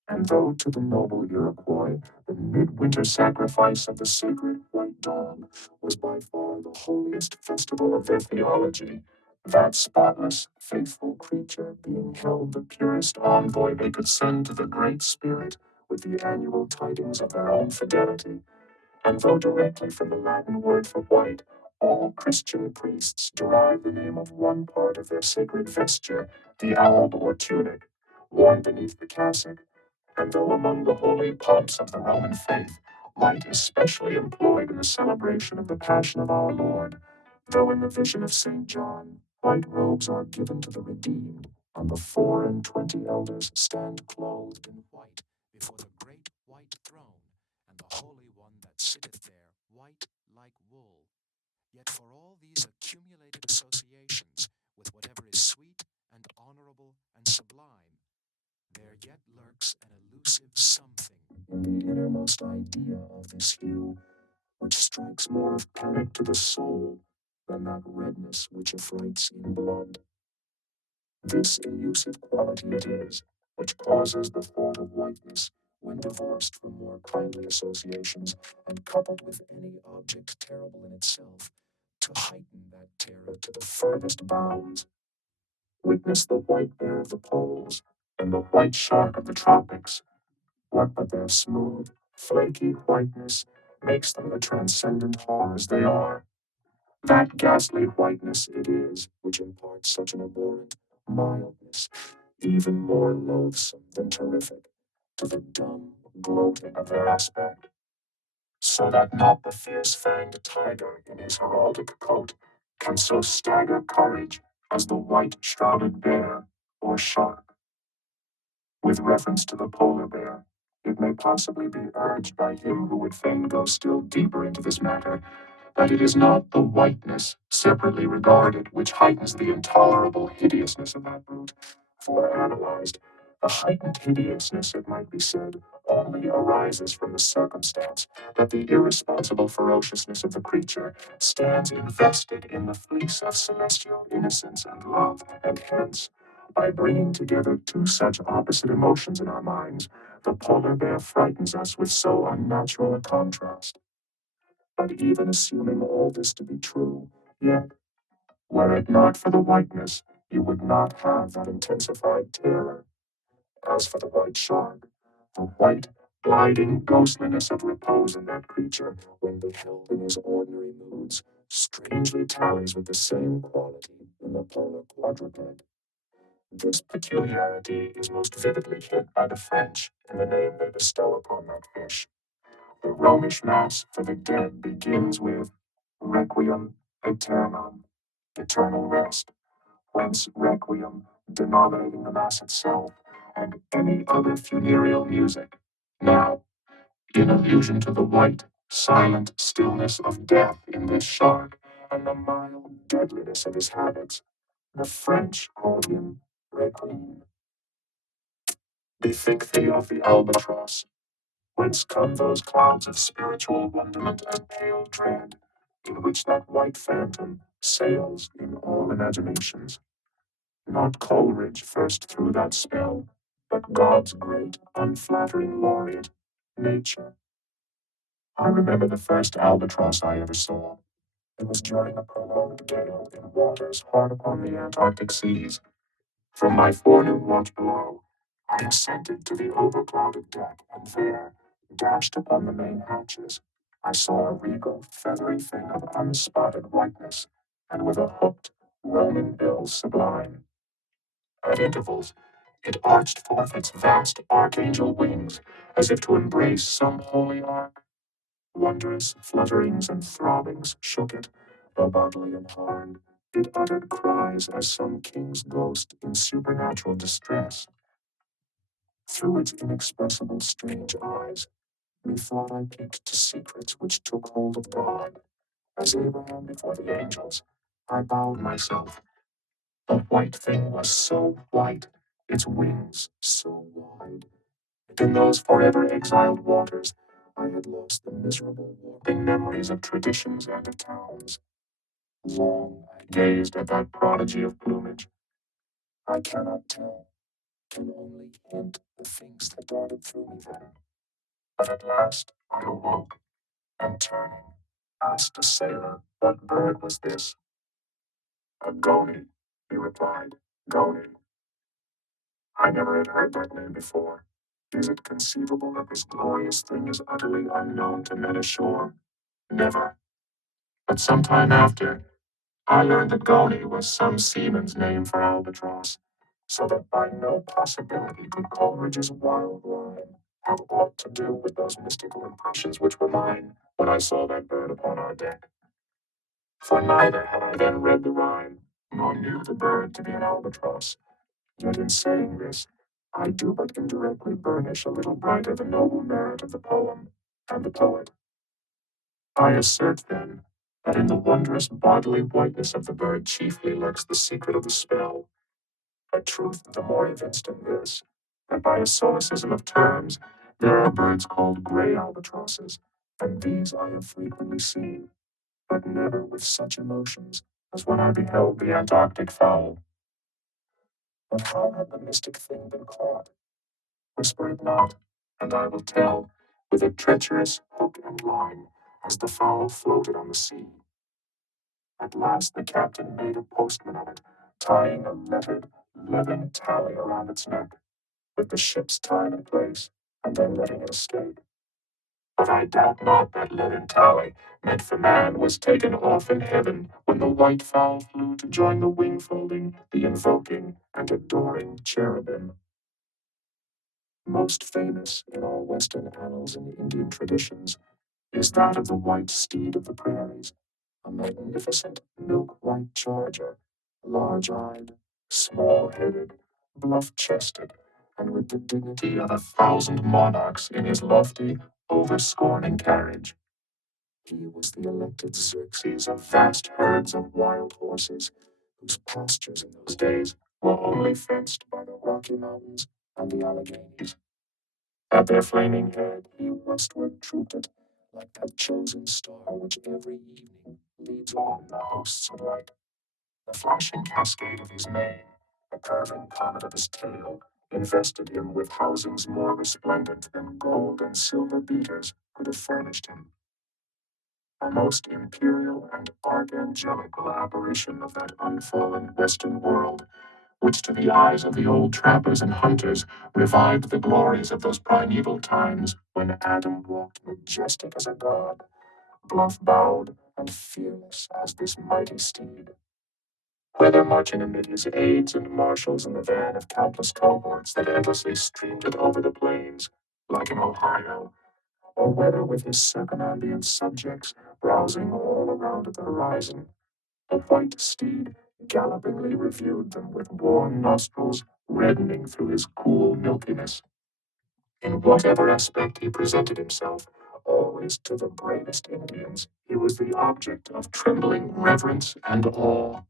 And though to the noble Iroquois the midwinter sacrifice of the sacred white dog was by far the holiest festival of their theology, that spotless, faithful creature being held the purest envoy they could send to the Great Spirit with the annual tidings of their own fidelity, and though directly from the Latin word for white, all Christian priests derive the name of one part of their sacred vesture, the alb or tunic, worn beneath the cassock, and though among the holy pomps of the Roman faith, white is specially employed in the celebration of the Passion of our Lord, though in the vision of St. John, white robes are given to the redeemed, and the 24 elders stand clothed in white before the great white throne, and the Holy One that sitteth there, white like wool. Yet for all these accumulated associations with whatever is sweet and honorable and sublime, there yet lurks an elusive something in the innermost idea of this hue, which strikes more of panic to the soul than that redness which affrights in blood. This elusive quality it is which causes the thought of whiteness, when divorced from more kindly associations and coupled with any object terrible in itself, to heighten that terror to the furthest bounds. Witness the white bear of the poles and the white shark of the tropics. What but their smooth, flaky whiteness makes them the transcendent horrors they are? That ghastly whiteness it is which imparts such an abhorrent mildness, even more loathsome than terrific, to the dumb gloating of their aspect, so that not the fierce-fanged tiger in his heraldic coat can so stagger courage as the white-shrouded bear or shark. With reference to the polar bear, it may possibly be urged by him who would fain go still deeper into this matter, that it is not the whiteness, separately regarded, which heightens the intolerable hideousness of that brute, for analyzed, the heightened hideousness, it might be said, only arises from the circumstance that the irresponsible ferociousness of the creature stands invested in the fleece of celestial innocence and love, and hence, by bringing together two such opposite emotions in our minds, the polar bear frightens us with so unnatural a contrast. But even assuming all this to be true, yet, were it not for the whiteness, you would not have that intensified terror. As for the white shark, the white, gliding ghostliness of repose in that creature, when beheld in his ordinary moods, strangely tallies with the same quality in the polar quadruped. This peculiarity is most vividly hit by the French in the name they bestow upon that fish. The Romish Mass for the dead begins with Requiem aeternam, eternal rest, whence Requiem denominating the Mass itself and any other funereal music. Now, in allusion to the white, silent stillness of death in this shark and the mild deadliness of his habits, the French called him Requiem. Bethink thee of the albatross. Whence come those clouds of spiritual wonderment and pale dread, in which that white phantom sails in all imaginations? Not Coleridge first threw that spell, but God's great, unflattering laureate, Nature. I remember the first albatross I ever saw. It was during a prolonged gale in waters hard upon the Antarctic seas. From my forenoon watch below, I ascended to the overclouded deck, and there, dashed upon the main hatches, I saw a regal, feathery thing of unspotted whiteness, and with a hooked, Roman bill sublime. At intervals, it arched forth its vast archangel wings, as if to embrace some holy ark. Wondrous flutterings and throbbings shook it, though bodily and harmed, It uttered cries as some king's ghost in supernatural distress. Through its inexpressible strange eyes, methought I peeped to secrets which took hold of God. As Abraham before the angels, I bowed myself. The white thing was so white, its wings so wide. In those forever exiled waters, I had lost the miserable warping memories of traditions and of towns. Long I gazed at that prodigy of plumage. I cannot tell, can only hint the things that darted through me then. But at last I awoke, and turning, asked a sailor what bird was this. A goney, he replied. Goney. I never had heard that name before. Is it conceivable that this glorious thing is utterly unknown to men ashore? Never. But some time after, I learned that goney was some seaman's name for albatross, so that by no possibility could Coleridge's wild rhyme have aught to do with those mystical impressions which were mine when I saw that bird upon our deck. For neither had I then read the rhyme, nor knew the bird to be an albatross. Yet in saying this, I do but indirectly burnish a little brighter the noble merit of the poem and the poet. I assert, then, that in the wondrous bodily whiteness of the bird chiefly lurks the secret of the spell, a truth the more evinced in this, that by a solecism of terms, there are birds called gray albatrosses, and these I have frequently seen, but never with such emotions as when I beheld the Antarctic fowl. But how had the mystic thing been caught? Whisper it not, and I will tell, with a treacherous hook and line, as the fowl floated on the sea. At last the captain made a postman of it, tying a lettered leathern tally around its neck, with the ship's time and place, and then letting it escape. But I doubt not that leathern tally, meant for man, was taken off in heaven when the white fowl flew to join the wing folding, the invoking, and adoring cherubim. Most famous in all Western annals and Indian traditions is that of the white steed of the prairies, a magnificent milk-white charger, large-eyed, small-headed, bluff-chested, and with the dignity of 1,000 monarchs in his lofty, over-scorning carriage. He was the elected Xerxes of vast herds of wild horses, whose pastures in those days were only fenced by the Rocky Mountains and the Alleghanies. At their flaming head he westward trooped it, like that chosen star which every evening leads on the hosts of light. The flashing cascade of his mane, the curving comet of his tail, invested him with housings more resplendent than gold and silver beaters could have furnished him. A most imperial and archangelical apparition of that unfallen western world, which to the eyes of the old trappers and hunters revived the glories of those primeval times when Adam walked majestic as a god, bluff-bowed and fearless as this mighty steed. Whether marching amid his aides and marshals in the van of countless cohorts that endlessly streamed it over the plains, like an Ohio, or whether with his circumambient subjects browsing all around at the horizon, the white steed gallopingly reviewed them with warm nostrils reddening through his cool milkiness. In whatever aspect he presented himself, always to the bravest Indians, he was the object of trembling reverence and awe.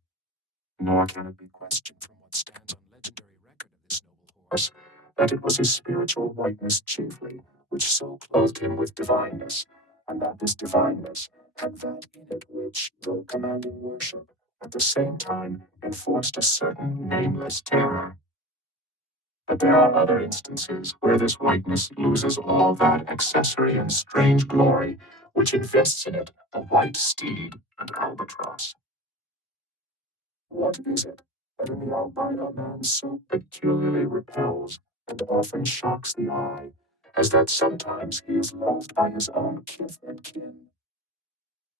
Nor can it be questioned from what stands on legendary record of this noble horse, that it was his spiritual whiteness chiefly which so clothed him with divineness, and that this divineness had that in it which, though commanding worship, at the same time enforced a certain nameless terror. But there are other instances where this whiteness loses all that accessory and strange glory which invests in it a white steed and albatross. What is it that in the albino man so peculiarly repels and often shocks the eye, as that sometimes he is loathed by his own kith and kin?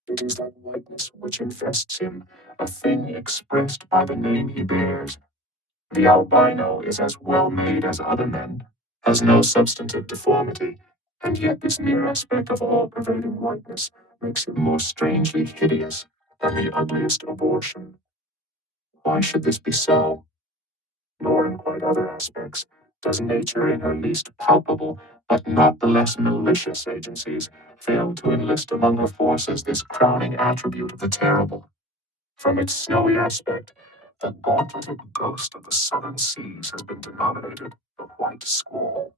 It is that whiteness which invests him, a thing expressed by the name he bears. The albino is as well made as other men, has no substantive deformity, and yet this near aspect of all-pervading whiteness makes him more strangely hideous than the ugliest abortion. Why should this be so? Nor in quite other aspects does nature in her least palpable, but not the less malicious agencies, fail to enlist among her forces this crowning attribute of the terrible. From its snowy aspect, the gauntleted ghost of the southern seas has been denominated the white squall,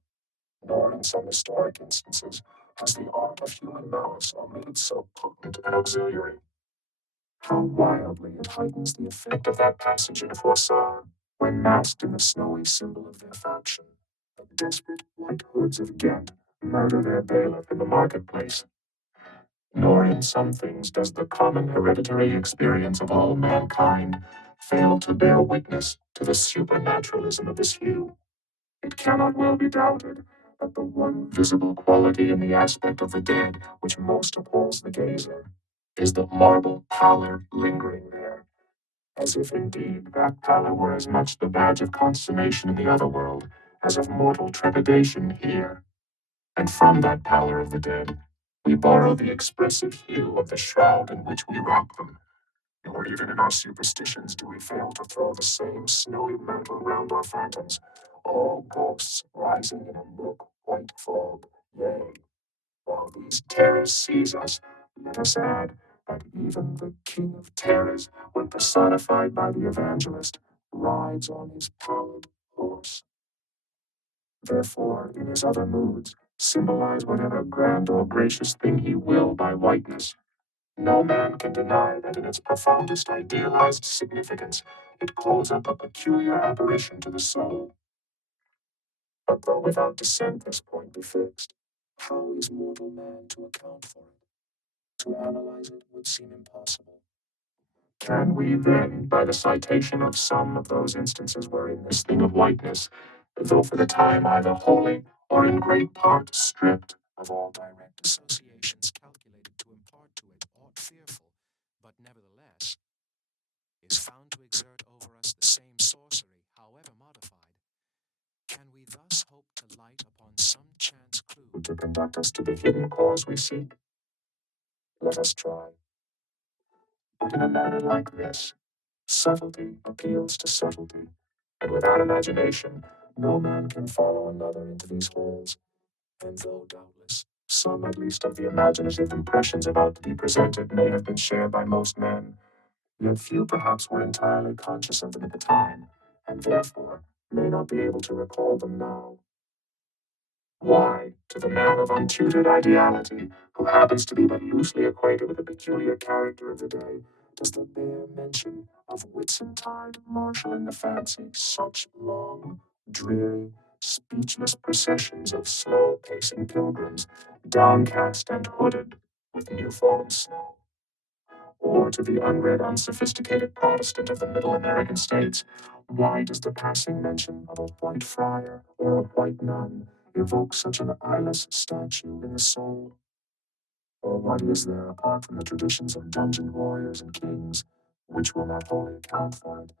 nor in some historic instances has the art of human malice omitted so potent an auxiliary. How wildly it heightens the effect of that passage in Froissart, when masked in the snowy symbol of their faction, the desperate white hoods of Ghent murder their bailiff in the marketplace. Nor in some things does the common hereditary experience of all mankind fail to bear witness to the supernaturalism of this hue. It cannot well be doubted that the one visible quality in the aspect of the dead which most appalls the gazer is the marble pallor lingering there, as if indeed that pallor were as much the badge of consummation in the other world as of mortal trepidation here. And from that pallor of the dead, we borrow the expressive hue of the shroud in which we wrap them, nor even in our superstitions do we fail to throw the same snowy mantle round our phantoms, all ghosts rising in a milk-white fog. Yea, while these terrors seize us, let us add that even the King of Terrors, when personified by the evangelist, rides on his pallid horse. Therefore, in his other moods, symbolize whatever grand or gracious thing he will by whiteness. No man can deny that in its profoundest idealized significance, it calls up a peculiar apparition to the soul. But though without dissent this point be fixed, how is mortal man to account for it? To analyze it would seem impossible. Can we then, by the citation of some of those instances wherein this thing of whiteness, though for the time either wholly or in great part stripped of all direct associations calculated to impart to it aught fearful, but nevertheless is found to exert over us the same sorcery, however modified, can we thus hope to light upon some chance clue to conduct us to the hidden cause we seek? Let us try. But in a manner like this, subtlety appeals to subtlety, and without imagination, no man can follow another into these holes. And though doubtless some at least of the imaginative impressions about to be presented may have been shared by most men, yet few perhaps were entirely conscious of them at the time, and therefore may not be able to recall them now. Why, to the man of untutored ideality, who happens to be but loosely acquainted with the peculiar character of the day, does the bare mention of Whitsuntide marshal in the fancy such long, dreary, speechless processions of slow-pacing pilgrims, downcast and hooded with new-fallen snow? Or to the unread, unsophisticated Protestant of the Middle American states, why does the passing mention of a white friar or a white nun evoke such an eyeless statue in the soul? Or what is there apart from the traditions of dungeon warriors and kings, which will not wholly account for it,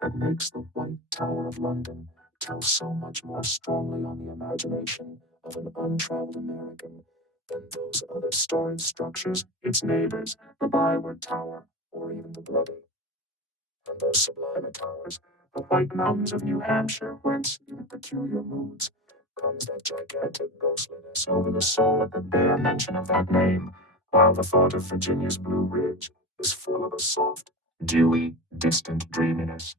that makes the White Tower of London tell so much more strongly on the imagination of an untraveled American than those other storied structures, its neighbors, the Byward Tower, or even the Bloody? And those sublime towers, the White Mountains of New Hampshire, whence, in peculiar moods, comes that gigantic ghostliness over the soul at the bare mention of that name, while the thought of Virginia's Blue Ridge is full of a soft, dewy, distant dreaminess.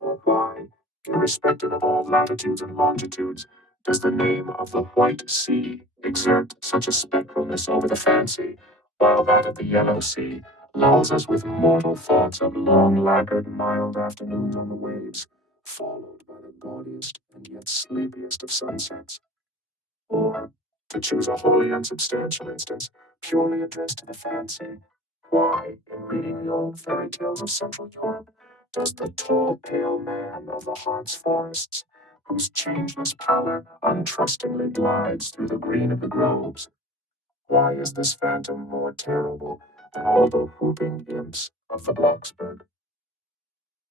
Or why, irrespective of all latitudes and longitudes, does the name of the White Sea exert such a spectralness over the fancy, while that of the Yellow Sea lulls us with mortal thoughts of long lacquered mild afternoons on the waves, followed by the gaudiest and yet sleepiest of sunsets? Or, to choose a wholly unsubstantial instance, purely addressed to the fancy, why, in reading the old fairy tales of Central Europe, does the tall, pale man of the heart's forests, whose changeless pallor untrustingly glides through the green of the groves, why is this phantom more terrible than all the whooping imps of the Blocksberg?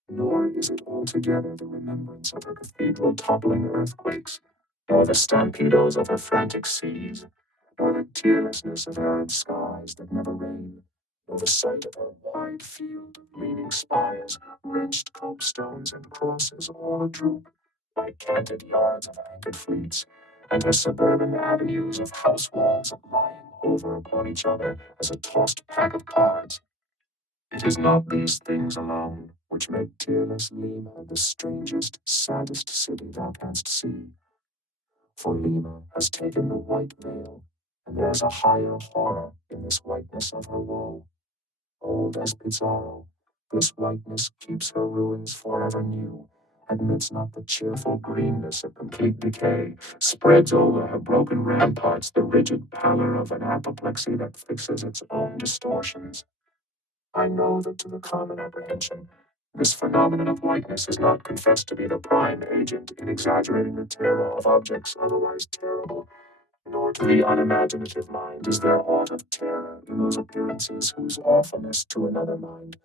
Nor is it altogether the remembrance of her cathedral toppling earthquakes, nor the stampedos of her frantic seas, nor the tearlessness of arid skies that never rain, nor the sight of her wide field of leaning spires, wrenched copestones and crosses all adroop, like canted yards of anchored fleets, and her suburban avenues of house walls lying over upon each other as a tossed pack of cards. It is not these things alone which make tearless Lima the strangest, saddest city thou canst see. For Lima has taken the white veil, and there is a higher horror in this whiteness of her woe. Old as Pizarro, this whiteness keeps her ruins forever new, admits not the cheerful greenness of complete decay, spreads over her broken ramparts the rigid pallor of an apoplexy that fixes its own distortions. I know that to the common apprehension, this phenomenon of whiteness is not confessed to be the prime agent in exaggerating the terror of objects otherwise terrible, nor to the unimaginative mind is there aught of terror in those appearances whose awfulness to another mind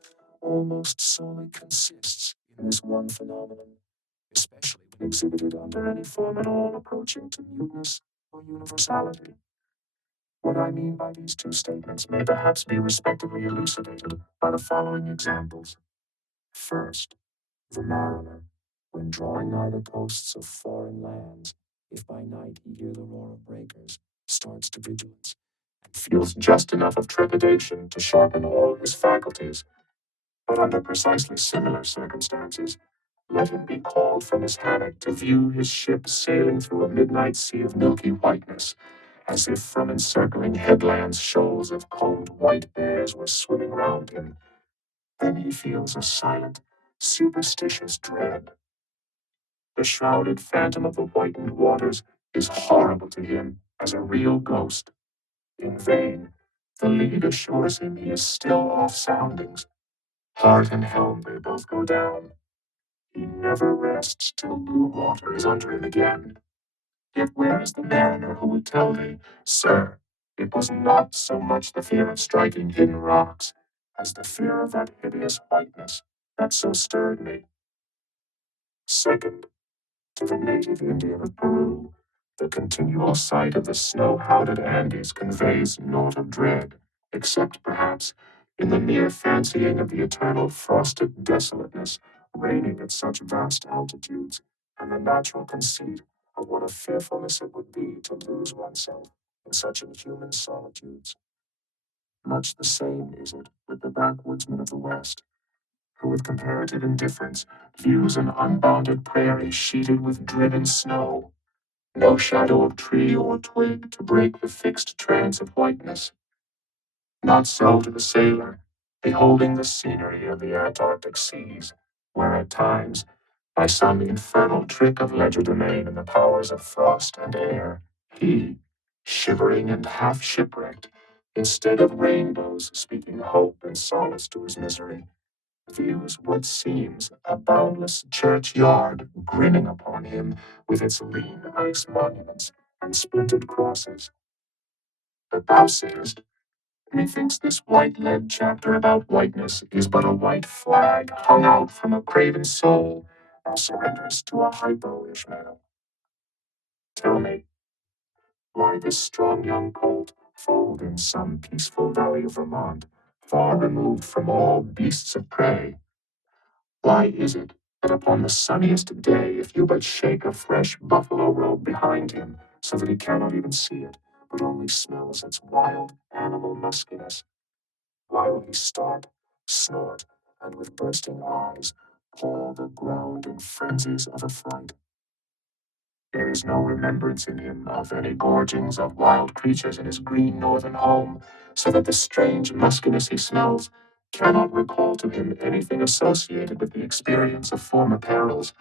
almost solely consists in this one phenomenon, especially when exhibited under any form at all approaching to muteness or universality. What I mean by these two statements may perhaps be respectively elucidated by the following examples. First, the mariner, when drawing nigh the coasts of foreign lands, if by night he hear the roar of breakers, starts to vigilance, and feels just enough of trepidation to sharpen all his faculties. But under precisely similar circumstances, let him be called from his hammock to view his ship sailing through a midnight sea of milky whiteness, as if from encircling headlands shoals of cold white bears were swimming round him. Then he feels a silent, superstitious dread. The shrouded phantom of the whitened waters is horrible to him as a real ghost. In vain, the lead assures him he is still off soundings. Heart and helm they both go down. He never rests till blue water is under him again. Yet where is the mariner who would tell thee, Sir, it was not so much the fear of striking hidden rocks as the fear of that hideous whiteness that so stirred me? Second, to the native Indian of Peru, the continual sight of the snow-hounded Andes conveys naught of dread, except, perhaps, in the mere fancying of the eternal frosted desolateness reigning at such vast altitudes, and the natural conceit of what a fearfulness it would be to lose oneself in such inhuman solitudes. Much the same is it with the backwoodsman of the West, who with comparative indifference views an unbounded prairie sheeted with driven snow, no shadow of tree or twig to break the fixed trance of whiteness. Not so to the sailor, beholding the scenery of the Antarctic seas, where at times, by some infernal trick of legerdemain and the powers of frost and air, he, shivering and half shipwrecked, instead of rainbows speaking hope and solace to his misery, views what seems a boundless churchyard grinning upon him with its lean ice monuments and splintered crosses. But thou sayest, methinks this white lead chapter about whiteness is but a white flag hung out from a craven soul, thou surrenderest to a hypo, Ishmael. Tell me, why this strong young colt, foaled in some peaceful valley of Vermont, far removed from all beasts of prey, why is it that upon the sunniest day, if you but shake a fresh buffalo robe behind him, so that he cannot even see it, but only smells its wild animal muskiness, why will he start, snort, and with bursting eyes paw the ground in frenzies of affright? There is no remembrance in him of any gorgings of wild creatures in his green northern home, so that the strange muskiness he smells cannot recall to him anything associated with the experience of former perils.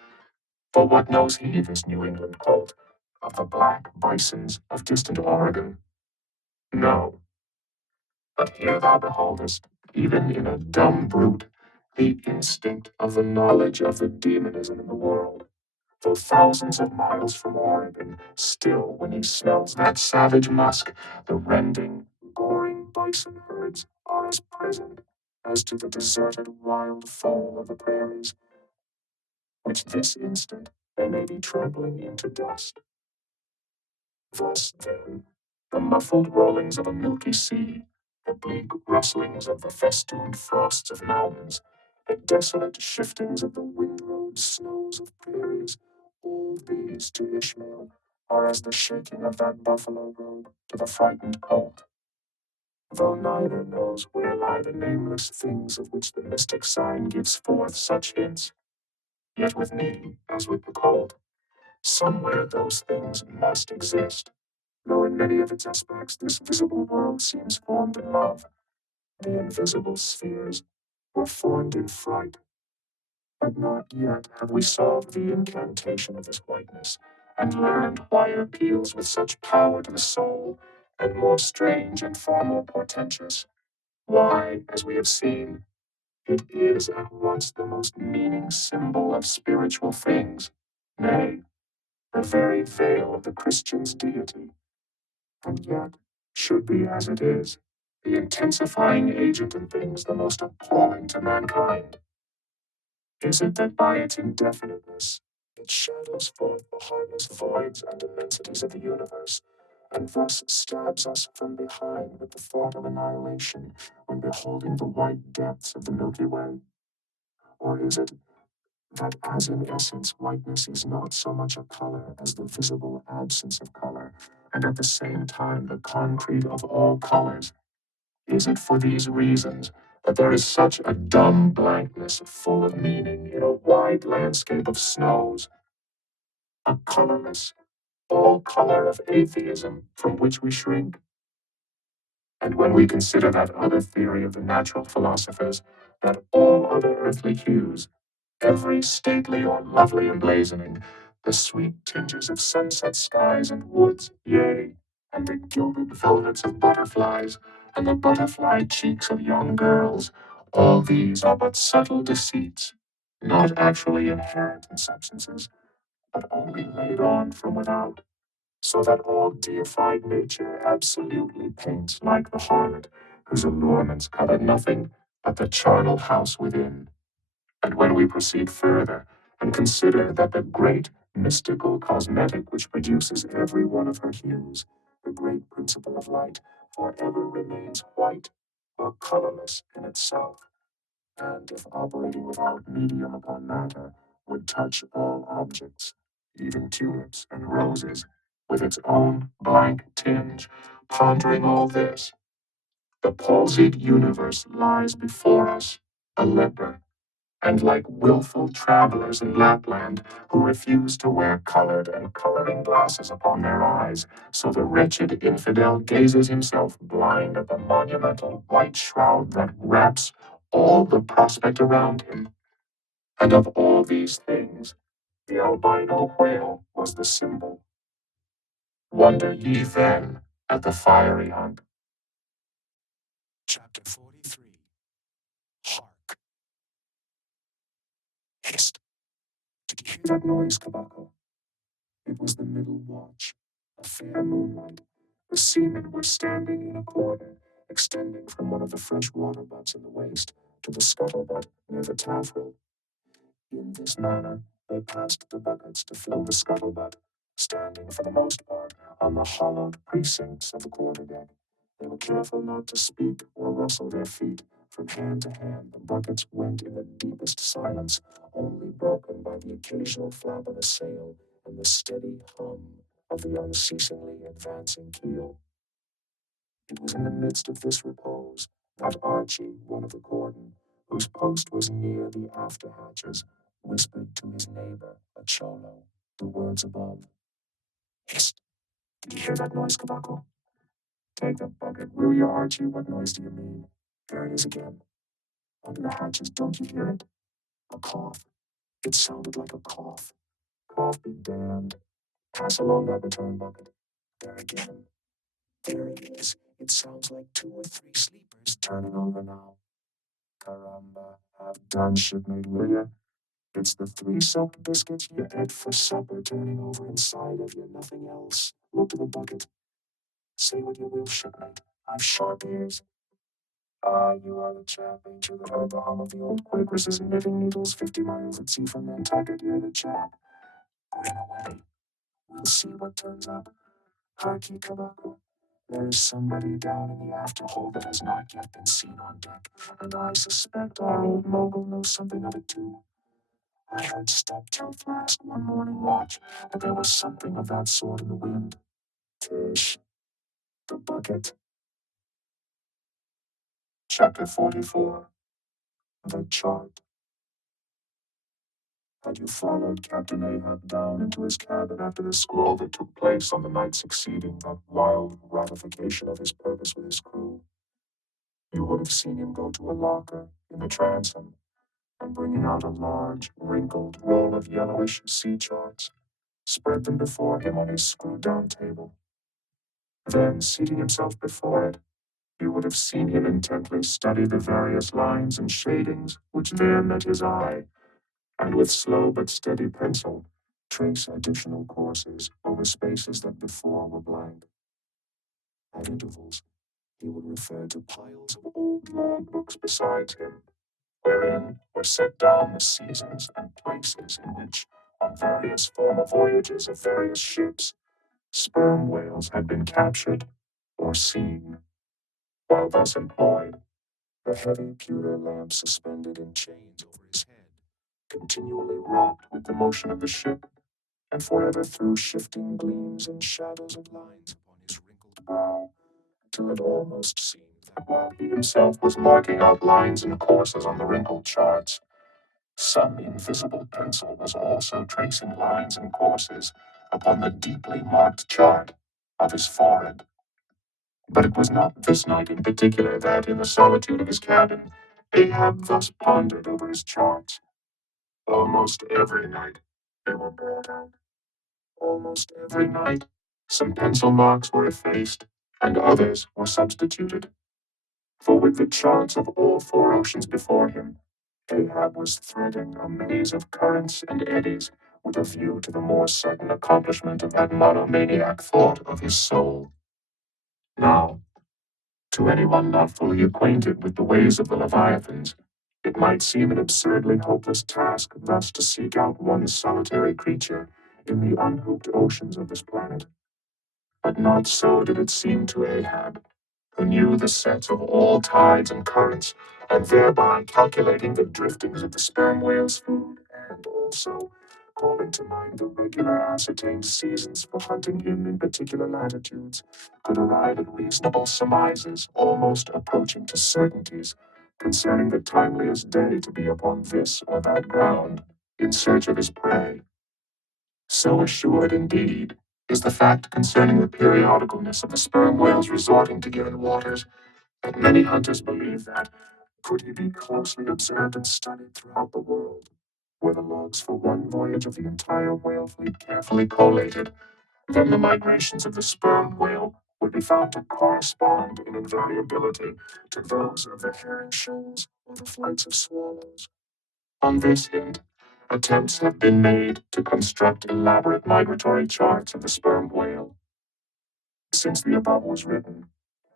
For what knows he, this New England colt, of the black bisons of distant Oregon? No, but here thou beholdest, even in a dumb brute, the instinct of the knowledge of the demonism in the world. Though thousands of miles from Oregon, still when he smells that savage musk, the rending, goring bison herds are as present as to the deserted wild fowl of the prairies, which this instant they may be trampling into dust. Thus, then, the muffled rollings of a milky sea, the bleak rustlings of the festooned frosts of mountains, the desolate shiftings of the windrowed snows of prairies, all these to Ishmael are as the shaking of that buffalo robe to the frightened colt. Though neither knows where lie the nameless things of which the mystic sign gives forth such hints, yet with me, as with the colt, somewhere those things must exist, though in many of its aspects this visible world seems formed in love. The invisible spheres were formed in fright, but not yet have we solved the incantation of this whiteness, and learned why it appeals with such power to the soul, and more strange and far more portentous, why, as we have seen, it is at once the most meaning symbol of spiritual things, nay, the very veil of the Christian's deity, and yet should be as it is, the intensifying agent in things the most appalling to mankind. Is it that by its indefiniteness it shadows forth the heartless voids and immensities of the universe, and thus stabs us from behind with the thought of annihilation when beholding the white depths of the Milky Way? Or is it that as in essence whiteness is not so much a color as the visible absence of color, and at the same time the concrete of all colors? Is it for these reasons that there is such a dumb blankness full of meaning in a wide landscape of snows, a colorless, all color of atheism from which we shrink? And when we consider that other theory of the natural philosophers, that all other earthly hues, every stately or lovely emblazoning, the sweet tinges of sunset skies and woods, yea, and the gilded velvets of butterflies, and the butterfly cheeks of young girls, all these are but subtle deceits, not actually inherent in substances, but only laid on from without, so that all deified nature absolutely paints like the harlot, whose allurements cover nothing but the charnel house within. And when we proceed further and consider that the great mystical cosmetic which produces every one of her hues, the great principle of light, forever remains white or colorless in itself, and if operating without medium upon matter, would touch all objects, even tulips and roses, with its own blank tinge, pondering all this, the palsied universe lies before us, a leper, and like willful travelers in Lapland who refuse to wear colored and coloring glasses upon their eyes, so the wretched infidel gazes himself blind at the monumental white shroud that wraps all the prospect around him. And of all these things, the albino whale was the symbol. Wonder ye then at the fiery hunt. Chapter 43. Hark! Hist! Did you hear that noise, Kabako? It was the middle watch, a fair moonlight. The seamen were standing in a corner, extending from one of the fresh water butts in the waist to the scuttlebutt near the taffrail. In this manner, they passed the buckets to fill the scuttlebutt, standing for the most part on the hollowed precincts of the quarterdeck. They were careful not to speak or rustle their feet. From hand to hand, the buckets went in the deepest silence, only broken by the occasional flap of a sail and the steady hum of the unceasingly advancing keel. It was in the midst of this repose that Archie, one of the cordon, whose post was near the after hatches, whispered to his neighbor, a cholo, the words above. Hist! Did you hear that noise, Kabako? Take the bucket, will you, Archie? What noise do you mean? There it is again. Under the hatches, don't you hear it? A cough. It sounded like a cough. Cough be damned. Pass along that return bucket. There again. There it is. It sounds like 2 or 3 sleepers turning over now. Caramba, have done, shipmate, will ya? It's the 3 soaked biscuits you ate for supper turning over inside of you, nothing else. Look to the bucket. Say what you will, shipmate. I've sharp ears. Ah, you are the chap, ain't you, that heard the hum of the old Quakeress's knitting needles 50 miles at sea from Nantucket? You're the chap. Bring away. We'll see what turns up. Harkee, Kabako. There is somebody down in the afterhold that has not yet been seen on deck, and I suspect our old mogul knows something of it too. I heard Step Toe Flask one morning watch, but there was something of that sort in the wind. Tish, the bucket. Chapter 44. The Chart. Had you followed Captain Ahab down into his cabin after the squall that took place on the night succeeding that wild ratification of his purpose with his crew, you would have seen him go to a locker in the transom and bringing out a large, wrinkled roll of yellowish sea charts, spread them before him on his screwed-down table. Then, seating himself before it, you would have seen him intently study the various lines and shadings which there met his eye, and with slow but steady pencil, trace additional courses over spaces that before were blank. At intervals, he would refer to piles of old log books beside him, wherein were set down the seasons and places in which, on various former voyages of various ships, sperm whales had been captured or seen. While thus employed, the heavy pewter lamp suspended in chains over his head continually rocked with the motion of the ship, and forever threw shifting gleams and shadows of lines upon his wrinkled brow, till it almost seemed that while he himself was marking out lines and courses on the wrinkled charts, some invisible pencil was also tracing lines and courses upon the deeply marked chart of his forehead. But it was not this night in particular that, in the solitude of his cabin, Ahab thus pondered over his charts. Almost every night they were brought out. Almost every night some pencil marks were effaced and others were substituted. For with the charts of all four oceans before him, Ahab was threading a maze of currents and eddies with a view to the more certain accomplishment of that monomaniac thought of his soul. Now, to anyone not fully acquainted with the ways of the Leviathans, it might seem an absurdly hopeless task thus to seek out one solitary creature in the unhooped oceans of this planet. But not so did it seem to Ahab, who knew the sets of all tides and currents, and thereby calculating the driftings of the sperm whale's food, and also calling to mind the regular ascertained seasons for hunting him in particular latitudes, could arrive at reasonable surmises, almost approaching to certainties, concerning the timeliest day to be upon this or that ground, in search of his prey. So assured, indeed, is the fact concerning the periodicalness of the sperm whales resorting to given waters, that many hunters believe that, could he be closely observed and studied throughout the world, were the logs for one voyage of the entire whale fleet carefully collated, then the migrations of the sperm whale would be found to correspond in invariability to those of the herring shoals or the flights of swallows. On this hint, attempts have been made to construct elaborate migratory charts of the sperm whale. Since the above was written,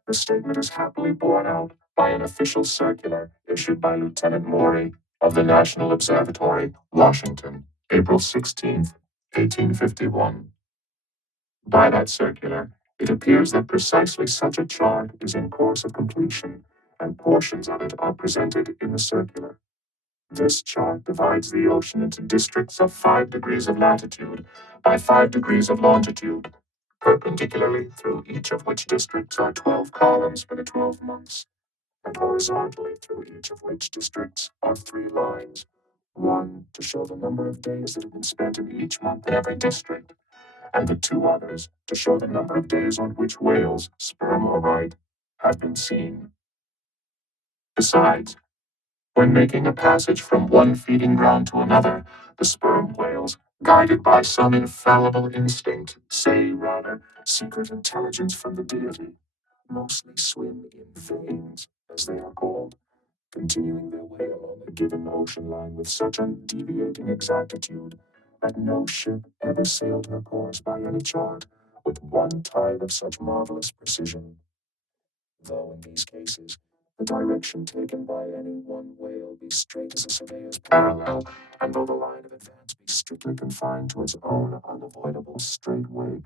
the statement is happily borne out by an official circular issued by Lieutenant Maury of the National Observatory, Washington, April 16th, 1851. By that circular, it appears that precisely such a chart is in course of completion, and portions of it are presented in the circular. This chart divides the ocean into districts of 5 degrees of latitude by 5 degrees of longitude, perpendicularly through each of which districts are 12 columns for the 12 months, and horizontally through each of which districts are 3 lines, one to show the number of days that have been spent in each month in every district, and the 2 others to show the number of days on which whales, sperm or right, have been seen. Besides, when making a passage from one feeding ground to another, the sperm whales, guided by some infallible instinct, say rather, secret intelligence from the deity, mostly swim in veins, as they are called, continuing their way along a given ocean line with such undeviating exactitude that no ship ever sailed her course by any chart with one tide of such marvelous precision. Though in these cases, the direction taken by any one whale be straight as a surveyor's parallel, and though the line of advance be strictly confined to its own unavoidable straight way,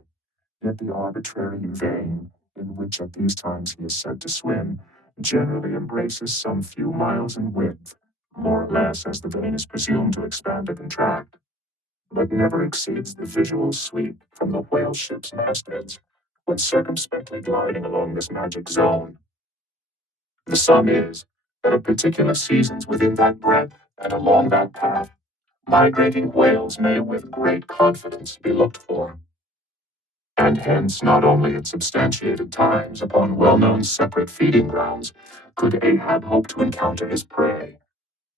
yet the arbitrary vein in which at these times he is said to swim, generally embraces some few miles in width, more or less as the vein is presumed to expand or contract, but never exceeds the visual sweep from the whale ship's mastheads when circumspectly gliding along this magic zone. The sum is that at particular seasons within that breadth and along that path, migrating whales may with great confidence be looked for, and hence not only at substantiated times upon well-known separate feeding grounds could Ahab hope to encounter his prey,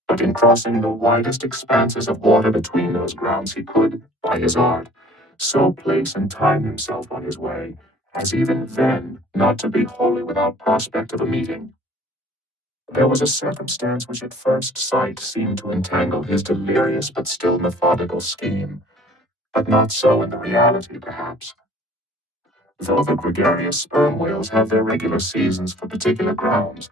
but in crossing the widest expanses of water between those grounds he could, by his art, so place and time himself on his way as even then not to be wholly without prospect of a meeting. There was a circumstance which at first sight seemed to entangle his delirious but still methodical scheme, but not so in the reality, perhaps. Though the gregarious sperm whales have their regular seasons for particular grounds,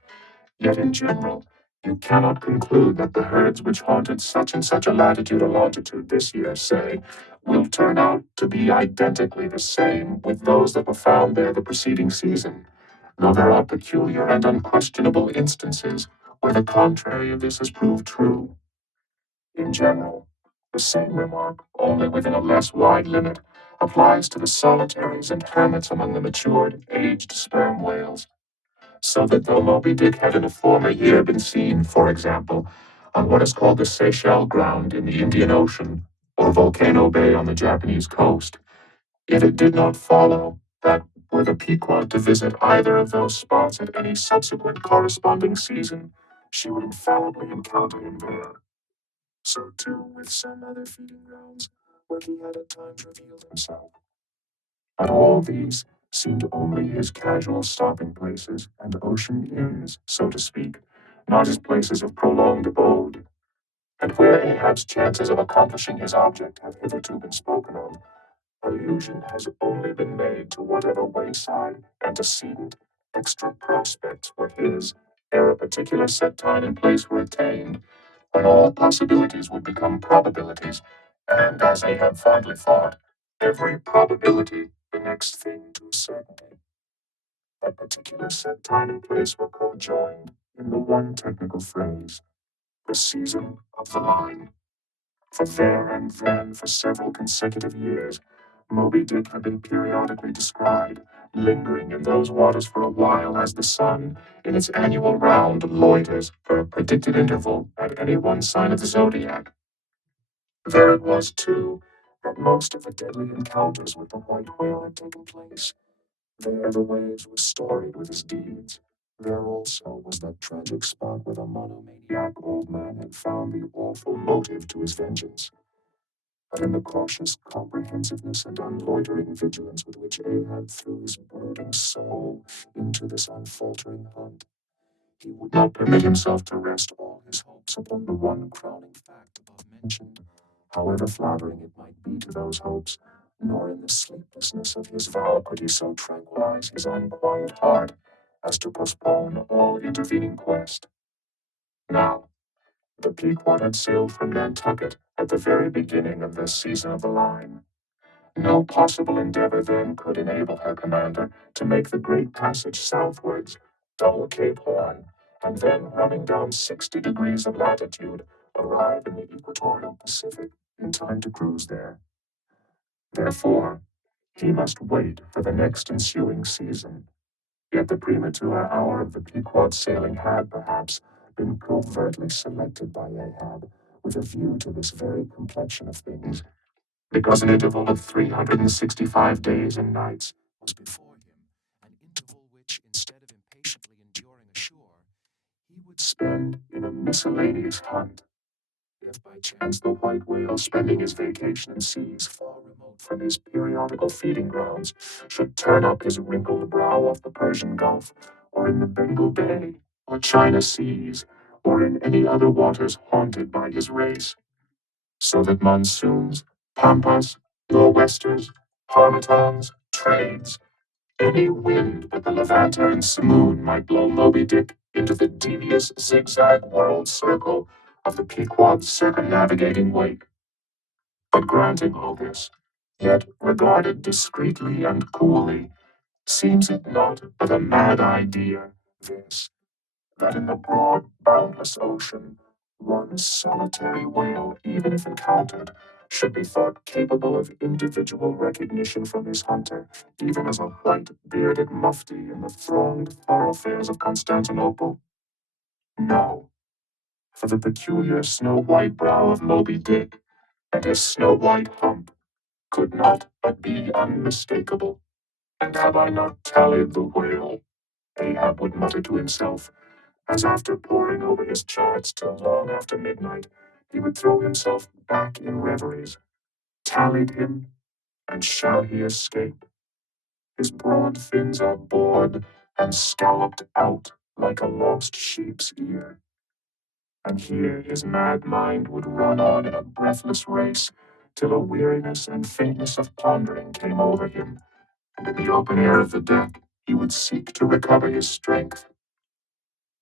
yet in general, you cannot conclude that the herds which haunted such and such a latitude or longitude this year, say, will turn out to be identically the same with those that were found there the preceding season, though there are peculiar and unquestionable instances where the contrary of this has proved true. In general, the same remark, only within a less wide limit, applies to the solitaries and hermits among the matured, aged sperm whales, so that though Moby Dick had in a former year been seen, for example, on what is called the Seychelles Ground in the Indian Ocean, or Volcano Bay on the Japanese coast, yet it did not follow that were the Pequod to visit either of those spots at any subsequent corresponding season, she would infallibly encounter him there. So too with some other feeding grounds, where he had at times revealed himself. But all these seemed only his casual stopping places and ocean inns, so to speak, not his places of prolonged abode. And where Ahab's chances of accomplishing his object have hitherto been spoken of, allusion has only been made to whatever wayside antecedent extra prospects were his ere a particular set time and place were attained, when all possibilities would become probabilities, and, as Ahab fondly thought, every probability the next thing to a certainty. That particular set time and place were conjoined in the one technical phrase, the season of the line. For there and then, for several consecutive years, Moby Dick had been periodically descried, lingering in those waters for a while as the sun, in its annual round, loiters for a predicted interval at any one sign of the zodiac. There it was, too, that most of the deadly encounters with the white whale had taken place. There the waves were storied with his deeds. There also was that tragic spot where the monomaniac old man had found the awful motive to his vengeance. But in the cautious comprehensiveness and unloitering vigilance with which Ahab threw his brooding soul into this unfaltering hunt, he would not permit himself to rest all his hopes upon the one crowning fact above mentioned, however flattering it might be to those hopes, nor in the sleeplessness of his vow could he so tranquilize his unquiet heart as to postpone all intervening quest. Now, the Pequod had sailed from Nantucket at the very beginning of this season of the line. No possible endeavor then could enable her commander to make the great passage southwards, double Cape Horn, and then running down 60 degrees of latitude, arrive in the equatorial Pacific in time to cruise there. Therefore, he must wait for the next ensuing season. Yet the premature hour of the Pequod sailing had, perhaps, been covertly selected by Ahab with a view to this very complexion of things, because an interval of 365 days and nights was before him, an interval which, instead of impatiently enduring ashore, he would spend in a miscellaneous hunt. If by chance the white whale, spending his vacation in seas far remote from his periodical feeding grounds, should turn up his wrinkled brow off the Persian Gulf, or in the Bengal Bay, or China Seas, or in any other waters haunted by his race, so that monsoons, pampas, nor'westers, harmatons, trades, any wind but the levanter and simoon might blow Moby Dick into the devious zigzag world circle of the Pequod's circumnavigating wake. But granting all this, yet regarded discreetly and coolly, Seems it not but a mad idea, this, that in the broad, boundless ocean, one solitary whale, even if encountered, should be thought capable of individual recognition from his hunter, even as a white, bearded mufti in the thronged thoroughfares of Constantinople? No, for the peculiar snow-white brow of Moby Dick and his snow-white hump could not but be unmistakable. And have I not tallied the whale? Ahab would mutter to himself, as after poring over his charts till long after midnight, he would throw himself back in reveries. Tallied him, and shall he escape? His broad fins are bored and scalloped out like a lost sheep's ear. And here his mad mind would run on in a breathless race, till a weariness and faintness of pondering came over him, and in the open air of the deck he would seek to recover his strength.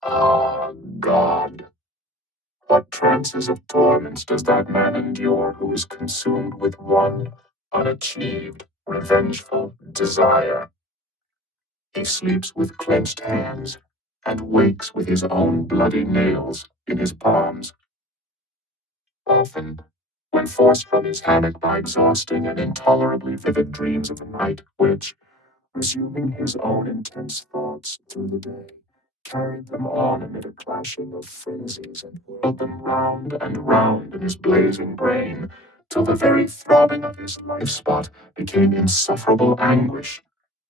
Ah, God! What trances of torments does that man endure who is consumed with one unachieved, revengeful desire? He sleeps with clenched hands and wakes with his own bloody nails in his palms. Often, when forced from his hammock by exhausting and intolerably vivid dreams of the night, which, resuming his own intense thoughts through the day, carried them on amid a clashing of frenzies and whirled them round and round in his blazing brain, till the very throbbing of his life-spot became insufferable anguish.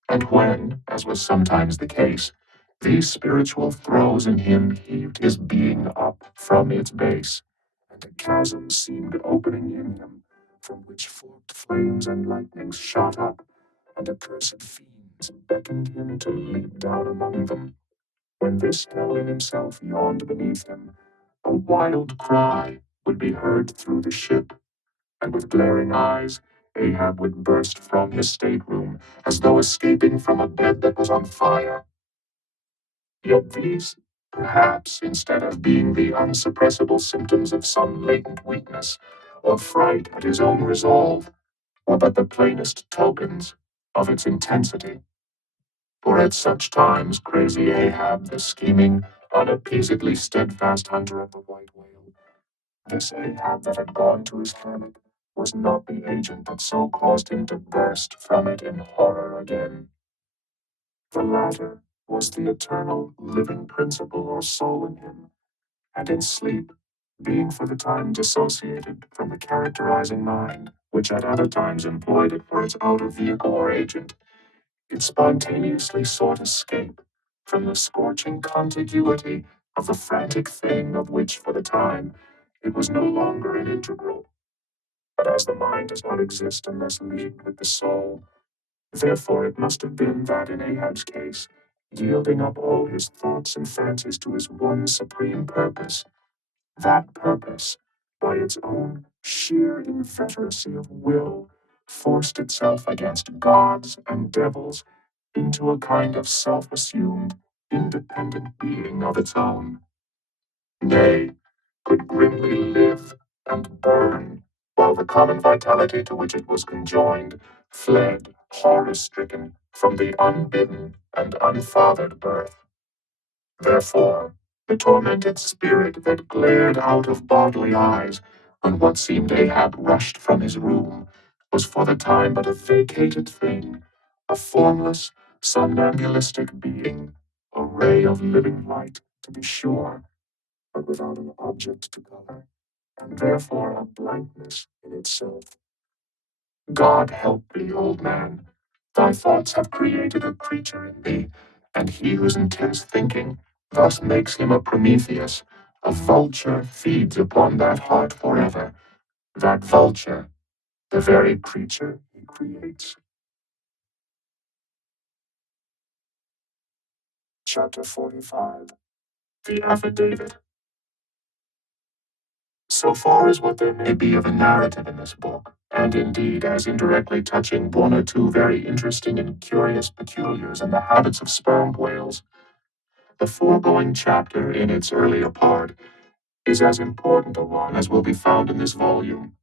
And when, as was sometimes the case, these spiritual throes in him heaved his being up from its base, and a chasm seemed opening in him, from which forked flames and lightnings shot up, and accursed fiends beckoned him to leap down among them. When this hell in himself yawned beneath him, a wild cry would be heard through the ship, and with glaring eyes, Ahab would burst from his stateroom as though escaping from a bed that was on fire. Yet these, perhaps, instead of being the unsuppressible symptoms of some latent weakness, or fright at his own resolve, were but the plainest tokens of its intensity. For at such times crazy Ahab, the scheming, unappeasedly steadfast hunter of the white whale, this Ahab that had gone to his hammock, was not the agent that so caused him to burst from it in horror again. The latter was the eternal living principle or soul in him, and in sleep, being for the time dissociated from the characterizing mind, which at other times employed it for its outer vehicle or agent, it spontaneously sought escape from the scorching contiguity of the frantic thing of which, for the time, it was no longer an integral. But as the mind does not exist unless leagued with the soul, therefore it must have been that in Ahab's case, yielding up all his thoughts and fancies to his one supreme purpose, that purpose, by its own sheer inveteracy of will, forced itself against gods and devils into a kind of self-assumed, independent being of its own. Nay, could grimly live and burn, while the common vitality to which it was conjoined fled, horror-stricken, from the unbidden and unfathered birth. Therefore, the tormented spirit that glared out of bodily eyes when what seemed Ahab rushed from his room was for the time but a vacated thing, a formless, somnambulistic being, a ray of living light, to be sure, but without an object to color, and therefore a blankness in itself. God help thee, old man. Thy thoughts have created a creature in thee, and he whose intense thinking thus makes him a Prometheus, a vulture feeds upon that heart forever. That vulture, the very creature he creates. Chapter 45. The Affidavit. So far as what there may be of a narrative in this book, and indeed as indirectly touching one or two very interesting and curious peculiars in the habits of sperm whales, the foregoing chapter in its earlier part is as important a one as will be found in this volume,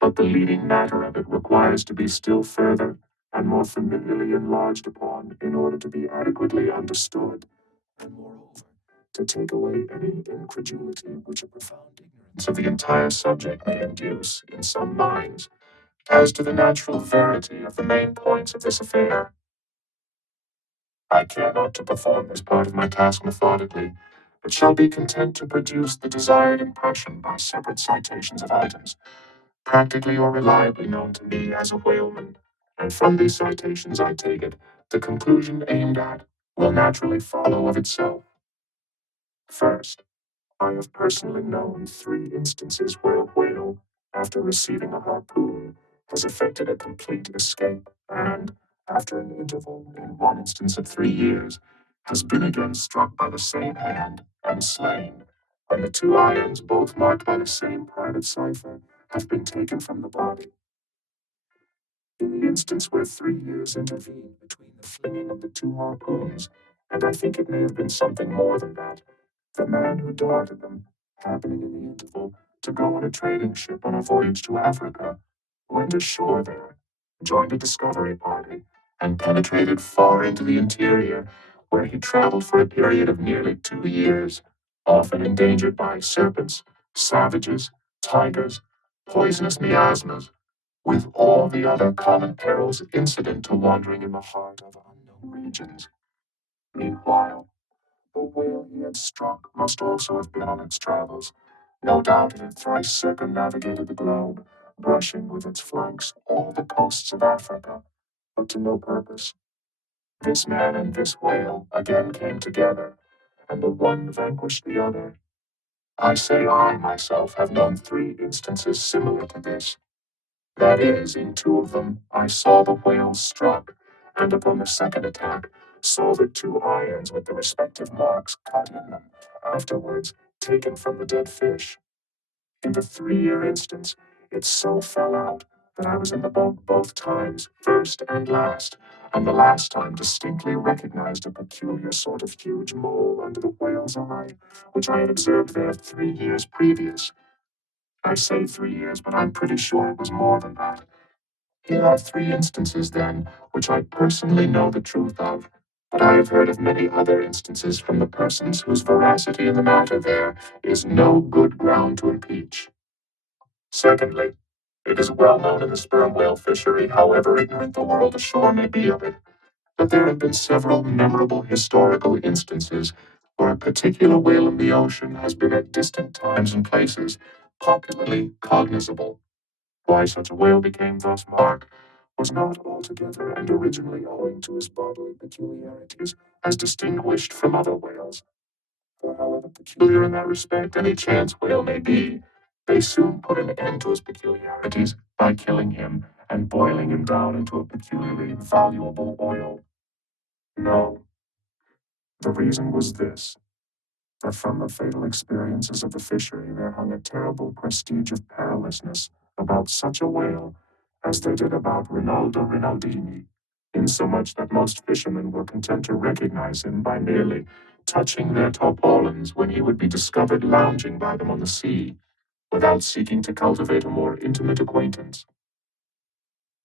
but the leading matter of it requires to be still further and more familiarly enlarged upon in order to be adequately understood, and moreover, to take away any incredulity which a profound ignorance of the entire subject may induce in some minds as to the natural verity of the main points of this affair. I care not to perform this part of my task methodically, but shall be content to produce the desired impression by separate citations of items, practically or reliably known to me as a whaleman, and from these citations I take it, the conclusion aimed at will naturally follow of itself. First, I have personally known 3 instances where a whale, after receiving a harpoon, has effected a complete escape, and, after an interval, in one instance of 3 years, has been again struck by the same hand and slain, when the 2 irons, both marked by the same private cipher, have been taken from the body. In the instance where 3 years intervened between the flinging of the 2 harpoons, and I think it may have been something more than that, the man who darted them, happening in the interval to go on a trading ship on a voyage to Africa, went ashore there, joined a discovery party, and penetrated far into the interior, where he traveled for a period of nearly 2 years, often endangered by serpents, savages, tigers, poisonous miasmas, with all the other common perils incident to wandering in the heart of unknown regions. Meanwhile, the whale he had struck must also have been on its travels. No doubt it had thrice circumnavigated the globe, brushing with its flanks all the coasts of Africa, but to no purpose. This man and this whale again came together, and the one vanquished the other. I say I myself have known 3 instances similar to this. That is, in 2 of them I saw the whales struck, and upon the second attack saw the 2 irons with the respective marks cut in them, afterwards taken from the dead fish. In the 3 year instance, it so fell out that I was in the boat both times, first and last, and the last time distinctly recognized a peculiar sort of huge mole under the whale's eye, which I had observed there 3 years previous. I say 3 years, but I'm pretty sure it was more than that. Here are 3 instances, then, which I personally know the truth of, but I have heard of many other instances from the persons whose veracity in the matter there is no good ground to impeach. Secondly, it is well known in the sperm whale fishery, however ignorant the world ashore may be of it, that there have been several memorable historical instances where a particular whale in the ocean has been at distant times and places popularly cognizable. Why such a whale became thus marked was not altogether and originally owing to his bodily peculiarities as distinguished from other whales, for however peculiar in that respect any chance whale may be, they soon put an end to his peculiarities by killing him and boiling him down into a peculiarly valuable oil. No, the reason was this, that from the fatal experiences of the fishery there hung a terrible prestige of perilousness about such a whale as they did about Rinaldo Rinaldini, insomuch that most fishermen were content to recognize him by merely touching their tarpaulins when he would be discovered lounging by them on the sea, without seeking to cultivate a more intimate acquaintance.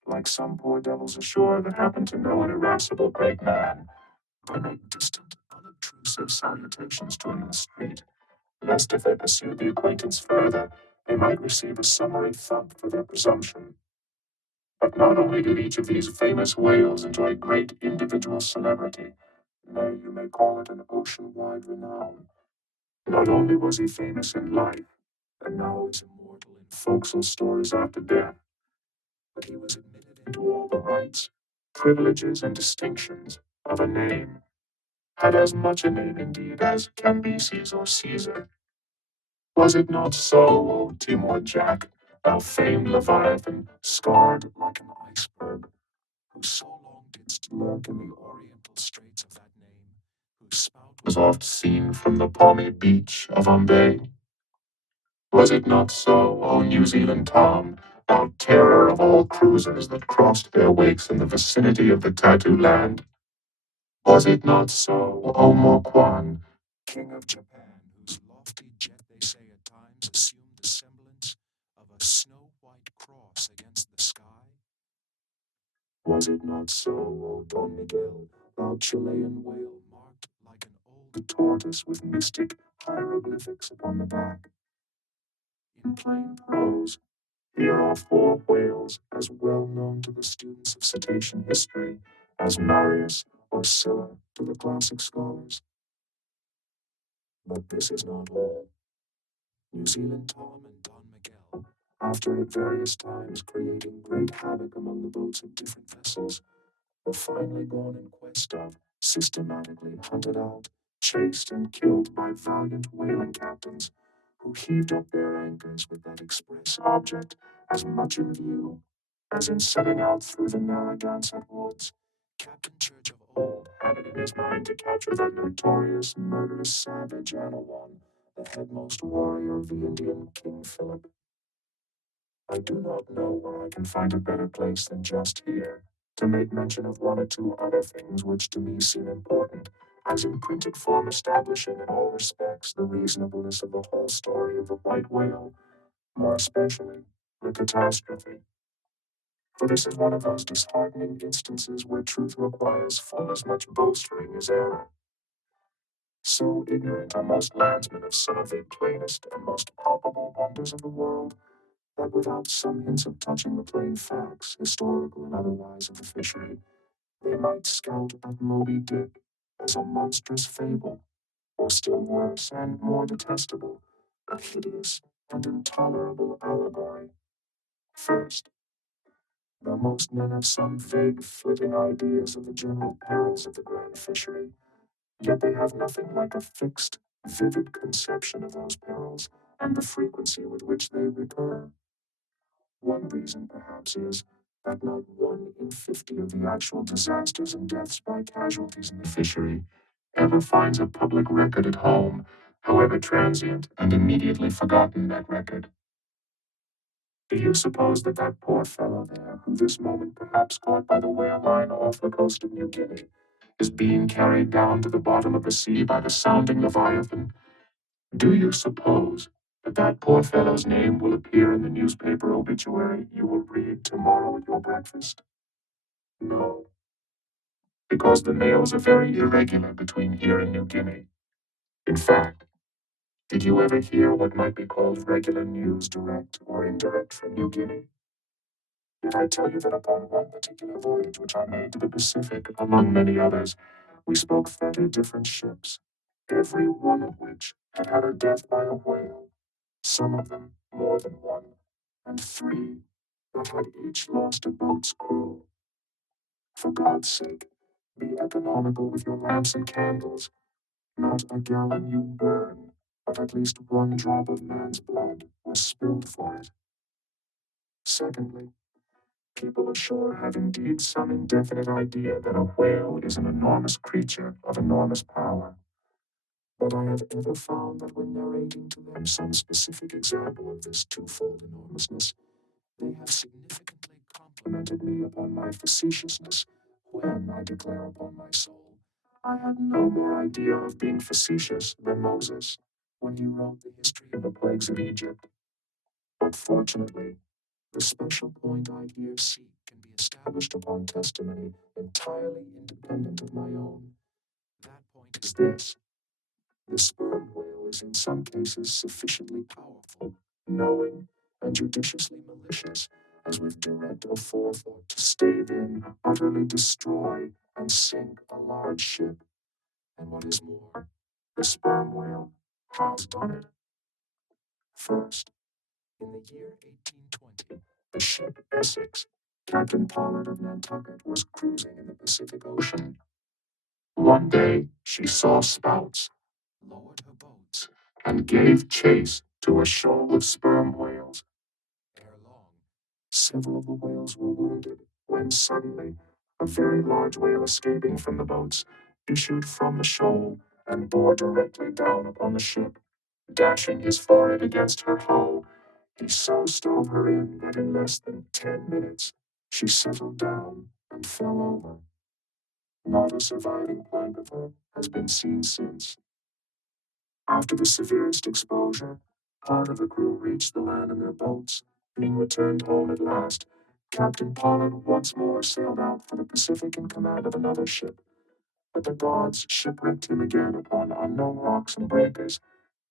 Like some poor devils ashore that happen to know an irascible great man, they make distant, unobtrusive salutations to him in the street, lest if they pursued the acquaintance further, they might receive a summary thump for their presumption. But not only did each of these famous whales enjoy great individual celebrity, nay, you may call it an ocean-wide renown. Not only was he famous in life, and now is immortal in forecastle stories after death, but he was admitted into all the rights, privileges, and distinctions of a name, had as much a name indeed as Cambyses or Caesar. Was it not so, O Timor Jack, thou famed Leviathan, scarred like an iceberg, who so long didst lurk in the oriental straits of that name, whose spout was oft seen from the palmy beach of Umbay? Was it not so, O New Zealand Tom, thou terror of all cruisers that crossed their wakes in the vicinity of the Tattoo Land? Was it not so, O Moquan, king of Japan, whose lofty jet they say at times assumed the semblance of a snow-white cross against the sky? Was it not so, O Don Miguel, thou Chilean whale, marked like an old tortoise with mystic hieroglyphics upon the back? In plain prose, here are four whales as well known to the students of cetacean history as Marius or Scylla to the classic scholars. But this is not all. New Zealand Tom and Don Miguel, after at various times creating great havoc among the boats of different vessels, were finally gone in quest of, systematically hunted out, chased, and killed by valiant whaling captains who heaved up their anchors with that express object as much in view as in setting out through the Narragansett woods. Captain Church of old had it in his mind to capture that notorious, murderous savage Anawan, the headmost warrior of the Indian King Philip. I do not know where I can find a better place than just here to make mention of one or two other things which to me seem important, as in printed form establishing in all respects the reasonableness of the whole story of the white whale, more especially the catastrophe. For this is one of those disheartening instances where truth requires full as much bolstering as error. So ignorant are most landsmen of some of the plainest and most palpable wonders of the world, that without some hints of touching the plain facts, historical and otherwise, of the fishery, they might scout at Moby Dick as a monstrous fable, or still worse and more detestable, a hideous and intolerable allegory. First, though most men have some vague, flitting ideas of the general perils of the grand fishery, yet they have nothing like a fixed, vivid conception of those perils and the frequency with which they recur. One reason, perhaps, is that not 1 in 50 of the actual disasters and deaths by casualties in the fishery ever finds a public record at home, however transient and immediately forgotten that record. Do you suppose that that poor fellow there, who this moment perhaps caught by the whale line off the coast of New Guinea, is being carried down to the bottom of the sea by the sounding Leviathan? Do you suppose that that poor fellow's name will appear in the newspaper obituary you will read tomorrow at your breakfast? No, because the mails are very irregular between here and New Guinea. In fact, did you ever hear what might be called regular news direct or indirect from New Guinea? Did I tell you that upon one particular voyage which I made to the Pacific, among many others, we spoke 30 different ships, every one of which had had a death by a whale, some of them more than one, and three that had each lost a boat's crew? For God's sake, be economical with your lamps and candles. Not a gallon you burn, but at least one drop of man's blood was spilled for it. Secondly, people ashore have indeed some indefinite idea that a whale is an enormous creature of enormous power. But I have ever found that when narrating to them some specific example of this twofold enormousness, they have significantly complimented me upon my facetiousness, when, I declare upon my soul, I had no more idea of being facetious than Moses when he wrote the history of the plagues of Egypt. But fortunately, the special point I here seek can be established upon testimony entirely independent of my own. That point is this: the sperm whale is in some cases sufficiently powerful, knowing, and judiciously malicious, as with direct aforethought to stave in, utterly destroy, and sink a large ship. And what is more, the sperm whale has done it. First, in the year 1820, the ship Essex, Captain Pollard of Nantucket, was cruising in the Pacific Ocean. One day she saw spouts, lowered her boats, and gave chase to a shoal of sperm whales. Ere long, several of the whales were wounded, when suddenly a very large whale escaping from the boats issued from the shoal and bore directly down upon the ship, dashing his forehead against her hull. He so stove her in that in less than 10 minutes she settled down and fell over. Not a surviving plank of her has been seen since. After the severest exposure, part of the crew reached the land in their boats, being returned home at last, Captain Pollard once more sailed out for the Pacific in command of another ship, but the gods shipwrecked him again upon unknown rocks and breakers.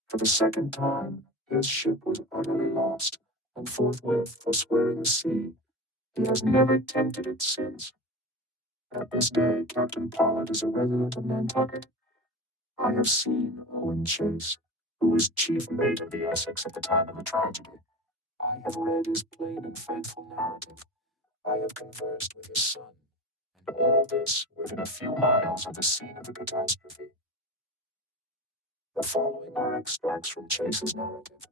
For the second time, his ship was utterly lost, and forthwith forswearing the sea, he has never tempted it since. At this day, Captain Pollard is a resident of Nantucket. I have seen Owen Chase, who was chief mate of the Essex at the time of the tragedy. I have read his plain and faithful narrative. I have conversed with his son, and all this within a few miles of the scene of the catastrophe. The following are extracts from Chase's narrative.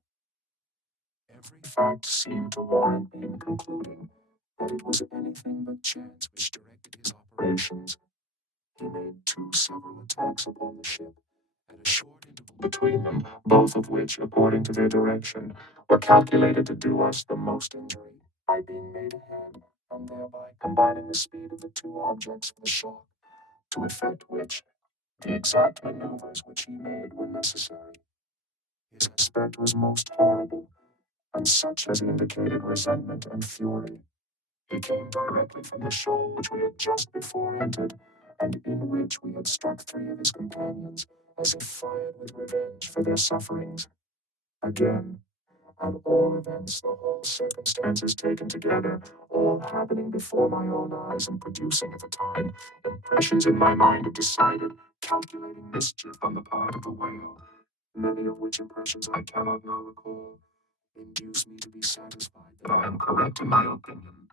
Every fact seemed to warrant me in concluding that it was anything but chance which directed his operations. He made two several attacks upon the ship, at a short interval between them, both of which, according to their direction, were calculated to do us the most injury, by being made ahead, and thereby combining the speed of the two objects for the shock, to effect which, the exact maneuvers which he made were necessary. His aspect was most horrible, and such as indicated resentment and fury. He came directly from the shoal which we had just before entered, and in which we had struck three of his companions, as if fired with revenge for their sufferings. Again, at all events, the whole circumstances taken together, all happening before my own eyes and producing at the time impressions in my mind of decided, calculating mischief on the part of the whale, many of which impressions I cannot now recall, induce me to be satisfied that I am correct in my opinion.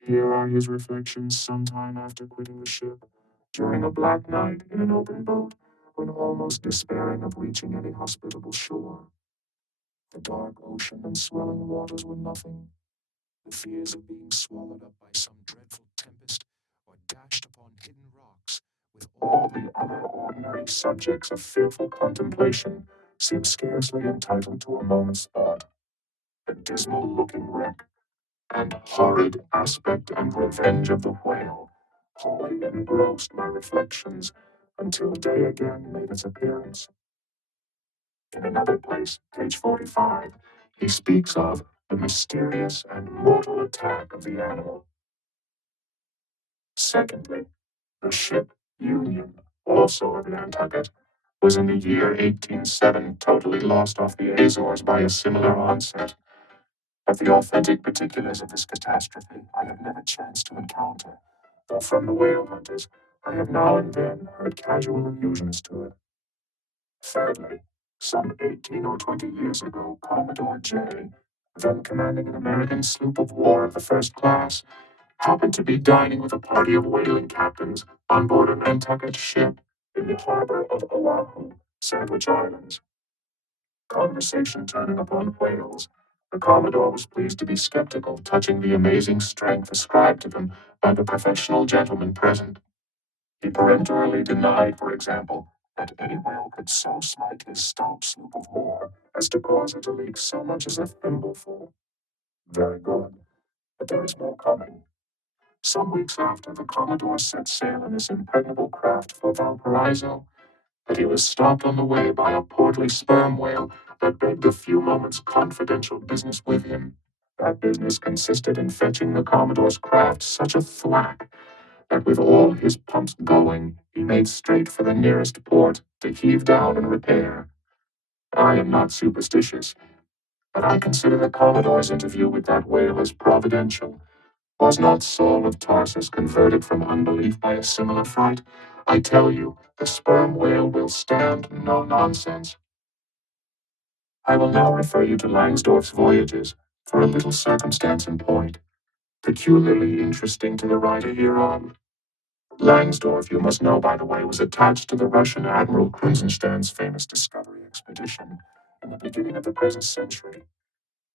Here are his reflections some time after quitting the ship, during a black night in an open boat, when almost despairing of reaching any hospitable shore. The dark ocean and swelling waters were nothing. The fears of being swallowed up by some dreadful tempest, or dashed upon hidden rocks, with all the other ordinary subjects of fearful contemplation, seemed scarcely entitled to a moment's thought. The dismal looking wreck, and horrid aspect and revenge of the whale, wholly engrossed my reflections until day again made its appearance. In another place, page 45, he speaks of the mysterious and mortal attack of the animal. Secondly, the ship Union, also of Nantucket, was in the year 1807 totally lost off the Azores by a similar onset. But the authentic particulars of this catastrophe I have never chanced to encounter, though from the whale hunters I have now and then heard casual allusions to it. Thirdly, some 18 or 20 years ago, Commodore J, then commanding an American sloop of war of the first class, happened to be dining with a party of whaling captains on board a Nantucket ship in the harbor of Oahu, Sandwich Islands. Conversation turning upon whales, the Commodore was pleased to be skeptical touching the amazing strength ascribed to them by the professional gentlemen present. He peremptorily denied, for example, that any whale could so smite his stout sloop of war as to cause it to leak so much as a thimbleful. Very good, but there is more coming. Some weeks after, the Commodore set sail in this impregnable craft for Valparaiso, but he was stopped on the way by a portly sperm whale that begged a few moments' confidential business with him. That business consisted in fetching the Commodore's craft such a thwack that with all his pumps going, he made straight for the nearest port to heave down and repair. I am not superstitious, but I consider the Commodore's interview with that whale as providential. Was not Saul of Tarsus converted from unbelief by a similar fright? I tell you, the sperm whale will stand no nonsense. I will now refer you to Langsdorff's voyages for a little circumstance in point, peculiarly interesting to the writer hereof. Langsdorff, you must know, by the way, was attached to the Russian Admiral Krusenstern's famous discovery expedition in the beginning of the present century.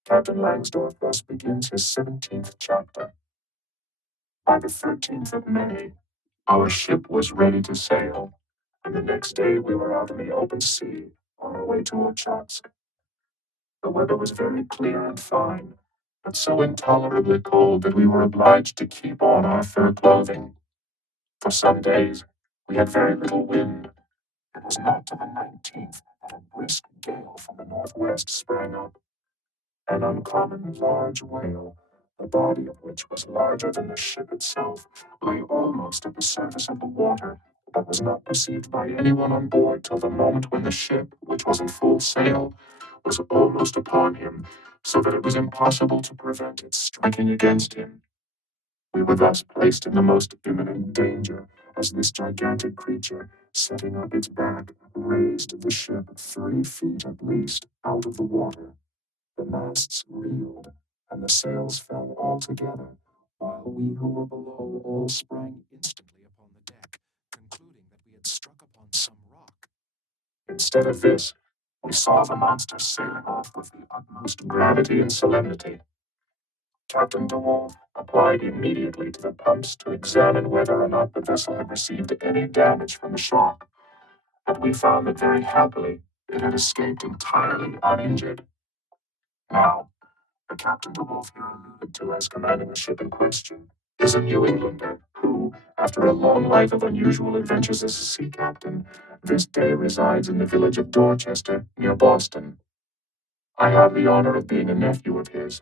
Captain Langsdorff thus begins his 17th chapter. By the 13th of May, our ship was ready to sail, and the next day we were out in the open sea on our way to Ochotsk. The weather was very clear and fine, but so intolerably cold that we were obliged to keep on our fur clothing. For some days we had very little wind. It was not till the 19th that a brisk gale from the northwest sprang up. An uncommon large whale, the body of which was larger than the ship itself, lay almost at the surface of the water, but was not perceived by anyone on board till the moment when the ship, which was in full sail, was almost upon him, so that it was impossible to prevent its striking against him. We were thus placed in the most imminent danger, as this gigantic creature, setting up its back, raised the ship 3 feet at least out of the water. The masts reeled, and the sails fell altogether, while we who were below all sprang instantly upon the deck, concluding that we had struck upon some rock. Instead of this, we saw the monster sailing off with the utmost gravity and solemnity. Captain DeWolf applied immediately to the pumps to examine whether or not the vessel had received any damage from the shock, but we found that very happily it had escaped entirely uninjured. Now, the Captain DeWolf here alluded to as commanding the ship in question is a New Englander who, after a long life of unusual adventures as a sea captain, this day resides in the village of Dorchester, near Boston. I have the honor of being a nephew of his.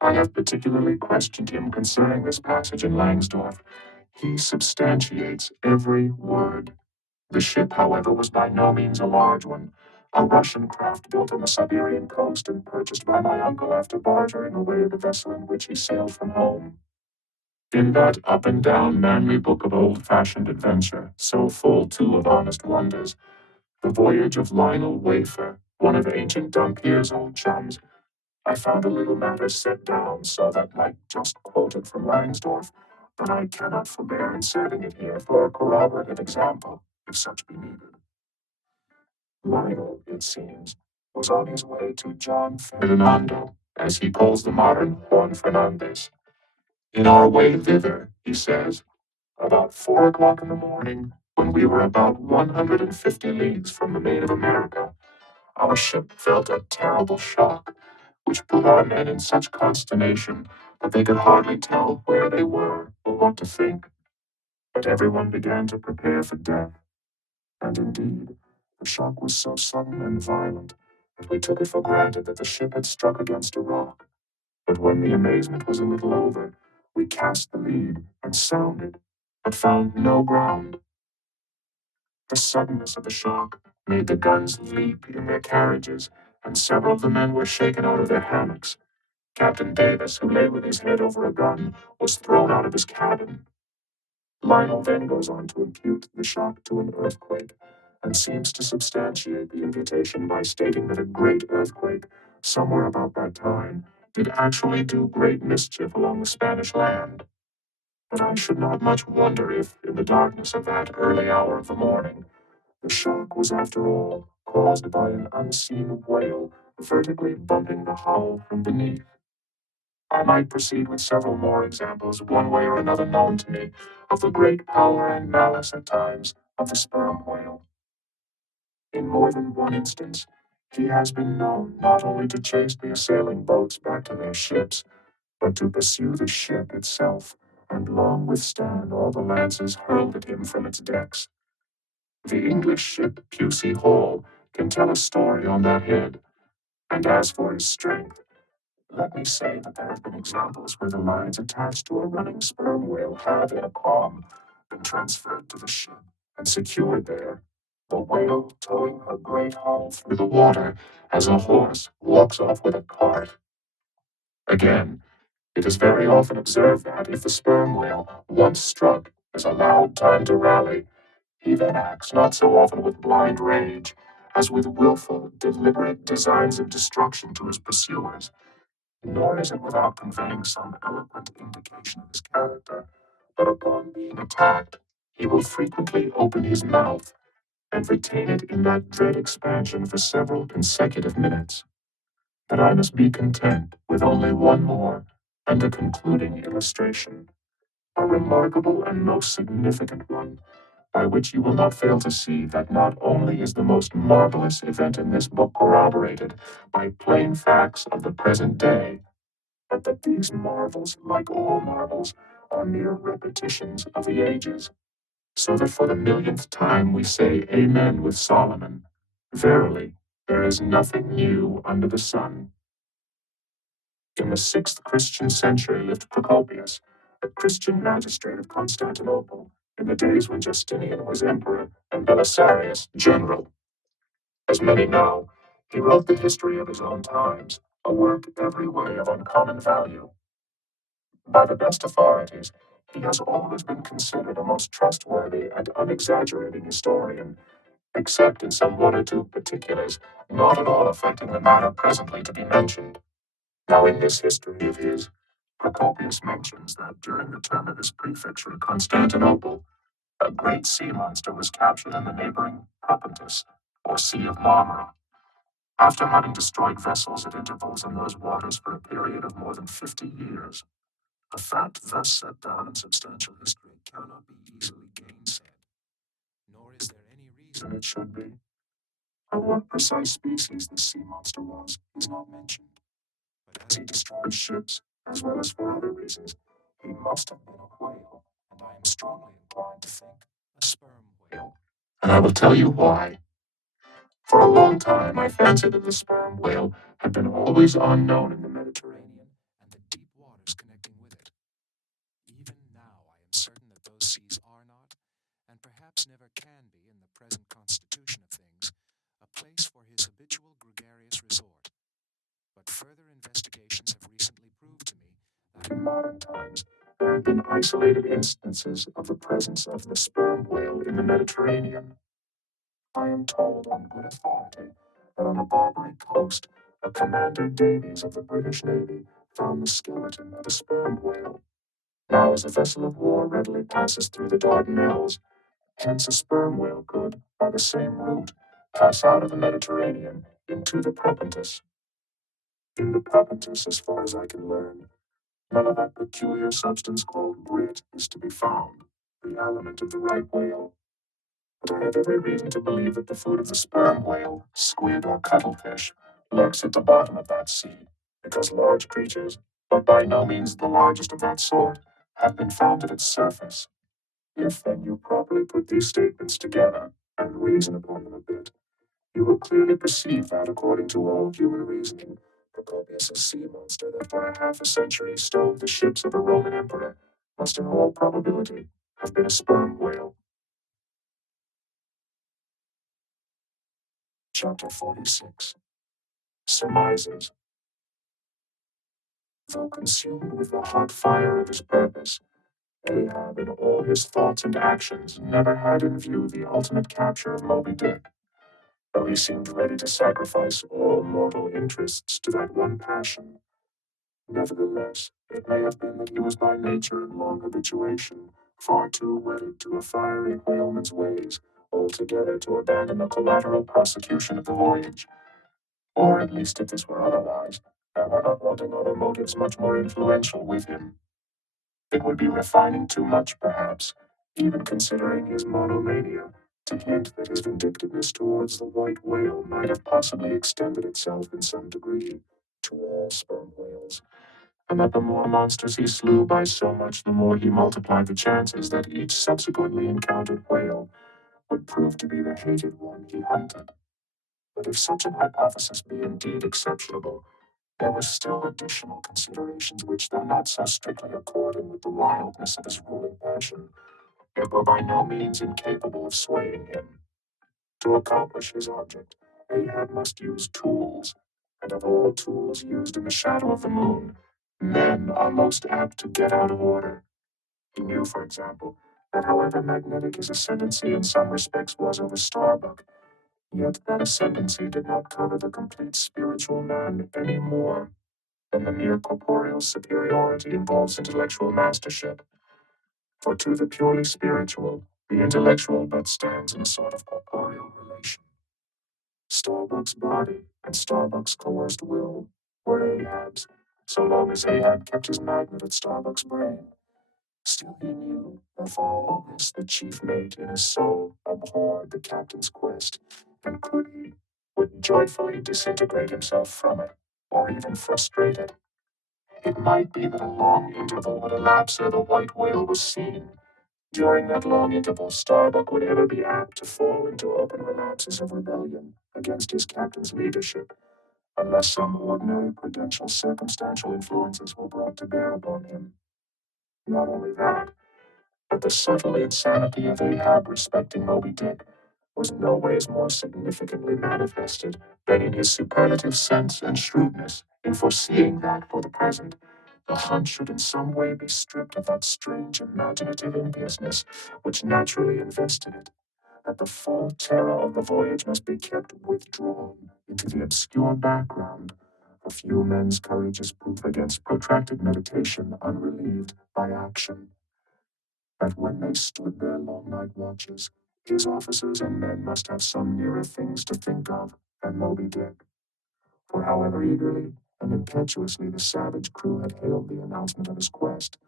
I have particularly questioned him concerning this passage in Langsdorff. He substantiates every word. The ship, however, was by no means a large one, a Russian craft built on the Siberian coast and purchased by my uncle after bartering away the vessel in which he sailed from home. In that up and down manly book of old-fashioned adventure, so full too of honest wonders, the voyage of Lionel Wafer, one of ancient Dampier's old chums, I found a little matter set down so that, like just quoted from Langsdorff, but I cannot forbear inserting it here for a corroborative example, if such be needed. Lionel, it seems, was on his way to John Ferdinando, as he calls the modern Juan Fernandez. In our way thither, he says, about 4 o'clock in the morning, when we were about 150 leagues from the Main of America, our ship felt a terrible shock, which put our men in such consternation that they could hardly tell where they were or what to think. But everyone began to prepare for death, and indeed, the shock was so sudden and violent that we took it for granted that the ship had struck against a rock. But when the amazement was a little over, we cast the lead and sounded, but found no ground. The suddenness of the shock made the guns leap in their carriages, and several of the men were shaken out of their hammocks. Captain Davis, who lay with his head over a gun, was thrown out of his cabin. Lionel then goes on to impute the shock to an earthquake, and seems to substantiate the imputation by stating that a great earthquake, somewhere about that time, did actually do great mischief along the Spanish land. But I should not much wonder if, in the darkness of that early hour of the morning, the shock was after all caused by an unseen whale vertically bumping the hull from beneath. I might proceed with several more examples, one way or another known to me, of the great power and malice at times of the sperm whale. In more than one instance, he has been known not only to chase the assailing boats back to their ships, but to pursue the ship itself, and long withstand all the lances hurled at him from its decks. The English ship Pusey Hall can tell a story on that head, and as for his strength, let me say that there have been examples where the lines attached to a running sperm whale have, in a calm, been transferred to the ship and secured there, the whale towing her great hull through the water as a horse walks off with a cart. Again, it is very often observed that if the sperm whale, once struck, is allowed time to rally, he then acts not so often with blind rage as with willful, deliberate designs of destruction to his pursuers. Nor is it without conveying some eloquent indication of his character, but upon being attacked, he will frequently open his mouth and retain it in that dread expansion for several consecutive minutes. But I must be content with only one more and a concluding illustration, a remarkable and most significant one, by which you will not fail to see that not only is the most marvelous event in this book corroborated by plain facts of the present day, but that these marvels, like all marvels, are mere repetitions of the ages, so that for the millionth time we say Amen with Solomon. Verily, there is nothing new under the sun. In the 6th Christian century lived Procopius, a Christian magistrate of Constantinople, in the days when Justinian was emperor and Belisarius general. As many know, he wrote the history of his own times, a work every way of uncommon value. By the best authorities, he has always been considered a most trustworthy and unexaggerating historian, except in some one or two particulars not at all affecting the matter presently to be mentioned. Now, in this history of his, Procopius mentions that during the term of his prefecture at Constantinople, a great sea monster was captured in the neighboring Propontis, or Sea of Marmara, after having destroyed vessels at intervals in those waters for a period of more than 50 years. A fact thus set down in substantial history cannot be easily gainsaid, nor is there any reason it should be. Of what precise species the sea monster was is not mentioned, but as he destroyed ships, as well as for other reasons, he must have been a whale, and I am strongly inclined to think a sperm whale. And I will tell you why. For a long time, I fancied that the sperm whale had been always unknown in the Mediterranean and the deep waters connecting with it. Even now, I am certain that those seas are not, and perhaps never can be in the present constitution of things, a place for his habitual gregarious resort. But further investigations have recently proved to me that in modern times there have been isolated instances of the presence of the sperm whale in the Mediterranean. I am told on good authority that on the Barbary coast, a Commander Davies of the British Navy found the skeleton of a sperm whale. Now, as a vessel of war readily passes through the Dardanelles, hence a sperm whale could, by the same route, pass out of the Mediterranean into the Propontis. In the Propontis, as far as I can learn, none of that peculiar substance called grit is to be found, the element of the right whale. But I have every reason to believe that the food of the sperm whale, squid, or cuttlefish lurks at the bottom of that sea, because large creatures, but by no means the largest of that sort, have been found at its surface. If then you properly put these statements together and reason upon them a bit, you will clearly perceive that, according to all human reasoning, Procopius' sea monster that for a half a century stove the ships of a Roman emperor must in all probability have been a sperm whale. Chapter 46. Surmises. Though consumed with the hot fire of his purpose, Ahab in all his thoughts and actions never had in view the ultimate capture of Moby Dick, though he seemed ready to sacrifice all mortal interests to that one passion. Nevertheless, it may have been that he was by nature and long habituation far too wedded to a fiery whaleman's ways altogether to abandon the collateral prosecution of the voyage. Or at least, if this were otherwise, there were not wanting other motives much more influential with him. It would be refining too much, perhaps, even considering his monomania, to hint that his vindictiveness towards the white whale might have possibly extended itself in some degree to all sperm whales, and that the more monsters he slew by so much, the more he multiplied the chances that each subsequently encountered whale would prove to be the hated one he hunted. But if such an hypothesis be indeed exceptionable, there were still additional considerations which, though not so strictly according with the wildness of his ruling passion, yet were by no means incapable of swaying him. To accomplish his object, Ahab must use tools, and of all tools used in the shadow of the moon, men are most apt to get out of order. He knew, for example, that however magnetic his ascendancy in some respects was over Starbuck, yet that ascendancy did not cover the complete spiritual man any more than the mere corporeal superiority involves intellectual mastership. For to the purely spiritual, the intellectual but stands in a sort of corporeal relation. Starbuck's body and Starbuck's coerced will were Ahab's, so long as Ahab kept his magnet at Starbuck's brain. Still he knew that for all this the chief mate in his soul abhorred the captain's quest, and could he, would joyfully disintegrate himself from it, or even frustrate it. It might be that a long interval would elapse ere the white whale was seen. During that long interval, Starbuck would ever be apt to fall into open relapses of rebellion against his captain's leadership, unless some ordinary prudential circumstantial influences were brought to bear upon him. Not only that, but the subtle insanity of Ahab respecting Moby Dick was no ways more significantly manifested than in his superlative sense and shrewdness in foreseeing that, for the present, the hunt should in some way be stripped of that strange imaginative impiousness which naturally invested it, that the full terror of the voyage must be kept withdrawn into the obscure background, a few men's courage is proof against protracted meditation unrelieved by action, that when they stood their long night watches, his officers and men must have some nearer things to think of than Moby Dick. For however eagerly and impetuously the savage crew had hailed the announcement of his quest,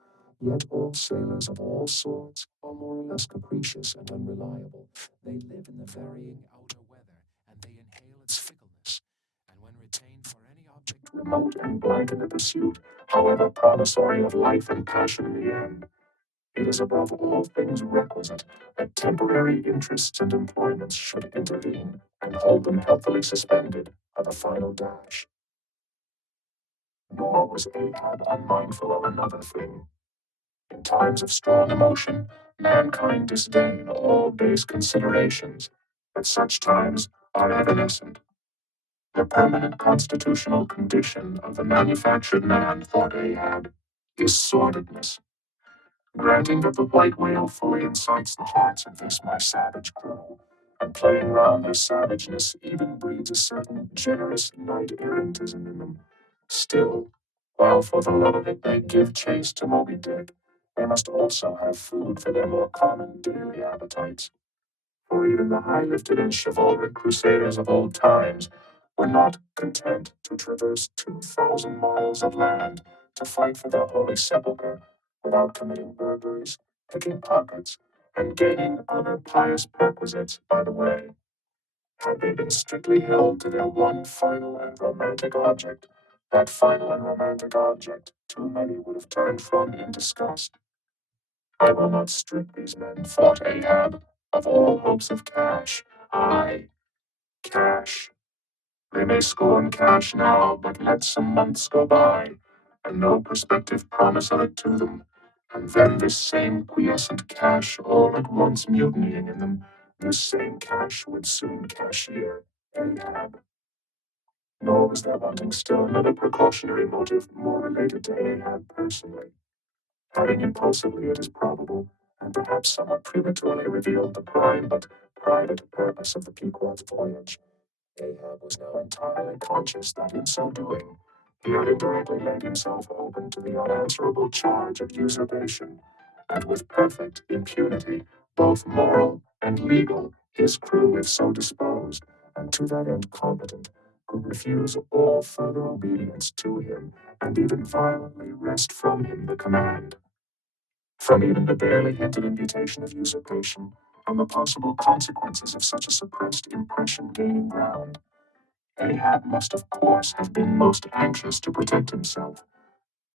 yet all sailors of all sorts are more or less capricious and unreliable. They live in the varying outer weather, and they inhale its fickleness. And when retained for any object remote and blank in the pursuit, however promissory of life and passion in the end, it is above all things requisite that temporary interests and employments should intervene and hold them helpfully suspended for the final dash. Nor was Ahab unmindful of another thing. In times of strong emotion, mankind disdain all base considerations. At such times are evanescent. The permanent constitutional condition of the manufactured man, thought Ahab, is sordidness. Granting that the white whale fully incites the hearts of this my savage crew, and playing round their savageness even breeds a certain generous knight-errantism in them, still, while for the love of it they give chase to Moby Dick, they must also have food for their more common daily appetites. For even the high-lifted and chivalric crusaders of old times were not content to traverse 2,000 miles of land to fight for their holy sepulchre without committing burglaries, picking pockets, and gaining other pious perquisites by the way. Had they been strictly held to their one final and romantic object, that final and romantic object too many would have turned from in disgust. I will not strip these men, thought Ahab, of all hopes of cash. Aye, cash. They may scorn cash now, but let some months go by, and no prospective promise of it to them, and then this same quiescent cash all at once mutinying in them, this same cash would soon cashier Ahab. Nor was there wanting still another precautionary motive more related to Ahab personally. Having impulsively, it is probable, and perhaps somewhat prematurely revealed the prime but private purpose of the Pequod's voyage, Ahab was now entirely conscious that in so doing, he had indirectly laid himself open to the unanswerable charge of usurpation, and with perfect impunity, both moral and legal, his crew, if so disposed, and to that end competent, could refuse all further obedience to him, and even violently wrest from him the command. From even the barely hinted imputation of usurpation, and the possible consequences of such a suppressed impression gaining ground, Ahab must of course have been most anxious to protect himself.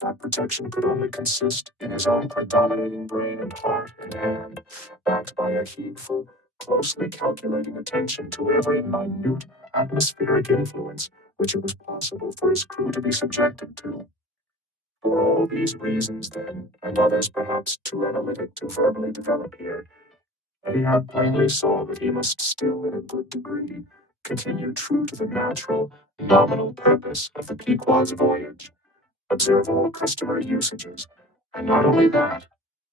That protection could only consist in his own predominating brain and heart and hand, backed by a heedful, closely calculating attention to every minute atmospheric influence which it was possible for his crew to be subjected to. For all these reasons, then, and others perhaps too analytic to verbally develop here, Ahab plainly saw that he must still, in a good degree, continue true to the natural, nominal purpose of the Pequod's voyage, observe all customary usages, and not only that,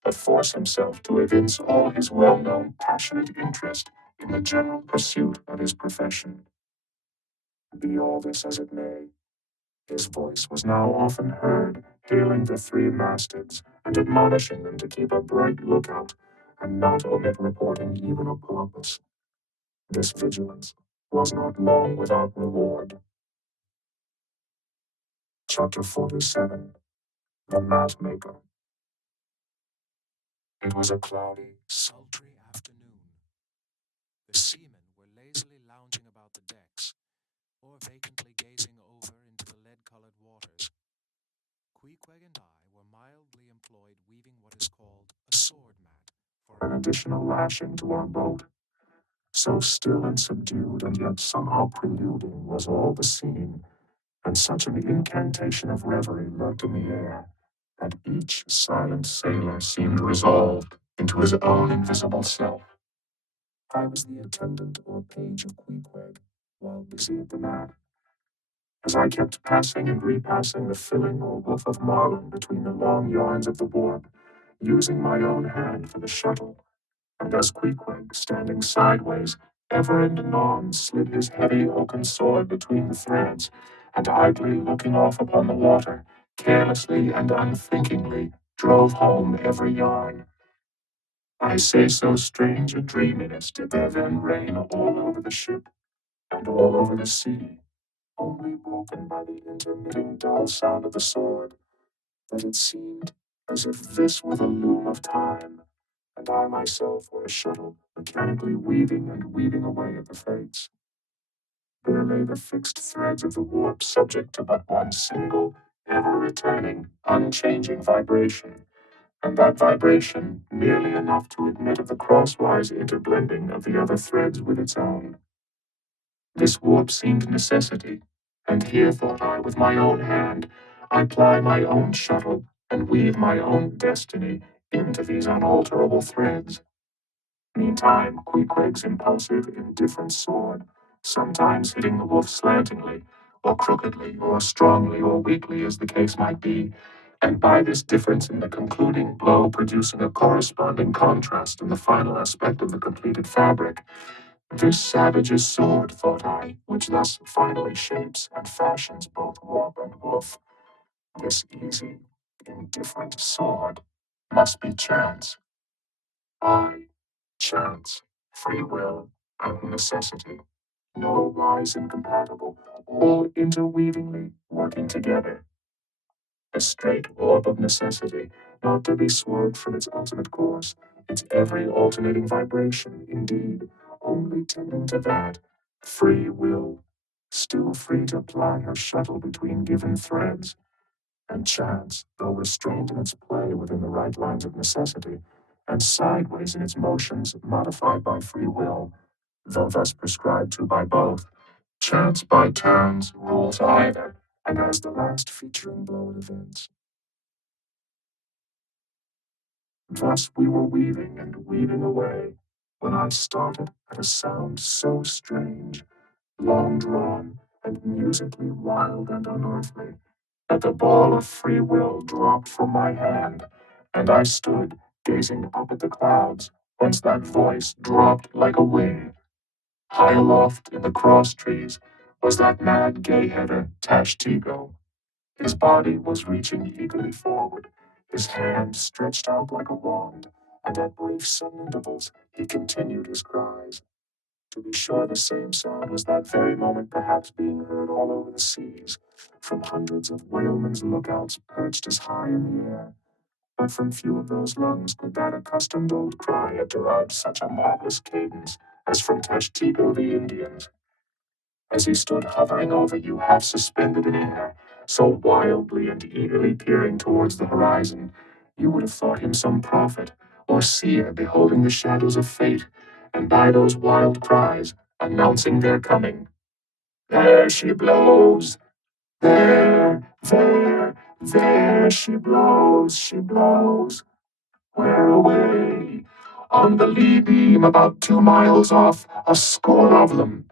but force himself to evince all his well-known passionate interest in the general pursuit of his profession. Be all this as it may, his voice was now often heard hailing the three mastheads and admonishing them to keep a bright lookout and not omit reporting even a porpoise. This vigilance was not long without reward. Chapter 47. The Mat Maker. It was a cloudy, sultry afternoon. The seamen were lazily lounging about the decks, or vacantly gazing over into the lead-colored waters. Queequeg and I were mildly employed weaving what is called a sword mat for an additional lashing to our boat. So still and subdued, and yet somehow preluding, was all the scene, and such an incantation of reverie lurked in the air that each silent sailor seemed resolved into his own invisible self. I was the attendant or page of Queequeg, while busy at the mat, as I kept passing and repassing the filling or woof of marlin between the long yarns of the warp, using my own hand for the shuttle, and as Queequeg, standing sideways, ever and anon slid his heavy oaken sword between the threads, and idly looking off upon the water, carelessly and unthinkingly drove home every yarn. I say so strange a dreaminess did there then reign all over the ship, and all over the sea, only broken by the intermitting dull sound of the sword, that it seemed as if this were the loom of time, and I myself were a shuttle mechanically weaving and weaving away at the fates. There lay the fixed threads of the warp subject to but one single, ever-returning, unchanging vibration, and that vibration merely enough to admit of the crosswise interblending of the other threads with its own. This warp seemed necessity, and here thought I, with my own hand, I ply my own shuttle and weave my own destiny into these unalterable threads. Meantime, Queequeg's impulsive, indifferent sword, sometimes hitting the wolf slantingly, or crookedly, or strongly, or weakly, as the case might be, and by this difference in the concluding blow producing a corresponding contrast in the final aspect of the completed fabric. This savage's sword, thought I, which thus finally shapes and fashions both warp and woof, this easy, indifferent sword, must be chance. I, chance, free will, and necessity, no wise incompatible, all interweavingly working together. A straight orb of necessity, not to be swerved from its ultimate course, its every alternating vibration, indeed, only tending to that, free will, still free to ply her shuttle between given threads, and chance, though restrained in its play within the right lines of necessity, and sideways in its motions modified by free will, though thus prescribed to by both, chance by turns rules either, and as the last featuring blow at events. Thus we were weaving and weaving away, when I started at a sound so strange, long drawn, and musically wild and unearthly, that the ball of free will dropped from my hand, and I stood gazing up at the clouds, whence that voice dropped like a wing. High aloft in the cross trees was that mad gay-header Tashtego. His body was reaching eagerly forward, his hand stretched out like a wand, and at brief sudden intervals he continued his cries. To be sure, the same sound was that very moment perhaps being heard all over the seas, from hundreds of whalemen's lookouts perched as high in the air. But from few of those lungs could that accustomed old cry have derived such a marvelous cadence as from Tashtego the Indian's. As he stood hovering over you, half suspended in air, so wildly and eagerly peering towards the horizon, you would have thought him some prophet or seer beholding the shadows of fate, and by those wild cries announcing their coming. There she blows! There she blows, she blows! Where away? On the lee beam, about 2 miles off, a score of them.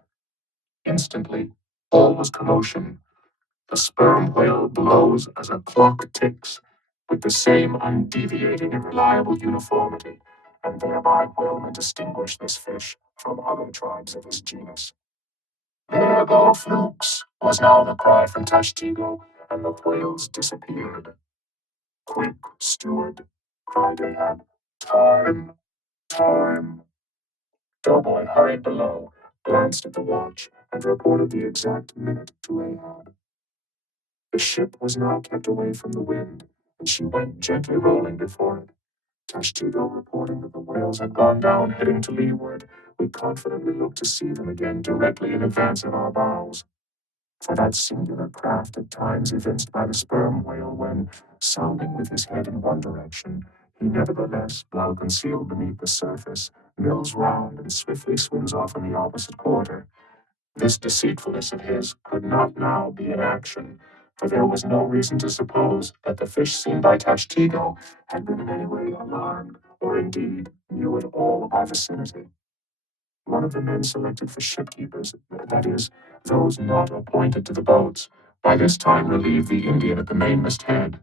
Instantly, all was commotion. The sperm whale blows as a clock ticks, with the same undeviating and reliable uniformity, and thereby whalemen distinguish this fish from other tribes of his genus. There go flukes, was now the cry from Tashtego, and the whales disappeared. Quick, steward, cried Ahab. Time, time. Doughboy hurried below, glanced at the watch, and reported the exact minute to Ahab. The ship was now kept away from the wind, and she went gently rolling before it. Tashtego reporting that the whales had gone down, heading to leeward, we confidently looked to see them again directly in advance of our bows. For that singular craft at times evinced by the sperm whale when, sounding with his head in one direction, he nevertheless, while concealed beneath the surface, mills round and swiftly swims off in the opposite quarter. This deceitfulness of his could not now be in action, for there was no reason to suppose that the fish seen by Tachtigo had been in any way alarmed, or indeed knew at all of our vicinity. One of the men selected for shipkeepers, that is, those not appointed to the boats, by this time relieved the Indian at the mainmast head.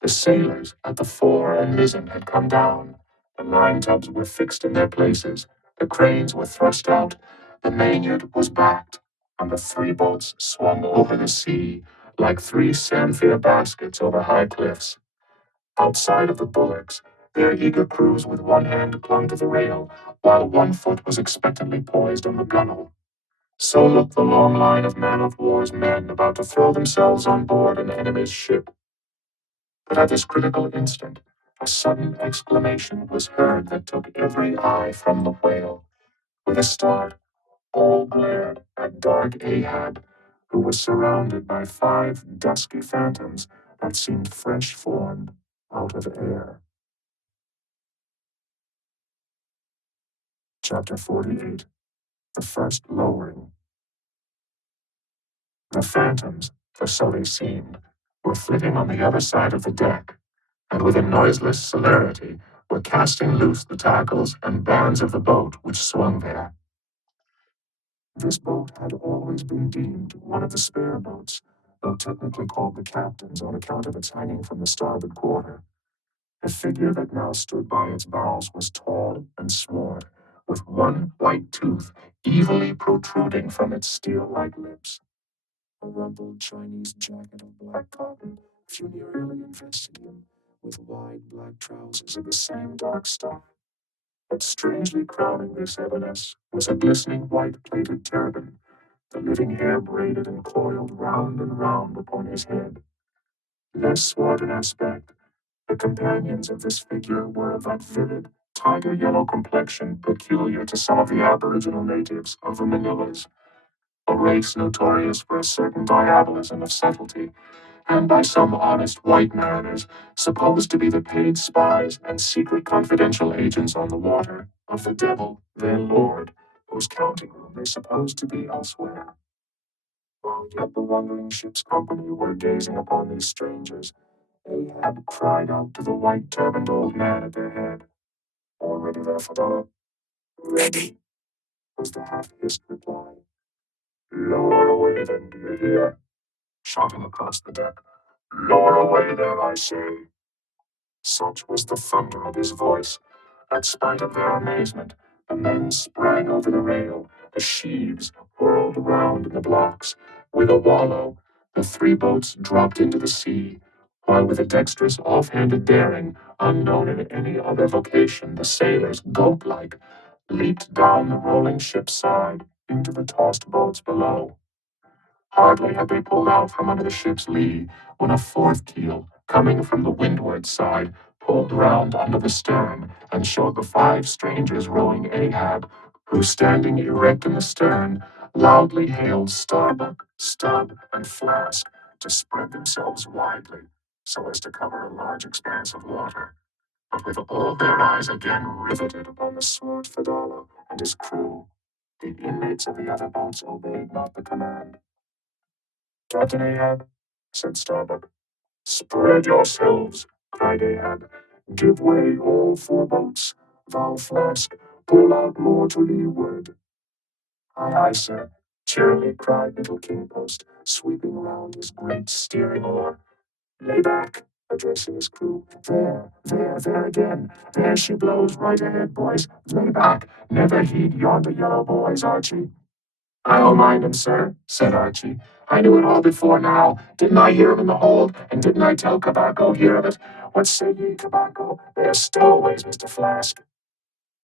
The sailors at the fore and mizzen had come down. The line tubs were fixed in their places, the cranes were thrust out, the mainyard was backed, and the three boats swung over the sea like three samphire baskets over high cliffs. Outside of the bulwarks, their eager crews with one hand clung to the rail, while one foot was expectantly poised on the gunwale. So looked the long line of man-of-war's men about to throw themselves on board an enemy's ship. But at this critical instant, a sudden exclamation was heard that took every eye from the whale. With a start, all glared at dark Ahab, who was surrounded by five dusky phantoms that seemed fresh formed out of air. Chapter 48. The First Lowering. The phantoms, for so they seemed, were flitting on the other side of the deck, and with a noiseless celerity were casting loose the tackles and bands of the boat which swung there. This boat had always been deemed one of the spare boats, though technically called the captain's on account of its hanging from the starboard quarter. The figure that now stood by its bows was tall and swart, with one white tooth evilly protruding from its steel-like lips. A rumpled Chinese jacket of black cotton funereally invested him, with wide black trousers of the same dark stuff. But strangely crowning this evanescence was a glistening white plaited turban, the living hair braided and coiled round and round upon his head. Less swart in aspect, the companions of this figure were of that vivid, tiger yellow complexion peculiar to some of the aboriginal natives of the Manilas, a race notorious for a certain diabolism of subtlety, and by some honest white mariners supposed to be the paid spies and secret confidential agents on the water of the devil, their lord, whose counting room they supposed to be elsewhere. While yet the wondering ship's company were gazing upon these strangers, Ahab cried out to the white-turbaned old man at their head. "All ready there, Fedora?" "Ready," was the half-hissed reply. "Lower away then, do you hear?" shouting across the deck. "Lower away there, I say." Such was the thunder of his voice. At spite of their amazement, the men sprang over the rail, the sheaves whirled round in the blocks. With a wallow, the three boats dropped into the sea, while with a dexterous off-handed daring, unknown in any other vocation, the sailors, goat-like, leaped down the rolling ship's side into the tossed boats below. Hardly had they pulled out from under the ship's lee when a fourth keel, coming from the windward side, pulled round under the stern and showed the five strangers rowing Ahab, who, standing erect in the stern, loudly hailed Starbuck, Stub, and Flask to spread themselves widely so as to cover a large expanse of water. But with all their eyes again riveted upon the swart Fedallah and his crew, the inmates of the other boats obeyed not the command. "Captain Ahab," said Starbuck. "Spread yourselves," cried Ahab. "Give way, all four boats. Thou, Flask, pull out more to leeward." "Aye, aye, sir," cheerily cried little King Post, sweeping round his great steering oar. "Lay back," addressing his crew. There again. There she blows right ahead, boys. Lay back. Never heed yonder yellow boys, Archie." "I don't mind him, sir," said Archie. "I knew it all before now. Didn't I hear him in the hold? And didn't I tell Cabaco hear of it? What say ye, Cabaco? They are stowaways, Mr. Flask."